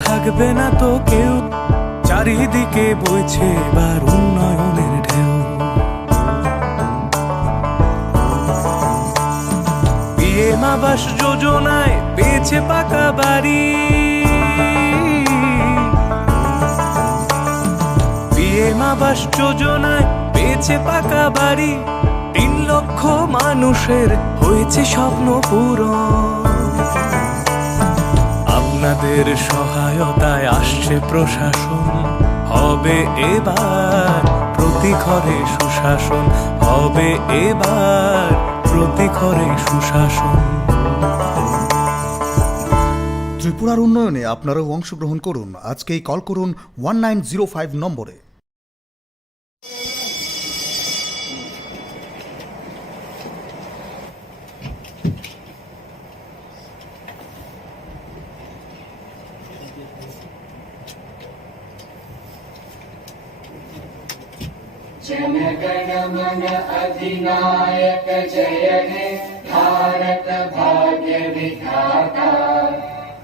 থাকবে না তো কেউ, চারিদিকে বইছে এবার উন্নয়নের ঢেউ। পিএম আবাস যোজনায় পেয়েছে পাকা বাড়ি, পিএম আবাস যোজনায় পেয়েছে পাকা বাড়ি, 3 লক্ষ মানুষের হয়েছে স্বপ্ন পূরণ। আপনাদের সহায়তায় আসছে প্রশাসন, হবে এবার প্রতি ঘরে সুশাসন, হবে এবার প্রতি ঘরে সুশাসন। ত্রিপুরার উন্নয়নে আপনারাও অংশগ্রহণ করুন। আজকেই কল করুন 1905 নম্বরে। जनगण मन अधिनायक जय हे भारत भाग्य विधाता।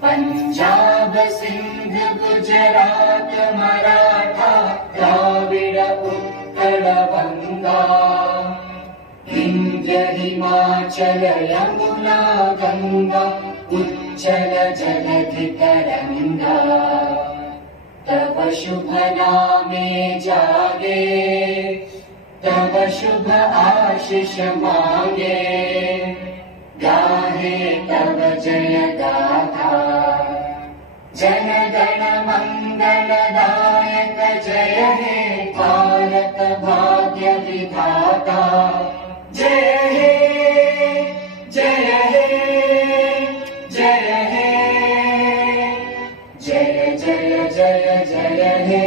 पंजाब सिंध गुजरात मराठा द्राविड उत्कल बंगा, विंध्य हिमाचल यमुना गंगा उच्चल जलधि तरंगा। तब शुभ नामे जागे, तब शुभ आशीष मांगे, गाहे तब जय गाथा। जन गण मंगल दायक जय हे भारत भाग्य विधाता। जय हे जय हे जय हे जय जय जय जय हे।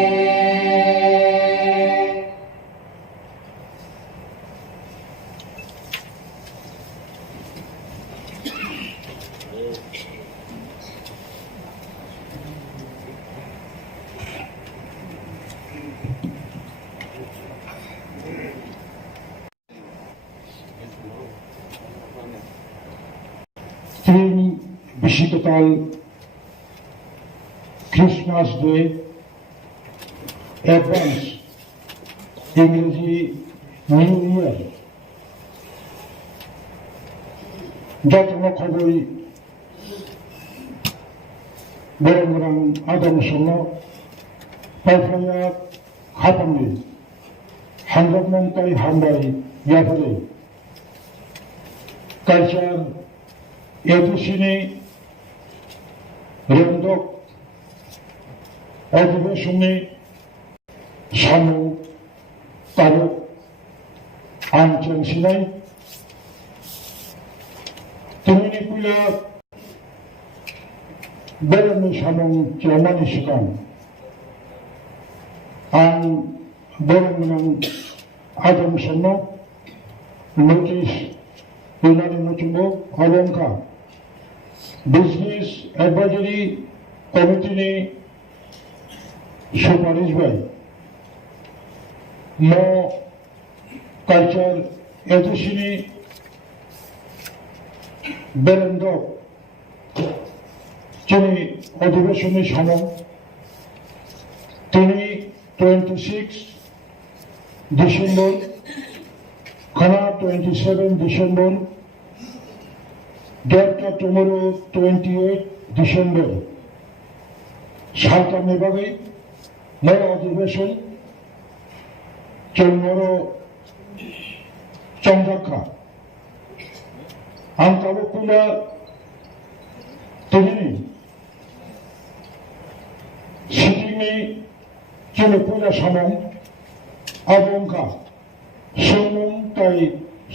বিশিতকাল ক্রিসমাস ডে, অ্যাডভান্স ইংরেজি নিউ ইয়ার, যত্ন খবরই বরং বরং আদম সম পাইফাইয়া খাতামে হান্ড্রমন্তাই হামবাই ইয়াফারে কালচার এডিসিনি রেন্দক অধিবেশনে সামু তারক আনচেন সিনাই তিনি পুলা বেরনি সামু চেয়ারম্যান সিকান আন বরং আদম সন্ন নোটিশ ইলানি মুচুম্ব অলঙ্কা বিজনেস অ্যাডভাইজারি কমিটিনি সুপারিশ বাই ম কালচার এডিসিনি বেরেন্দ্র যিনি অধিবেশনে সামন তিনি 26 ডিসেম্বর খানা 27 ডিসেম্বর ডেটটা টুমোরো 28 ডিসেম্বর সালটা নেভাবে নয় অধিবেশন চৌমরো চন্দ্রাক্ষা আন্তবকুলা তিনি সিটিংনি চলে পূজা সামন আবঙ্কা সৌমন তাই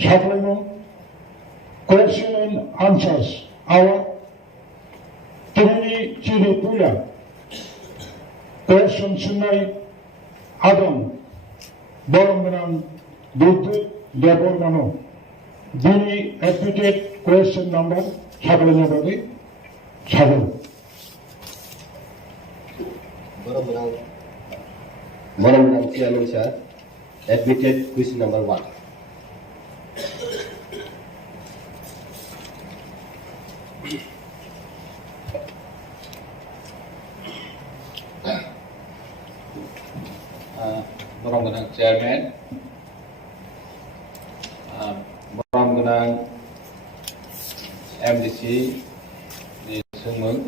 সাফলাইমন question and answers our তিনি চিরে পূজা question শুনাই আদম বরং বুদ্ধ দেবর মানব যিনি অ্যাডমিটেড কোয়েশ্চেন নাম্বার সাফলাইমভাবে সাধন বরং chairman sir admitted question number 1। Borong Chairman, Borong MDC, the Khumulwng,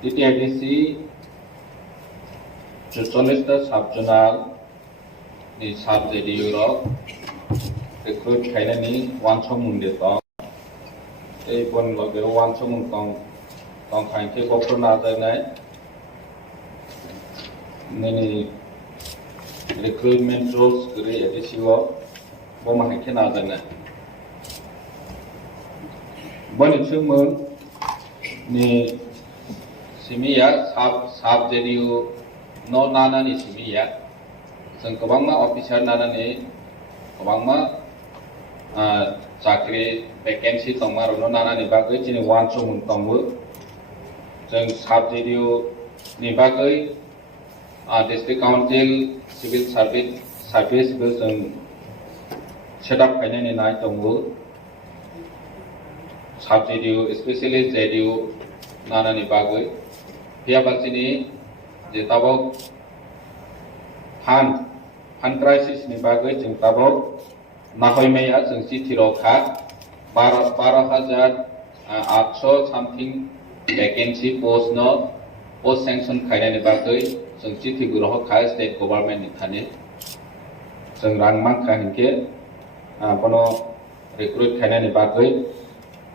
T.T.A.A.D.C, the Solicitor Subjournal, the Sub-Judicial, recruit Kainani, one Chomung de Tong, a one logger, one Chomung Tong Kain take up another night. Many recruitment roles create a issue Boma Canada. Bonnie Khumulwng ni Simia sub Judicial no Nana ni Simia. Sengkabangma officer Nana ni Kabangma Chakri vacancy Tomaro no Nana ni Bagay Chini one Chomung Tongu. Seng sub Judicial ni Bagay District Council Civil Service Bill set up in night Tongu Sub-Judicial, especially Judicial Nana ni Bagay. Pia Balsini, Jetabok Han crisis ni Bagay, Jeng Tabok, Nahoy Maya, Jeng City Roka, 12,800 something vacancy post no post sanction Kaina ni Bagay. Seng City Guru Kai State Government in Kane, Seng Rangman Kahinke, Bono recruit Kanani Bagay,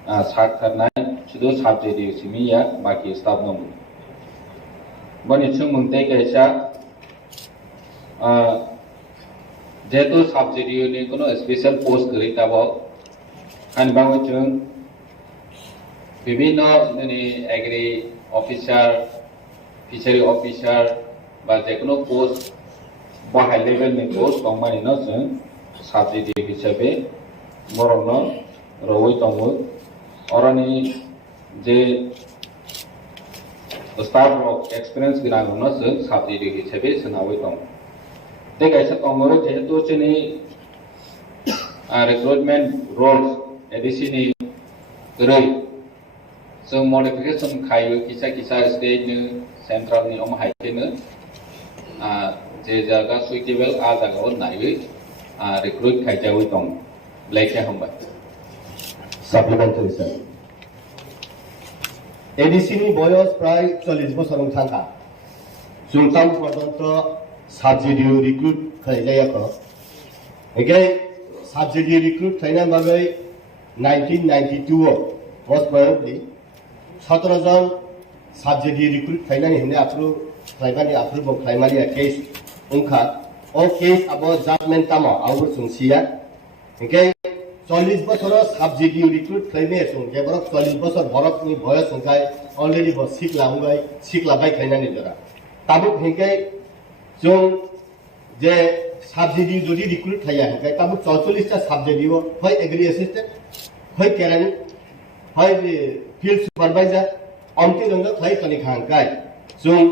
Sakar Nine, Chido Subject Simia, Maki Staff Nomu. Boni Khumulwng take a shot. Jeto Subject Unikono, special post Gritabo, and Bangachung, Bibino, any agri officer, fishery officer, but they cannot post high level में post common innocent subsidy हिसाबे मोरनो रोई तंगु और अनि जे staff of experience गिरान innocent subsidy हिसाबे सनावई तंगु ते कैसे तंगुरो जेहेतु चनी रिक्रूटमेंट रोल्स एडिसी नि गरई so modification खायो किसा स्टेट ने सेंट्रल नि ओम हाइके ने जे जगह सुइटेबल आ जगह नायवे रिक्रूट खाइजावै दं ब्लैक हमबा Supplementary sir. ADC ni boyos प्राय 40 বছর थांगा जुंताम पर्यंत साबजेडियो रिक्रूट खाइजायाखो एके साबजेडियो रिक्रूट खाइना बागै 1992 was probably 17 জন साबजेडियो रिक्रूट खाइनानि हिने आप्रुभ खाइबानि आप्रुभ खाइमारिया केस उनखा ओ केस अब जजमेंट तामा आउर सुंसिया एके 40 বছর साबजेडियो रिक्रूट खाइने सुं गेबरक 40 বছর बरकनि बयस सुंखाय अलरेडी ब सिखलाबाय खाइनानि जरा ताबुक हेके जों जे साबजेडियो जदि रिक्रूट खाइया हेके ताबुक 44 टा साबजेडियो হয় एग्री असिस्टेंट হয় केरानि হয় field supervisor omti dong khlai kani khangkai jung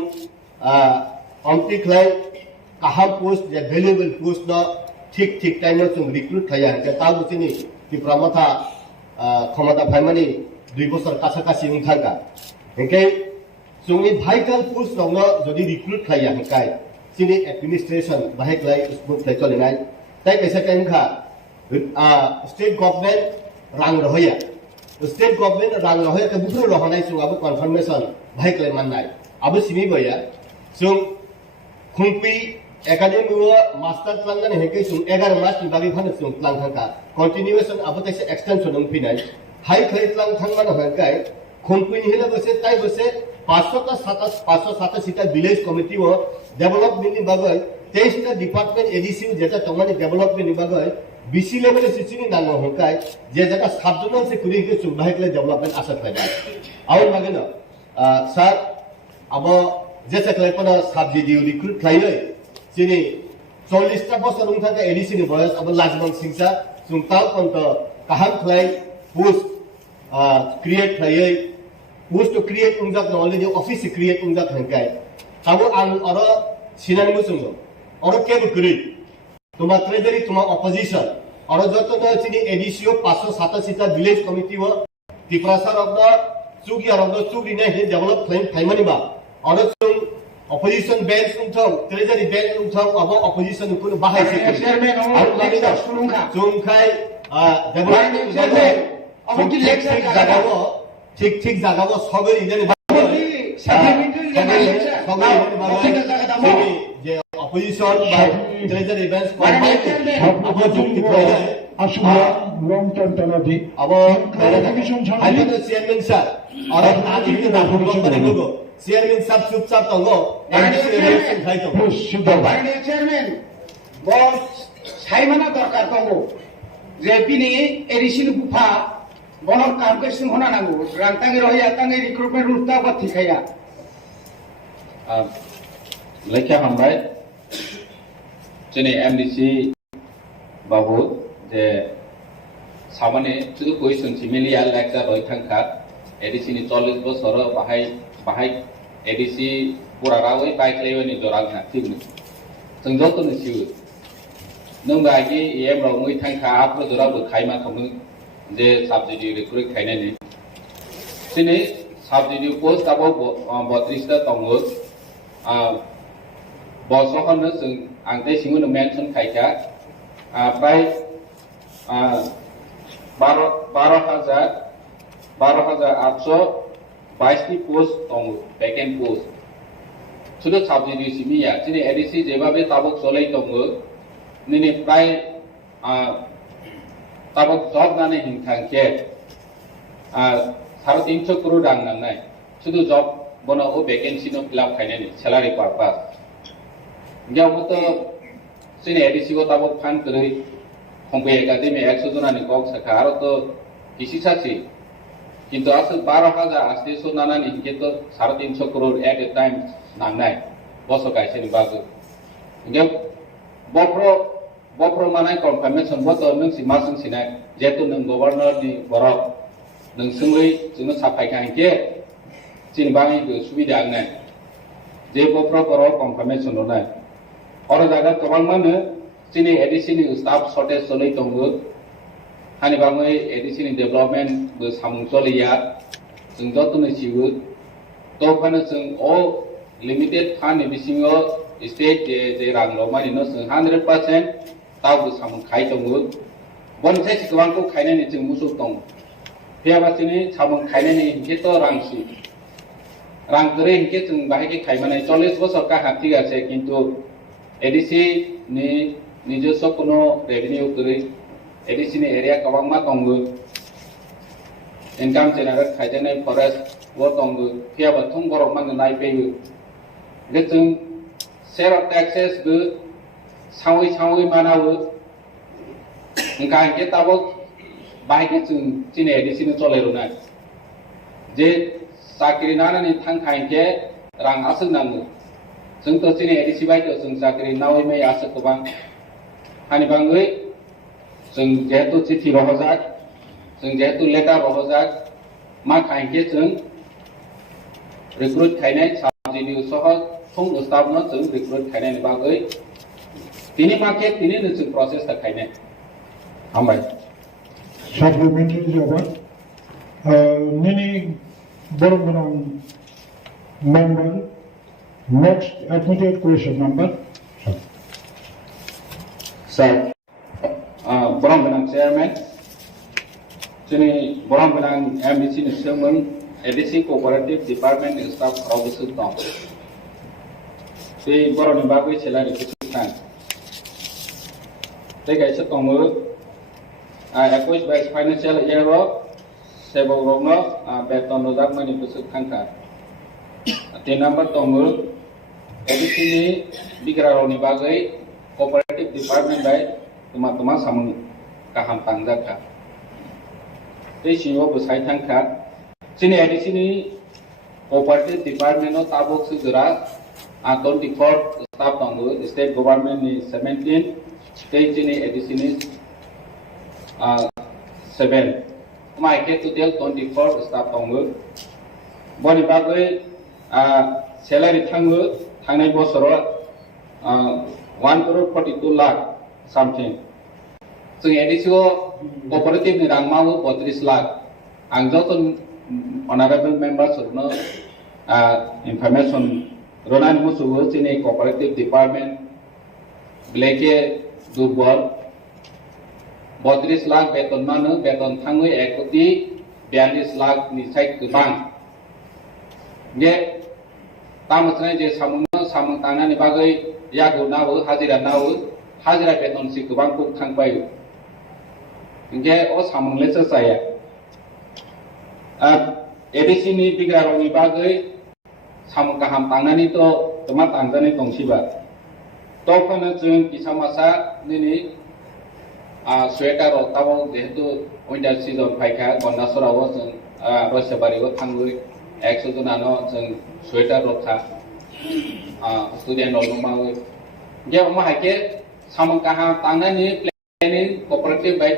omti khlai kaham post je valuable post no ঠিক time no jung recruit khaya ke ta buchini ti pramotha khomata phaimani 2 বছর কাছাকাছি উনথাকা একে jungni vital post dong no jodi recruit khaya hangkai chini administration bahai khlai smooth khlai cholinai tai kaisa time kha state government rang rohya State government rang rohya ke bukro rohanai sung abu confirmation bhai klai mannai abu simi boya sung khungpi academy wo master plan na heke sung 11 mas ni bagi phan sung plan thangka continuation abu taise extension ung pinai hai klai plan thangman hangkai khungpi ni hela bose tai bose 587 ta village committee wo development ni bagai 23 ta department ADC jeta tongani development ni bagai BC level सिचुनी नांगो होकाय जे जगह सबजनल से कुरी के सुबाहिक ले development आशा खायदा और मागेन sir अब जे सकलेपन सबजेडियो recruit खाइले जिनि 40 टा बसर उंथा के एडीसी नि बयस अब लाजमन सिंसा सुंताव पंत काहाम खलाय पोस्ट क्रिएट खाइए पोस्ट टू क्रिएट उंजाक नॉलेज ऑफिस क्रिएट उंजाक हंकाय ताबो आं और सिनानि मुसुंगो और केबो करि तुम्हार ट्रेजरी तुम्हार ऑपोजिशन और जो तो चिनी एडीसीओ 587 टा विलेज कमिटी वो त्रिपुरा सर ऑफ द चुगी और द चुगी ने डेवलप क्लेम फाइमनी बा और opposition bench ungthong treasury bench ungthong abo opposition kuno bahai se chairman aru kami da jungkhai development abo ki lecture jagao ঠিক জাগাও সগরি ইদানি যে অপোজিশন বা ট্রেজারি বেঞ্চ আবো যুক্তি করে আসলে লং টার্ম তালাদি আবো হাইতো চেয়ারম্যান স্যার আর আদি না ভুল করে গো চেয়ারম্যান সাহেব চুপচাপ তঙ্গো ইলেকশন খাইতো চেয়ারম্যান বল সাইমানা দরকার তঙ্গো যে বিনি এরিসিন গুফা বনর কাম কেসিন হনা নাঙ্গো রান্তাঙ্গে রহিয়া তাঙ্গে রিক্রুটমেন্ট রুস্তা বা ঠিকাইয়া लेखा हमबाय जोंनि एमडिसि बाबु जे सामाने शुधु कुइसन सिमिलिया लेक्चार रय थांखा एडिसि नि 40 बोसोर बाहाय एडिसि पुरा रावै बाइक्लायनि जरांहा थिगनो जों जतनो सिउ नों बागि एम राव मै थांखा आपरो जराबो खायमा थंनो जे साबजेक्ट रिक्रुट खायनानि दिनै साबजेक्ट पोस्ट आबो 32 ता दङो बसखौनो जों आंते सिङावनो मेनसन खायखा प्राय 12,822 नि पोस्ट दङ वेकेन्ट पोस्ट शुधु साबजेक्ट सिमिया दिनै एडिसि जेबाबे ताबक चलै दङ निने प्राय ताबक जब नाने हिंखांके 350 करोड़ रां नांनाय शुधु जब बना ओ वैकेंसी नो फिलअप खायनानि सैलारि पर्पस ग्यावतो सिने एडिसि को ताबो फान करै खंबे एकाडेमी 100 जनानि कक सखा आरो तो किसी साथी किंतु आसो 12,800 नानानि के तो 350 करोड़ एट ए टाइम नांनाय बसो गायसेनि बागो ग्याव बप्रो मानाय कन्फर्मेशन बतो नों सिमा सिनाय जेतु नों गवर्नर नि बरक नों सुङै जोंनो साफायखांके चिन बाङै सुबिदा आंनाय जे बप्रो बरक कन्फर्मेशन होनाय और जागा गोबां मानो चिनि एडिसि नि स्टाफ शॉर्टेज चलै दङो हानि बाङै एडिसि नि डेभलपमेन्ट बो सामुं चलैया जों जतनो सिउ तो फानो जों ओ लिमिटेड फान्ड नि बिसिङो स्टेट जे रां लमानिनो जों 100% ताबो सामुं खाय दङो बनसे गोबांखौ खायनायनि जों मुसुक दं बेयाबासिनि सामुं खायनायनि हिंकेथ रांसु रां करे हिंके जों बाहायके खायमानाय 40 बोसोर का हाथि गासे किंतु एडिसि नि নিজস্ব কোনো রেভিনিউ করে एडिसि नि एरिया गोबां मा दङो इनकाम जेनेरेट खायदेनाय फरेस्ट वो दङो फैयाबा थुं बरक मानो नायफैयो जे जों शेयर अफ टैक्सेस बो सावै मानावो ओंका हिंके ताबो बाहायके जों दिनै एडिसि नि चलायरोनाय जे साख्रि नानानै थांखायके रां आसो नाङो जों तो दिनै एडिसि बायदियाव जों साख्रि नावै मै आसो गोबां हानि बाङै जों जेहेतु चिठी रहजाक जों जेहेतु लेटार रहजाक मा खायके जों रिक्रुट खायनाय साबजेक्ट सह थुं स्टाफनो जों रिक्रुट खायनायनि बागै तिनि माके तिनि जों प्रसेस ता खायनाय हामबाय supplementary जवाब many Borombanan member next admitted question number sir Borombanan chairman जोंनि Borombanan MDC नि सोमोन एडिसि कोऑपरेटिव डिपार्टमेंट नि स्टाफ रावबोसो दं बे बर'नि बागै सेलारि बिथां ते गायसे दङो 21 बाय फाइनान्शियल इयर सेबरनो बेतन रोजाब मानि बोसोर थांखा 3 नम्बर दङो एडिसि नि बिग्रारावनि बागै कोऑपरेटिव डिपार्टमेंट बाय तमा सामुं गाहाम थांजाखा बे सिङाव बोसाय थांखा जोंनि एडिसि नि कोऑपरेटिव डिपार्टमेन्टआव ताबक सुगरा 24 स्टाफ दङो स्टेट गभर्नमेंट नि 17 स्टेट जोंनि एडिसि नि 7 माइके टोटल 24 स्टाफ दङो बनि बागै सैलारि थाङो थांनाय बोसोराव 1.42 लाख something जों एडिसिओ कोऑपरेटिव नि रां मावो 32 लाख आं जत अनारेबल मेंबर्स नो information Ronan Musu in cooperative department, Blake Durbor, 32 lakh बेतन मानो बेतन थांगो एकोटी 42 लाख निसाय गोबां ये तामसनाय जे सामं तांनानि बागै यागो नावो हाजिरा बेतन सि गोबां को थांबाय इंगे ओ सामंलेसो जाया एडिसि नि बिग्रारनि बागै सामं गाहाम तांनानि तो तमा तांजानि दंसिबा तखनो जों किसामासा निनि स्वेटार ताव जेहेतु विंटार सीजन फायखा गन्दासराव जों रसबारियाव थांगो 100 जनानो जों स्वेटार रथा स्टुडेन्ट मावो जे माहाके सामं काहा तांनानि प्लेनिं कोऑपरेटिव बाय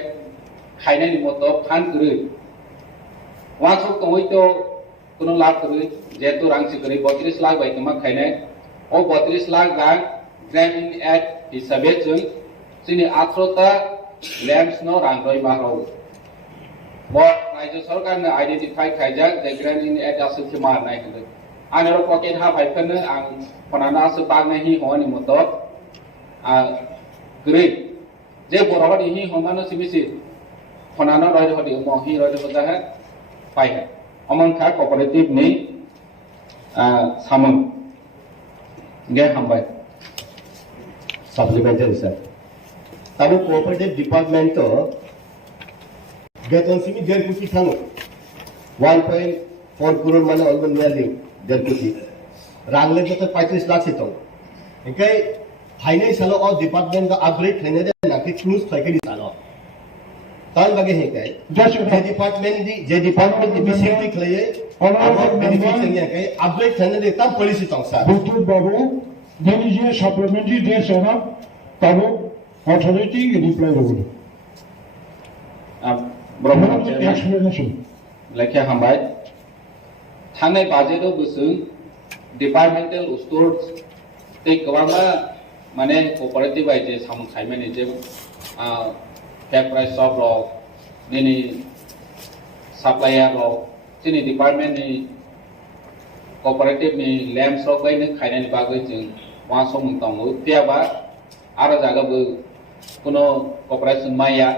खायनानि मतो फान करो वासो तंगै तो कोनो लाभ करो जेहेतु रांसि करै 32 लाख बाय तमा खायनाय ओ 32 लाख रां ग्रान्ट इन एड हिसाबै जों जोंनि 18टा लैंड्स नो रांगोय बारो वो राज्य सरकार ने आइडेंटिफाई खायजा द ग्रान्ट इन एड आसुथि मारनाय होदो आरो पकेट हा फाइफनो आं फनाना आसु तागनाय हि होनि मतो ग्रे जे बरहदि हि हमानो सिबिसि फनाना रय हदि मोहि रय बजा है पाइ है अमन खा कोऑपरेटिव नि सामन गे हमबाय supplementary sir Tabo cooperative department तो बेतन सिमी 1.5 कोटी थांगो 1.4 करोड़ माने अलबन नियरलि 1.5 कोटी रांगले तो 35 लाख से तो इनके फाइनल सालो और डिपार्टमेंट का अपग्रेड लेने दे ना कि क्लोज फाइकली सालो तान बगे है के जे डिपार्टमेंट दी बिसिटी खले और बेनिफिट ने के अपग्रेड लेने दे तब पॉलिसी तो सर बुतु बाबू देनिजे सप्लीमेंटरी दे सेना Tabo authority reply road explanation लेखे हमबाय थांनाय बाजेटआव गुसुं डिपार्टमेंटल स्टोर्स ते गोबांबा माने कोऑपरेटिव आइजे सामं खायमानि जे फेक प्राइस शॉप रो निनि सप्लायर रो जोंनि डिपार्टमेंट नि कोऑपरेटिव नि लैम्स रो गायनो खायनानि बागै जों वासो मुंतांगो त्याबा आरो जागाबो कोनो कॉर्पोरेशन माया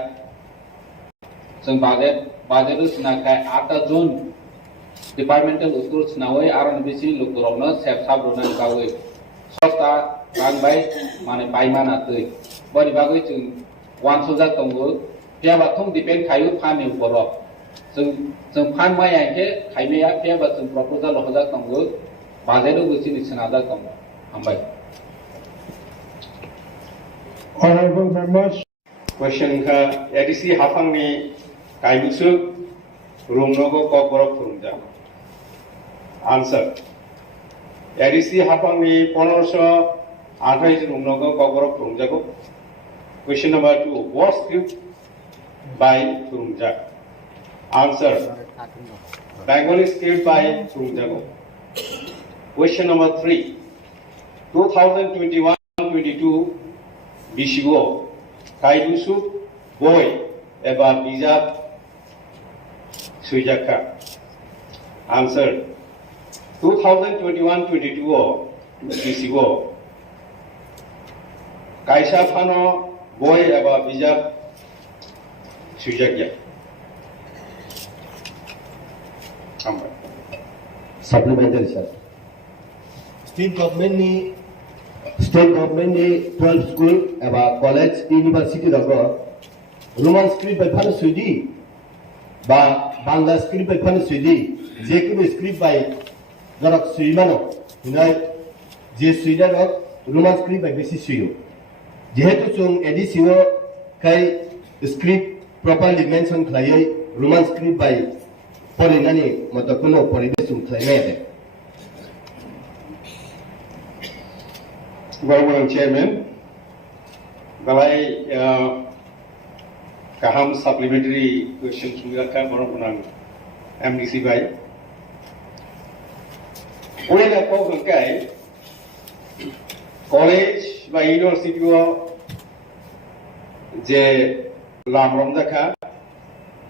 जों बाजेट सुनाखाय 8 जून डिपार्टमेंटल स्टोर सुनावै आरो बिसि लोकरनो सेफ साब रोनानि बागै सस्ता रांबाय माने बायमानातै बनि बागै जों 100 जा दंगो पेयाबा थं डिपेंड खायो फानि बर जों फान माया के खायमेया पेयाबा जों प्रपोजल होजा दंगो बाजेटआव बिसि सुनादा दं हमबाय honorable members question ka ADC hafang ni kaibusu rumnogo kokborok phurumja answer ADC hafang ni 1528 rumnogo kokborok phurumjago question number 2 what script by phurumja answer Bengali script by phurumjago question number 3 2021-22 बिसिगो काइबुसु बय एबा बिजाब सुइजाखा answer 2021-22 बिसिगो काइसा फानो बय एबा बिजाब सुइजाखया हमबाय supplementary sir state government नि 12 school एबा college university रगो रोमान स्क्रिप्ट बाय फानो सुइदि बा बांला स्क्रिप्ट बाय फानो सुइदि जेकुनु स्क्रिप्ट बाय जरक सुइमानो हिनाय जे सुइदा रक रोमान स्क्रिप्ट बाय बेसि सुइयो जेहेतु जों एडिसिओ काई स्क्रिप्ट प्रॉपर्ली मेंशन खायै रोमान स्क्रिप्ट बाय फरायनानै मतकुनो फरायदेसुम खायनाय Government Chairman, balai kaham supplementary question sungai borong punang MDC by. Oleh apa bangkai college by university wo je lamrom dakha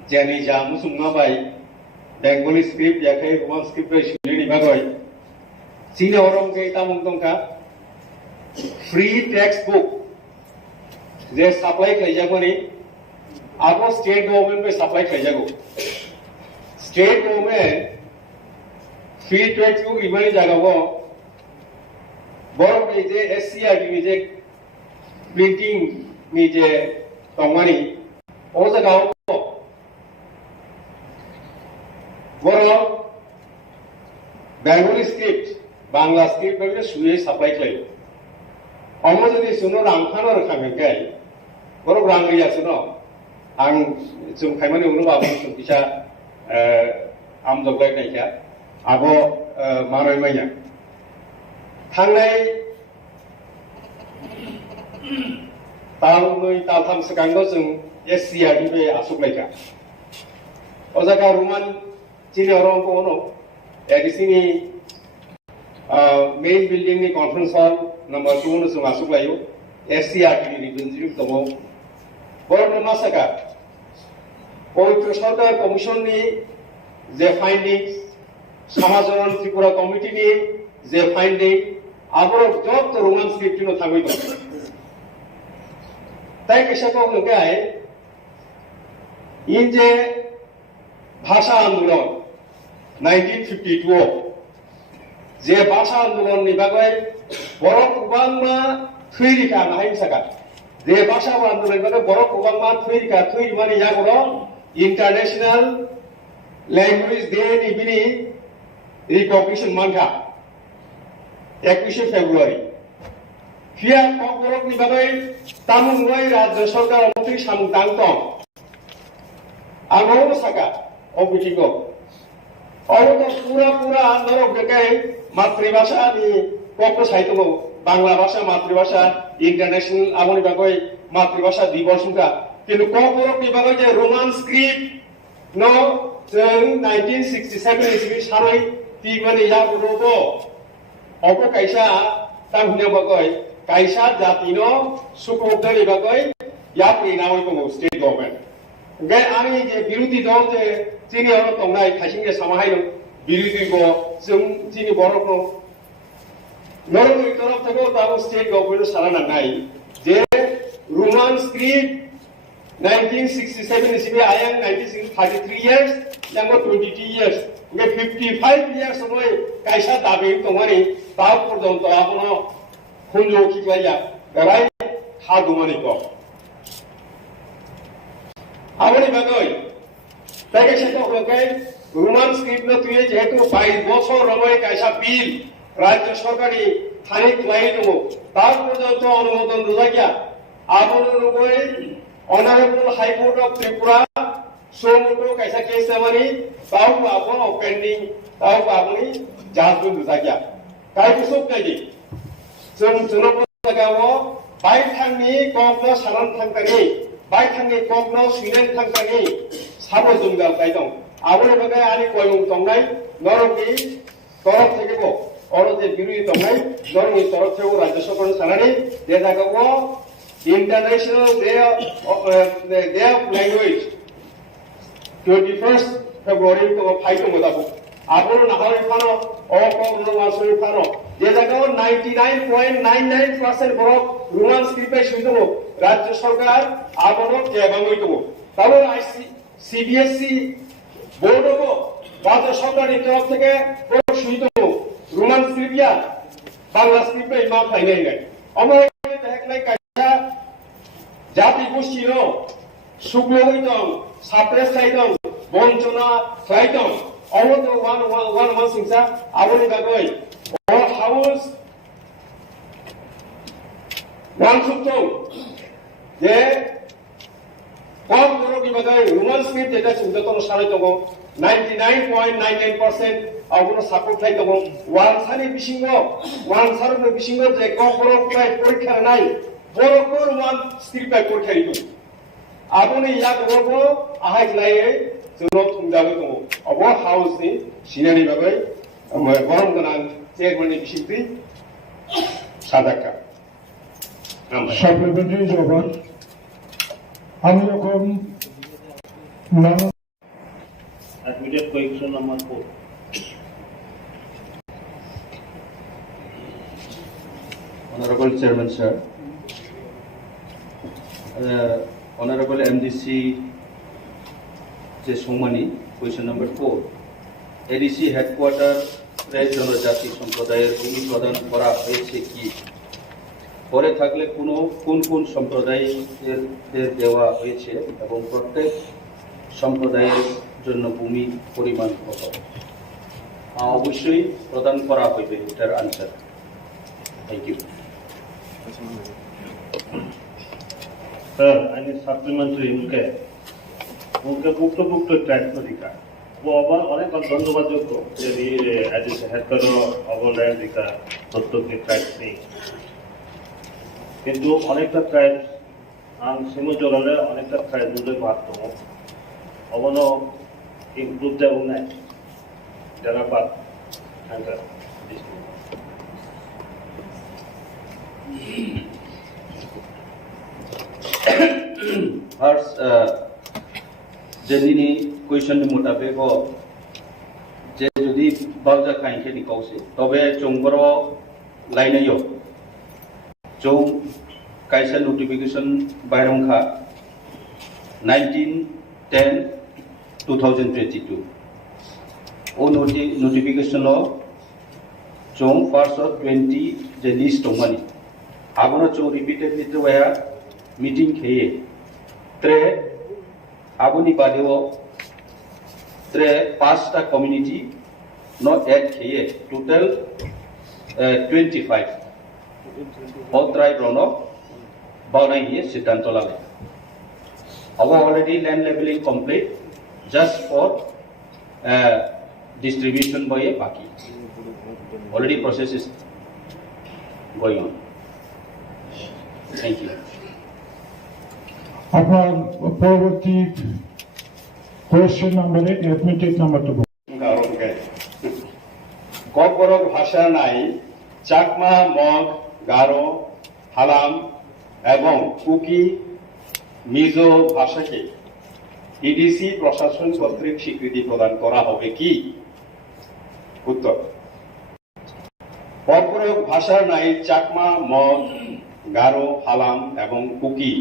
jani jamu sungma by Bengali script ya kai Roman script by shuni ni bagoi China orang ke tamung tongka free textbook J supply खाइजागो नि आपको state government पे supply खाइजागो state government free textbook रिबनी जागागो बरं नि जे SCRT नि जे printing नि जे तंगमानि ओ जागाव बरं Bengali script Bangla script पे सुये supply खाइयो अमो जदि सुनो रांखानो रखामें गई बरं रां गैया सुनो आं जों खायमानि उनाव बाबु जों बिसा आम दगलाय नायखा आबो माराय माइया थांनाय तालनै तालथाम सिगांनो जों SCRT बे आसुगलायखा अजागा रुमान चिनि अरंको उनाव ADC नि main building ni conference hall number 2 no जों आसुगलायो SCRT नि रिजनजिरि दङ बरं मासाका पवित्र सरकार कमिशन नि जे फाइंडिंग्स समाजन त्रिपुरा कमिटी नि जे फाइंडिंग आबो जब रोमान स्क्रिप्ट नो थांबाय दं ताई केसाको होगाय इन जे भाषा आंदोलन 1952 जे भाषा आंदोलन नि बागै बर' गोबांमा थैरिखा नाहाय साका जे भाषा आंदोलन बागै बर' गोबांमा थैरिखा थैरि माने यागरो इंटरनेशनल लैंग्वेज डे नि बिनि रिकॉग्निशन मानखा 21 फेब्रुआरी फिया ककबरक नि बागै तामुंगै राज्य सरकार मंत्री सामुंतां दं आंगो साका अबिटिंगो और तो पूरा नरक देखाय मातृभाषा नि कक साहित्य बांग्ला भाषा मातृभाषा इंटरनेशनल आबनि बागै मातृभाषा दिवस हुनका किन्तु ककबरक नि बागै जे रोमान स्क्रिप्ट नो जों 1967 इस्वी सानै तिमानि यागुरोबो अबो कायसा तांहुने बागै कायसा जातिनो सुखोदनि बागै याप्रि नावै दङ स्टेट गभर्नमेन्ट गे आंनि जे बिरोधी दल जे जोंनि अर दंनाय खायसेनि सामाहाय दं बिरोधीखौ जों जोंनि बर'खौ नरमनि तरफ थेबो दाबो स्टेट गभर्नमेन्ट सारा नांनाय जे रोमान स्क्रिप्ट 1967 इस्वी आयां 1933 years यांगो 22 years गे 55 years समय कायसा दाबि दंमानि दा पर्यन्त आपनो खुंजो खिलाया गराय हादुमानिखौ आबनि बागै ताके सेतो होगाय रोमान स्क्रिप्ट न तुये जेहेतु 22 বছর रमय कायसा बिल राज्य सरकारि थाने क्लाइ दङ तार पर्यन्त अनुमोदन रुजागिया आबनो रुगै Honorable High Court of Tripura suo motu कायसा केस नामानि ताव आबनो पेंडिंग ताव आबनि जजमेंट रुजागिया काय कुसुक नायदि जों जनपदगावो बायथांनि ककनो सारान थांतानि बायथांनि ककनो सुइनेन थांतानि साबो जोंगाल ताय दं आबनि बागै आनि कयमुं दंनाय नरमनि तरफ थेकेबो अरो जे बिरोधी दंनाय नरमनि तरफ थेबो राज्य सरकार सानानि जे जागावो International Day of Language 21st February to fight to Modabu. Apolo Nahari Pano, all Kokono Masuri Pano. They are 99.99% for Roman script Shudro, Rajya Sarkar, Abono, Jabango. Tabo CBSE Board of Rajya Sarkar in top থেকে Shudro, Roman script, Bangla script in Mount Hainanga. Among the heck like জাতি গোষ্ঠীর শুক্লই দং suppress খাই দং বঞ্চনা খাই দং অবত one মাসিংসা আবনি বাগৈ all house one সুক্তং যে কম বড় বাগৈ রোমান স্ক্রিপ্ট যেটা সুন্দরতম সারাই দङ 99.99% আবনো সাপোর্ট খাই দङ ওয়ান সানি বিসিঙ্গ ওয়ান সারনি বিসিঙ্গ যে কম বড় পরীক্ষা নাই बर'फोर मान स्क्रिप्ट परीक्षा आबनि यागुरबो आहायलायै जोंनाव थुंजाबो दङ अब हाउसनि सिनानि बागै गरम गोनां चेयारमेननि बिसिंथि सादाका साप्लिमेन्टारि जबान আমি এখন Admitted question number 4. Honorable Chairman, sir. Honorable MDC Jesumani, question number 4. ADC headquarter জনজাতি সম্প্রদায়ের ভূমি প্রদান করা হয়েছে কি? পরে থাকলে কোন কোন সম্প্রদায়ের দেওয়া হয়েছে এবং প্রত্যেক সম্প্রদায়ের জন্য ভূমি পরিমাণ কত? অবশ্যই প্রদান করা হইবে, এটার answer. Thank you. Sir, I need supplementary उनके भुक्तभुक्त टैक्स अधिकार वो আবার অনেক ধন্যবাদযোগ্য যে এডিসি হেডকোয়ার্টার অবলয় অধিকার প্রত্যেকটি ট্রাইবস নেই, কিন্তু অনেকটা ট্রাইবস সিমুজলে অনেকটা ট্রাইবসদের মাধ্যম অবনো ইনক্লুড দেওয়া নাই যারা বাদ থাকার First, जल्दी क्वेश्चन मुताबिक हो जे जदि बावजा खाइके निकाउसे तबे चोंगबरो लाइनै हो चों काइसा नोटिफिकेशन बायरंखा 19/10/2022 ओ नोटिफिकेशन लो चों फर्स्ट ऑफ 20 जे लिस्ट दंमानि आगोनो चों रिपीटेडलि तो वया मीटिंग खेये त्रे आबुनि बादेव त्रे 5टा कम्युनिटी नो एड खेये total 25 all tribe rono baunai ye siddhanto lale our already land leveling complete just for distribution by a baki already process is going on. Thank you. আপনার পরবর্তী কোয়েশ্চেন নাম্বার 8 অ্যাথমেটিক নাম্বার 2 ককবরক ভাষা নাই Chakma, mug, Garo, Halam এবং cookie, Mizo ভাষাকে EDC প্রশাসন কর্তৃক স্বীকৃতি প্রদান করা হবে কি? উত্তর, ককবরক ভাষার নাই চাকমা, মগ, গারো, হালাম এবং কুকি,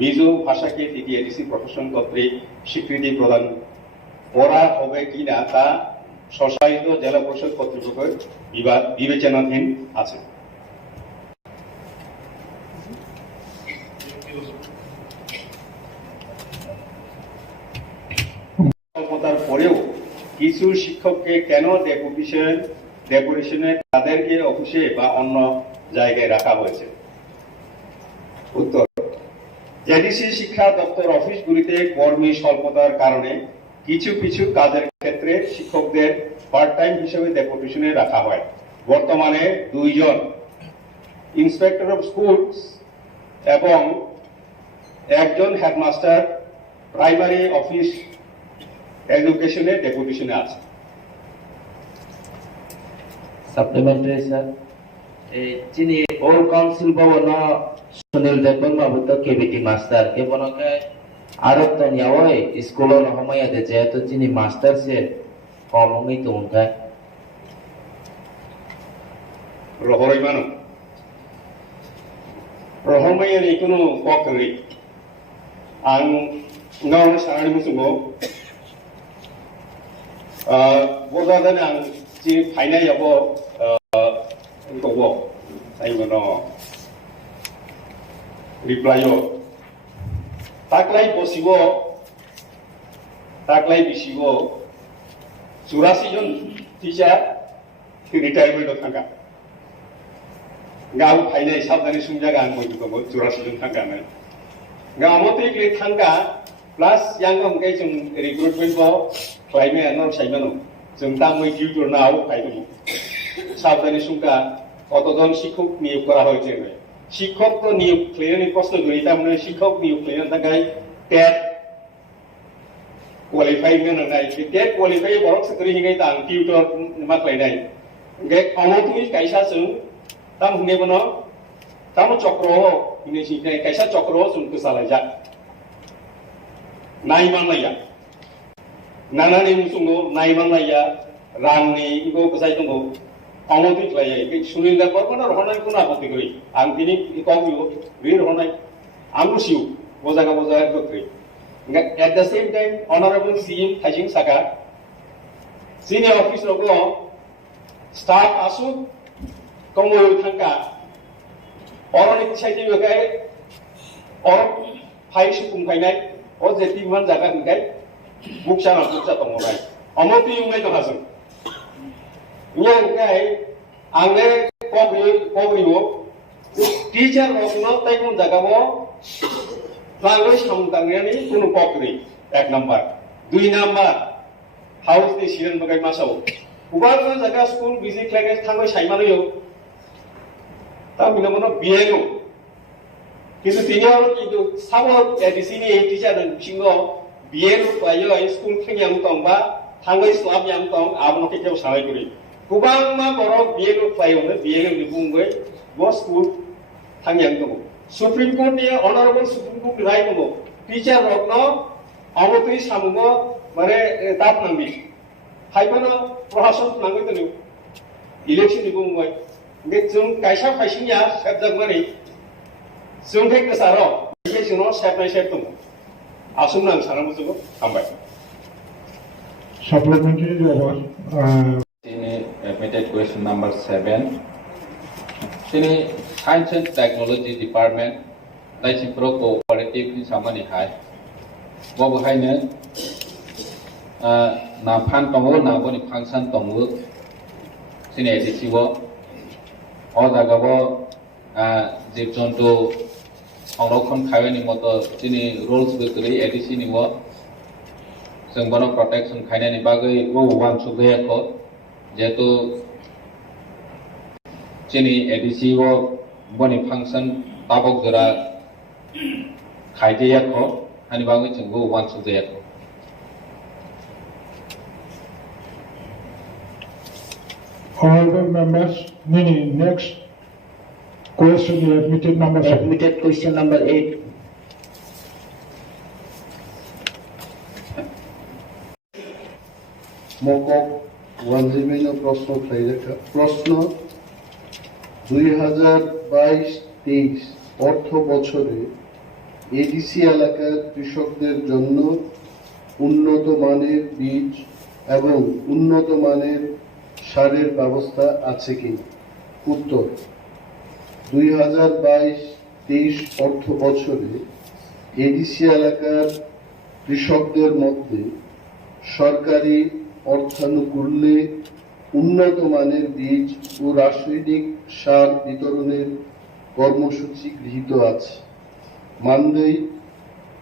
মিজো ভাষাকে টি.টি.A.A.D.C প্রশাসন কর্তৃক স্বীকৃতি প্রদান করা হবে কিনা তা স্বশাসিত জেলা পরিষদ কর্তৃপক্ষের বিবেচনাধীন আছে। স্বল্পতার পরেও কিছু শিক্ষককে কেন ডেপুটেশনে তাদেরকে অফিসে বা অন্য জায়গায় রাখা হয়েছে? উত্তর, এডিসি শিক্ষা দপ্তর অফিসগুলিতে কর্মী স্বল্পতার কারণে কিছু কিছু কাজের ক্ষেত্রে শিক্ষকদের পার্ট টাইম হিসেবে ডেপুটেশনে রাখা হয়। বর্তমানে 2 জন ইন্সপেক্টর অফ স্কুলস এবং 1 জন হেডমাস্টার প্রাইমারি অফিস এডুকেশনে ডেপুটেশনে আছে। সাপ্লিমেন্টারি স্যার, যিনি ওল্ড কাউন্সিল ভবন সুনীল দেবন বাবু তো কেবিটি মাস্টার কে বনকে আরো তো নিয়াওই স্কুলের রহমাইয়া দে যেহেতু যিনি মাস্টার সে কমই তো উনকা রহরই মানো রহমাইয়া ni কোনো ককরি আং ngaw সারানি মুসুগো bodadan ang ji phainai yabo ko sai mono reply yo taklai bosibo taklai bisibo 84 জন টিচার রিটায়ারমেন্ট থাকা গাও ফাইনাই সাবধানে সুমজাগা আং মই দङ 84 জন থাকা নাই गाव मते क्ले थांगा प्लस यांग हमके जों रिक्रुटमेंट बो क्लाइमे अनर साइमानो जों तामै डिउटर नाव फाइदो साबधाने सुंगा কতজন শিক্ষক নিয়োগ করা হয়েছে শিক্ষক তো নিয়োগ ক্লিয়ারলি প্রশ্ন করি তার মানে শিক্ষক নিয়োগ ক্লিয়ার থাকায় টেট কোয়ালিফাই মেন নাই টেট কোয়ালিফাই বরক সেক্রেটারি হিগাই তাং টিউটর মাকলাইনাই গে অমতুই কাইসা जों ताम हुने बनो ताम चक्र हिने सिनाय काइसा चक्र जों गोसालायजा नायमानलाया नानानि मुसुंगो नायमानलाया रांनि इगो गोसाय दंगो অমতি খাইয়ে সুনীল দা বর্মনের হনাই কোনো আপত্তি করি আং তিনি কমিও রির হনাই আঙ্গুসিউ বোজাগা গত্রি at the same time honorable CM Thajing Saka senior officer go staff asu komoyo thangka oroni saiti bekai or phai sukum kainai o jeti man jaga ngai buksa tongonai amoti yumai to hasun yang kai angle kogriwo teacher rokno taikun jaga mo Language samtangani kuno pokri 1 number 2 number house ni siren bagai masau ubar ko jaga school visit lage thangoi saimano yo ta minamono bieno কিন্তু কিন্তু সাবো এডিসিনি teacher Singh বিএন পাইयो school থিংयां tong ba thangoi slab yang tong abno ke jau sanai kuri kubang ma borok bieno paio ne bieno ni bungoi bo school thangयां tong Supreme Court ni honorable Supreme Court right mo teacher rokno amotri samungo mane tap nangbi haibano prohason nangoi tonu election ni bungoi nge jung kaisa phaisinya sabjak mani jung thek kasaro ke juno sapnai sep tong asum nang sana musugo hambai Supplementary over. Ini admitted question number 7. Sini Science and Technology Department TRIPURA cooperative ni samani hai. Bo bahai ne na phan tongo na bo ni function tongo. Sini ADC bo o jaga bo jib jontu সংরক্ষণ খাইনি মতো sini rules betri ADC ni bo जों बनो protection खाइनायनि बागै वो वान सुगैयाखौ जेहेतु जोंनि ADC वो बनि फांसन ताबक जरा खाइदैयाखौ हानि बागै जों वो वान सुगैयाखौ Honorable members, next question is admitted number 7. Admitted question number 8. মকক ওয়াজিবিন প্রশ্ন প্রশ্ন 2022-23 অর্থ বছরে এডিসি এলাকার কৃষকদের জন্য উন্নত মানের বীজ এবং উন্নত মানের সারের ব্যবস্থা আছে কি? উত্তর 2022-23 অর্থ বছরে এডিসি এলাকার কৃষকদের মধ্যে সরকারি অর্থানুকূল্যে উন্নত মানের বীজ ও রাসায়নিক সার বিতরণের কর্মসূচি গৃহীত আছে। মান্দেই,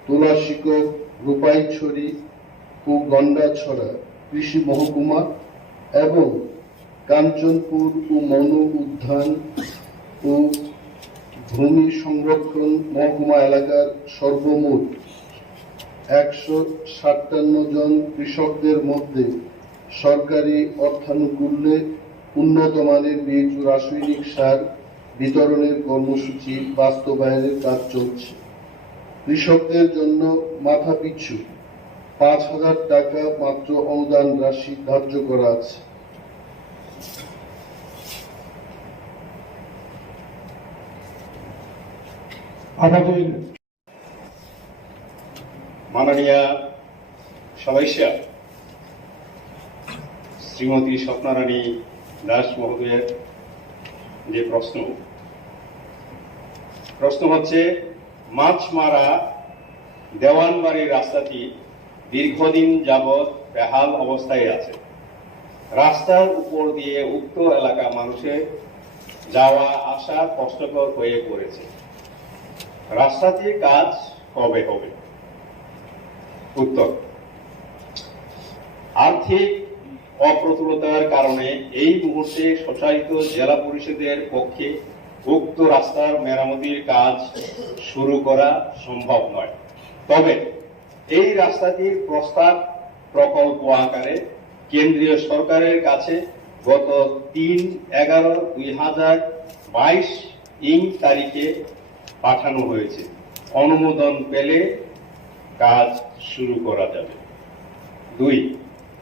তোলাশিকক, রূপাইছড়ি ও গন্ডাছড়া কৃষি মহকুমা এবং কাঞ্চনপুর ও মনো উদ্যান ও ভূমি সংরক্ষণ মহকুমা এলাকার সর্বমোট 157 জন কৃষকদের মধ্যে সরকারি অর্থানুকূল্যে উন্নত মানের বীজ ও রাসায়নিক সার বিতরণের কর্মসূচি বাস্তবায়নের কাজ চলছে। কৃষকদের জন্য মাথাপিছু 5,000 টাকা মাত্র অনুদান রাশি ধার্য করা আছে। আমাদের মাননীয় সদস্য শ্রীমতী স্বপ্নারানী দাস মহোদয়ের যে প্রশ্ন হচ্ছে মাছমারা দেওয়ানবাড়ি রাস্তাটি দীর্ঘদিন যাবৎ বেহাল অবস্থায় আছে। রাস্তার উপর দিয়ে উক্ত এলাকা মানুষের যাওয়া আসা কষ্টকর হয়ে পড়েছে। রাস্তাটির কাজ কবে হবে? উত্তর, আর্থিক অপ্রতুলতার কারণে এই মুহূর্তে স্বশাসিত জেলা পরিষদের পক্ষে উক্ত রাস্তার মেরামতির কাজ শুরু করা সম্ভব নয়। তবে এই রাস্তাটির প্রস্তাব প্রকল্প আকারে কেন্দ্রীয় সরকারের কাছে গত 3/11/2022 তারিখে পাঠানো হয়েছে। অনুমোদন পেলে কাজ শুরু করা যাবে।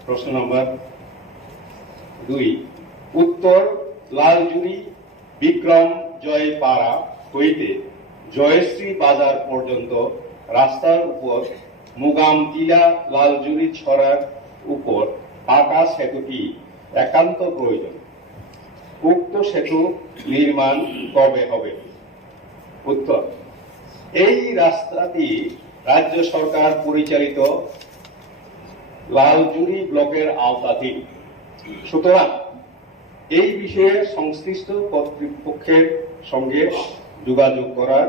প্রশ্ন নম্বর 2, উত্তর লালজুরি বিক্রম জয় পাড়া হইতে জয়শ্রী বাজার পর্যন্ত রাস্তার উপর মুগাম টিলা লালজুরি ছড়ার উপর পাকা সেতুটি একান্ত প্রয়োজন। উক্ত সেতু নির্মাণ কবে হবে? উত্তর, এই রাস্তাটি রাজ্য সরকার পরিচালিত লালজুরি ব্লকের আওতাধীন। সুতরাং এই বিষয়ে সংশ্লিষ্ট কর্তৃপক্ষের সঙ্গে যোগাযোগ করার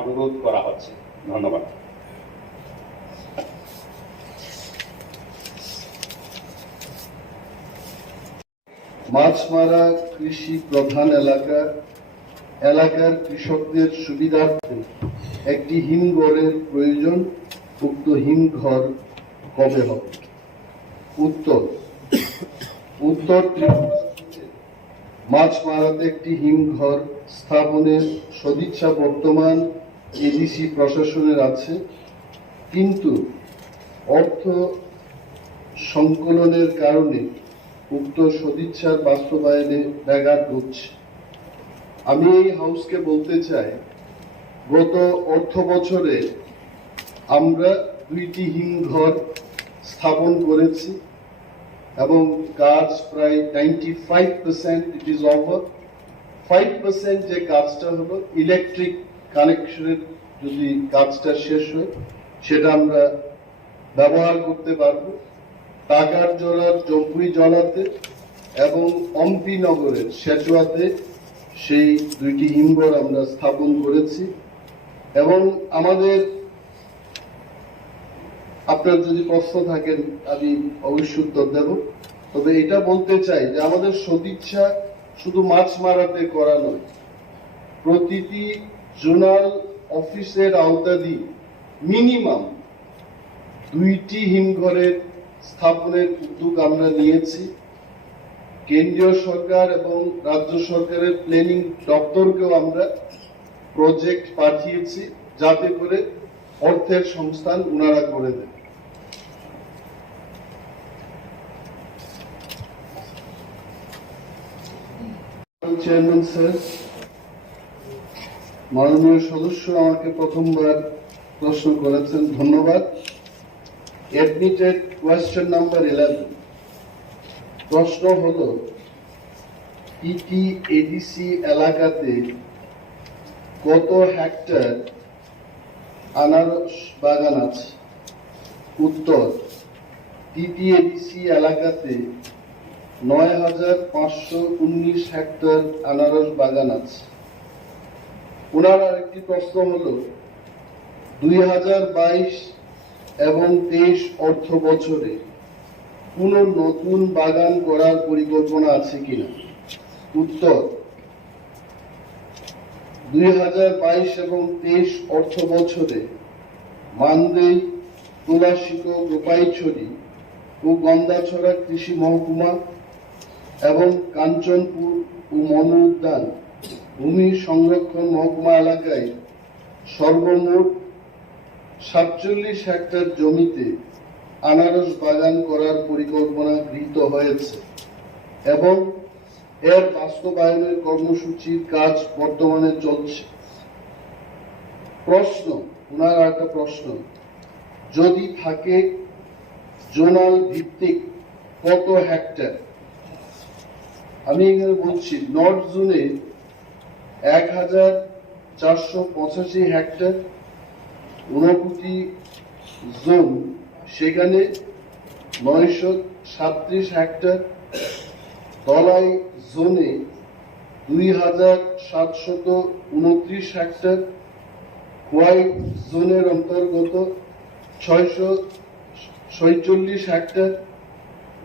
অনুরোধ করা হচ্ছে। ধন্যবাদ। মাছমারা কৃষি প্রধান এলাকার কৃষকদের সুবিধার্থে একটি হিমঘরের প্রয়োজন। উক্ত হিমঘর কবে হবে? উত্তর ত্রিপুরা মাছমারাতে একটি হিমঘর স্থাপনের সদিচ্ছা বর্তমান এডিসি প্রশাসনের আছে, কিন্তু অর্থ সংকলনের কারণে উক্ত সদিচ্ছার বাস্তবায়নে ব্যাঘাত ঘটছে। আমি এই হাউসকে বলতে চাই, গত অর্থ বছরে আমরা 2টি হিমঘর স্থাপন করেছি এবং কাজ প্রায় 95% ইট ইজ ওভার। 5% যে কাজটা হলো ইলেকট্রিক কানেকশনের, যদি কাজটা শেষ হয় সেটা আমরা ব্যবহার করতে পারবো। টাকার জোড়ার জম্পুই জলাতে এবং অম্পি নগরের সেচুয়াতে সেই 2টি হিমঘর আমরা স্থাপন করেছি। এবং আমাদের, আপনার যদি প্রশ্ন থাকেন আমি অবশ্যই উত্তর দেব, তবে এটা বলতে চাই যে আমাদের সদিচ্ছা শুধু মাছ মারাতে করা নয়, প্রতিটি জোনাল অফিসের আওতাধীন মিনিমাম 2টি হিমঘরের স্থাপনের উদ্যোগ আমরা নিয়েছি। কেন্দ্রীয় সরকার এবং রাজ্য সরকারের প্ল্যানিং দপ্তরকেও আমরা প্রজেক্ট পাঠিয়েছি, যাতে করে অর্থের সংস্থান উনারা করে দেন। চেয়ারম্যান স্যার, মাননীয় সদস্য আমাকে প্রথমবার প্রশ্ন করেছেন, ধন্যবাদ। Admitted question number 11। প্রশ্ন হলো, T.T.A.A.D.C এলাকাতে কত হেক্টর আনারস বাগান আছে? উত্তর, T.T.A.A.D.C এলাকাতে 9,519 হেক্টর আনারস বাগান আছে। ওনার আরেকটি প্রশ্ন হলো, 2022 এবং 23 অর্থ বছরে কোন নতুন বাগান করার পরিকল্পনা আছে কিনা? উত্তর, 2022 এবং 23 অর্থ বছরে মানদেই, তুলাশিকো, গোপাইছড়ি ও গন্দাছড়া কৃষি মহকুমা এবং কাঞ্চনপুর ও মনু উদ্যান ভূমি সংরক্ষণ মহকুমা এলাকায় সর্বমোট 47 হেক্টর জমিতে আনারস বাগান করার পরিকল্পনা গৃহীত হয়েছে এবং এর বাস্তবায়নের কর্মসূচির কাজ বর্তমানে চলছে। প্রশ্ন, ওনার একটা প্রশ্ন, যদি থাকে জোনাল ভিত্তিক কত হেক্টর? আমি এখানে বলছি, নর্থ জোনে 1,485 হেক্টর, ঊনকোটি জোন সেখানে 937 হেক্টর, তলাই জোনে 2,729 হেক্টর, হোয়াইট জোনের অন্তর্গত 646 হেক্টর,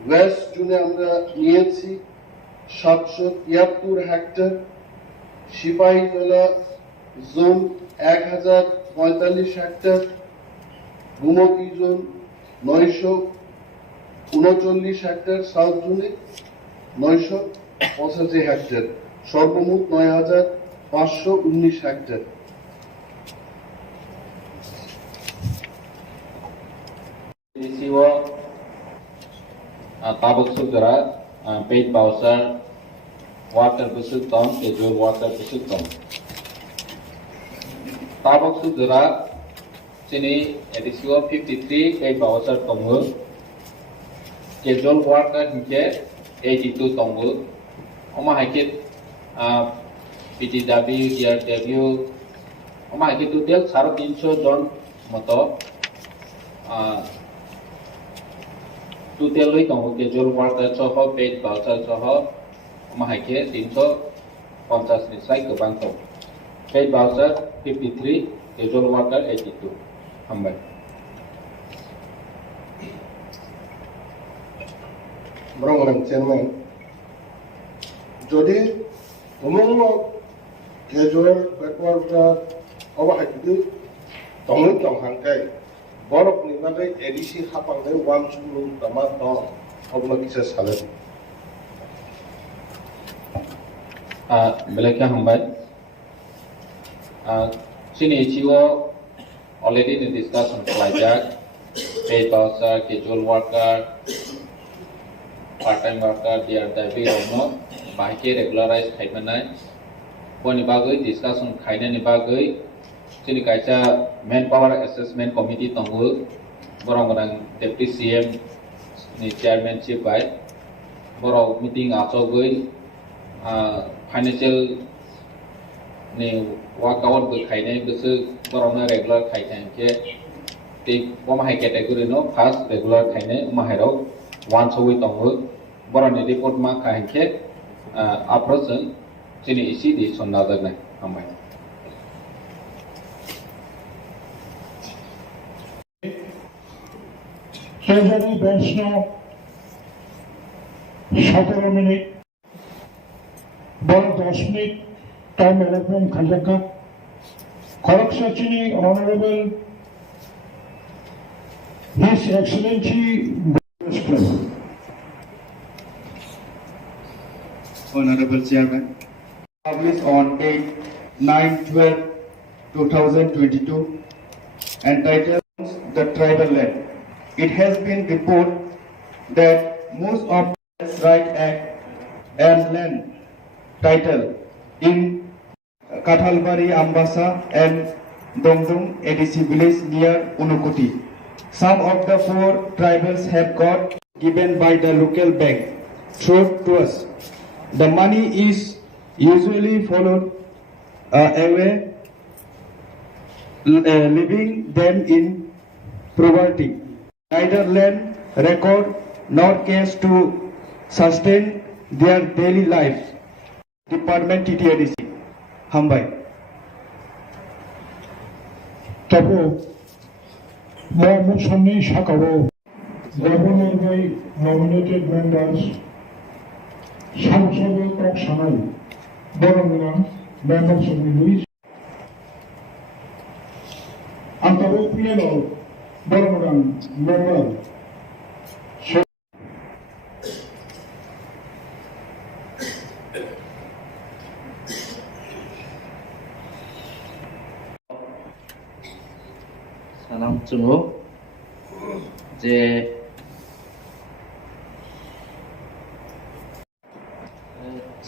ওয়েস্ট জোনে আমরা নিয়েছি 773 hectare, Sepahijala zone 1045 hectare, Gomati zone 939 hectare, south জোনে 985 হেক্টর, সর্বমোট 9,519 hectare. tabuk sugera paid voucher worker busuk tong casual worker busuk tong tabok su jora sini edisio 53 pay voucher tongo casual worker hingke 82 tongo oma haikit PTW DRW oma haikit total 350 jon moto total loi tongo casual worker soho paid voucher soho oma haike 350 ni sai gobang tong paid voucher 53 casual worker 82 hambai Brongrang chairman যদি Khumulwng casual worker অবহাইতে তংই তংহাংকাই বরক নিবাগে ADC হাপাংনে one সুলু তামা দং অবলা কিসা সালাদি belakang hambai sini ichiwo already in discussion plajak paid voucher casual worker part time worker DRW rono bahike regularize khaimanai poni bagoi discussion khainani bagoi sini kaisa manpower assessment committee tongo borong borang deputy CM ni chairmanship by borong meeting achogoi financial ni workout bo khainai busu borong regular khainai ke tik pomahai category no first regular khainai mahai once a week tongo borong ni report ma khainke approach sini isi di sonada nai amai Treasury bench no 17 minute বড় 10 minute time allotment খাজাকা খরক সচিনি honourable His Excellency Honorable Chairman, published on 8/9/12/2022, entitled The Tribal Land. It has been reported that most of the Right Act and land title in Kathalbari, Ambasa and Dongdong ADC village near Unukoti. Some of the 4 tribals have got given by the local bank through to us. The money is usually followed away, leaving them in poverty. Neither land record nor cash to sustain their daily life. Department T.T.A.A.D.C. Hambai. তবে মহামুসন্নি শাখারো governor by nominated members সংসদ কক সানাই বরংরাম members of রিলিজ আন্তর প্লেনো বরংরাম member salam chungo je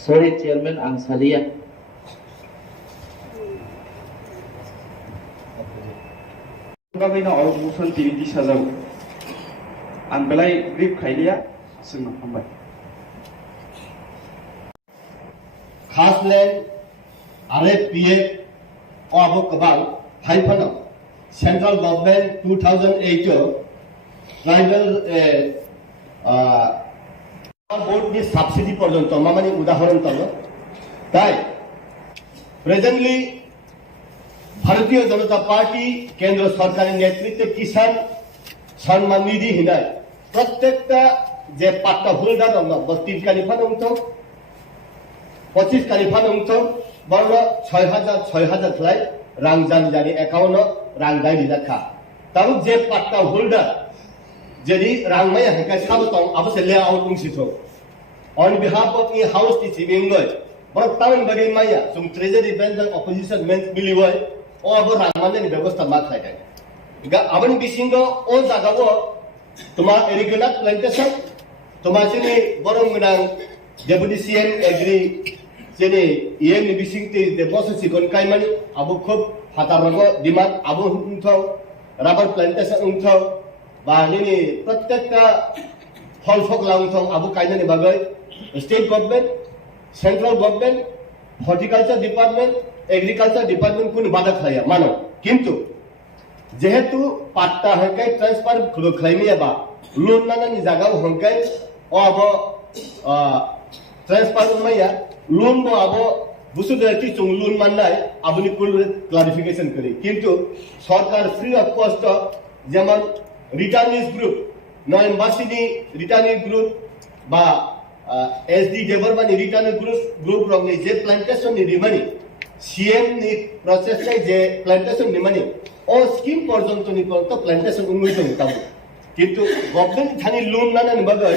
sorry chairman ang salia गाबैनो अवमुसन तिरिदि साजाव आं बेलाय ग्रिप खाइलिया जों हामबाय खास लेन RFPA अबो गोबां फाइफानो सेंट्रल गवर्नमेंट 2008 ट्राइबल बोर्ड नि सब्सिडी पर्यंत मामानि उदाहरण तल ताई प्रेजेंटली भारतीय जनता पार्टी केंद्र सरकार नेतृत्व किसान सम्मान निधि हिनाय प्रत्येकटा जे पाट्टा होल्डर न 32 कालिफान उंथो 25 कालिफान उंथो बर्न 6000 फ्लाइ रां जानि एकाउन्ट रां दाइ दिखा तब जे पाट्टा होल्डर जेदि रां माय हेका साब तंग अबसे ले आउट उंसिथो ऑन बिहाफ ऑफ इ हाउस ति सिमिंगय बर तावन बरि माया सुम ट्रेजरी बेंच ऑपोजिशन मेंस मिलिवय ओ अब रां माने व्यवस्था मा खायदे गा आबन बिसिंग ओ जागाव तुमा एरिगेनाट प्लांटेशन तुमा सिनि बरम गनां डेपुटी सीएम एग्री जेने इएम नि बिसिंगति दे बस सिकन काइमानि आबो खूब हातारगो डिमांड आबो उंथाव राबार प्लांटेशन उंथाव बानिनि प्रत्येकटा फल फकला उंथाव आबो काइनानि बागै state government central government horticulture department agriculture department कुन बाधा खाया मानो किंतु जेहेतु पाट्टा हंकाय ट्रांसफर खालामैयाबा लोन नानानि जागाव हंकाय अब ट्रांसफर उमाया लोन बो अब बुसुदारती चुं लोन माननाय आबुनि कुल क्लारिफिकेशन करी किंतु सरकार फ्री ऑफ कॉस्ट जेमन रिटर्निस ग्रुप न एम्बासीनि रिटर्निस ग्रुप बा एसडी डेभलपमेन्ट रिटर्निस ग्रुप रंनि जे प्लांटेशन नि रिमानि सीएम नि प्रोसेस जे प्लांटेशन नि मानि ओ स्कीम पर्यंत नि पर्यंत प्लांटेशन उन्मुख दं किंतु गवर्नमेंट थानि लोन नानानि बागै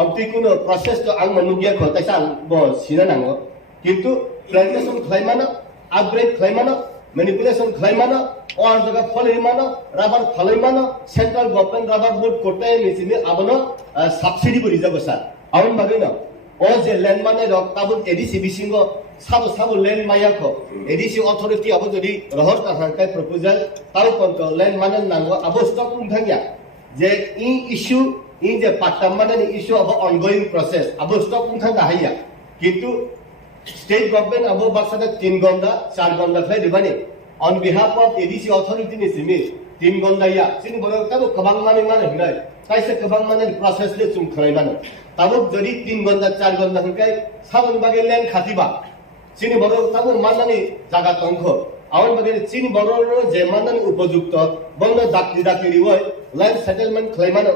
अब कुनो प्रोसेस तो आं मनुगिया खो तैसा आं बो सिना नांगो किंतु प्लांटेशन खालामनो अपग्रेड खालामनो मैनिपुलेशन खालामनो और जगह फलैमानो राबार फलैमानो सेंट्रल गवर्नमेंट राबार बोर्ड कोटे निसिनि आबनो सब्सिडी बरि जागो सर आउन बागैनो ओ जे लैंड माने रक ताबुन एडीसी बिसिंगो साबो लैंड मायाखो एडीसी अथॉरिटी अब जदि रहर का प्रपोजल ताउ कोनतो लैंड माने नांगो अब स्टॉक उंथांगिया जे इ issue in the Patamana issue of ongoing process. Abo stop untanga haya. Kintu state government abo baksana 3 gonda 4 gonda khai dibani. On behalf of ADC authority ni simi 3 gonda ya. Sini borok tabo kabang mani hunai. Kaise kabang mani process le sum khlai mano. Tabo jodi 3 gonda 4 gonda hunkai sabon bage land khatiba. Sini borok tabo manani jaga tongkho. आउन बगे चीन बरोरो जेमानन उपयुक्त बंग दाकिरि वय land settlement क्लेमन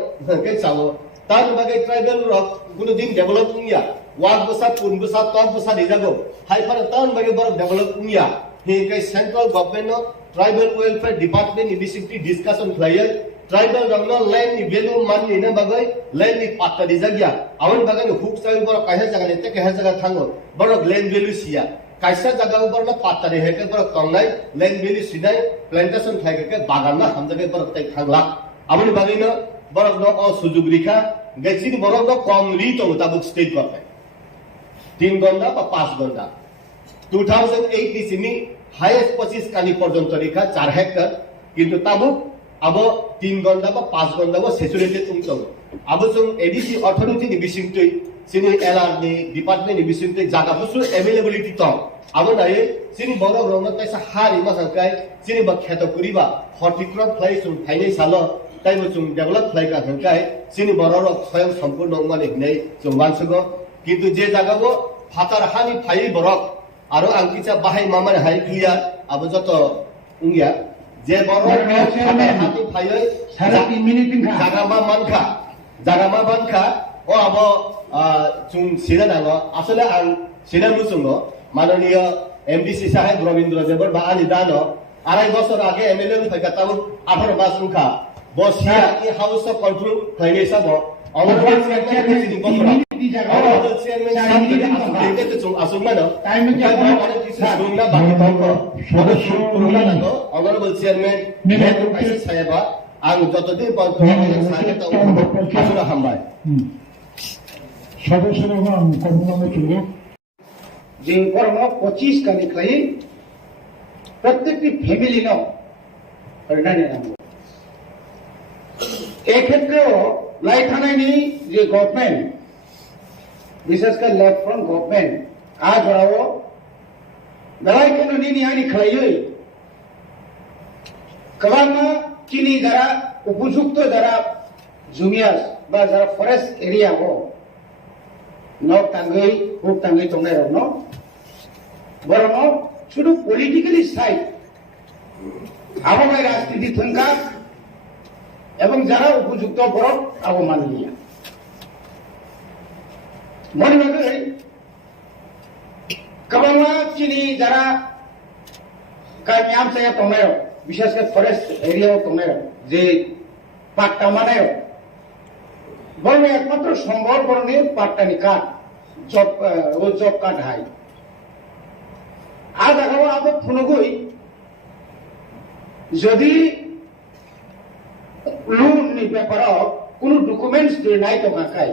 के चावो तान बगे tribal रक गुनो दिन डेभलपिंग या वाक बसा पुन बसा टप बसा दिजागो हाइ पर तान बगे बर डेभलपिंग या हे के central government tribal welfare department initiative discussion फ्लायर ट्राइबल रंगनो लैंड नि वैल्यू मान नि न बगे लैंड नि पात्ता दिजागिया आउन बगे हुक साइ बर काहे जगह ने ते काहे जगह थांगो बर लैंड वैल्यू सिया काइसा जगह ऊपर ना पात्ता रे है के पर कंगनाय लैंड वैल्यू सिनाय प्लांटेशन खाइ के बागान ना हम जगह पर तै थांगला आबनि बागैनो बरक न अ सुजुग रिखा गेसिन बरक न कम रि तो ताबुक स्टेट गवर्नमेंट 3 गंदा बा 5 गंदा 2008 नि सिमी हाईएस्ट 25 कानी पर्यंत रिखा 4 हेक्टर किंतु ताबुक अब 3 गंदा बा 5 गंदा बा सैचुरेटेड उंतो अब जों एडीसी अथॉरिटी नि बिसिंतै सिनि एलआर नि डिपार्टमेंट नि बिसिंतै जागा बुसु अवेलेबिलिटी त अब नाय सिनि बरक रंग तैसा हारि मा हकाय सिनि बा खेत कुरिबा हर्टिक्रप फ्लाई सुं थाइनै सालो ताइबो जों डेभलप फ्लाई का हकाय सिनि बरक स्वयं सम्पूर्ण माने नै जों मानसगो किंतु जे जागाबो फातार हानि फाइ बरक आरो आंकिचा बाहाय मामाने हाइ क्लियर अब जत उंगिया जे बरक हानि फाइ सारा 3 मिनिट जागा मा मानखा ओ अब जों सिना नांगो आसले आं सिना मुसुंगो माननीय एमडीसी साहेब रविंद्र देवर बा आनि दानो 2.5 বছর आगे एमएलए फैका ताबो 18 मास उनखा बसिया इ हाउस ऑफ कंट्रोल खैने सब ऑनरेबल चेयरमैन नि बखरा ऑनरेबल चेयरमैन साथी आसुके त जों आसुमानो टाइम के सुंगना बाकी तंको सदस्य पुरुना नांगो ऑनरेबल चेयरमैन नेहरू पाइसे साहेबा आं जतदिन पर्यन्त साहेब त आसुरा हामबाय सदस्यরা কর্মনামে চলবে যে কর্ম 25 কানি খাই প্রত্যেকটি ফ্যামিলি ন হরনানি নাম এই ক্ষেত্রেও লাই থানাইনি যে গভর্নমেন্ট বিশেষ করে লেফট ফ্রন্ট গভর্নমেন্ট আজ বড়াও বেলাই কোনো নিনি আনি খাইই কবানা চিনি যারা উপযুক্ত যারা জুনিয়র বা যারা ফরেস্ট এরিয়া হো নক টাঙ্গই হুক টাঙ্গই তংনাই রন বরং শুধু পলিটিক্যালি সাইড আবহাওয়ার রাজনীতি থঙ্কা এবং যারা উপযুক্ত বরফ আবমাননীয় মনে রাখবে কবাংলা চিনি যারা কামিয়াম চাইয়া তংনাই বিশেষ করে ফরেস্ট এরিয়াও তংনাই যে পাট্টা মানায় বরং একমাত্র সম্ভব বরণে পাট্টানি কাঠ জব কাঠ হাই আজ আগাও আবার ফোনগই যদি লোন নি ব্যাপার কোন ডকুমেন্টস দিয়ে নাই তো কাকাই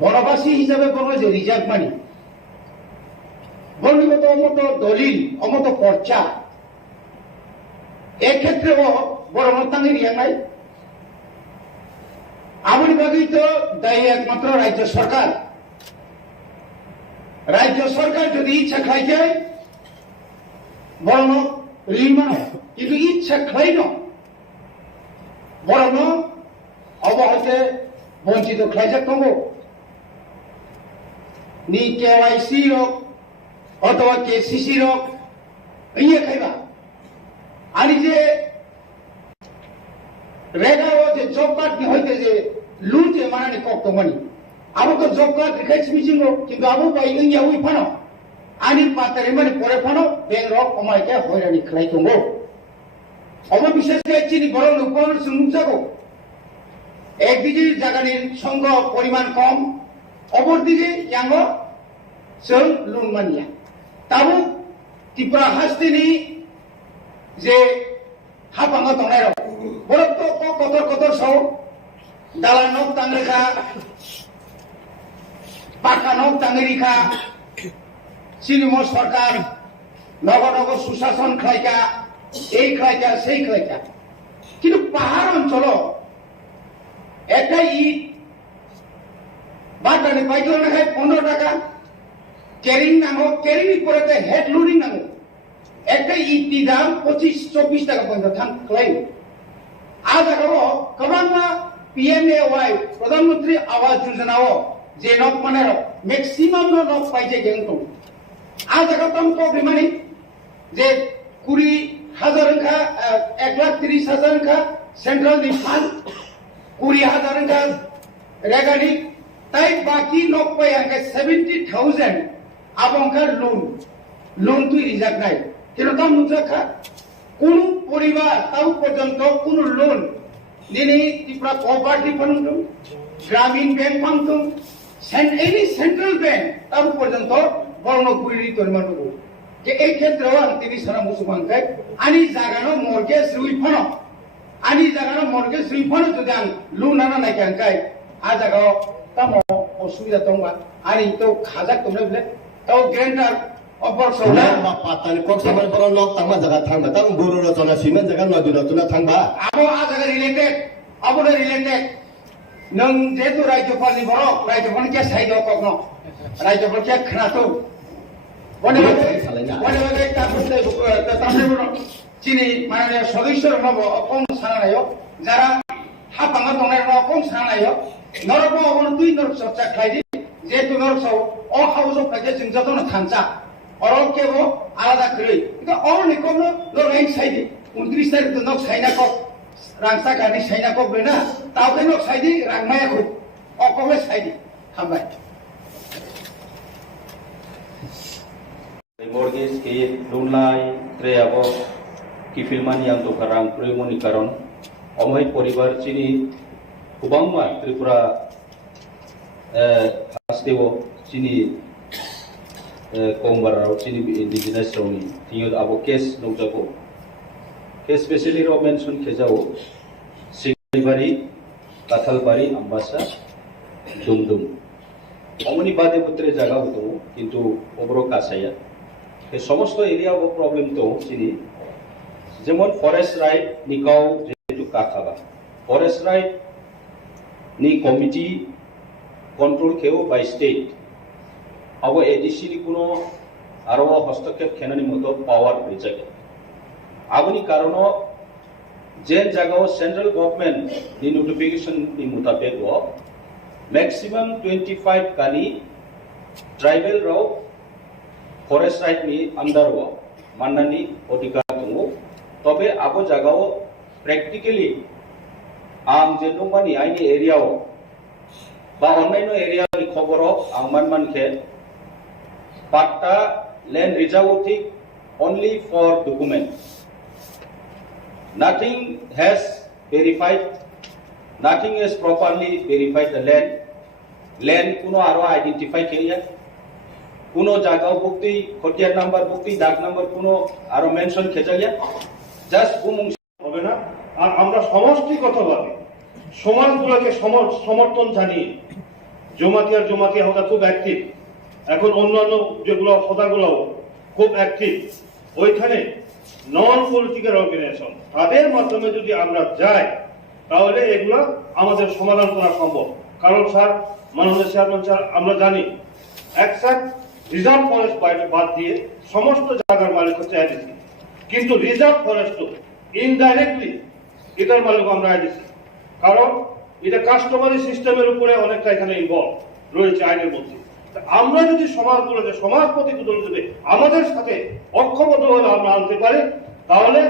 বনবাসী হিসাবে বলবো যে রিজার্ভ মানি অমত অমত দলিল অমত পর্চা এক্ষেত্রেও বড় মতাঙ্গের ইয়ে নাই। আমার বাকি তো দায়ী একমাত্র রাজ্য সরকার। রাজ্য সরকার যদি ইচ্ছা খাইছে বরং ঋণ মানো, কিন্তু ইচ্ছা খাই ন বরং অবহতে বঞ্চিত খাইছে কম নি KYC রোগ অথবা KCC রোগ ইয়ে খাইবা আনি যে রেগাও যে জব কার্ড নি হইতে যে লুন যে মানানি কক্তমানি আবো তো জব কার্ড রেখাইছি মিছিঙ্গ কিন্তু আবো বাই ইয়া উই ফানো আনি পাতারে মানে পরে ফানো বেং রক কমাইকে হয়রানি খাই দंगो অব বিশেষ করে চিনি বড় লোকন সুমুজাগো একদিকে জায়গানির সংখ্য পরিমাণ কম অপরদিকে ইয়াঙ্গ সং লুন মানিয়া তাবো ত্রিপুরা হাস্তিনি যে হাপাঙ্গা তংনাই রক বরক তো কতর কতর সহ দালানক তাংরেখা পাকানক তাংরিখা সিনিম সরকার নগর নগর সুশাসন খাইকা এই খাইকা সেই খাইকা কিন্তু পাহাড় অঞ্চল একটা ইট বাটানে পাইকারি না খায় 15 টাকা ক্যারিং নাঙ্গো ক্যারিং পরেতে হেড লোডিং নাঙ্গো একটা ইট দাম 25-24 টাকা পর্যন্ত থাম ক্লেম আজ আগাবো কমান্না PMAY প্রধানমন্ত্রী আবাস যোজনাও যে নক মানে ম্যাক্সিমাম নক পাইছে কিন্তু আজ আগাতাম তো বিমানি যে 20,000 কা 1,30,000 কা সেন্ট্রাল ডিফান্স 20,000 কা রেগানি তাই বাকি নক পাই আগে 70,000 আবংকার লোন তুই রিজার্ভ নাই কিন্তু তাম নুজাখা কোন পরিবার তাও পর্যন্ত কোন লোন দিনে ত্রিপুরা কোঅপারেটিভ ফান্ড গ্রামীণ bank fund any central bank তাও পর্যন্ত বর্ণ কুড়ি পরিমাণ যে এই ক্ষেত্রেও তিনি সারা মুসলমানকে আনি জাগানো মর্গেজ রিফান্ড আনি জাগানো মর্গেজ রিফান্ড যদি আন লোন আনা নাই কাঙ্কাই আ জাগাও তাম অসুবিধা দं আনি তো খাজাক তোমরা বলে তাও গ্যারান্টার অপর সৌনা পাতানি কক সামাল বরং লক তাংমা জায়গা থাকবা তাং বড় রচনা সিমেন্ট জায়গা নদী রচনা থাকবা আবো আ জায়গা রিলেটেড আবো রিলেটেড নং যেহেতু রাজ্যপালনি বরক রাজ্যপালকে সাইড কগ্ন রাজ্যপালকে খানাতো বনে বনে তারপরে চিনি মানে সদস্যর নব কম সানানায় যারা হাপাঙ্গা দংনায় কম সানানায় নরক অবন দুই নরক চর্চা খাইদি যেহেতু নরক সব অহাউজক খাইছে जों যতন থানচা অরকেব আলাদা করে কিন্তু অরনি কম নরক সাইদি 29 তারিখ knock Saina cock রাংসা Ghani Saina cock বেনা তাওকে নক সাইদি রাংমায়া খুব অকবে Sayeedi হামবাই mortgage ke lunlai tre abo kifilmani yang to karang primoni karon omai poribar chini kubangma tripura hastewo chini kongbarao chini indigenous roni tinyo abo case nongjago case specially ro mention khejao singbari kathalbari ambasa dumdum omoni bade putre jaga hoto kintu obro kasaya এই সমস্ত area ও problem তো চিনি যেমন forest right নিকাও যেটু কাখাবা forest right নি committee control কেও by state আবো ADC নি কোনো আরো হস্তক্ষেপ খেনানি মতো পাওয়ার হয়েছে আবনি কারণ যেন জায়গাও সেন্ট্রাল গভর্নমেন্ট নি নোটিফিকেশন নি মোতাবেক ম্যাক্সিমাম 25 কানি ট্রাইবাল রাও ফরেস্ট রাইট নি আন্ডার মান্নানি অধিকার দङ তবে আবো জায়গাও প্র্যাকটিক্যালি আং যে নংমানি আইনি এরিয়াও বা অন্যান্য এরিয়াनि খবর আং মানমানকে পাট্টা ল্যান্ড রিজার্ভ ঠিক only for document nothing has verified nothing is properly verified the land কোনো আরো আইডেন্টিফাই করিয়া কোনো জায়গাও বুকতি খতিয়ার নাম্বার বুকতি ডাক নাম্বার কোনো আরো মেনশন খেজাইয়া জাস্ট গুমুং হবে না। আর আমরা সমষ্টিগতভাবে সমাজগুলোকে সমর্থন জানিয়ে জমাতিয়ার হতা খুব অ্যাক্টিভ এখন অন্যান্য যেগুলো হতাগুলো খুব অ্যাক্টিভ, ওইখানে নন পলিটিক্যাল অর্গানাইজেশন তাদের মাধ্যমে যদি আমরা যাই তাহলে এগুলো আমাদের সমাধান করা সম্ভব। কারণ স্যার, মাননীয় চেয়ারম্যান স্যার, আমরা জানি একসাথে রিজার্ভ ফরেস্ট বাদ দিয়ে সমস্ত জায়গার মালিক হচ্ছে আইডিসি, কিন্তু রিজার্ভ ফরেস্ট ইনডাইরেক্টলি এটার মালিক আমরা আইডিসি, কারণ এটা কাস্টমারি সিস্টেমের উপরে অনেকটা এখানে ইনভলভ রয়েছে আইনের মধ্যে। আমরা যদি সমাজগুলোকে, সমাজ প্রতিগুলো যদি আমাদের সাথে ঐক্যবদ্ধ হলে আমরা আনতে পারি, তাহলে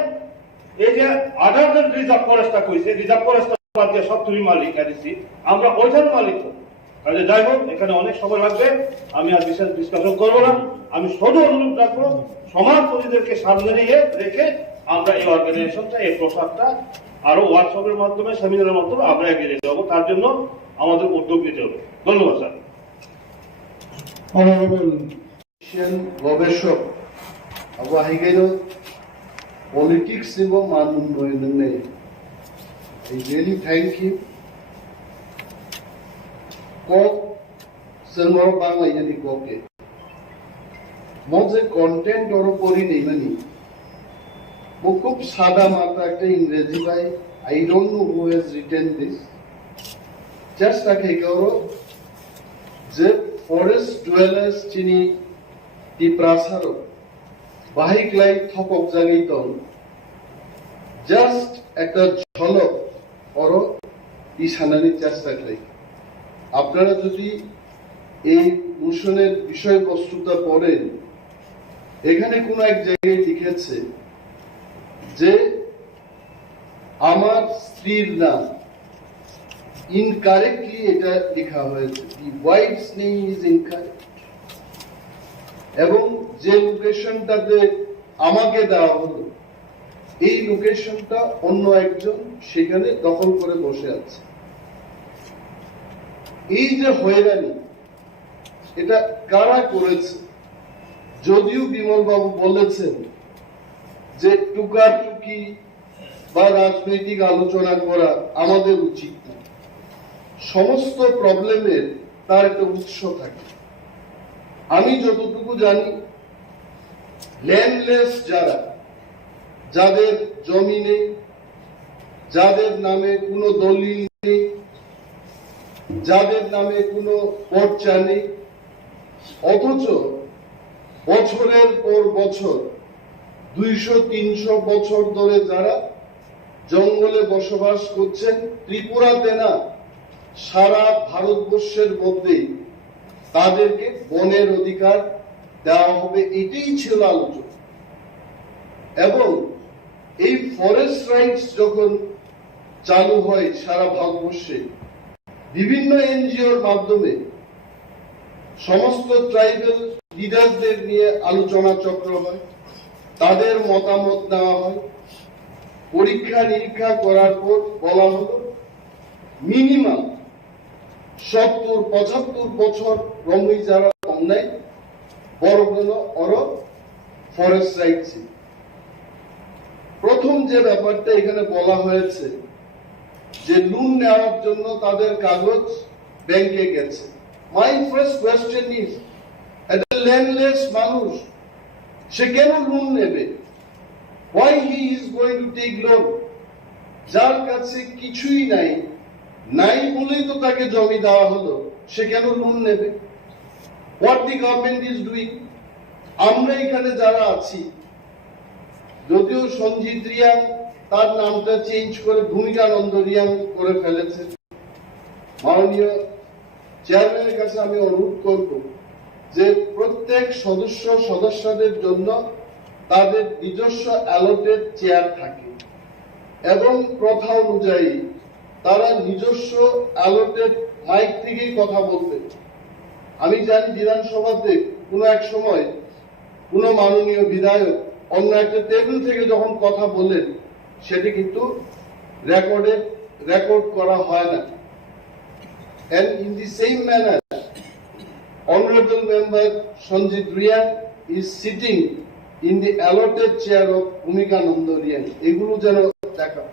এই যে আদার দেন রিজার্ভ ফরেস্টটা কইছে, রিজার্ভ ফরেস্ট বাদ দিয়ে সব তুমি মালিক আইডিসি, আমরা ওইটার মালিক হব। তাহলে যাই হোক, এখানে অনেক সময় লাগবে, আমি আর বিশেষ ডিসকাশন করবো না। আমি শুধু অনুরোধ রাখবো, সমাজপতিদেরকে সামনে নিয়ে রেখে আমরা এই অর্গানাইজেশনটা, এই প্রসাদটা আরো ওয়ার্কশপের মাধ্যমে, সেমিনারের মাধ্যমে আমরা এগিয়ে নিতে যাবো। তার জন্য আমাদের উদ্যোগ নিতে হবে। ধন্যবাদ স্যার। অনারেবল গবেষক আবু হাইগাইনো পলিটিক্স এবং মান উন্নয়নে I really thank you. Kok sengor bangla yani koke. Moje content oro pori nei mani. Mo khub sada mata ekta इंग्रेजी by I don't know who has written this. Just take oro je forest dwellers chini T.T.A.A.D.C bahik lai thopok jagaiton. Just ekta jholok oro ইশানানির চেষ্টা করি। আপনারা যদি এই মোশনের বিষয়বস্তুটা পড়েন, এখানে কোনো এক জায়গায় লিখেছে যে আমার স্ত্রীর নাম, ইনকারেক্টলি এটা লেখা হয়েছে, দি ওয়াইফস নেম ইজ ইনকারেক্ট, এবং যে লোকেশনটাতে আমাকে দেওয়া হলো এই লোকেশনটা অন্য একজন সেখানে দখল করে বসে আছে। এই যে হয়রানি, এটা কারা করেছে? যদিও বিমল বাবু বলেছেন যে টুকাটুকি বা রাজনৈতিক আলোচনা করা আমাদের উচিত না, সমস্ত প্রবলেমের তার একটা উৎস থাকে। আমি যতটুকু জানি, ল্যান্ডলেস যারা, যাদের জমি নেই, যাদের নামে কোনো দলিল নেই, যাদের নামে কোনো পর্চা নেই, অথচ বছরের পর বছর 200-300 বছর ধরে যারা জঙ্গলে বসবাস করছেন, ত্রিপুরাতে না সারা ভারতবর্ষের মধ্যে তাদেরকে বনের অধিকার দেওয়া হবে, এটাই ছিল আলোচনা। এবং এই ফরেস্ট রাইটস যখন চালু হয় সারা ভারতবর্ষে, বিভিন্ন এনজিওর মাধ্যমে সমস্ত ট্রাইবাল লিডারদের নিয়ে আলোচনা চক্র হয়, তাদের মতামত নেওয়া হয়, পরীক্ষা নিরীক্ষা করার পর বলা হলো মিনিমাম 70-75 বছর রমই যারা অন্যায় বড় হলো অর ফরেস্ট রাইটস। প্রথম যে ব্যাপারটা এখানে বলা হয়েছে যে লোন নেওয়ার জন্য তাদের কাগজ ব্যাংকে গেছে। মাই ফার্স্ট কোয়েশ্চেন ইজ, একটা ল্যান্ডলেস মানুষ সে কেন লোন নেবে? Why he is going to take loan? যার কাছে কিছুই নাই, নাই বলেই তো তাকে জমি দেওয়া হলো, সে কেন লোন নেবে? What the government is doing? আমরা এখানে যারা আছি, যদিও সঞ্জিত রিয়াং তার নামটা চেঞ্জ করে ভূমিকানন্দ রিয়াং করে ফেলেছে, মাননীয় চেয়ারম্যানের কাছে আমি অনুরোধ করব যে প্রত্যেক সদস্যদের জন্য তাদের নিজস্ব অ্যালটেড চেয়ার থাকে এবং প্রথা অনুযায়ী তারা নিজস্ব অ্যালটেড মাইক থেকেই কথা বলবেন। আমি জানি বিধানসভাতে কোনো এক সময় কোনো মাননীয় বিধায়ক অন্য একটা টেবিল থেকে যখন কথা বলেন, সেটি কিন্তু রেকর্ড করা হয় না। And in the same manner, Honorable Member Sanjit Riyan is sitting in the allotted chair of Bhumikananda Riyan. এগুলো যেন দেখা।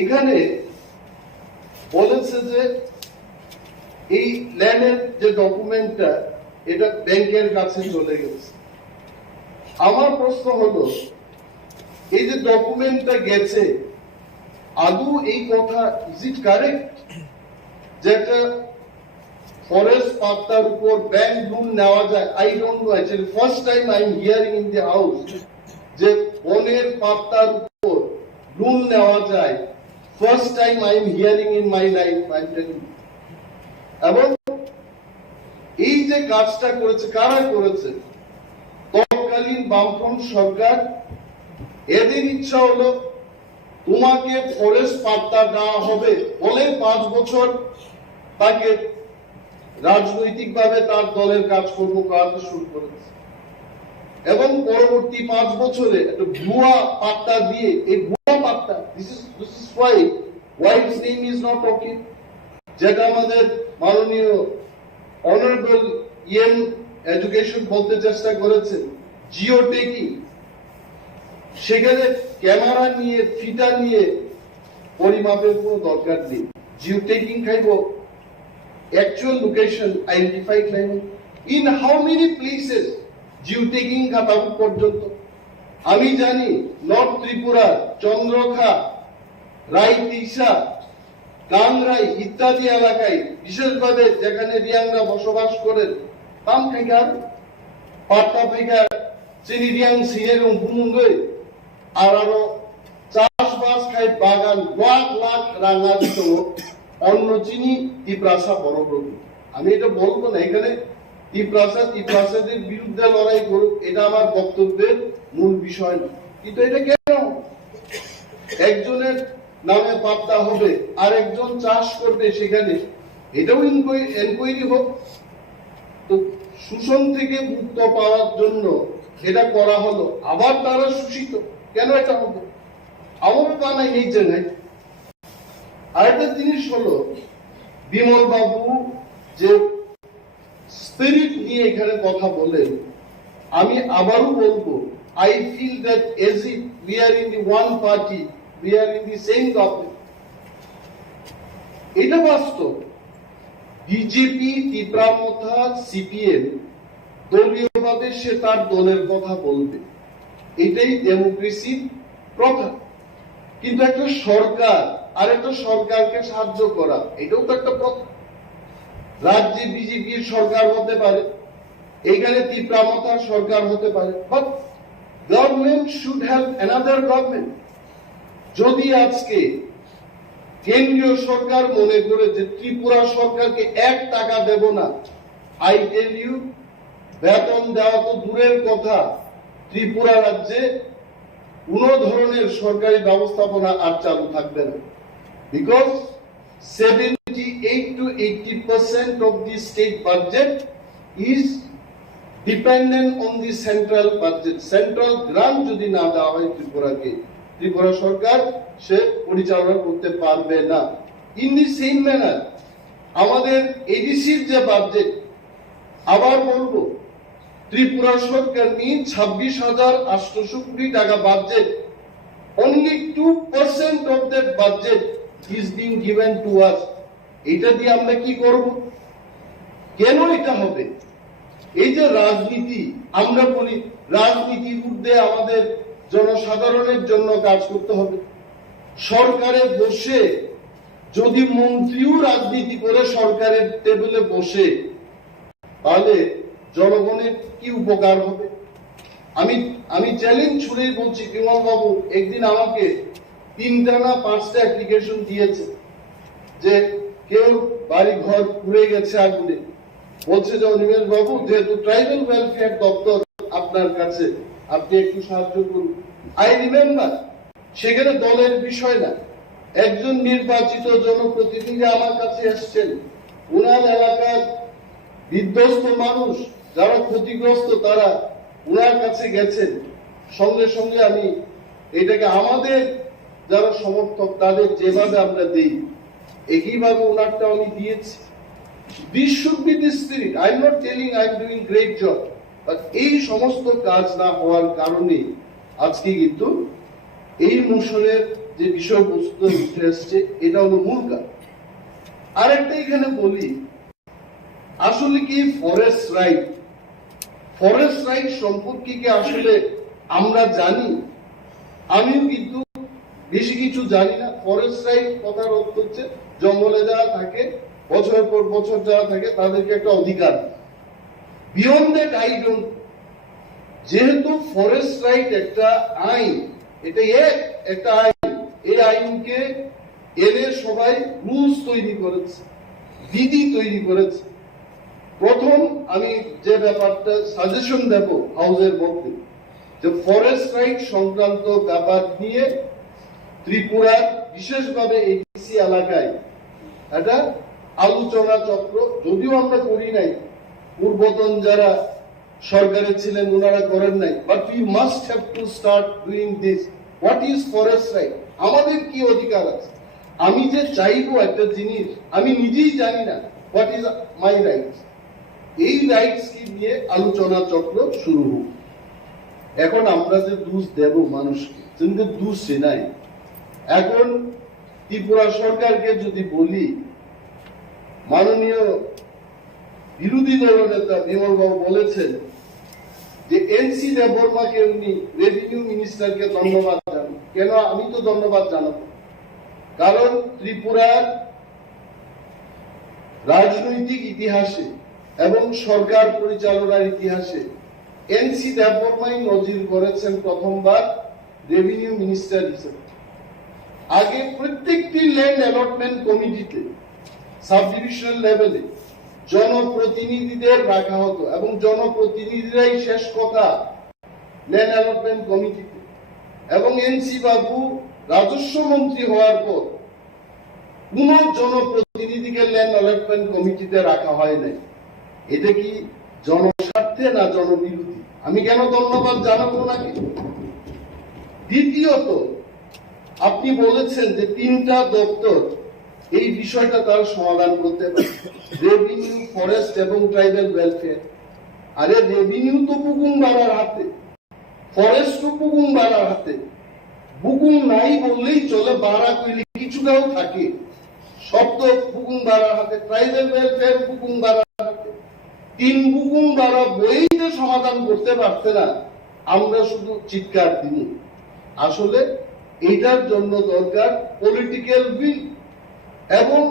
এখানে বলেছে যে এই ল্যান্ডের যে ডকুমেন্টটা, এটা ব্যাংকের কাছে চলে গেছে। আমার প্রশ্ন হলো, এই যে ডকুমেন্টটা গেছে, আদৌ এই কথা ইজ ইট কারেক্ট যেটা ফরেস্ট পাত্তার উপর ব্যাংক লোন নেওয়া যায়? I don't know, actually first time I am hearing in the house যে বনের পাত্তার উপর লোন নেওয়া যায়। First time I am hearing in my life, I am telling. এবং এই যে কাজটা করেছে, কারা করেছে? তৎকালীন বামফ্রন্ট সরকার। এদের ইচ্ছা হলো তোমাকে ফরেস্ট পাত্তা দেওয়া হবে বলে 5 বছর তাকে রাজনৈতিকভাবে তার দলের কাজকর্ম করাতে শুরু করেছে, এবং পরবর্তী 5 বছরে একটা ভুয়া পাত্তা দিয়ে, এই ভুয়া পাত্তা, this is why its name is not okay, যেটা আমাদের মাননীয় অনারেবল এডুকেশন বলতে চেষ্টা করেছে, জিও টেকিং। সেখানে ক্যামেরা নিয়ে, ফিটা নিয়ে পরিমাপের কোনো দরকার নেই। জিও টেকিং খাইব actual location identified claim in how many places geo taking খাতা পর্যন্ত। আমি জানি নর্থ ত্রিপুরা, চন্দ্রখা, রাইতিসা, কাংরাই ইত্যাদি এলাকায়, বিশেষভাবে যেখানে রিয়াংরা বসবাস করেন, তাম থেকে পাট্টা থেকে চিনি রিয়াং সিনে এবং বুমুঙ্গই আর আরো চাষবাস খায় বাগান লাখ লাখ রাঙা দিত অন্য চিনি ত্রিপুরা বড় প্রভু। আমি এটা বলবো না এখানে ত্রিপুরাদের বিরুদ্ধে লড়াই করুক, এটা আমার বক্তব্যের মূল বিষয় না। কিন্তু এটা কেন একজনের নামে পাত্তা হবে আর একজন চাষ করবে সেখানে? এটাও এনকোয়ারি হোক। তো শোষণ থেকে মুক্ত পাওয়ার জন্য এটা করা হলো, আবার তারা শোষিত কেন এটা হবে? আমার বানাই এই জায়গায় আরেকটা জিনিস হলো, বিমল বাবু যে স্পিরিট নিয়ে এখানে কথা বলেন, আমি আবারও বলবো, I feel that as if we are in the one party, we are in the same government. এটা বাস্তব। বিজেপি, ত্রিপুরা, সিপিএম দলীয়ভাবে সে তার দলের কথা বলবে, এটাই ডেমোক্রেসির প্রথা। কিন্তু একটা সরকার আর একটা সরকারকে সাহায্য করা, এটাও তো একটা প্রথা। রাজ্যে বিজেপির সরকার হতে পারে, এখানে ত্রিপুরা সরকার হতে পারে, but government should have another government. যদি আজকে কেন্দ্রীয় সরকার মনে করে যে ত্রিপুরা সরকারকে 1 টাকা দেব না, আই টেল ইউ, বেতন দেওয়া তো দূরের কথা, ত্রিপুরা রাজ্যে কোন ধরনের সরকারি ব্যবস্থাপনা আর চালু থাকবে না। Because 78 to 80% of the state budget is dependent on the central budget. Central grant যদি না দেওয়া হয় ত্রিপুরাকে, ত্রিপুরা সরকার সে পরিচালনা করতে পারবে না। ইন দি সেম ম্যানার আমাদের এডিসির যে বাজেট, আবার বলবো, ত্রিপুরা সরকার নিয়ে 26,800 কোটি টাকা budget, only 2% of that budget is being given to us. এটা দিয়ে আমরা কি করব? কেন এটা হবে? এই যে রাজনীতি, আমরা বলি রাজনীতির ঊর্ধ্বে আমাদের জনসাধারণের জন্য কাজ করতে হবে। সরকারে বসে যদি মন্ত্রীও রাজনীতি করে সরকারের টেবিলে বসে, তাহলে জনগণের কি উপকার হবে? আমি চ্যালেঞ্জ ছুড়েই বলছি, বিমল বাবু একদিন আমাকে 3টা না 5টা অ্যাপ্লিকেশন দিয়েছে যে কেউ বাড়ি ঘর পুড়ে গেছে আগুনে, বলছে যে অনিমেষ বাবু, যেহেতু ট্রাইবাল ওয়েলফেয়ার দপ্তর আপনার কাছে, আপনি একটু সাহায্য করুন। আই রিমেম্বার, সেখানে দলের বিষয় না, একজন নির্বাচিত জনপ্রতিনিধি আমার কাছে এসছেন, ওনার এলাকার বিধ্বস্ত মানুষ যারা ক্ষতিগ্রস্ত তারা ওনার কাছে গেছেন, সঙ্গে সঙ্গে আমি এটাকে আমাদের যারা সমর্থক তাদের যেভাবে আমরা দেই একইভাবে ওনারটা আমি দিয়েছি। This should be the spirit. I'm not telling I'm doing great job, but এই সমস্ত কাজ না হওয়ার কারণে আজকে কিন্তু এই মোশনের যে বিষয়বস্তু উঠে আসছে, এটা হলো মূল কারণ। আরেকটা এখানে বলি, আসলে কি ফরেস্ট রাইট, ফরেস্ট রাইট সম্পর্কে কি আসলে আমরা জানি? আমিও কিন্তু বেশি কিছু জানি না। ফরেস্ট রাইট কথার অর্থ হচ্ছে জঙ্গলে যারা থাকে, বছরের পর বছর যারা থাকে, তাদেরকে একটা অধিকার। Beyond that I don't. যেহেতু ফরেস্ট রাইট একটা আইন, এটা একটা আইন, এই আইনকে এনে সবাই রুলস তৈরি করেছে, বিধি তৈরি করেছে। প্রথম আমি যে ব্যাপারটা সাজেশন দেব হাউসের মধ্যে, যে ফরেস্ট রাইট সংক্রান্ত ব্যাপার নিয়ে ত্রিপুরার বিশেষভাবে এডিসি এলাকায় একটা আলোচনা চক্র, যদিও আমরা করি নাই, পূর্বতন যারা সরকারে ছিলেন ওনারা করেন নাই, but we must have to start doing this. What is forest right? আমাদের কি অধিকার আছে? আমি যে চাইবো একটা জিনিস, আমি নিজেই জানি না হোয়াট ইজ মাই রাইটস। এই রাইটস কি নিয়ে আলোচনা চক্র শুরু হোক। এখন আমরা যে দোষ দেব মানুষকে, কিন্তু দোষ সে নাই। এখন ত্রিপুরা সরকারকে যদি বলি, মাননীয় বিরোধী দলনেতা বিমল বাবু বলেছেন যে এনসি দেববর্মাকে উনি রেভিনিউ মিনিস্টারকে ধন্যবাদ জানান। কেন আমি তো ধন্যবাদ জানাবো? কারণ ত্রিপুরার রাজনৈতিক ইতিহাসে এবং সরকার পরিচালনার ইতিহাসে এনসি দেববর্মাই নজির করেছেন প্রথমবার রেভিনিউ মিনিস্টার হিসেবে। আগে প্রত্যেকটি ল্যান্ড অ্যালটমেন্ট কমিটিতে সাব ডিভিশনাল লেভেলে জনপ্রতিনিধিদের রাখা হতো এবং জনপ্রতিনিধিরাই শেষ কথা ল্যান্ড অ্যালটমেন্ট কমিটিতে। এবং এনসি বাবু রাজস্ব মন্ত্রী হওয়ার পর কোন জনপ্রতিনিধিকে ল্যান্ড অ্যালটমেন্ট কমিটিতে রাখা হয় নাই। এটা কি জনস্বার্থে না জনবিরোধী? আমি কেন ধন্যবাদ জানাবো নাকি? দ্বিতীয়ত, আপনি বলেছেন যে 3টা দপ্তর এই বিষয়টা তার সমাধান করতে পারে, রেভিনিউ, ফরেস্ট এবং ট্রাইবাল ওয়েলফেয়ার। আরে রেভিনিউ তো বুকুম বাড়ার হাতে, ফরেস্ট তো বুকুম বাড়ার হাতে। বুকুম নাই বললেই চলে, বাড়া কইলে কিছুটাও থাকে। সব তো বুকুম বাড়ার হাতে, ট্রাইবাল ওয়েলফেয়ার বুকুম বাড়ার হাতে। 3 বুকুম বাড়া বইতে সমাধান করতে পারছে না, আমরা শুধু চিৎকার দিই। আসলে এটার জন্য দরকার পলিটিক্যাল উইল, এবং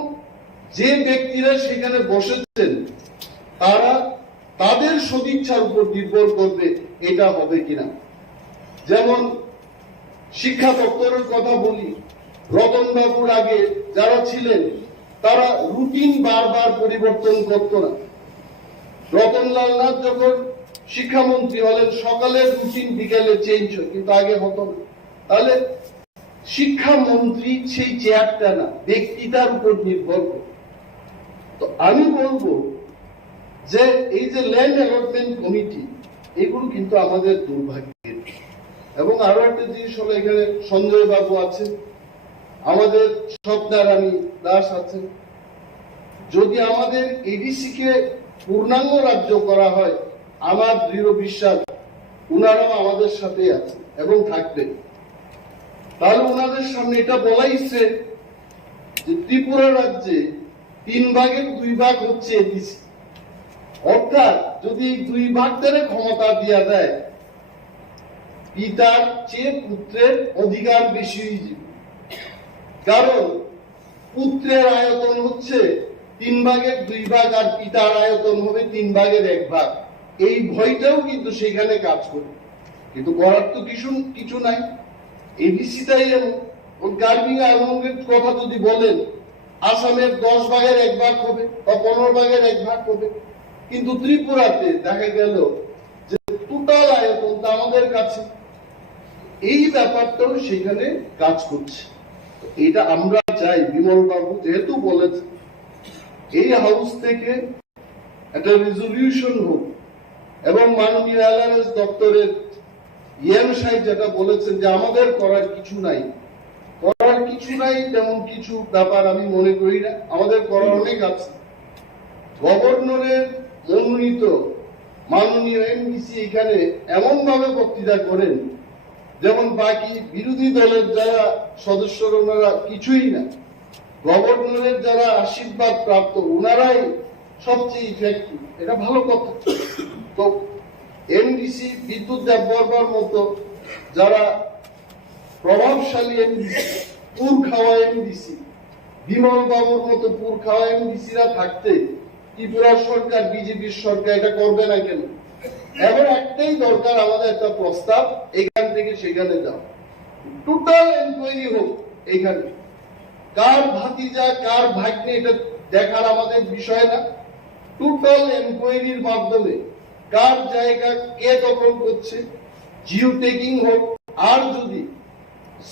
যে ব্যক্তিরা সেখানে বসেছেন তারা তাদের সদিচ্ছার উপর নির্ভর করবে এটা হবে কিনা। যেমন শিক্ষা দপ্তরের কথা বলি, রতন বাবুর আগে যারা ছিলেন তারা রুটিন বারবার পরিবর্তন করত না। রতনলাল নাথ যখন শিক্ষামন্ত্রী হলেন, সকালের রুটিন বিকেলে চেঞ্জ হয়, কিন্তু আগে হতো না। তাহলে শিক্ষামন্ত্রী সেই চেয়ারটা না, ব্যক্তিটার উপর নির্ভর করে। তো আমি বলবো যে এই যে ল্যান্ড অ্যালটমেন্ট কমিটি, এগুলো কিন্তু আমাদের দুর্ভাগ্যের। এবং আরো একটা জিনিস হলো, এখানে সঞ্জয় বাবু আছেন, আমাদের স্বপ্নারানী দাস আছেন। যদি আমাদের এডিসি কে পূর্ণাঙ্গ রাজ্য করা হয়, আমার দৃঢ় বিশ্বাস উনারাও আমাদের সাথে আছে এবং থাকবেন। তাহলে ওনাদের সামনে এটা বলাইছে যে ত্রিপুরা রাজ্যে 3 ভাগের 2 ভাগ হচ্ছে এডিসি। অর্থাৎ যদি 2 ভাগ ধরে ক্ষমতা দেওয়া দেয়, পিতার চেয়ে পুত্রের অধিকার বেশি হয়ে যাবে। কারণ পুত্রের আয়তন হচ্ছে 3 ভাগের 2 ভাগ, আর পিতার আয়তন হবে 3 ভাগের 1 ভাগ। এই ভয়টাও কিন্তু সেখানে কাজ করে, কিন্তু করার তো কিছু নাই। এডিসিটাই এমন। গার্বিং আইনের কথা যদি বলেন, আসামের 10 ভাগের 1 ভাগ হবে বা 15 ভাগের 1 ভাগ হবে, কিন্তু ত্রিপুরাতে দেখা গেল যে টোটাল আয়তন আমাদের কাছে। এই ব্যাপারটাও সেখানে কাজ করছে। এটা আমরা চাই, বিমল বাবু যেহেতু বলেছে, এই হাউস থেকে একটা রেজলিউশন হোক, এবং মাননীয় এলআরএস দপ্তরের ইএম সাহেব যেটা বলেছেন যে আমাদের করার কিছু নাই, তেমন কিছু ব্যাপার আমি মনে করি না। আমাদের করার অনেক আছে। গভর্নরের মনোনীত মাননীয় এমডিসি এখানে এমন ভাবে বক্তৃতা করেন যেমন বাকি বিরোধী দলের যারা সদস্য ওনারা কিছুই না। গভর্নরের যারা আশীর্বাদ প্রাপ্ত ওনারাই সবচেয়ে ইফেক্টিভ। এটা ভালো কথা। তো এমডিসি বিদ্যুৎ দেববর্মার মতো যারা প্রভাবশালী এমডিসি, পুর খাওয়া এমডিসি, বিমল বাবুর মতো পুর খাওয়া এমডিসিরা থাকতে ত্রিপুরা সরকার, বিজেপির সরকার এটা করবে না কেন? এখন একটাই দরকার, আমাদের একটা প্রস্তাব, এখান থেকে সেখানে যাও, টোটাল এনকোয়ারি হোক। এখানে কার ভাতিজা কার ভাগ্নে এটা দেখার আমাদের বিষয় না, টোটাল এনকোয়ারির মাধ্যমে কার জায়গা কে দখল করছে, জিও টেকিং হোক। আর যদি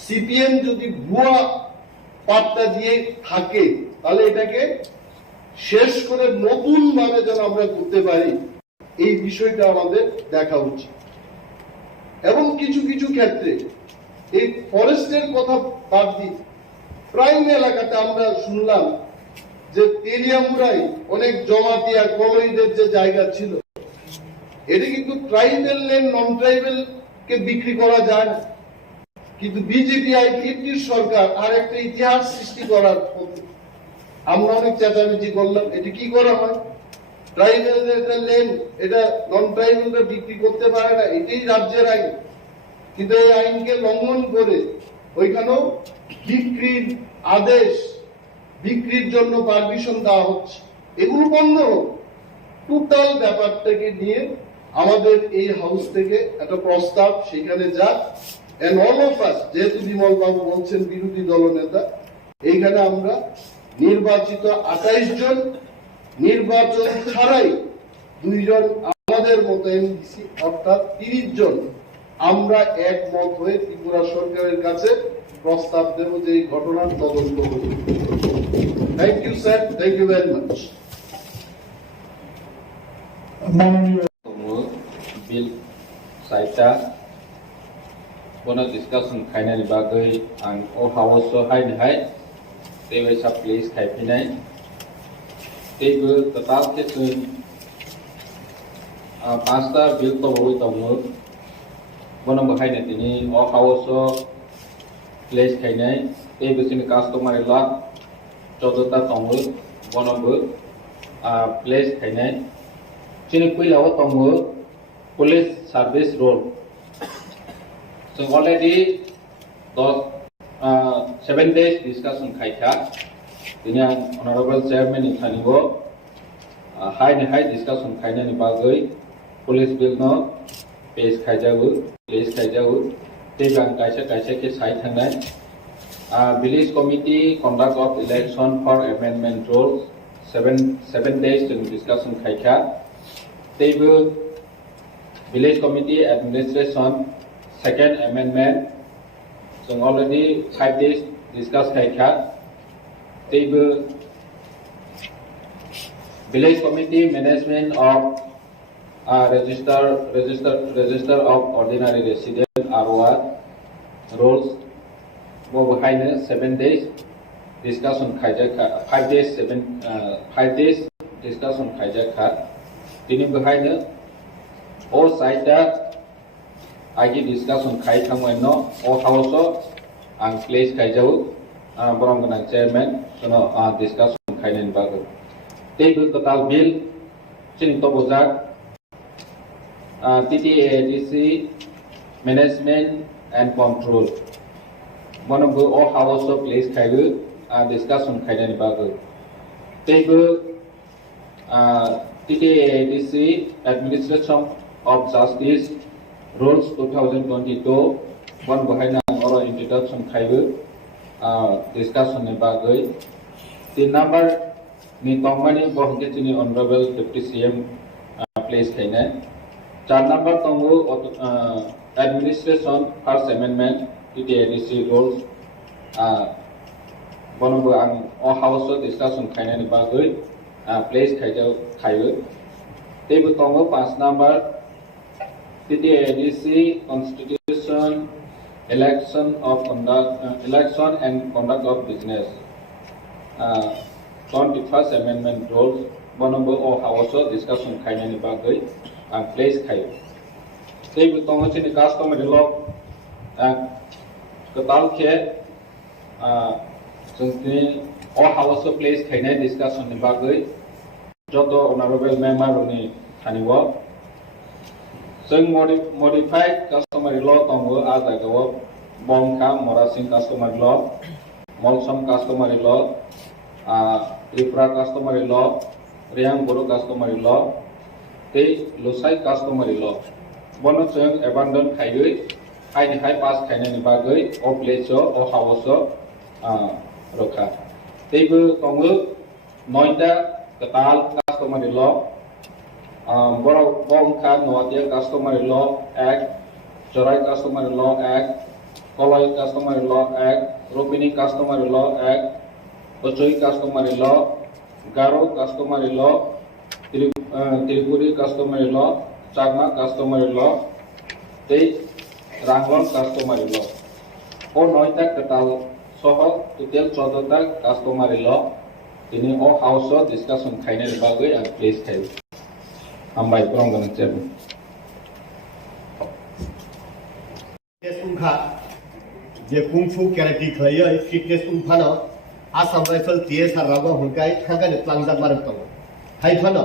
সিপিএম যদি ভুয়া পাত্তা দিয়ে থাকে তাহলে এটাকে শেষ করে নতুন ভাবে যেন আমরা করতে পারি, এই বিষয়টা আমাদের দেখা উচিত। এবং কিছু কিছু ক্ষেত্রে এই ফরেস্টের কথা বাদ দিই, প্রাইম এলাকাতে আমরা শুনলাম যে তেলিয়ামুড়াই অনেক জমাতিয়া কলোনিদের যে জায়গা ছিল, এটা কিন্তু ট্রাইবেল ল্যান্ড নন ট্রাইবেল কে বিক্রি করা যায় না। কিন্তু বিজেপি আই-50 সরকার আর একটা ইতিহাস সৃষ্টি করার পথে আমরা অনেক চেঁচামেচি করলাম, এটা কি করা হয়? ট্রাইবেলদের ল্যান্ড এটা নন ট্রাইবেলরা বিক্রি করতে পারে না, এটাই রাজ্যের আইন। কিন্তু এই আইনকে লঙ্ঘন করে ওইখানেও বিক্রির আদেশ, বিক্রির জন্য পারমিশন দেওয়া হচ্ছে। এগুলো বন্ধ হোক। টোটাল ব্যাপারটাকে নিয়ে আমাদের এই হাউস থেকে একটা প্রস্তাব সেখানে যাক। এন্ড অল অফ আস, যেহেতু বিমল বাবু বলছেন বিরোধী দলনেতা, এইখানে আমরা নির্বাচিত 28 জন, নির্বাচন ছাড়াই 2 জন আমাদের মতো এমডিসি, অর্থাৎ 30 জন আমরা একমত হয়ে ত্রিপুরা সরকারের কাছে প্রস্তাব দেব যে এই ঘটনার তদন্ত হবে। Thank you sir, thank you very much. Bill साइटा बोनो डिस्कशन खाइनानि बागै आं ओ हाउस हायनहाय देबे सब प्लेस खाइफिनाय देबो टोटाल के जों 5टा बिल तबोय दङो बोनो बाहायनो दिनै ओ हाउस प्लेस खाइनाय देबो जोंनि कास्टमार ला 14टा दङो बोनोबो प्लेस खाइनाय जोंनि पहिलाव दङो police service role. So already 7 days discussion खाइखा दिनै आं honorable chairman नि थानिगो हाय discussion खाइनानि बागै पुलिस बिल न पेज खाइजागो प्लेस खाइजागो तेगां कायसे के साइ थांनाय village committee conduct of election for amendment rules 7 days जों discussion खाइखा तेबो village committee administration second amendment so already 5 days discuss खाइखा तेबो village committee management of register of ordinary resident ROR rules वो बहायनो 7 days discussion खाइजाखा 5 days discussion खाइजाखा दिनै बहायनो oversight आगे discussion खाइखांबाय न ओ house आं place खाइजाव बरं गोनां chairman जोंनो discussion खाइनायनि बागै तेबो टोटाल बिल जोंनि तबजाक T.T.A.A.D.C management and control बनोबो ओ हाउस प्लेस खाइबो discussion खाइनायनि बागै तेबो T.T.A.A.D.C administration of justice rules 2022 one behind our introduction खाइबो discussion नि बागै 3 number नि तंबानि बहकेटिनि honorable deputy CM place खाइनाय 4 number तंगो administration first amendment T.T.A.A.D.C rules बनोबो आं ओ हाउस discussion खाइनायनि बागै place खाइबो तेबो तंगो 5 number T.T.A.A.D.C constitution election and conduct of business 21st amendment rules बनोबो ओ house discussion खाइनायनि बागै place खाइबो तेबो तंगो जोंनि कास्टमार ल टोटाल के जोंनि ओ हाउस प्लेस खाइनाय discussion नि बागै जतो honorable member नि थानिगो जों modified customary law दंबो आजागाव बमखा मरासिन customary law Molsam customary law Tripura customary law Riang Boro customary law Te Lusai customary law Bono जों abandon खायगै खायनि खाय pass खायनायनि बागै o place o house रखा तेबो दंबो 9टा Katal customary law Bongka Noatia customary law act Jorai customary law act Koloi customary law act Ropini customary law act Ochoi customary law Garo customary law Tripuri customary law Chagma customary law Te Ranglon customary law O 9টা Katal Soho total 14টা customary law Ini o house discussion খাইনের বাগৈ আর place খাই আমবাই প্রঙ্গন চেব उनखा जे kung fu karate खलायो fitness उनफानो Assam rifle TSR रागो हुनकाय थांगानि प्लांजाक मारक दं हाइफानो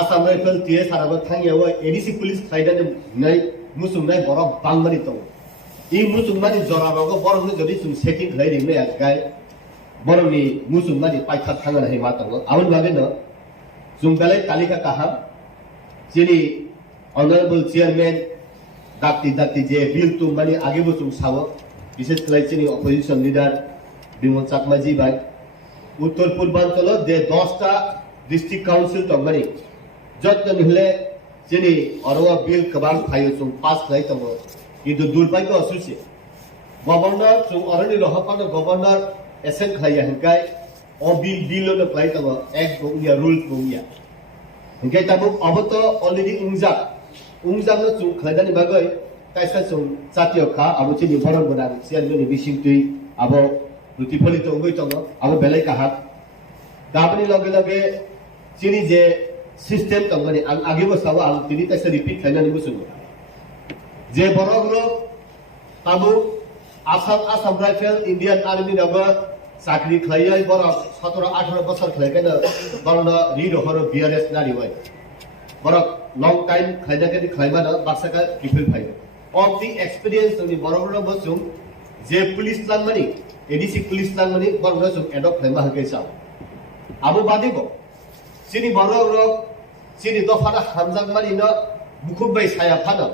आसाम राइफल टीएसआर रागो थांयाव एडीसी पुलिस खायदानि नै मुसुमनाय बरफ बांमानि दं इ मुसुमनानि जरा रागो बरफनि जदि जों सेटिं खालायरिंनाय आगाय बरफनि मुसुमनानि पाइखा थांगानि हाय मा दं आवन बागैनो जों बेलाय तालिका काहाम जेनि ऑनरेबल चेयरमैन दाक्ति जे बिल तुम माने आगे बो तुम सावो विशेष कलेक्शनी ऑपोजिशन लीडर बिमल चाकमाजी भाई उत्तर पूर्वांचल जे 10टा डिस्ट्रिक्ट काउंसिल तो माने जत्न मिले जेनि अरवा बिल कबाल फायो तुम पास खाइ तमो किन्तु दुर्भाग्य असुसे गवर्नर तुम अरनि रहपानो गवर्नर एसेंट खाया हंकाय ओ बिल नो खाइ तमो एक गोया रूल गोया हंकाय तमो अब तो ऑलरेडी उंजानो जों खायदानि बागै कायसा जों जातिय खा आबो चिनि बरन गोनां चेयारमेननि बिसिंतुइ आबो प्रतिफलित उगै दङ आबो बेलाय काहा दाबनि लगे लगे चिनि जे सिस्टेम दङनि आं आगे बसाव आं तिनि कायसा रिपिट खायनानि बुसुङो जे बरगरो आबो आसाम राइफल इंडियन आर्मी नगो चाकरी खायै बर 17-18 बছर खायखायनो बरन रि रहर बिआरएस नारि वय बरक long time खायदा के खायबानो बाक्साका रिफिल फाइनो of the experience of the बरगरो बसुम जे पुलिस लांमानि एडीसी पुलिस लांमानि बरगरो जों एडप्ट खायमा हकैसा आबो बादिबो सिनि बरगरो सिनि दफाना हामजागमानि न बुखुबाय साया फानो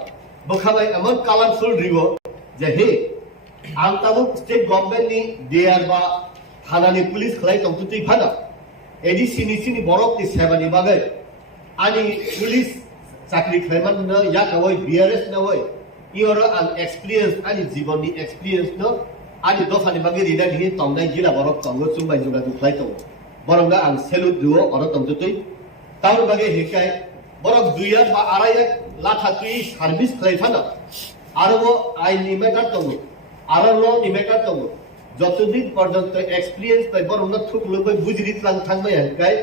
बखाबाय अमन कालारफुल रिवो जे हे आं ताबो स्टेट गभर्नमेंट नि डिआर बा थानानि पुलिस खलाय तंतुति फानो एडीसी नि सिनि बरक नि सेवानि बागै ani पुलिस चाकरी खायमान न या कवय बिआरएस न वय इरो आं एक्सपीरियंस ani जीवननि एक्सपीरियंस न ani दफानि बागै रिडानि हि तंनाय जिला बरक तंगो सुंबाय जुगा दुखलाय तो बरंगा आं सेलुट दुओ अर तंतुतै तावर बागै हिकाय बरक दुइया बा आराया लाथा तुइ सार्भिस खायफाना आरो आइनि मेटार तंगो आरो ल नि मेटार तंगो जतदिन पर्यन्त एक्सपीरियंस बाय बरंगा थुकलुबै बुजिरित लां थांबाय हिकाय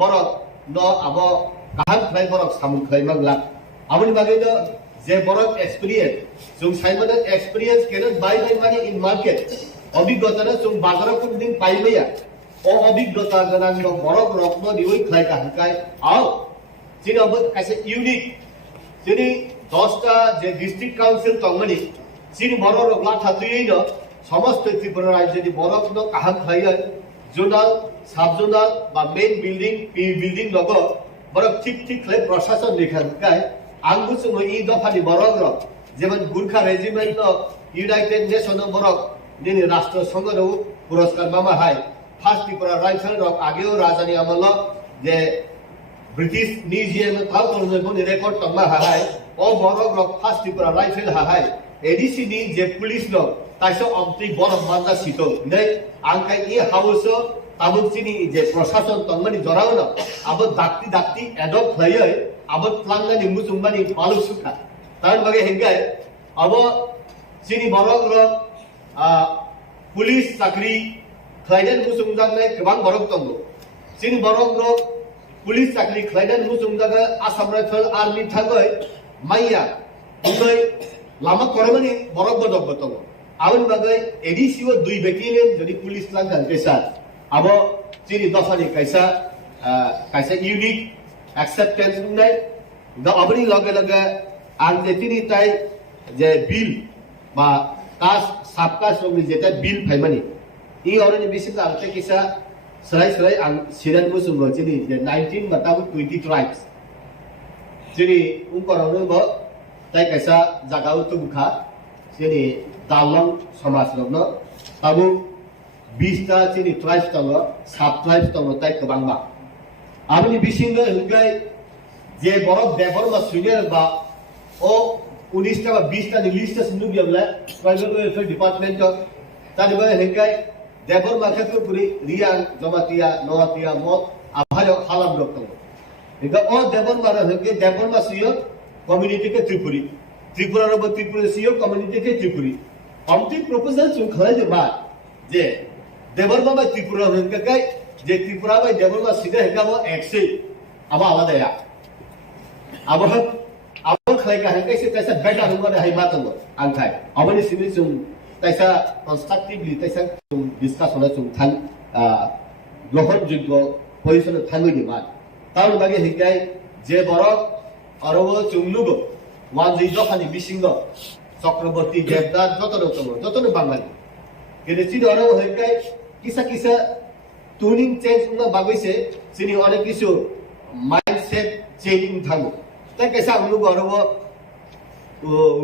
बरक न आबो गाहाम खाय बरक सामुन खाय मागला आबनि बागैनो जे बरक एक्सपीरियंस जों साइमन एक्सपीरियंस केन बाय मानि इन मार्केट अभिज्ञता जों बाजाराव कुदिन पाइबैया ओ अभिज्ञता गनां न बरक रत्न दिवै खाय काहकाय आव जिनबो कासे यूनिक जिनि 10टा जे डिस्ट्रिक्ट काउंसिल तंगनि जिनि बरक रगला थाथुयैनो समस्त त्रिपुरा राज्यनि बरक न काहम खाय जोनाल सब जोनाल बा मेन बिल्डिंग पी बिल्डिंग लगो बरक ठीक खले प्रशासन लेखाय आंगु सुङो इ दफानि बरक र जेमन गुरखा रेजिमेंट न यूनाइटेड नेशन बरक निनि राष्ट्र संघ र पुरस्कार मामा हाय फार्स्ट त्रिपुरा राइफल र आगेओ राजानि अमल जे ब्रिटिश म्यूजियम थाव करनो बनि रेकर्ड तमा हाय ओ बरक र फार्स्ट त्रिपुरा राइफल हाय एडीसी नि जे पुलिस न ताइसो अमति बरक मानदा सितो नै आंकाय इ हाउस ताबुचिनि जे प्रशासन तंगनि जरावनो अब दाक्ति एडप्ट खायै अब प्लांगानि मुजुंबानि पालु सुखा तार बगे हेंगाय अब चिनि बरक र पुलिस चाकरी खायदेन मुजुंजागनाय गोबां बरक दङ चिनि बरक र पुलिस चाकरी खायदेन मुजुंजागा आसाम राइफल आर्मी थागै माइया उनै लामा करमानि बरक बदक दङ आउन बगे एडीसी व दुई बेटिलियन जदि पुलिस लांगा केसा अब चिनि दफानि कैसा यूनिक एक्सेप्टेंस नै द अबनि लगे लगे आं जे तिनी ताई जे बिल बा कास्ट साबकास्ट रंनि जेता बिल फाइमानि इ अरनि बिसिम आंते किसा सराय आं सिरान मुसुंगो जिनि जे 19 बताबु 20 ट्राइब्स जिनि उनकरावनो ब ताई कैसा जागाउ तुबुखा जिनि दालं समाज रंनो ताबु 20 ता जिनि ट्राइब्स दङ साब ट्राइब्स दङ ताई गोबांबा आबनि बिसिंगो हंगाय जे बरफ देबरमा सुनियर बा ओ 19 टा बा 20 टा लिस्ट सिन्दु बियाबला ट्राइबल वेलफेयर डिपार्टमेंट तानिबा हंगाय देबरमा खेतु पुरी रियां जमातिया नवातिया मत आभायो खालाम दङ इगा ओ देबरमा हंगे देबरमा सियो कम्युनिटी के त्रिपुरा रो त्रिपुरा सियो कम्युनिटी के त्रिपुरी हमति प्रपोजल सुन खलाय जे बा जे देबरमा बा त्रिपुरा हंगे गाय जे त्रिपुरा बा देबरमा सिदे हंगा वो एक्से आबा आलादाया आबो खालायगा हंगे से तैसा बेटा हुंगा हाय बातंगो आंखाय अबनि सिनि जों तैसा कन्स्ट्रक्टिवली तैसा जों डिस्कस होना जों थां ग्रहण जोग्य पजिशन थांगोनि मा ताउन बागे हिगाय जे बरक अरबो चुंगलुगो वान जि जखानि बिसिंग चक्रवर्ती देवदार जतनो बांगाली केने चिदो अरबो हिगाय किसा ट्यूनिंग चेंज उना बागैसे सिनि अनेक किसु माइंडसेट चेंजिंग थांगो ता कैसा उनुगो अरबो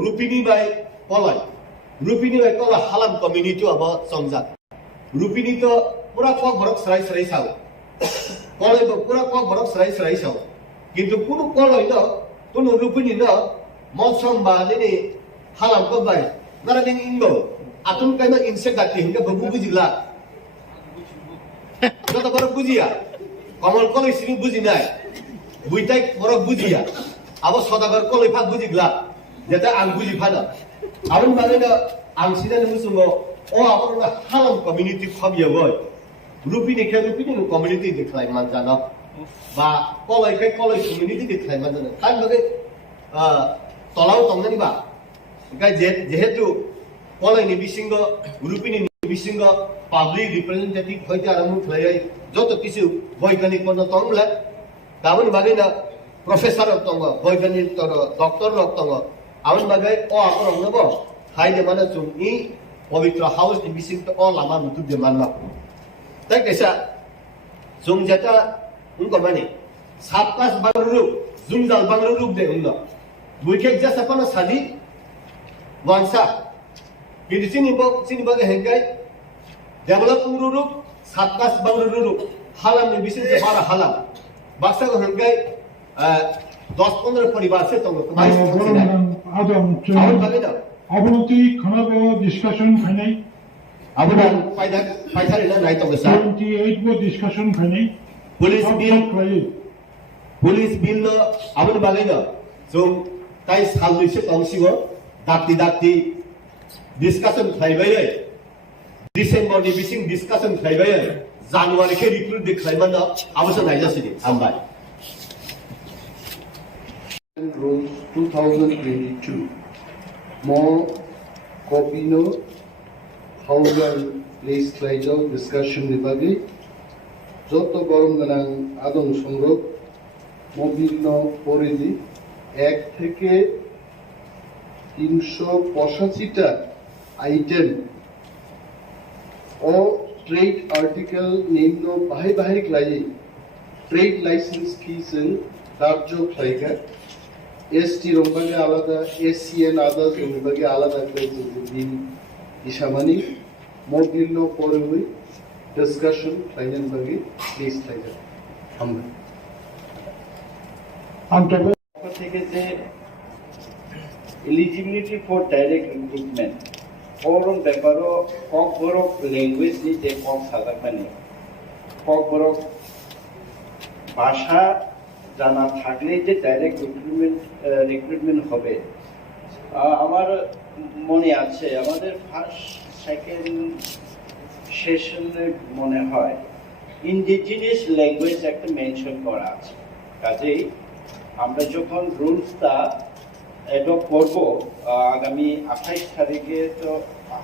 रुपिनी बाय कला हालाम कम्युनिटी अब संजात रुपिनी तो पूरा कक बरक सराय साव कलैबो पूरा कक बरक सराय साव किन्तु कुनु कलै न कुनु रुपिनी न मसम बानि हालाम को बाय नारा दिं इंगो आतुन काइमा इनसे गाति हिंगा बबु बुजिला जत बरक बुजिया कमल कलै सिनि बुजिनाय बुइताय बरक बुजिया अब सदागर कलै फा बुजिगला जेता आं बुजिफाना आबन बागैनो आं सिनानि मुसुंगो ओ आबन हालाम कम्युनिटी खबियावय रुपिनि कम्युनिटी देखलाय मानजानो बा कलै कम्युनिटी देखलाय मानजानो तान बागै तलाव तंगनि बा गाय जेहेतु कलैनि बिसिंगो रुपिनि बिसिंगो पाब्लिक रिप्रेजेंटेटिभ होइते आराम खलाय जत किसु वैज्ञानिक मन तंगला दाबन बागैनो प्रोफेसर तंग वैज्ञानिक तर डॉक्टर तंग आवन बागै ओ आबरंगनो हायदे माने जों इ पवित्र हाउस नि बिसिं तो ओ लामा मुतु दे मानला ता कैसा जों जेता उनको माने साबकास बांगरु जुंगाल बांगरु दे उनो बुइके जसा पन सादि वांसा किदिसिनि बागै हेगाय डेभलपिंग रुप साबकास बांगरु हालाम नि बिसिं ते बारा हालाम बाक्सा को हेगाय 10-15 परिवार से तो अवनति खनाबो डिस्कशन खानाय अबना फाइथारिना नाय तो सा 28 को डिस्कशन खानाय पुलिस बिल न अबन बागैनो जों ताइ सालुइसे तंसिगो दाक्ति डिस्कशन खायबाय डिसेम्बर नि बिसिं डिस्कशन खायबाय जानुवारि के रिक्रुट देखलायमान अबसो नायजासिदि हामबाय Rules 2022 more KOKPIN Khumulwng place claijo discussion nibagi joto gorom ganang adong songrok mobilno poridi 1 থেকে 385 টা আইটেম ও ট্রেড আর্টিকেল নিম্ন বাহির ক্লাই ট্রেড লাইসেন্স ফিজেं দার্য খাইগা एसटी रोमबागे आलादा एससीएन आदार्स रोमबागे आलादा बिल इसामानि मोबिलनो परेवै डिस्कशन फाइनल बागे प्लीज थाइगा हम থেকে যে এলিজিবিলিটি ফর ডাইরেক্ট রিক্রুটমেন্ট ওরম ব্যাপারও ককবরক ল্যাঙ্গুয়েজ নি যে কক সাদা মানে ককবরক ভাষা জানা থাকলে যে ডাইরেক্ট রিক্রুটমেন্ট হবে আমার মনে আছে আমাদের ফার্স্ট সেকেন্ড সেশনে মনে হয় ইন্ডিজিনিয়াস ল্যাঙ্গুয়েজ একটা মেনশন করা আছে কাজেই আমরা যখন রুলসটা অ্যাডপ্ট করব আগামী 28 তারিখে তো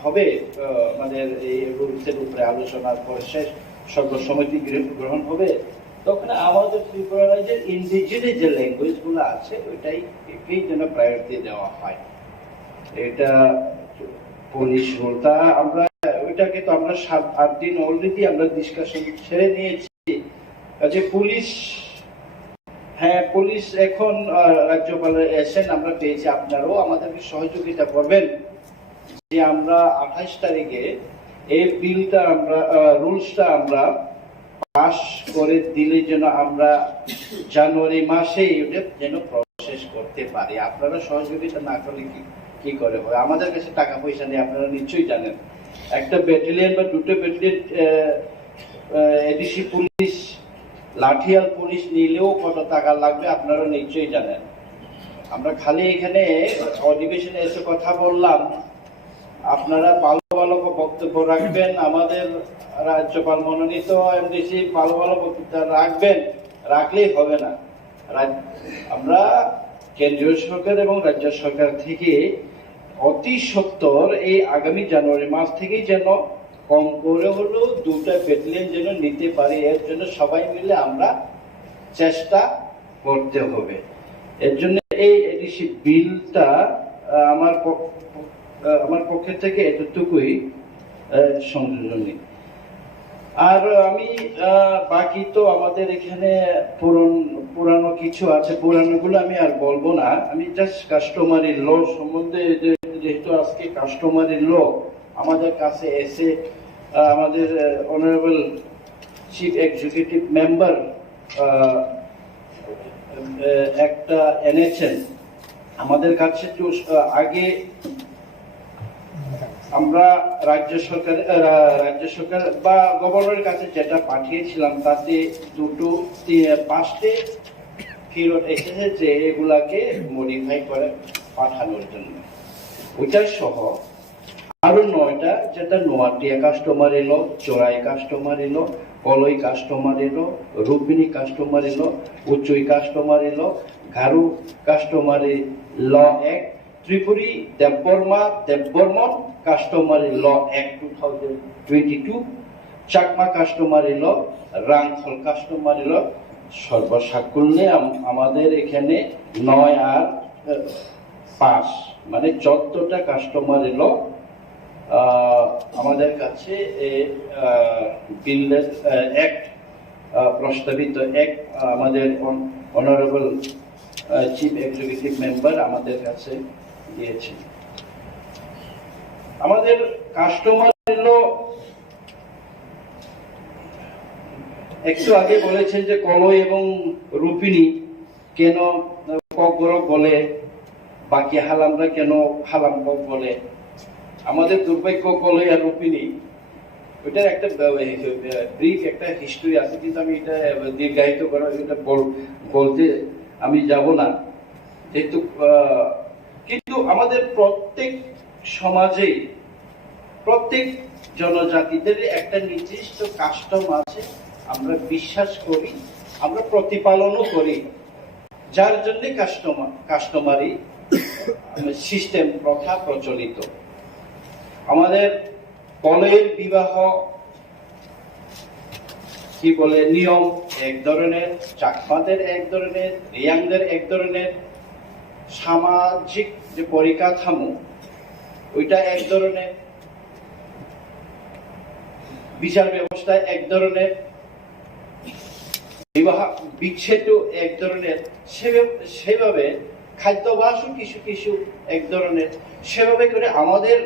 হবে আমাদের এই রুলসের উপরে আলোচনার পর শেষ সর্বসম্মতি গ্রহণ হবে তখন আমাদের ত্রিপুরা রাজ্যের ইন্ডিজিনাস যে ল্যাঙ্গুয়েজ গুলো আছে ওইটাই যেন প্রায়োরিটি দেওয়া হয়। এটা পুলিশ রুল, তা আমরা ওইটাকে তো আমরা 7-8 দিন অলরেডি আমরা ডিসকাশন ছেড়ে নিয়েছি। যে পুলিশ, হ্যাঁ পুলিশ এখন রাজ্যপালের এসেন আমরা পেয়েছি, আপনারাও আমাদেরকে সহযোগিতা করবেন যে আমরা 28 তারিখে এই বিলটা আমরা রুলসটা আমরা পাস করে দিলে যেন আমরা জানুয়ারি মাসে যেন প্রসেস করতে পারি। আপনারা সহযোগিতা না করলে কি করে হবে? আমাদের কাছে টাকা পয়সা নেই, আপনারা নিশ্চয়ই জানেন। একটা ব্যাটালিয়ন বা দুটো ব্যাটালিয়ন এডিসি পুলিশ, লাঠিয়াল পুলিশ নিলেও কত টাকা লাগবে আপনারা নিশ্চয়ই জানেন। আমরা খালি এখানে অধিবেশনে এসে কথা বললাম, আপনারা ভালো ভালো বক্তব্য রাখবেন, আমাদের রাজ্যপাল মনোনীত এমডিসি ভালো ভালো বক্তব্য রাখবেন, রাখলেই হবে না। আমরা কেন্দ্রীয় সরকার এবং রাজ্য সরকার থেকে অতি সত্বর এই আগামী জানুয়ারি মাস থেকেই যেন কম করে হলেও 2টা ব্যাটালিয়ন যেন নিতে পারি, এর জন্য সবাই মিলে আমরা চেষ্টা করতে হবে। এর জন্য এই এডিসি বিলটা আমার পক্ষে থেকে এতটুকুই সংযোজনী। আর আমি বাকি তো আমাদের এখানে পুরানো কিছু আছে, পুরানোগুলো আমি আর বলবো না। আমি জাস্ট কাস্টমারি ল সম্বন্ধে, যেহেতু আজকে কাস্টমারি ল আমাদের কাছে এসে আমাদের অনারেবল চিফ এক্সিকিউটিভ মেম্বার একটা এনেছেন আমাদের কাছে। তো আগে আমরা রাজ্য সরকার বা গভর্নরের কাছে যেটা পাঠিয়েছিলাম তাতে 5টে ফেরত এসেছে যে এগুলাকে মডিফাই করে পাঠানোর জন্য। ওইটা সহ আরো 9টা, যেটা নোয়াটিয়া কাস্টমার এলো, চোরাই কাস্টমার এলো, কলই কাস্টমার এলো, রূপিনী কাস্টমার এলো, উচ্চই কাস্টমার এলো, ঘারু কাস্টমারি ল অ্যাক্ট, ত্রিপুরী দেববর্মন কাস্টমারি ল অ্যাক্ট 2022, চাকমা কাস্টমারি ল, রাংখল কাস্টমারি ল, সর্বসাকুল্যে আমাদের এখানে 9 আর 5 মানে 14টা কাস্টমারি ল আমাদের কাছে বিলের অ্যাক্ট প্রস্তাবিত অ্যাক্ট আমাদের অনারেবল চিফ এক্সিকিউটিভ মেম্বার আমাদের কাছে দিয়েছে। আমাদের কাস্টমার এলো, একটু আগে বলেছেন যে কলই এবং রূপিনী কেন ককবরক বলে, বাকি হালামরা কেন হালাম কক বলে। আমাদের দুর্ভাগ্য কলই আর রূপিনী, ওইটার একটা ব্রিফ একটা হিস্ট্রি আছে, কিন্তু আমি এটা দীর্ঘায়িত করা এটা বলতে আমি যাব না যেহেতু। কিন্তু আমাদের প্রত্যেক সমাজে প্রত্যেক জনজাতিদের একটা নির্দিষ্ট কাস্টম আছে, আমরা বিশ্বাস করি, আমরা প্রতিপালনও করি, যার জন্য কাস্টমারি সিস্টেম প্রথা প্রচলিত। আমাদের কলের বিবাহ কি বলে নিয়ম এক ধরনের, চাকমাদের এক ধরনের, রিয়াংদের এক ধরনের, সামাজিক যে পরিকাঠামো ওইটা এক ধরনের, বিচার ব্যবস্থা এক ধরনের, বিবাহ বিচ্ছেদ এক ধরনের, সেভাবে খাদ্যাভ্যাসও কিছু কিছু এক ধরনের। সেভাবে করে আমাদের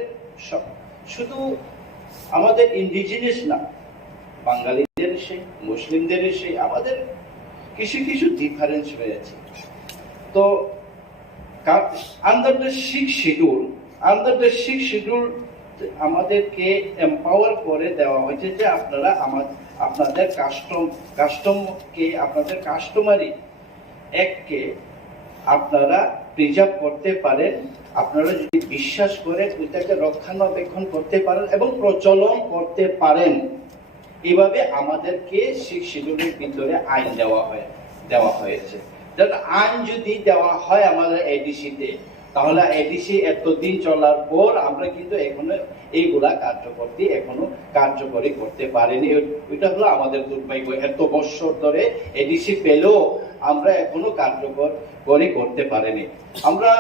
শুধু আমাদের ইন্ডিজিনাস না, বাঙালিদের সেই, মুসলিমদের সেই, আমাদের কিছু কিছু ডিফারেন্স রয়েছে। তো আন্ডার দ্য 6th শিডিউল আমাদেরকে এম্পাওয়ার করে দেওয়া হয়েছে যে আপনারা আপনাদের কাস্টমকে, আপনাদের কাস্টমারি অ্যাক্টকে আপনারা প্রিজার্ভ করতে পারেন, আপনারা যদি বিশ্বাস করেন ওইটাকে রক্ষণাবেক্ষণ করতে পারেন এবং প্রচলন করতে পারেন। এভাবে আমাদেরকে 6th শিডিউলের ভিতরে আইন দেওয়া হয়েছে। আইন যদি দেওয়া হয় আমাদের এডিসিতে, তাহলে এডিসি এতদিন চলার পর আমরা কিন্তু এখনো এইগুলা এখনো কার্যকরী করতে পারিনি। ওইটা হলো আমাদের দুর্ভাগ্য। এত বছর ধরে এডিসি পেলেও আমরা এখনো কার্যকরী করতে পারিনি। আমরা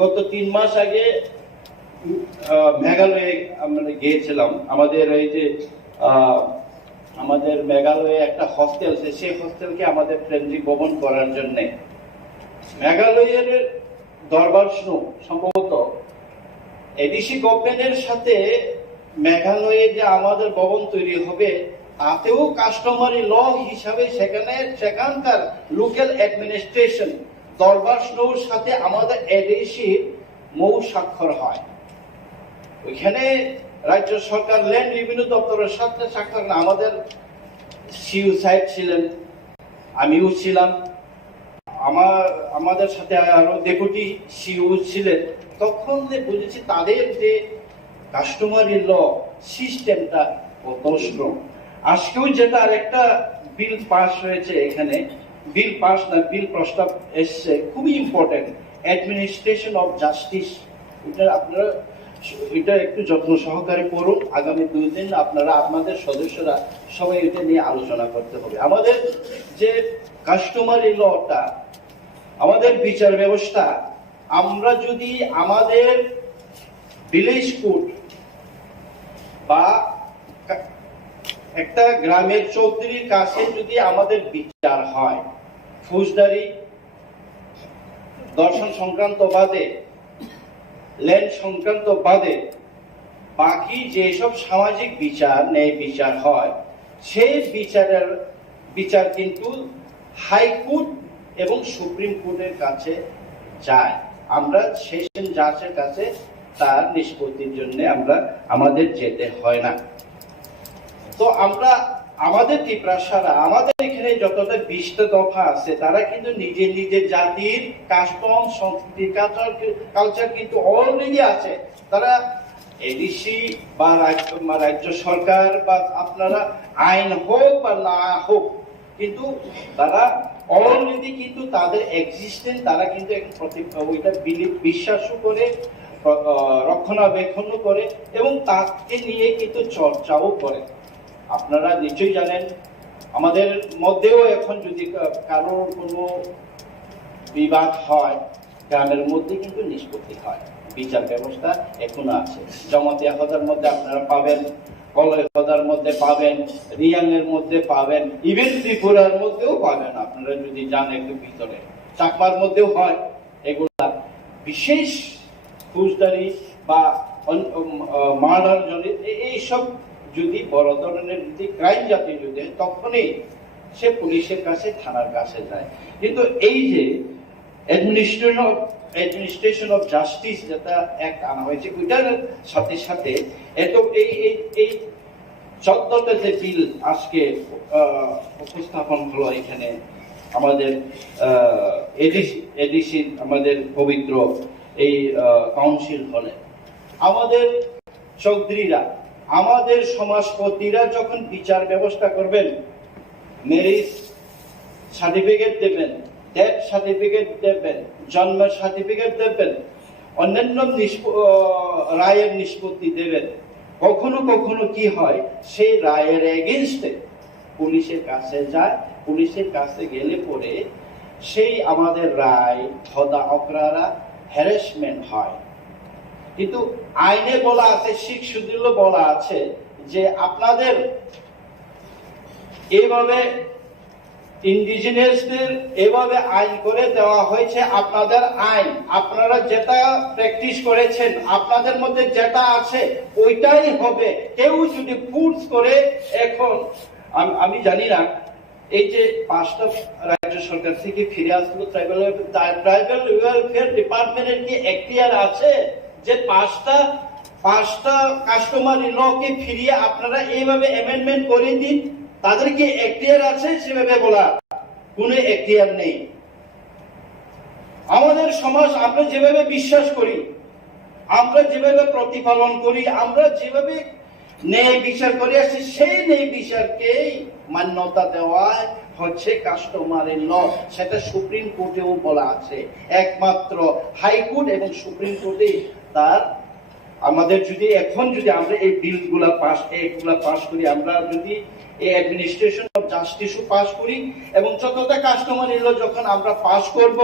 গত 3 মাস আগে মেঘালয়ে আমরা গিয়েছিলাম। আমাদের মেঘালয়ে একটা হস্টেল আছে, সেই হস্টেলকে আমাদের ট্রেনিং ভবন করার জন্য মেঘালয়ের দরবার সম্ভবত এডিসি গভর্নমেন্টের সাথে মেঘালয়ে যে আমাদের ভবন তৈরি হবে তাতেও কাস্টমারি ল হিসাবে সেখানকার লোকাল অ্যাডমিনিস্ট্রেশন দরবার সাথে আমাদের এডিসি মৌ স্বাক্ষর হয়। ওইখানে রাজ্য সরকার ল্যান্ড রেভিনিউ দপ্তরের সাথে স্বাক্ষর। আমাদের সিইও সাহেব ছিলেন, আমিও ছিলাম, আমাদের সাথে আরো ডেপুটি সিইও ছিলেন। তখন বুঝেছি তাদের যে কাস্টমারি ল সিস্টেমটা কত স্ট্রং। আজকেও যেটা আরেকটা বিল পাস হয়েছে, এখানে বিল প্রস্তাব এসছে, খুবই ইম্পর্টেন্ট, অ্যাডমিনিস্ট্রেশন অফ জাস্টিস। আপনারা এটা একটু যত্ন সহকারে পড়ুন। আগামী 2 দিন আপনাদের সদস্যরা সবাই এটা নিয়ে আলোচনা করতে হবে। আমাদের যে কাস্টমারি লটা, আমাদের বিচার ব্যবস্থা, আমরা যদি আমাদের ভিলেজ কোর্ট বা একটা গ্রামের চৌধুরীর কাছে যদি আমাদের বিচার হয়, ফৌজদারি দর্শন সংক্রান্ত বাদে, ল্যান্ড সংক্রান্ত বাদে বাকি যেসব সামাজিক বিচার, ন্যায় বিচার হয়, সেই বিচার কিন্তু হাইকোর্ট এবং সুপ্রিম কোর্টের কাছে যায়। আমরা সেশন জাজের কাছে তার নিষ্পত্তির জন্য আমাদের যেতে হয় না। তো আমাদের ত্রিপুরা, আমাদের এখানে যতটা 20টা দফা আছে, তারা কিন্তু নিজের জাতির কাস্টম, সংস্কৃতি, কালচার কিন্তু অলরেডি আছে। তারা এডিসি বা রাজ্য সরকার বা আপনারা আইন হোক বা না হোক, কিন্তু তারা অলরেডি কিন্তু তাদের এক্সিস্টেন্স তারা কিন্তু ওইটা বিশ্বাসও করে, রক্ষণাবেক্ষণ করে এবং তাকে নিয়ে কিন্তু চর্চাও করে। আপনারা নিশ্চয়ই জানেন, আমাদের মধ্যেও এখন যদি কারোর কোনো বিবাদ হয়, গ্রামের মধ্যে কিন্তু নিষ্পত্তি হয়। বিচার ব্যবস্থা এখনো আছে। জমাতিয়া হদার মধ্যে আপনারা পাবেন, কলয় হদার মধ্যে পাবেন, রিয়াং এর মধ্যে পাবেন, ইভেন ত্রিপুরার মধ্যেও পাবেন। আপনারা যদি যান একটু ভিতরে, চাকমার মধ্যেও হয়। এগুলা বিশেষ ফৌজদারি বা মার্ডার এইসব যদি বড় ধরনের যদি ক্রাইম জাতীয় যদি তখনই সে পুলিশের কাছে, থানার কাছে যায়। কিন্তু এই যে অ্যাডমিনিস্ট্রেশন অফ জাস্টিস যেটা অ্যাক্ট আনা হয়েছে, ওইটার সাথে সাথে এই 14টা যে বিল আজকে উপস্থাপন হলো এখানে আমাদের এডিসি আমাদের পবিত্র এই কাউন্সিল হলে, আমাদের চৌধুরীরা, আমাদের সমাজপতিরা যখন বিচার ব্যবস্থা করবেন, ম্যারেজ সার্টিফিকেট দেবেন, ডেথ সার্টিফিকেট দেবেন, জন্ম সার্টিফিকেট দেবেন, অন্যান্য রায়ের নিষ্পত্তি দেবেন। কখনো কখনো কি হয়, সেই রায়ের এগেইনস্টে পুলিশের কাছে যায়। পুলিশের কাছে গেলে পরে সেই আমাদের রায় হদা অকরারা হ্যারাসমেন্ট হয়। কিন্তু আইনে বলা আছে, শিখ শিডিউলে বলা আছে যে আপনাদের এইভাবে ইন্ডিজিনিয়াসদের এভাবে আইন করে দেওয়া হয়েছে। আপনাদের আইন, আপনারা যেটা প্র্যাকটিস করেছেন, আপনাদের মধ্যে যেটা আছে ওইটাই হবে। কেউ যদি ফোর্স করে, এখন আমি জানি না, এই যে 5টা রাজ্য সরকার থেকে ফিরে আসলো, ট্রাইবাল ওয়েলফেয়ার ডিপার্টমেন্টের কি এখতিয়ার আছে যে 5টা কাস্টমারি লকে ফিরিয়ে আপনারা এইভাবে অ্যামেন্ডমেন্ট করে দিন? তাদের কি এখতিয়ার আছে সেভাবে বলা? কোনো এখতিয়ার নেই। আমাদের সমাজ আমরা যেভাবে বিশ্বাস করি, আমরা যেভাবে প্রতিপালন করি, আমরা যেভাবে ন্যায় বিচার করে আসছি, সেই ন্যায় বিচারকে মান্যতা দেওয়া হচ্ছে কাস্টমারি ল, সেটা সুপ্রিম কোর্টেও বলা আছে। একমাত্র হাইকোর্ট এবং সুপ্রিম কোর্টে তার আমাদের যদি এখন যদি আমরা এই বিলগুলা পাস করি, আমরা যদি এই অ্যাডমিনিস্ট্রেশন অফ জাস্টিসও পাস করি এবং যতটা কাস্টমারি ল যখন আমরা পাস করব,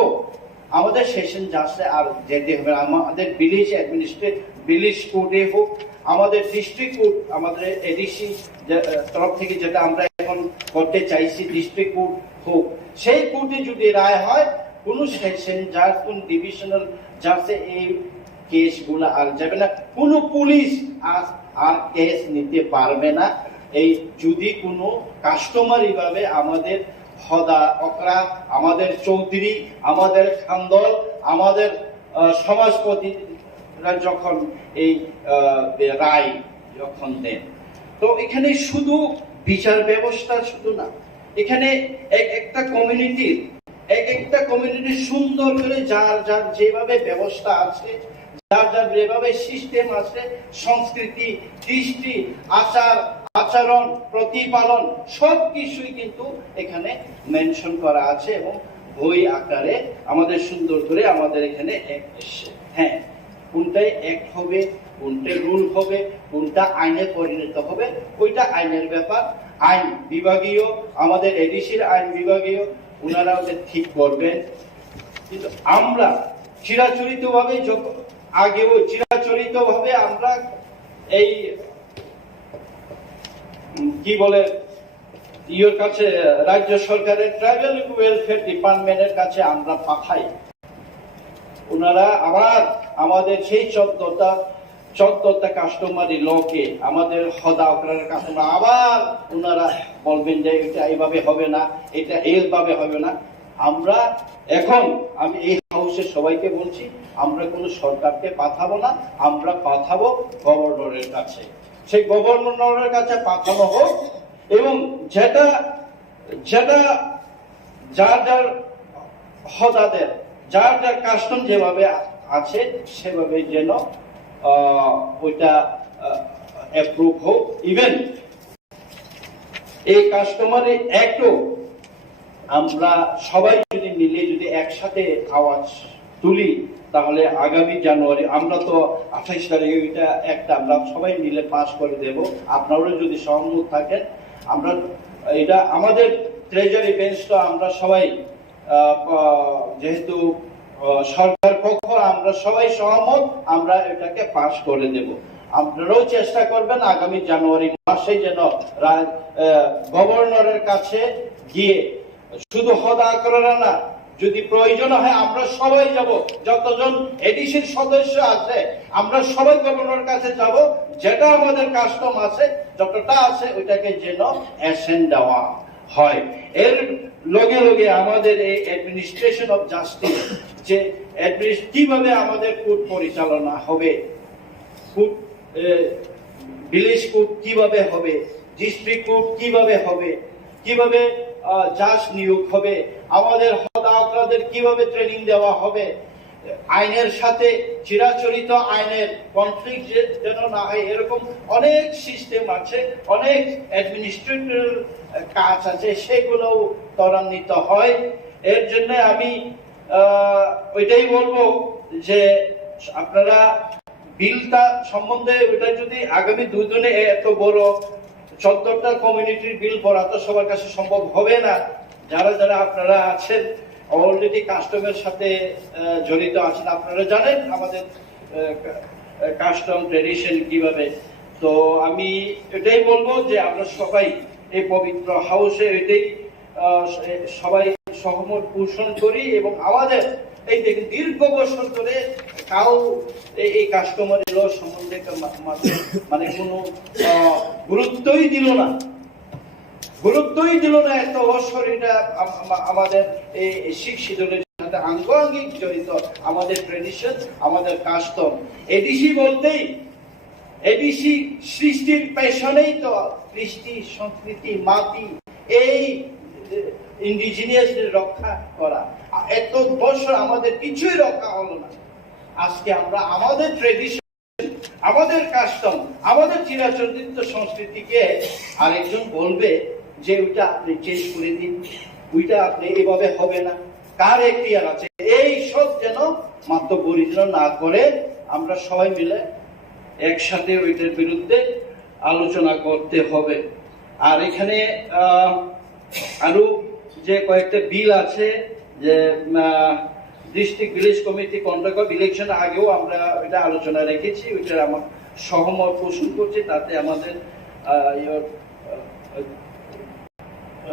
আমাদের সেশন জাজে আর যেতে হবে। আমাদের ভিলেজ কোর্টে হোক, আমাদের ডিস্ট্রিক্ট কোর্ট, আমাদের এডিসি তরফ থেকে যেটা আমরা এখন করতে চাইছি ডিস্ট্রিক্ট কোর্ট হোক, সেই কোর্টে যদি রায় হয়, কোন সেশন জাজ, কোন ডিভিশনাল জাজে এই কেসগুলো আর যাবে না। কোন পুলিশ আর কেস নিতে পারবে না এই যদি কোনো কাস্টমারি ভাবে আমাদের হদা অকরা, আমাদের চৌধুরী, আমাদের খানদল, আমাদের সমাজপতিরা যখন এই রায় যখন দেন। তো এখানে শুধু বিচার ব্যবস্থা শুধু না, এখানে একটা কমিউনিটি সুন্দর করে যার যেভাবে ব্যবস্থা আছে, যার যেভাবে সিস্টেম আছে, সংস্কৃতি, দৃষ্টি, আচরণ, প্রতিপালন সবকিছুই কিন্তু এখানে মেনশন করা আছে এবং বই আকারে আমাদের সুন্দর করে আমাদের এখানে হ্যাঁ, কোনটাই অ্যাক্ট হবে, কোনটা রুল হবে, কোনটা আইনে পরিণত হবে, ওইটা আইনের ব্যাপার। আইন বিভাগীয়, আমাদের এডিসির আইন বিভাগীয়, ওনারা ওদের ঠিক করবেন। কিন্তু আমরা চিরাচরিতভাবে আমরা এই কি বলে ইয়োর কাছে রাজ্য সরকারের ট্রাইবাল ওয়েলফেয়ার ডিপার্টমেন্টের কাছে আমরা পাঠাই। ওনারা আবার আমাদের সেই 14টা কাস্টমারি লকে, আমাদের হদা অকরারের কাস্টমার আবার ওনারা বলবেন যে এটা এইভাবে হবে না, এটা এইভাবে হবে না। আমি এই হাউসে সবাইকে বলছি, আমরা কোনো সরকারকে পাঠাবো না, আমরা পাঠাবো গভর্নরের কাছে। সেই গভর্নরের কাছে পাঠানো হোক এবং যেটা যার হদাদের যার কাস্টম যেভাবে আছে সেভাবে যেন ওইটা অ্যাপ্রুভ হোক। ইভেন এই কাস্টমারি অ্যাক্টও আমরা সবাই যদি মিলে যদি একসাথে আওয়াজ তুলি, তাহলে আগামী জানুয়ারি, আমরা তো 28 তারিখে এটা একটা আমরা সবাই মিলে পাস করে দেব। আপনারাও যদি সহমত থাকেন, আমরা এটা আমাদের ট্রেজারি বেঞ্চটা আমরা সবাই যেহেতু সরকার পক্ষ, আমরা সবাই সহমত, আমরা এটাকে পাস করে দেব। আপনারাও চেষ্টা করবেন আগামী জানুয়ারি মাসে যেন গভর্নরের কাছে গিয়ে শুধু হদা করা না, যদি প্রয়োজন হয় আমরা সবাই যাব, যতজন এডিসির সদস্য আছে আমরা সবাই গভর্নরের কাছে যাব, যেটা আমাদের কাস্টম আছে যতটা আছে ওইটাকে যেন অ্যাসেন্ট দেওয়া হয়। এর লগে লগে আমাদের এই অ্যাডমিনিস্ট্রেশন অফ জাস্টিস, যে কিভাবে আমাদের কোর্ট পরিচালনা হবে, ভিলেজ কোর্ট কিভাবে হবে, ডিস্ট্রিক্ট কোর্ট কিভাবে হবে, কিভাবে জাজ নিয়োগ হবে, আমাদের হদা অকরাদের কিভাবে ট্রেনিং দেওয়া হবে, আইনের সাথে চিরাচরিত আইনের কনফ্লিক্ট যেন না হয়, এরকম অনেক সিস্টেম আছে, অনেক অ্যাডমিনিস্ট্রেটিভ কাজ আছে, সেগুলোও ত্বরান্বিত হয়। এর জন্য আমি ওইটাই বলবো যে আপনারা বিলটা সম্বন্ধে ওইটা যদি আগামী 2 দিনে এত বড় 14টা কমিউনিটির বিল পড়া তো সবার কাছে সম্ভব হবে না। যারা আপনারা আছেন অলরেডি কাস্টমের সাথে জড়িত আছেন, আপনারা জানেন আমাদের কাস্টম ট্রেডিশন কিভাবে। তো আমি এটাই বলবো যে আমরা সবাই এই পবিত্র হাউসে এটাই সবাই সহমত পোষণ করি এবং আমাদের এই দেখুন দীর্ঘ বছর ধরে এই কাস্টমারি ল সম্বন্ধে মানে কোনো গুরুত্বই দিল না এত বছর। এটা আমাদের এই শিক্ষিতদের সাথে আঙ্গিক জড়িত, আমাদের ট্রেডিশন, আমাদের কাস্টম। এডিসি বলতেই এডিসি সৃষ্টির পেছনেই তো কৃষ্টি, সংস্কৃতি, মাটি, এই ইন্ডিজিনিয়াস রক্ষা করা। এত বছর আমাদের কিছুই রক্ষা হলো না। আজকে আমরা আমাদের ট্রেডিশন, আমাদের কাস্টম, আমাদের চিরাচরিত সংস্কৃতিকে আরেকজন বলবে যে ওইটা আপনি চেঞ্জ করে দিন, ওইটা আপনি এভাবে হবে না, কার এখতিয়ার আছে, এই সব যেন মাতব্বরি যেন না করে আমরা সবাই মিলে একসাথে ওইটার বিরুদ্ধে আলোচনা করতে হবে। আর এখানে আরো যে কয়েকটা বিল আছে, যে district village committee conduct of election, আগেও আমরা এটা আলোচনা রেখেছি, ওইটার আমার সহমত পোষণ করছি। তাতে আমাদের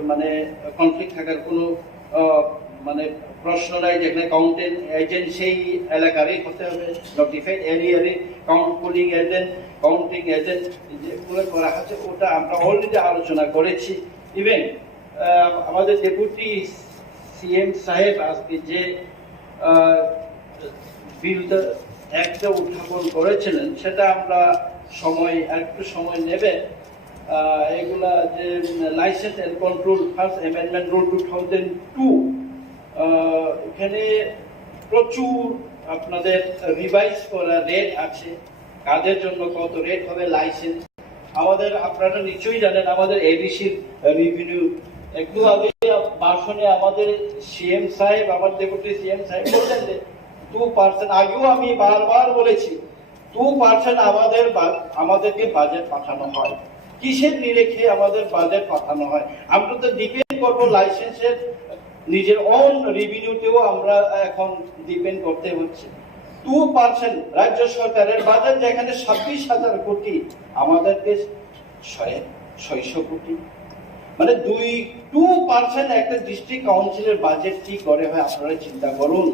মানে কনফ্লিক্ট থাকার কোনো মানে প্রশ্ন নাই, যেখানে কাউন্টিং এজেন্ট সেই এলাকারই হতে হবে, নোটিফাইড এরিয়ারই পুলিং এজেন্ট, কাউন্টিং এজেন্ট যেগুলো করা হচ্ছে ওটা আমরা অলরেডি আলোচনা করেছি। ইভেন আমাদের ডেপুটি সিএম সাহেব আজকে যে বিলটা একটা উত্থাপন করেছিলেন, সেটা আমরা একটু সময় নেবে। এগুলা যে licence and control first amendment rule 2002, এখানে প্রচুর আপনাদের রিভাইজ করা রেট আছে, কাজের জন্য কত রেট হবে লাইসেন্স। আমাদের আপনারা নিশ্চয়ই জানেন আমাদের এডিসির রিভিনিউ একটু আগে ভাষণে আমাদের সিএম সাহেব, আমার ডেপুটি সিএম সাহেব বললেন যে 2%, আগেও আমি বারবার বলেছি 2% আমাদেরকে বাজেট পাঠানো হয়। কিসের নিরিখে আমাদের বাজেট পাঠানো হয়? আমরা তো ডিপেন্ড করবো লাইসেন্সের, নিজের অন রেভিনিউতেও আমরা এখন ডিপেন্ড করতে হচ্ছে। 2% রাজ্য সরকারের বাজেট যেখানে 26,000 কোটি, আমাদেরকে 600 কোটি, মানে 2% একটা ডিস্ট্রিক্ট কাউন্সিলের বাজেট কি করে হয় আপনারা চিন্তা করুন।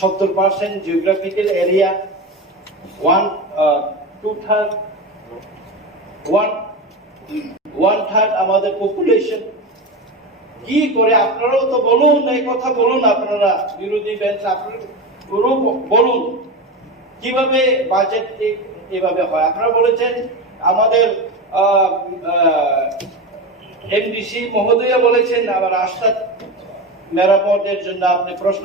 70% জিওগ্রাফিক্যাল এরিয়া, 1/3 আমাদের পপুলেশন, কি করে? আপনারাও তো বলুন, এই কথা বলুন, আপনারা বিরোধী বেঞ্চ আপনারা বলুন কিভাবে বাজেট এভাবে হয়। আপনারা বলেছেন, আমাদের এমডিসি মহোদয়া বলেছেন আবার রাস্তা মেরামতের জন্য আপনি প্রশ্ন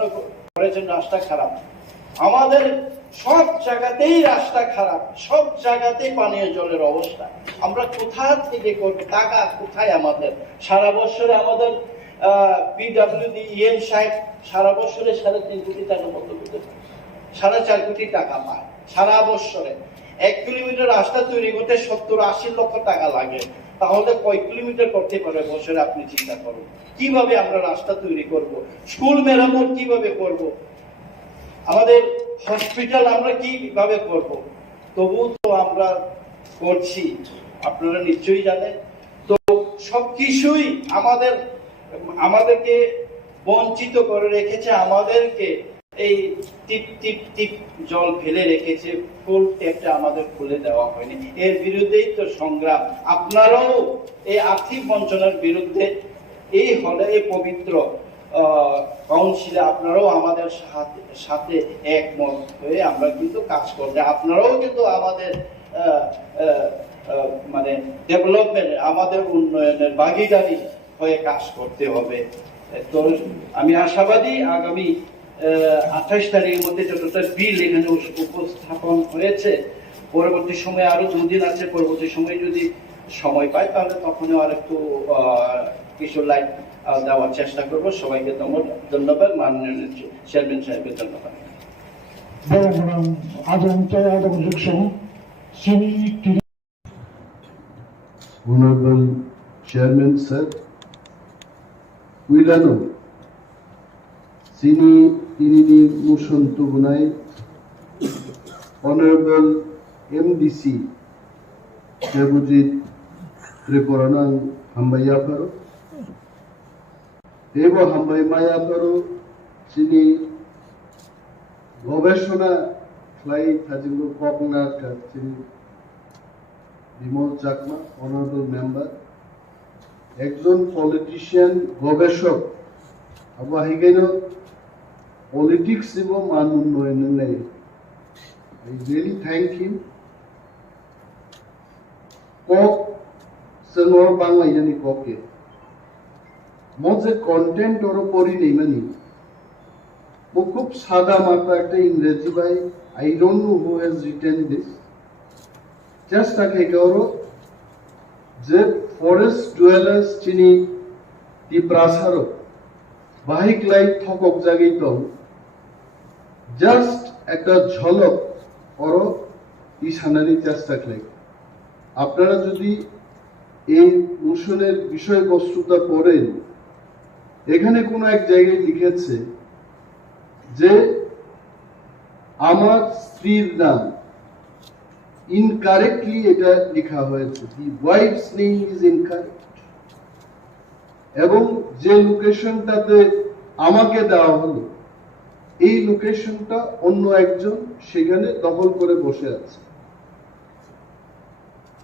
করেছেন রাস্তা খারাপ। আমাদের সব জায়গাতেই রাস্তা খারাপ, সব জায়গাতেই পানীয় জলের অবস্থা। আমরা কোথা থেকে করবো? টাকা কোথায় আমাদের? সারা বছরে আমাদের পিডব্লিউডি ইএম সাহেব সারা বছরে 3.5 কোটি টাকা মতো 4.5 কোটি টাকা পায় সারা বছরে। 1 কিলোমিটার রাস্তা তৈরি করতে 70-80 লক্ষ টাকা লাগে। তাহলে কয় কিলোমিটার করতে পারে বছরে? আপনি চিন্তা করুন। কিভাবে আমরা রাস্তা তৈরি করব? স্কুল মেরামত কিভাবে করব? আমাদের হসপিটাল আমরা কিভাবে করব? তবু তো আমরা করছি, আপনারা নিশ্চয়ই জানেন। তো সবকিছুই আমাদেরকে বঞ্চিত করে রেখেছে, আমাদেরকে এই টিপ টিপ টিপ জল ফেলে রেখেছে, ফুল ট্যাপটা আমাদের খুলে দেওয়া হয়নি। এর বিরুদ্ধেই তো সংগ্রাম। আপনারাও এই আর্থিক বঞ্চনার বিরুদ্ধে এই হলে, এই পবিত্র কাউন্সিলে আপনারাও আমাদের সাথে একমত হয়ে আমরা কিন্তু কাজ করতে, আপনারাও কিন্তু আমাদের মানে ডেভেলপমেন্ট, আমাদের উন্নয়নের ভাগিদারি হয়ে কাজ করতে হবে। তো আমি আশাবাদী আগামী 28 তারিখের মধ্যে যতটা বিল এখানে উপস্থাপন হয়েছে, পরবর্তী সময়ে আরো 2 দিন আছে, পরবর্তী সময়ে যদি সময় পাই তাহলে তখনও আর একটু কিছু লাইট দেওয়ার চেষ্টা করবো। সবাইকে ধন্যবাদ, মাননীয় চেয়ারম্যান সাহেবকে ধন্যবাদ। Honorable Chairman Sir, Wilano, Sini Inini Mushon Tubunai, Honorable MDC, Jabujit Tripuranang Hambayaparo, Ebo Hambay Mayaparo, Sini Gobeshona, Fly Tajingo Kokna, Sini Bimal Chakma, honourable member, একজন পলিটিশিয়ান, গবেষক, আবাহিগেন পলিটিক্স এবং মান উন্নয়নের নেই। I really thank him. কক সেলর বাংলা জানি ককে মজে কন্টেন্ট ওর পড়ি নেই মানে ও খুব সাদা মাথা একটা ইংরেজি ভাই। I don't know who has written this. Just like a যে ফরেস্ট ডুয়েলার্স চিনি টিপ্রাসারো বাহিক লাই থকক জাগিত জাস্ট একটা ঝলক অর ইসানানি চেষ্টা খাই আপনারা যদি এই মোশনের বিষয়বস্তুটা পড়েন এখানে কোনো এক জায়গায় লিখেছে যে আমার স্ত্রীর নাম ইনকারেক্টলি এটা লেখা হয়েছে দি ওয়াইফস নেম ইজ ইনকারেক্ট এবং যে লোকেশনটাতে আমাকে দেওয়া হলো এই লোকেশনটা অন্য একজন সেখানে দখল করে বসে আছে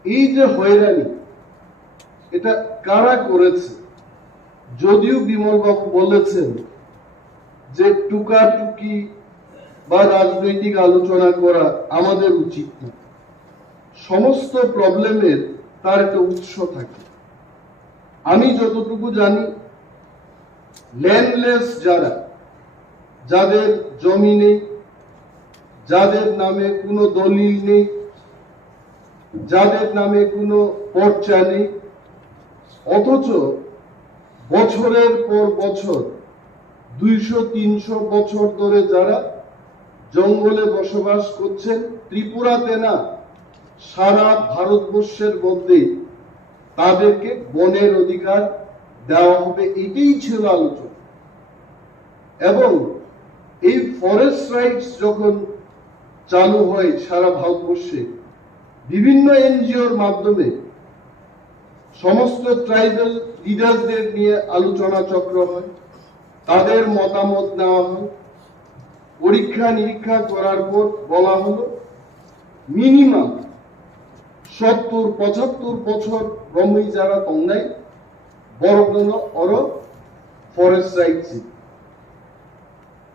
এই যে হয়রানি এটা কারা করেছে যদিও বিমল বাবু বলেছেন যে টুকাটুকি বা রাজনৈতিক আলোচনা করা আমাদের উচিত না সমস্ত প্রবলেমের তার একটা উৎস থাকে আমি যতটুকু জানি ল্যান্ডলেস যারা যাদের জমি নেই যাদের নামে কোনো দলিল নেই যাদের নামে কোনো পর্চা নেই অথচ বছরের পর বছর 200-300 বছর ধরে যারা জঙ্গলে বসবাস করছেন ত্রিপুরাতে না সারা ভারতবর্ষের মধ্যে তাদেরকে বনের অধিকার দেওয়া হবে এটাই ছিল আলোচনা এবং এই ফরেস্ট রাইটস যখন চালু হয় সারা ভারতবর্ষে বিভিন্ন এনজিওর মাধ্যমে সমস্ত ট্রাইবাল লিডারদের নিয়ে আলোচনা চক্র হয় তাদের মতামত নেওয়া হয় পরীক্ষা নিরীক্ষা করার পর বলা হলো মিনিমাম 70-75 বছর ব্রহ্মী যারা তংনাই বড় অর ফরেস্ট রাইটস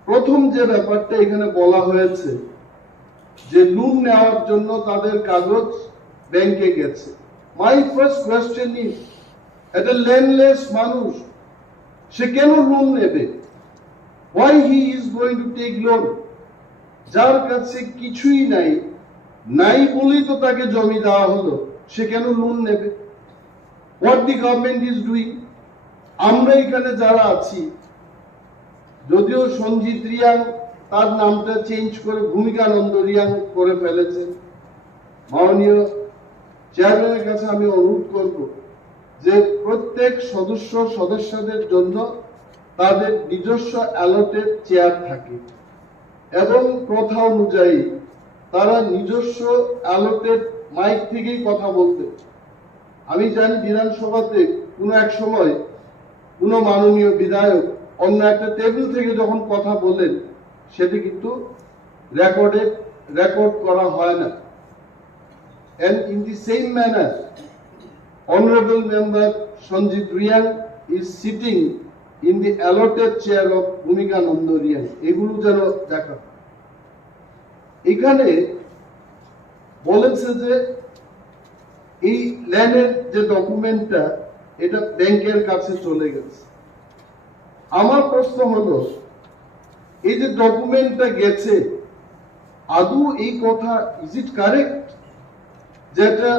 প্রথম যে ব্যাপারটা এখানে বলা হয়েছে যে লোন নেওয়ার জন্য তাদের কাগজ ব্যাংকে গেছে মাই ফার্স্ট কোয়েশ্চেন ইজ একটা ল্যান্ডলেস মানুষ সে কেন লোন নেবে why he is going to take loan যার কাছে কিছুই নাই নাই বলেই তো তাকে জমি দেওয়া হলো সে কেন লোন নেবে what the government is doing আমরা এখানে যারা আছি যদিও সঞ্জিত রিয়াং তার নামটা চেঞ্জ করে ভূমিকানন্দ রিয়াং করে ফেলেছে মাননীয় চেয়ারম্যানের কাছে আমি অনুরোধ করব যে প্রত্যেক সদস্যদের জন্য তাদের নিজস্ব অ্যালটেড চেয়ার থাকে এবং প্রথা অনুযায়ী তারা নিজস্ব অ্যালটেড মাইক থেকেই কথা বলতে আমি জানি বিধানসভাতে কোনো এক সময় কোনো মাননীয় বিধায়ক অন্য একটা টেবিল থেকে যখন কথা বলেন সেটি কিন্তু রেকর্ড করা হয় না and in the same manner honorable member Sanjit Riyang is sitting in the allotted chair of Bhumika Nando Riyang এগুলো যেন দেখা এখানে বলেছে যে এই ল্যান্ডের যে ডকুমেন্টটা এটা ব্যাংকের কাছে চলে গেছে আমার প্রশ্ন হলো এই যে ডকুমেন্টটা গেছে আদৌ এই কথা ইজ ইট কারেক্ট যেটা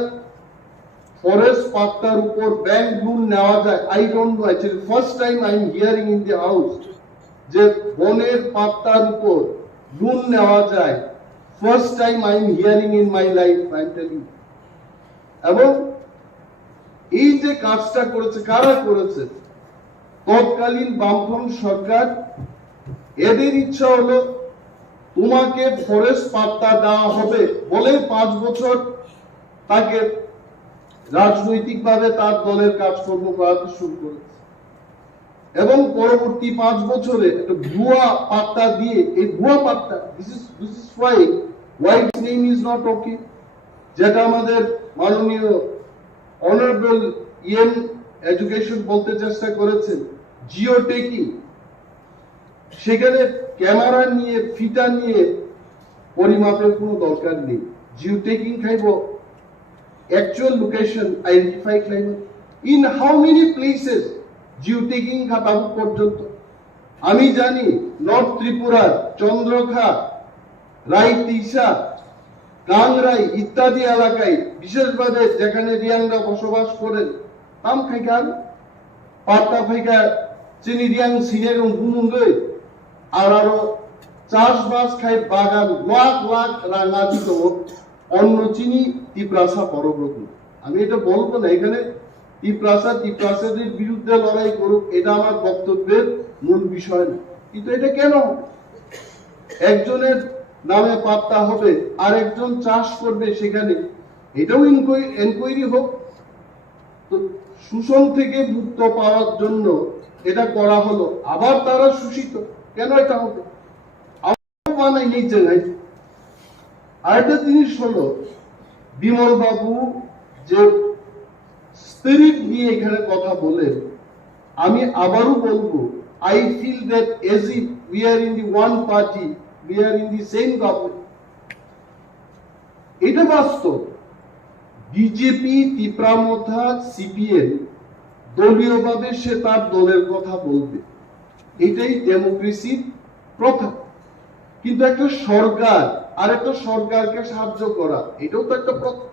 ফরেস্ট পাত্তার উপর ব্যাংক লোন নেওয়া যায় I don't know actually first time I am hearing in the house যে বনের পাত্তার উপর লোন নেওয়া যায় first time I am hearing in my life I am telling এবং এই যে কাজটা করেছে কারা করেছে তৎকালীন বামফ্রন্ট সরকার এদের ইচ্ছা হলো তোমাকে ফরেস্ট পাত্তা দেওয়া হবে বলে 5 বছর তাকে রাজনৈতিকভাবে তার দলের কাজকর্ম করাতে শুরু করেছে এবং পরবর্তী 5 বছরে একটা ভুয়া পাত্তা দিয়ে এই ভুয়া পাত্তা this is Y wife's name is not okay যেটা আমাদের মাননীয় অনারেবল এডুকেশন বলতে চেষ্টা করেছেন জিও টেকিং সেখানে ক্যামেরা নিয়ে ফিতা নিয়ে পরিমাপের কোনো দরকার নেই জিও টেকিং খাইব actual location identify climate in how many places geotagging খাতাবু পর্যন্ত আমি জানি নর্থ ত্রিপুরা চন্দ্রখা রাইতিসা কাংরাই ইত্যাদি এলাকায় বিশেষভাবে যেখানে রিয়াংরা বসবাস করেন তাম খাইকান পাট্টা ফাইকা চিনি রিয়াং সিনের হুমুঙ্গৈ আরো চাষবাস খাই বাগান লাখ লাখ রাঙাদি তো অন্য চিনি ত্রিপুরাসা পরব্রত। আমি এটা বলবো না এখানে ত্রিপুরাসাদের বিরুদ্ধে লড়াই করুক, এটা আমার বক্তব্যের মূল বিষয় না। কিন্তু এটা কেন একজনের নামে পাত্তা হবে আর একজন চাষ করবে সেখানে, এটাও এনকোয়ারি হোক। তো শোষণ থেকে মুক্ত পাওয়ার জন্য এটা করা হলো, আবার তারা শোষিত কেন এটা হবে? বানাই নিচে নাই। আরেকটা জিনিস হলো বিমল বাবু যে স্পিরিট নিয়ে এখানে কথা বলেন, আমি আবারও বলবো I feel that as if we are in the one party, we are in the same government. এটা বাস্তব। বিজেপি, ত্রিপুরা, সিপিএম দলীয়ভাবে সে তার দলের কথা বলবে, এটাই ডেমোক্রেসির প্রথা। কিন্তু একটা সরকার আর একটা সরকারকে সাহায্য করা, এটাও তো একটা প্রথা।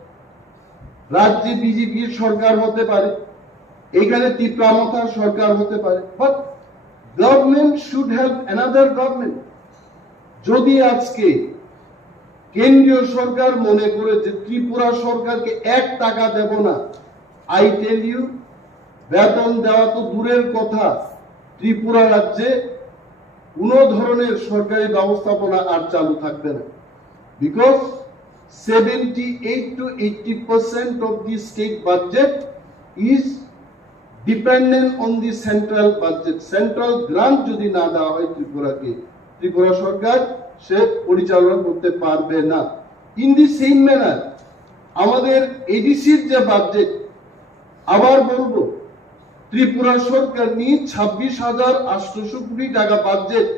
রাজ্যে বিজেপির সরকার হতে পারে, এখানে ত্রিপুরা সরকার হতে পারে, but government should have another government. যদি আজকে কেন্দ্রীয় সরকার মনে করে যে ত্রিপুরা সরকারকে 1 টাকা দেব না, আই টেল ইউ, বেতন দেওয়া তো দূরের কথা, ত্রিপুরা রাজ্যে কোন ধরনের সরকারি ব্যবস্থাপনা আর চালু থাকবে না। Because 78 to 80% of the state budget is dependent on the central budget. Central grant যদি না দেওয়া হয় ত্রিপুরাকে, ত্রিপুরা সরকার সে পরিচালনা করতে পারবে না। ইন দি সেম ম্যানার আমাদের এডিসির যে বাজেট, আবার বলবো ত্রিপুরা সরকার নিয়ে 26,800 কোটি টাকা budget,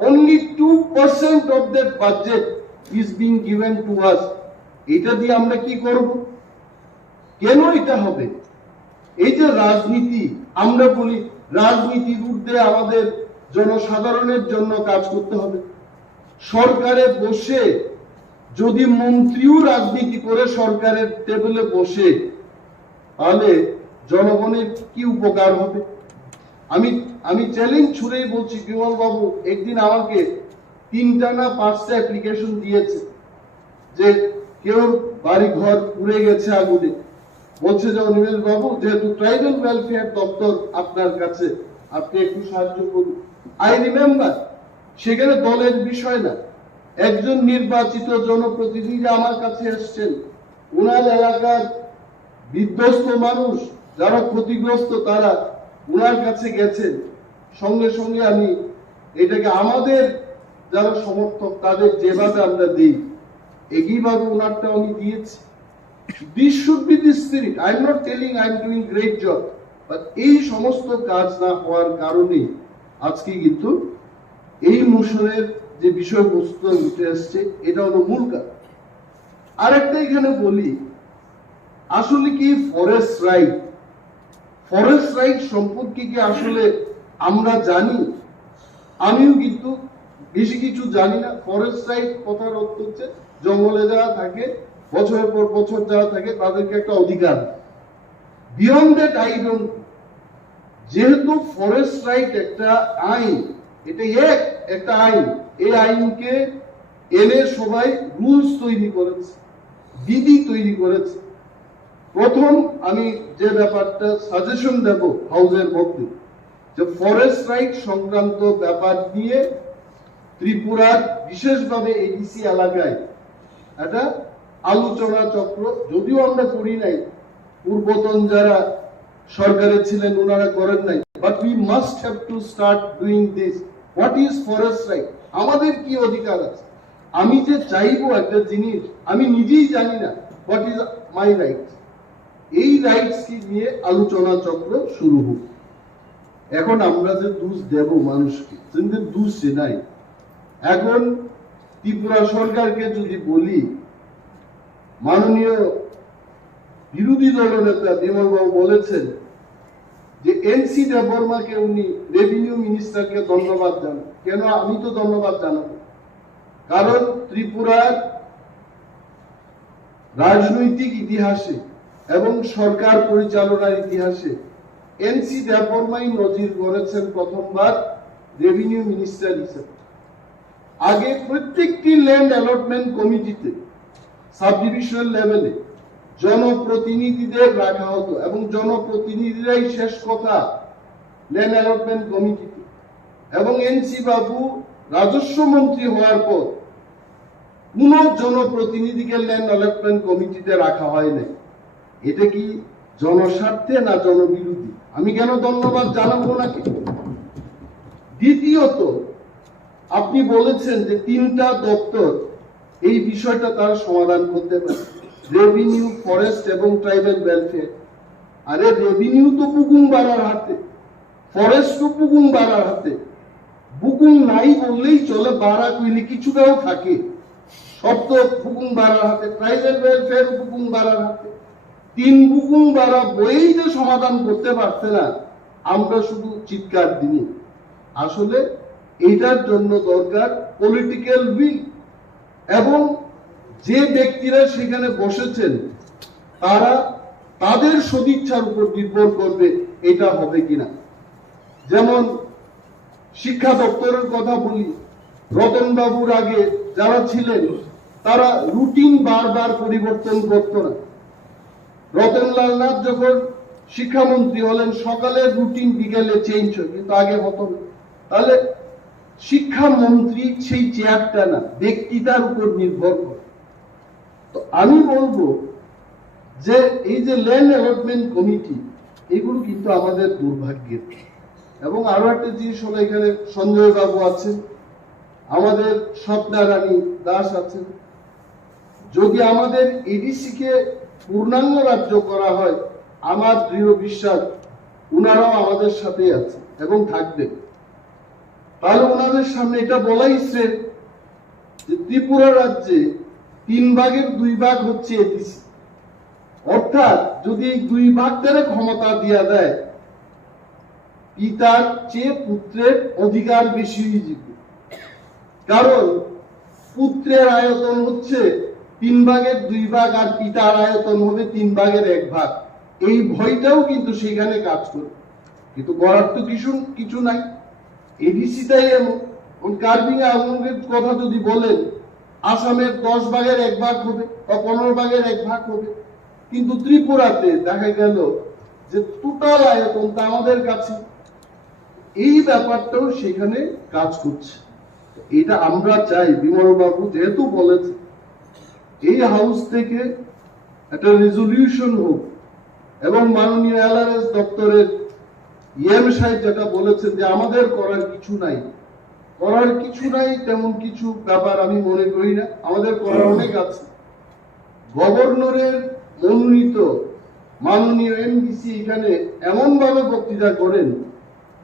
only 2% of that budget is being given to us. এটা দিয়ে আমরা কি করব? কেন এটা হবে? এই যে রাজনীতি, আমরা বলি রাজনীতির ঊর্ধ্বে আমাদের জনসাধারণের জন্য কাজ করতে হবে। সরকারে বসে যদি মন্ত্রীও রাজনীতি করে সরকারের টেবিলে বসে, তাহলে জনগণের কি উপকার হবে? আমি চ্যালেঞ্জ ছুড়েই বলছি, বিমল বাবু একদিন আমাকে 3টা না 5টা অ্যাপ্লিকেশন দিয়েছে যে কেউ বাড়ি ঘর পুড়ে গেছে আগুনে, বলছে যে অনিমেষ বাবু যেহেতু ট্রাইবাল ওয়েলফেয়ার দপ্তর আপনার কাছে, আপনি একটু সাহায্য করুন। আই রিমেম্বার সেখানে দলের বিষয় না, একজন নির্বাচিত জনপ্রতিনিধি আমার কাছে এসছেন, ওনার এলাকার বিধ্বস্ত মানুষ যারা ক্ষতিগ্রস্ত তারা ওনার কাছে গেছেন, সঙ্গে সঙ্গে আমি এটাকে আমাদের যারা সমর্থক তাদের যেভাবে আমরা দিই একইভাবে ওনারটা আমি দিয়েছি। This should be the spirit. I am not telling I am doing great job, but এই সমস্ত কাজ না হওয়ার কারণে আজকে কিন্তু এই মোশনের যে বিষয়বস্তু উঠে আসছে, এটা হলো মূল কারণ। আরেকটা এখানে বলি, আসলে কি ফরেস্ট রাইট সম্পর্কে কি আসলে আমরা জানি? আমিও কিন্তু বেশি কিছু জানি না। ফরেস্ট রাইট কথার অর্থ হচ্ছে জঙ্গলে যারা থাকে, বছরের পর বছর যারা থাকে তাদেরকে একটা অধিকার। Beyond that I don't. যেহেতু ফরেস্ট রাইট একটা আইন, এটা একটা আইন, এই আইনকে এনে সবাই রুলস তৈরি করেছে, বিধি তৈরি করেছে। প্রথম আমি যে ব্যাপারটা সাজেশন দেব হাউসের মধ্যে, যে ফরেস্ট রাইট সংক্রান্ত ব্যাপার নিয়ে ত্রিপুরার বিশেষভাবে এডিসি এলাকায় একটা আলোচনা চক্র, যদিও আমরা করি নাই, পূর্বতন যারা সরকারে ছিলেন ওনারা করেন নাই, but we must have to start doing this. What is forest right? আমাদের কি অধিকার আছে? আমি যে চাইবো একটা জিনিস আমি নিজেই জানি না, হোয়াট ইজ মাই রাইট? এই রাইটস কি নিয়ে আলোচনা চক্র শুরু হোক। এখন আমরা যে দোষ দেব মানুষকে, দোষ নাই। এখন ত্রিপুরা সরকারকে যদি বলি, মাননীয় বিরোধী দলনেতা বিমল বাবু বলেছেন যে এনসি দেববর্মাকে উনি রেভিনিউ মিনিস্টারকে ধন্যবাদ জানান। কেন আমি তো ধন্যবাদ জানাবো? কারণ ত্রিপুরার রাজনৈতিক ইতিহাসে এবং সরকার পরিচালনার ইতিহাসে এনসি দেববর্মাই নজির গড়েছেন প্রথমবার রেভিনিউ মিনিস্টার হিসেবে। আগে প্রত্যেকটি ল্যান্ড অ্যালটমেন্ট কমিটিতে সাব ডিভিশনাল লেভেলে জনপ্রতিনিধিদের রাখা হতো এবং জনপ্রতিনিধিরাই শেষ কথা ল্যান্ড অ্যালটমেন্ট কমিটিতে। এবং এনসি বাবু রাজস্ব মন্ত্রী হওয়ার পর কোন জনপ্রতিনিধিকে ল্যান্ড অ্যালটমেন্ট কমিটিতে রাখা হয় না। এটা কি জনস্বার্থে না জনবিরোধী? আমি কেন ধন্যবাদ জানাবো নাকি। দ্বিতীয়ত, আপনি বলেছেন যে 3টা দপ্তর এই বিষয়টা তারা সমাধান করতে পারে, রেভিনিউ, ফরেস্ট এবং ট্রাইবাল ওয়েলফেয়ার। আরে রেভিনিউ তো বুকুং বাড়ার হাতে, ফরেস্ট তো বুকুং বাড়ার হাতে। বুকুং নাই বললেই চলে, বাড়া কইলে কিছুটাও থাকে। সব তো বুকুং বাড়ার হাতে, ট্রাইবাল ওয়েলফেয়ার বুকুং বাড়ার হাতে। 3 বুকুং বাড়া বই যে সমাধান করতে পারছে না, আমরা শুধু চিৎকার দিই। আসলে এটার জন্য দরকার পলিটিক্যাল উইল, এবং যে ব্যক্তিরা সেখানে বসেছেন তারা তাদের সদিচ্ছার উপর নির্ভর করবে এটা হবে কিনা। যেমন শিক্ষা দপ্তরের কথা বলি, রতন বাবুর আগে যারা ছিলেন তারা রুটিন বারবার পরিবর্তন করত না। রতনলাল নাথ যখন শিক্ষামন্ত্রী হলেন, সকালের রুটিন বিকেলে চেঞ্জ হয়, কিন্তু আগে হতো না। তাহলে শিক্ষামন্ত্রী সেই চেয়ারটা না, ব্যক্তিতার উপর নির্ভর করে। তো আমি বলবো যে এই যে ল্যান্ড অ্যালটমেন্ট কমিটি, এগুলো কিন্তু আমাদের দুর্ভাগ্যের। এবং আরো একটা জিনিস হলো, এখানে সঞ্জয় বাবু আছেন, আমাদের স্বপ্না রানী দাস আছেন। যদি আমাদের এডিসি কে পূর্ণাঙ্গ রাজ্য করা হয়, আমার দৃঢ় বিশ্বাস উনারাও আমাদের সাথে আছে এবং থাকবে। তাহলে ওনাদের সামনে এটা বলাই শ্রেয় যে ত্রিপুরা রাজ্যে 3 ভাগের 2 ভাগ হচ্ছে এডিসি। অর্থাৎ যদি 2 ভাগটারে ক্ষমতা দিয়া দেয়, পিতার চেয়ে পুত্রের অধিকার বেশি হয়ে যাবে। কারণ পুত্রের আয়তন হচ্ছে 3 ভাগের 2 ভাগ, আর পিতার আয়তন হবে 3 ভাগের 1 ভাগ। এই ভয়টাও কিন্তু সেখানে কাজ করে, কিন্তু করার তো কিছু নাই। এডিসিটাই এমন। কার্বিং আঙুলের কথা যদি বলেন, আসামের 10 ভাগের 1 ভাগ হবে বা 15 ভাগের 1 ভাগ হবে, কিন্তু ত্রিপুরাতে দেখা গেল যে টোটাল আয়তন তা আমাদের কাছে। এই ব্যাপারটাও সেখানে কাজ করছে। এটা আমরা চাই, বিমল বাবু যেহেতু বলেছে, এই হাউস থেকে একটা রেজলিউশন হোক, এবং মাননীয় এলআরএস দপ্তরের ইএম সাহেব যেটা বলেছেন যে আমাদের করার কিছু নাই, তেমন কিছু ব্যাপার আমি মনে করি না। আমাদের করার অনেক আছে। গভর্নরের মনোনীত মাননীয় এমডিসি এখানে এমন ভাবে বক্তৃতা করেন,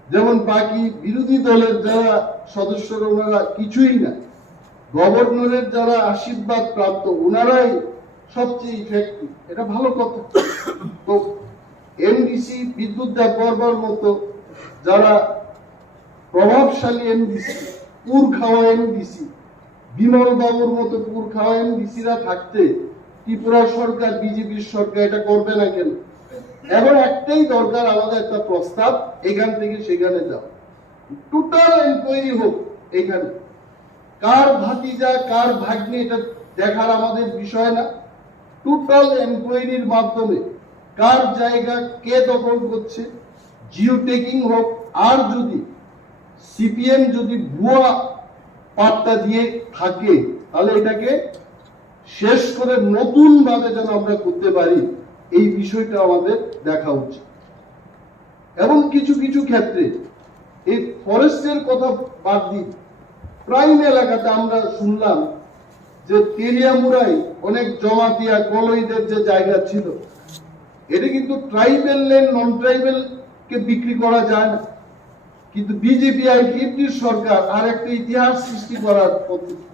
যেমন বাকি বিরোধী দলের যারা সদস্যরা ওনারা কিছুই না, গভর্নরের যারা আশীর্বাদ প্রাপ্ত ওনারাই সবচেয়ে ইফেক্টিভ। এটা ভালো কথা। তো এমডিসি বিদ্যুৎ দেববর্মার মতো যারা প্রভাবশালী এমডিসি, পুর খাওয়া এমডিসি, বিমল বাবুর মতো পুর খাওয়া এমডিসিরা থাকতে ত্রিপুরা সরকার, বিজেপির সরকার এটা করবে না কেন? এখন একটাই দরকার, আমাদের একটা প্রস্তাব, এখান থেকে সেখানে যাও, টোটাল এনকোয়ারি হোক। এখানে কার ভাতিজা কার ভাগ্নে এটা দেখার আমাদের বিষয় না। টোটাল এনকোয়ারির মাধ্যমে কার জায়গা কে দখল করছে, জিও টেকিং হোক। আর যদি সিপিএম যদি ভুয়া পাট্টা দিয়ে থাকে, তাহলে এটাকে শেষ করে নতুন ভাবে যেন আমরা করতে পারি, এই বিষয়টা আমাদের দেখা উচিত। এবং কিছু কিছু ক্ষেত্রে এই ফরেস্টের কথা বাদ দিই, প্রাইম এলাকাতে আমরা শুনলাম যে তেলিয়ামুড়াই অনেক জমাতিয়া কলইদের যে জায়গা ছিল, এটা কিন্তু ট্রাইবেল ল্যান্ড নন ট্রাইবেল কে বিক্রি করা যায় না। কিন্তু বিজেপি আর কিপ্টির সরকার আর একটা ইতিহাস সৃষ্টি করার পদ্ধতি।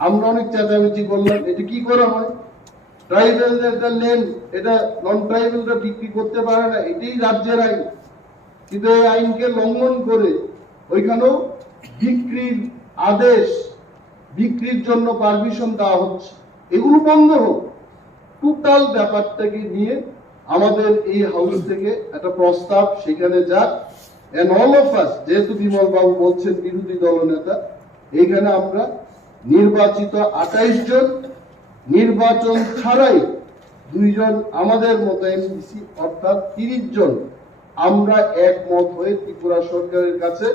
আমরা অনেক চেঁচামেচি করলাম, এটা কি করা হয়? ট্রাইবেলদের ল্যান্ড এটা নন ট্রাইবেলরা বিক্রি করতে পারে না, এটাই রাজ্যের আইন। কিন্তু এই আইনকে লঙ্ঘন করে ওইখানেও বিক্রির আদেশ, বিক্রির জন্য পারমিশন দেওয়া হচ্ছে। এগুলো বন্ধ হোক। টোটাল ব্যাপারটাকে নিয়ে আমাদের এই হাউস থেকে একটা প্রস্তাব সেখানে যাক, এন্ড অল অফ আস, যেহেতু বিমল বাবু বলছেন বিরোধী দলনেতা, এইখানে আমরা নির্বাচিত 28 জন, নির্বাচন ছাড়াই 2 জন আমাদের মতো এমপিসি, অর্থাৎ 30 জন আমরা একমত হয়ে ত্রিপুরা সরকারের কাছে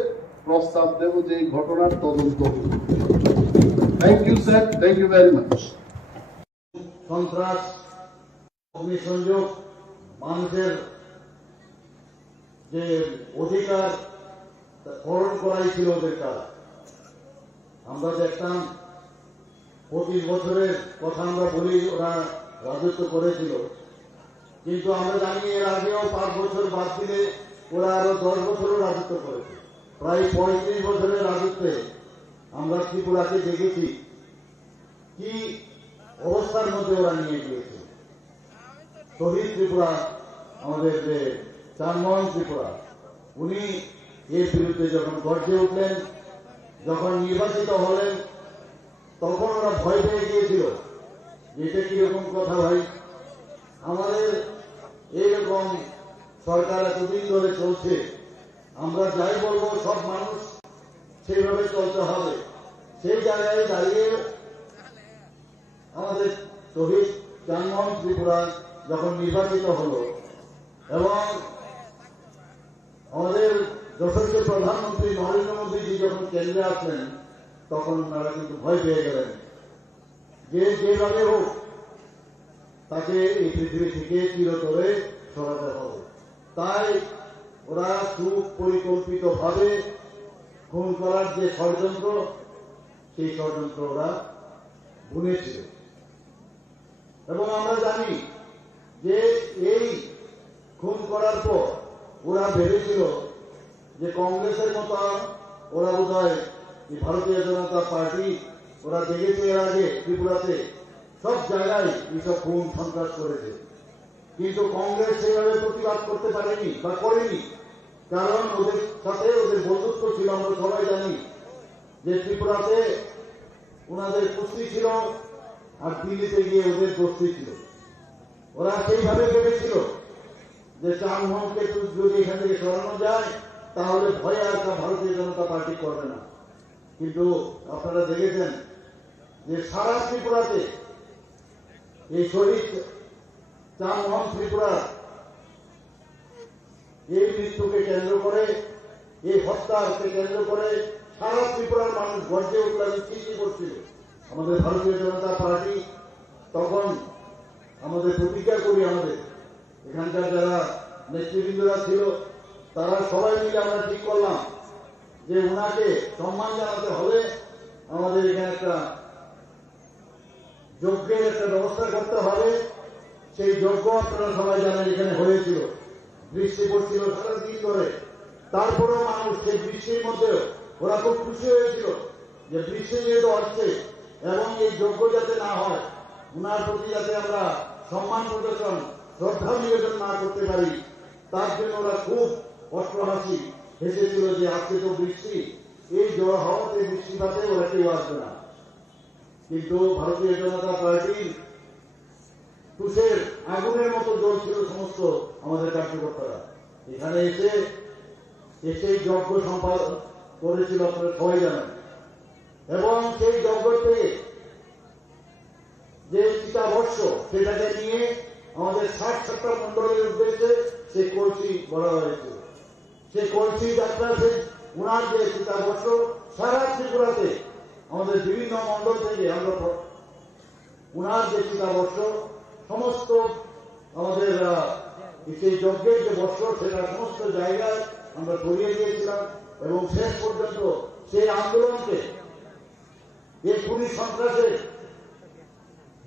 প্রস্তাব দেব যে এই ঘটনার তদন্ত হবে। Thank you sir, thank you very much. সন্ত্রাস, অগ্নিসংযোগ, মানুষের যে অধিকার হরণ করাই ছিল ওদের কাজ। আমরা দেখতাম 25 বছরের কথা আমরা বলি ওরা রাজত্ব করেছিল, কিন্তু আমরা জানি এর আগেও 5 বছর বাদ দিলে ওরা আরো 10 বছরও রাজত্ব করেছে। প্রায় 35 বছরের রাজত্বে আমরা ত্রিপুরাকে দেখেছি কি অবস্থার মধ্যে ওরা নিয়ে গিয়েছে। শহীদ ত্রিপুরা, আমাদের যে চানমোহন ত্রিপুরা, উনি এর বিরুদ্ধে যখন গর্জে উঠলেন, যখন নির্বাচিত হলেন, তখন ওরা ভয় পেয়ে গিয়েছিল যে এটা কিরকম কথা ভাই, আমাদের এইরকম সরকার এতদিন ধরে চলছে, আমরা যাই বলবো সব মানুষ সেইভাবে চলতে হবে। সেই জায়গায় দাঁড়িয়ে আমাদের শহীদ চানমোহন ত্রিপুরা যখন নির্বাচিত হলো এবং আমাদের যশস্বী প্রধানমন্ত্রী নরেন্দ্র মোদীজি যখন কেন্দ্রে আসলেন, তখন ওনারা কিন্তু ভয় পেয়ে গেলেন যে যেভাবে হোক তাকে এই পৃথিবী থেকে চিরতরে সরাতে হবে। তাই ওরা সুপরিকল্পিত ভাবে খুন করার যে ষড়যন্ত্র, সেই ষড়যন্ত্র ওরা বুনেছিল। এবং আমরা জানি যে এই খুন করার পর ওরা ভেবেছিল যে কংগ্রেসের মতো ওরা বোধহয় ভারতীয় জনতা পার্টি, ওরা দেখেছে এর আগে ত্রিপুরাতে সব জায়গায় এইসব খুন সন্ত্রাস করেছে, কিন্তু কংগ্রেস সেভাবে প্রতিবাদ করতে পারেনি বা করেনি, কারণ ওদের সাথে ওদের বন্ধুত্ব ছিল। আমরা সবাই জানি যে ত্রিপুরাতে ওনাদের কুস্তি ছিল আর দিল্লিতে গিয়ে ওদের গোষ্ঠী ছিল। ওরা সেইভাবে ভেবেছিল যে চানমোহনকে যদি এখান থেকে সরানো যায় তাহলে ভয়ে আর ভারতীয় জনতা পার্টি করবে না। কিন্তু আপনারা দেখেছেন যে সারা ত্রিপুরাতে এই শহীদ চানমোহন ত্রিপুরা এই মৃত্যুকে কেন্দ্র করে, এই হত্যাকে কেন্দ্র করে সারা ত্রিপুরার মানুষ গর্জে উঠলেন, সৃষ্টি করছিল। আমাদের ভারতীয় জনতা পার্টি তখন আমাদের প্রতিজ্ঞা করি, আমাদের এখানকার যারা নেতৃবৃন্দরা ছিল তারা সবাই মিলে আমরা ঠিক করলাম যে ওনাকে সম্মান জানাতে হলে আমাদের এখানে একটা যজ্ঞের একটা ব্যবস্থা করতে হবে। সেই যজ্ঞ আপনারা সবাই জানেন এখানে হয়েছিল, বৃষ্টি পড়ছিল সারাদিন ধরে, তারপরেও মানুষ সেই বৃষ্টির মধ্যেও ওরা খুব খুশি হয়েছিল যে বৃষ্টি যেহেতু হচ্ছে এবং এই যজ্ঞ যাতে না হয়, ওনার প্রতি যাতে আমরা সম্মান প্রদর্শন, শ্রদ্ধা নিবেদন না করতে পারি, তার জন্য ওরা খুব অট্টহাসি হেসেছিল যে আজকে তো বৃষ্টি, এই জ্বর হওয়াতে বৃষ্টিপাতে ওরা কেউ আসবে না। কিন্তু ভারতীয় জনতা পার্টির তুষের আগুনের মতো জ্বলছিল সমস্ত আমাদের কার্যকর্তারা। এখানে এসে যজ্ঞ সম্পাদন করেছিল, আপনারা সবাই জানেন। এবং সেই যজ্ঞ থেকে যে চিতাবর্ষ, সেটাকে নিয়ে আমাদের 60-70টা মন্ডলের উদ্দেশ্যে সেই কলসি বলা হয়েছে। সেই কলসি যাত্রা, সেই উনার যে চিতাবর্ষ সারা ত্রিপুরাতে আমাদের বিভিন্ন মন্ডল থেকে আমরা উনার যে চিতাবর্ষ সমস্ত আমাদের সেই যজ্ঞের যে বর্ষ, সেটা সমস্ত জায়গায় আমরা ছড়িয়ে দিয়েছিলাম। এবং শেষ পর্যন্ত সেই আন্দোলনকে, এই পুলিশ সন্ত্রাসের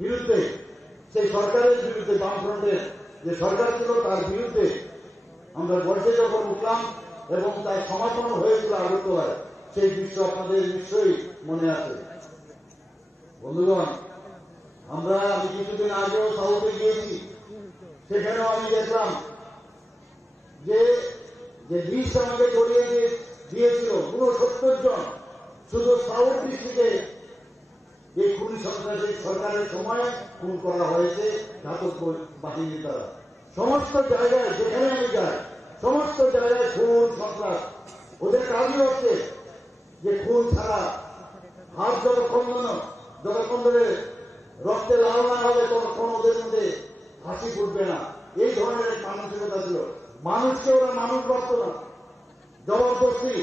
বিরুদ্ধে, সেই সরকারের বিরুদ্ধে, বামফ্রন্টের যে সরকার ছিল তার বিরুদ্ধে আমরা গর্জে যখন উঠলাম এবং তার সমাপন হয়েছিল আগরতলায়, সেই দৃশ্য আপনাদের নিশ্চয়ই মনে আছে। বন্ধুগণ, আমি কিছুদিন আগেও সাউথে গিয়েছি, সেখানেও আমি দেখলাম যে লিস্ট আমাকে ধরিয়ে দিয়েছিল 69 জন, শুধু সাউথ ডিস্ট্রিক্টে এই খুনি সন্ত্রাসী সরকারের সময় খুন করা হয়েছে ঘাতক বাহিনীর দ্বারা। সমস্ত জায়গায় যেখানে আমি যাই সমস্ত জায়গায় খুন সন্ত্রাস। ওদের কাজই হচ্ছে যে খুন ছাড়া হাত যতক্ষণ ধরে রক্তে লাল না হবে ততক্ষণ ওদের মধ্যে হাসি ফুটবে না। এই ধরনের মানসিকতা ছিল। মানুষকে ওরা মানুষ ভাবত না, জবরদস্তি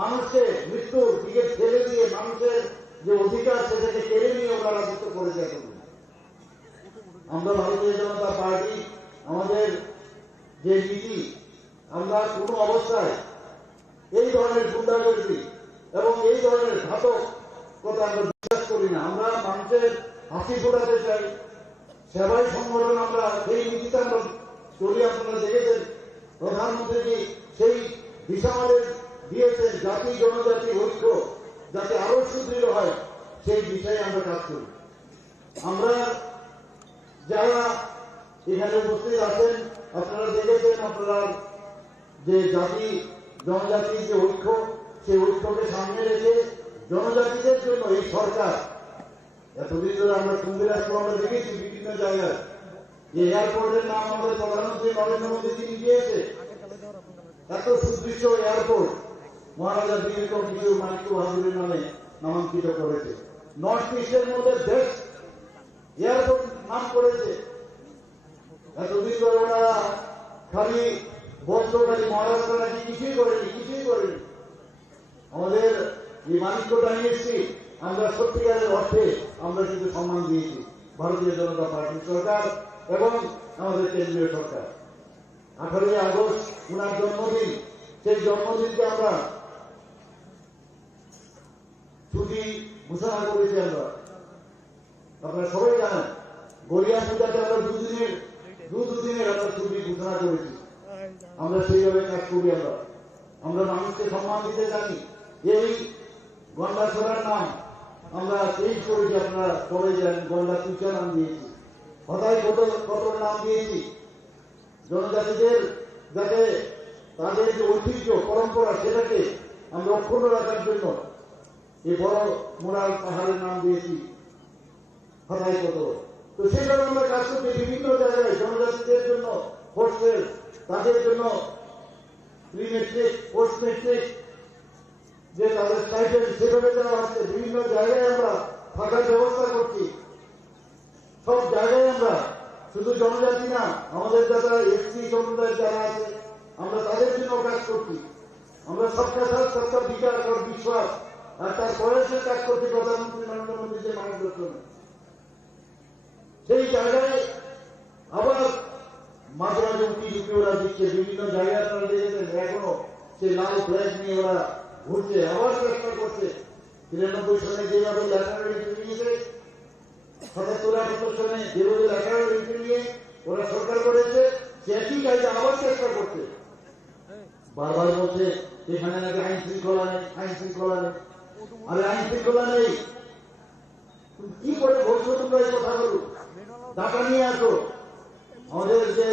মানুষকে মৃত্যুর দিকে ঠেলে দিয়ে মানুষের যে অধিকার সেটাকে কেড়ে নিয়ে ওরা রাজত্ব করে যেত। আমরা ভারতীয় জনতা পার্টি আমাদের যে নীতি, আমরা কোনো অবস্থায় এই ধরনের গুন্ডাগর্দি এবং এই ধরনের ঘাতক কথা আমরা বিশ্বাস করি না। আমরা মানুষের হাসি ফোটাতে চাই, সেবাই সংগঠন আমরা সেই নীতিতে আমরা চলি। আপনারা দেখেছেন প্রধানমন্ত্রী সেই দিশা আমাদের দিয়েছেন, জাতি জনজাতি ঐক্য যাতে আরো সুদৃঢ় হয় সেই বিষয়ে আমরা কাজ করি। আমরা যারা এখানে উপস্থিত আছেন আপনারা দেখেছেন, আপনারা যে জাতি জনজাতির যে ঐক্য সেই ঐক্যকে সামনে রেখে জনজাতিদের জন্য এই সরকার এতদিন ধরে আমরা কুম্ভীরাজপুর আমরা দেখেছি বিভিন্ন জায়গায় যে এয়ারপোর্টের নাম আমাদের প্রধানমন্ত্রী নরেন্দ্র মোদী তিনি দিয়েছে। এত সুদৃশ্য এয়ারপোর্ট মহারাজা দিল্লি কিছু মাইক্রো হাজুরের নামে নামাঙ্কিত করেছে। নর্থ ইস্টের মধ্যে বেস্ট এয়ারপোর্ট নাম করেছে। এতদিন ধরে ওরা খালি বলতো খালি মহারাষ্ট্র নাকি কিছুই করেনি। আমাদের এই মানিক্যটা নিয়েছি আমরা সত্যিকারের অর্থে আমরা কিন্তু সম্মান দিয়েছি ভারতীয় জনতা পার্টির সরকার এবং আমাদের কেন্দ্রীয় সরকার। 18ই আগস্ট উনার জন্মদিন, সেই জন্মদিনকে আমরা ছুটি ঘোষণা করেছি। আমরা আপনারা সবাই জানেন গড়িয়া পূজাতে আমরা দুদিনের আমরা ছুটি ঘোষণা করেছি। আমরা সেইভাবে কাজ করি। আমরা মানুষকে সম্মান দিতে জানি। এই গন্ডাছড়ার নাম আমরা চেঞ্জ করেছি, আপনারা সবাই জানেন গন্ডা তুচা নাম দিয়েছি, হঠাৎ কত নাম দিয়েছি। জনজাতিদের যাতে তাদের যে ঐতিহ্য পরম্পরা সেটাকে আমরা অক্ষুণ্ণ রাখার জন্য এই বড় মোরাল পাহাড়ের নাম দিয়েছি হঠাৎ কত। তো সেভাবে আমরা কাজ করছি বিভিন্ন জায়গায় জনজাতিদের জন্য হোস্টেল, তাদের জন্য প্রিমেট্রিক পোস্ট মেট্রিক যে তাদের স্টাইপেন্ড সেভাবে দেওয়া হচ্ছে। বিভিন্ন জায়গায় আমরা থাকার ব্যবস্থা করছি। সব জায়গায় আমরা শুধু জনজাতি না, আমাদের যারা এসসি সম্প্রদায়ের যারা আছে আমরা তাদের জন্য কাজ করছি। আমরা সবকা সাথ সবকা বিকাশ আর বিশ্বাস আর তার প্রয়াসের কাজ করছি প্রধানমন্ত্রী নরেন্দ্র মোদীর যে মার্গদর্শনে। সেই জায়গায় আবার মাঝে মাঝে উঁকি ঝুঁকি ওরা দিচ্ছে বিভিন্ন জায়গায়। আপনারা দেখেছেন এখনো সেই লাল ফ্ল্যাগ নিয়ে ওরা ঘুরছে, আবার চেষ্টা করছে। 93 সনে যেভাবে ল্যাটারাল এন্ট্রি নিয়েছে, 77-78 সনে যেভাবে ল্যাটারাল এন্ট্রি নিয়ে ওরা সরকার করেছে, সে একই কাজে আবার চেষ্টা করছে। বারবার বলছে এখানে নাকি আইন শৃঙ্খলা নেই। আরে আইন শৃঙ্খলা নেই কি করে বলছো তোমরা? এই কথা বলো, ডাটা নিয়ে আসো। আমাদের যে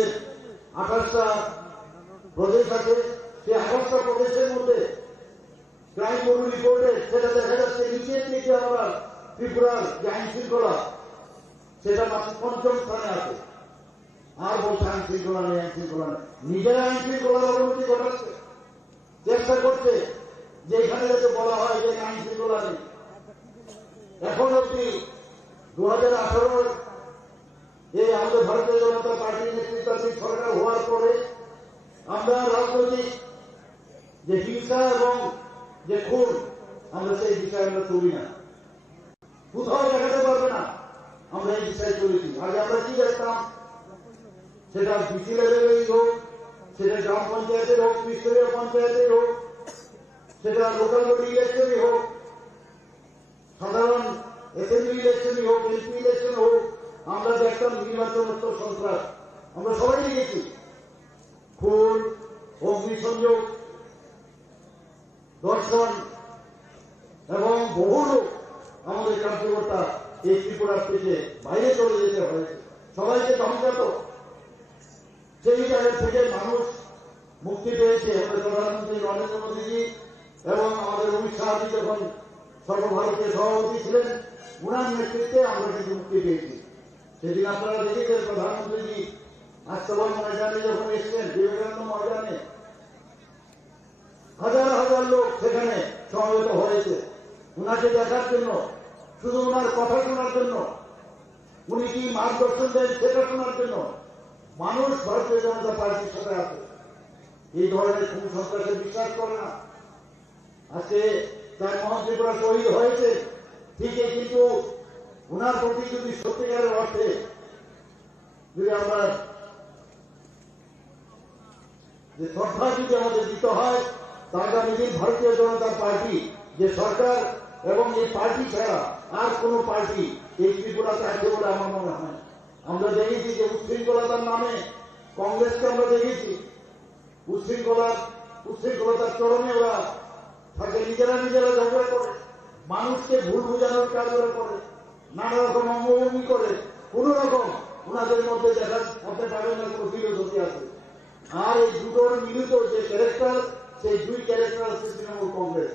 28টা প্রদেশ আছে, সেই 28টা প্রদেশের মধ্যে ক্রাইম ব্যুরো রিপোর্টে সেটা দেখা যাচ্ছে নিচের দিকে আমরা ত্রিপুরার যে আইন শৃঙ্খলা সেটা মাত্র 5ম স্থানে আছে। আর বলছে আইন শৃঙ্খলা নেই। নিজেরা আইন শৃঙ্খলার অবনতি ঘটাচ্ছে, চেষ্টা করছে যে এখানে যাতে বলা হয় যে আইন শৃঙ্খলা নেই। এখন অব্দি 2018 এই আমাদের ভারতীয় জনতা পার্টির নেতৃত্বাধীন সরকার হওয়ার পরে আমরা রাজনৈতিক যে হিংসা এবং যে খুন আমরা সেই বিষয়ে আমরা চলি না, কোথাও দেখাতে পারবে না আমরা এই বিষয়ে চলেছি। আগে আমরা কি দেখতাম, সেটা ডিসি লেভেলেই হোক, সেটা গ্রাম পঞ্চায়েতের হোক, ত্রিস্তরীয় পঞ্চায়েতের হোক, সেটা লোকাল বডি ইলেকশনই হোক, সাধারণ অ্যাসেম্বলি ইলেকশনই হোক, এমপি ইলেকশন হোক, আমরা দেখতাম নির্বাচনোত্তর সন্ত্রাস। আমরা সবাই দেখেছি খুন, অগ্নিসংযোগ, দর্শন এবং বহু লোক আমাদের কার্যকর্তা এই ত্রিপুরার থেকে বাইরে চলে যেতে হয়েছে, সবাইকে ধমকাত। সেই জায়গা থেকে মানুষ মুক্তি পেয়েছে। আমাদের প্রধানমন্ত্রী নরেন্দ্র মোদীজি এবং আমাদের অমিত শাহজি যখন সর্বভারতীয় সভাপতি ছিলেন উনার নেতৃত্বে আমরা কিন্তু মুক্তি পেয়েছি। সেদিন আপনারা দেখেছেন প্রধানমন্ত্রীজি আস্তবান ময়দানে যখন এসছেন, বিবেকানন্দ ময়দানে হাজার হাজার লোক সেখানে সমবেত হয়েছে উনাকে দেখার জন্য, শুধু উনার কথা শোনার জন্য, উনি কি মার্গদর্শন দেন সেটা শোনার জন্য। মানুষ ভারতীয় জনতা পার্টির সাথে আছে, এই ধরনের কোন সন্ত্রাসে বিশ্বাস করে না। আজকে তার মহাত্রিপুরা শহীদ হয়েছে ঠিকই, কিন্তু উনার প্রতি যদি সত্যিকারের অর্থে যদি আমরা যে শ্রদ্ধা যদি আমাদের দিতে হয়, তা আগামী দিন ভারতীয় জনতা পার্টি যে সরকার এবং এই পার্টি ছাড়া আর কোন পার্টি এই ত্রিপুরাতে আছে বলে আমার মনে হয়। আমরা দেখেছি যে উচ্ছৃঙ্খলতার নামে কংগ্রেসকে আমরা দেখেছি উচ্ছৃঙ্খলতার চরমে ওরা থাকে, নিজেরা ঝগড়া করে, মানুষকে ভুল বোঝানোর কাজ করে, নানা রকম অঙ্গভঙ্গি করে, কোন রকম ওনাদের মধ্যে দেখা আপনি পাবেন না কোন ফিলোসফি আছে। আর এই দুটোর মিলিত যে ক্যারেক্টার, সেই দুই ক্যারেক্টার হচ্ছে তৃণমূল কংগ্রেস।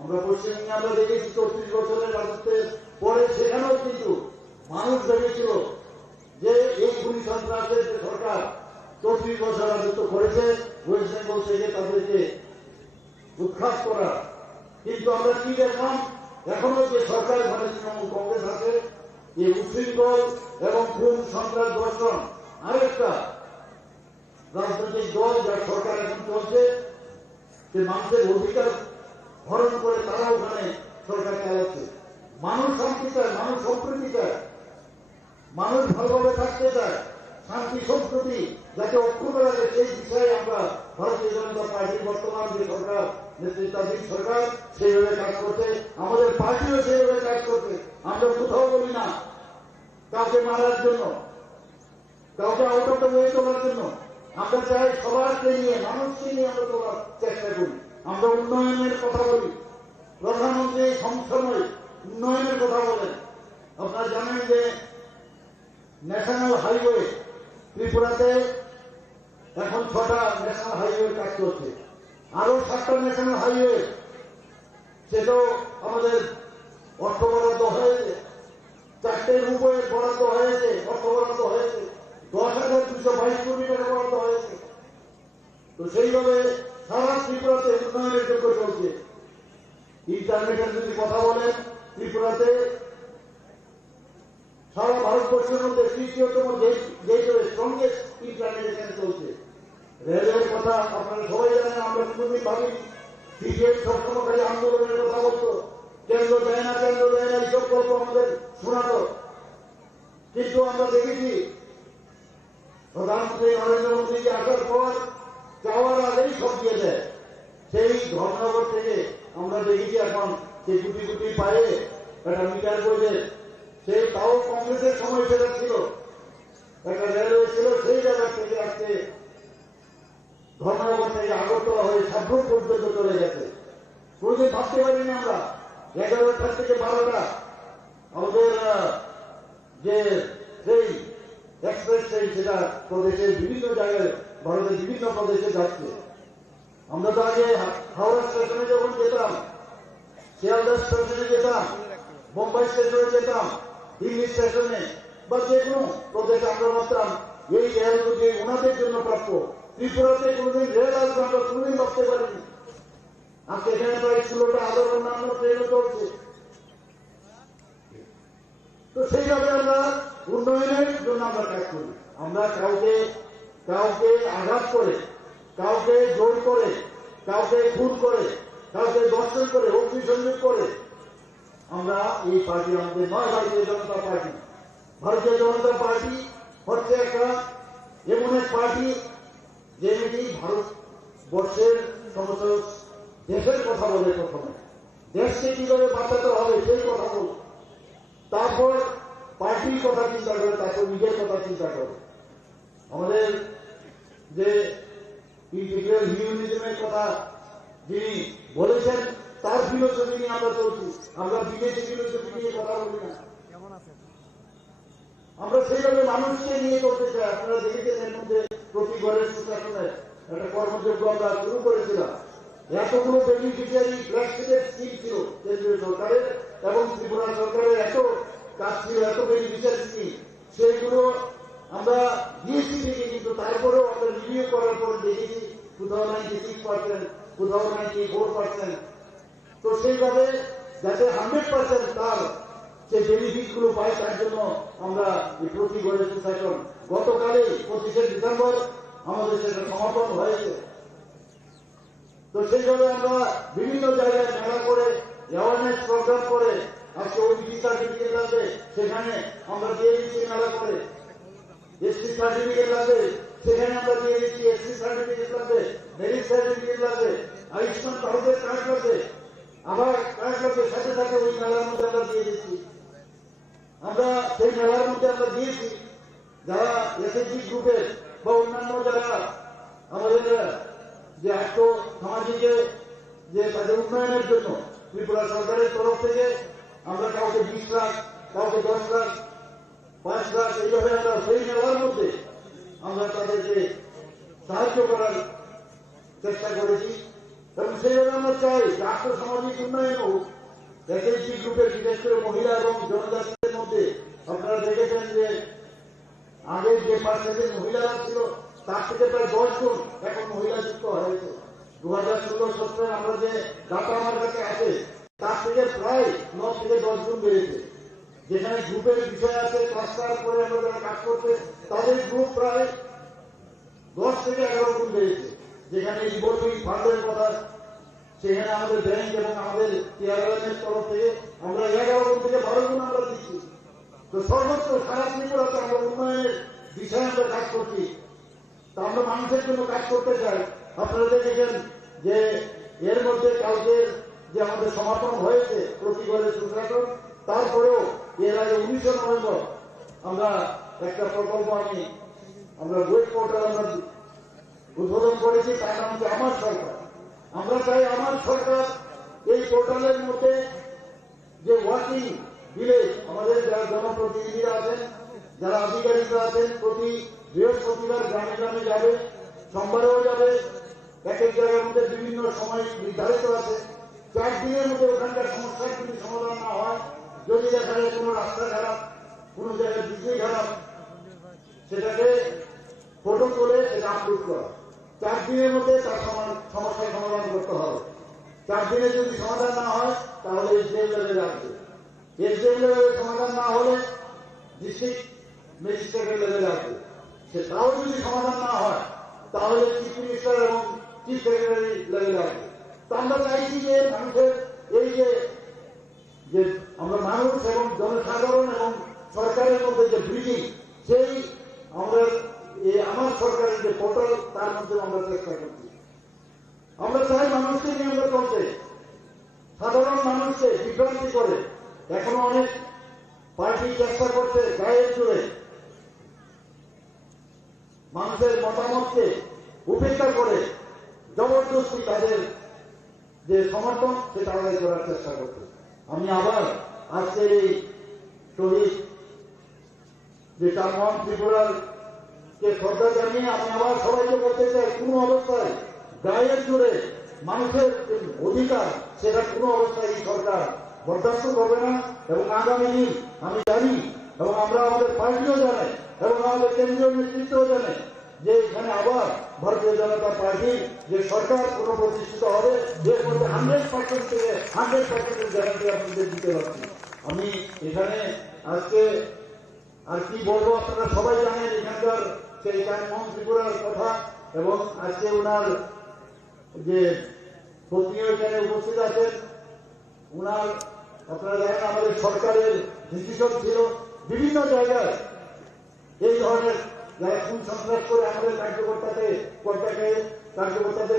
আমরা পশ্চিমবঙ্গে আমরা দেখেছি 34 বছরের রাজত্বের পরে সেখানেও কিন্তু মানুষ ভেবেছিল যে এই খুনি সন্ত্রাসের যে সরকার 34 বছর রাজত্ব করেছে ওয়েস্ট বেঙ্গল থেকে তাদেরকে উৎখাত করা, কিন্তু আমরা কি দেখলাম এখনো যে সরকার মানে তৃণমূল কংগ্রেস আছে, এই উচ্ছৃঙ্খল এবং খুন সন্ত্রাস ধর্ষণ আরেকটা রাজনৈতিক দল যার সরকার এখন চলছে, যে মানুষের অধিকার হরণ করে তারা ওখানে সরকার চালাচ্ছে। মানুষ শান্তি চায়, মানুষ সম্প্রীতি চায়, মানুষ ভালোভাবে থাকতে চায়, শান্তি সম্প্রীতি যাতে অক্ষুণ্ণ রাখে, সেই বিষয়ে আমরা ভারতীয় জনতা পার্টির বর্তমান যে সরকার নেতৃত্বাধীন সরকার সেইভাবে কাজ করছে, আমাদের পার্টিও সেইভাবে কাজ করছে। আমরা কোথাও বলি না কাউকে মারার জন্য, কাউকে আউট অফ দ্য ওয়ে তোলার জন্য। আমরা চাই সবাইকে নিয়ে, মানুষকে নিয়ে আমরা তোলার চেষ্টা করি। আমরা উন্নয়নের কথা বলি, প্রধানমন্ত্রী সমসময় উন্নয়নের কথা বলেন। আপনারা জানেন যে ন্যাশনাল হাইওয়ে ত্রিপুরাতে এখন 6টা ন্যাশনাল হাইওয়ের কাজ চলছে, আরো 7টা ন্যাশনাল হাইওয়ে সেটাও আমাদের অর্থ বরাদ্দ হয়েছে, 4টে রূপের বরাদ্দ হয়েছে, অর্থ বরাদ্দ হয়েছে, 10,222 কোটি টাকা বরাদ্দ হয়েছে। তো সেইভাবে সারা ত্রিপুরাতে উন্নয়নের যোগ্য চলছে। ইন্টারনেটের যদি কথা বলেন, ত্রিপুরাতে সারা ভারতবর্ষের মধ্যে 3য়তম গেটওয়ে স্ট্রংগেস্ট ইন্টারনেট এখানে চলছে। রেলের কথা আপনারা সবাই জানেন, আমরা কোনদিন ভাবিনি। সিপিএম সবসময় খালি আন্দোলনের কথা বলতো, কেন্দ্র দেয় না এইসব গল্প আমাদের শোনাত, কিন্তু আমরা দেখেছি প্রধানমন্ত্রী নরেন্দ্র মোদীজি আসার পর যাওয়ার আগেই সব দিয়ে দেয়। সেই ধর্মনগর থেকে আমরা দেখেছি এখন সেই গুটি গুটি পায়ে একটা মিটার বইলে, সেই তাও কংগ্রেসের সময় সেটা ছিল, একটা রেলওয়ে ছিল, সেই জায়গা থেকে আজকে ধর্মনগর থেকে আগরতলা হয়ে সাবরুম পর্যন্ত চলে গেছে। কোনদিন ভাবতে পারিনি আমরা 11টা থেকে 12টা আমাদের যে সেই এক্সপ্রেস ট্রেন সেটা প্রদেশের বিভিন্ন জায়গায়, ভারতের বিভিন্ন প্রদেশে যাচ্ছে। আমরা তো আগে হাওড়া স্টেশনে যখন যেতাম, শিয়ালদা স্টেশনে যেতাম, মুম্বাই স্টেশনে যেতাম, দিল্লি স্টেশনে বা যে কোনো প্রদেশে আমরা ভাবতাম এই রেলগুলি ওনাদের জন্য প্রাপ্য। ত্রিপুরাতে কোনদিন রেল আসবে আমরা কোনদিন ভাবতে পারিনি। আজকে এখানে প্রায় 16টা আরো অন্যান্য ট্রেনও চলছে। তো সেইভাবে আমরা উন্নয়নের জন্য আমরা কাজ করি। আমরা কাউকে আঘাত করে, কাউকে জোর করে, কাউকে খুন করে, কাউকে দর্শন করে, অগ্নিসংযোগ করে আমরা এই পার্টি আমাদের নয়। ভারতীয় জনতা পার্টি, ভারতীয় জনতা পার্টি হচ্ছে একটা এমন এক পার্টি যে নাকি ভারতবর্ষের সমস্ত দেশের কথা বলে, প্রথমে দেশকে কিভাবে বাঁচাতে হবে সেই কথা বলে, তারপর পার্টির কথা চিন্তা করে, তারপর নিজের কথা চিন্তা করে। আমাদের যে ইন্টিগ্রাল হিউম্যানিজমের কথা যিনি বলেছেন, তার ফিলোসফি নিয়ে আমরা চলছি। আমরা বিদেশি ফিলোসফি নিয়ে কথা বলি না, আমরা সেইভাবে মানুষকে নিয়ে করতে চাই। আপনারা দেখেছেন এর মধ্যে প্রতি ঘরের সুশাসনের একটা কর্মযোগ্য আমরা শুরু করেছিলাম। এতগুলো বেনিফিশিয়ারি ফ্ল্যাগশিপের স্কিম ছিল কেন্দ্রীয় সরকারের, এবং ত্রিপুরা সরকারের এত কাজ ছিল, এত বেনিফিশিয়ারি স্কিম, সেইগুলো আমরা দিয়েছি ঠিকই, কিন্তু তারপরেও আমরা রিভিউ করার পরে দেখেছি 2096%, 2094%। তো সেইভাবে যাতে 100% তার সেই বেনিফিট গুলো পায়, তার জন্য আমরা এই প্রতি ঘরে সুশাসন গতকালে 25শে ডিসেম্বর আমাদের সেটা সমাপন হয়েছে। তো সেইভাবে আমরা বিভিন্ন জায়গায় মেলা করে, অ্যাওয়ারনেস প্রোগ্রাম করে, আজকে ওবিসি সার্টিফিকেট লাগবে সেখানে আমরা দিয়ে দিচ্ছি মেলা করে, এসসি সার্টিফিকেট লাগবে সেখানে আমরা দিয়ে দিচ্ছি, এসসি সার্টিফিকেট লাগবে, মেরিট সার্টিফিকেট লাগবে, আয়ুষ্মান ভারতের কার্ড লাগবে, আবার কার্ড লাগবে, সাথে সাথে ওই মেলার মধ্যে আমরা দিয়ে দিচ্ছি। আমরা সেই মেলার মধ্যে আমরা দিয়েছি যারা এসএসজি গ্রুপের বা অন্যান্য যারা আমাদের যে আর্থ সামাজিক যে তাদের উন্নয়নের জন্য ত্রিপুরা সরকারের তরফ থেকে আমরা কাউকে 20 লাখ, কাউকে 10 লাখ, 5 লাখ, এইভাবে আমরা সেই মেলার মধ্যে আমরা তাদেরকে সাহায্য করার চেষ্টা করেছি। এবং সেইভাবে আমরা চাই যে আর্থ সামাজিক উন্নয়ন হোক। এসএসজি গ্রুপের বিশেষ করে মহিলা এবং জনজাতিদের মধ্যে আপনারা দেখেছেন যে আগে যে পার্সেন্টেজ মহিলারা ছিল তার থেকে প্রায় 10 গুণ এখন মহিলা যুক্ত হয়েছে। 2016-17 আমরা যে ডাটা আমার কাছে আছে তার থেকে প্রায় 9 থেকে 10 গুণ বেড়েছে। যেখানে গ্রুপের বিষয় আছে, ক্লাস্টার করে আমরা যারা কাজ করছে তাদের গ্রুপ প্রায় 10 থেকে 11 গুণ বেড়েছে। যেখানে রিভলভিং ফান্ডের কথা, সেখানে আমাদের ব্যাংক এবং আমাদের T.T.A.A.D.C তরফ থেকে আমরা 11 গুণ থেকে 12 গুণ আমরা দিচ্ছি। তো সর্বত্র সারা ত্রিপুরাতে আমরা উন্নয়নের বিষয়ে আমরা কাজ করছি। তা আমরা মানুষের জন্য কাজ করতে চাই। আপনারা দেখেছেন যে এর মধ্যে কালকে যে আমাদের সমাপন হয়েছে প্রতি ঘরে সুশাসন, তারপরেও এর আগে 19শে নভেম্বর আমরা একটা প্রকল্প আমরা ওয়েব পোর্টাল আমরা উদ্বোধন করেছি, তার নাম হচ্ছে আমার সরকার। আমরা চাই আমার সরকার এই পোর্টালের মধ্যে যে ওয়ার্কিং ভিলেজ আমাদের যারা জনপ্রতিনিধিরা আছেন, যারা আধিকারিকরা আছেন, প্রতি বৃহস্পতিবার গ্রামে গ্রামে যাবে, সোমবারেও যাবে। এক এক জায়গার মধ্যে বিভিন্ন সময় নির্ধারিত আছে। 4 দিনের মধ্যে ওখানকার সমস্যার যদি সমাধান না হয়, যদি দেখা যায় কোনো রাস্তা খারাপ, কোনো জায়গায় বিজলি খারাপ, সেটাকে ফটো তুলে সেটা আপলোড করা। 4 দিনের মধ্যে তার সমস্যার সমাধান করতে হবে। 4 দিনে যদি সমাধান না হয় তাহলে এসডিএম লেভেলে আসবে। এসডিএম লেভেলে সমাধান না হলে ডিস্ট্রিক্ট ম্যাজিস্ট্রেটের লেভেলে আসবে। সেটাও যদি সমাধান না হয় তাহলে চিফ মিনিস্টার এবং চিফ সেক্রেটারি লেভেলে আসবে। তো আমরা চাইছি যে মানুষের এই যে আমরা মানুষ এবং জনসাধারণ এবং সরকারের মধ্যে যে ব্রিজিং, সেই আমরা আমার সরকারের যে পোর্টাল তার মধ্যে আমরা চেষ্টা করছি। আমরা চাই মানুষকে নিয়ে আমরা করতে, সাধারণ মানুষকে বিভ্রান্তি করে এখনো অনেক পার্টি চেষ্টা করছে গায়ের জোরে মানুষের মতামতকে উপেক্ষা করে জবরদস্তি তাদের যে সমর্থন সেটা আদায় করার চেষ্টা করছে। আমি আবার আজকের এই শহীদ যে টার্মন ত্রিপুরার কে শ্রদ্ধা জানিয়ে আমি আবার সবাইকে বলতে চাই, কোন অবস্থায় গায়ের জোরে মানুষের অধিকার সেটা কোন অবস্থায় এই সরকার বরদাস্ত করবে না। এবং আগামী দিন আমি জানি এবং আমরা আমাদের পার্টিও জানে এবং আমাদের কেন্দ্রীয় নেতৃত্বও জানে যে এখানে আবার ভারতীয় জনতা পার্টির যে সরকার পুনঃপ্রতিষ্ঠিত হবে, এর মধ্যে 100% থেকে 100% গ্যারান্টি আপনাদের দিতে পারছি। আমি এখানে আজকে আর কি বলবো, আপনারা সবাই জানেন এখানকার সেই টাইমন ত্রিপুরার কথা, এবং আজকে ওনার যে পত্নীও এখানে উপস্থিত আছেন। ওনার আপনারা জানেন আমাদের সরকারের ডিসিশন ছিল বিভিন্ন জায়গায় এই ধরনের যারা খুন সন্ত্রাস করে আমাদের কার্যকর্তাদের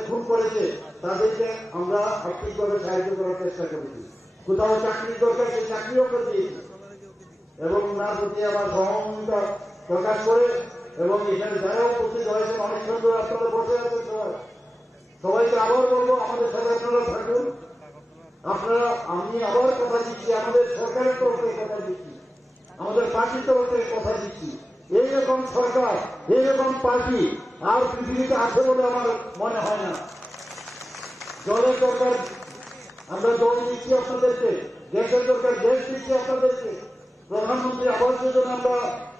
খুন করেছে তাদেরকে আমরা আর্থিকভাবে সাহায্য করার চেষ্টা করেছি। কোথাও চাকরির দরকার সেই চাকরিও করে দিয়েছি এবং ওনার প্রতি আবার সহমর্মিতা প্রকাশ করে এবং এখানে যারা উপস্থিত হয়েছেন অনেক সুন্দর আপনারা বসে আছেন সবাইকে আবার বলবো আমাদের সাথে আপনারা থাকুন। আপনারা আমি আবার কথা দিচ্ছি, আমাদের সরকারের তরফ থেকে কথা দিচ্ছি, আমাদের পার্টির তরফ থেকে কথা দিচ্ছি, এইরকম সরকার এইরকম পার্টি আর পৃথিবীতে আছে বলে আমার মনে হয় না। জলের দরকার আমরা জল দিচ্ছি আপনাদেরকে, দেশের সরকার দেশ দিচ্ছে আপনাদেরকে, প্রধানমন্ত্রী আবাস যোজনা আমরা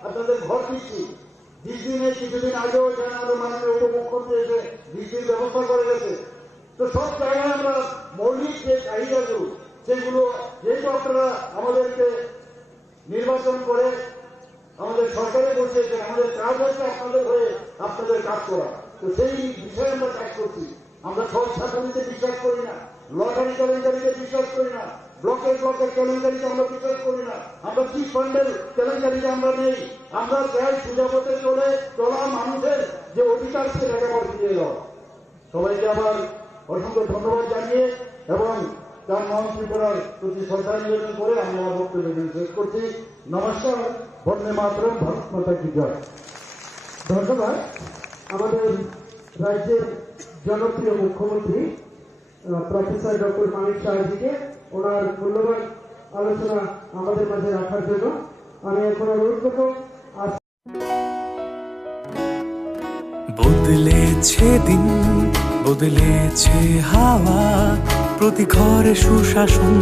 আপনাদের ঘর দিচ্ছি। 20 দিনে কিছুদিন আগেও এখানে আমাদের মাননীয় উপমুখ্যমন্ত্রী এসে 20 দিন ব্যবস্থা করে গেছে। তো সব জায়গায় আমরা মৌলিক যে চাহিদাগুলো সেগুলো যেহেতু আপনারা আমাদেরকে নির্বাচন করে আমাদের সরকারে বসিয়েছেন, আমাদের কাজ হচ্ছে আপনাদের হয়ে আপনাদের কাজ করা। তো সেই বিষয়ে আমরা কাজ করছি। আমরা সব শাসনীতে বিশ্বাস করি না, লটারি কেলেঙ্কারিতে বিশ্বাস করি না, ব্লকের কেলেঙ্কারিতে আমরা বিশ্বাস করি না, আমরা চিট ফান্ডের কেলেঙ্কারিতে আমরা নেই। আমরা চাই সুজাপথে চলা মানুষের যে অধিকার সে টাকা দিয়ে দাও। সবাইকে আবার অসংখ্য ধন্যবাদ জানিয়ে এবং তার মহান ত্রিপুরার প্রতি শ্রদ্ধা নিবেদন করে আমি আমার বক্তব্য শেষ করছি। নমস্কার, বন্দে মাতরম, ভারত মাতা কি জয়। ধন্যবাদ আমাদের রাজ্যের জনপ্রিয় মুখ্যমন্ত্রী প্রফেসর ডক্টর মানিক সাহাজিকে ওনার মূল্যবান আলোচনা আমাদের মাঝে রাখার জন্য আমি এখন অনুরোধ করব। বদলেছে দিন, বদলেছে হাওয়া, প্রতি ঘরে সুশাসন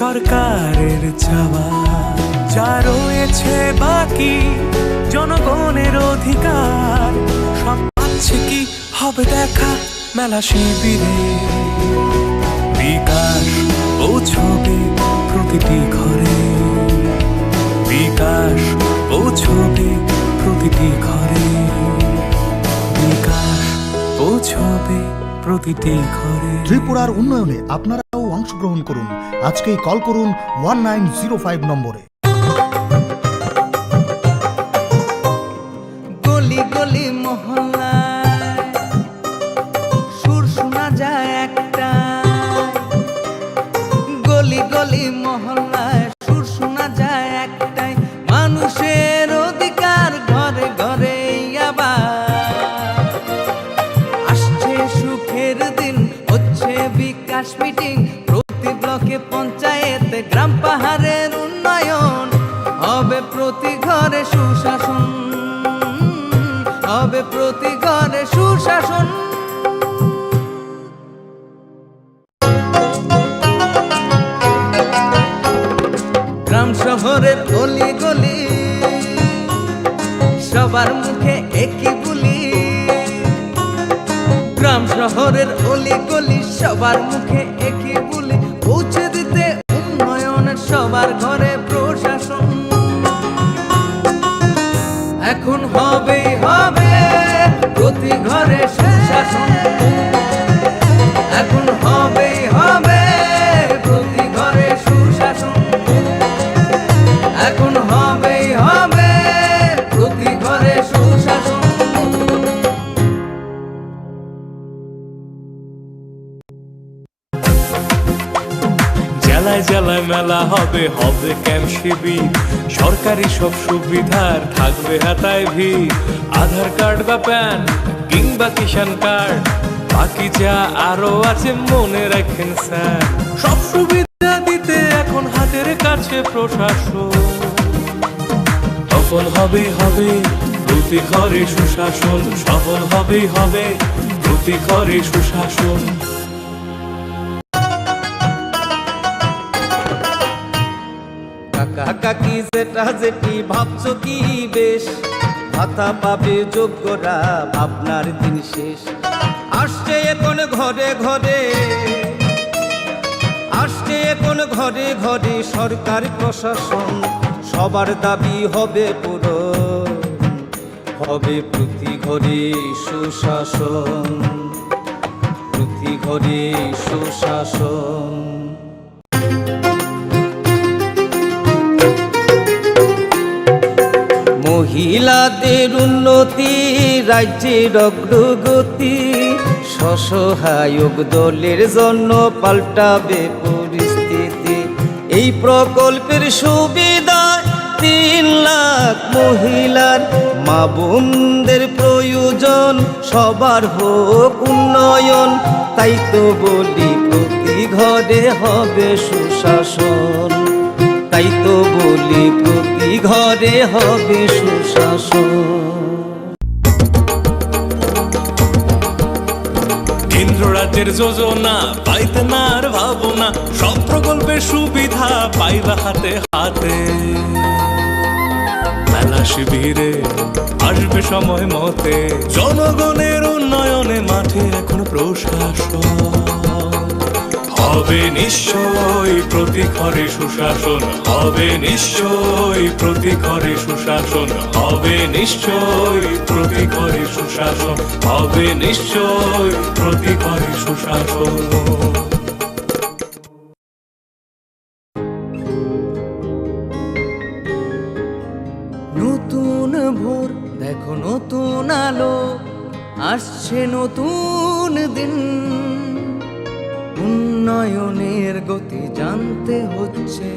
সরকারের চাওয়া। যা রয়েছে বাকি জনগণের অধিকার, সব পাচ্ছে কি হবে দেখা মেলা শিবিরে। বিকাশ পৌঁছবে প্রতিটি ঘরে, বিকাশ পৌঁছবে প্রতিটি ঘরে, বিকাশ পৌঁছবে প্রতিটি ঘরে। ত্রিপুরার উন্নয়নে আপনারাও অংশগ্রহণ করুন। আজকেই কল করুন 1905 নম্বরে। গলি গলি মহল্লায় সুর শোনা যায় একটা, গলি গলি মহল্লায় সুর শোনা যায় একটাই, মানুষের অধিকার ঘরে ঘরে আবার আসছে সুখের দিন, হচ্ছে বিকাশ মিটিং, প্রতি ব্লকে পঞ্চায়েতে গ্রাম পাহাড়ের উন্নয়ন হবে, প্রতি ঘরে সুশাসন হবে, প্রতি ঘরে সুশাসন। গ্রাম শহরের অলি গলি সবার মুখে একই বলি, গ্রাম শহরের অলি গলি সবার মুখে একই বলি, পৌঁছে দিতে উন্নয়নের সবার ঘরে প্রশাসন। এখন হবেই হবে প্রতি ঘরে সুশাসন, এখন হবেই হবে প্রতি ঘরে সুশাসন, এখন হবেই হবে প্রতি ঘরে সুশাসন। জেলায় জেলায় মেলা হবে, হবে ক্যাম্প শিবির, সরকারি সব সুবিধার থাকবে হাতায় ভিড়। আধার কার্ড বা প্যান কিংবা কিষাণ কার্ড, বাকি যা আরো আছে মনে রাখেন স্যার। সব সুবিধা দিতে এখন হাতের কাছে প্রশাসন, সফল হবে হবে প্রতি ঘরে সুশাসন, সফল হবে হবে প্রতি ঘরে সুশাসন। কাকা কাকি যেটা যেটি ভাবছো কি বেশ, ভাতা পাবে যোগ্যরা ভাবনার দিন শেষ। আসছে এখন ঘরে ঘরে, আসছে এখন ঘরে ঘরে সরকার প্রশাসন, সবার দাবি হবে পূরণ, হবে প্রতি ঘরে সুশাসন, প্রতি ঘরে সুশাসন। মহিলাদের উন্নতি রাজ্যের অগ্রগতি, স্বসহায়ক দলের জন্য পাল্টাবে পরিস্থিতি। এই প্রকল্পের সুবিধা 3 লাখ মহিলার, মা বোনদের প্রয়োজন সবার হোক উন্নয়ন, তাই তো বলি প্রতি ঘরে হবে সুশাসন, তাই তো বলি প্রতি ঘরে হবে সুশাসন। কেন্দ্র রাজ্যের যোজনা পাইতে না আর ভাবনা, সব প্রকল্পের সুবিধা পাইবা হাতে হাতে। মেলা শিবিরে আসবে সময় মতে, জনগণের উন্নয়নে মাঠে এখন প্রশাসন হবে নিশ্চয়ই প্রতি ঘরে সুশাসন, হবে নিশ্চয়ই প্রতি ঘরে সুশাসন, হবে নিশ্চয়ই প্রতি ঘরে সুশাসন, হবে নিশ্চয়ই প্রতি ঘরে সুশাসন। নতুন ভোর দেখো নতুন আলো, আসছে নতুন দিন, উন্নয়নের গতি জানতে হচ্ছে,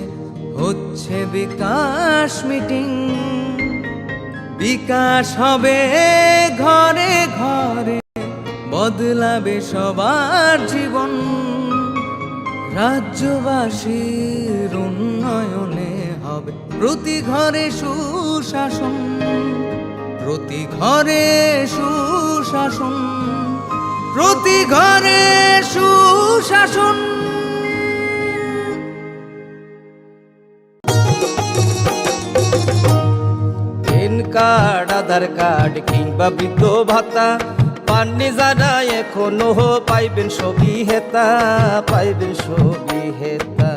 হচ্ছে বিকাশ মিটিং। বিকাশ হবে ঘরে ঘরে, বদলাবে সবার জীবন, রাজ্যবাসীর উন্নয়নে হবে প্রতি ঘরে সুশাসন, প্রতি ঘরে সুশাসন, প্রতি ঘরে সুশাসন। প্যান কার্ড, আধার কার্ড কিংবা বৃদ্ধ ভাতা পাননি যারা এখনো পাইবেন সবই হেতা, পাইবেন সবই হেতা।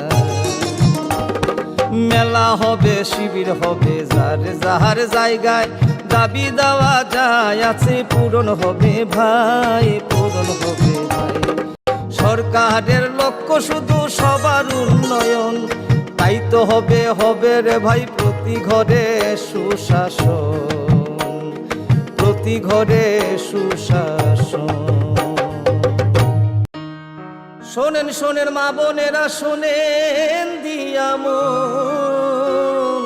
মেলা হবে শিবির হবে যার যাহার জায়গায়, দাবি দেওয়া যায় আছে পূরণ হবে ভাই, পূরণ হবে ভাই। সরকারের লক্ষ্য শুধু সবার উন্নয়ন, তাই তো হবে হবে রে ভাই প্রতি ঘরে সুশাসন, প্রতি ঘরে সুশাসন। শোনেন শোনেন মা বোনেরা শোনেন দিয়া মন,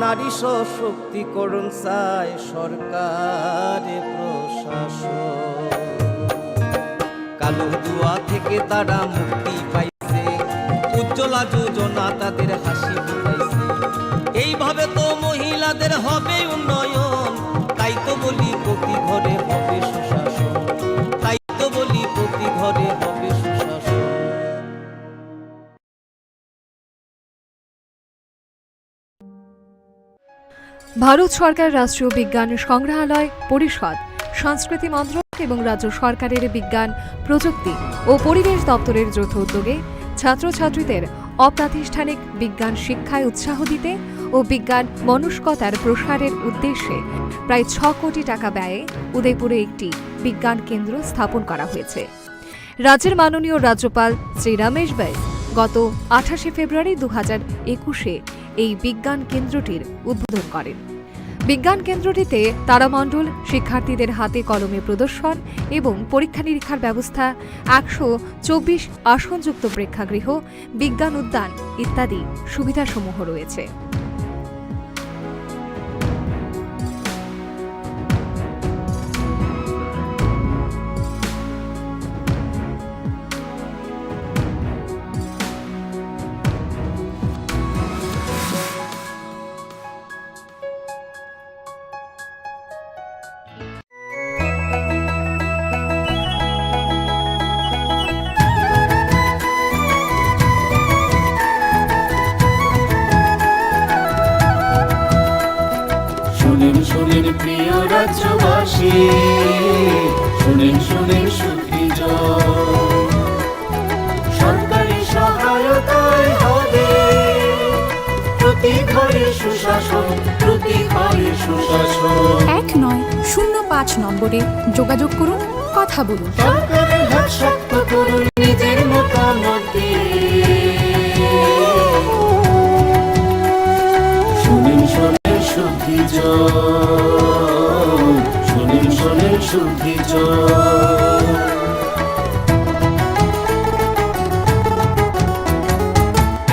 নারী সশক্তিকরণ চায় সরকারে প্রশাসন। কালো দুয়া থেকে তারা মুক্তি পাইছে, উজ্জ্বলা যোজনা তাদের হাসি ফুটাইছে। এইভাবে তো মহিলাদের হবে উন্নয়ন, তাই তো বলি প্রতি ঘরে হবে সুশাসন, তাই তো বলি প্রতি ঘরে হবে সুশাসন। ভারত সরকার রাষ্ট্রীয় বিজ্ঞান সংগ্রহালয় পরিষদ, সংস্কৃতি মন্ত্রক এবং রাজ্য সরকারের বিজ্ঞান প্রযুক্তি ও পরিবেশ দপ্তরের যৌথ উদ্যোগে ছাত্রছাত্রীদের অপ্রাতিষ্ঠানিক বিজ্ঞান শিক্ষায় উৎসাহ দিতে ও বিজ্ঞান মনস্কতার প্রসারের উদ্দেশ্যে প্রায় 6 কোটি টাকা ব্যয়ে উদয়পুরে একটি বিজ্ঞান কেন্দ্র স্থাপন করা হয়েছে। রাজ্যের মাননীয় রাজ্যপাল শ্রী রমেশ বাইস গত 28 ফেব্রুয়ারি 2021-এ এই বিজ্ঞান কেন্দ্রটির উদ্বোধন করেন। বিজ্ঞান কেন্দ্রটিতে তারামণ্ডল, শিক্ষার্থীদের হাতে কলমে প্রদর্শন এবং পরীক্ষা নিরীক্ষার ব্যবস্থা, 124 আসনযুক্ত প্রেক্ষাগৃহ, বিজ্ঞান উদ্যান ইত্যাদি সুবিধাসমূহ রয়েছে। শুনেন শুনেন প্রিয় রাজ্যবাসী, শুনেন শুনেন সুখী জন, সরকারি সহায়তায় হবে প্রতি ঘরে সুশাসন, প্রতি ঘরে সুশাসন। 1905 নম্বরে যোগাযোগ করুন, কথা বলুন। সরকারের হাত শক্ত করুন, নিজের মতামত দিয়ে। শুনেন শুনেন সুখী জন, শুনেন শুনেন সুখী জন।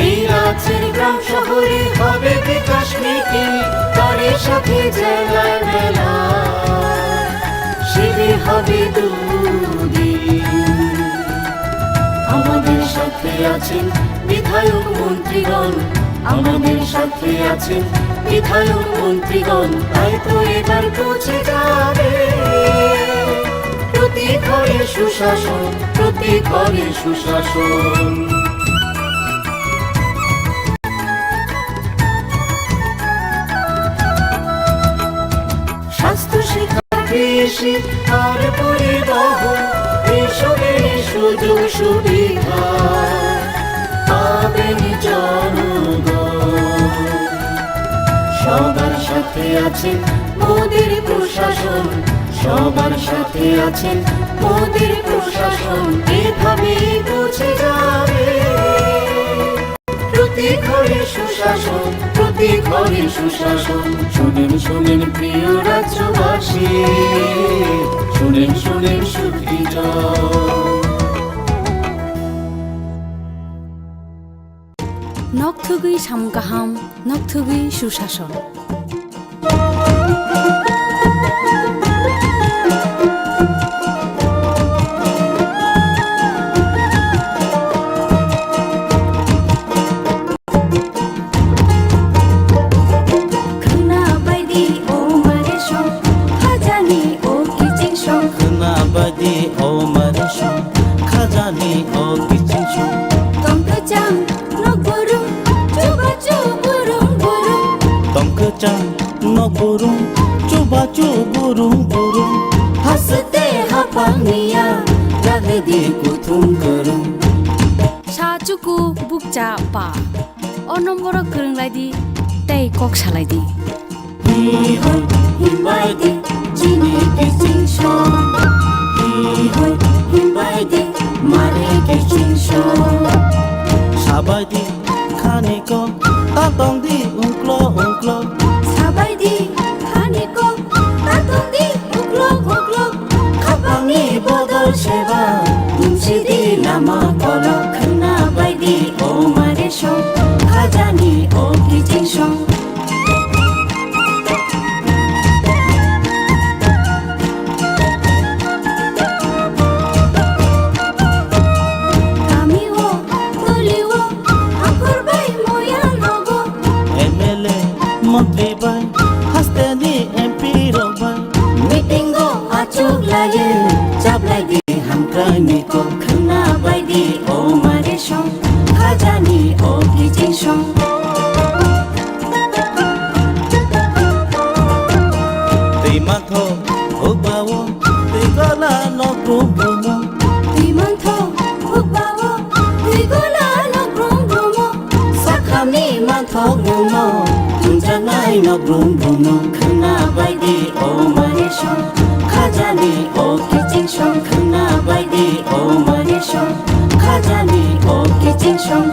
এই রাজ্যের গ্রাম শহরে হবে বিকাশ মিটিং, তার সাথে জেলায় মেলা শিবির হবে দুদিন। আমাদের সাথে আছেন বিধায়ক মন্ত্রীগণ, আমাদের সাথে আছেন বিধায়ক মন্ত্রীগণ, তাই তো এবার পৌঁছে যাবে প্রতি ঘরে সুশাসন। সুশাসন, প্রতি ঘরে সুশাসন। স্বাস্থ্য শিক্ষা কৃষি আর পরিবহন, এসবের সুযোগ সুবিধা পাবেন জনগণ। সবার সাথে আছেন মোদের প্রশাসন, সবার সাথে আছেন মোদের প্রশাসন। এভাবে পৌঁছে যাবে প্রতি ঘরে সুশাসন, প্রতি ঘরে সুশাসন। শুনেন শুনেন প্রিয় রাজ্যবাসী, শুনেন শুনেন সুখী জন। নকথুগুই সামগাহাম, নকথুগুই সুশাসন। Hasate hapangnya lagdi kutung kerung. Sajuku bukja pa. O nombor kerung lagi, tei kok salai di. Hihoi himbai di, jini kicing shong. Hihoi himbai di, mare kicing shong. Sabai di, khani ko, tatong di ungklo ungklo. Sabai di, khani ko, tatong di ungklo ungklo. Kapangi bodol sheba, unsi di lama kolo. Kena bai di, o mare shong. Khajani o kicing shong. Mantri bai, hasteni MP robai. Meeting go achuk lage, jab lagi hamkani ko. Khana bai di o mare shong, khajani o kicing shong. Tei matho ubawo, tei gola no grumo. Tei matho ubawo, tei gola no grumo. Sakhami matho grumo. Jangai no brum brum no. Khana bai di o mare shong, khajani o kicing shong. Khana bai di o mare shong, khajani o kicing shong.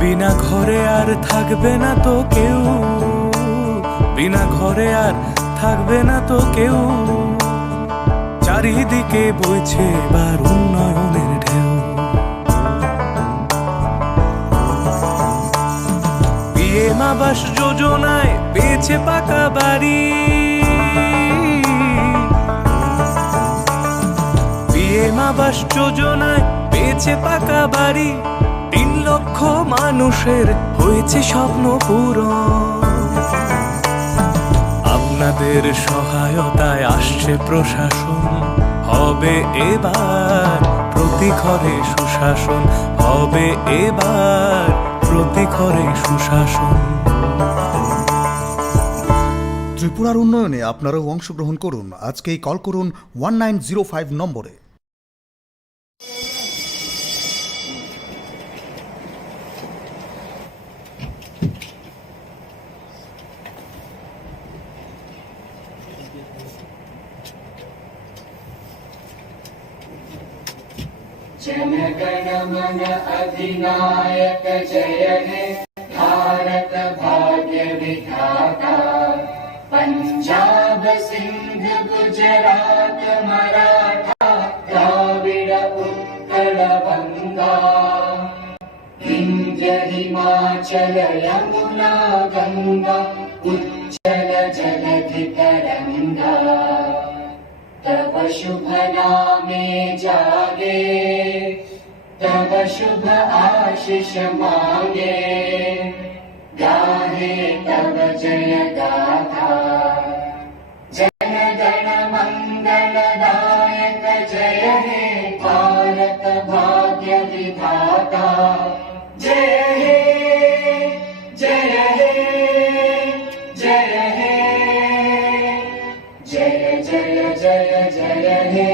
বিনা ঘরে আর থাকবে না তো কেউ, বিনা ঘরে আর থাকবে না তো কেউ। চারিদিকে বইছে এবার উন্নয়নের ঢেউ। পিএম আবাস যোজনায় পেয়েছে পাকা বাড়ি, পিএম আবাস যোজনায় পেয়েছে পাকা বাড়ি। 3 লক্ষ মানুষের হয়েছে স্বপ্ন পূরণ। আপনাদের সহায়তায় আসছে প্রশাসন, হবে এবার প্রতি ঘরে সুশাসন, হবে এবার প্রতি ঘরে সুশাসন। ত্রিপুরার উন্নয়নে আপনারাও অংশগ্রহণ করুন। আজকেই কল করুন 1905 নম্বরে। जनगण मन अधिनायक जय हे भारत भाग्य विधाता। पंजाब सिंध गुजरात मराठा द्राविड़ उत्कल बंगा। विंध्य हिमाचल यमुना गंगा उज्जल जलधि तरंगा। तव शुभ नामे जागे तब शुभ आशीष मांगे गाहे तब जय गाथा जन गण मंगलदायक जय हे भारत भाग्य विधाता जय हे जय हे जय हे जय जय जय जय हे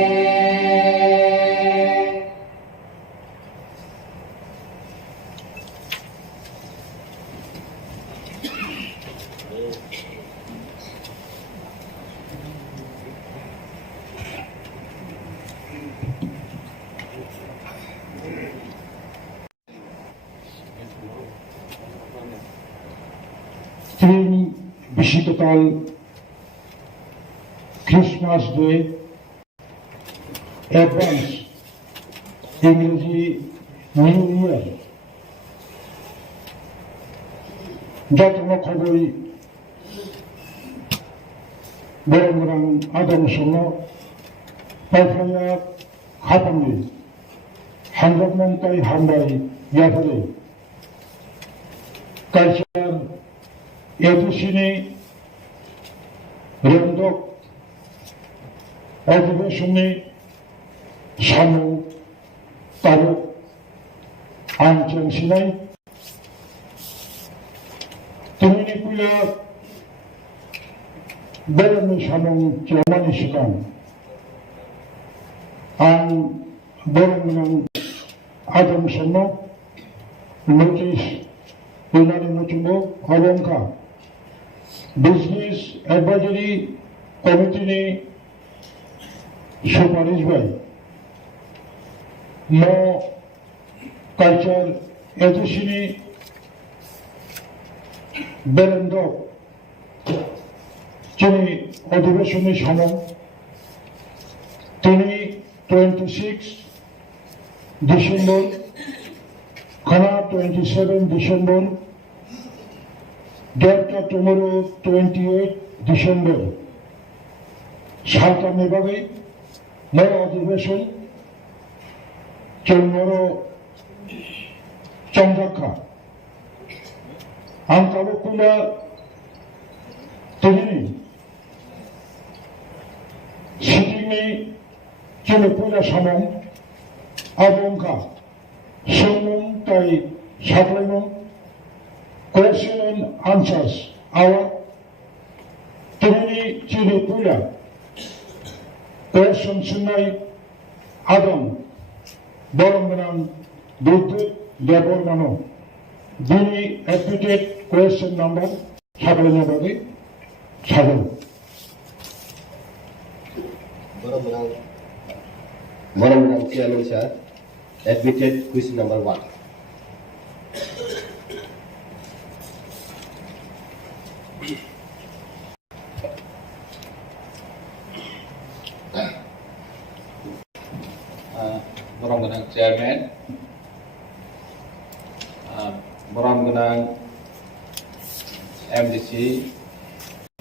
তিন বিশিতকাল ক্রিসমাস ডে অ্যাডভান্স ইংরেজি নিউ ইয়ার যত্ন খবরই বরং আগামী সময় পাইফাইয়া খাপাঙ্গি হান্দ্রমন্তাই হামবাই ইয়াফারে কালচার একুশিনী রেন্দক অধিবেশনে সামু তারক আনচেন সিনাই তুমি নিকুলা বেরোনি সামু চেয়ামানি সিকান আন বেরোনাং আদম সন্ন নোটিশ উনারি মুচুম্ব অলঙ্কা বিজনেস অ্যাডভাইজারি কমিটিনি সুপারিশ বাই ন কালচার এজেন্সিনি বেরেন্দ যিনি অধিবেশনে সামন তিনি 26 ডিসেম্বর খানা 27 ডিসেম্বর ডেটটা টুমোরো 28 ডিসেম্বর সালটা নেবাগে নয় অধিবেশন চৌমরো চন্দ্রাক্ষা আঙ্কাবকুলা তিনি সিটিংনি চুলপুলা সামং আবংকা সোমং তাই সাকলাইমং question and answers our তিনি চুলপুলা question sunai adam বরংরাং বিদ্যুৎ দেবর্মানো তিনি অ্যাডমিটেড কোয়েশ্চেন নাম্বার সাকলাইনাবাগে সাগর বরংরাং chairman sir admitted question number 1 Borang Chairman, Borang MDC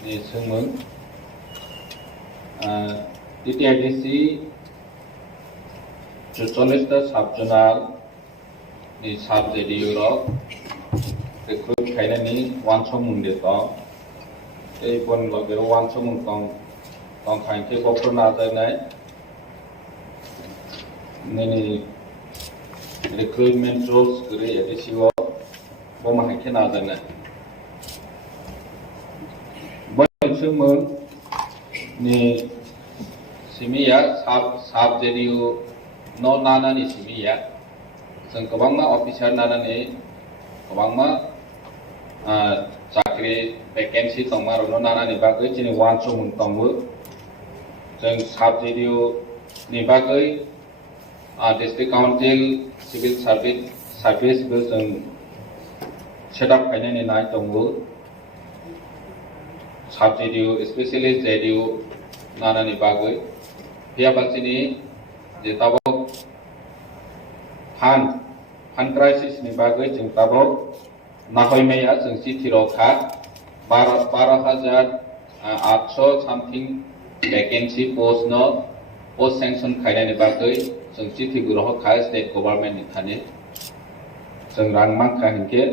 ni Khumulwng, T.T.A.A.D.C Judicial Subjournal ni Subjudicial recruit kainani wansomung deto ei bon loge wansomung tong khainke bokro najanai nini recruitment rules guri ADC o boma haike najanai bon Khumulwng ni simiya subjudicial no nanani simiya जों गोबांमा अफिसार नानानै गोबांमा चाकरि vacancy दंमारो नानानि बागै दिनै वानसमung दंबो जों साबजेक्टनि बागै district council civil सार्भिसबो जों setup खालामनानै नाय दंबो साबजेक्ट स्पेशेलि जेडिउ नानानि बागै बेयाबासिनि जे ताबो फान क्राइसिस नि बागै जों ताबो नाहयनाया जों चिठिरखा 12,800 सामथिं भेकेन्सि पोस्ट न post sanction khainani bagui जों चिठी गुरह खाय स्टेट गवर्नमेंट निथाने जों रां मांखा हिनके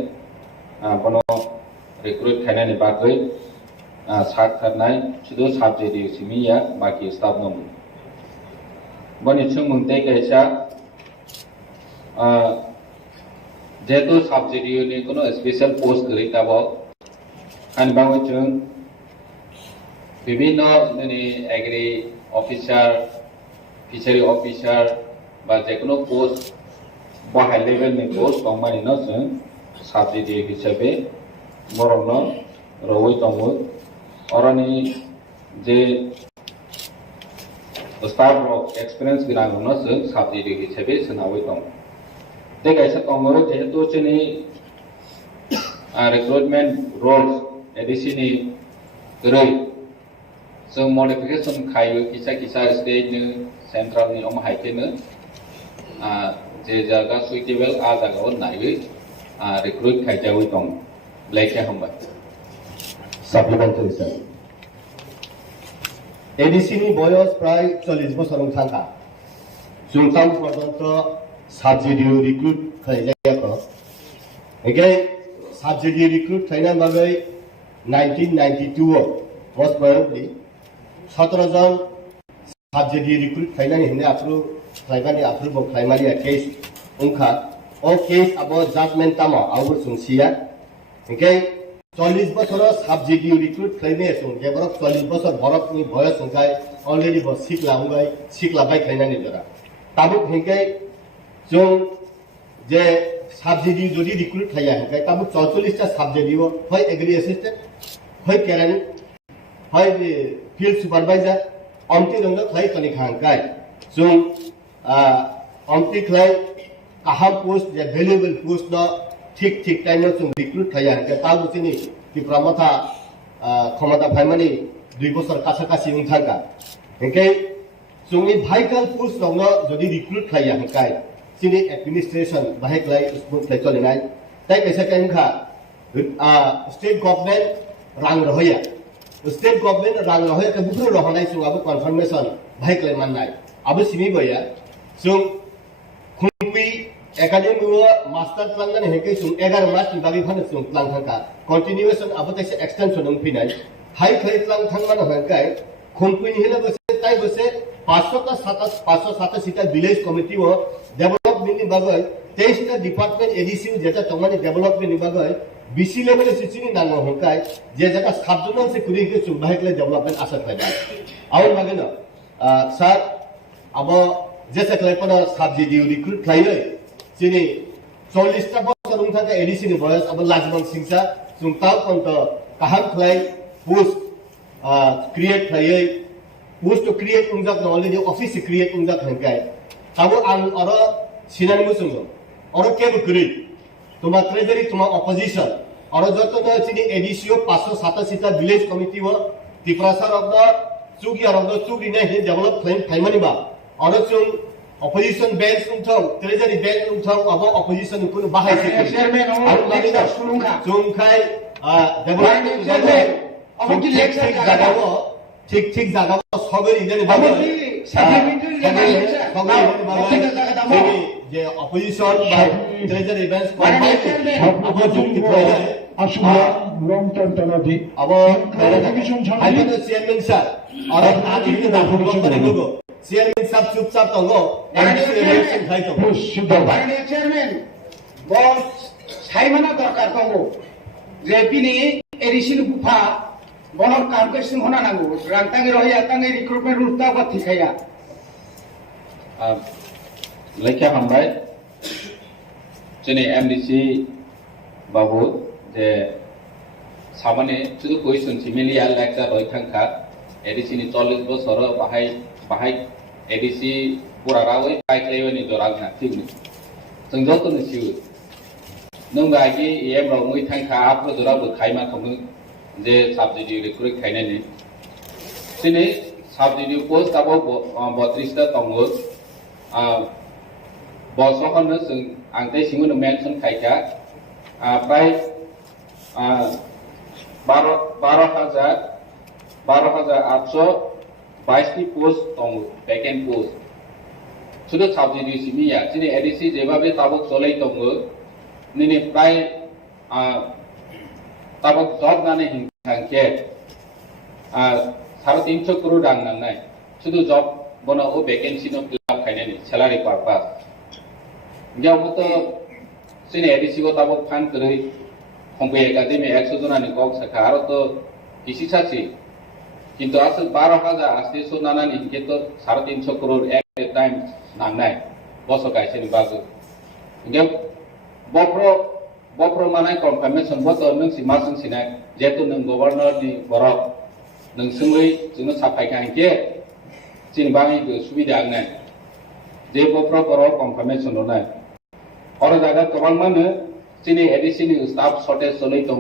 बनो रिक्रुट खायनानि बागै सात थारनाय सुदु साबजेक्ट सिमिया बाकी स्टाफ नम बनि जों मुंते कैसा जेतु साबजेक्ट नि कोनो स्पेशल पोस्ट गरि ताबो आन बावै जों विभिन्न नि एग्री ऑफिसर फिशरी ऑफिसर बा जेकुनो पोस्ट बाहाय लेवल नि पोस्ट दंमानि न जों साबजेक्ट हिसाबै बरनो रवै दंमो अरनि जे स्टाफ ऑफ एक्सपीरियंस गोनां न जों साबजेक्ट हिसाबै सोनावै दं ते कैसा दंमो जेहेतु जोंनि रिक्रुटमेंट रोल्स एडिसी नि गरै जों मडिफिकेशन खायो किसा किसा स्टेट नि सेंट्रल नि अम हाइकेनो जे जागा सुइटेबल आ जागाव नायै रिक्रुट खायजावै दं लेखे हमबाय साप्लिमेंटारि सर एडिसी नि बयस प्राय 40 बছর थांखा जुमताम पर्यंत साबजेक्ट रिक्रुट खायजायाखो एके साबजेक्ट रिक्रुट खायना बागै 1992 most probably 17 जन साबजेक्ट रिक्रुट खायनानि हिने आप्रुव खायबानि आप्रुव खायमारि केस उनखा ओ केस अब जजमेंट तामा आउर सुनसिया ओके 40 बছর साबजेक्ट रिक्रुट खायने सुन जेबर 40 बছর बरकनि बयस संखाय अलरेडी ब सिखलाबाय खायनानि जरा ताबु हेके जों जे साबजेक्ट जदि रिक्रुट खाया हेके ताबु 44 टा साबजेक्ट होय एग्री असिस्टेंट होय केरानि होय फील्ड सुपरवाइजर अमति रंग खाय कनि खांकाय जों अमति खाय काहाम पोस्ट जे वैल्यूएबल पोस्ट न ठीक टाइम जों रिक्रुट खाया के ताबु चिनि त्रिपुरा मथा क्षमता फायमानि 2 बছর काछाकाछि उनथांगा हेके जोंनि भाइटल पोस्ट रंग जदि रिक्रुट खाया हेकाय चिनि एडमिनिस्ट्रेशन बाहेक्लाय स्मुथ खाय चलिनाय ताय कैसा कायखा स्टेट गवर्नमेंट रां रहया स्टेट गवर्नमेंट रां रहया के बुखु रहनाय जों आबो कन्फर्मेशन बाहेक्लाय माननाय आबो सिमि बया जों खुंपि एकाडेमी मास्टर प्लान हेके जों 11 मास नि बागै फानो जों प्लान थांका कंटिन्यूएशन आबो तैसे एक्सटेंशन जों फैनाय हाई खाय प्लान थांमान होनकाय खुंपि नि हेले बसे ताय बसे 587 टा विलेज कमिटी वो डेवलपमेंट नि बागै 23 टा डिपार्टमेंट एडीसी जेटा तमानि डेवलपमेंट नि बागै बीसी लेवल सिचिनि नांगो होनकाय जे जका सबजोनल से कुरि के जों बाहेक्ले डेवलपमेंट आसा खायबा आउर मागे न सर अब जेसे क्लाइपन साबजेक्ट रिक्रुट खायो चिनि 40 टा बছর उनथाका एडीसी नि बयस अब लाजमन सिंसा जों ताव पंत काहाम खलाय पोस्ट क्रिएट खायो पोस्ट टू क्रिएट उनजाक अलरेडी ऑफिस क्रिएट उनजाक हंकाय ताबो आं अर सिनानि मुसुंगो अर केबो करि तुमा ट्रेजरी तुमा अपोजिशन और जत न चिनि एडीसीओ 587 टा विलेज कमिटी वो त्रिपुरा सर ऑफ द चुगी और ऑफ द चुगी ने डेवलप क्लेम थाइमानिबा और जों अपोजिशन बेंच उनथौ ट्रेजरी बेंच उनथौ अब अपोजिशन कुन बाहाय से चेयरमैन और लागिदा सुलुंखा जोंखाय डेवलपमेंट चेयरमैन अब कि लेक्चर जागावो ठीक जागावो सगरि देनि बाबो सेक्रेटरी जे अपोजिशन बा ट्रेजरी बेंच अब जुक्ति प्रयोग लॉन्ग टर्म तनादी अब आइबो चेयरमैन सर और आज के नाफुको करेगो चेयरमैन साहब चुपचाप तंगो इलेक्शन खाइतो बारने चेयरमैन बहुत साइमाना दरकार तंगो जे बिनि एडिशन गुफा बनर काम के सिम होना नांगो रांतांगे रहिया तांगे रिक्रुटमेंट रुस्ता को थिखाया लेखे हमबाय जोंनि एमडीसी बाबु जे सामाने शुधु क्वेश्चन सिमिलिया लेक्चर रय थांखा एडीसी नि 40 बছর बाहाय एडीसी पुरा रावै पाइक्लेवनि जरांना थिगनि जों जतन सिउ नों बागि एम राव मै थांखा आपरो जराबो खायमा खमो जे साबजेक्ट रिक्रुट खायनानि दिनै साबजेक्ट पोस्ट आबो 32 टा दङो बसखौनो जों आंते सिङावनो मेनसन खायखा प्राय 12,800 22 post dong vacant post শুধু সাবজেক্ট সিমিয়া যিনি এডিসি যেভাবে তাবক চলাই দङ নিনি প্রায় তাবক জব নানে হিংকে 350 crore রাং নাंनाय শুধু জব বনা ও ভ্যাকেন্সি নো ফিল খাইনানি স্যালারি পারপাস গেমতো যিনি এডিসি ও তাবক ফান করে কম্পে একাডেমি 100 জনানি কক সাকা আর তো ইসি সাসি কিন্তু আসল 12,800 নানানি হিংকে তো 350 crore এক টাইম নাंनाय বসো গাইছেনি বাজু গেম বপ্র মানাय কনফার্মেশন বতো নों सिमासं सिनाय जेतु नों गवर्नर नि बरक नों सुङै जोंनो साफायखा हिंके चिनबाङै सुबिदा आंनाय जे बप्र बरक कनफार्मेशन होनाय और जागा गोबां मानो जोंनि एडिसि नि स्टाफ शर्टेज चलै दङ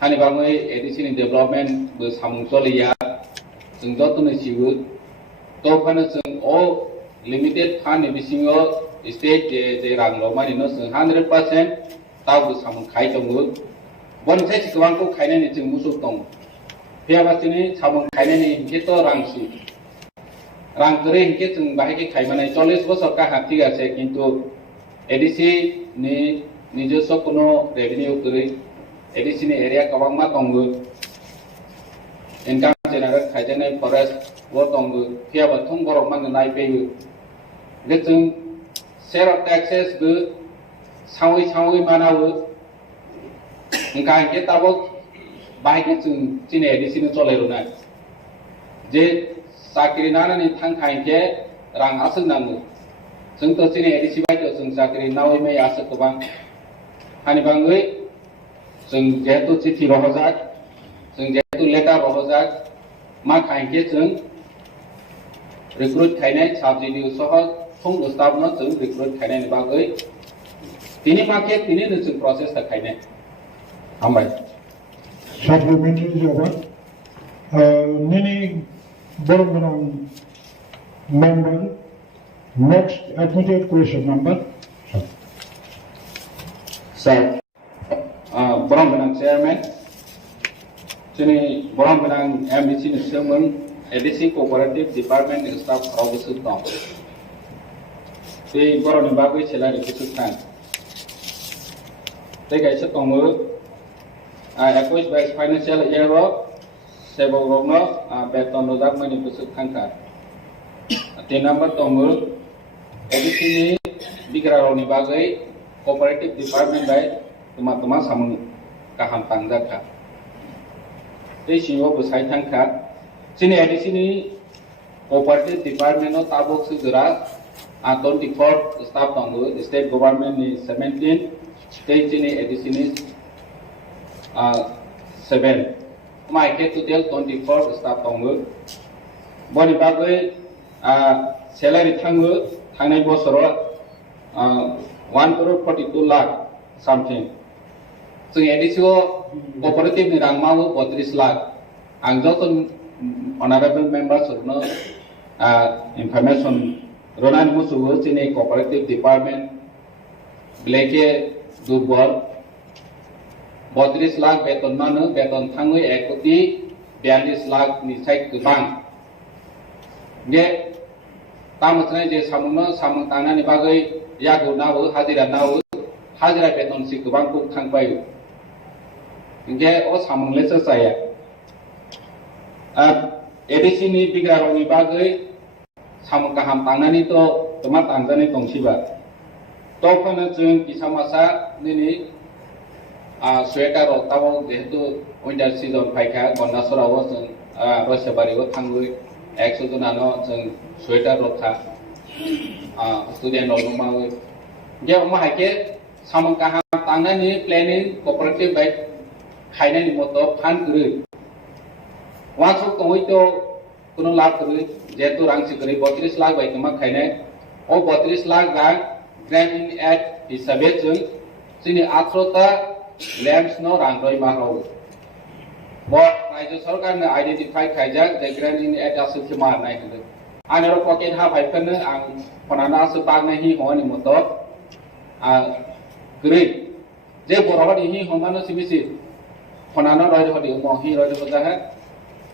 हानि बाङै एडिसि नि डेभलपमेन्ट बो सामुं चलिया जों जतनो सिबो तोफानो जों अ लिमिटेड फान्ड बिसिङो स्टेट जे रां लमानिनो जों 100% तावबो सामुं खाय दङ बनसाय सिगवांखौ खायनायनि जों मुसुक दङ फेयाबासिनि सामुं खायनायनि हिंके तो रांसि रां करे हिंके जों बाहायके खायमानाय 40 বছর का हाथि আছে কিন্তু एडिसि नि নিজস্ব কোনো রেভিনিউ করে एडिसि नि एरिया गोबां मा दङ इनकाम जेनेरेट खायजानाय फरेस्ट वो दङ फेयाबा थुं बरक मानो नायफैयो जों शेयर अफ टैक्सेस बो सावै मानावो ओंखा हिंके ताबक बाहायके जों जोंनि एडिसि नि चलायरोनाय जे साख्रि नानानै थांखा हिंके रां आसो नांगौ जों तो जोंनि एडिसि बायदो जों साख्रि नावै मै आसो गोबां हानि बाङै जों जेहेतु चिठि रहजाक जों जेहेतु लेटार रहजाक मा खायके जों रिक्रुट खायनाय साबजेक्ट सह थुं स्टाफनो जों रिक्रुट खायनायनि बागै तिनि माके तिनि जों प्रसेस खायनाय हामबाय supplementary जवाब निनी बरगोनां member next admitted question number sir बरगोनां chairman जोंनि बरगोनां एमडिसि नि सोमोन एडिसि कोऑपरेटिव डिपार्टमेंट स्टाफ रावबोसो दं बे बरनि बागै सेलारि किसु थां देगायसो दङ 21 फाइनान्शियल इयर सेबगनो बेतन रोजाक मानि बोसोर थांखा 3 नम्बर दङ एडिसि नि बिग्रारावनि बागै कोऑपरेटिव डिपार्टमेंट बाय तमा सामुं गाहाम थांजाखा बे सिङाव बोसाय थांखा जोंनि एडिसि नि कोऑपरेटिव डिपार्टमेन्टआव ताबक सुगरा 24 स्टाफ दङ स्टेट गभर्नमेंट नि 17 स्टेट जोंनि एडिसि नि 7 माइके टोटल 24 स्टाफ दङ बनि बागै सेलारि थाङो थांनाय बोसोराव 1.42 लाख समथिं जों एडिसि कोऑपरेटिव नि रां मावो 32 लाख आं जत ऑनरेबल मेंबर्स होनो इंफॉर्मेशन रोनान मुसुगो जोंनि कोऑपरेटिव डिपार्टमेंट ब्लेके दुबल 32 लाख बेतन मानो बेतन थाङो 1.42 लाख नि साइड गोबां जे तामसनाय जे सामुं तांनानि बागै यागौ नावो हाजिरा बेतन सि गोबां को थांबाय इंगे ओ सामुंलेसो जाया एडिसि नि बिग्रारावनि बागै सामुं गाहाम तांनानि तो तमा तांजानाय दंसिबा तखनो जों किसामासा निनि स्वेटार ताव जेहेतु विंटार सीजन फायखा गन्नासराव जों रसबारियाव थाङो 100 जनानो जों स्वेटार रखा स्टुडेन्ट रनो मावो गे माहायके सामुं गाहाम तांनानि प्लेनिं कोऑपरेटिव बाय खायनायनि मतो फान करे वासो कमै तो कोनो लाभ करे जेतु रांसि करे 32 लाख बाय तमा खायनाय ओ 32 लाख रां ग्रान्ट इन एड हिसाबै जों जोंनि 18टा लैंड्स नो रां रय माराव राज्य सरकार ने identify खायजाक J grant in aid आसो खिमा नाय होदो आनेर पकेट हा फाइफनो आं फनाना आसो पागनाय हि होनि मतो ग्रे जे बरहदि हि हमानो सिबिसि फनाना रय हदि मोहि रय बजा है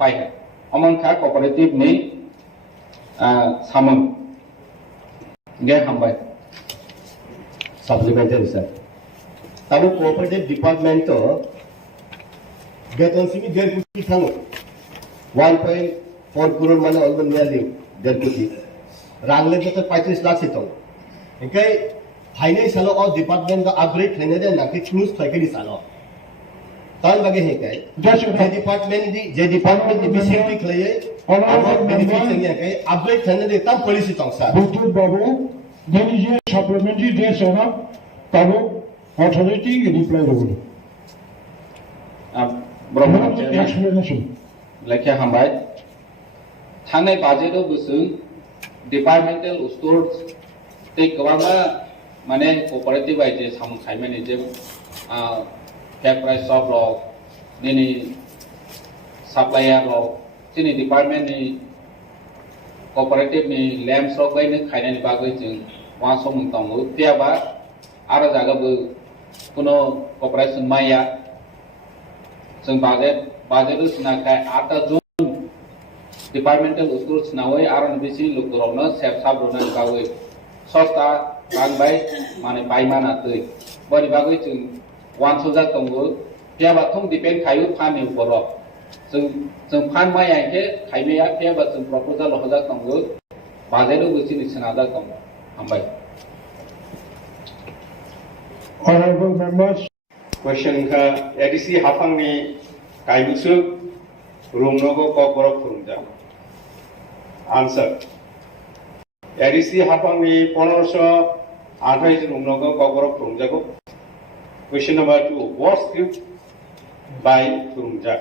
पाइ है अमनखा कोऑपरेटिव नि सामन गे हामबाय supplementary sir Tabo cooperative department तो बेतन सिमी 1.5 कोटी थांगो 1.4 करोड़ माने ऑलमोस्ट नियरली 1.5 कोटी रांगले तो 35 लाख से तो इनके फाइनेंस सालो और डिपार्टमेंट का अपग्रेड खाने दे ना कि चूज फाइकली सालो तान बगे है क्या जे डिपार्टमेंट की बिसेंटिक लिए और बेनिफिट नहीं है क्या अपग्रेड खाने दे तब पॉलिसी तंगसा बुद्धू बाबू Judicial supplementary days on ताबो authority reply रोल explanation लेखे हामबाय थांनाय बाजेटआव गुसुं डिपार्टमेंटल स्टोर्स ते गोबाङा माने कोऑपरेटिव आइजे सामु खायमानि जे कैश प्राइस शॉप रो निनि सप्लायर रो तिनि डिपार्टमेंट नि कोऑपरेटिव नि लैम्स रो गयनो खायनानि बागै जों वासो मुंतांगो त्याबा आरो जागाबो कुनो कॉर्पोरेशन माया जों बाजेट सुनाखाय 8 जून डिपार्टमेंटल स्टोर सुनावै आरो बिसि लोकरनो सेफ साब्रना गावै सस्ता रांबाय माने बायमाना तै बनि बागै जों वानसो जातंगो त्याबा थं डिपेंड खायो फानि उपर जों फान माया के खायनाया त्याबा जों प्रपोजल होजा तंगो बाजेटआव गुसिनि सुनादा दं हामबाय Honorable members, question का ADC हाफांनि गायबुसु रुमनोगो ककबरक फुरुंजा आंसर ADC हाफांनि 1528 रुमनोगो ककबरक फुरुंजागो question number 2 what script by फुरुंजा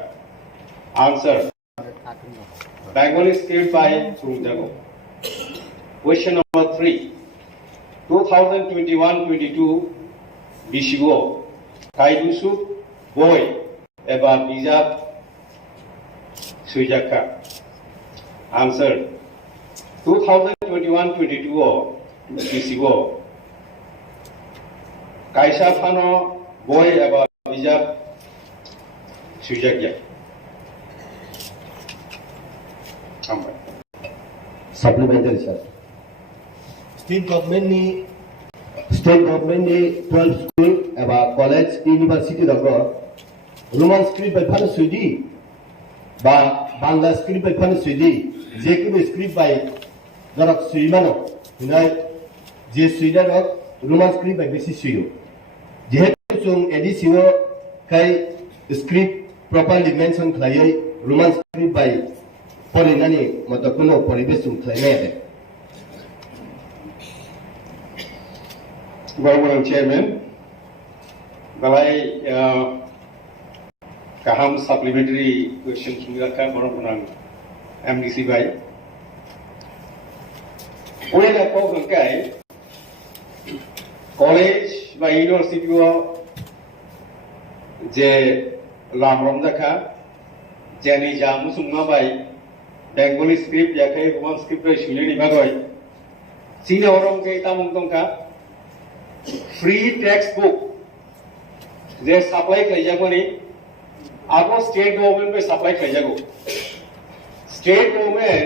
answer Bengali script by फुरुंजागो question number 3 2021-22 बिशिगो कायदुसु बय एबा बिजाब सुजाका आंसर 2021-22 बिशिगो कायसा फानो बय एबा बिजाब सुजाकिया सप्लीमेंटरी सर स्टेट गवर्नमेंट नि 12 स्कूल एबा कॉलेज यूनिवर्सिटी दगो रोमान स्क्रिप्ट बाय फानो सुइदि बा बांला स्क्रिप्ट बाय फानो सुइदि जेकुनो स्क्रिप्ट बाय जरक सुइमानो हिनाय जे सुइदारक रोमान स्क्रिप्ट बाय बेसि सुइयो जेहेतु जों एडिसिओ काय स्क्रिप्ट प्रॉपरली मेंशन खायै रोमान स्क्रिप्ट बाय फरायनानै मतकुनो परिबेश जों खायनाय आरो Honorable Chairman, balai kaham supplementary question sungilakan orang punang MDC by. Oleh apa hengkai college by university wo je lamrom jaka jeni jamu sungma by Bengali script jakai Roman script by sunili bagoi. Sini orang ke tamung tongka free textbook जे supply खाइजागो नि आगो state government पे supply खाइजागो state government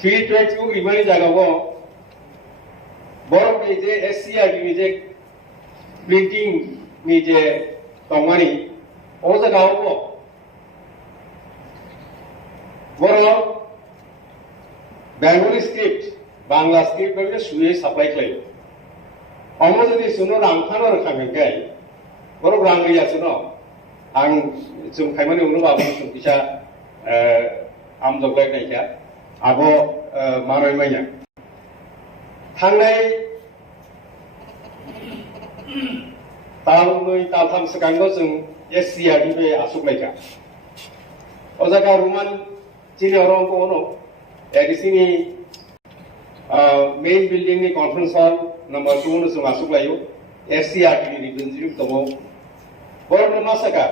free textbook रिबानि जागावो बरं नि जे एससीआरटी नि जे प्रिंटिंग नि जे तंगानि ओ जागावो बरं बेंगली स्क्रिप्ट बांग्ला स्क्रिप्ट पे सुये सप्लाई खाइयो अमो जदि सुनो रांखानो रखामेंखाय बरं रां गैया सुनो आं जों खायमानि उनाव आबो सुंखिसा आम जगलायनायखा आबो माराय माइया थांनाय तालनै तालथाम सिगांनो जों एससीआरटी बे आसुगलायखा अजागा रुमान चिनियरंको उनाव एडिसिनि मेन बिल्डिं नि कॉन्फ्रेंस हॉल नंबर 2 नो जों आसुगलायो एससीआरटी नि रिप्रेजेंटेटिव दङ बरं मासाका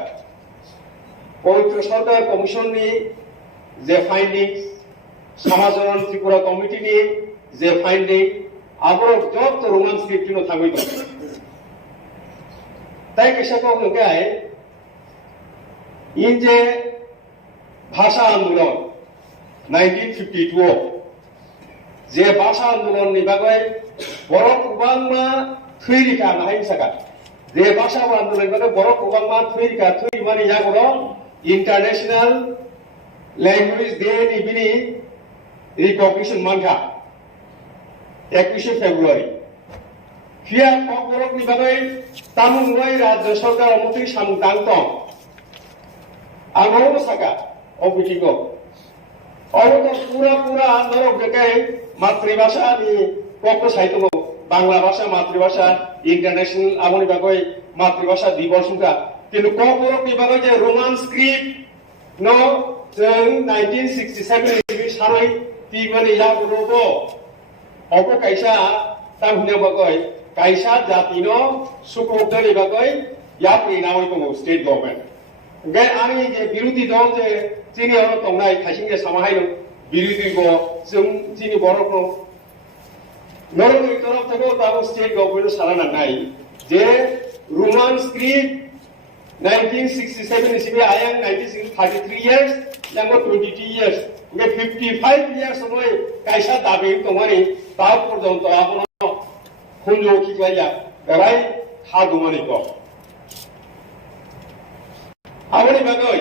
पवित्र सरकार कमिशन नि जे फाइंडिंग्स समाजन त्रिपुरा कमिटी नि जे फाइंडिंग आबो जब रोमान स्क्रिप्ट नो थांबाय दं ताय कशाको होगाय इन जे ভাষা আন্দোলন 1952 যে ভাষা আন্দোলন नि बागै बर' गोबांमा थैरिखा नाहाय साका जे भाषा आन्दोलन बागै बर' गोबांमा थैरिखा थै माने यागरो इंटरनेशनल लैंग्वेज डे नि बिनि रिकॉग्निशन मानखा 21 फेब्रुआरी फिया ककबरक नि बागै तामुंगाय राज्य सरकार मंत्री सामदांतं आंगो साका अबिटिगो अबो पूरा नरक देखाय मातृभाषा नि कक साहित्य बांग्ला भाषा मातृभाषा इंटरनेशनल आमनि बागै मातृभाषा दिवस हुंखा किन्तु ककबरक नि बागै जे रोमान स्क्रिप्ट न जों 1967 नि सानै तिमानि यागुरबो अबो कायसा तांहुना बागै कायसा जातिनो सुखोदनि बागै याप्रि नामै दङ स्टेट गभर्नमेंट गाय आनि जे विरोधी दल जे जोंनि हर दंनाय खायसे सामाहाय विरोधी गो जों जोंनि बर'खौ नरनि तरफ থেকে दाबो स्टेट गभर्नमेंट सारा नांनाय जे रोमान स्क्रिप्ट 1967 इसिबे आयां 1933 years नांगो 22 years गे 55 years समय कायसा दाबि दंमानि ता पर्यन्त आपनो खुंजो खिलाया राय हादुमानि को आवनि बागै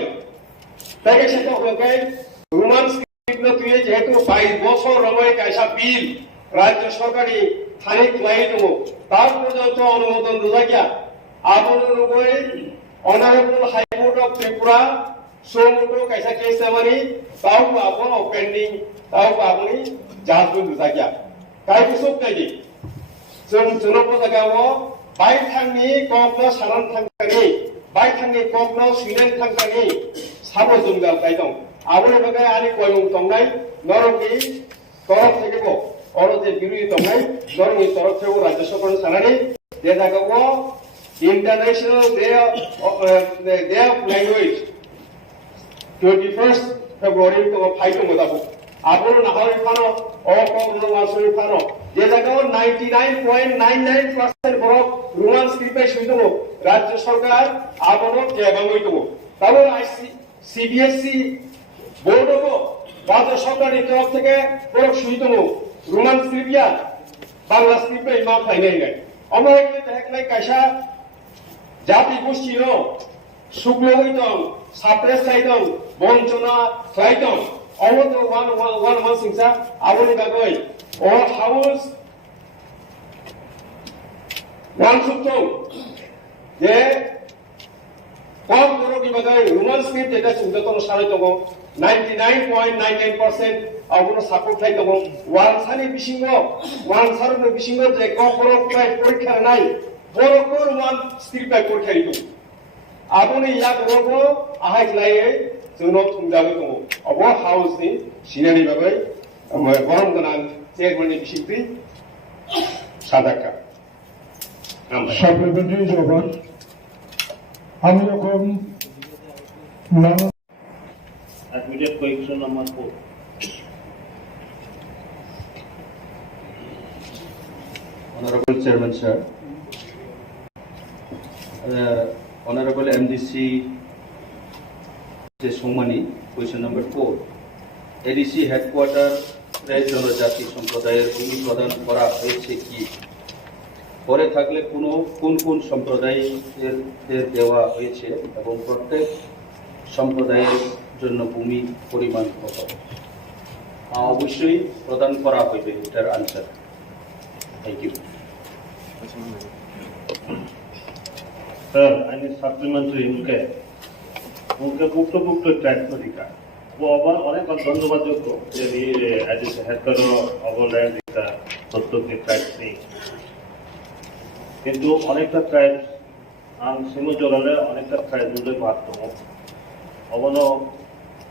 ताके सेतो होगाय रोमान स्क्रिप्ट न तुये जेहेतु 22 বছর रमाय कायसा बिल राज्य सरकारी थाने ख्लाई दङ तार पर्यन्त अनुमोदन रुजागिया आबनो रुगै Honorable High Court of Tripura Somoto kaisa case namani tau abon pending tau aboni judgment rujagiya kai kusuk tadi जों जोनोबो जागावो बाय थांनि ककनो सारान थांखानि बाय थांनि ककनो सुइनान थांखानि साबो जोंगाल गाय दं आबोनि बागै आनि गयं दंनाय नरकनि तरफ थेकेबो अरो जे बिरुइ दंनाय नरकनि तरफ थेकेबो राज्य सरकार सानानि जे जागावो International Day of Language 21st February to fight to Modabu. Aburo Nahari Pano, or Nasuri Pano. They are 99.99% Borok, Roman script Shitumo, Rajya Sarkar, Aburo, Javamuito. Tabo CBSC, Bodobo, Rajya Sarkar in Top Take, Borok Shitumo, Roman scriptia, Bangla script in Mount Hainanga. American like Kasha. জাতি গোষ্ঠীনো সুগ্লইতং সাপ্রেসাইতং বঞ্চনা খাইতং অমত one মানসিংসা আবনি বাগৈ অ house one সুক্তং যে কম বড়কি বাগৈ Roman script যেটা সুগতন সারাই দङ 99.99% আবনো support খাই দङ ওয়ান সানি বিসিঙ্গ ওয়ান সারনো বিসিঙ্গ যে কখনো পরীক্ষা নাই बर'फोर वन स्क्रिप्ट परीक्षा दं आबोनि यागुरबो आहाय लायै जोंनो थुंजाबो दङ अब हाउसनि सिनारि बागै गरम गोनां चेयारमेननि बिसिंथि सादाका साप्लिमेन्टारि जबान আমি যখন Admitted question number 4. Honorable Chairman, sir. Honorable MDC Somani, question number 4. ADC headquarter জনজাতি সম্প্রদায়ের ভূমি প্রদান করা হয়েছে কি পরে থাকলে কোন সম্প্রদায়ের দেওয়া হয়েছে এবং প্রত্যেক সম্প্রদায়ের জন্য ভূমি পরিমাণ কত অবশ্যই প্রদান করা হবে এটার answer thank you Sir, I need supplementary उनके पुख्त टैक्स अधिकार वो अबार अनेक धन्यवादযোগ্য যে এডিসি হেড করা অবলম্বন দিতা প্রত্যেক ট্যাক্স নেই কিন্তু অনেকটা ট্রাইব আং সিমো জোরালে অনেকটা ট্রাইব দুলে পারতো অবনো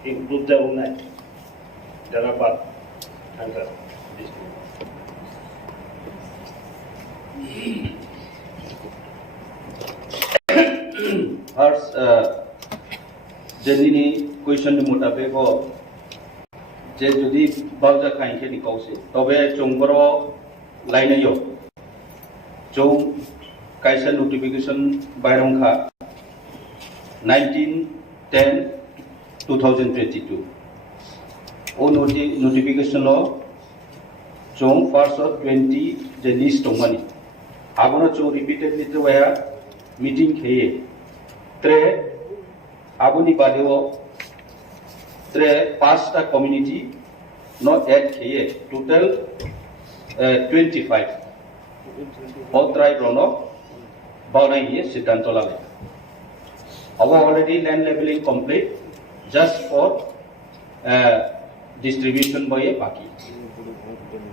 এই গ্রুপটা উন্নয় যারা পাত আনসার First, जेनिनी क्वेश्चन मुताबिक हो जे जुदी बावजा खाइके निकाउसे तबे चोंगरो लाइनयो जो काइसा notification बायरंखा 1910 2022 o notification o chong first of 20 the list tongmani abono chong repeatedly to where meeting kheye tre aboni badeo tre pasta community not add kheye total 25 otrai rono baunai ye siddhanto labe our already land leveling complete just for distribution by a baki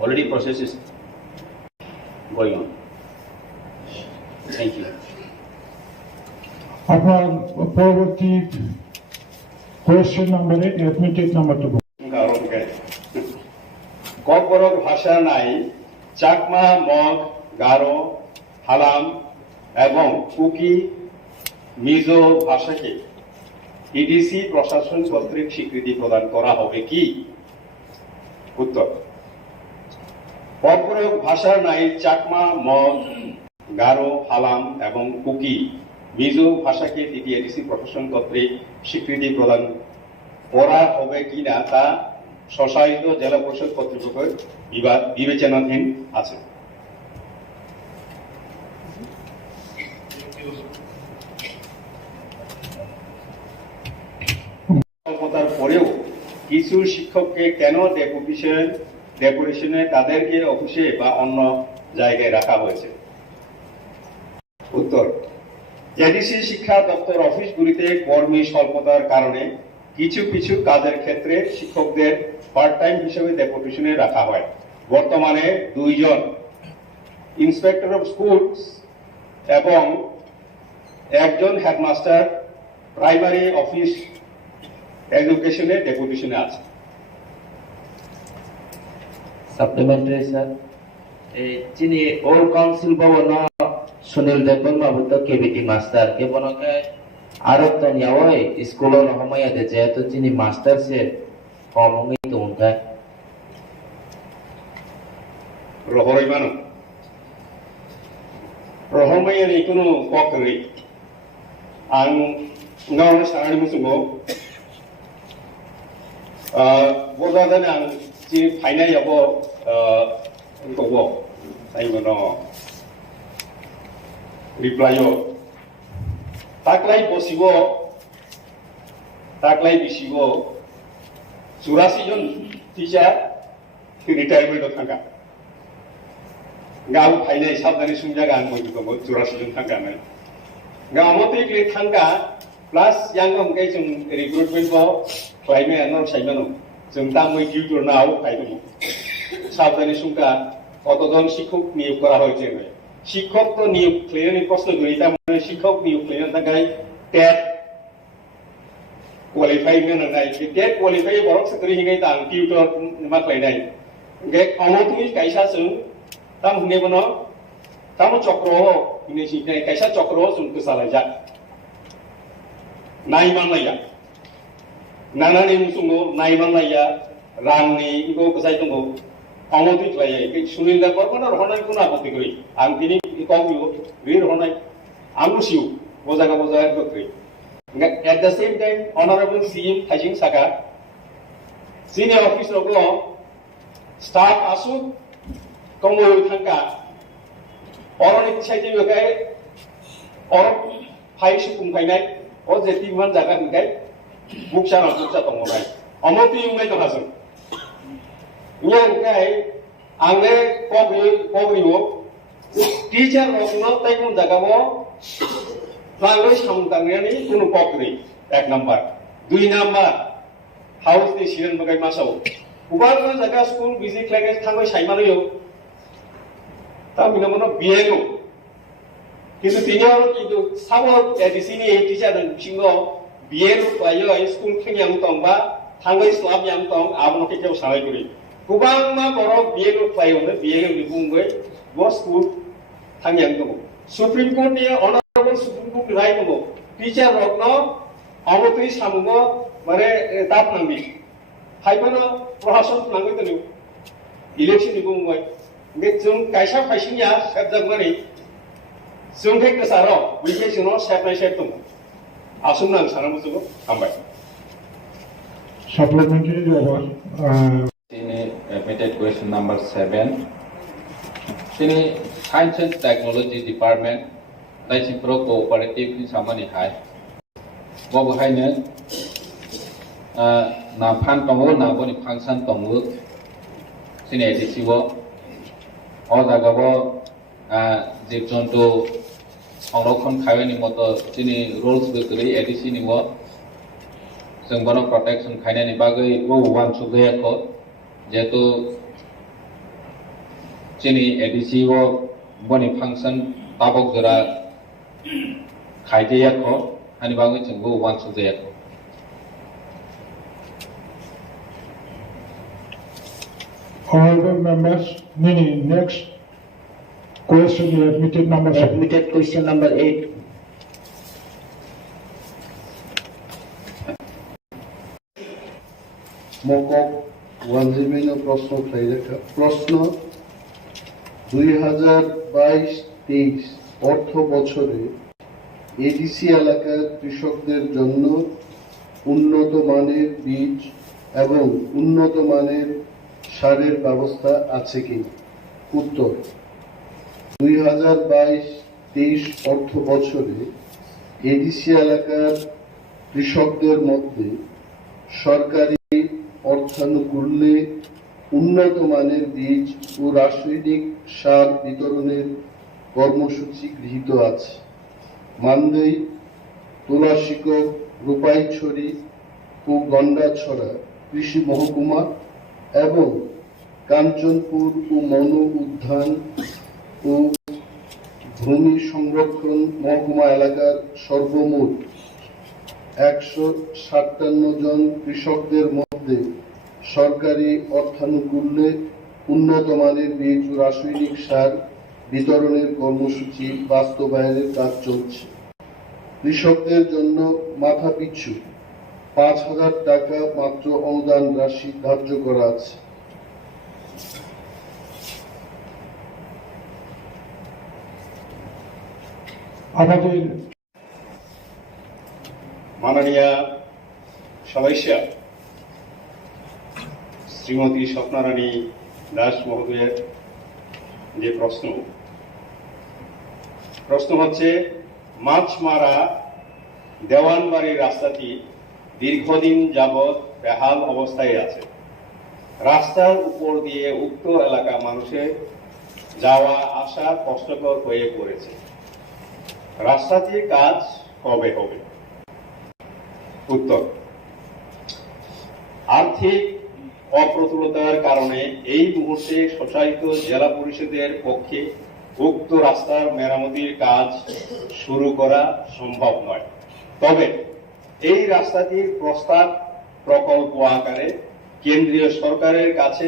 already process is going on. Thank you. আপনার পরবর্তী question number 8 অ্যাথমেটিক number 2 Kokborok ভাষা নাই Chakma mug Garo Halam এবং cookie Mizo ভাষাকে EDC প্রশাসন কর্তৃক স্বীকৃতি প্রদান করা হবে কি? উত্তর ককবরক ভাষার নাই চাকমা মগ গারো হালাম এবং কুকি মিজো ভাষাকে টিটিএডিসি প্রশাসন কর্তৃক স্বীকৃতি প্রদান করা হবে কিনা তা স্বশাসিত জেলা পরিষদ কর্তৃপক্ষের বিবেচনাধীন আছে। স্বল্পতার পরেও কিছু শিক্ষককে কেন ডেপুটেশনে তাদেরকে অফিসে বা অন্য জায়গায় রাখা হয়েছে? উত্তর এডিসি শিক্ষা দপ্তর অফিসগুলিতে কর্মী স্বল্পতার কারণে কিছু কিছু কাজের ক্ষেত্রে শিক্ষকদের পার্ট টাইম হিসেবে ডেপুটেশনে রাখা হয়। বর্তমানে 2 জন ইন্সপেক্টর অফ স্কুলস এবং 1 জন হেডমাস্টার প্রাইমারি অফিস এডুকেশনে ডেপুটেশনে আছে। সাপ্লিমেন্টারি স্যার এই যিনি ওল্ড কাউন্সিল ভবন সুনীল দেবন বাবুত কেবিটি মাস্টার কে বনকে আরত নিয়াওই স্কুলের রহমায়াদে যেহেতু যিনি মাস্টার সে কমঙ্গি তো উনকা রহরই মানো রহমায়ানি কোনো ককরি আং ngaw sarani musungo bodadan ang si phaina yabo ko ai mono reply yo taklai bosibo taklai bisibo 84 জন টিচার রিটায়ারমেন্ট থাকা গাও ফাইনাই সাবধানে সুমজাগা আং মইতো 84 জন থাকা নাই গামতে ক্লে থাকা plus yang kai jung recruitment bo klaime anor saimano jung tamoi tutor nao paidong সাবধানে সুমকা কতজন শিক্ষক নিয়োগ করা হয়েছে শিক্ষক তো নিয়োগ ক্লিয়ারলি প্রশ্ন করি তার মানে শিক্ষক নিয়োগ ক্লিয়ার থাকায় টেট কোয়ালিফাই মেন নাই টেট কোয়ালিফাই বরক সাকরি হিঙাই তাং টিউটর मा ক্লাইনাই গে অমতুই কাইসা जों তাম হুনে বনো তাম চক্র হিনে সিনাই কাইসা চক্র जों কসালাইজা नायमानलाया नानानि मुसुंगो नायमानलाया रांनि इको कसाय दंगो अमति क्लाय सुनिल बर्मन रहनाय कुना आपत्ति करि आं दिनि कमियो रि रहनाय आंगुसिउ बजागा गत्रि at the same time honourable CM थाइजिं सागा सिनियर ऑफिसर को स्टाफ आसु कमो थांका अरनि साइजि बगाय और फाइ सुकुम फाइनाय ओ जेति मान जागा हिंगाय बुकसा दंगराय अमति उंगाय दहाजों इया हिंगाय आंगे कबरिबो टीचर रखनो ताइकुन जागाबो लांगै सामदांनायनि कुनु कबरि 1 नम्बर 2 नम्बर हाउस नि सिरन बगाय मासाव उबार जागा स्कुल बिजि क्लागे थांबाय साइमानयो ता मिनमनो बिएनो কিন্তু কিন্তু সাবো এডিসিনি টিচার সিংহ বিএর পাইयो স্কুল খেয়াং তং বা থাঙ্গৈ স্লাব यां তং আবনো কেও সারাই করি গোবাং মা বড় বিএর পাইयो বিএর বুংগৈ বো স্কুল থাঙ্গিয়াং দङ সুপ্রিম কোর্ট नि অনারেবল সুপ্রিম কোর্ট রায় দङ টিচার রত্ন অমতই সামুগো মানে তাপ নাংবি ফাইবানো প্রশাসন নাংগৈ তनु ইলেকশন नि बुंगৈ बे जों कायसा फाइसिनिया सेबजागमानि जों थे कसारो बिखे जोंनो सेबनाय सेब दङ आसुम नां साना बुजुगो हामबाय Supplementary তিনি admitted question number 7 তিনি Science and Technology Department TRIPURA cooperative ni samani hai bo bahaino na phan tongo na boni function tongo sini ADC bo o jaga bo জীব জন্তু সংরক্ষণ খাইনি মতো তিনি রুলস বেকরি ADC ni bo जों बनो प्रटेक्शन खायनायनि बागै वो वान सुगैयाखौ जेहेतु जोंनि ADC वो बनि फांसन ताबक जरा खायदैयाखौ हानि बागै जों वो वान सुगैयाखौ Honorable members, next question is admitted number 7. Admitted question number 8. মকক ওয়ানজিবিন প্রশ্ন প্রশ্ন 2022-23 অর্থ বছরে এডিসি এলাকার কৃষকদের জন্য উন্নত মানের বীজ এবং উন্নত মানের সারের ব্যবস্থা আছে কি? উত্তর 2022-23 অর্থ বছরে এডিসি এলাকার কৃষকদের মধ্যে সরকারি অর্থানুকূল্যে উন্নত মানের বীজ ও রাসায়নিক সার বিতরণের কর্মসূচি গৃহীত আছে। মান্দেই, তোলাশিকক, রূপাইছড়ি ও গন্ডাছড়া কৃষি মহকুমা এবং কাঞ্চনপুর ও মনো উদ্যান ও ভূমি সংরক্ষণ মহকুমা এলাকার সর্বমোট 157 জন কৃষকদের মধ্যে সরকারি অর্থানুকূল্যে উন্নত মানের বীজ ও রাসায়নিক সার বিতরণের কর্মসূচি বাস্তবায়নের কাজ চলছে। কৃষকদের জন্য মাথাপিছু 5,000 টাকা মাত্র অনুদান রাশি ধার্য করা আছে। আমাদের মাননীয় সদস্য শ্রীমতী স্বপ্নারানী দাস মহোদয়ের যে প্রশ্ন হচ্ছে মাছমারা দেওয়ানবাড়ির রাস্তাটি দীর্ঘদিন যাবৎ বেহাল অবস্থায় আছে। রাস্তার উপর দিয়ে উক্ত এলাকা মানুষের যাওয়া আসা কষ্টকর হয়ে পড়েছে। রাস্তাটির কাজ কবে হবে? উত্তর, আর্থিক অপ্রতুলতার কারণে এই মুহূর্তে স্বশাসিত জেলা পরিষদের পক্ষে উক্ত রাস্তার মেরামতির কাজ শুরু করা সম্ভব নয়। তবে এই রাস্তাটির প্রস্তাব প্রকল্প আকারে কেন্দ্রীয় সরকারের কাছে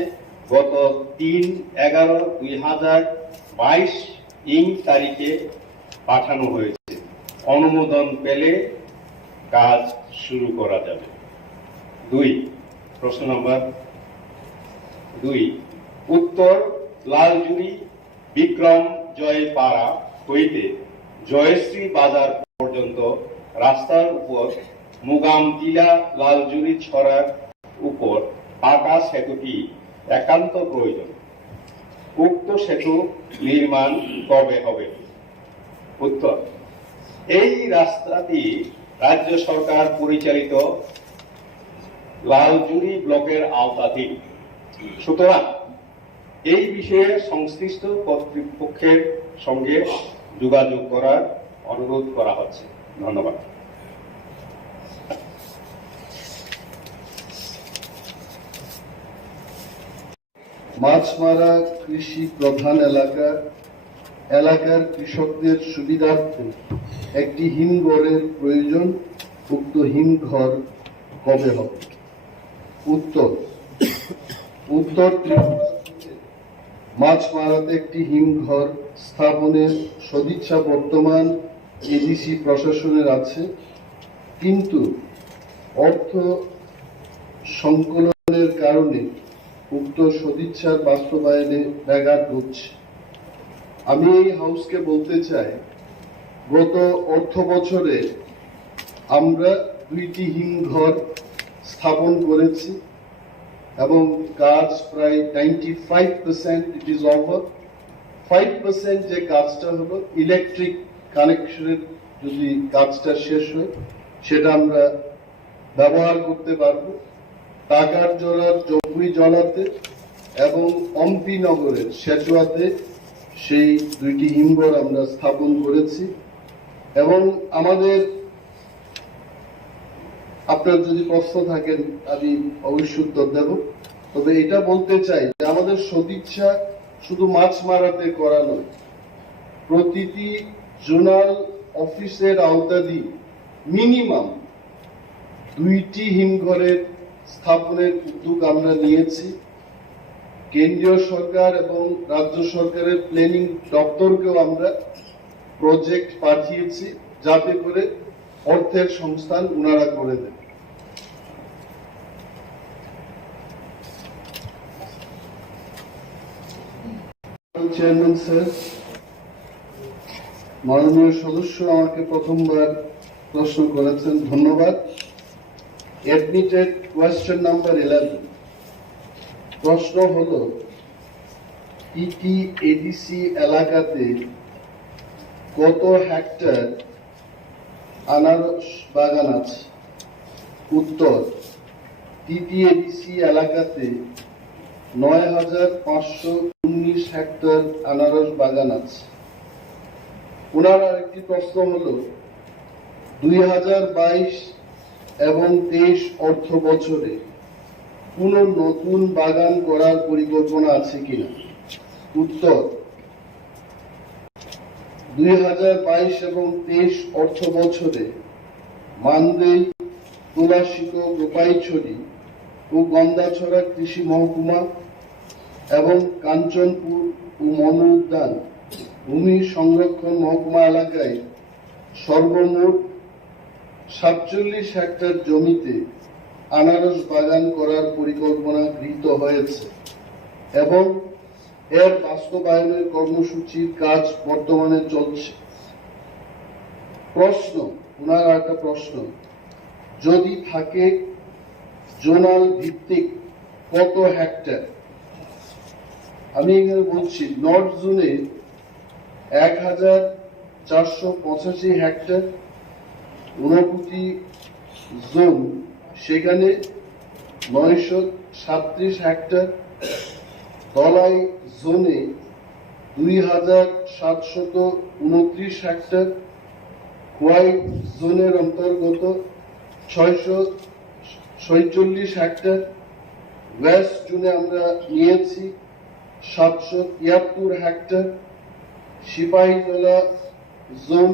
গত 3/11/2022 তারিখে পাঠানো হয়েছে। অনুমোদন পেলে কাজ শুরু করা যাবে। প্রশ্ন নম্বর 2, উত্তর লালজুড়ি বিক্রম জয়পাড়া হইতে জয়শ্রী বাজার পর্যন্ত রাস্তার উপর মুগামটিলা লালজুড়ি ছড়ার উপর পাকা সেতুটি একান্ত প্রয়োজন। উক্ত সেতু নির্মাণ কবে হবে? উত্তর, এই রাস্তাটি রাজ্য সরকার পরিচালিত লালজুড়ি ব্লকের আওতাধীন। সুতরাং এই বিষয়ে সংশ্লিষ্ট কর্তৃপক্ষের সঙ্গে যোগাযোগ করার অনুরোধ করা হচ্ছে। ধন্যবাদ। মাছমারা কৃষি প্রধান এলাকার কৃষকদের সুবিধার্থে একটি হিমঘরের প্রয়োজন। উক্ত হিমঘর কবে হবে? উত্তর, মাছমারাতে একটি হিমঘর স্থাপনের সদিচ্ছা বর্তমান এডিসি প্রশাসনের আছে, কিন্তু অর্থ সংকলনের কারণে উক্ত সদিচ্ছার বাস্তবায়নে ব্যাঘাত ঘটছে। আমি এই হাউসকে বলতে চাই, গত অর্থ বছরে আমরা 2টি হিমঘর স্থাপন করেছি এবং কাজ প্রায় 95% ইট ইজ ওভার। 5% যে কাজটা হলো ইলেকট্রিক কানেকশনের, যদি কাজটা শেষ হয় সেটা আমরা ব্যবহার করতে পারবো। টাকার জোড়ার জম্বুই জলাতে এবং অম্পিনগরের সেচুয়াতে সেই দুইটি হিমঘর আমরা স্থাপন করেছি। এবং আমাদের, আপনার যদি প্রশ্ন থাকেন আমি অবশ্যই উত্তর দেব, তবে এটা বলতে চাই যে আমাদের সদিচ্ছা শুধু মাছ মারাতে করা নয়, প্রতিটি জোনাল অফিসের আওতাধীন মিনিমাম 2টি হিমঘরের স্থাপনের উদ্যোগ আমরা নিয়েছি। কেন্দ্রীয় সরকার এবং রাজ্য সরকারের প্ল্যানিং দপ্তরকেও আমরা প্রজেক্ট পাঠিয়েছি যাতে করে অর্থের সংস্থান উনারা করে দেন। চেয়ারম্যান স্যার, মাননীয় সদস্য আমাকে প্রথমবার প্রশ্ন করেছেন, ধন্যবাদ। এডমিটেড কোয়েশ্চেন নাম্বার 11, প্রশ্ন হলো T.T.A.A.D.C এলাকাতে কত হেক্টর আনারস বাগান আছে? উত্তর, T.T.A.A.D.C এলাকাতে 9,519 হেক্টর আনারস বাগান আছে। ওনার আরেকটি প্রশ্ন হলো 2022 এবং 23 অর্থ বছরে কোন নতুন বাগান করার পরিকল্পনা আছে কিনা? উত্তর, 2022 এবং 23 অর্থ বছরে মানদেই, তুলাশিক, গোপাইছড়ি ও গন্দাছড়া কৃষি মহকুমা এবং কাঞ্চনপুর ও মনু উদ্যান ভূমি সংরক্ষণ মহকুমা এলাকায় সর্বমোট 47 হেক্টর জমিতে আনারস বাগান করার পরিকল্পনা গৃহীত হয়েছে এবং এর বাস্তবায়নের কর্মসূচির কাজ বর্তমানে চলছে। প্রশ্ন, ওনার একটা প্রশ্ন, যদি থাকে জোনাল ভিত্তিক কত হেক্টর? আমি এখানে বলছি নর্থ জোনে 1,485 হেক্টর, ঊনকোটি জোন সেখানে 937 হেক্টর, তলাই জোনে 2,729 হেক্টর, হোয়াইট জোনের অন্তর্গত 646 হেক্টর, ওয়েস্ট জোনে আমরা নিয়েছি 773 hectare, Sepahijala zone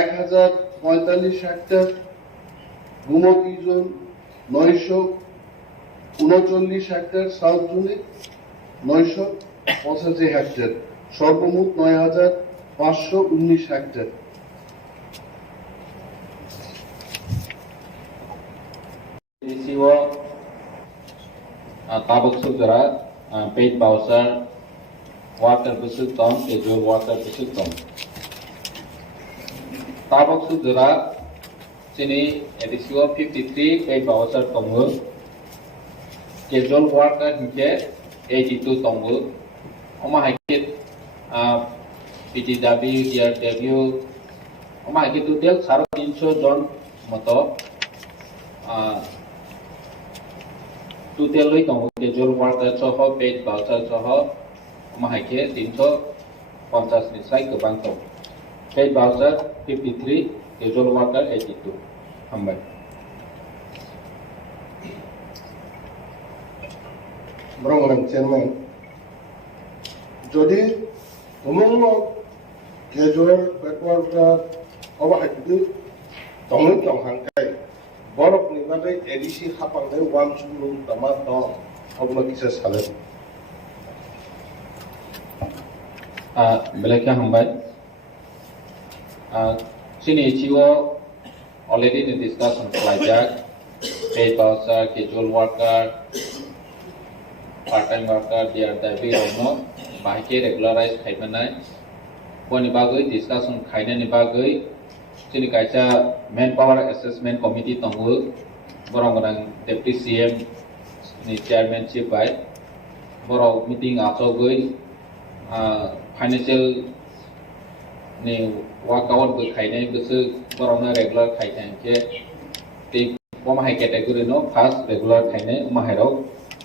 1,045 hectare, Gomati zone 939 hectare, south জোনে 985 হেক্টর, সর্বমোট 9,519 hectare. Tabuk Sudra, paid Bowser, water Busutom, schedule water Busutom. Tabuk Sudra, Sini, edisio 53, paid Bowser Tomu, schedule water Hike, 82 Tomu, Oma Hikit, PTW, DRW, Oma Hikit to tell Saro Incho John Moto, Tutelui Tomu, schedule water Soho, paid Bowser Soho, Oma Hike, 350 Nisai Kubanto. Paid Bowser 53, schedule water 82. Humble. ব্রহ্মণ chairman, যদি Khumulwng casual ব্যাকওয়ার্ডরা অবহাইতে তমন তংহাংকাই বরফ নিবাদে ADC হাপাংনাই one সুলুং তামা দং অবলা কিসা সালে Belakang Humble. Sini Chiwo already in discussion Flajak, paid Bowser, casual worker, part-time worker, DRW, no, bahike regularized Kaimanai. Boni bagui discussion Kainani bagui. Sini kaisa manpower assessment committee tongu. borong orang deputy CM ni chairmanship by borong meeting achogoi financial ni workout bo khainai gosu borong na regular khainai ke te pomahai category no first regular khainai mahairok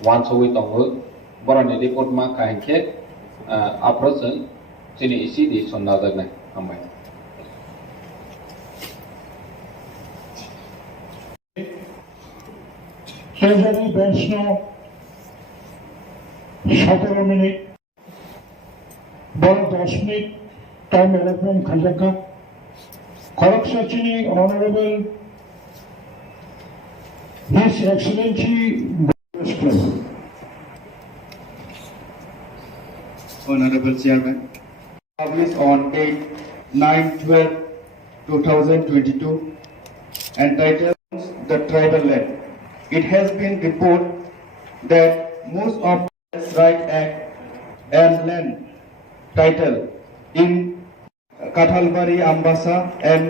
once a week tongo borong ni report ma khainke approach chini isi di sonna dagnai amai Treasury bench no 17 minute বড় 10 minute time allotment খাজাকা correction chini honorable His Excellency Honorable Chairman, published on 8/9/12/2022, entitled The Tribal Land. It has been reported that most of the Right Act and land title in Kathalbari, Ambasa and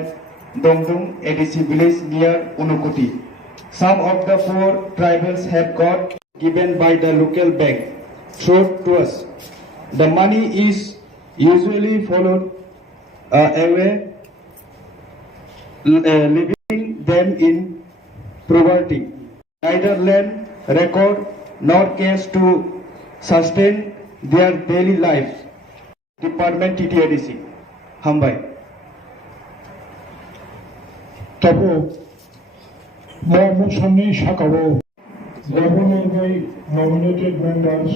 Dongdong ADC village near Unukoti. Some of the 4 tribals have got given by the local bank through to us. The money is usually followed away, leaving them in poverty. Neither land record nor cash to sustain their daily lives. Department T.T.A.A.D.C. Hambai. তবে মহামুখ সামনে শাখাবো governor by nominated members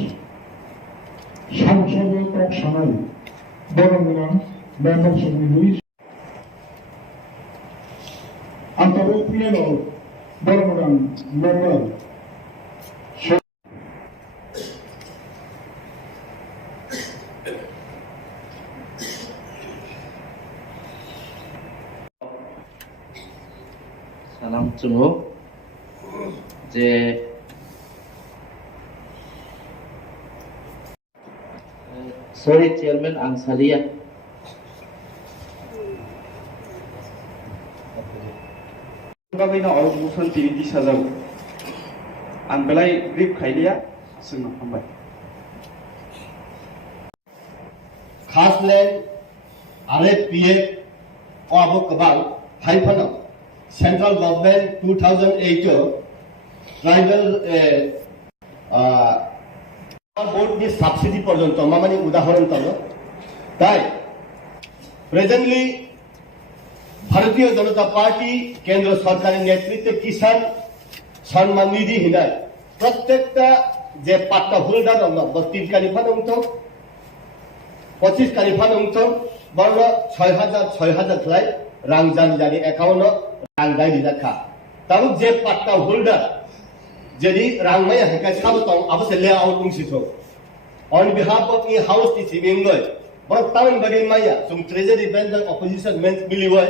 সংসদে কক সানাই বরংরাম members of the লুইস আন্তর্জাতিক প্লেনো বরংরাম member Salam Chungo je sorry chairman ang salia Bagayna resolution tiri sajau ang belai brief khailia sungno hambai खासलैंड RFPA और अब कबाल हाइफन सेंट्रल गवर्नमेंट 2008 ट्राइबल बोर्ड की सब्सिडी पर्यंत मामानी उदाहरण तलो ताई प्रेजेंटली भारतीय जनता पार्टी केंद्र सरकार नेतृत्व किसान सम्मान निधि हिनाय प्रत्येकटा जे पाट्टा होल्डार अंग 32 कालिफान अंग 25 कालिफान अंग बर्न 6000 खलाई रांजान जानी एकाउंट रांगाय दिलाखा ताबु जे पाट्टा होल्डर जेदी रांगमाय हेका साबतों अबसे लेआउट उंसिथो ऑन बिहाफ ऑफ इ हाउस ति सिबिंगय बर टाउन बगे माया सुम ट्रेजरी बेंच ऑपोजिशन मेंस मिलिवय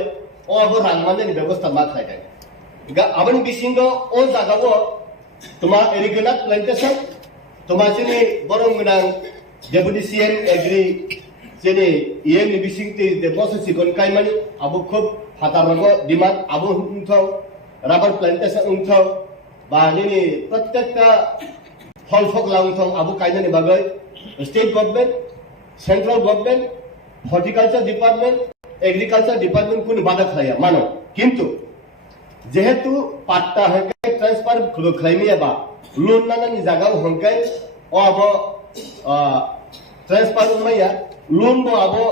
ओ अब रांगमाने व्यवस्था मा खायदे गा अबन बिसिंगो ओ जागावो तुमा एरिगेनाट प्लांटेशन तुमा जेनि बरंगनां डेपुटी सीएम एग्री जेनि इएम नि बिसिंगति दे बस सिकन कायमानि अबो खूब हातारगो डिमांड अबो उंथौ रबर प्लांटेशन उंथौ बाजेनि प्रत्येकटा फल फक लाउंथौ अबो कायनानि बागै state government central government horticulture department agriculture department कुन बाधा खाया मानो किंतु जेहेतु पाट्टा हके ट्रांसफर खुलो खलाइमियाबा लोन नानानि जागाव हंके ओ अबो ट्रांसफर उमाया लोन बो अबो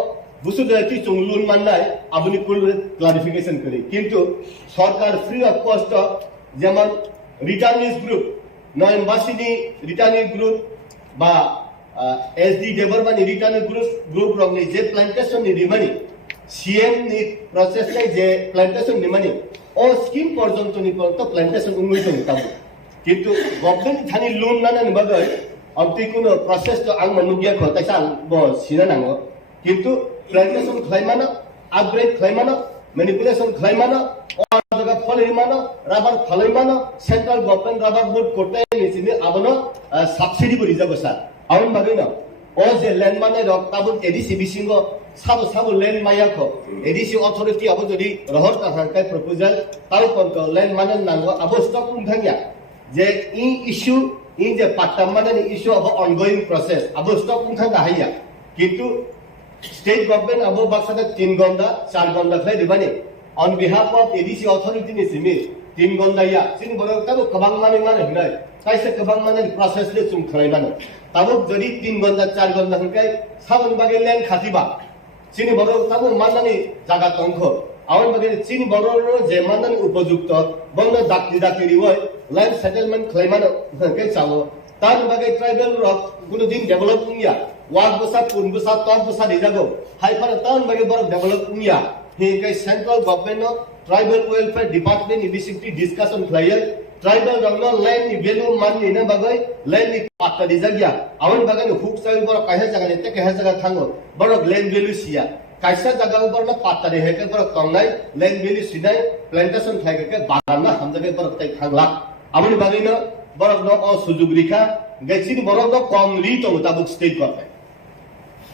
बुसुदति चुं लोन माननाय आबुनि कुल क्लारिफिकेशन करी किंतु सरकार फ्री ऑफ कॉस्ट जेमन रिटर्निस ग्रुप नो एम्बासीनि रिटर्निस ग्रुप बा एसडी डेवलपमेंट रिटर्निस ग्रुप रंगनि जे प्लांटेशन नि रिमानि सीएम नि प्रोसेस नै जे प्लांटेशन नि मानि ओ स्कीम पर्यंत नि पर्यंत प्लांटेशन उन्नय दं ताबो किंतु गवर्नमेंट थानि लोन नानानि बागै अबति कुनो प्रोसेस तो आं मनुगिया खतायसा बो सिना नांगो किंतु प्लांटेशन खलाइमानो अपग्रेड खलाइमानो मैनिपुलेशन खलाइमानो और जगह फलैमानो रबर फलैमानो सेंट्रल गवर्नमेंट रबर बोर्ड कोटाय निसिनि आबनो सब्सिडी बरि जागो सर आउन बागैनो ओ जे लैंड माने रक ताबुन एडीसी बिसिंगो সাবু ল্যান্ড মাইয়াখো এডিসি অথরিটি আবো যদি রহর কাহাঙ্কাই প্রপোজাল তাও কন্ত ল্যান্ড মানেন নাঙ্গো আবো স্টক উঠাঙ্গিয়া যে ই ইস্যু ই যে পাট্টা মানেন ইস্যু আবো অনগোয়িং প্রসেস আবো স্টক উঠাঙ্গা হাইয়া কিন্তু স্টেট গভর্নমেন্ট আবো বাক্সাতে 3 ঘন্টা 4 ঘন্টা ফ্লাই দিবানি on behalf of ADC authority ni simi 3 ঘন্টা ইয়া সিনি বড় তাবো কবাং মানে হনাই কাইসে কবাং মানে প্রসেস লে চুম খাই মানে তাবো যদি 3 ঘন্টা 4 ঘন্টা হনকাই সাবন বাগে ল্যান্ড খাতিবা চিনি বড় তাবো মানানি জায়গা তংখ আওয়ান বাগে চিনি বড় যে মানানি উপযুক্ত বন্ধ দাকি রিওয় ল্যান্ড সেটেলমেন্ট ক্লেমানো হনকাই চাবো তার বাগে ট্রাইবাল রক কোনদিন ডেভেলপিং ইয়া ওয়ার্ড বসা পুন বসা টপ বসা দিজাগো হাইপার টাউন বাগে বড় ডেভেলপিং ইয়া হিকাই central government tribal welfare department initiative discussion ফ্লাইয়ার ট্রাইবাল রংনো ল্যান্ড নি ভ্যালু মান নি না বাগৈ ল্যান্ড নি পাত্তা দিজাগিয়া আওন বাগে হুক চাই বড় কাহে জায়গা তে কাহে জায়গা থাঙ্গো বড় ল্যান্ড ভ্যালু সিয়া কাইসা জায়গা বড় পাত্তা দে হেকে বড় তংনাই ল্যান্ড ভ্যালু সিনাই প্ল্যান্টেশন খাইকে বাগান হামজাগে বড় তাই থাংলা আমনি বাগে না বড় ন সুযোগ রেখা গেছিনি বড় ন কম রিট মোতাবেক স্টেট করতে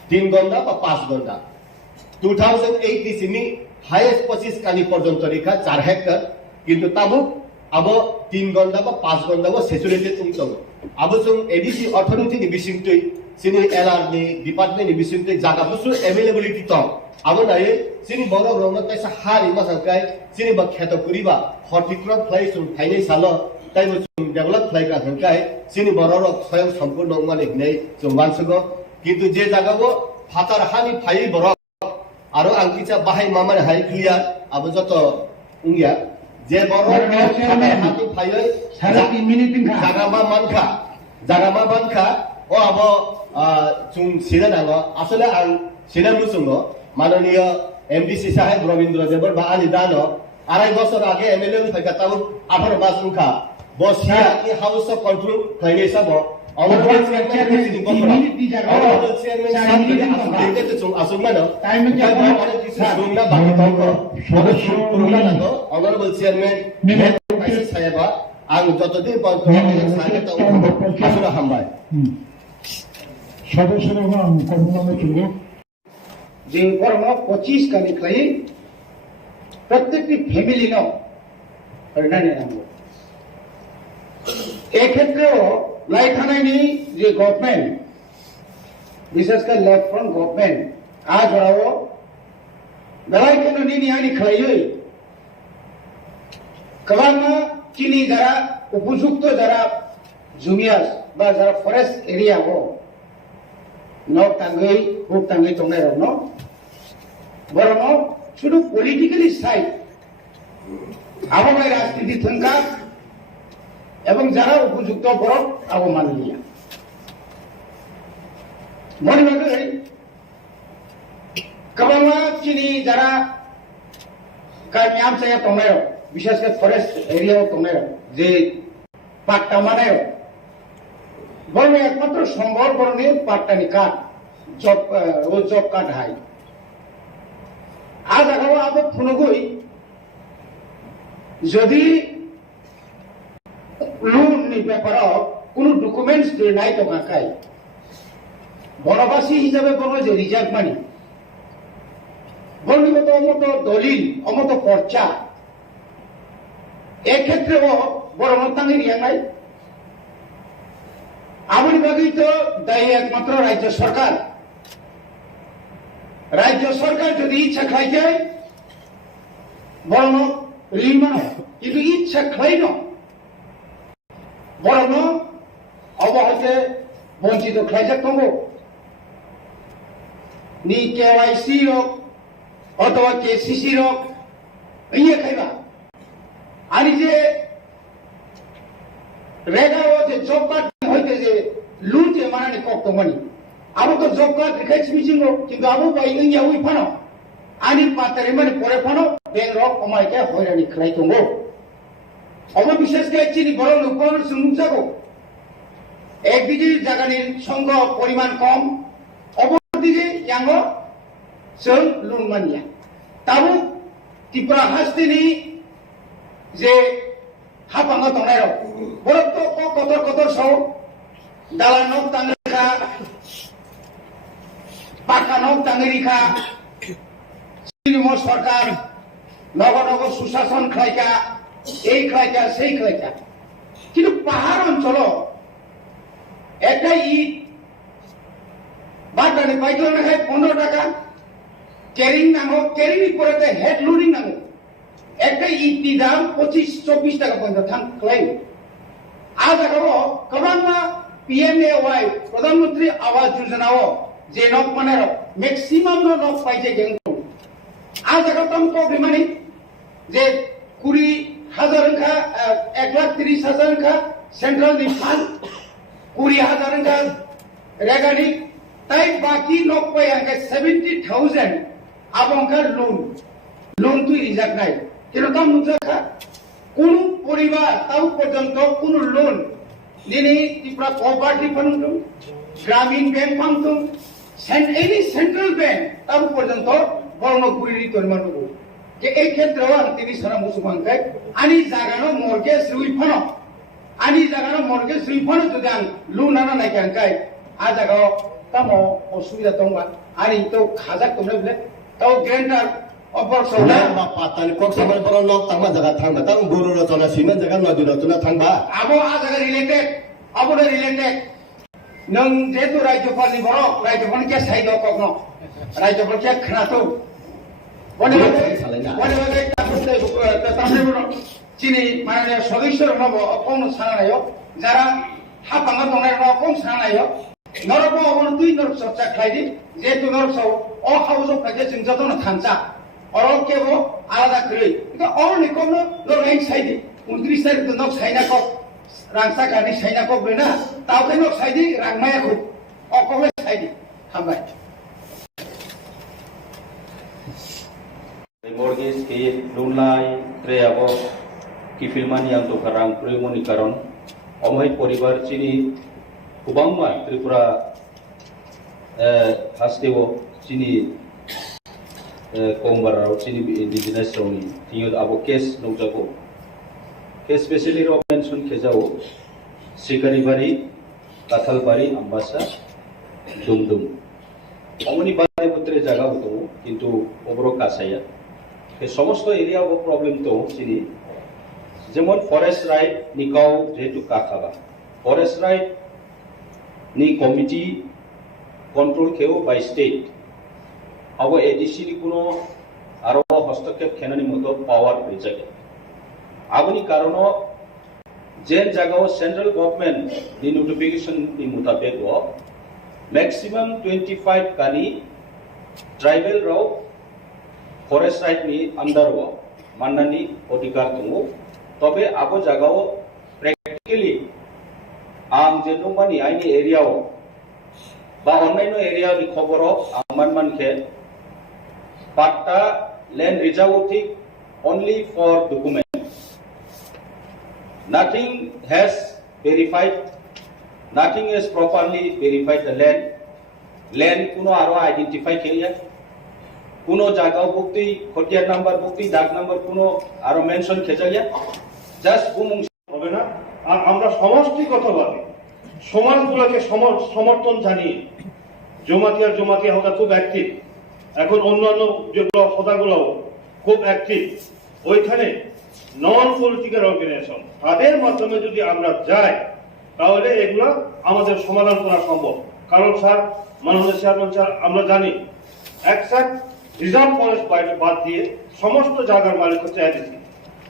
3 ঘন্টা বা 5 ঘন্টা 2008 ni sini highest 25 কানি পর্যন্ত রেখা 4 হেক্টর কিন্তু তাবুক আবো 3 ঘন্টা বা 5 ঘন্টা বা স্যাচুরেটেড তুমতং আবো সং এডিসি অথরিটি নি বিসিংতৈ সিনি এলআর নি ডিপার্টমেন্ট নি বিসিংতৈ জায়গা বুসু अवेलेबिलिटी ত আবো নাই সিনি বড় রং তাইসা হারি মাসাকাই সিনি বা খেত করিবা হর্টিক্রপ ফ্লাই সুম ফাইনাই সালো তাই বুসু ডেভেলপ ফ্লাই কা হনকাই সিনি বড় রক স্বয়ং সম্পূর্ণ মানে নেই जों मानसगो কিন্তু যে জায়গাবো ফাতার হানি ফাই বড় আরো আংকিচা বাহাই মামার হাই ক্লিয়ার আবো যত উঙ্গিয়া যে বড় হাতি ফাইলাই সারা 3 মিনিট জাগামা মানখা ও আবো চুং সিনা নাঙ্গ আসলে আং সিনা মুসুঙ্গ মাননীয় এমডিসি সাহেব রবীন্দ্র দেবর বা আলি দানো 2.5 বছর আগে এমএলএ ফাইকা তাও 18 মাস উঙ্খা বসিয়া ই হাউস অফ কন্ট্রোল ফাইনে সাবো অনারেবল চেয়ারম্যান সিনি বকরা অনারেবল চেয়ারম্যান সাহেব আসলে তো চুং আসুমানো টাইম কে অনেক কিছু শুননা বাকি তঙ্ক সদস্য পুরোনা নাঙ্গ অনারেবল চেয়ারম্যান আইসি সাহেবা আং যতদিন পর্যন্ত সাহেব তো আসলে হামবাই সদস্যরা কর্মনামে চলে যে কর্ম 25 কানি খাই প্রত্যেকটি ফ্যামিলি ন হরনানি নাম এক্ষেত্রেও লাইথানাইনি যে গভর্নমেন্ট বিশেষ করে লেফট ফ্রন্ট গভর্নমেন্ট আজ ওরাও বেলায় কেন নিনি আনি খাইই কবানা চিনি যারা উপযুক্ত যারা জুনিয়র বা যারা ফরেস্ট এরিয়া হো নক টাঙ্গই হুক টাঙ্গই তংনাই রং বরং শুধু পলিটিক্যালি সাইড আবহাওয়ার রাজনীতি থঙ্কা এবং যারা উপযুক্ত বরফ আবমানিয়া মনে রাখবে কবামা চিনি যারা কামিয়াম চাইয়া তংনাই বিশেষ করে ফরেস্ট এরিয়াও তংনাই যে পাট্টা মানায় বরং একমাত্র সম্ভব বরণে পাট্টানি কাঠ জব কাঠ হাই আজ আগাও আবার ফুনগই যদি লোন নি ব্যাপারও কোনো ডকুমেন্টস দিয়ে নাই তো কাকাই বনবাসী হিসাবে বলো যে রিজার্ভ মানি বর্ণিগত অমত দলিল অমত পর্চা এক্ষেত্রেও বড় মতাঙ্গি নিয়ে নাই আমার বাগেই তো দায়ী একমাত্র রাজ্য সরকার যদি ইচ্ছা খাই যায় বরং রিমান কিন্তু ইচ্ছা খাই ন বরং অবহতে বঞ্চিত খাই যাক তবু নি কেওয়াইসি রক অথবা কেসিসি রক ইয়ে খাইবা আনি যে রেগাও যে জব কার্ড হইতে যে লুটে মানানি কক্তমনি আবো তো জব কার্ড রেখাইছি মিছিল কিন্তু আবো বাই ইয়া উই ফানো আনি পাতারে মানে পরে ফানো বেং রক কমাইকে হয়রানি খাই তঙ্গো অব বিশেষ করে চিনি বড় লোকর সুমুক যাবো একদিকে জাগানির সংখ্যা পরিমাণ কম অপরদিকে ইয়াঙ্গ সব লুন মানিয়া তাবো ত্রিপুরা হাসতিনি যে হাপাঙ্গা তংনাই বড় তো কতর সহ দালান তাঙ্গা পাকা নক টাঙ্গিরিখা তৃণমূল সরকার নগর নগর সুশাসন খাইকা এই খাইকা সেই খাইকা কিন্তু পাহাড় অঞ্চল একটা ইট বাটানে পাইতো না খাই 15 টাকা ক্যারিং নামো ক্যারিং পরে হেড লোডিং নামো একটা ইটনি দাম 25-24 টাকা পর্যন্ত থাম ক্লাইম আজ আগাবো কবান্না PMAY প্রধানমন্ত্রী আবাস যোজনাও যে নক মানে ম্যাক্সিমাম নক পাইছে গেং আজ আগাতাম তো বিমানি যে 20,000 কা 1,30,000 কা সেন্ট্রাল ফান্ড 20,000 কা রেগানি তাই বাকি নক পাই আগে 70,000 আবংকার লোন তুই রিজার্ভ নাই কিন্তু তাম নুজাখা কোন পরিবার তাও পর্যন্ত কোন লোন দিনে ত্রিপুরা কোঅপারেটিভ ফান্ড গ্রামীণ bank fund any central bank তাও পর্যন্ত বর্ণগুড়ি তৈরি যে এই ক্ষেত্রেও তিনি সারা মুসলমানকাই আনি জাগানো মর্গেজ রিফান্ড আনি জাগানো মর্গেজ রিফান্ড যদি আন লোন আনা নাই কানকাই আ জাগাও তামো অসুবিধা দংবা আনি তো খাজাক তোমরা বলে তাও গ্রেন্টার অপর সৌলা বা পাতানি কক সবার বড় নক তামা জায়গা থাকবা তাম গরু রচনা সিমেন্ট জায়গা নদী রচনা থাকবা আবো আ জায়গা রিলেটেড আবো রিলেটেড নং যেহেতু রাজ্যপালনি বড় রাজ্যপাল কে সাইড কগ্ন রাজ্যপাল কে খানাতো বনে বনে তামরে চিনি মানে সদস্যর নব কোন সানায়ো যারা হাপাঙ্গা দংনায় কোন সানায়ো নরক অবন দুই নরক চর্চা খাইদি যেহেতু নরক সব অ হাউস অফ কাজে जों যতন থানচা অরক কেবো আলাদা করে কিন্তু অর নিকম নরক সাইদি 29 তারিখ knock Saina cock রাংসা Ghani Saina cock বেনা তাও কেন সাইদি রাংমায়া খুব অকলে Sayeedi হামবাই mortgage ke lunlai tre abo kifilmani yang to karang premoni karon omai poribar chini kubangma tripura hastewo chini kongbarao chini indigenous roni tingod abo case nongjago case specially ro mention khejao sikari bari kathal bari ambasa dumdum omoni bari putre jaga hoto kintu obro kasaya সমস্ত area ও problem তো চিনি যেমন forest right নিকাও যেহেতু কাখাবা forest right নি committee control খেও by state আবো ADC নি কোনো আরো হস্তক্ষেপ খেনানি মতো পাওয়ার হয়ে যাবে আবনি কারণ যেন জায়গাও সেন্ট্রাল গভর্নমেন্ট নি নোটিফিকেশন নি মোতাবেক ম্যাক্সিমাম 25 কানি ট্রাইবেল রাও फरेस्ट राइट नि अंडर वो माननानि अधिकार दंगो तबे आबो जागाओ प्रेक्टिकली आं जे नंबानि आइनि एरियाओ बा अन्यान्य एरिया नि खबरो आमान मानखे patta land रिजर्वेटिव only for document nothing has verified nothing is properly verified the land kuno aro identify keriya কোনো জায়গাও বুকতি খতিয়ার নাম্বার বুকতি ডাক নাম্বার কোনো আরো মেনশন খেজাইয়া জাস্ট গুমুং হবে না আর আমরা সমষ্টিগতভাবে সমাজগুলোকে সমর্থন জানিয়ে জমাতিয়া হতা খুব অ্যাক্টিভ এখন অন্যান্য যেগুলো হতাগুলোও খুব অ্যাক্টিভ ওইখানে নন পলিটিক্যাল অর্গানাইজেশন তাদের মাধ্যমে যদি আমরা যাই তাহলে এগুলো আমাদের সমাধান করা সম্ভব কারণ স্যার মাননীয় চেয়ারম্যান স্যার আমরা জানি একসাথে রিজার্ভ ফরেস্ট বাদ দিয়ে সমস্ত জায়গার মালিক হচ্ছে আইডিসি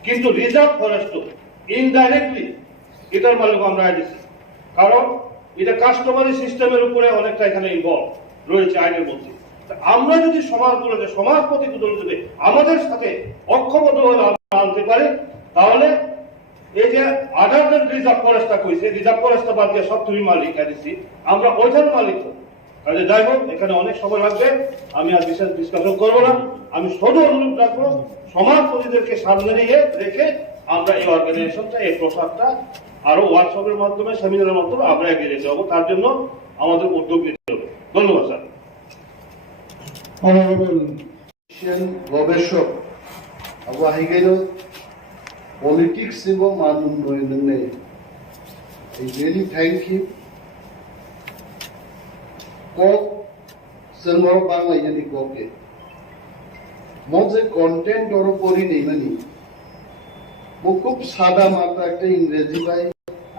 কিন্তু রিজার্ভ ফরেস্ট ইনডাইরেক্টলি এটার মালিক আমরা আইডিসি কারণ এটা কাস্টমারি সিস্টেমের উপরে অনেকটা এখানে ইনভলভ রয়েছে আইনের মধ্যে আমরা যদি সমাজগুলোকে সমাজ প্রতিগুলো যদি আমাদের সাথে ঐক্যবদ্ধ হয়ে আনতে পারি তাহলে এই যে আদার দেন রিজার্ভ ফরেস্টটা কইছে রিজার্ভ ফরেস্টটা বাদ দিয়ে সব তুমি মালিক আইডিসি আমরা ওইখানে মালিক তাহলে যাই হোক এখানে অনেক সময় লাগবে আমি আর বিশেষ ডিসকাশন করবো না আমি শুধু অনুরোধ রাখবো সমাজপতিদেরকে সামনে নিয়ে রেখে আমরা এই অর্গানাইজেশনটা এই প্রসাদটা আরো ওয়ার্কশপের মাধ্যমে সেমিনারের মাধ্যমে আমরা এগিয়ে যেতে হবো তার জন্য আমাদের উদ্যোগ নিতে হবে ধন্যবাদ স্যার গবেষক আবু আহিগেল পলিটিক্স এবং মান উন্নয়নে রিয়েলি থ্যাংক ইউ কক जों बांलायनि गके मजे कंटेंट और पढ़ी नहीं मानी वो खूब सादा मात्रा एक इंग्रेजी भाई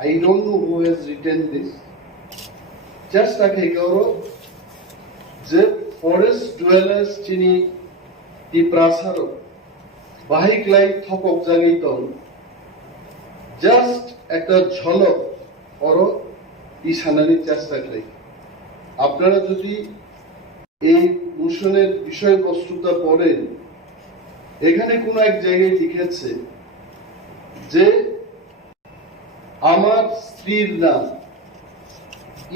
I don't know who has written this. Just like करो जे forest dwellers चिनी T.T.A.A.D.C बाहिक लाइक थपक जागी तो just एक झलक और इशानानी just like আপনারা যদি এই মোশনের বিষয়বস্তুটা পড়েন এখানে কোন এক জায়গায় লিখেছে যে আমার স্ত্রীর নাম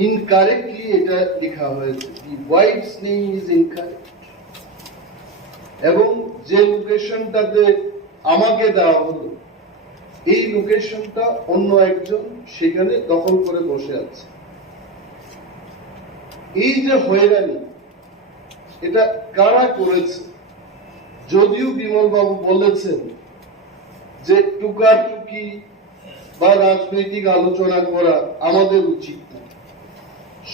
ইনকারেক্টলি এটা লেখা হয়েছে দি ওয়াইফস নেম ইজ ইনকারেক্ট এবং যে লোকেশনটাতে আমাকে দেওয়া হলো এই লোকেশনটা অন্য একজন সেখানে দখল করে বসে আছে এই যে হয়রানি এটা কারা করেছে যদিও বিমল বাবু বলেছেন যে টুকাটুকি বা রাজনৈতিক আলোচনা করা আমাদের উচিত না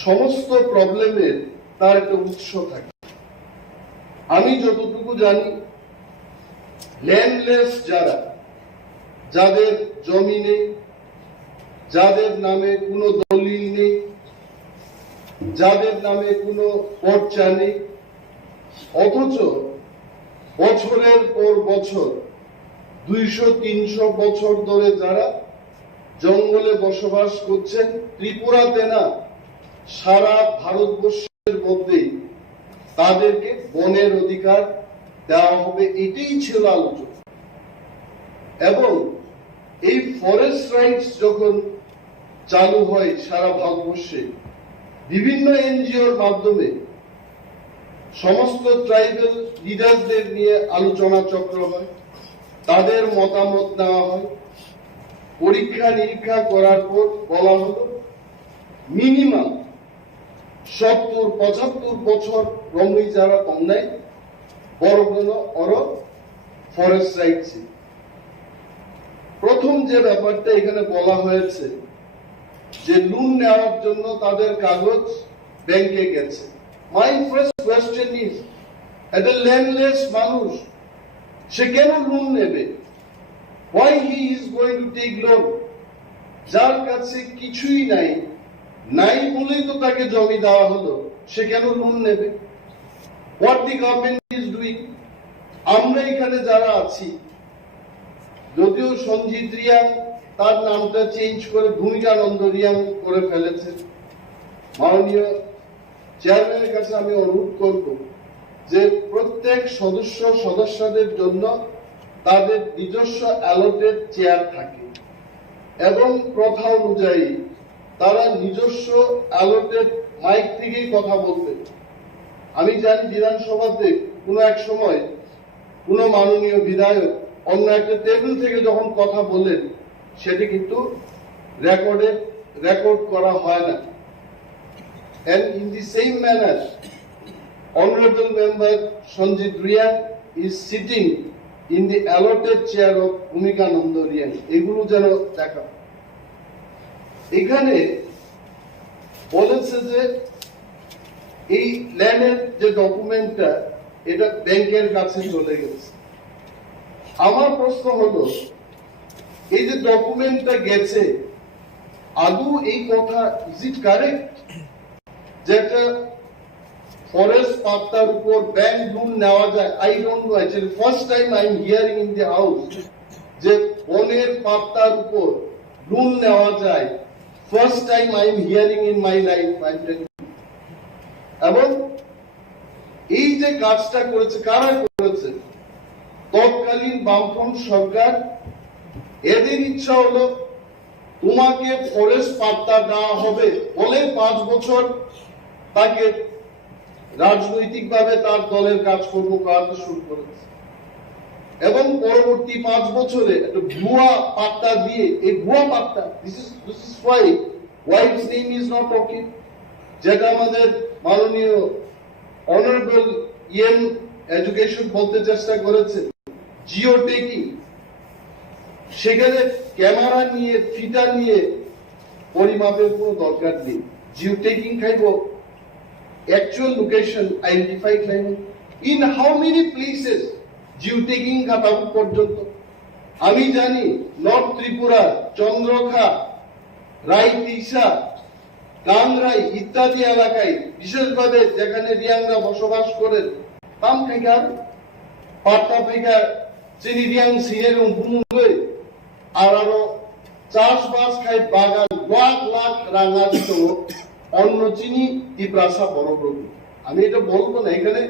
সমস্ত প্রবলেমের তার একটা উৎস থাকে আমি যতটুকু জানি ল্যান্ডলেস যারা যাদের জমি নেই যাদের নামে কোনো দলিল নেই যাদের নামে কোনো পর্চা নেই অথচ বছরের পর বছর 200-300 বছর ধরে যারা জঙ্গলে বসবাস করছেন ত্রিপুরাতে না সারা ভারতবর্ষের মধ্যে তাদেরকে বনের অধিকার দেওয়া হবে এটাই ছিল আলোচনা এবং এই ফরেস্ট রাইটস যখন চালু হয় সারা ভারতবর্ষে বিভিন্ন এনজিওর মাধ্যমে সমস্ত ট্রাইবাল লিডারদের নিয়ে আলোচনা চক্র হয় তাদের মতামত নেওয়া হয় পরীক্ষা নিরীক্ষা করার পর বলা হলো মিনিমাম 70-75 বছর রমই যারা কম নাই বড় কোনো অর ফরেস্ট রাইটস প্রথম যে ব্যাপারটা এখানে বলা হয়েছে যে লোন নেওয়ার জন্য তাদের কাগজ ব্যাংকে গেছে মাই ফার্স্ট কোয়েশ্চেন ইজ একটা ল্যান্ডলেস মানুষ সে কেন লোন নেবে why he is going to take loan যার কাছে কিছুই নাই নাই বলেই তো তাকে জমি দেওয়া হলো সে কেন লোন নেবে what the government is doing আমরা এখানে যারা আছি যদিও সঞ্জিত রিয়াং তার নামটা চেঞ্জ করে ভূমিকানন্দ রিয়াং করে ফেলেছে মাননীয় চেয়ারম্যানের কাছে আমি অনুরোধ করব যে প্রত্যেক সদস্যদের জন্য তাদের নিজস্ব অ্যালোটেড চেয়ার থাকে এবং প্রথা অনুযায়ী তারা নিজস্ব অ্যালোটেড মাইক থেকেই কথা বলবে আমি জানি বিধানসভাতে কোনো এক সময় কোনো মাননীয় বিধায়ক অন্য একটা টেবিল থেকে যখন কথা বলেন সেটি কিন্তু রেকর্ড করা হয় না and in the same manner honorable member Sanjit Riyan is sitting in the allotted chair of Bhumikananda Riyan এগুলো যেন দেখা এখানে বলেছে যে এই ল্যান্ডের যে ডকুমেন্টটা এটা ব্যাংকের কাছে চলে গেছে আমার প্রশ্ন হলো এই যে ডকুমেন্টটা গেছে আদৌ এই কথা ইজ ইট কারেক্ট যেটা ফরেস্ট পাত্তার উপর ব্যাংক লোন নেওয়া যায় I don't know actually first time I am hearing in the house যে বনের পাত্তার উপর লোন নেওয়া যায় first time I am hearing in my life I am telling এবং এই যে কাজটা করেছে কারা করেছে তৎকালীন বামফ্রন্ট সরকার এদের ইচ্ছা হলো তোমাকে ফরেস্ট পাত্তা দেওয়া হবে বলে 5 বছর তাকে রাজনৈতিকভাবে তার দলের কাজকর্ম করাতে শুরু করেছে এবং পরবর্তী 5 বছরে একটা ভুয়া পাত্তা দিয়ে এই ভুয়া পাত্তা this is Y wife's name is not okay যেটা আমাদের মাননীয় অনারেবল এডুকেশন বলতে চেষ্টা করেছে জিও টেকিং সেখানে ক্যামেরা নিয়ে ফিটা নিয়ে পরিমাপের কোনো দরকার নেই জিও টেকিং খাইব actual location identified climate, in how many places geotagging খাতাবুক পর্যন্ত। আমি জানি নর্থ ত্রিপুরা, চন্দ্রখা, রাইতিসা, কাংরাই ইত্যাদি এলাকায় বিশেষভাবে যেখানে রিয়াংরা বসবাস করেন, তাম খাইকার পাট্টা ফাইকার চিনি রিয়াং সিনের বুমুই আর আরো চাষবাস খাই বাগান লাখ লাখ রাঙা দিত অন্য চিনি ত্রিপ্রাসা বড় প্রভু। আমি এটা বলবো না এখানে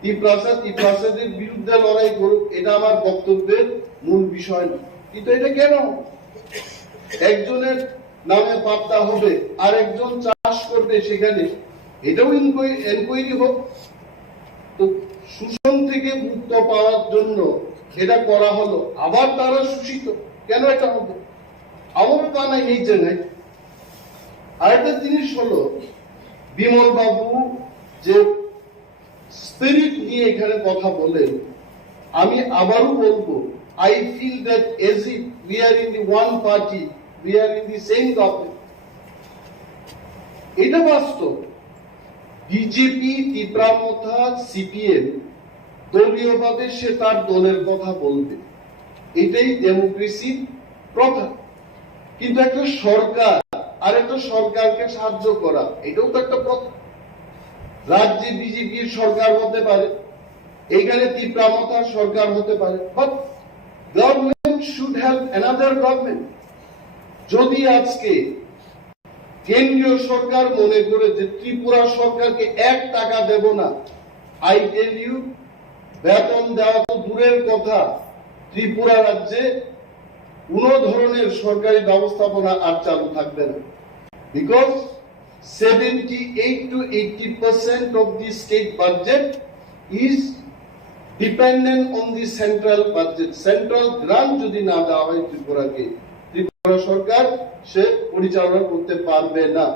ত্রিপ্রাসাদের বিরুদ্ধে লড়াই করুক, এটা আমার বক্তব্যের মূল বিষয় না। কিন্তু এটা কেন একজনের নামে পাত্তা হবে আর একজন চাষ করবে সেখানে, এটাও এনকোয়ারি হোক। তো শোষণ থেকে মুক্ত পাওয়ার জন্য এটা করা হলো, আবার তারা শোষিত কেন এটা হবে? আমার পানা এই জায়গায় আরেকটা জিনিস হলো, বিমল বাবু যে স্পিরিট নিয়ে এখানে কথা বলেন, আমি আবারও বলবো, I feel that as if we are in the one party, we are in the same government. এটা বাস্তব। বিজেপি, ত্রিপুরা, সিপিএম দলীয়ভাবে সে তার দলের কথা বলবে, এটাই ডেমোক্রেসির প্রথা। কিন্তু একটা সরকার আর একটা সরকারকে সাহায্য করা, এটাও তো একটা প্রথা। রাজ্যে বিজেপির সরকার হতে পারে, এখানে ত্রিপুরা সরকার হতে পারে, but government should have another government. যদি আজকে কেন্দ্রীয় সরকার মনে করে যে ত্রিপুরা সরকারকে 1 টাকা দেব না, আই টেল ইউ, বেতন দেওয়া তো দূরের কথা, ত্রিপুরা রাজ্যে কোনো ধরনের সরকারি ব্যবস্থাপনা আর চালু থাকবে না। Because 78 to 80% of the state budget is dependent on the central budget. Central grant যদি না দেওয়া হয় ত্রিপুরাকে, ত্রিপুরা সরকার সে পরিচালনা করতে পারবে না।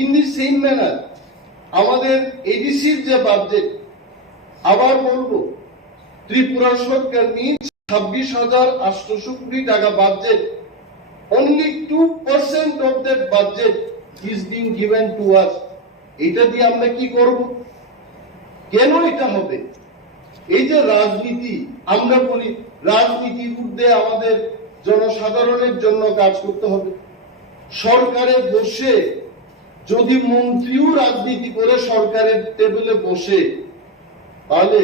ইন দি সেম ম্যানার আমাদের এডিসির যে বাজেট, আবার বলবো, ত্রিপুরা সরকার নিয়ে 26,800 কোটি টাকা budget, only 2% of that budget is being given to us. এটা দিয়ে আমরা কি করব? কেন এটা হবে? এই যে রাজনীতি, আমরা বলি রাজনীতির ঊর্ধ্বে আমাদের জনসাধারণের জন্য কাজ করতে হবে। সরকারে বসে যদি মন্ত্রীও রাজনীতি করে সরকারের টেবিলে বসে, তাহলে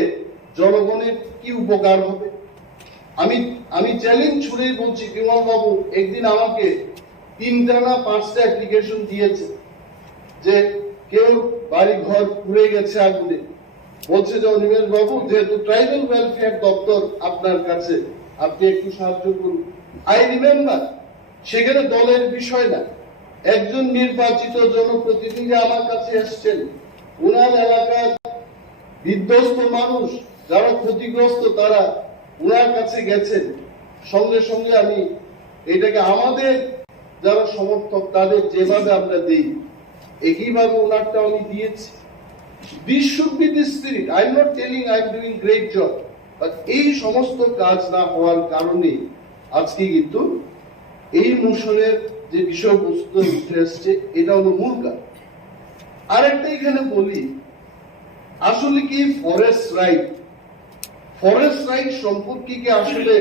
জনগণের কি উপকার হবে? আমি চ্যালেঞ্জ ছুড়েই বলছি, বিমল বাবু একদিন আমাকে 3টা না 5টা অ্যাপ্লিকেশন দিয়েছে যে কেউ বাড়ি ঘর পুড়ে গেছে আগুনে, বলছে যে অনিমেষ বাবু, যেহেতু ট্রাইবাল ওয়েলফেয়ার দপ্তর আপনার কাছে, আপনি একটু সাহায্য করুন। আই রিমেম্বার, সেখানে দলের বিষয় না, একজন নির্বাচিত জনপ্রতিনিধি আমার কাছে এসছেন, উনার এলাকার বিধ্বস্ত মানুষ যারা ক্ষতিগ্রস্ত তারা উনার কাছে গেছেন, সঙ্গে সঙ্গে আমি এটাকে আমাদের যারা সমর্থক তাদের যেভাবে আমরা দেই একইভাবে ওনারটা আমি দিয়েছি। This should be the spirit. I'm not telling I'm doing great job, but এই সমস্ত কাজ না হওয়ার কারণে আজকে কিন্তু এই মোশনের যে বিষয়বস্তু উঠে আসছে, এটা হলো মূল কারণ। আরেকটা এখানে বলি, আসলে কি ফরেস্ট রাইট সম্পর্কে কি আসলে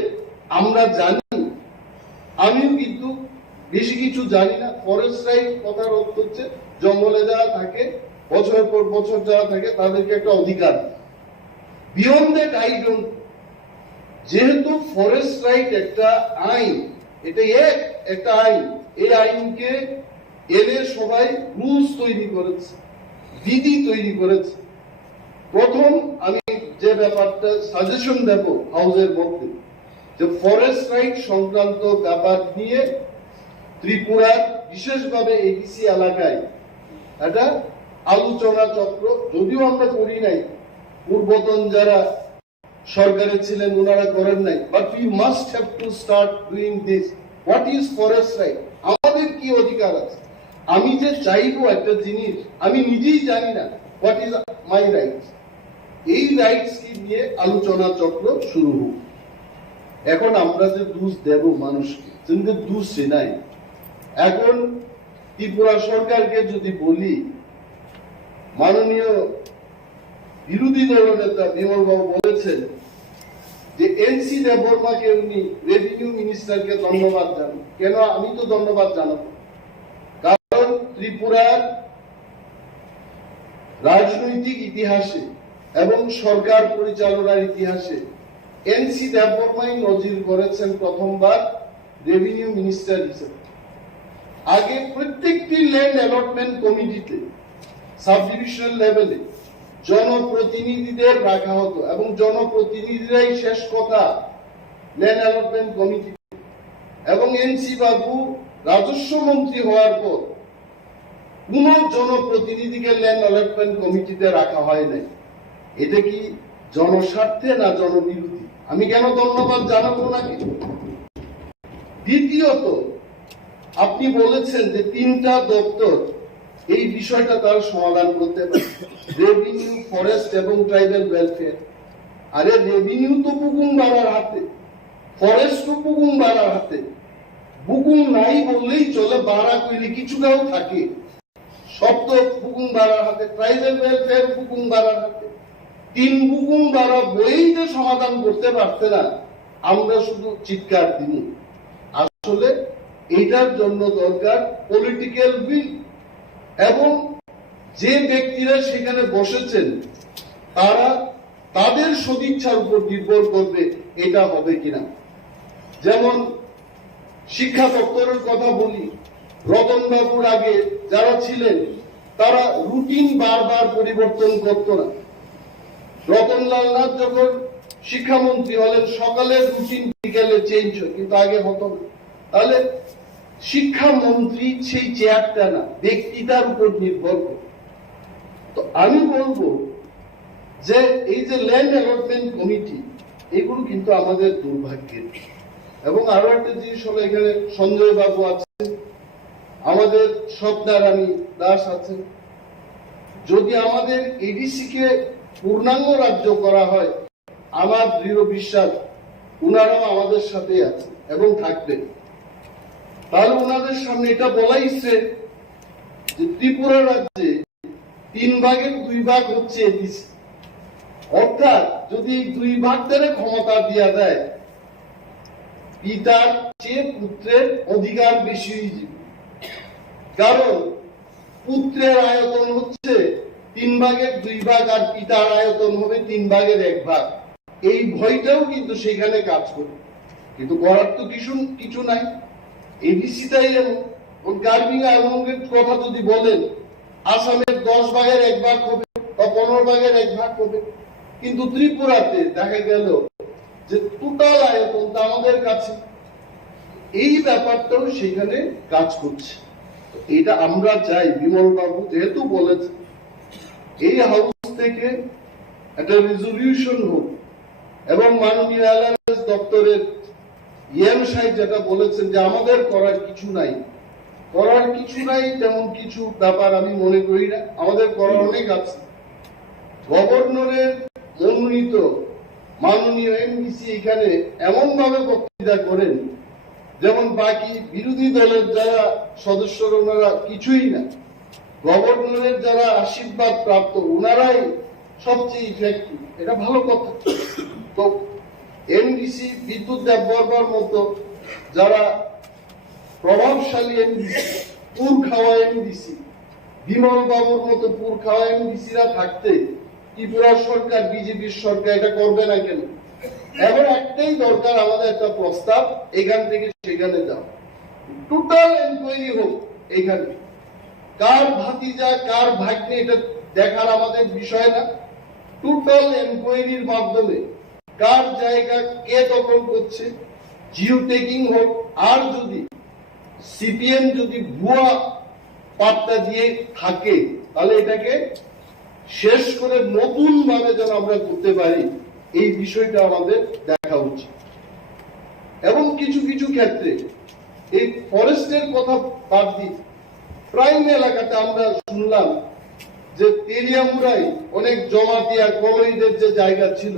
আমরা জানি? আমিও কিন্তু বেশি কিছু জানি না। ফরেস্ট রাইট কথার অর্থ হচ্ছে জঙ্গলে যারা থাকে, বছরের পর বছর যারা থাকে, তাদেরকে একটা অধিকার। Beyond that I don't. যেহেতু ফরেস্ট রাইট একটা আইন, এটা একটা আইন, এই আইনকে এনে সবাই রুলস তৈরি করেছে, বিধি তৈরি করেছে। প্রথম আমি যে ব্যাপারটা সাজেশন দেব হাউসের মধ্যে, যে ফরেস্ট রাইট সংক্রান্ত ব্যাপার নিয়ে ত্রিপুরার বিশেষভাবে এডিসি এলাকায় একটা আলোচনা চক্র, যদিও আমরা করি নাই, পূর্বতন যারা সরকারে ছিলেন ওনারা করেন নাই, but we must have to start doing this. What is forest right? আমাদের কি অধিকার আছে? আমি যে চাইবো একটা জিনিস, আমি নিজেই জানি না হোয়াট ইজ মাই রাইটস। এই রাইটস কি নিয়ে আলোচনা চক্র শুরু হোক। এখন আমরা যে দোষ দেব মানুষকে, কিন্তু দোষ নাই। এখন ত্রিপুরা সরকারকে যদি বলি মাননীয় বিরোধী দলনেতা বিমল বাবু বলেছেন যে এনসি দেববর্মাকে উনি রেভিনিউ মিনিস্টারকে ধন্যবাদ জানান। কেন আমি তো ধন্যবাদ জানাবো, কারণ ত্রিপুরার রাজনৈতিক ইতিহাসে এবং সরকার পরিচালনার ইতিহাসে এনসি দেববর্মাই নজির করেছেন প্রথমবার রেভিনিউ মিনিস্টার হিসেবে। আগে প্রত্যেকটি ল্যান্ড অ্যালটমেন্ট কমিটিতে সাব ডিভিশনাল লেভেলে জনপ্রতিনিধিদের রাখা হতো এবং জনপ্রতিনিধিরাই শেষ কথা ল্যান্ড অ্যালটমেন্ট কমিটি। এবং এনসি বাবু রাজস্ব মন্ত্রী হওয়ার পর কোন জনপ্রতিনিধিকে ল্যান্ড অ্যালটমেন্ট কমিটিতে রাখা হয় নাই। এটা কি জনস্বার্থে না জনবিরোধী? আমি কেন ধন্যবাদ জানাবো নাকি? দ্বিতীয়ত, আপনি বলেছেন যে 3টা দপ্তর এই বিষয়টা তারা সমাধান করতে পারে, রেভিনিউ, ফরেস্ট এবং ট্রাইবাল ওয়েলফেয়ার। আরে রেভিনিউ তো বুকুম বাড়ার হাতে, ফরেস্ট তো বুকুম বাড়ার হাতে। বুকুম নাই বললেই চলে, বাড়া কইলে কিছুটাও থাকে। সব তো বুকুম বাড়ার হাতে, ট্রাইবাল ওয়েলফেয়ার বুকুম বাড়ার হাতে। 3 বুকুম বাড়া বই যে সমাধান করতে পারছে না, আমরা শুধু চিৎকার দিই। আসলে এটার জন্য দরকার পলিটিক্যাল উইল, এবং যে ব্যক্তিরা সেখানে বসেছেন তারা তাদের সদিচ্ছার উপর নির্ভর করবে এটা হবে কিনা। যেমন শিক্ষা দপ্তরের কথা বলি, রতন বাবুর আগে যারা ছিলেন তারা রুটিন বারবার পরিবর্তন করত না। রতনলাল নাথ যখন শিক্ষামন্ত্রী হলেন, সকালের রুটিন বিকেলে চেঞ্জ হয়, কিন্তু আগে হতো না। তাহলে শিক্ষামন্ত্রী সেই চেয়ারটা না, ব্যক্তিটার উপর নির্ভর করে। তো আমি বলবো যে এই যে ল্যান্ড অ্যালটমেন্ট কমিটি, এগুলো কিন্তু আমাদের দুর্ভাগ্যের। এবং আরো একটা জিনিস হলো, এখানে সঞ্জয় বাবু আছেন, আমাদের স্বপ্নারানী দাস আছেন। যদি আমাদের এডিসি কে পূর্ণাঙ্গ রাজ্য করা হয়, আমার দৃঢ় বিশ্বাস উনারাও আমাদের সাথে আছে এবং থাকবেন। তাহলে ওনাদের সামনে এটা বলাইছে যে ত্রিপুরা রাজ্যে 3 ভাগের 2 ভাগ হচ্ছে এডিসি। অর্থাৎ যদি 2 ভাগ ধরে ক্ষমতা দিয়া দেয়, পিতার চেয়ে পুত্রের অধিকার বেশি হয়ে যাবে। কারণ পুত্রের আয়তন হচ্ছে 3 ভাগের 2 ভাগ, আর পিতার আয়তন হবে 3 ভাগের 1 ভাগ। এই ভয়টাও কিন্তু সেখানে কাজ করে, কিন্তু করার তো কিছু নাই। এডিসিটাই এমন। গার্বিং আইল্যান্ডের কথা যদি বলেন, আসামের 10 ভাগের 1 ভাগ হবে বা 15 ভাগের 1 ভাগ হবে, কিন্তু ত্রিপুরাতে দেখা গেল যে টোটাল আয়তনটা আমাদের কাছে। এই ব্যাপারটাও সেখানে কাজ করছে। এটা আমরা চাই, বিমল বাবু যেহেতু বলেছে, এই হাউস থেকে একটা রেজলিউশন হোক, এবং মাননীয় এলআরএস দপ্তরের ইএম সাহেব যেটা বলেছেন যে আমাদের করার কিছু নাই, তেমন কিছু ব্যাপার আমি মনে করি না। আমাদের করার অনেক আছে। গভর্নরের মনোনীত মাননীয় এমডিসি এখানে এমন ভাবে বক্তৃতা করেন যেমন বাকি বিরোধী দলের যারা সদস্য ওনারা কিছুই না। গভর্নরের যারা আশীর্বাদ প্রাপ্ত ওনারাই সবচেয়ে ইফেক্টিভ, এটা ভালো কথা। তো এমডিসি বিদ্যুৎ দেববর্মার মতো যারা প্রভাবশালী এমডিসি, পুর খাওয়া এমডিসি, বিমল বাবুর মতো পুর খাওয়া এমডিসিরা থাকতে ত্রিপুরা সরকার, বিজেপির সরকার এটা করবে না কেন? এখন একটাই দরকার, আমাদের একটা প্রস্তাব, এখান থেকে সেখানে যাও, টোটাল এনকোয়ারি হোক। এখানে কার ভাতিজা কার ভাগ্নে এটা দেখার আমাদের বিষয় না। টোটাল এনকোয়ারির মাধ্যমে কার জায়গা কে দখল করছে, জিও টেকিং হোক। আর যদি সিপিএম যদি ভুয়া পাত্তা দিয়ে থাকে, তাহলে এটাকে শেষ করে নতুন ভাবে যেন আমরা করতে পারি, এই বিষয়টা আমাদের দেখা উচিত। এবং কিছু কিছু ক্ষেত্রে এই ফরেস্টের কথা বাদ দিই, প্রাইম এলাকাতে আমরা শুনলাম যে তেলিয়ামুড়াই অনেক জমাতিয়া কলোইদের যে জায়গা ছিল,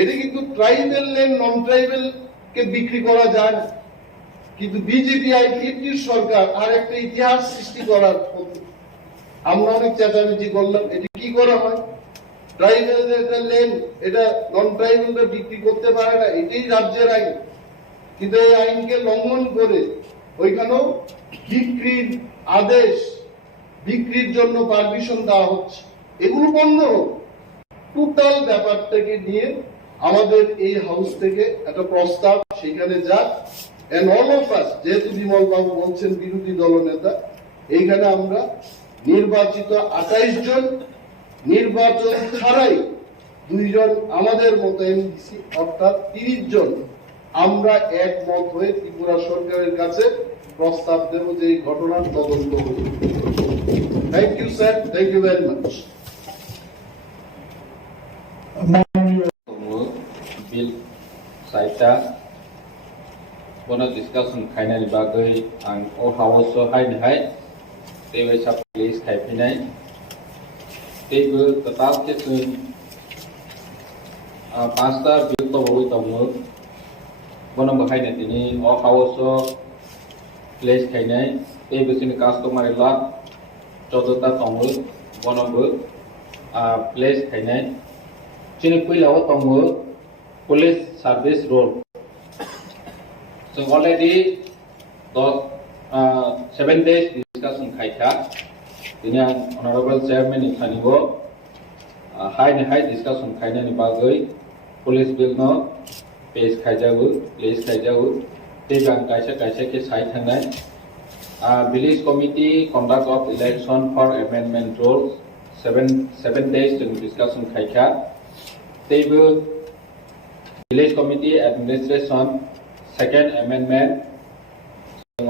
এটা কিন্তু ট্রাইবেল ল্যান্ড নন ট্রাইবেল কে বিক্রি করা যায় না। কিন্তু বিজেপি আইপিএফটির সরকার আর একটা ইতিহাস সৃষ্টি করার আমরা অনেক চেঁচামেচি করলাম, এটা কি করা হয়? ট্রাইবেলদের একটা লেন, এটা নন ট্রাইবেলরা বিক্রি করতে পারে না, এটাই রাজ্যের আইন। কিন্তু এই আইনকে লঙ্ঘন করে ওইখানেও বিক্রির আদেশ, বিক্রির জন্য পারমিশন দেওয়া হচ্ছে। এগুলো বন্ধ হোক। টোটাল ব্যাপারটাকে নিয়ে আমাদের এই হাউস থেকে একটা প্রস্তাব সেখানে যাক, এন্ড অল অফ আস, যেহেতু বিমল বাবু বলছেন বিরোধী দলনেতা, এইখানে আমরা নির্বাচিত 28 জন, নির্বাচন ছাড়াই 2 জন আমাদের মতো এমডিসি, অর্থাৎ 30 জন আমরা একমত হয়ে ত্রিপুরা সরকারের কাছে প্রস্তাব দেব যে এই ঘটনার তদন্ত হবে। Thank you sir, thank you very much. Bill साइटा बनो डिस्कशन खाइनानि बागै आं अ हाउस हाय तेबे सब प्लेस खाइफिनाय तेबो टोटाल के जों 5टा बिल तो बय दङ बनो बाहायनो दिनै अ हाउस प्लेस खाइनाय तेबो जोंनि कास्टमारि ला 14टा दङ बनोबो प्लेस खाइनाय जोंनि पहिलाव दङ police service role. So already 7 days discussion खाइखा दिनै honorable chairman नि खानिबो हाय discussion खाइनानि बागै पुलिस बिल न पेज खाइजाबो प्लेस खाइजाबो तेगां कायसा के साइ थांनाय village committee conduct of election for amendment rules 7 days जों discussion खाइखा तेबो village committee administration second amendment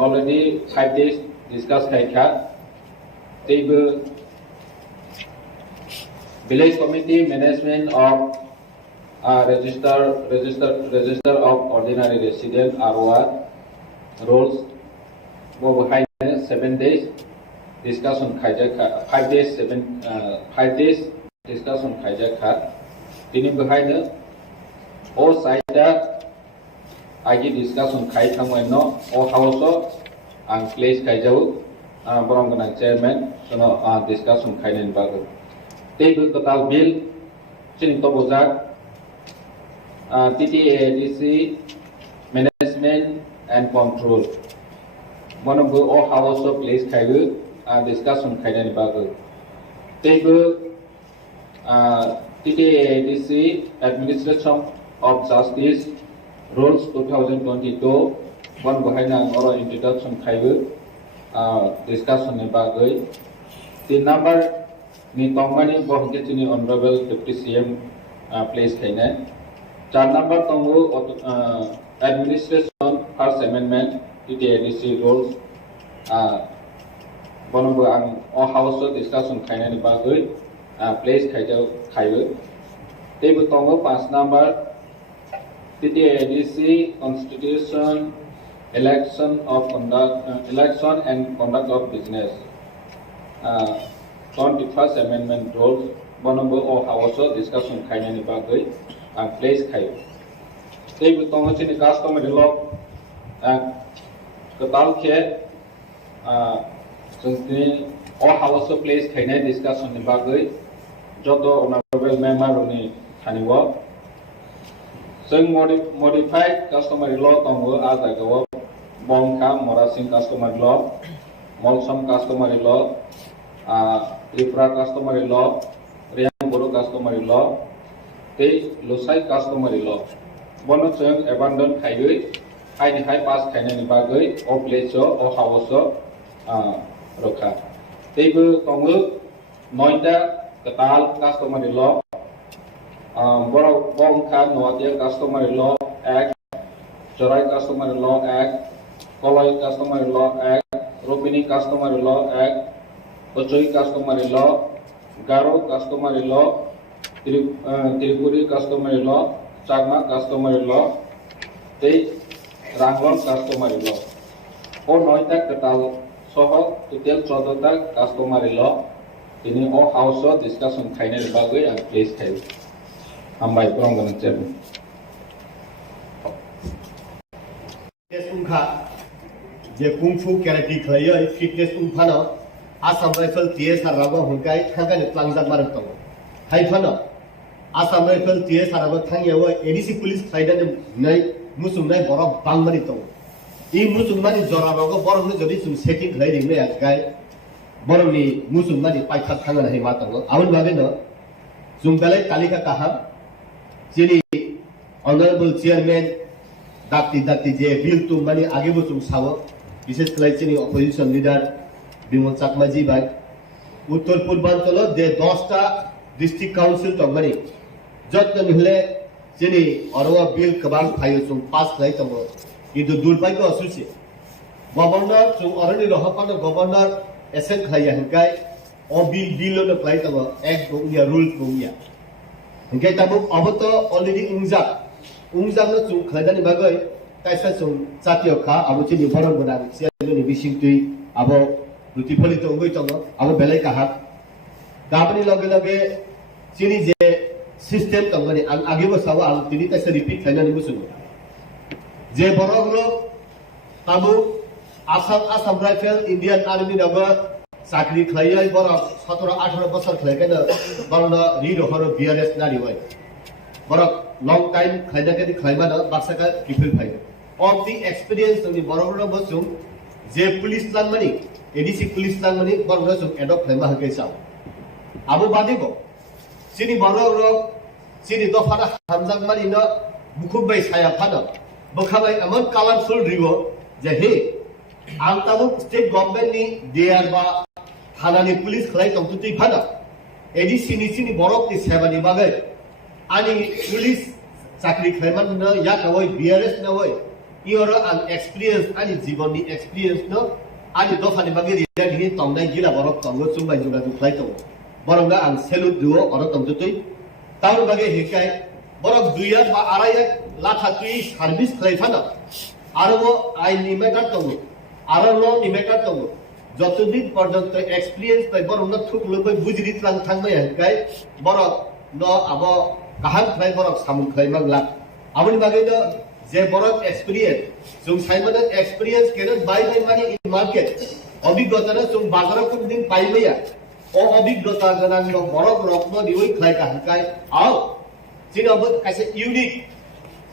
already 5 days discussed खाइखा तेबो village committee management of register of ordinary resident ROR rules वो बहाय 7 days discussion खाइजा 5 days discussion खाइजा दिनै बहायनो oversight आगे discussion खाइखांबाय न अ house आं place खाइजाबो बरंगना चेयरमैन सनो discussion खाइनायनि बागै तेबो टोटाल बिल जोंनि तबजाक T.T.A.A.D.C management and control बनोबो अ हाउस प्लेस खाइबो discussion खाइनायनि बागै तेबो T.T.A.A.D.C administration of justice rules 2022 one बहायना और introduction खाइबो discussion नि बागै 3 number नि तंगमानि बहकेटिनि honorable deputy CM place खाइनाय 4 number तंगो administration first amendment T.T.A.A.D.C rules बनोबो आं अ हाउस discussion खाइनायनि बागै place खाइबो तेबो तंगो 5 number T.T.A.A.D.C constitution election and conduct of business 21st amendment rules बनोबो अ हाउस discussion खाइनायनि बागै place खाइबो तेबो तंगो जोंनि customary law टोटाल के जोंनि अ हाउस प्लेस खाइनाय discussion नि बागै जत honorable member नि थानिबो जों modified customary law तंगो आ जायगायाव बंखा मरासिं customary law मलसम customary law Tripura customary law रियांगबोरो customary law ते लुसाइ customary law बनो जों abandon खाइयै हाय पास खाइनायनि बागै अ प्लेस अ हाउस रखा तेबो तंगो 9टा total customary law Borok Bongka Noatia Customary Law Act, Jorai Customary Law Act, Koloi Customary Law Act, Rupini Customary Law Act, Ochoi Customary Law, Garo Customary Law, Tripuri Customary Law, Chagma Customary Law, Te Ranglon Customary Law. O Noita Katal Soho Tutel Chodota Customary Law, ini O House discussion Kainer Bagui and Place Table. Ambai Brongan Chairman. Fitness Umkha, the Kung Fu Karate Clay, Fitness Umphano, Assam Rifle T.A.A.D.C Rago Hunkai Tangan Plangzat Marathon. Haifana Assam Rifle T.A.A.D.C Rago Tangawa A.D.C Police Kaidan Night Musumai Borok Bangmarito. In Musumani Zora Rogo Borok Jodi some setting lady may as guy Boroni Musumani Paikat Tangan Himatango. I will Magano Zumbele Kalika Kaham Chili Honorable Chairman Dr. J. Bill to Mani Agibusum Sawa, Mrs. Clachini Opposition Leader Bimon Sakmaji by Uttar Purbanchalo, the Dosta District Council to Mani Jotton Hile Chini Oroa Bill Kabang Payusum Pass Laitamo into Durbaiko Associate. Governor to already the Hapana Governor Esen Kayankai or Bill on the flight of Egg Bungia Rule Bungia. And get a book Abato already Unzak. Umzang to Kladani Bagay, Kaisasum, Satioka, Abuchini Boran, Siani wishing to about Rutipolito Witongo, our Belekaha, Gabani Logalabe, Chini system of money, and Agibosawa, and Tinita repeat Kanani Musumu. J. Borogro, Tabu, Assam Rifle, Indian Army Nagar, Sakri Klaya, Borok, Satura Ashra Basar Klekana, Borona, Rido Horo, BRS Nariway. Borok long time Kaidakati Kaimana, Basaka, people fight. Of the experience of the Borogro Bosum, J. Police Land Money, A.D.C Police Land Money, Borosum, adopt Kaimakesa. Abu Badibo, Sini Borogro, Sini Dofana, Hamzak Marina, Bukubai Sayapana, Bukabai, among colorful river, Jahe, Antamu State Government, Dearba, Hanani Police Clay of Tuti Pada, A.D.C Nisini Borok is Havani Bagay. Ani police Sakri Kleman no Yakaway, BRS no way. You are an experience, Ani Ziboni experience no, Ani Dofani Bagiri, then he Tonga Gila Borok Tongo Sumba Juga to Plato. Boronga and Selu Duo or Tontuti. Town Bagay Hikai, Borok Duya, Araya, Latati, Harbis Clayfana. Arabo, I Nimeta Tongo. Aralo Nimeta Tongo. Jotudit for the experience by Boronga took Luba Bujirit Lang Tangmay, Borok no about. Kaham Klay Borok Samun Klaymang Lap. Amun Bagado, J. Borok experience. Some Simon experience cannot buy my money in market. Obi Gotana, some Bagara Kundin Paimaya. Or Obi Gotana, no Borok Rock, no New Klay. Out. Sinabut as a unique.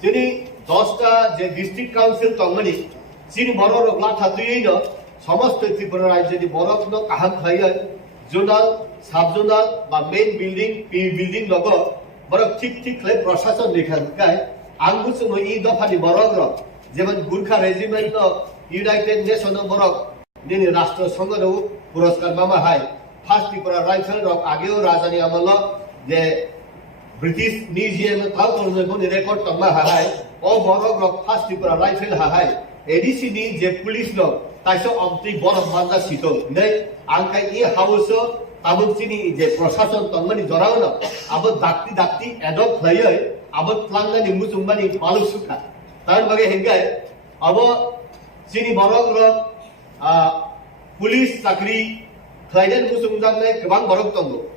Sini Dosta, the District Council Tomani. Sini Borok Latatuino, Thomas TRIPURA, the Borok no Kaham Klaya, Zonal, Subzonal, but main building, P building logo. Borok Tik Clay Procession Likan Kai, Angus no E. Dofani Borogro, Zeman Gurkha Regiment of United Nations Borok, Nini Rastro Songaro, Puroskar Mama High, First Tripura Rifle of Agio Razani Amala, the British Museum of Tauton record of Mahai, or Borogro, First Tripura Rifle High, A.D.C. the police law, Taiso of the Borok Manda Sito, Nay, Ankai E. Hauso. Abutini is a procession of money Zorana, about Dakti, adopt player, about Planga in Musumani, Palusuka. Tanbage Hengai, about Sini Borogro, Police Sakri, Clyden Musumdaga, Kabang Boroktongo.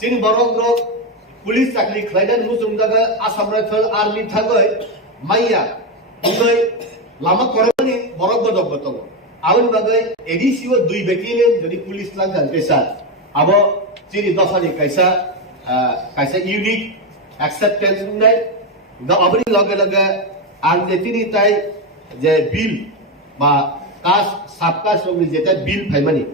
Sini Borogro, Police Sakri, Clyden Musumdaga, Assam Rifle Army Tangoy, Maya, Ugoy, Lama Korani, Borogbotongo. Avun Bagay, A.D.C. was doing battalion, the police land and Pesar. About Chini Dofani Kaisa unique acceptance night, the Abri Logalaga and the Tinitai, the bill, but cash, subcash from the Jetta bill Paimani.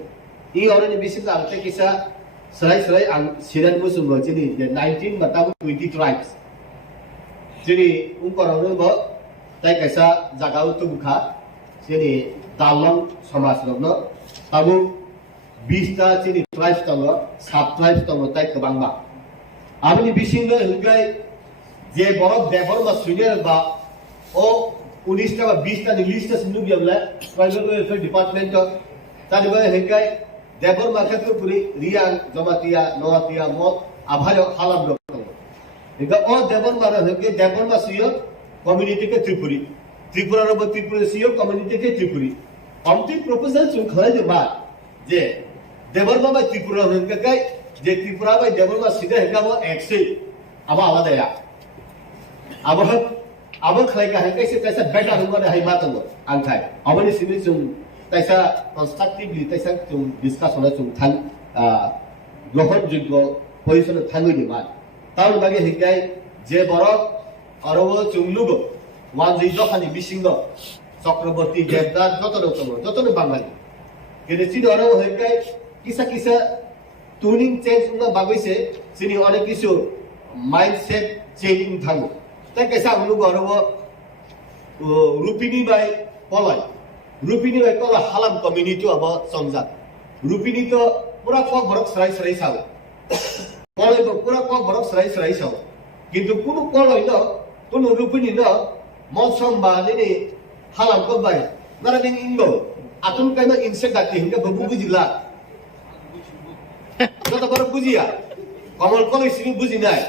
He already visited Altekisa, Sarai and Siran Musum, the 19 Matam 20 tribes. Chini Unkorabo, Taikasa, Zagau Tubuka, Chini Dalong, Somasno, Tabu. 20টা চিনি tribes দङ sub tribes দङ তাই गोबांबा आबनि बिसिंगो हंगाय जे बरफ देबर मा सुनिया बा ओ 19टा बा 20टा English ता सिन्दु बियाबला ट्राइबल वेलफेयर डिपार्टमेंट तानि बा हंगाय देबर मा खातु पुरी रियां जमातिया नवातिया मत आभायो खालाम दङ इगा ओ देबर मा हंगे देबर मा सियो कम्युनिटी के त्रिपुरा रो त्रिपुरा सियो कम्युनिटी के त्रिपुरी अमति प्रपोजल सुन खलाय जे बा जे देवरमा बाय त्रिपुरा हंगा काय जे त्रिपुरा बाय देवरमा सिदा हंगा वो एक्से अब आलादा या अब खलाय का हंगा से कैसे बेटा हंगा हाय मातंगो आंखाय अबनि सिनि जों তাইসা কনস্ট্রাকটিভলি তাইসা जों ডিসকাশনে जों थां গ্রহণযোগ্য পজিশনে থাঙ্গিনি মান তার বাগে হিগাই যে বরক আরব जों লুগো ওয়ান জি দখানি বিসিঙ্গ চক্রবর্তী দেবদাস যত বাঙালি কিন্তু চিনি আরব হিগাই কিসা কিসা টুনিং চেঞ্জ বাগৈছে চিনি অনেক কিছু মাইন্ডসেট চেঞ্জিং থাঙ্গো তাই কাইসা লুগো আরব রুপিনি বাই পলাই Rupini baik kalau halam community apa songjat. Rupini to pura kok borok serai saw. Kalau itu pura kok borok serai saw. Gitu kuno kalau itu kuno rupini itu mau somba ini halam kok baik. Nara ding inggo. Atun kaya insek dati hingga bebu jila. Kata borok buji ya. Kamal kalau sini buji nai.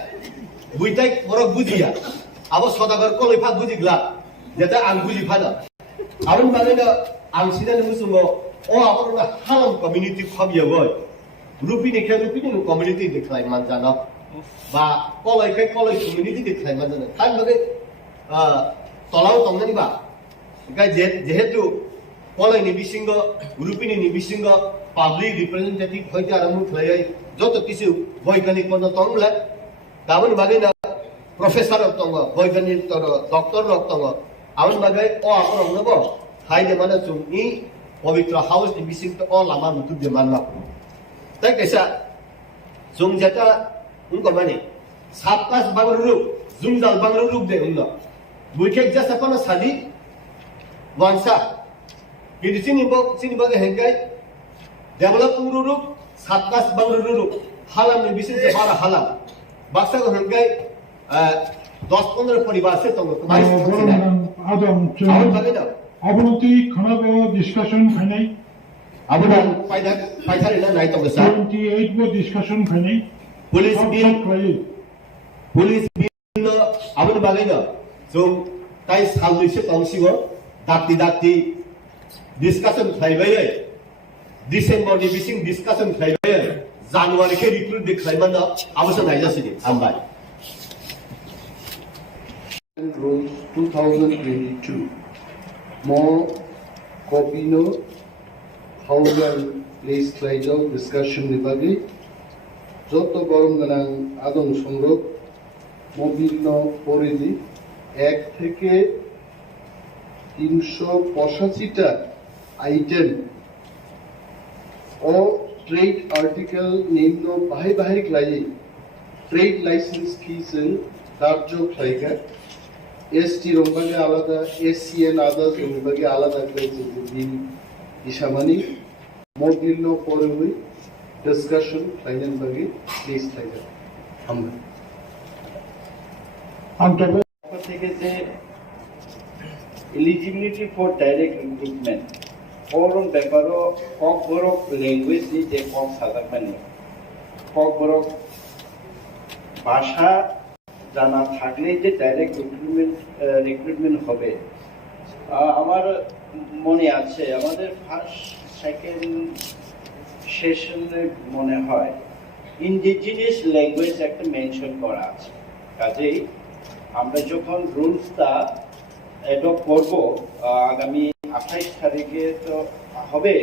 Buitai borok buji ya. Apa sodagar kalau ipak buji gelap. Jadi ang buji pada. Abang bagainya angsidan musuh abang halam community khabiya boy. Rupini community decline manjana. Ba kolai community decline manjana. Kan bagai tolau tongnya ni ba. Kai jehetu kolai ni bisingo, rupini ni bisingo, public representative hoite aramu khlai. Joto kisu boyganik kono tongla. Abang bagainya professor tongga, boyganik doctor tongga. Awan bagai apa orang nabo? Hai di mana cumi pavitra house di bising tu lama nutup di mana? Tapi kisah cung jata unko mana? Sabkas bangruruk, jungdal bangruruk deh unko. Bukan jasa apa nas hadi wansa. Di sini bagai hengkai developmental ruruk, sabkas bangruruk. Halam di bising separa halam. Baksa ko hengkai 10-15 परिवार से तो तुम्हारी अवनति खनाबो discussion खनै अबुना पाइथारि ना नाइ तो गसा 28 बो डिस्कशन खनै पुलिस बिल अबुन बागैनो जों ताइ सालैसे तंसिगो दाक्ति डिस्कशन खाइबाय डिसेम्बर नि बिसिं डिस्कशन खाइबाय जानुवारि के रिक्रुट देखाइमान अबसो नाइजासिनि हामबाय Rules 2022 more KOKPIN however please try out discussion nibagi joto borom ganang adong songrok mobilno poridi 1 থেকে 385 টা আইটেম ও ট্রেড আর্টিকেল নিম্ন বাহির লাই ট্রেড লাইসেন্স কিসেন কার্য খাইগা এসটি রংবাগে আলাদা এসসিএন আদার্স রংবাগে আলাদা করেছে বিল ইসামানি মোবিল পরে হই ডিসকাশন ফাইনাল বাগে প্লিজ থাকে আমরা থেকে যে eligibility for direct recruitment form ব্যাপারও KOKBOROK ল্যাঙ্গুয়েজ যে কম সাধারণ KOKBOROK ভাষা জানা থাকলে যে ডাইরেক্ট রিক্রুটমেন্ট হবে আমার মনে আছে আমাদের ফার্স্ট সেকেন্ড সেশনে মনে হয় ইন্ডিজিনিয়াস ল্যাঙ্গুয়েজ একটা মেনশন করা আছে কাজেই আমরা যখন রুলসটা অ্যাডপ্ট করব আগামী 28 তারিখে তো হবে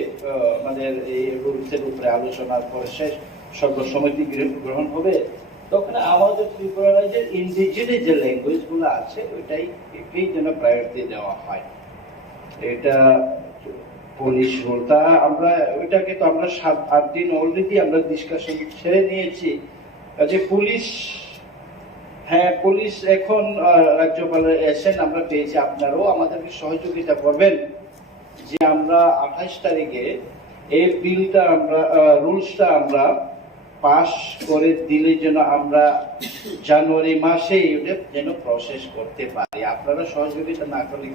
আমাদের এই রুলসের উপরে আলোচনার পরে শেষ সর্বসম্মতি গ্রহণ হবে তখন আমাদের ত্রিপুরা রাজ্যের ইন্ডিজিনিয়াস যে ল্যাঙ্গুয়েজগুলো আছে ওইটাই যেন প্রায়োরিটি দেওয়া হয় এটা পুলিশ রুলটা আমরা ওইটাকে তো আমরা 7-8 দিন অলরেডি আমরা ডিসকাশন ছেড়ে নিয়েছি কাজে পুলিশ এখন রাজ্যপালের এসেন আমরা পেয়েছি আপনারাও আমাদেরকে সহযোগিতা করবেন যে আমরা 28 তারিখে এই বিলটা আমরা রুলসটা আমরা পাস করে দিলে যেন আমরা জানুয়ারি মাসে যেন প্রসেস করতে পারি আপনারা সহযোগিতা না করলে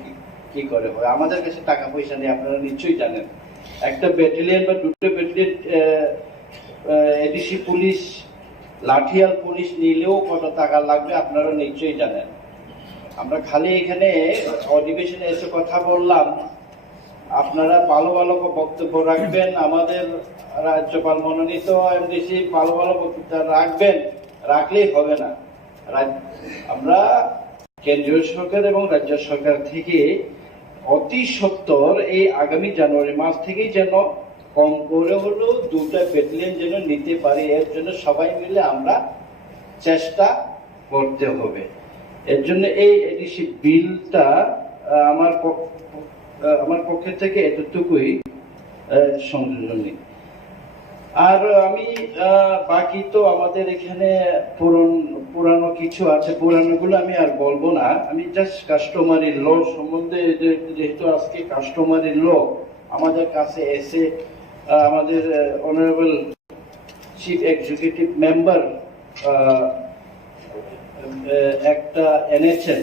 কি করে হয় আমাদের কাছে টাকা পয়সা নেই আপনারা নিশ্চয়ই জানেন একটা ব্যাটালিয়ন বা দুটো ব্যাটালিয়ন এডিসি পুলিশ লাঠিয়াল পুলিশ নিলেও কত টাকা লাগবে আপনারা নিশ্চয়ই জানেন আমরা খালি এখানে অধিবেশনে এসে কথা বললাম আপনারা ভালো বক্তব্য রাখবেন আমাদের রাজ্যপাল মনোনীত এমডিসি ভালো বক্তব্য রাখলেই হবে না আমরা কেন্দ্রীয় সরকার এবং রাজ্য সরকার থেকে অতি সত্বর এই আগামী জানুয়ারি মাস থেকেই যেন কম করে হলেও 2টা ব্যাটালিয়ন যেন নিতে পারি, এর জন্য সবাই মিলে আমরা চেষ্টা করতে হবে। এর জন্য এই এডিসি বিলটা আমার পক্ষে থেকে এতটুকুই সংযোজনী। আর আমি বাকি তো আমাদের এখানে পুরানো কিছু আছে, পুরানোগুলো আমি আর বলবো না। আমি জাস্ট কাস্টমারি ল সম্বন্ধে, যেহেতু আজকে কাস্টমারি ল আমাদের কাছে এসে আমাদের অনারেবল চিফ এক্সিকিউটিভ মেম্বার একটা এনেছেন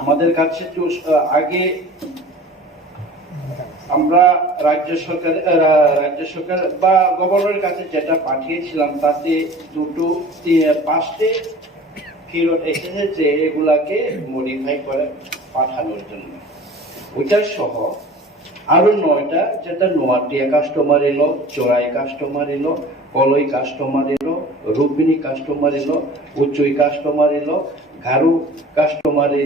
আমাদের কাছে। তো আগে আমরা রাজ্য সরকার বা গভর্নরের কাছে যেটা পাঠিয়েছিলাম তাতে 5টে ফেরত এসেছে যে এগুলাকে মডিফাই করে পাঠানোর জন্য। ওইটা সহ আরো 9টা, যেটা নোয়াটিয়া কাস্টমার এলো, চোরাই কাস্টমার এলো, কলই কাস্টমার এলো, রূপিনী কাস্টমার এলো, উচ্চই কাস্টমার এলো, ঘারু কাস্টমারি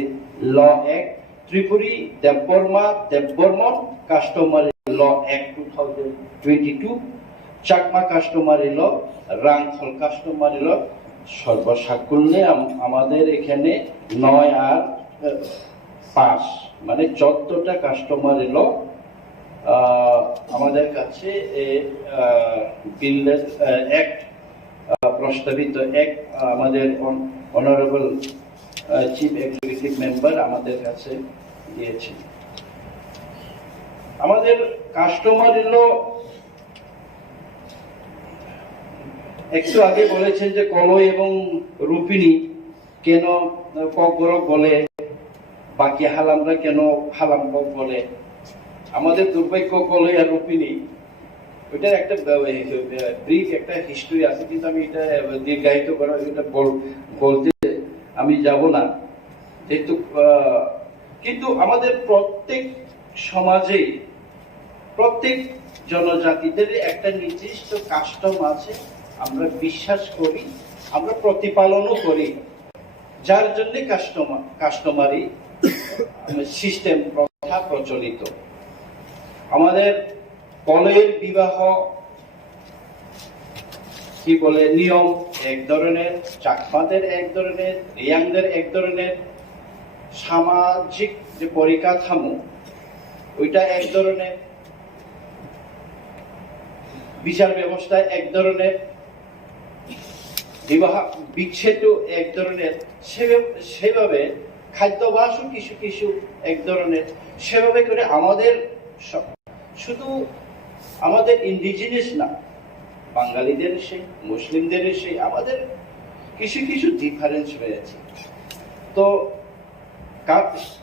ল অ্যাক্ট, ত্রিপুরী দেববর্মন কাস্টমারি ল অ্যাক্ট 2022, চাকমা কাস্টমারি ল, রাংখল কাস্টমারি ল। সর্বসাকুল্যে আমাদের এখানে 9 আর 5 মানে 14টা কাস্টমারি ল আমাদের কাছে বিলের অ্যাক্ট প্রস্তাবিত অ্যাক্ট আমাদের অনারেবল চিফ এক্সিকিউটিভ মেম্বার আমাদের কাছে দিয়েছে। আমাদের কাস্টমার এলো, একটু আগে বলেছেন যে কলই এবং রূপিনী কেন ককবরক বলে, বাকি হালামরা কেন হালাম কক বলে। আমাদের দুর্ভাগ্য কলই আর রূপিনী, ওইটার একটা ব্রিফ একটা হিস্ট্রি আছে, কিন্তু আমি এটা দীর্ঘায়িত করা এটা বলতে আমি যাব না যেহেতু। কিন্তু আমাদের প্রত্যেক সমাজে প্রত্যেক জনজাতিদের একটা নির্দিষ্ট কাস্টম আছে, আমরা বিশ্বাস করি, আমরা প্রতিপালনও করি, যার জন্য কাস্টমারি সিস্টেম প্রথা প্রচলিত। আমাদের কলের বিবাহ কি বলে নিয়ম এক ধরনের, চাকমাদের এক ধরনের, রিয়াংদের এক ধরনের, সামাজিক যে পরিকাঠামো ওইটা এক ধরনের, বিচার ব্যবস্থা এক ধরনের, বিবাহ বিচ্ছেদ এক ধরনের, সেভাবে খাদ্যাভ্যাসও কিছু কিছু এক ধরনের। সেভাবে করে আমাদের শুধু আমাদের ইন্ডিজিনিয়াস না, বাঙালিদের সেই, মুসলিমদের সেই, আমাদের কিছু কিছু ডিফারেন্স রয়েছে। তো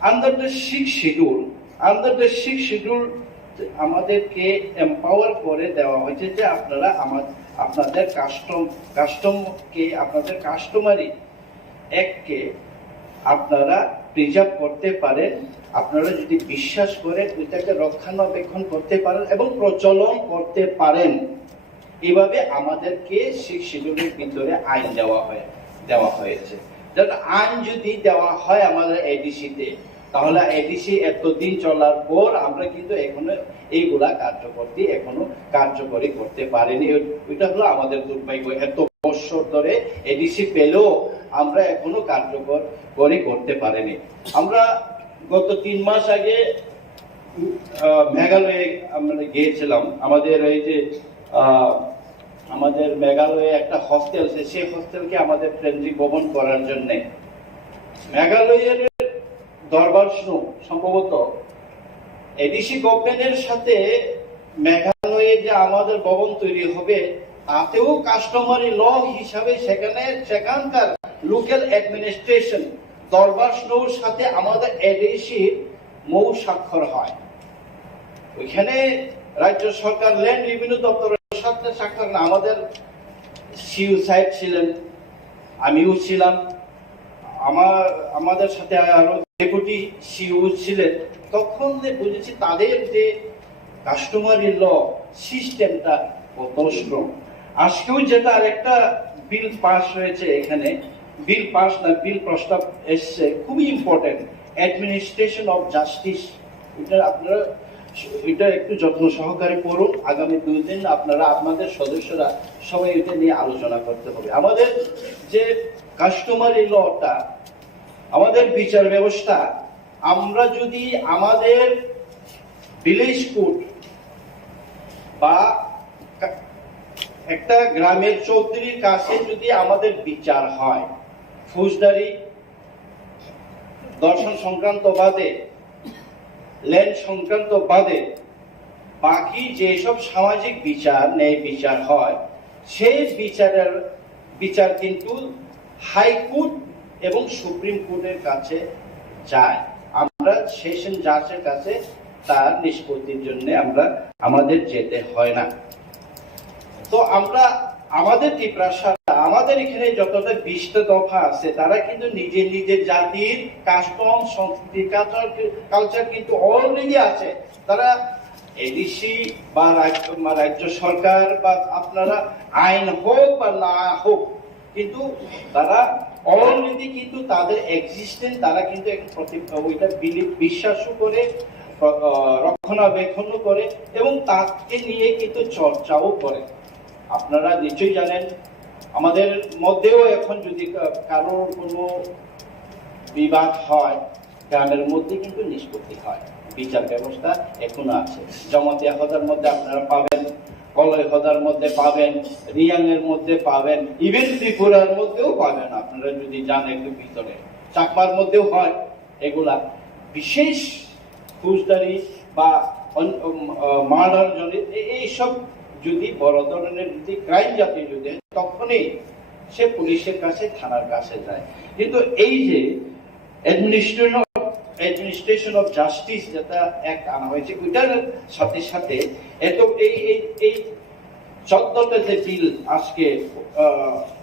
আন্ডার দ্য 6th শিডিউল আমাদেরকে এম্পাওয়ার করে দেওয়া হয়েছে যে আপনারা আপনাদের কাস্টমকে, আপনাদের কাস্টমারি অ্যাক্টকে আপনারা প্রিজার্ভ করতে পারেন, আপনারা যদি বিশ্বাস করেন, এটাকে রক্ষণাবেক্ষণ করতে পারেন এবং প্রচলন করতে পারেন। এভাবে আমাদেরকে 6th শিডিউলের ভিতরে আইন দেওয়া হয়েছে। আইন যদি দেওয়া হয় আমাদের এডিসিতে, তাহলে এডিসি এতদিন চলার পর আমরা কিন্তু এখনো এইগুলা কার্যকরী করতে পারিনি। ওইটা হলো আমাদের দুর্ভাগ্য। এত বছর ধরে এডিসি পেলেও আমরা এখনো কার্যকরী করতে পারিনি। আমরা গত 3 মাস আগে মেঘালয়ে আমরা গিয়েছিলাম। আমাদের এই যে আমাদের মেঘালয়ে একটা হস্টেল, সেই হস্টেলকে আমাদের ফ্রেন্ডলি ভবন করার জন্য মেঘালয়ের দরবার সম্ভবত এডিসি গভর্নমেন্টের সাথে মেঘালয়ে যে আমাদের ভবন তৈরি হবে তাতেও কাস্টমারি ল হিসাবে সেখানকার লোকাল অ্যাডমিনিস্ট্রেশন দরবার সাথে আমাদের এডিসির মৌ স্বাক্ষর হয়। ওইখানে রাজ্য সরকার ল্যান্ড রেভিনিউ দপ্তরের সাথে স্বাক্ষর না। আমাদের সিইও সাহেব ছিলেন, আমিও ছিলাম, আমাদের সাথে আরো ডেপুটি সিইও ছিলেন। তখন বুঝেছি তাদের যে কাস্টমারি ল সিস্টেমটা কত স্ট্রং। আজকেও যেটা আরেকটা বিল পাস হয়েছে, এখানে বিল পাস না বিল প্রস্তাব এসছে, খুবই ইম্পর্টেন্ট, অ্যাডমিনিস্ট্রেশন অফ জাস্টিস এটা আপনারা এটা একটু যত্ন সহকারে করুন। আগামী 2 দিন আপনারা আপনাদের সদস্যরা সবাই এটা নিয়ে আলোচনা করতে হবে। আমাদের যে কাস্টমারি লটা, আমাদের বিচার ব্যবস্থা, আমরা যদি আমাদের ভিলেজ কোর্ট বা একটা গ্রামের চৌধুরীর কাছে যদি আমাদের বিচার হয়, ফৌজদারি দর্শন সংক্রান্ত বাদে, ল্যান্ড সংক্রান্ত বাদে বাকি যেসব সামাজিক বিচার, ন্যায় বিচার হয়, সেই বিচার কিন্তু হাইকোর্ট এবং সুপ্রিম কোর্টের কাছে যায়। আমরা সেশন জাজের কাছে তার নিষ্পত্তির জন্য আমাদের যেতে হয় না। তো আমরা আমাদের ত্রিপুরা, আমাদের এখানে যতটা 20টা দফা আছে, তারা কিন্তু নিজের জাতির কাস্টম, সংস্কৃতি, কালচার কিন্তু অলরেডি আছে। তারা এডিসি বা রাজ্য সরকার বা আপনারা আইন হোক বা না হোক, কিন্তু তারা অলরেডি কিন্তু তাদের এক্সিস্টেন্স, তারা কিন্তু ওইটা বিশ্বাসও করে, রক্ষণাবেক্ষণ করে এবং তাকে নিয়ে কিন্তু চর্চাও করে। আপনারা নিশ্চয়ই জানেন, আমাদের মধ্যেও এখন যদি কারোর কোনো বিবাদ হয়, গ্রামের মধ্যে কিন্তু নিষ্পত্তি হয়। বিচার ব্যবস্থা এখনো আছে। জমাতিয়া হদার মধ্যে আপনারা পাবেন, কলয় হদার মধ্যে পাবেন, রিয়াং এর মধ্যে পাবেন, ইভেন ত্রিপুরার মধ্যেও পাবেন। আপনারা যদি যান একটু ভিতরে, চাকমার মধ্যেও হয় এগুলা। বিশেষ ফৌজদারি বা মার্ডার জনিত এইসব যদি বড় ধরনের যদি ক্রাইম জাতীয় যদি, তখনই সে পুলিশের কাছে, থানার কাছে যায়। কিন্তু এই যে অ্যাডমিনিস্ট্রেশন অফ জাস্টিস যেটা অ্যাক্ট আনা হয়েছে, ওইটার সাথে সাথে এত এই 14টা যে বিল আজকে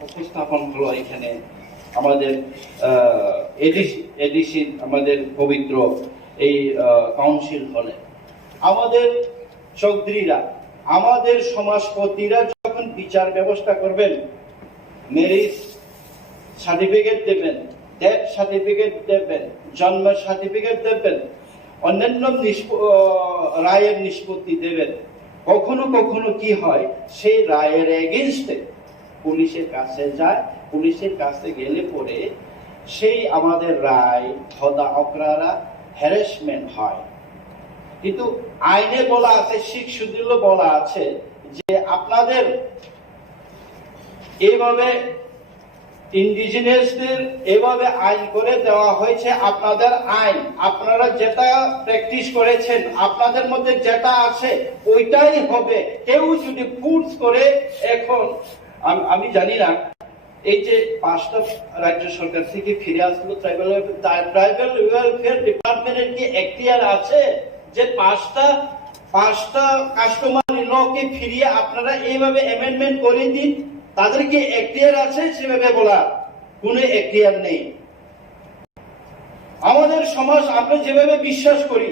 উপস্থাপন হলো এখানে আমাদের এডিসি আমাদের পবিত্র এই কাউন্সিল হলে, আমাদের চৌধুরীরা, আমাদের সমাজপতিরা যখন বিচার ব্যবস্থা করবেন, ম্যারেজ সার্টিফিকেট দেবেন, ডেথ সার্টিফিকেট দেবেন, জন্ম সার্টিফিকেট দেবেন, অন্যান্য রায়ের নিষ্পত্তি দেবেন, কখনো কখনো কি হয়, সেই রায়ের এগেইনস্টে পুলিশের কাছে যায়। পুলিশের কাছে গেলে পরে সেই আমাদের রায় হদা অকরারা হ্যারাসমেন্ট হয়। কিন্তু আইনে বলা আছে, শিক্ষা বলা আছে যে আপনাদের এইভাবে ইন্ডিজিনিয়াসদের এভাবে আইন করে দেওয়া হয়েছে, আপনাদের আইন, আপনারা যেটা প্র্যাকটিস করেছেন, আপনাদের মধ্যে যেটা আছে ওইটাই হবে। কেউ যদি ফোর্স করে, এখন আমি জানি না, এই যে 5টা রাজ্য সরকার থেকে ফিরে আসলো ট্রাইবাল ওয়েলফেয়ার ডিপার্টমেন্টের কি এখতিয়ার আছে যে 5টা কাস্টমারি লকে ফিরিয়ে আপনারা এইভাবে অ্যামেন্ডমেন্ট করে দিন? তাদের কি এখতিয়ার আছে সেভাবে বলা? কোনো এখতিয়ার নেই। আমাদের সমাজ, আমরা যেভাবে বিশ্বাস করি,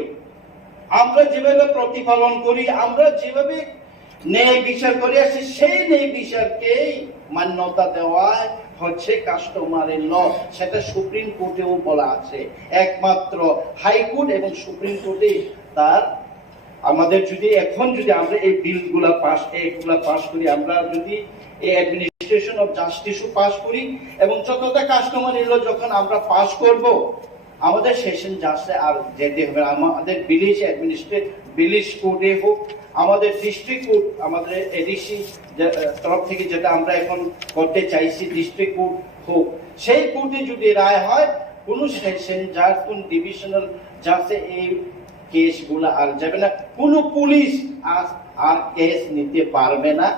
আমরা যেভাবে প্রতিপালন করি, আমরা যেভাবে ন্যায় বিচার করে আসছি, সেই ন্যায় বিচারকেই মান্যতা দেওয়া হচ্ছে কাস্টমারি ল। সেটা সুপ্রিম কোর্টেও বলা আছে। একমাত্র হাইকোর্ট এবং সুপ্রিম কোর্টে তার আমাদের যদি এখন যদি আমরা এই বিলগুলা পাস করি, আমরা যদি এই অ্যাডমিনিস্ট্রেশন অফ জাস্টিসও পাস করি এবং যতটা কাস্টমারি ল যখন আমরা পাস করব, আমাদের সেশন জাজে আর যেতে হবে। আমাদের ভিলেজ কোর্টে হোক, আমাদের ডিস্ট্রিক্ট কোর্ট, আমাদের এডিসি তরফ থেকে যেটা আমরা এখন করতে চাইছি, ডিস্ট্রিক্ট কোর্ট হোক, সেই কোর্টে যদি রায় হয়, কোন সেশন জাজ, কোন ডিভিশনাল জাজে এই কেসগুলো আর যাবে না। কোন পুলিশ আর কেস নিতে পারবে না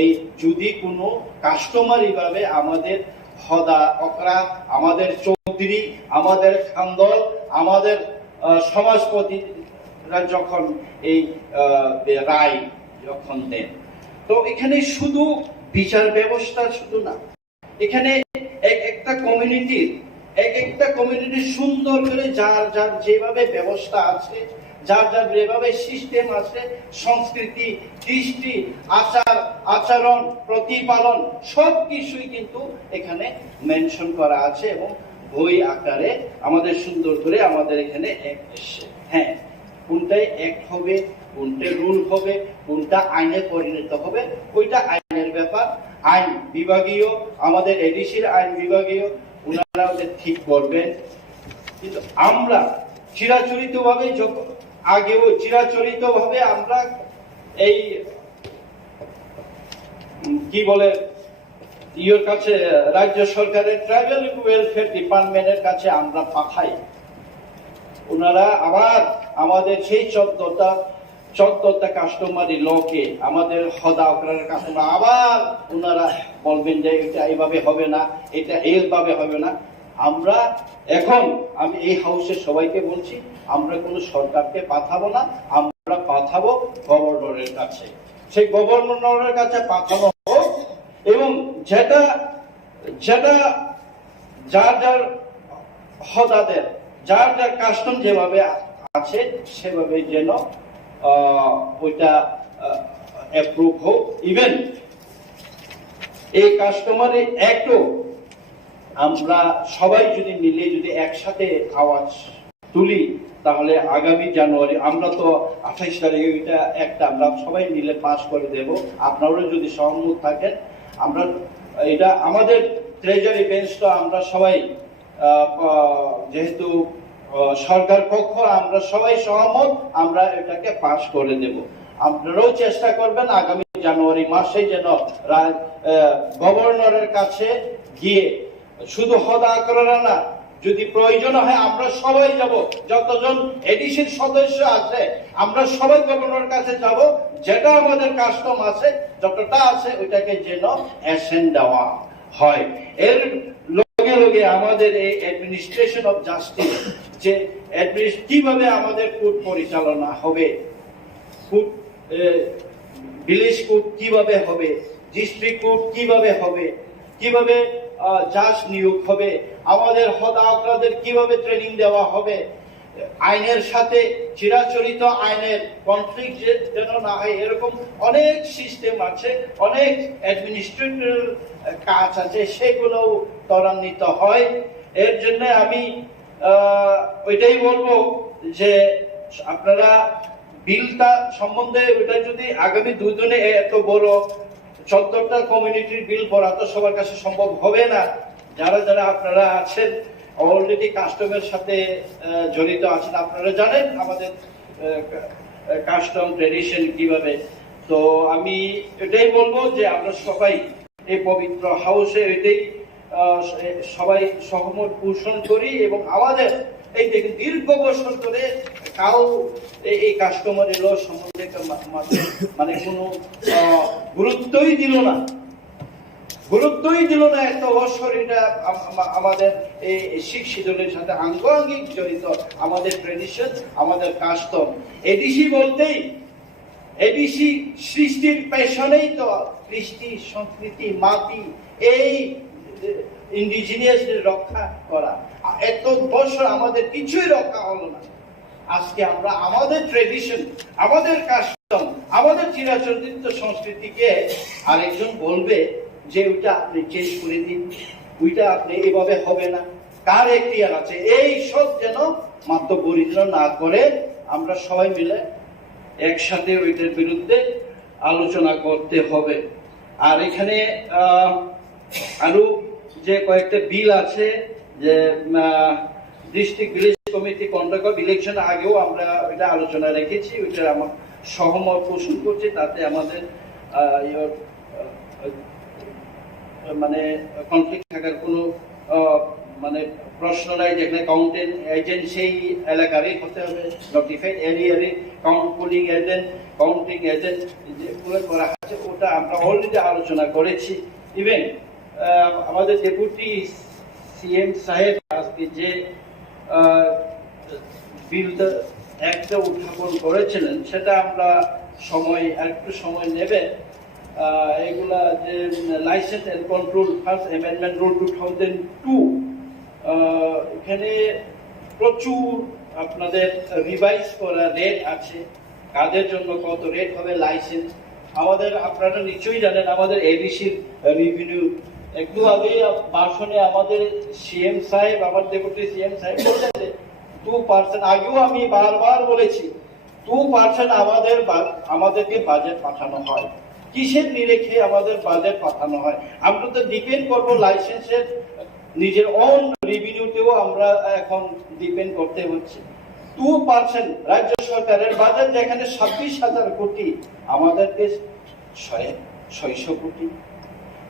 এই যদি কোনো কাস্টমারি ভাবে আমাদের হদা অকরা, আমাদের চৌধুরী, আমাদের খানদল, আমাদের সমাজপতিরা যখন এই রায় যখন দেন। তো এখানে শুধু বিচার ব্যবস্থা শুধু না, এখানে একটা কমিউনিটি সুন্দর করে যার যেভাবে ব্যবস্থা আছে, যার যেভাবে সিস্টেম আছে, সংস্কৃতি, দৃষ্টি, আচরণ, প্রতিপালন সবকিছুই কিন্তু এখানে মেনশন করা আছে এবং বই আকারে আমাদের সুন্দর করে আমাদের এখানে এসছে। হ্যাঁ, কোনটাই অ্যাক্ট হবে, কোনটা রুল হবে, কোনটা আইনে পরিণত হবে, ওইটা আইনের ব্যাপার। আইন বিভাগীয়, আমাদের এডিসির আইন বিভাগীয়, ওনারা ওদের ঠিক করবেন। কিন্তু আমরা চিরাচরিতভাবে আগেও চিরাচরিতভাবে আমরা এই কি বলে ইয়ের কাছে, রাজ্য সরকারের ট্রাইবাল ওয়েলফেয়ার ডিপার্টমেন্টের কাছে আমরা পাঠাই। ওনারা আবার আমাদের সেই 14টা কাস্টমারি লকে আমাদের হদা অকরারের কাস্টমার আবার ওনারা বলবেন যে এটা এইভাবে হবে না, এটা এইভাবে হবে না। আমরা এখন আমি এই হাউসের সবাইকে বলছি, আমরা কোনো সরকারকে পাঠাবো না, আমরা পাঠাবো গভর্নরের কাছে। সেই গভর্নরের কাছে পাঠানো হোক এবং যেটা যার যার হদাদের যার যার কাস্টম যেভাবে আছে সেভাবে যেন ওইটা অ্যাপ্রুভ হোক। ইভেন এই কাস্টমারি অ্যাক্টও আমরা সবাই যদি মিলে যদি একসাথে আওয়াজ তুলি, তাহলে আগামী জানুয়ারি, আমরা তো 28 তারিখে এটা একটা আমরা সবাই মিলে পাস করে দেব। আপনারাও যদি সহমত থাকেন, আমরা এটা আমাদের ট্রেজারি বেঞ্চটা আমরা সবাই যেহেতু সরকার পক্ষ, আমরা সবাই সহমত, আমরা এটাকে পাস করে দেব। আপনারাও চেষ্টা করবেন আগামী জানুয়ারি মাসে যেন গভর্নরের কাছে গিয়ে শুধু হদা করা না, যদি প্রয়োজন হয় আমরা সবাই যাব, যতজন এডিসির সদস্য আছে আমরা সবাই গভর্নরের কাছে যাব, যেটা আমাদের কাস্টম আছে যতটা আছে ওইটাকে যেন অ্যাসেন্ট দেওয়া হয়। এর লগে লগে আমাদের এই অ্যাডমিনিস্ট্রেশন অফ জাস্টিস, যে কিভাবে আমাদের কোর্ট পরিচালনা হবে, ভিলেজ কোর্ট কিভাবে হবে, ডিস্ট্রিক্ট কোর্ট কিভাবে হবে, কিভাবে জাজ নিয়োগ হবে, আমাদের হদা অকরাদের কিভাবে ট্রেনিং দেওয়া হবে, আইনের সাথে চিরাচরিত আইনের কনফ্লিক্ট যেন না হয়, এরকম অনেক সিস্টেম আছে, অনেক অ্যাডমিনিস্ট্রেটিভ কাজ আছে, সেগুলো ত্বরান্বিত হয়। এর জন্য আমি ওইটাই বলবো যে আপনারা বিলটা সম্বন্ধে ওইটা যদি আগামী 2 দিনে এত বড় 14টা কমিউনিটির বিল পড়া তো সবার কাছে সম্ভব হবে না। যারা যারা আপনারা আছেন অলরেডি কাস্টমের সাথে জড়িত আছেন, আপনারা জানেন আমাদের কাস্টম ট্রেডিশন কিভাবে। তো আমি এটাই বলবো যে আমরা সবাই এই পবিত্র হাউসে এটাই সবাই সহমত পোষণ করি এবং আমাদের এই দেখুন দীর্ঘ বছর ধরে কাউ এই কাস্টমার ল সম্বন্ধে মানে কোনো গুরুত্বই দিল না এত বছর। এটা আমাদের এই শিখ শিদলের সাথে আঙ্গিক জড়িত, আমাদের ট্রেডিশন, আমাদের কাস্টম। এডিসি বলতেই এডিসি সৃষ্টির পেছনেই তো কৃষ্টি, সংস্কৃতি, মাটি, এই ইন্ডিজিনিয়াস রক্ষা করা। এত বছর আমাদের কিছুই রক্ষা হলো না। আজকে আমরা আমাদের ট্রেডিশন, আমাদের কাস্টম, আমাদের চিরাচরিত সংস্কৃতিকে আরেকজন বলবে যে ওইটা আপনি চেঞ্জ করে দিন, ওইটা আপনি এভাবে হবে না, কার এখতিয়ার আছে, এই সব যেন মাত্রবরিদ্র না করে আমরা সবাই মিলে একসাথে ওইটার বিরুদ্ধে আলোচনা করতে হবে। আর এখানে আরো যে কয়েকটা বিল আছে, যে district village committee conduct of election, আগেও আমরা এটা আলোচনা রেখেছি, ওইটা আমার সহমত পোষণ করছি। তাতে আমাদের মানে কনফ্লিক্ট থাকার কোনো মানে প্রশ্ন নাই। যেখানে কাউন্টিং এজেন্ট সেই এলাকারই হতে হবে, নোটিফাইড এরিয়ারই পোলিং এজেন্ট, কাউন্টিং এজেন্ট যেগুলো করা আছে ওটা আমরা অলরেডি আলোচনা করেছি। ইভেন আমাদের ডেপুটি সিএম সাহেব আজকে যে বিলটা একটা উত্থাপন করেছিলেন, সেটা আমরা একটু সময় নেবে। এগুলা যে licence and control first amendment rule 2002, এখানে প্রচুর আপনাদের রিভাইজ করা রেট আছে, কাদের জন্য কত রেট হবে লাইসেন্স। আমাদের আপনারা নিশ্চয়ই জানেন আমাদের এডিসির রেভিনিউ একটু আগে ভাষণে আমাদের সিএম সাহেব, আমার ডেপুটি সিএম সাহেব বললেন 2%। আগেও আমি বারবার বলেছি 2% আমাদেরকে বাজেট পাঠানো হয়। কিসের নিরিখে আমাদের বাজেট পাঠানো হয়? আমরা তো ডিপেন্ড করবো লাইসেন্সের নিজের অন রেভিনিউতেও আমরা এখন ডিপেন্ড করতে হচ্ছে। 2% রাজ্য সরকারের বাজেট যেখানে 26,000 কোটি, আমাদেরকে 600 কোটি,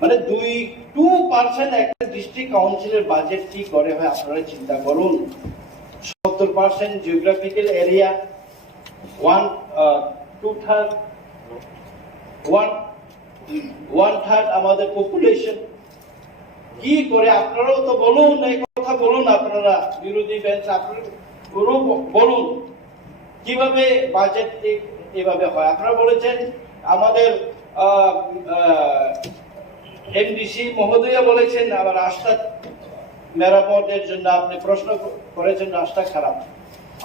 মানে 2% একটা ডিস্ট্রিক্ট কাউন্সিলের বাজেট কি করে হয় আপনারা চিন্তা করুন। 70% জিওগ্রাফিক্যাল এরিয়া, 1/3 আমাদের পপুলেশন। কি করে আপনারাও তো বলুন, এই কথা বলুন, আপনারা বিরোধী বেঞ্চ আপনারা বলুন কিভাবে বাজেট এভাবে হয়। আপনারা বলেছেন আমাদের এমডিসি মহোদয়া বলেছেন আবার রাস্তা মেরামতের জন্য আপনি প্রশ্ন করেছেন রাস্তা খারাপ।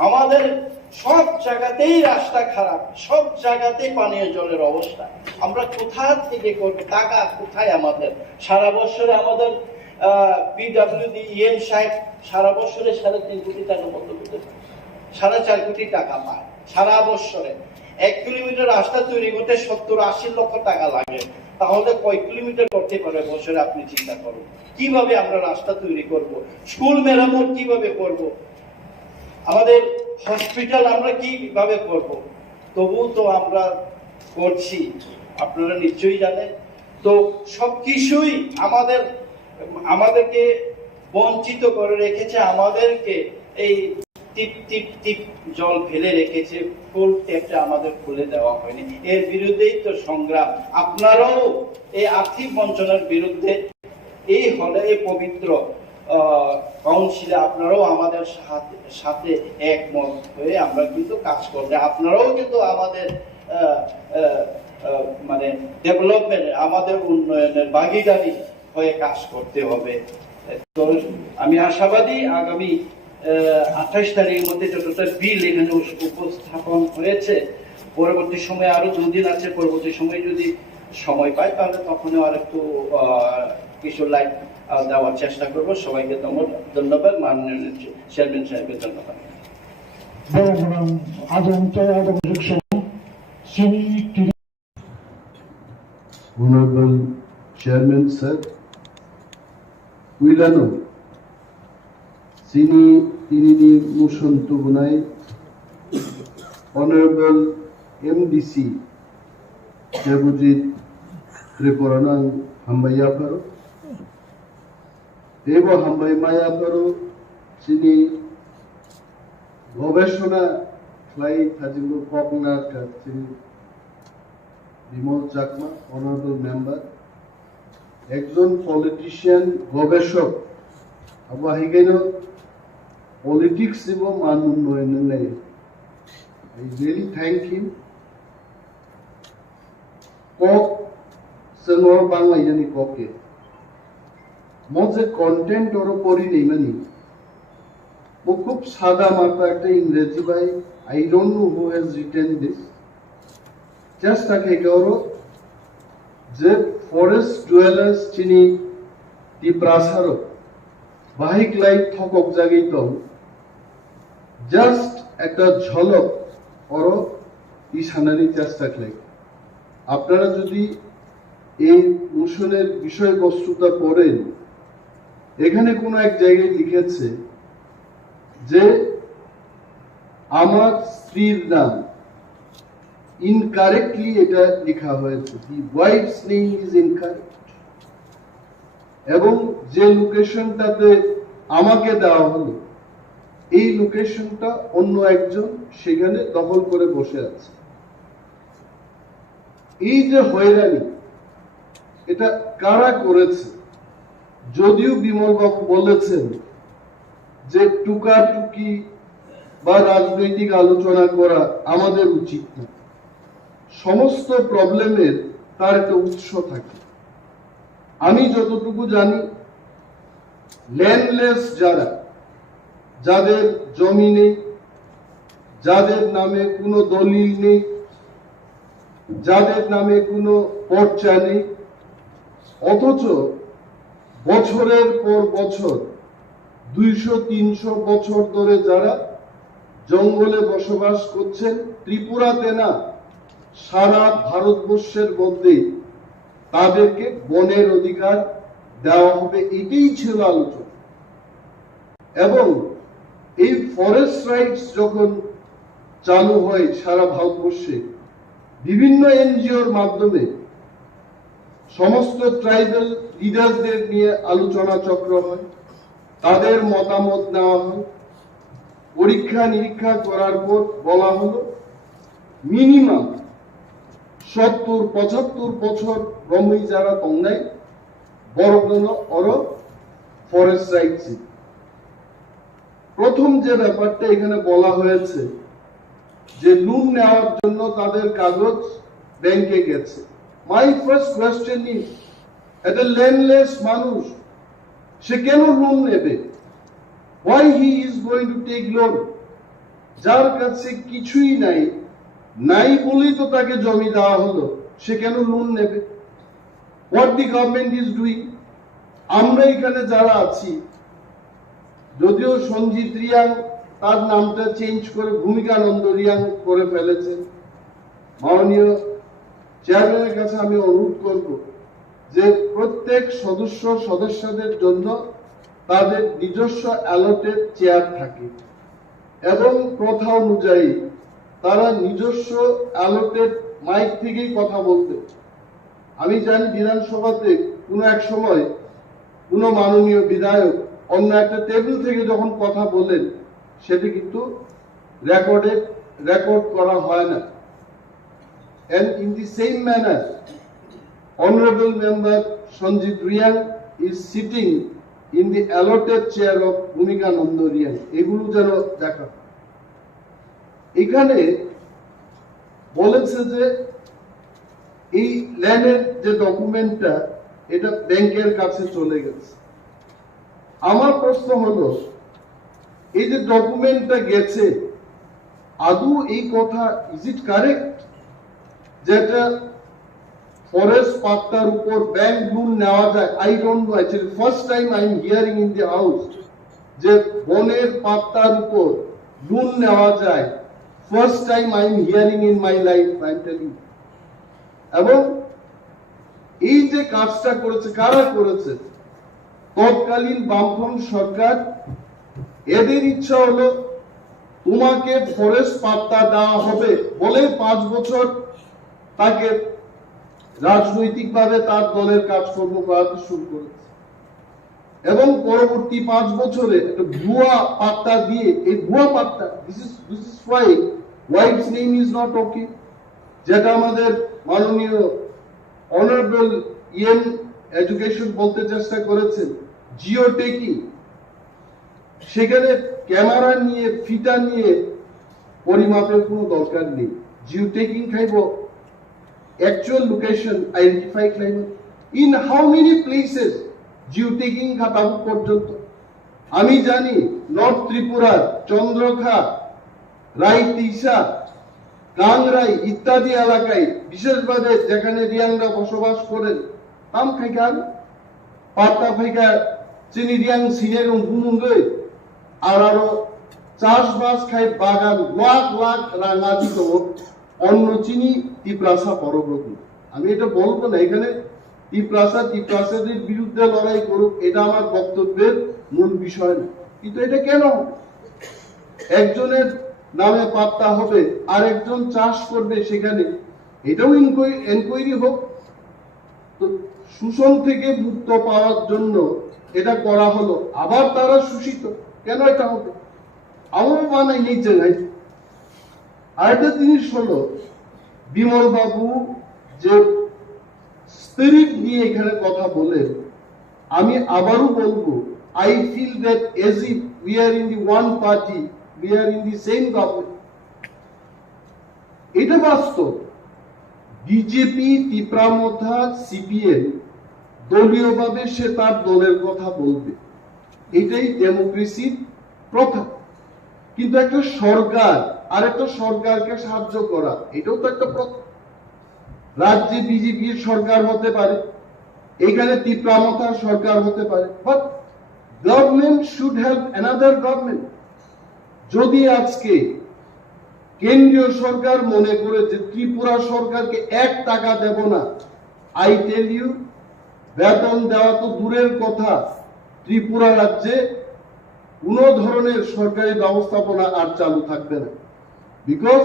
আমাদের সব জায়গাতেই রাস্তা খারাপ, সব জায়গাতেই পানীয় জলের অবস্থা। আমরা কোথা থেকে করব? টাকা কোথায় আমাদের? সারা বছরে আমাদের পিডব্লিউডি ইএম সাহেব সারা বছরে 3.5 কোটি টাকা মতো পেতে পারে, 4.5 কোটি টাকা পায় সারা বছরে। 1 কিলোমিটার রাস্তা তৈরি করতে 70-80 লক্ষ টাকা লাগে। তাহলে কয় কিলোমিটার করতে পারে বছরে আপনি চিন্তা করুন। কিভাবে আমরা রাস্তা তৈরি করব? স্কুল মেরামত কিভাবে করব? আমাদের হসপিটাল আমরা কিভাবে করব? তবু তো আমরা করছি, আপনারা নিশ্চয়ই জানেন। তো সবকিছুই আমাদেরকে বঞ্চিত করে রেখেছে, আমাদেরকে এই টিপ টিপ টিপ জল ফেলে রেখেছে, ফুল ট্যাপটা আমাদের খুলে দেওয়া হয়নি। এর বিরুদ্ধেই তো সংগ্রাম। আপনারাও এই আর্থিক বঞ্চনার বিরুদ্ধে এই হলে এই পবিত্র কাউন্সিলে আপনারাও আমাদের সাথে একমত হয়ে আমরা কিন্তু কাজ করবে। আপনারাও কিন্তু আমাদের মানে ডেভেলপমেন্ট, আমাদের উন্নয়নের ভাগিদারি হয়ে কাজ করতে হবে। তো আমি আশাবাদী আগামী 28 তারিখের মধ্যে যতটা বিল এখানে উপস্থাপন হয়েছে, পরবর্তী সময়ে আরো 2 দিন আছে, পরবর্তী সময়ে যদি সময় পাই তাহলে তখন আর একটু কিছু লাইন দেওয়ার চেষ্টা করব। সবাইকে ধন্যবাদ, মাননীয় চেয়ারম্যান সাহেবকে ধন্যবাদ। Honorable Chairman Sir, Uilano, Sini Tinini Motion Tubunai, Honorable MDC, Jabujit Tripuranang Hambayaparo, Deva Hambaymaya Sini Gobeshona Fly Tajibu Popna Sini Bimal Chakma, honourable member, একজন পলিটিশিয়ান, গবেষক, আবাহিগেন পলিটিক্স এবং মান উন্নয়ন নেই। I really thank him. কক সেলর বাংলা জানি ককে মজে কন্টেন্ট ওর পড়ি নেই মানি ও খুব সাদা মাথা একটা ইংরেজি ভাই। I don't know who has written this. Just like যে ফরেস্ট ডুয়েলার্স চিনি টি প্রাসারো বাহিক লাইট থকক জাগিত জাস্ট একটা ঝলক অর ইশানারি চেষ্টা লাইক। আপনারা যদি এই মোশনের বিষয়বস্তুটা পড়েন, এখানে কোনো এক জায়গায় লিখেছে যে আমার স্ত্রীর নাম ইনকারেক্টলি এটা লেখা হয়েছে, দি ওয়াইফস নেম ইজ ইনকারেক্ট, এবং যে লোকেশনটাতে আমাকে দেওয়া হলো এই লোকেশনটা অন্য একজন সেখানে দখল করে বসে আছে। এই যে হয়রানি এটা কারা করেছে? যদিও বিমল বাবু বলেছেন যে টুকাটুকি বা রাজনৈতিক আলোচনা করা আমাদের উচিত না, সমস্ত প্রবলেমের তার একটা উৎস থাকে। আমি যতটুকু জানি ল্যান্ডলেস যারা, যাদের জমি নেই, যাদের নামে কোনো দলিল নেই, যাদের নামে কোনো পর্চা নেই, অথচ বছরের পর বছর 200-300 বছর ধরে যারা জঙ্গলে বসবাস করছেন, ত্রিপুরাতে না সারা ভারতবর্ষের মধ্যে তাদেরকে বনের অধিকার দেওয়া হবে, এটাই ছিল আলোচনা। এবং এই ফরেস্ট রাইটস যখন চালু হয় সারা ভারতবর্ষে, বিভিন্ন এনজিওর মাধ্যমে সমস্ত ট্রাইবাল লিডারদের নিয়ে আলোচনা চক্র হয়, তাদের মতামত নেওয়া হয়, পরীক্ষা নিরীক্ষা করার পর বলা হলো মিনিমাম 70-75 বছর ব্রহ্মী যারা তংনাই বড় অর ফরেস্ট রাইটস। প্রথম যে ব্যাপারটা এখানে বলা হয়েছে যে লোন নেওয়ার জন্য তাদের কাগজ ব্যাংকে গেছে। মাই ফার্স্ট কোয়েশ্চেন ইজ, একটা ল্যান্ডলেস মানুষ সে কেন লোন নেবে? Why he is going to take loan? যার কাছে কিছুই নাই বলেই তো তাকে জমি দেওয়া হলো, সে কেন লোন নেবে? What the government is doing, আমরা এখানে যারা আছি, যদিও সঞ্জিত রিয়াং তার নামটা চেঞ্জ করে ভূমিকানন্দ রিয়াং করে ফেলেছে, মাননীয় চেয়ারম্যানের কাছে আমি অনুরোধ করব যে প্রত্যেক সদস্যদের জন্য তাদের নিজস্ব অ্যালটেড চেয়ার থাকে এবং প্রথা অনুযায়ী তারা নিজস্ব অ্যালটেড মাইক থেকেই কথা বলতে। আমি জানি বিধানসভাতে কোনো এক সময় কোনো মাননীয় বিধায়ক অন্য একটা টেবিল থেকে যখন কথা বলেন সেটি কিন্তু রেকর্ড করা হয় না। And in the same manner, Honorable Member Sanjit Riyang is sitting in the allotted chair of Bhumika Nando Riyang. এগুলো যেন দেখা। এখানে বলেছে যে এই ল্যান্ডের যে ডকুমেন্টটা এটা ব্যাংকের কাছে চলে গেছে। আমার প্রশ্ন হলো, এই যে ডকুমেন্টটা গেছে আদৌ এই কথা ইজ ইট কারেক্ট যেটা ফরেস্ট পাত্তার উপর ব্যাংক লোন নেওয়া যায়? I don't know, actually first time I am hearing in the house যে বনের পাত্তার উপর লোন নেওয়া যায়। First time I am hearing in my life, I am telling. এবং এই যে কাজটা করেছে, কারা করেছে? তৎকালীন বামফ্রন্ট সরকার। এদের ইচ্ছা হলো তোমাকে ফরেস্ট পাত্তা দেওয়া হবে বলে 5 বছর তাকে রাজনৈতিকভাবে তার দলের কাজকর্ম করাতে শুরু করেছে এবং পরবর্তী 5 বছরে একটা ভুয়া পাত্তা দিয়ে, এই ভুয়া পাত্তা, this is Y wife's name is not okay, যেটা আমাদের মাননীয় অনারেবল এডুকেশন বলতে চেষ্টা করেছেন, জিও টেকিং। সেখানে ক্যামেরা নিয়ে ফিটা নিয়ে পরিমাপের কোনো দরকার নেই। জিও টেকিং খাইব actual location identify climate in how many places geotagging খাতাবু পর্যন্ত। আমি জানি নর্থ ত্রিপুরা, চন্দ্রখা, রাইতিসা, কাংরাই ইত্যাদি এলাকায়, বিশেষভাবে যেখানে রিয়াংরা বসবাস করেন, তাম খাইকার পাতা ফাইকা চিনি রিয়াং সিনের হুমুঙ্গই আরো চাষবাস খাই বাগান লাখ লাখ রাঙাদি তো অন্য চিনি টিপ্রাসা পরব্রত। আমি এটা বলবো না এখানে টিপ্রাসাদের বিরুদ্ধে লড়াই করুক, এটা আমার বক্তব্যের মূল বিষয় না। কিন্তু এটা কেন একজনের নামে পাত্তা হবে আর একজন চাষ করবে সেখানে? এটাও এনকোয়ারি হোক। তো শোষণ থেকে মুক্ত পাওয়ার জন্য এটা করা হলো, আবার তারা শোষিত কেন এটা হবে? আমার বানাই নেই জায়গায়। আরেকটা জিনিস হলো, বিমল বাবু যে স্পিরিট নিয়ে এখানে কথা বলেন, আমি আবারও বলবো, I feel that as if we are in the one party, we are in the same government. এটা বাস্তব। বিজেপি, টিপ্রামথা, সিপিএম দলীয়ভাবে সে তার দলের কথা বলবে, এটাই ডেমোক্রেসির প্রথা। কিন্তু একটা সরকার আর একটা সরকারকে সাহায্য করা, এটাও তো একটা প্রথা। রাজ্যে বিজেপির সরকার হতে পারে, এখানে তীব্রামতার সরকার হতে পারে, but government should help another government. যদি আজকে কেন্দ্রীয় সরকার মনে করে যে ত্রিপুরা সরকারকে 1 টাকা দেব না, আই টেল ইউ, বেতন দেওয়া তো দূরের কথা, ত্রিপুরা রাজ্যে কোনো ধরনের সরকারি ব্যবস্থাপনা আর চালু থাকবে না। Because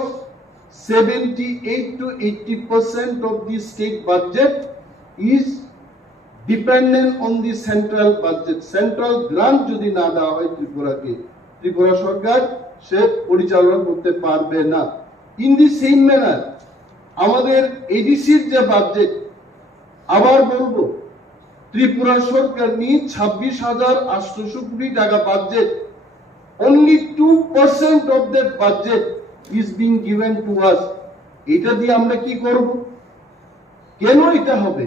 78 to 80% of the state budget is dependent on the central budget. Central grant যদি না দেওয়া হয় ত্রিপুরাকে, ত্রিপুরা সরকার সে পরিচালনা করতে পারবে না। ইন দি সেম ম্যানার আমাদের এডিসির যে বাজেট, আবার বলবো, ত্রিপুরা সরকার নিয়ে 26,800 কোটি টাকা budget, only 2% of that budget is being given to us. এটা দিয়ে আমরা কি করব? কেন এটা হবে?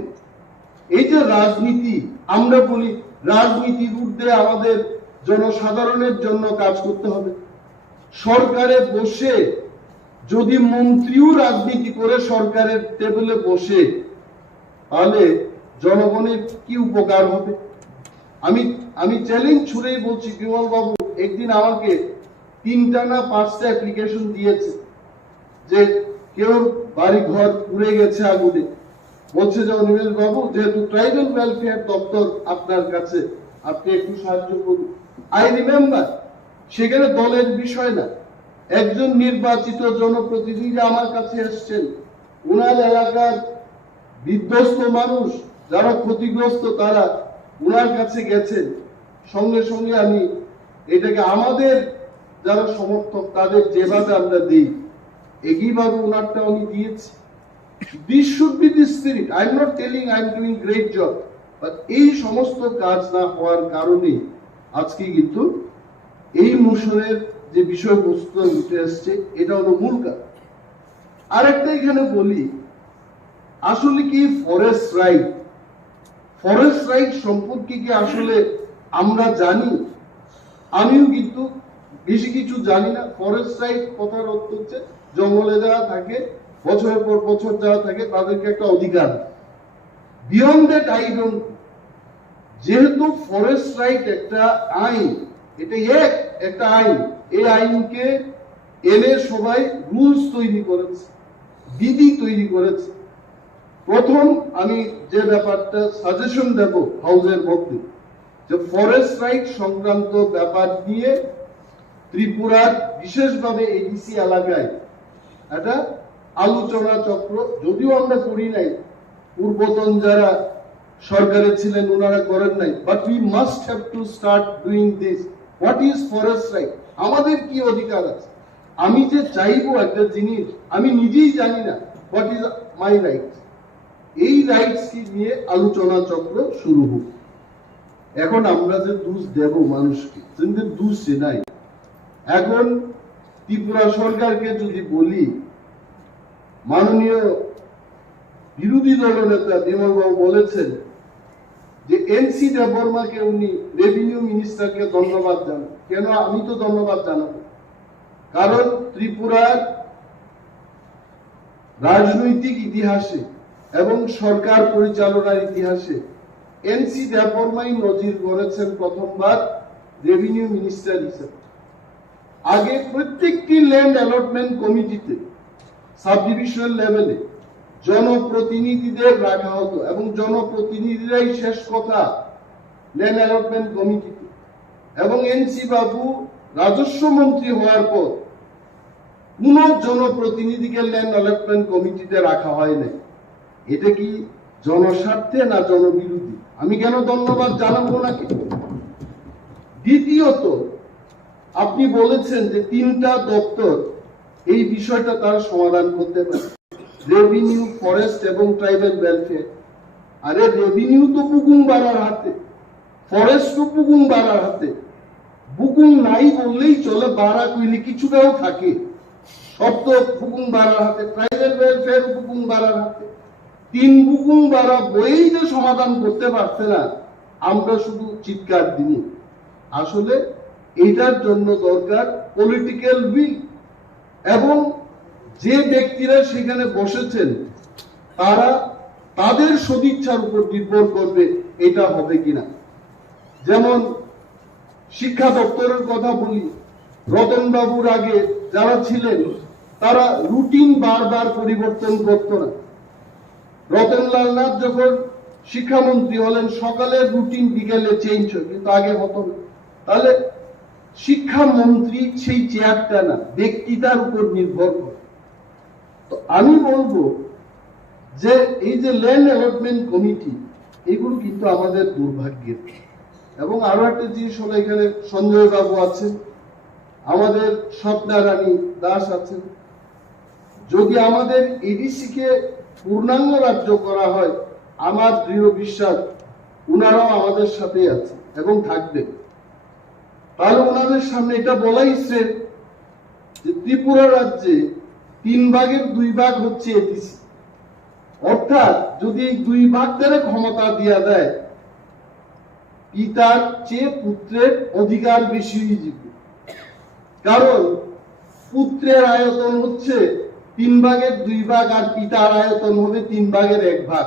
এই যে রাজনীতি, আমরা বলি রাজনীতির ঊর্ধ্বে আমাদের জনসাধারণের জন্য কাজ করতে হবে। সরকারে বসে যদি মন্ত্রীও রাজনীতি করে সরকারের টেবিলে বসে, তাহলে জনগণের কি উপকার হবে? আমি চ্যালেঞ্জ ছুড়েই বলছি, বিমল বাবু একদিন আমাকে 3টা না 5টা অ্যাপ্লিকেশন দিয়েছে যে কেউ বাড়ি ঘর পুড়ে গেছে আগুনে, বলছে যে অনিমেষ বাবু, যেহেতু ট্রাইবাল ওয়েলফেয়ার দপ্তর আপনার কাছে, আপনি একটু সাহায্য করুন। আই রিমেম্বার, সেখানে দলের বিষয় না, একজন নির্বাচিত জনপ্রতিনিধি আমার কাছে এসছেন, ওনার এলাকার বিধ্বস্ত মানুষ যারা ক্ষতিগ্রস্ত তারা ওনার কাছে গেছেন। সঙ্গে সঙ্গে আমি এটাকে আমাদের যারা সমর্থক তাদের যেভাবে আমরা দিই, একইভাবে ওনারটা উনি দিয়েছি। This should be the spirit. I'm not telling I'm doing great job, but এই সমস্ত কাজ না হওয়ার কারণে আজকে কিন্তু এই মোশনের যে বিষয়বস্তু উঠে আসছে, এটা হলো মূল কারণ। আরেকটা এখানে বলি, আসলে কি ফরেস্ট রাইট সম্পর্কে কি আসলে আমরা জানি? আমিও কিন্তু বেশি কিছু জানি না। ফরেস্ট রাইট কথার অর্থ হচ্ছে জঙ্গলে যারা থাকে, বছরের পর বছর যারা থাকে, তাদেরকে একটা অধিকার। Beyond that I don't. যেহেতু ফরেস্ট রাইট একটা আইন, এটা একটা আইন, এই আইনকে এনে সবাই রুলস তৈরি করেছে, বিধি তৈরি করেছে। প্রথম আমি যে ব্যাপারটা সাজেশন দেব হাউসের মধ্যে, যে ফরেস্ট রাইট সংক্রান্ত ব্যাপার নিয়ে ত্রিপুরার বিশেষভাবে এডিসি এলাকায় একটা আলোচনা চক্র, যদিও আমরা করি নাই, পূর্বতন যারা সরকারে ছিলেন ওনারা করেন নাই, but we must have to start doing this. What is forest right? আমাদের কি অধিকার আছে? আমি যে চাইবো একটা জিনিস, আমি নিজেই জানি না হোয়াট ইজ মাই রাইট। এই রাইটস কি নিয়ে আলোচনা চক্র শুরু হোক। এখন আমরা যে দোষ দেব মানুষকে, কিন্তু দোষ নাই। এখন ত্রিপুরা সরকারকে যদি বলি, মাননীয় বিরোধী দলনেতা বিমল বাবু বলেছেন যে এনসি দেববর্মাকে উনি রেভিনিউ মিনিস্টারকে ধন্যবাদ জানান। কেন আমি তো ধন্যবাদ জানাবো? কারণ ত্রিপুরার রাজনৈতিক ইতিহাসে এবং সরকার পরিচালনার ইতিহাসে এনসি দেববর্মাই নজির গড়েছেন প্রথমবার রেভিনিউ মিনিস্টার হিসেবে। আগে প্রত্যেকটি ল্যান্ড অ্যালটমেন্ট কমিটিতে সাব ডিভিশনাল লেভেলে জনপ্রতিনিধিদের রাখা হতো এবং জনপ্রতিনিধিরাই শেষ কথা ল্যান্ড অ্যালটমেন্ট কমিটিতে। এবং এনসি বাবু রাজস্ব মন্ত্রী হওয়ার পর কোন জনপ্রতিনিধিকে ল্যান্ড অ্যালটমেন্ট কমিটিতে রাখা হয় না। এটা কি জনস্বার্থে না জনবিরোধী? আমি কেন ধন্যবাদ জানাবো নাকি? দ্বিতীয়ত, আপনি বলেছেন যে 3টা দপ্তর এই বিষয়টা তারা সমাধান করতে পারে, রেভিনিউ, ফরেস্ট এবং ট্রাইবাল ওয়েলফেয়ার। আরে রেভিনিউ তো বুকুং বাড়ার হাতে, ফরেস্ট তো বুকুং বাড়ার হাতে। বুকুং নাই বললেই চলে, বাড়া কইলে কিছুটাও থাকে, সব তো বুকুং বাড়ার হাতে। ট্রাইবাল ওয়েলফেয়ার বুকুং বাড়ার হাতে। 3 বুকুং বাড়া বই যে সমাধান করতে পারছে না, আমরা শুধু চিৎকার দিই। আসলে এটার জন্য দরকার পলিটিক্যাল উইল, এবং যে ব্যক্তিরা সেখানে বসেছেন তারা তাদের সদিচ্ছার উপর নির্ভর করবে এটা হবে কিনা। যেমন শিক্ষা দপ্তরের কথা বলি, রতন বাবুর আগে যারা ছিলেন তারা রুটিন বারবার পরিবর্তন করতো না। রতনলাল নাথ যখন শিক্ষামন্ত্রী হলেন সকালের রুটিন বিকেলে চেঞ্জ হয়, কিন্তু আগে হতো না। তাহলে শিক্ষামন্ত্রী সেই চেয়ারটা না, ব্যক্তিতার উপর নির্ভর করে। তো আমি বলবো যে এই যে ল্যান্ড অ্যালটমেন্ট কমিটি, এগুলো কিন্তু আমাদের দুর্ভাগ্যের। এবং আরো একটা জিনিস হলো, এখানে সঞ্জয় বাবু আছেন, আমাদের স্বপ্না রানী দাস আছেন। যদি আমাদের এডিসি কে পূর্ণাঙ্গ রাজ্য করা হয়, আমার দৃঢ় বিশ্বাস উনারাও আমাদের সাথে আছে এবং থাকবেন। তাহলে ওনাদের সামনে এটা বলাই শ্রেয় যে ত্রিপুরা রাজ্যে 3 ভাগের 2 ভাগ হচ্ছে এডিসি। অর্থাৎ যদি এই 2 ভাগ ধরে ক্ষমতা দিয়া দেয়, পিতার চেয়ে পুত্রের অধিকার বেশি হয়ে যাবে। কারণ পুত্রের আয়তন হচ্ছে 3 ভাগের 2 ভাগ, আর পিতার আয়তন হবে 3 ভাগের 1 ভাগ।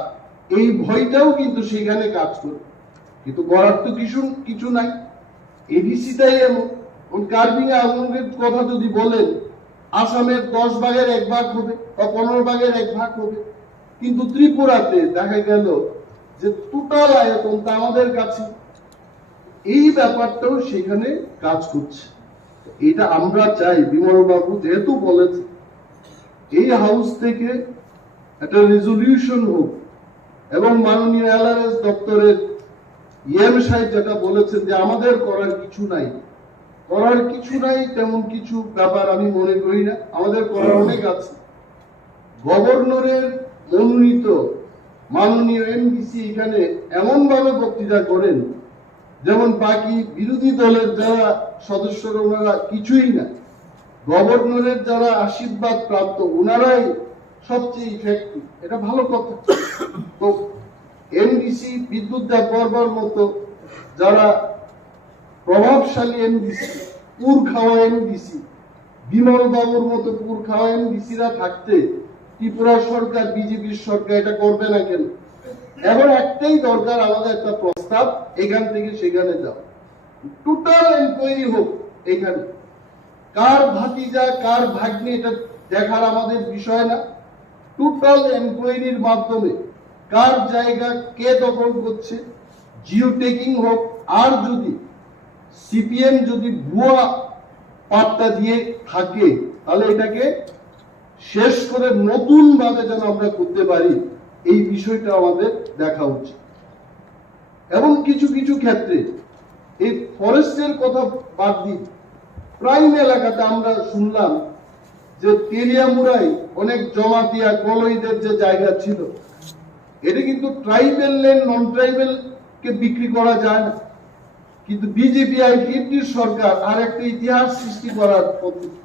এই ভয়টাও কিন্তু সেখানে কাজ করে, কিন্তু করার তো কিছু নাই। এডিসিটাই এমন। কার্বিং আঙুলের কথা যদি বলেন, আসামের 10 ভাগের 1 ভাগ হবে বা 15 ভাগের 1 ভাগ হবে, কিন্তু ত্রিপুরাতে দেখা গেল যে টোটাল আয়তনটা আমাদের কাছে। এই ব্যাপারটাও সেখানে কাজ করছে। এটা আমরা চাই, বিমল বাবু যেহেতু বলেছে, এই হাউস থেকে একটা রেজলিউশন হোক। এবং মাননীয় এলআরএস দপ্তরের ইএম সাহেব যেটা বলেছেন যে আমাদের করার কিছু নাই, তেমন কিছু ব্যাপার আমি মনে করি না। আমাদের করার অনেক আছে। গভর্নরের মনোনীত মাননীয় এমডিসি এখানে এমন ভাবে বক্তৃতা করেন যেমন বাকি বিরোধী দলের যারা সদস্যরা ওনারা কিছুই না। গভর্নরের যারা আশীর্বাদ প্রাপ্ত ওনারাই সবচেয়ে ইফেক্টিভ। এটা ভালো কথা। তো এমডিসি বিদ্যুৎ দেববর্মার মতো যারা প্রভাবশালী এমডিসি, পুর খাওয়া এমডিসি, বিমল বাবুর মতো পুর খাওয়া এমডিসিরা থাকতে ত্রিপুরা সরকার, বিজেপির সরকার এটা করবে না কেন? এখন একটাই দরকার, আমাদের একটা প্রস্তাব, এখান থেকে সেখানে যাও, টোটাল এনকোয়ারি হোক। এখানে কার ভাতিজা কার ভাগ্নে এটা দেখার আমাদের বিষয় না। টোটাল এনকোয়ারির মাধ্যমে কার জায়গা কে দখল করছে, জিও টেকিং হোক। আর যদি সিপিএম যদি ভুয়া পাট্টা দিয়ে থাকে, তাহলে এটাকে শেষ করে নতুন ভাবে যেন আমরা করতে পারি, এই বিষয়টা আমাদের দেখা উচিত। এবং কিছু কিছু ক্ষেত্রে এই ফরেস্টের কথা বাদ দিই, প্রাইম এলাকাতে আমরা শুনলাম যে তেলিয়ামুড়াই অনেক জমাতিয়া কলইদের যে জায়গা ছিল, এটা কিন্তু ট্রাইবেল ল্যান্ড নন ট্রাইবেল কে বিক্রি করা যায় না। কিন্তু বিজেপি আইপিএফটির সরকার আর একটা ইতিহাস সৃষ্টি করার পদ্ধতি।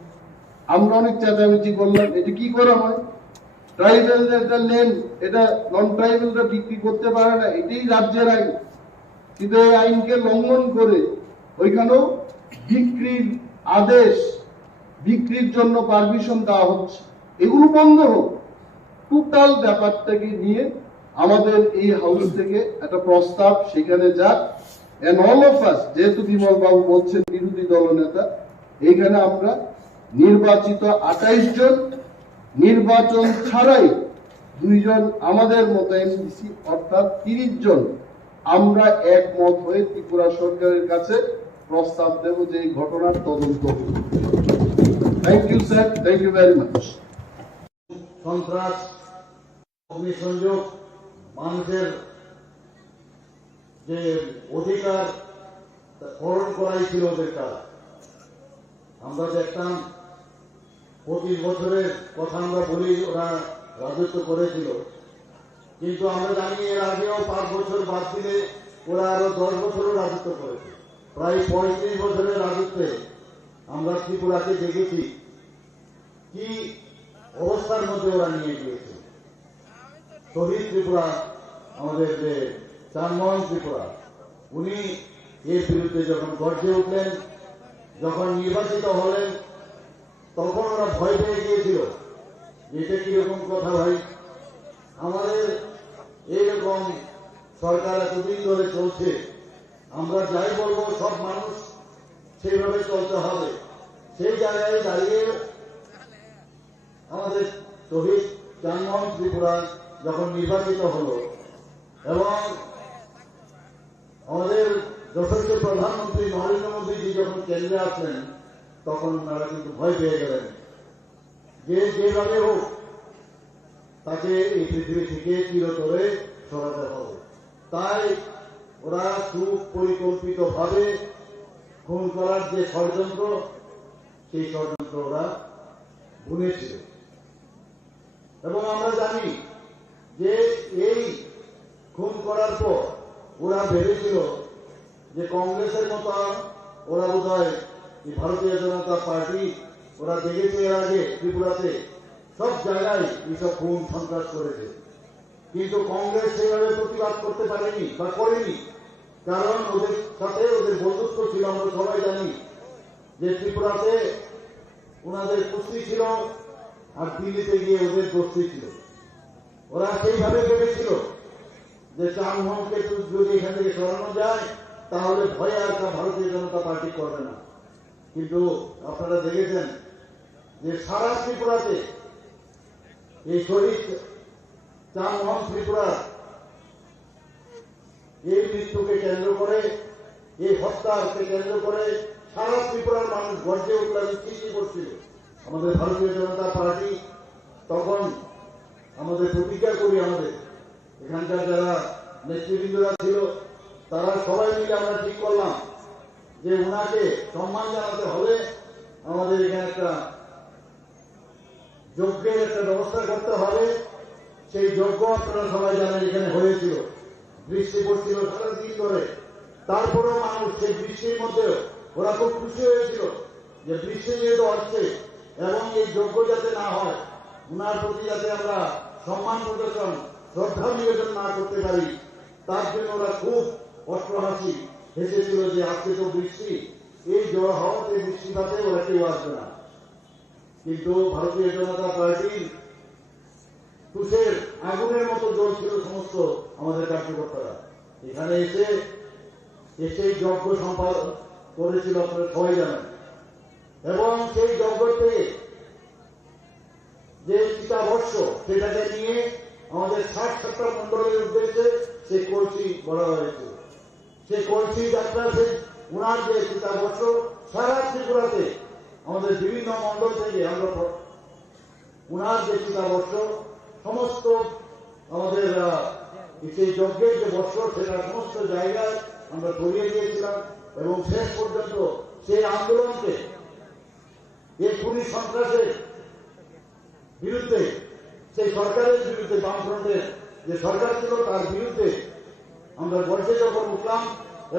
আমরা অনেক চেঁচামেচি করলাম, এটা কি করা হয়? ট্রাইবেলদের একটা ল্যান্ড, এটা নন ট্রাইবেলরা বিক্রি করতে পারে না, এটাই রাজ্যের আইন। কিন্তু এই আইনকে লঙ্ঘন করে ওইখানেও বিক্রির আদেশ, বিক্রির জন্য পারমিশন দেওয়া হচ্ছে। এগুলো বন্ধ হোক। টোটাল ব্যাপারটাকে নিয়ে আমাদের এই হাউস থেকে একটা প্রস্তাব সেখানে যাক। এন্ড অল অফ আস, যেহেতু বিমল বাবু বলছেন বিরোধী দলনেতা, এইখানে আমরা নির্বাচিত 28 জন, নির্বাচন ছাড়াই 2 জন আমাদের মতো এমডিসি, অর্থাৎ 30 জন আমরা একমত হয়ে ত্রিপুরা সরকারের কাছে প্রস্তাব দেব যে এই ঘটনার তদন্ত হবে। Thank you sir, thank you very much. সন্ত্রাস, অগ্নিসংযোগ, মানুষের যে অধিকার হরণ করাই ছিল ওদের কাজ। আমরা দেখতাম 25 বছরের কথা আমরা বলি, ওরা রাজত্ব করেছিল, কিন্তু আমরা জানি এর আগেও 5 বছর বাদ দিলে ওরা আরো 10 বছরও রাজত্ব করেছে। প্রায় 35 বছরের রাজত্বে আমরা ত্রিপুরাকে দেখেছি কি অবস্থার মধ্যে ওরা নিয়ে গিয়েছে। শহীদ ত্রিপুরা, আমাদের যে চানমোহন ত্রিপুরা, উনি এর বিরুদ্ধে যখন গর্জে উঠলেন, যখন নির্বাচিত হলেন, তখন ওরা ভয় পেয়ে গিয়েছিল এটা কিরকম কথা ভাই, আমাদের এইরকম সরকার এতদিন ধরে চলছে, আমরা যাই বলবো সব মানুষ সেইভাবে চলতে হবে, সেই জায়গায় দাঁড়িয়ে আমাদের শহীদ চাঁদমোহন ত্রিপুরা যখন নির্বাচিত হলো এবং আমাদের যশস্বী প্রধানমন্ত্রী নরেন্দ্র মোদীজি যখন কেন্দ্রে আসলেন, তখন ওনারা কিন্তু ভয় পেয়ে গেলেন যে যেভাবে হোক তাকে এই পৃথিবী থেকে চিরতরে সরাতে হবে। তাই ওরা সুপরিকল্পিত ভাবে খুন করার যে ষড়যন্ত্র, সেই ষড়যন্ত্র ওরা বুনেছিল। এবং আমরা জানি যে এই খুন করার পর ওরা ভেবেছিল যে কংগ্রেসের মতো ওরা বোধহয় ভারতীয় জনতা পার্টি ওরা দেখেছে এর আগে ত্রিপুরাতে সব জায়গায় এইসব খুন সন্ত্রাস করেছে, কিন্তু কংগ্রেস সেভাবে প্রতিবাদ করতে পারেনি বা করেনি, কারণ ওদের সাথে ওদের বন্ধুত্ব ছিল। আমরা সবাই জানি যে ত্রিপুরাতে ওনাদের কুস্তি ছিল আর দিল্লিতে গিয়ে ওদের কুস্তি ছিল। ওরা সেইভাবে ভেবেছিল যে চাঁদমোহনকে যদি এখান থেকে সরানো যায় তাহলে ভয়ে আর ভারতীয় জনতা পার্টি করবে না। কিন্তু আপনারা দেখেছেন যে সারা ত্রিপুরাতে এই শহীদ চাঁদমোহন ত্রিপুরা এই মৃত্যুকে কেন্দ্র করে, এই হত্যাকে কেন্দ্র করে সারা ত্রিপুরার মানুষ গর্জে উঠল, সৃষ্টি করছিল। আমাদের ভারতীয় জনতা পার্টি তখন আমাদের প্রতিজ্ঞা করি, আমাদের এখানকার যারা নেতৃবৃন্দরা ছিল তারা সবাই মিলে আমরা ঠিক করলাম যে ওনাকে সম্মান জানাতে হলে আমাদের এখানে একটা যজ্ঞের একটা ব্যবস্থা করতে হবে। সেই যজ্ঞ আপনারা সবাই জানেন এখানে হয়েছিল, বৃষ্টি পড়ছিল সারাদিন ধরে, তারপরেও মানুষ সেই বৃষ্টির মধ্যে ওরা খুব খুশি হয়েছিল যে বৃষ্টি যেহেতু হচ্ছে এবং এই যজ্ঞ যাতে না হয়, ওনার প্রতি যাতে আমরা সম্মান প্রদর্শন শ্রদ্ধা নিবেদন না করতে পারি, তার জন্য ওরা খুব অট্টহাসি হেসেছিল যে আজকে তো বৃষ্টি, এই জল হওয়াতে বৃষ্টিপাতে ওরা কেউ আসবে না। কিন্তু ভারতীয় জনতা পার্টির তুষের আগুনের মতো জ্বলছিল সমস্ত আমাদের কার্যকর্তারা। এখানে এসে যজ্ঞ সম্পাদন করেছিল, আপনারা সবাই জানেন। এবং সেই যজ্ঞ থেকে যে চিতাবর্ষ সেটাকে নিয়ে আমাদের 60-70 মন্ডলের উদ্দেশ্যে সেই কলসি বলা হয়েছে। সেই কলসি যাত্রা, সেই উনার যে চিতাবর্ষ সারা ত্রিপুরাতে আমাদের বিভিন্ন মন্ডল থেকে আমরা উনার যে চিতাবর্ষ সমস্ত আমাদের সেই যজ্ঞের যে বর্ষ সেটা সমস্ত জায়গায় আমরা ছড়িয়ে দিয়েছিলাম। এবং শেষ পর্যন্ত সেই আন্দোলনকে এই খুনি সন্ত্রাসের বিরুদ্ধে, সেই সরকারের বিরুদ্ধে, বামফ্রন্টের যে সরকার ছিল তার বিরুদ্ধে আমরা গর্জে যখন উঠলাম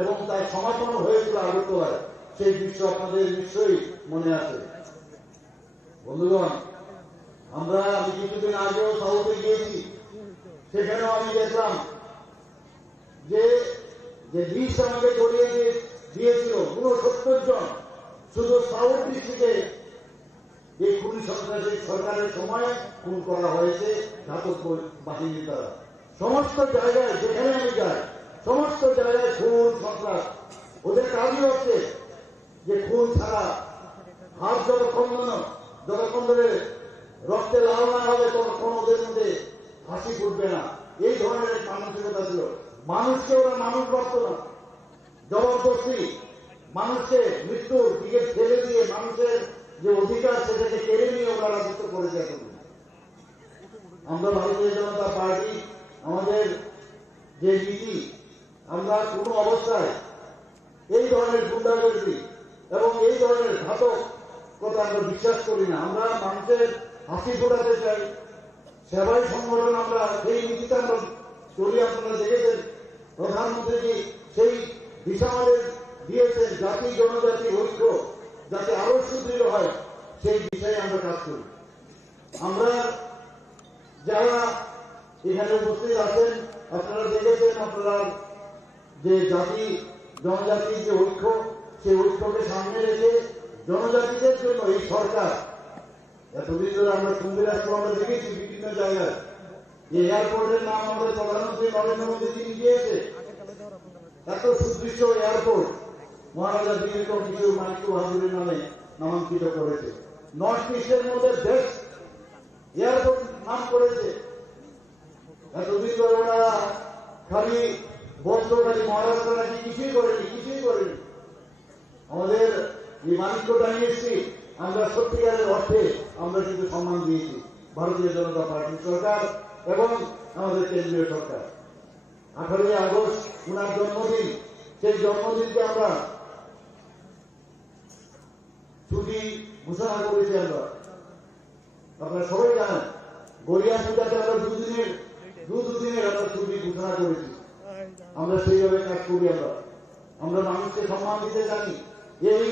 এবং তার সমাপন হয়েছিল আগরতলায়, সেই দৃশ্য আপনাদের নিশ্চয়ই মনে আছে। বন্ধুগণ, আমি কিছুদিন আগেও সাউথে গিয়েছি, সেখানেও আমি দেখলাম যে লিস্ট আমাকে জড়িয়ে দিয়েছিল 69 জন শুধু সাউথ ডিস্ট্রিক্টে এই খুনি সন্ত্রাসী সরকারের সময় খুন করা হয়েছে ঘাতক বাহিনীর দ্বারা। সমস্ত জায়গায় যেখানে আমি যাই সমস্ত জায়গায় খুন সন্ত্রাস। ওদের কাজই হচ্ছে যে খুন ছাড়া হাত যতক্ষণ ধরে রক্তে লাল না হবে ততক্ষণ ওদের মধ্যে হাসি ফুটবে না, এই ধরনের মানসিকতা ছিল। মানুষকে ওরা মানুষ ভাবত না, জবরদস্তি মানুষকে মৃত্যুর দিকে ঠেলে দিয়ে মানুষের যে অধিকার সেটাকে কেড়ে নিয়ে ওরা রাজত্ব করেছে। আমরা ভারতীয় জনতা পার্টি আমাদের যে নীতি, আমরা কোনো অবস্থায় এই ধরনের গুন্ডাগর্দি এবং এই ধরনের ঘাতক কথা আমরা বিশ্বাস করি না। আমরা মানুষের হাসি ফোটাতে চাই, সেবাই সংগঠন, আমরা সেই নীতিতে আমরা চলি। আপনারা দেখেছেন প্রধানমন্ত্রী সেই দিশা আমাদের দিয়েছেন, জাতি জনজাতি ঐক্য যাতে আরো সুদৃঢ় হয় সেই বিষয়ে আমরা কাজ করি। আমরা যারা এখানে উপস্থিত আছেন আপনারা দেখেছেন, আপনারা যে জাতি জনজাতির যে ঐক্য, সেই ঐক্যকে সামনে রেখে জনজাতিদের জন্য এই সরকার এতদিন ধরে আমরা কুম্ভীরাজপুর আমরা দেখেছি বিভিন্ন জায়গায় যে এয়ারপোর্টের নাম আমাদের প্রধানমন্ত্রী নরেন্দ্র মোদী তিনি দিয়েছে। এত সুদৃশ্য এয়ারপোর্ট মহারাজা দিলীপ কিশোর মানিক্য বাহাদুরের নামে নামাঙ্কিত করেছে। নর্থ ইস্টের মধ্যে বেস্ট এয়ারপোর্ট নাম করেছে। এতদিন ধরে ওনারা খালি বলতো খালি মহারাষ্ট্র নাকি কিছুই করেনি। আমাদের এই মানিক্য ডাইনেস্টি আমরা সত্যিকারের অর্থে আমরা কিন্তু সম্মান দিয়েছি ভারতীয় জনতা পার্টির সরকার এবং আমাদের কেন্দ্রীয় সরকার। 18ই আগস্ট ওনার জন্মদিন, সেই জন্মদিনকে আমরা ছুটি ঘোষণা করেছি। আমরা আপনারা সবাই জানেন গড়িয়া পূজাতে আমরা দুদিনের আমরা ছুটি ঘোষণা করেছি। আমরা সেইভাবে কাজ করি। আমরা মানুষকে সম্মান দিতে জানি। এই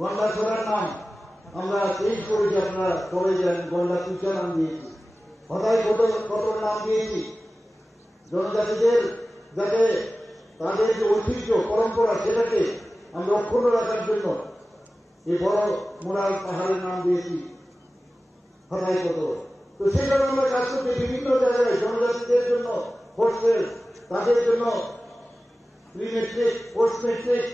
গন্ডাছড়ার নাম আমরা চেঞ্জ করেছি, আপনারা সবাই জানেন, গন্ডা তুচা নাম দিয়েছি। হঠাৎ কত নাম দিয়েছি জনজাতিদের, যাতে তাদের যে ঐতিহ্য পরম্পরা সেটাকে আমরা অক্ষুণ্ণ রাখার জন্য এই বড় মোরাল পাহাড়ের নাম দিয়েছি হঠাৎ কত। তো সেভাবে আমরা কাজ করছি বিভিন্ন জায়গায় জনজাতিদের জন্য হোস্টেল, তাদের জন্য প্রি মেট্রিক, পোস্ট মেট্রিক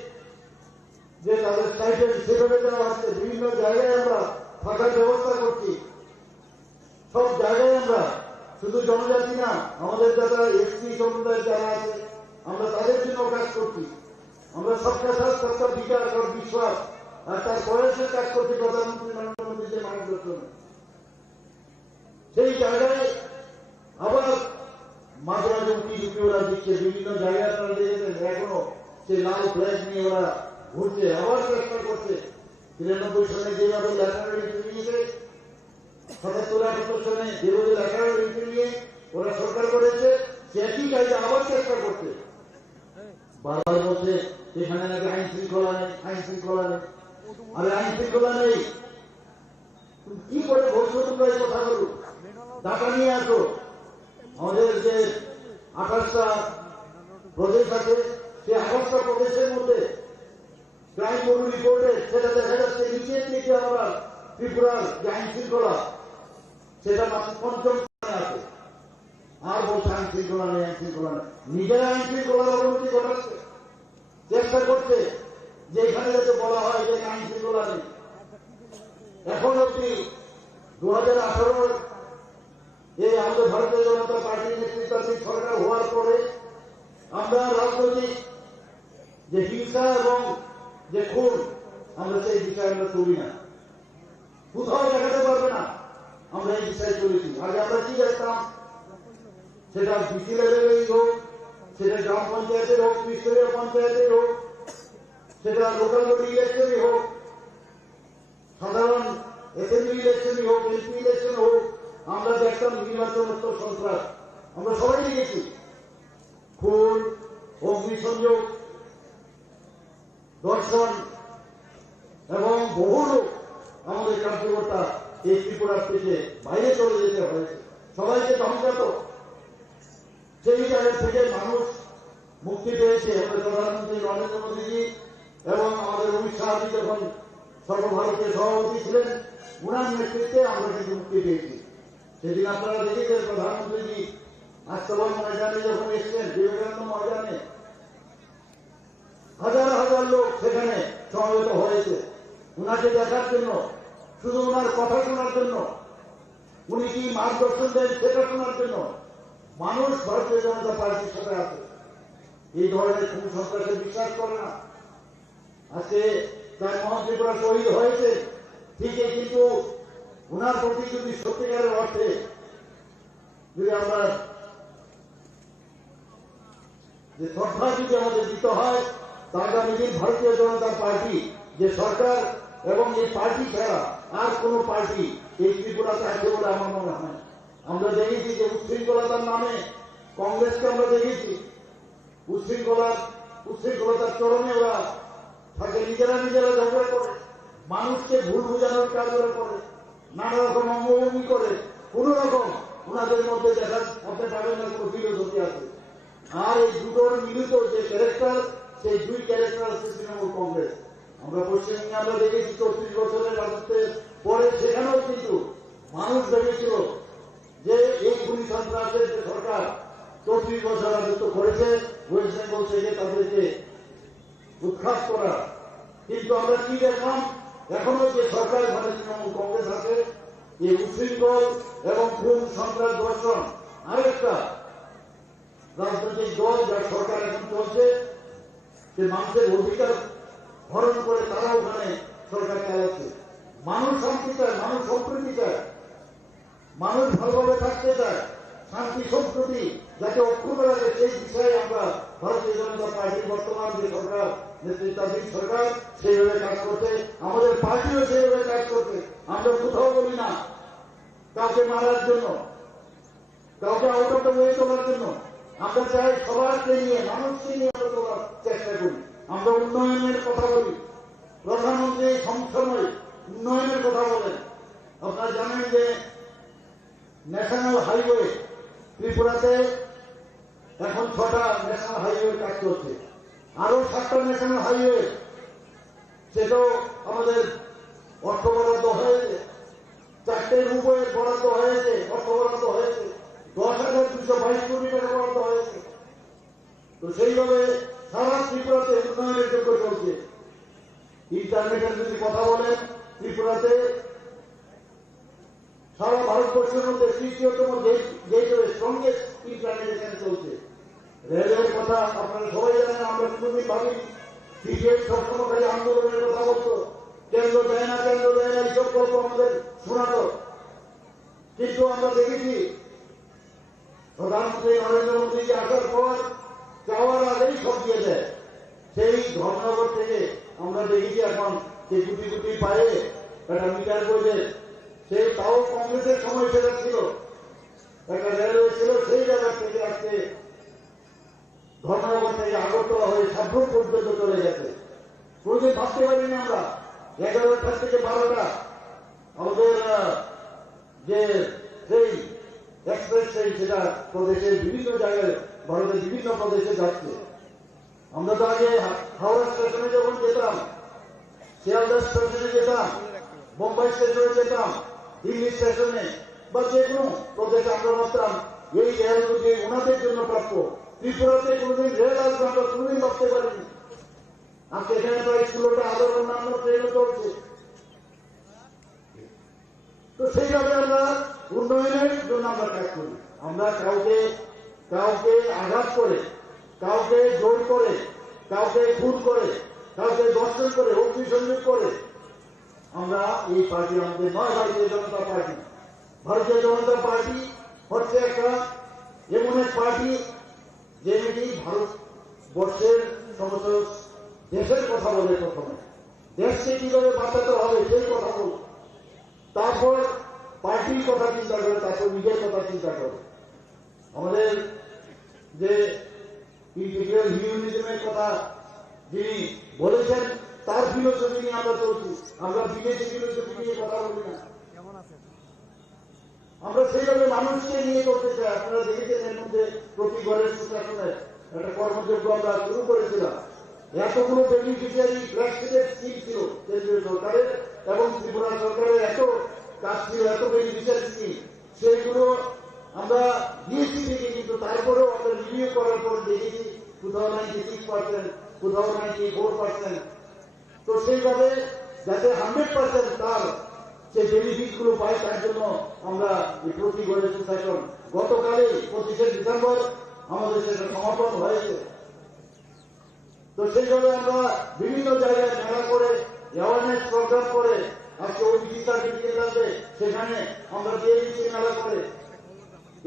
যে তাদের স্টাইপেন্ড সেভাবে দেওয়া হচ্ছে। বিভিন্ন জায়গায় আমরা থাকার ব্যবস্থা করছি। সব জায়গায় আমরা শুধু জনজাতি না, আমাদের যারা এসসি সম্প্রদায়ের যারা আছে আমরা তাদের জন্য কাজ করছি। আমরা সবকা সাথ সবকা বিকাশ আর বিশ্বাস আর তার বয়সের কাজ করছি প্রধানমন্ত্রী নরেন্দ্র মোদীর যে মার্গদর্শনে। সেই জায়গায় আবার মাদ্রা জমি রূপে ওরা দিচ্ছে। বিভিন্ন জায়গায় আপনারা দেখেছেন এখনো সেই লাল ফ্ল্যাগ নিয়ে ওরা ঘুরছে, আবার চেষ্টা করছে। 93 সনে যেভাবে ল্যাটারাল এন্ট্রি নিয়েছে, 77-78 সনে যেভাবে ল্যাটারাল এন্ট্রি নিয়ে ওরা সরকার করেছে, সে একই কাজে আবার চেষ্টা করছে। বারবার বলছে এখানে নাকি আইন শৃঙ্খলা নেই। আরে আইন শৃঙ্খলা নেই কি করে বলছো তোমরা? এই কথাগুলো ডাটা নিয়ে আসো। আমাদের যে 28টা প্রদেশ আছে, সেই 28টা প্রদেশের মধ্যে ক্রাইম ব্যুরো রিপোর্টে সেটা দেখা যাচ্ছে নিচের দিকে আমরা ত্রিপুরার যে আইন শৃঙ্খলা সেটা মাত্র 5ম স্থানে আছে। আর বলছে আইন শৃঙ্খলা নেই। নিজের আইন শৃঙ্খলার অবনতি ঘটাচ্ছে, চেষ্টা করছে যে এখানে যাতে বলা হয় যে আইন শৃঙ্খলা নেই। এখন অব্দি 2018 এই আমাদের ভারতীয় জনতা পার্টির নেতৃত্বাধীন সরকার হওয়ার পরে আমরা রাজনৈতিক যে হিংসা এবং যে খুন আমরা সেই বিষয়ে আমরা চলি না। কোথাও দেখাতে পারবে না আমরা এই বিষয়ে চলেছি। আগে আমরা কি দেখতাম, সেটা ডিসি লেভেলেই হোক, সেটা গ্রাম পঞ্চায়েতের হোক, ত্রিস্তরীয় পঞ্চায়েতের হোক, সেটা লোকাল বডি ইলেকশনই হোক, সাধারণ অ্যাসেম্বলি ইলেকশনই হোক, এমপি ইলেকশন হোক, আমরা দেখতাম নির্বাচনোত্তর সন্ত্রাস। আমরা সবাই দেখেছি খুন, অগ্নিসংযোগ, দর্শন এবং বহু লোক আমাদের কার্যকর্তা এই ত্রিপুরার থেকে বাইরে চলে যেতে হয়েছে। সবাইকে ধমকাত। সেই জায়গা থেকে মানুষ মুক্তি পেয়েছে। আমাদের প্রধানমন্ত্রী নরেন্দ্র মোদীজি এবং আমাদের অমিত শাহজি যখন সর্বভারতীয় সভাপতি ছিলেন, উনার নেতৃত্বে আমরা কিন্তু মুক্তি পেয়েছি। সেদিন আপনারা দেখেছেন প্রধানমন্ত্রীজি আস্তবান ময়দানে যখন এসছেন, বিবেকানন্দ ময়দানে হাজার হাজার লোক সেখানে সমবেত হয়েছে উনাকে দেখার জন্য, শুধু উনার কথা শোনার জন্য, উনি কি মার্গদর্শন দেন সেটা শোনার জন্য। মানুষ ভারতীয় জনতা পার্টির সাথে আছে। এই ধরনের কোন সন্ত্রাসে বিশ্বাস করে না। আজকে তার মহাত্রিপুরা শহীদ হয়েছে ঠিকই, কিন্তু উনার প্রতি যদি সত্যিকারের অর্থে যদি আমরা যে শ্রদ্ধা যদি আমাদের দিতে হয়, আগামী দিন ভারতীয় জনতা পার্টি যে সরকার এবং এই পার্টি ছাড়া আর কোন পার্টি এই ত্রিপুরাতে আছে বলে আমার মনে হয়। আমরা দেখেছি যে উচ্ছৃঙ্খলতার নামে কংগ্রেসকে আমরা দেখেছি উচ্ছৃঙ্খলতার চরমে ওরা থাকে, নিজেরা ঝগড়া করে, মানুষকে ভুল বোঝানোর কাজ করে, নানা রকম অঙ্গভঙ্গি করে, কোন রকম ওনাদের মধ্যে দেখা হতে পারে না কোন ফিলোসফি আছে। আর এই দুটোর মিলিত যে ক্যারেক্টার, সেই দুই ক্যারেক্টার হচ্ছে তৃণমূল কংগ্রেস। আমরা পশ্চিমবঙ্গে আমরা দেখেছি 34 বছরের রাজত্বের পরে সেখানেও কিন্তু মানুষ ভেবেছিল যে এই খুনি সন্ত্রাসের যে সরকার 34 বছর রাজত্ব করেছে ওয়েস্ট বেঙ্গল থেকে তাদেরকে উৎখাত করা। কিন্তু আমরা কি দেখলাম, এখনো যে সরকার মানে তৃণমূল কংগ্রেস আছে, এই উশৃঙ্খল এবং খুন সন্ত্রাস ধর্ষণ আরেকটা রাজনৈতিক দল যার সরকার এখন চলছে, সে মানুষের অধিকার হরণ করে তারা ওখানে সরকার চালাচ্ছে। মানুষ শান্তি চায়, মানুষ সম্প্রীতি চায়, মানুষ ভালোভাবে থাকতে চায়, শান্তি সম্প্রীতি যাতে অক্ষুণ্ণ রাখে সেই বিষয়ে আমরা ভারতীয় জনতা পার্টির বর্তমান যে সরকার, নেতৃত্বাধীন সরকার সেইভাবে কাজ করছে, আমাদের পার্টিও সেইভাবে কাজ করছে। আমরা কোথাও বলি না কাউকে মারার জন্য, কাউকে আউট অফ দ্য ওয়ে তোলার জন্য। আমরা চাই সবাইকে নিয়ে, মানুষকে নিয়ে আমরা তোলার চেষ্টা করি। আমরা উন্নয়নের কথা বলি, প্রধানমন্ত্রী সমসময় উন্নয়নের কথা বলেন। আপনারা জানেন যে ন্যাশনাল হাইওয়ে ত্রিপুরাতে এখন 6টা ন্যাশনাল হাইওয়ের কাজ চলছে, আরো 7টা ন্যাশনাল হাইওয়ে সেটাও আমাদের অর্থ বরাদ্দ হয়েছে, 4টে রূপের বরাদ্দ হয়েছে, অর্থ বরাদ্দ হয়েছে, 10,222 কোটি টাকা বরাদ্দ হয়েছে। তো সেইভাবে সারা ত্রিপুরাতে উন্নয়নের জন্য চলছে। ইন্টারনেটের যদি কথা বলেন, ত্রিপুরাতে সারা ভারতবর্ষের মধ্যে তৃতীয়তম গেটওয়ে স্ট্রংগেস্ট ইন্টারনেট এখানে চলছে। রেলের কথা আপনারা সবাই জানেন, আমরা কোনোদিন ভাবিনি। সিপিএম সবসময় খালি আন্দোলনের কথা বলতো, কেন্দ্র দেয় না, কেন্দ্র দেয় না, এইসব গল্প আমাদের শোনাতো। কিন্তু আমরা দেখেছি প্রধানমন্ত্রী নরেন্দ্র মোদীজি আসার পর চাওয়ার আগেই সব দিয়ে দেয়। সেই ধর্মনগর থেকে আমরা দেখেছি এখন যে গুটি গুটি পায়ে একটা মিটার বইতে, সেই তাও কংগ্রেসের সময় সেটা ছিল, একটা রেলওয়ে ছিল, সেই জায়গা থেকে আজকে ধর্মনগর থেকে আগরতলা হয়ে সাবরুম পর্যন্ত চলে গেছে। কোনদিন ভাবতে পারিনি আমরা 11টা থেকে 12টা আমাদের যে সেই এক্সপ্রেস ট্রেন সেটা প্রদেশের বিভিন্ন জায়গায়, ভারতের বিভিন্ন প্রদেশে যাচ্ছে। আমরা তো আগে হাওড়া স্টেশনে যখন যেতাম, শিয়ালদা স্টেশনে যেতাম, বোম্বাই স্টেশনে যেতাম, দিল্লি স্টেশনে বা যে কোনো প্রদেশে আমরা ভাবতাম এই রেলগুলি ওনাদের জন্য প্রাপ্য। ত্রিপুরাতে কোনোদিন রেল আসবে আমরা কোনোদিন ভাবতে পারিনি। আজকে এখানে প্রায় 16টা আরো অন্যান্য ট্রেনও চলছে। তো সেইভাবে আমরা উন্নয়নের জন্য আমরা কাজ করি। আমরা কাউকে আঘাত করে, কাউকে জোর করে, কাউকে খুন করে, কাউকে দর্শন করে, অগ্নিসংযোগ করে আমরা এই পার্টি আমাদের নয়। ভারতীয় জনতা পার্টি, ভারতীয় জনতা পার্টি হচ্ছে একটা এমন এক পার্টি যে নাকি ভারতবর্ষের সমস্ত দেশের কথা বলে, প্রথমে দেশকে কিভাবে বাঁচাতে হবে সেই কথা বল, তারপর পার্টির কথা চিন্তা করে, তারপর নিজের কথা চিন্তা করে। আমাদের যে ইন্টিগ্রাল হিউম্যানিজমের কথা যিনি বলেছেন, তার ফিলোসফি নিয়ে আমরা চলছি। আমরা বিদেশি ফিলোসফি নিয়ে কথা বলি না, আমরা সেইভাবে মানুষকে নিয়ে করতে চাই। আপনারা দেখেছেন এর মধ্যে প্রতি ঘরের সুশাসনের একটা কর্মযোগ্য আমরা শুরু করেছিলাম। এতগুলো বেনিফিশিয়ারি ফ্ল্যাগশিপের স্কিম ছিল কেন্দ্রীয় সরকারের এবং ত্রিপুরা সরকারের, এত কাজ ছিল, এত বেনিফিশিয়ারি স্কিম, সেইগুলো আমরা দিয়েছি ঠিকই, কিন্তু তারপরেও আমরা রিভিউ করার পর দেখেছি কোথাও 96%, কোথাও 94%। তো সেইভাবে যাতে 100% তার সেই বেনিফিট গুলো পায়, তার জন্য আমরা এই প্রতি ঘরের সুশাসন গতকালে 25শে ডিসেম্বর আমাদের সেটা সমাপন হয়েছে। তো সেইভাবে আমরা বিভিন্ন জায়গায় মেলা করে, অ্যাওয়ারনেস প্রোগ্রাম করে, আজকে ওবিসি সার্টিফিকেট লাগবে সেখানে আমরা দিয়ে দিচ্ছি মেলা করে,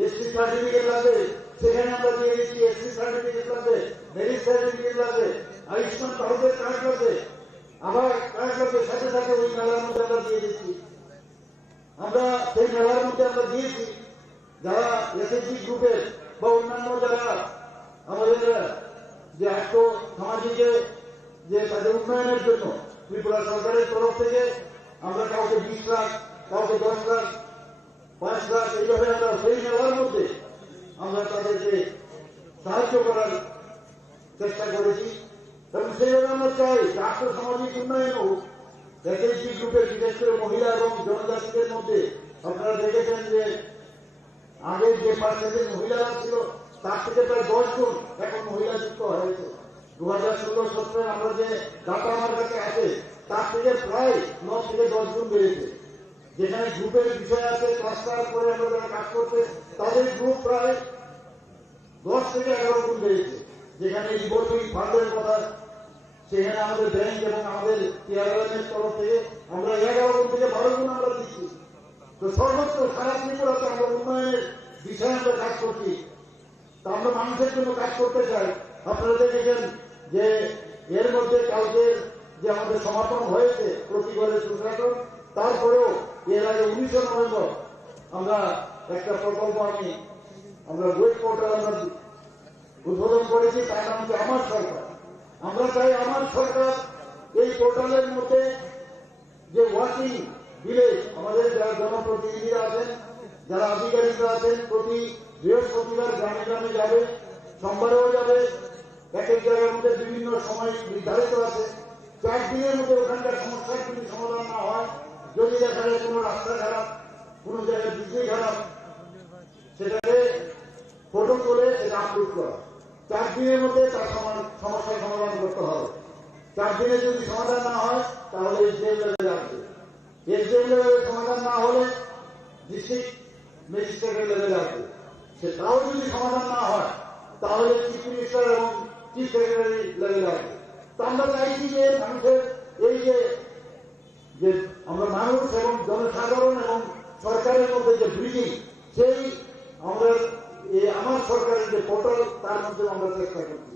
এসসি সার্টিফিকেট লাগবে সেখানে আমরা দিয়ে দিচ্ছি, এসসি সার্টিফিকেট লাগবে, মেরিট সার্টিফিকেট লাগবে, আয়ুষ্মান ভারতের কার্ড লাগবে, আবার কার্ড লাগবে, সাথে সাথে ওই মেলার মধ্যে আমরা দিয়ে দিচ্ছি। আমরা সেই মেলার মধ্যে আমরা দিয়েছি যারা এসএসজি গ্রুপের বা অন্যান্য যারা আমাদের যে আর্থ সামাজিক যে তাদের উন্নয়নের জন্য ত্রিপুরা সরকারের তরফ থেকে আমরা কাউকে 20 লাখ, কাউকে 10 লাখ, 5 লাখ, এইভাবে আমরা সেই মেলার মধ্যে আমরা তাদেরকে সাহায্য করার চেষ্টা করেছি। এবং সেইভাবে আমরা চাই আর্থ সামাজিক উন্নয়ন হোক। এসএসজি গ্রুপের বিশেষ করে মহিলা এবং জনজাতিদের মধ্যে আপনারা দেখেছেন যে আগে যে পার্সেন্টেজ মহিলারা ছিল তার থেকে প্রায় 10 গুণ এখন মহিলা যুক্ত হয়েছে। 2016-17 আমরা যে ডাটা আমার কাছে আছে তার থেকে প্রায় 9 থেকে 10 গুণ বেড়েছে। যেখানে গ্রুপের বিষয় আছে, ক্লাস্টার করে আমরা যারা কাজ করতে, তাদের গ্রুপ প্রায় 10 থেকে 11 গুণ বেড়েছে। যেখানে রিভলভিং ফান্ডের কথা, সেখানে আমাদের ব্যাংক এবং আমাদের TRIPURA তরফ থেকে আমরা 11 গুণ থেকে 12 গুণ আমরা দিচ্ছি। তো সর্বোচ্চ সারা ত্রিপুরাতে আমরা উন্নয়নের বিষয়ে আমরা কাজ করছি। তা আমরা মানুষের জন্য কাজ করতে চাই। আপনারা দেখেছেন যে এর মধ্যে কালকে যে আমাদের সমাপন হয়েছে প্রতি ঘরের সুশাসন, তারপরেও এর আগে 19 নভেম্বর আমরা একটা প্রকল্প আমরা ওয়েব পোর্টাল আমরা উদ্বোধন করেছি, তার নাম হচ্ছে আমার সরকার। আমরা চাই আমার সরকার এই পোর্টালের মধ্যে যে ওয়ার্কিং ভিলেজ, আমাদের যারা জনপ্রতিনিধিরা আছেন, যারা আধিকারিকরা আছেন, প্রতি বৃহস্পতিবার গ্রামে গ্রামে যাবে, সোমবারেও যাবে। এক এক জায়গার মধ্যে বিভিন্ন সময় নির্ধারিত আছে। 4 দিনের মধ্যে ওখানকার সমস্যার যদি সমাধান না হয়, যদি দেখা যায় কোনো রাস্তা খারাপ, কোনো জায়গায় বিজলি খারাপ, সেটাকে ফটো তুলে সেটা আপলোড করা। 4 দিনের মধ্যে তার সমস্যার সমাধান করতে হবে। 4 দিনে যদি সমাধান না হয় তাহলে এসডিএম লেভেলে আসবে। এসডিএম লেভেলে সমাধান না হলে ডিস্ট্রিক্ট ম্যাজিস্ট্রেটের লেভেলে আসবে। সেটাও যদি সমাধান না হয় তাহলে চিফ মিনিস্টার এবং চিফ সেক্রেটারি লেভেলে আসবে। তো আমরা চাইছি যে মানুষের এই যে আমরা মানুষ এবং জনসাধারণ এবং সরকারের মধ্যে যে ব্রিজিং, সেই আমরা আমার সরকারের যে পোর্টাল, তার মধ্যে আমরা চেষ্টা করছি।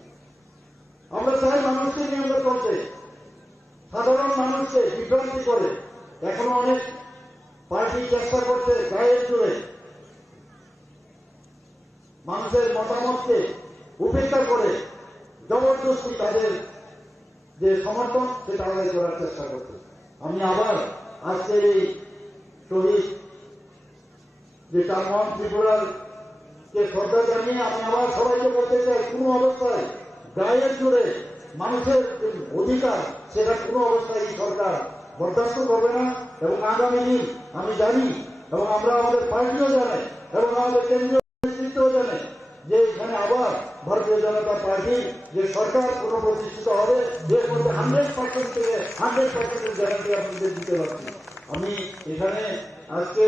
আমরা চাই মানুষকে নিয়ে আমরা করতে, সাধারণ মানুষকে বিভ্রান্তি করে এখনো অনেক পার্টি চেষ্টা করছে গায়ের জুড়ে মানুষের মতামতকে উপেক্ষা করে জবরদস্তি তাদের যে সমর্থন সেটা আদায় করার চেষ্টা করছে। আমি আবার আজকের এই শহীদ যে টার্ম ত্রিপুরার কে শ্রদ্ধা জানিয়ে আমি আবার সবাইকে বলতে চাই, কোনো অবস্থায় গায়ের জুড়ে মানুষের অধিকার সেটা কোনো অবস্থায় এই সরকার বরদাস্ত করবে না। এবং আগামী দিন আমি জানি এবং আমরা আমাদের পার্টিও জানে এবং আমাদের কেন্দ্রীয় নেতৃত্বও জানে যে এখানে আবার ভারতীয় জনতা পার্টির যে সরকার পুনঃপ্রতিষ্ঠিত হবে, এর মধ্যে 100% থেকে 100% গ্যারান্টি আপনাদের দিতে পারছি। আমি এখানে আজকে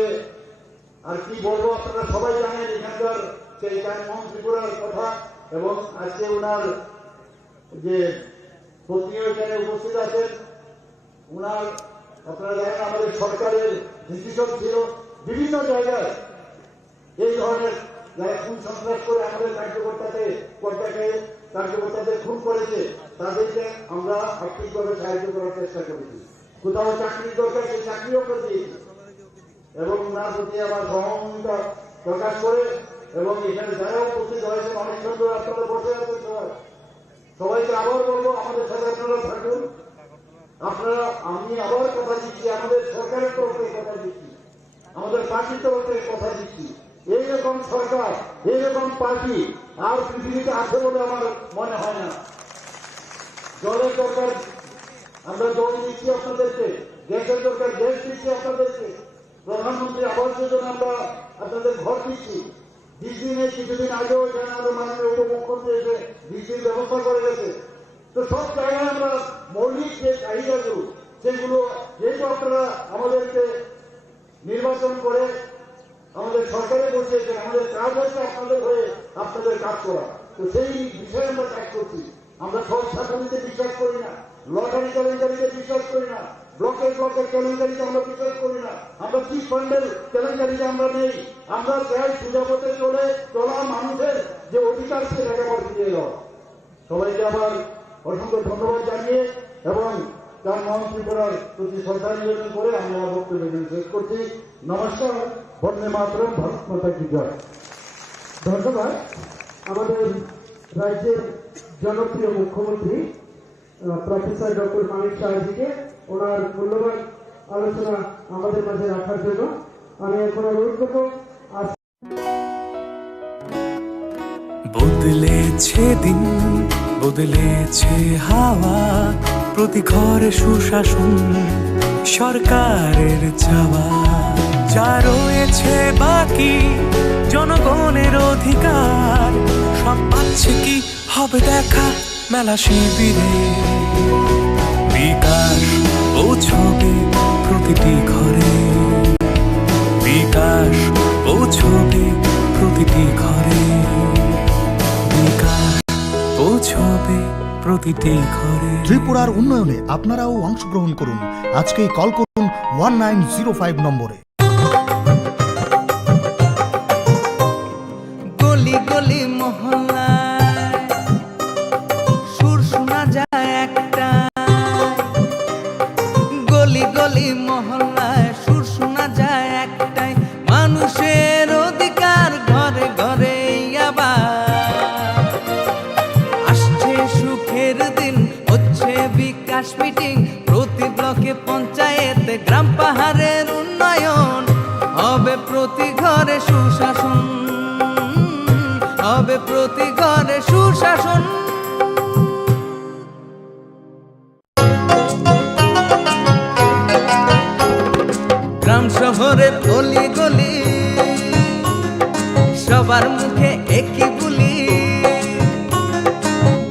আর কি বলবো, আপনারা সবাই জানেন এখানকার সেই টাইম ত্রিপুরার কথা, এবং আজকে ওনার যে পত্নীও এখানে উপস্থিত আছেন। ওনার আপনারা জানেন আমাদের সরকারের ডিসিশন ছিল বিভিন্ন জায়গায় এই ধরনের যারা খুন সন্ত্রাস করে আমাদের কার্যকর্তাদের খুন করেছে তাদেরকে আমরা আর্থিকভাবে সাহায্য করার চেষ্টা করেছি। কোথাও চাকরির দরকার, সেই চাকরিও করে দিয়েছি। এবং ওনার প্রতি আমার সহমর্মিতা প্রকাশ করে এবং এখানে যারা উপস্থিত হয়েছেন অনেক সুন্দর আপনারা বসে আছেন, সবাইকে আবার বলবো আমাদের সাথে আপনারা থাকুন। আপনারা, আমি আবার কথা দিচ্ছি, আমাদের সরকারের তরফ থেকে কথা দিচ্ছি, আমাদের পার্টির তরফ থেকে কথা দিচ্ছি, এইরকম সরকার, এইরকম পার্টি আর পৃথিবীতে আছে বলে আমার মনে হয় না। জলের দরকার আমরা জল দিচ্ছি আপনাদেরকে, গ্যাসের দরকার গ্যাস দিচ্ছি আপনাদেরকে, প্রধানমন্ত্রী আবাস যোজনা আমরা আপনাদের ঘর দিচ্ছি। 20 দিনে কিছুদিন আগেও এখানে আমাদের মাননীয় উপমুখ্যমন্ত্রী এসে 20 দিন ব্যবস্থা করে গেছে। তো সব জায়গায় আমরা মৌলিক যে চাহিদাগুলো সেগুলো যেহেতু আপনারা আমাদেরকে নির্বাচন করে আমাদের সরকারে বসিয়েছেন, আমাদের কাজ হচ্ছে আপনাদের হয়ে আপনাদের কাজ করা। তো সেই বিষয়ে আমরা কাজ করছি। আমরা সব শাসনীতে বিশ্বাস করি না, লটারি কেলেঙ্কারিতে বিশ্বাস করি না, ব্লকের কেলেঙ্কারিতে আমরা বিশ্বাস করি না, আমরা চিট ফান্ডের কেলেঙ্কারিতে আমরা নেই। আমরা চাই সুজাপথে চলা মানুষের যে অধিকার সেটাকে আবার ফিরিয়ে দেওয়া। সবাইকে আবার অসংখ্য ধন্যবাদ জানিয়ে এবং তার ত্রিপুরার প্রতি শ্রদ্ধা নিবেদন করে আমি আমার বক্তব্য শেষ করছি। নমস্কার, বন্দে মাতরম, ভারত মাতা কি জয়। ধন্যবাদ আমাদের রাজ্যের জনপ্রিয় মুখ্যমন্ত্রী প্রফেসর ডক্টর মানিক সাহাজিকে ওনার মূল্যবান আলোচনা আমাদের মাঝে রাখার জন্য আমি এখন অনুরোধ করবো। বদলেছে দিন, বদলেছে হাওয়া, প্রতি ঘরে সুশাসন সরকারের চাওয়া। যা রয়েছে বাকি জনগণের অধিকার, সব পাচ্ছে কি হবে দেখা মেলা শিবিরে। বিকাশ ও পৌঁছবে প্রতিটি ঘরে, বিকাশ পৌঁছবে প্রতিটি ঘরে, বিকাশ পৌঁছবে প্রতিটি ঘরে। ত্রিপুরার উন্নয়নে আপনারাও অংশগ্রহণ করুন। আজকেই কল করুন 1905 নম্বরে। গলি গলি মহল্লায় সুর শোনা যায় একটা, গলি গলি মহল্লায় সুর শোনা যায় একটাই, মানুষের অধিকার ঘরে ঘরে আবার আসছে সুখের দিন, হচ্ছে বিকাশ মিটিং, প্রতি ব্লকে পঞ্চায়েতে গ্রাম পাহাড়ের উন্নয়ন হবে, প্রতি ঘরে সুশাসন হবে, প্রতি ঘরে সুশাসন। গ্রাম শহরের অলি গলি সবার মুখে একই বুলি,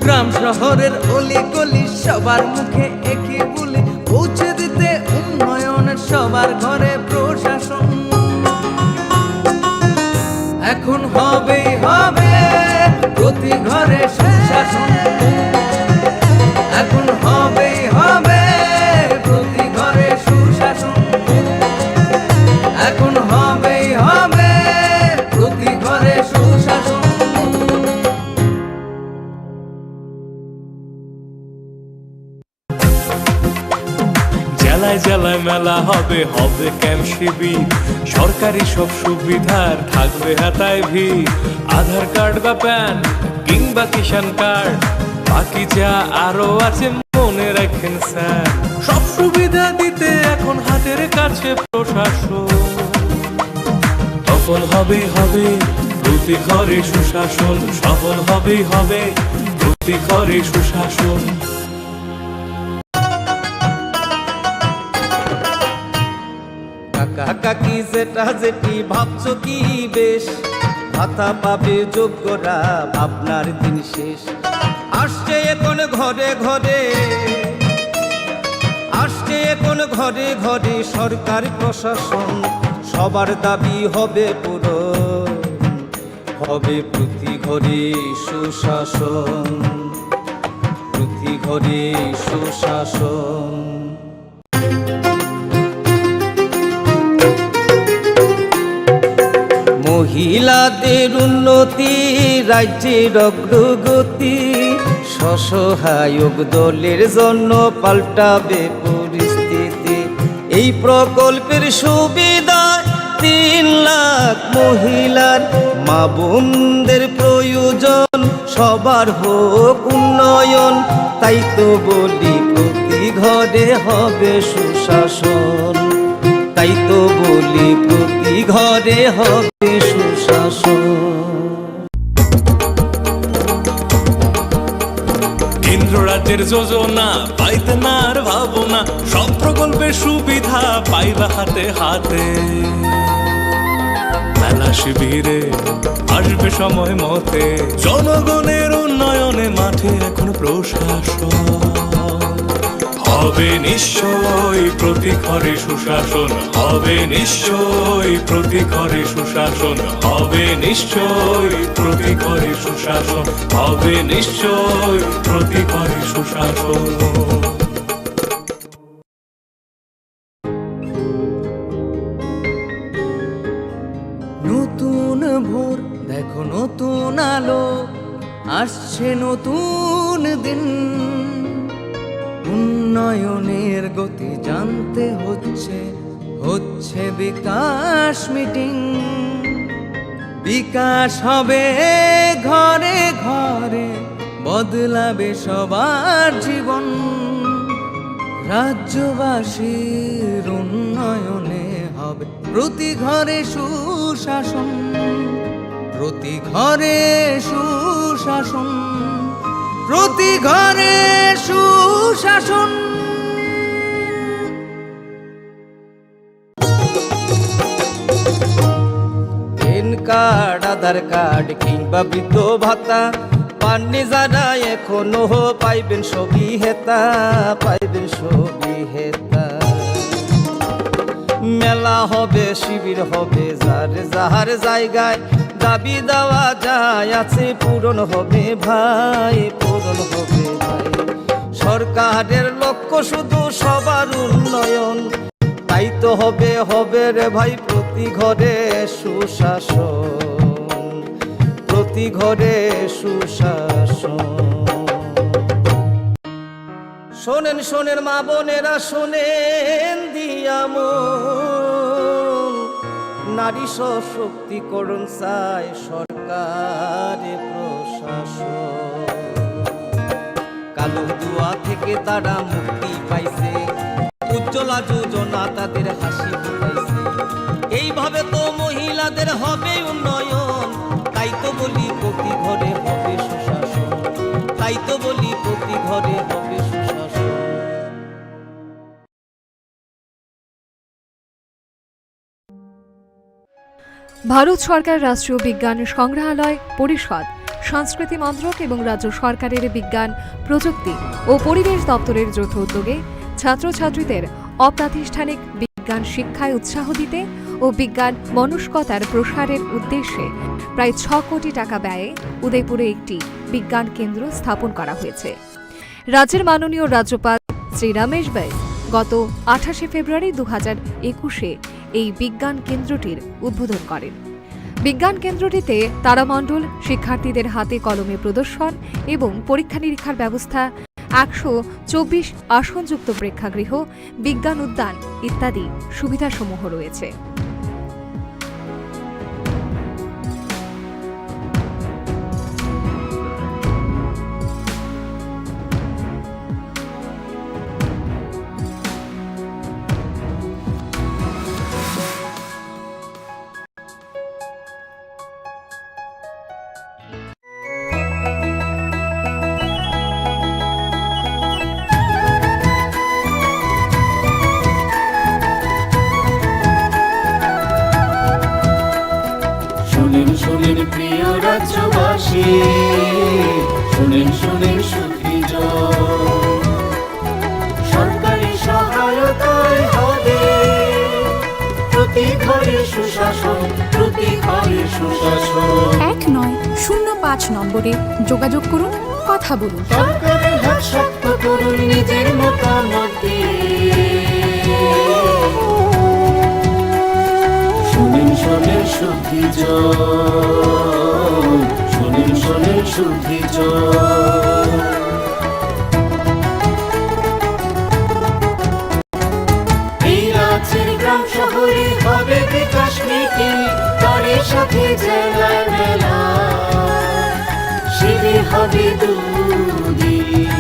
গ্রাম শহরের অলি গলি সবার মুখে একই বুলি, পৌঁছে দিতে উন্নয়নের সবার ঘরে প্রশাসন। এখন হবেই হবে প্রতি ঘরে সুশাসন, এখন হবেই হবে প্রতি ঘরে সুশাসন, এখন হবেই হবে প্রতি ঘরে সুশাসন। জেলায় জেলায় মেলা হবে, হবে ক্যাম্প শিবির, সরকারি সব সুবিধার থাকবে হাতায় ভিড়, আধার কার্ড বা প্যান কিংবা কিষাণ কার্ড, বাকি যা আরো আছে মনে রাখেন স্যার, সব সুবিধা দিতে এখন হাতের কাছে প্রশাসন। তখন হবে হবে প্রতি ঘরে সুশাসন, সফল হবে হবে প্রতি ঘরে সুশাসন। কাকা কাকি যেটা যেটি ভাবছো কি বেশ, ভাতা পাবে যোগ্যরা ভাবনার দিন শেষ, আসছে এখন ঘরে ঘরে, আসছে এখন ঘরে ঘরে সরকারি প্রশাসন, সবার দাবি হবে পূরণ, হবে প্রতি ঘরে সুশাসন, প্রতি ঘরে সুশাসন। মহিলাদের উন্নতি রাজ্যের অগ্রগতি, স্বসহায়ক দলের জন্য পাল্টাবে পরিস্থিতি, এই প্রকল্পের সুবিধা 3 লাখ মহিলার, মা বোনদের প্রয়োজন সবার হোক উন্নয়ন, তাই তো বলি প্রতি ঘরে হবে সুশাসন, তাই তো বলি প্রতি ঘরে হবে সুশাসন। কেন্দ্র রাজ্যের যোজনা পাইতে না আর ভাবনা, সব প্রকল্পের সুবিধা পাইবা হাতে হাতে, মেলা শিবিরে আসবে সময় মতে, জনগণের উন্নয়নে মাঠে এখন প্রশাসন, হবে নিশ্চয় প্রতি ঘরে সুশাসন, হবে নিশ্চয় প্রতি ঘরে সুশাসন, হবে নিশ্চয় প্রতি ঘরে সুশাসন, হবে নিশ্চয় প্রতি ঘরে সুশাসন। নতুন ভোর দেখো নতুন আলো, আসছে নতুন দিন, উন্নয়নের গতি জানতে হচ্ছে, হচ্ছে বিকাশ মিটিং, বিকাশ হবে ঘরে ঘরে, বদলাবে সবার জীবন, রাজ্যবাসীর উন্নয়নে হবে প্রতি ঘরে সুশাসন, প্রতি ঘরে সুশাসন, প্রতি ঘরে সুশাসন। প্যান কার্ড, আধার কার্ড কিংবা বৃদ্ধ ভাতা পাননি যারা এখনো পাইবেন সবই হেতা, পাইবেন সবই হেতা। মেলা হবে শিবির হবে যার যাহার জায়গায় দাবি দেওয়া যায় আছে পূরণ হবে ভাই পূরণ হবে ভাই সরকারের লক্ষ্য শুধু সবার উন্নয়ন তাই তো হবে হবে রে ভাই প্রতি ঘরে সুশাসন প্রতি ঘরে সুশাসন শোনেন শোনেন মা বোনেরা শোনেন দিয়ামন নারী সশক্তিকরণ চায় সরকারে প্রশাসন কালো দুয়া থেকে তারা মুক্তি পাইছে উজ্জ্বলা যোজনা তাদের হাসি ফুটাইছে এইভাবে তো মহিলাদের হবে উন্নয়ন তাই তো বলি প্রতি ঘরে হবে সুশাসন তাই তো বলি প্রতি ঘরে হবে সুশাসন ভারত সরকার রাষ্ট্রীয় বিজ্ঞান সংগ্রহালয় পরিষদ সংস্কৃতি মন্ত্রক এবং রাজ্য সরকারের বিজ্ঞান প্রযুক্তি ও পরিবেশ দপ্তরের যৌথ উদ্যোগে ছাত্রছাত্রীদের অপ্রাতিষ্ঠানিক বিজ্ঞান শিক্ষায় উৎসাহ দিতে ও বিজ্ঞান মনস্কতার প্রসারের উদ্দেশ্যে প্রায় 6 কোটি টাকা ব্যয়ে উদয়পুরে একটি বিজ্ঞান কেন্দ্র স্থাপন করা হয়েছে। রাজ্যের মাননীয় রাজ্যপাল শ্রী রমেশ বাইস গত 28 ফেব্রুয়ারি 2021-এ এই বিজ্ঞান কেন্দ্রটির উদ্বোধন করেন। বিজ্ঞান কেন্দ্রটিতে তারামণ্ডল শিক্ষার্থীদের হাতে কলমে প্রদর্শন এবং পরীক্ষা নিরীক্ষার ব্যবস্থা 124 আসনযুক্ত প্রেক্ষাগৃহ বিজ্ঞান উদ্যান ইত্যাদি সুবিধাসমূহ রয়েছে। শুনেন শুনেন প্রিয় রাজ্যবাসী, শুনেন শুনেন সুখীজন, সরকারি সহায়তায় হবে প্রতি ঘরে সুশাসন, প্রতি ঘরে সুশাসন। 1905 নম্বরে যোগাযোগ করুন, কথা বলুন। সরকারের হাত শক্ত করুন নিজের মতামত দিয়ে। শুনেন শোনেন সুখীজন, শুনেন শোনেন সুখীজন। এই রাজ্যের গ্রাম শহরে হবে বিকাশ নীতি, তার সাথে জেলায় মেলা শিবির হবে দুদিন।